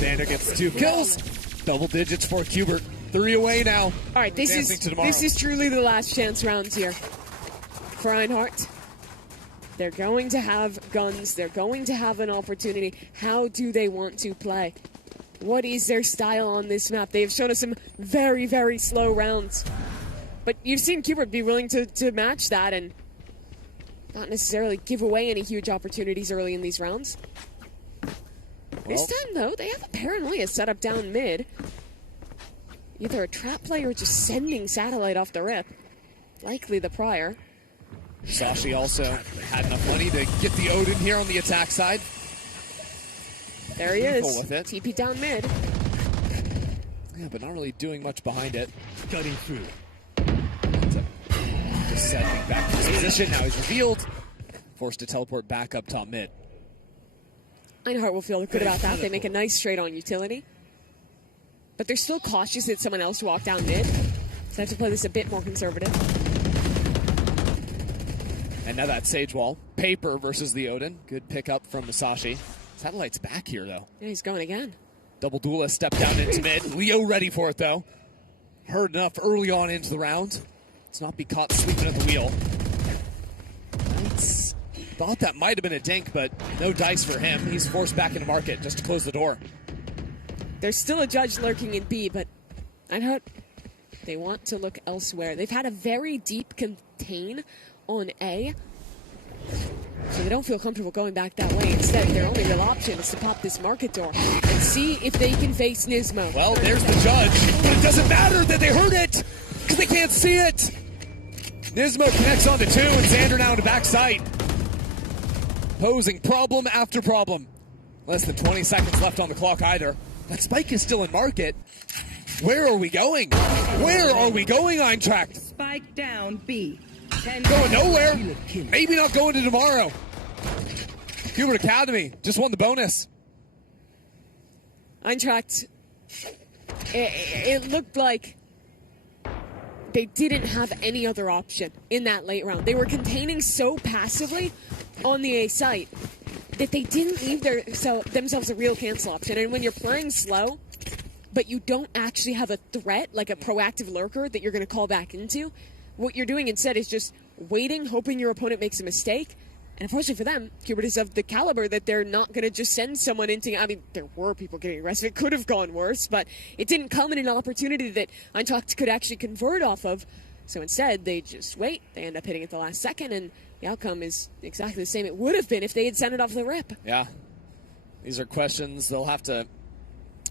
Xander gets 2 kills. Double digits for Kubert. 3 away now. All right, this is truly the last chance rounds here for Eintracht. They're going to have guns. They're going to have an opportunity. How do they want to play? What is their style on this map? They have shown us some very, very slow rounds. But you've seen Qbert be willing to match that and not necessarily give away any huge opportunities early in these rounds. This time, though, they have a paranoia set up down mid. Either a trap play or just sending Satellite off the rip. Likely the prior. Sashi also had enough money to get the Odin here on the attack side. There he is. With it. TP down mid. Yeah, but not really doing much behind it. Cutting through. Just setting back to his position. Now he's revealed. Forced to teleport back up top mid. Einhart will feel good about that. They make a nice straight-on utility. But they're still cautious that someone else walked down mid. So they have to play this a bit more conservative. And now that Sage Wall. Paper versus the Odin. Good pickup from Masashi. Satellite's back here, though. Yeah, he's going again. Double duelist step down into mid. Leo ready for it, though. Heard enough early on into the round. Let's not be caught sleeping at the wheel. Knights thought that might have been a dink, but no dice for him. He's forced back into market just to close the door. There's still a judge lurking in B, but Einhart, they want to look elsewhere. They've had a very deep contain on A, so they don't feel comfortable going back that way. Instead, their only real option is to pop this market door and see if they can face Nismo. Well, there's the judge, but it doesn't matter that they heard it, because they can't see it. Nismo connects onto 2, and Xander now into backside. Posing problem after problem. Less than 20 seconds left on the clock either. That spike is still in market. Where are we going? Where are we going, Eintracht? Spike down B. Going nowhere. Maybe not going to tomorrow. Qbert Academy just won the bonus. Eintracht, it looked like they didn't have any other option in that late round. They were containing so passively on the A site that they didn't leave themselves a real cancel option. And when you're playing slow, but you don't actually have a threat, like a proactive lurker that you're going to call back into, what you're doing instead is just waiting, hoping your opponent makes a mistake. And unfortunately for them, Qbert is of the caliber that they're not going to just send someone into... I mean, there were people getting arrested. It could have gone worse, but it didn't come in an opportunity that Eintracht could actually convert off of. So instead, they just wait. They end up hitting at the last second, and the outcome is exactly the same it would have been if they had sent it off the rip. Yeah. These are questions they'll have to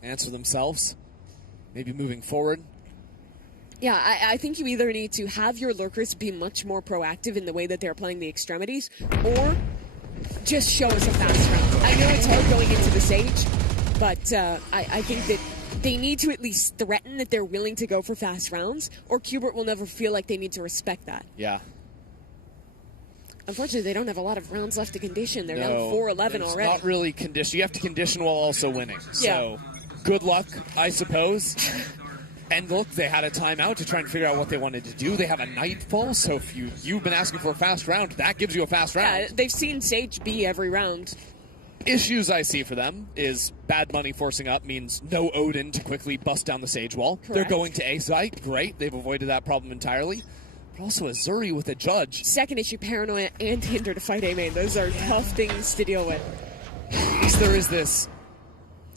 answer themselves, maybe moving forward. Yeah, I think you either need to have your lurkers be much more proactive in the way that they're playing the extremities, or just show us a fast round. I know it's hard going into the Sage, but I think that they need to at least threaten that they're willing to go for fast rounds, or Qbert will never feel like they need to respect that. Yeah. Unfortunately, they don't have a lot of rounds left to condition. They're down No, 4-11 it's already. not really condition. You have to condition while also winning. Yeah. So, good luck, I suppose. And look, they had a timeout to try and figure out what they wanted to do. They have a nightfall, so if you've been asking for a fast round, that gives you a fast round. Yeah, they've seen Sage B every round. Issues I see for them is bad money forcing up means no Odin to quickly bust down the Sage wall. Correct. They're going to A site. Great. They've avoided that problem entirely. But also Azuri with a judge. Second issue, paranoia and hinder to fight A main. Those are tough things to deal with. At least there is this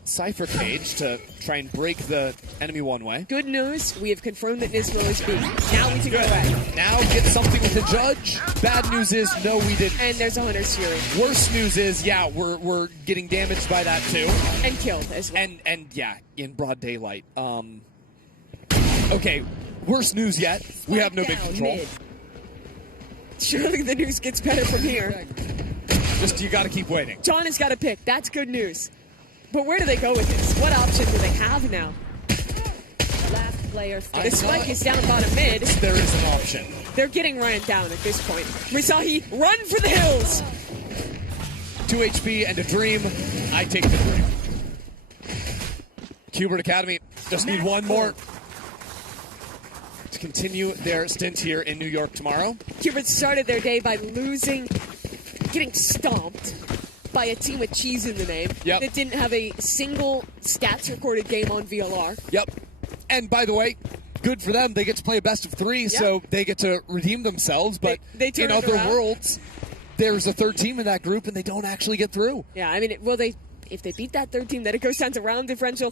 Cypher cage to try and break the enemy one way. Good news, we have confirmed that Nismo is B. Now we can go back. Now get something with the judge. Bad news is, no, we didn't. And there's a Hunter's Fury. Worst news is, yeah, we're getting damaged by that too. And killed as well. And yeah, in broad daylight. Okay, worst news yet. We have no big control. Mid. Surely the news gets better from here. Just, you gotta keep waiting. John has got to pick. That's good news. But where do they go with this? What option do they have now? Last player The spike is down bottom mid. There is an option. They're getting ran down at this point. Risahi, run for the hills! 2 HP and a dream. I take the dream. Qbert Academy just need one more to continue their stint here in New York tomorrow. Qbert started their day by losing, getting stomped by a team with cheese in the name that didn't have a single stats recorded game on VLR. Yep. And by the way, good for them. They get to play a best of 3, so they get to redeem themselves. But they turn in it other around. worlds, there's a third team in that group, and they don't actually get through. Yeah, I mean, well, they if they beat that third team, then it goes down to round differential.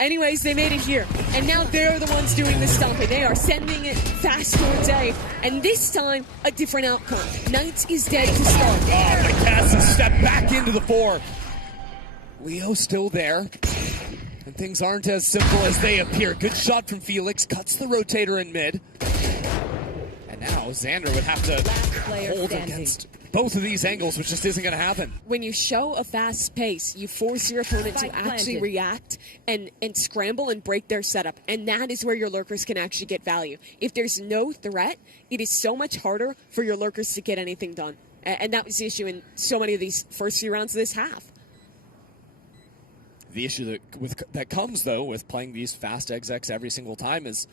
Anyways, they made it here, and now they're the ones doing the stomping. They are sending it fast towards A, and this time, a different outcome. Knights is dead to start. Oh, the Cass has stepped back into the 4. Leo still there, and things aren't as simple as they appear. Good shot from Felix, cuts the rotator in mid. And now Xander would have to hold against both of these angles, which just isn't going to happen. When you show a fast pace, you force your opponent to actually react and scramble and break their setup. And that is where your lurkers can actually get value. If there's no threat, it is so much harder for your lurkers to get anything done. And that was the issue in so many of these first few rounds of this half. The issue that comes, though, with playing these fast execs every single time is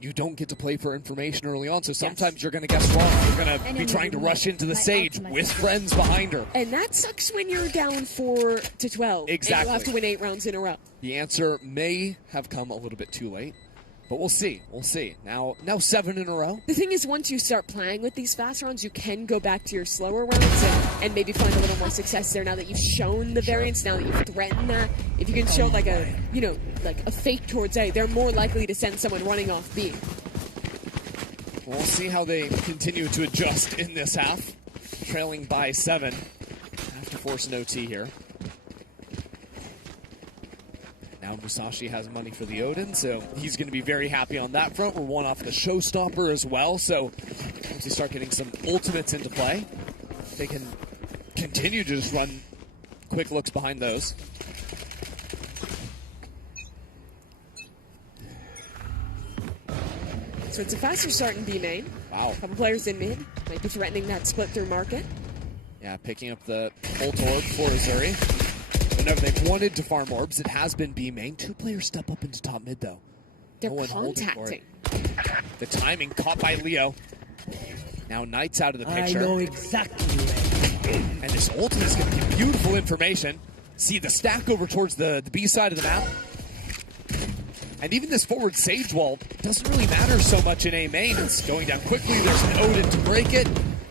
you don't get to play for information early on, so sometimes you're going to guess wrong. You're going to be trying to rush into the Sage with friends behind her. And that sucks when you're down 4-12. Exactly. And you have to win 8 rounds in a row. The answer may have come a little bit too late, but we'll see. We'll see. Now 7 in a row. The thing is, once you start playing with these fast rounds, you can go back to your slower rounds and maybe find a little more success there now that you've shown the variance, now that you've threatened that. If you can show like a fake towards A, they're more likely to send someone running off B. We'll see how they continue to adjust in this half. Trailing by 7. Have to force an OT here. Now Musashi has money for the Odin, so he's going to be very happy on that front. We're one off the showstopper as well, so once we start getting some ultimates into play, they can continue to just run quick looks behind those. So it's a faster start in B main. Wow. A couple players in mid. Might be threatening that split through market. Yeah, picking up the ult orb for Azuri. Whenever they've wanted to farm orbs, it has been B main. 2 players step up into top mid, though. They're no one holding for contacting. it. The timing caught by Leo. Now Knight's out of the picture. I know exactly. And this ultimate is going to give beautiful information. See the stack over towards the B side of the map. And even this forward Sage wall doesn't really matter so much in A main. It's going down quickly. There's an Odin to break it.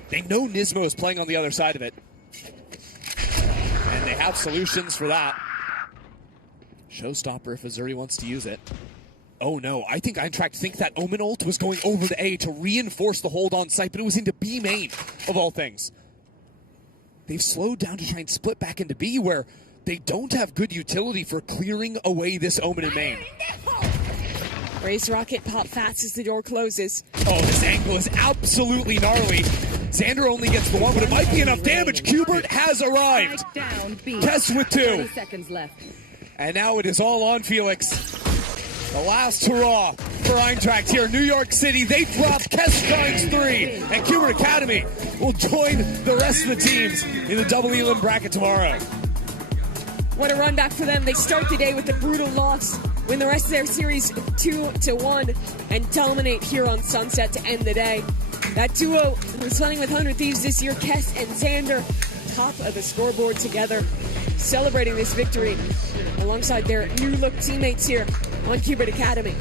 They know Nismo is playing on the other side of it. And they have solutions for that. Showstopper if Azuri wants to use it. Oh no, I think Eintracht think that Omen ult was going over to A to reinforce the hold on site, but it was into B main, of all things. They've slowed down to try and split back into B, where they don't have good utility for clearing away this Omen in main. Raise rocket, pop fast as the door closes. Oh, this angle is absolutely gnarly. Xander only gets the 1, but it might be enough damage. Qbert has arrived. Kess with 2. 30 seconds left. And now it is all on Felix. The last hurrah for Eintracht here in New York City. They dropped Kess Strines 3, and Qbert Academy will join the rest of the teams in the double elim bracket tomorrow. What a run back for them. They start the day with a brutal loss, win the rest of their series 2-1, and dominate here on Sunset to end the day. That duo was playing with 100 Thieves this year, Kess and Xander, top of the scoreboard together, celebrating this victory alongside their new-look teammates here on Qbert Academy.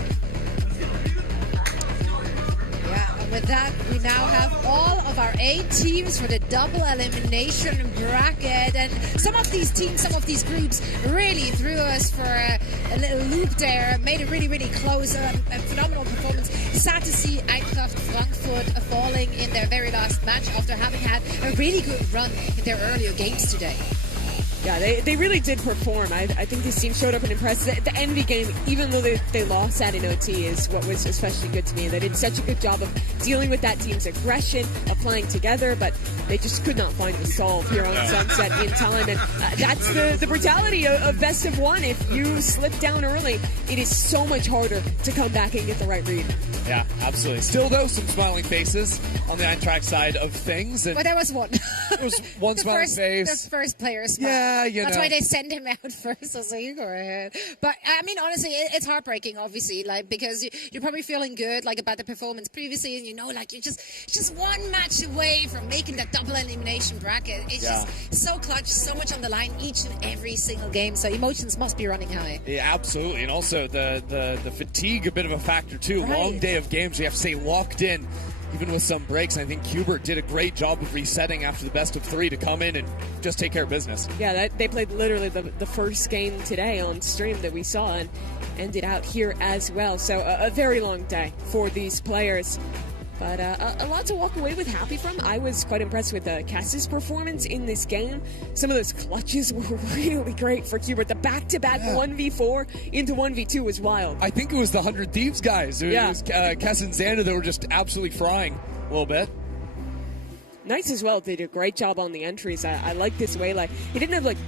With that, we now have all of our 8 teams for the double elimination bracket. And some of these teams, some of these groups really threw us for a little loop there, made it really, really close. A phenomenal performance. Sad to see Eintracht Frankfurt falling in their very last match after having had a really good run in their earlier games today. Yeah, they really did perform. I think this team showed up and impressed. The Envy game, even though they lost that in OT, is what was especially good to me. They did such a good job of dealing with that team's aggression, of playing together, but they just could not find the solve here on Sunset in time. And that's the brutality of best of 1. If you slip down early, it is so much harder to come back and get the right read. Yeah, absolutely. Still, though, some smiling faces on the Eintracht side of things. And but there was one. It was one smiling face. The first player smiled. Yeah, That's why they send him out first. I was like, you go ahead. But I mean, honestly, it's heartbreaking, obviously, like because you're probably feeling good, like about the performance previously, and you know, like you're just one match away from making that double elimination bracket. It's just so clutch, so much on the line each and every single game. So emotions must be running high. Yeah, absolutely, and also the fatigue a bit of a factor too. Long day of games, you have to stay locked in. even with some breaks. I think Qbert did a great job of resetting after the best of 3 to come in and just take care of business. Yeah, they played literally the first game today on stream that we saw and ended out here as well. So a very long day for these players. But a lot to walk away with happy from. I was quite impressed with Cass's performance in this game. Some of those clutches were really great for Qbert. The back-to-back 1v4 into 1v2 was wild. I think it was the 100 Thieves guys. It Yeah. was Cass and Xander that were just absolutely frying a little bit. Nice as well. They did a great job on the entries. I like this way. Like, he didn't have like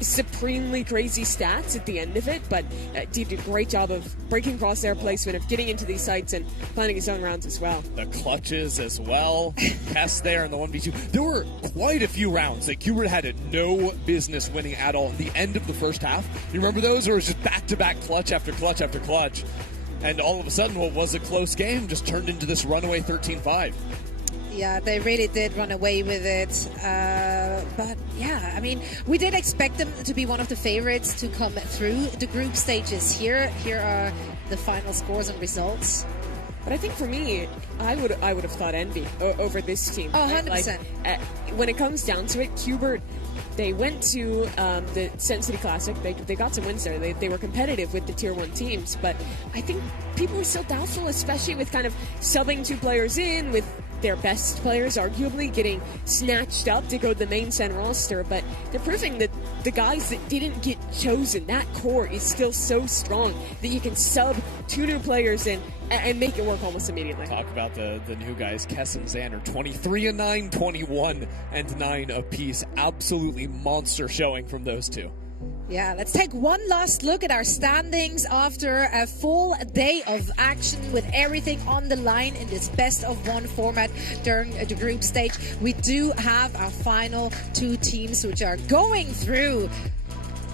supremely crazy stats at the end of it, but did a great job of breaking crosshair placement, of getting into these sites and finding his own rounds as well. The clutches as well. Cass there in the 1v2. There were quite a few rounds that Qbert had no business winning at all in the end of the first half. You remember those? Or it was just back-to-back clutch after clutch after clutch. And all of a sudden, what was a close game just turned into this runaway 13-5. Yeah, they really did run away with it. But yeah, I mean, we did expect them to be one of the favorites to come through the group stages here. Here are the final scores and results. But I think for me, I would have thought Envy over this team. Oh, 100%. Like, when it comes down to it, Qbert, they went to the Sen City Classic. They got some wins there. They were competitive with the Tier 1 teams. But I think people were still doubtful, especially with kind of subbing 2 players in, with their best players arguably getting snatched up to go to the main Sen roster. But they're proving that the guys that didn't get chosen, that core is still so strong that you can sub 2 new players in and make it work almost immediately. Talk about the new guys, Kess and Xander, 23-9, 21-9 apiece. Absolutely monster showing from those two. Yeah, let's take one last look at our standings after a full day of action with everything on the line in this best-of-1 format during the group stage. We do have our final 2 teams which are going through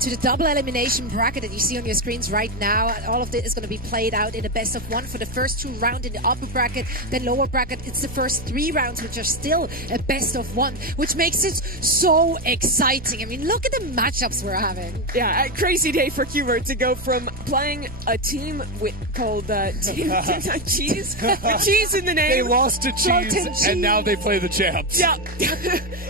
to the double elimination bracket that you see on your screens right now. All of this is going to be played out in a best-of-1 for the first 2 rounds in the upper bracket. Then lower bracket, it's the first 3 rounds which are still a best-of-1, which makes it so exciting. I mean, look at the matchups we're having. Yeah, a crazy day for Qbert to go from playing a team called Cheese, with cheese in the name. They lost to Cheese, and now they play the champs. Yeah,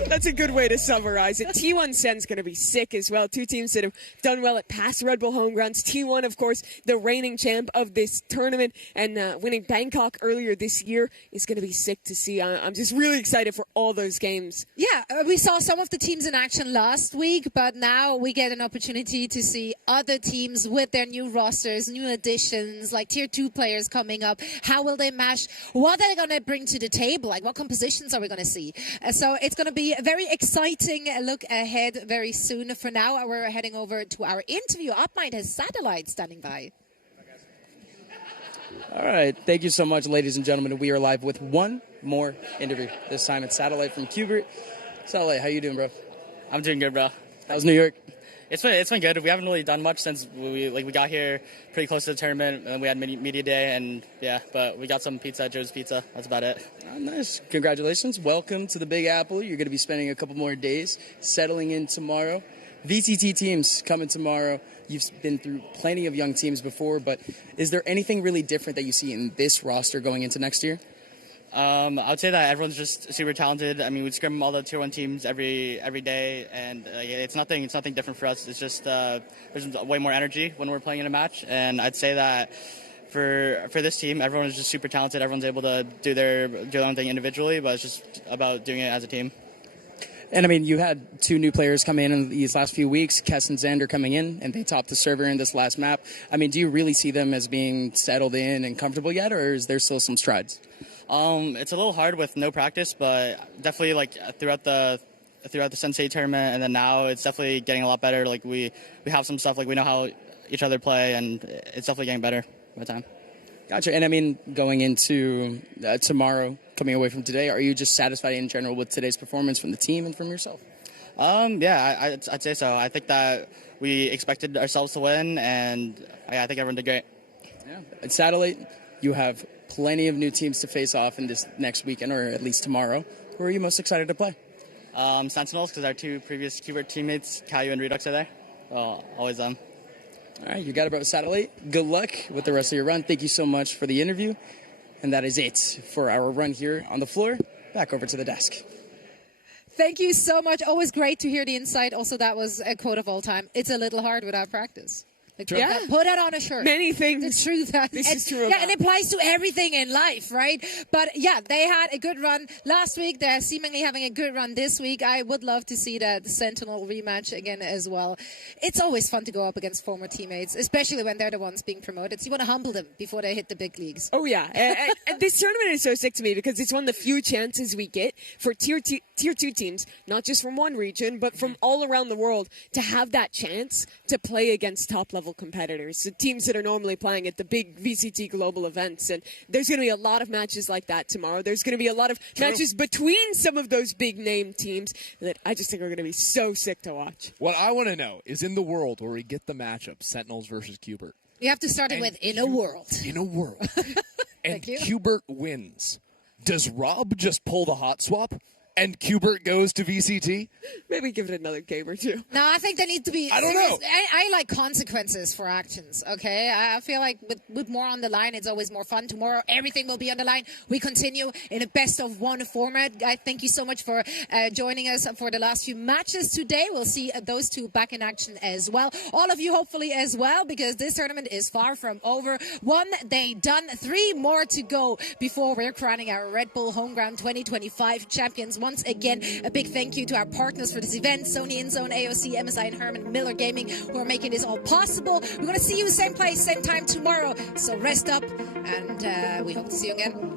that's a good way to summarize it. T1 Sen's going to be sick as well. 2 teams that have done well at past Red Bull home grounds. T1, of course, the reigning champ of this tournament, and winning Bangkok earlier this year is going to be sick to see. I'm just really excited for all those games. Yeah, we saw some of the teams in action last week, but now we get an opportunity to see other teams with their new rosters, new additions, like Tier 2 players coming up. How will they mesh? What are they going to bring to the table? Like, what compositions are we going to see? So it's going to be a very exciting look ahead very soon. For now, we're heading over to our interview. UpMind has Satellite standing by. All right, thank you so much, ladies and gentlemen. We are live with one more interview. This time it's Satellite from Qbert. Satellite, how you doing, bro? I'm doing good, bro. How's New York? It's been good. We haven't really done much since we got here pretty close to the tournament, and we had media day, and yeah, but we got some pizza at Joe's Pizza. That's about it. Oh, nice. Congratulations. Welcome to the Big Apple. You're going to be spending a couple more days settling in tomorrow. VTT teams coming tomorrow. You've been through plenty of young teams before, but is there anything really different that you see in this roster going into next year? I would say that everyone's just super talented. I mean, we scrim all the Tier 1 teams every day, and it's nothing different for us. It's just there's way more energy when we're playing in a match, and I'd say that for this team, everyone is just super talented. Everyone's able to do their own thing individually, but it's just about doing it as a team. And I mean, you had 2 new players come in these last few weeks, Kess and Xander coming in, and they topped the server in this last map. I mean, do you really see them as being settled in and comfortable yet, or is there still some strides? It's a little hard with no practice, but definitely like throughout the Sensei tournament, and then now it's definitely getting a lot better. Like we have some stuff, like we know how each other play, and it's definitely getting better by time. Gotcha. And I mean, going into tomorrow, coming away from today, are you just satisfied in general with today's performance from the team and from yourself? Yeah, I'd say so. I think that we expected ourselves to win, and I think everyone did great. Yeah. At Satellite, you have plenty of new teams to face off in this next weekend, or at least tomorrow. Who are you most excited to play? Sentinels, because our 2 previous Qbert teammates, Caillou and Redux, are there. Always them. All right, you got it, bro. Satellite. Good luck with the rest of your run. Thank you so much for the interview. And that is it for our run here on the floor. Back over to the desk. Thank you so much. Always great to hear the insight. Also, that was a quote of all time. It's a little hard without practice. Like, put that on a shirt. Many things. It's true that. This is true. Yeah, and it applies to everything in life, right? But yeah, they had a good run last week. They're seemingly having a good run this week. I would love to see that Sentinel rematch again as well. It's always fun to go up against former teammates, especially when they're the ones being promoted. So you want to humble them before they hit the big leagues. Oh yeah, and this tournament is so sick to me because it's one of the few chances we get for tier 2 teams, not just from one region, but from all around the world, to have that chance to play against top-level competitors, the teams that are normally playing at the big VCT global events. And there's going to be a lot of matches like that tomorrow. There's going to be a lot of matches between some of those big-name teams that I just think are going to be so sick to watch. What I want to know is, in the world where we get the matchup, Sentinels versus Qbert. You have to start it with in a world. In a world. And Qbert wins. Does Rob just pull the hot swap? And Qbert goes to VCT? Maybe give it another game or two. No, I think there need to be... I don't know. I like consequences for actions, okay? I feel like with more on the line, it's always more fun. Tomorrow, everything will be on the line. We continue in a best-of-1 format. I thank you so much for joining us for the last few matches today. We'll see those two back in action as well. All of you, hopefully, as well, because this tournament is far from over. 1 day done. 3 more to go before we're crowning our Red Bull Homeground 2025 champions. Once again, a big thank you to our partners for this event, Sony InZone, AOC, MSI, and Herman Miller Gaming, who are making this all possible. We're going to see you same place, same time tomorrow. So rest up, and we hope to see you again.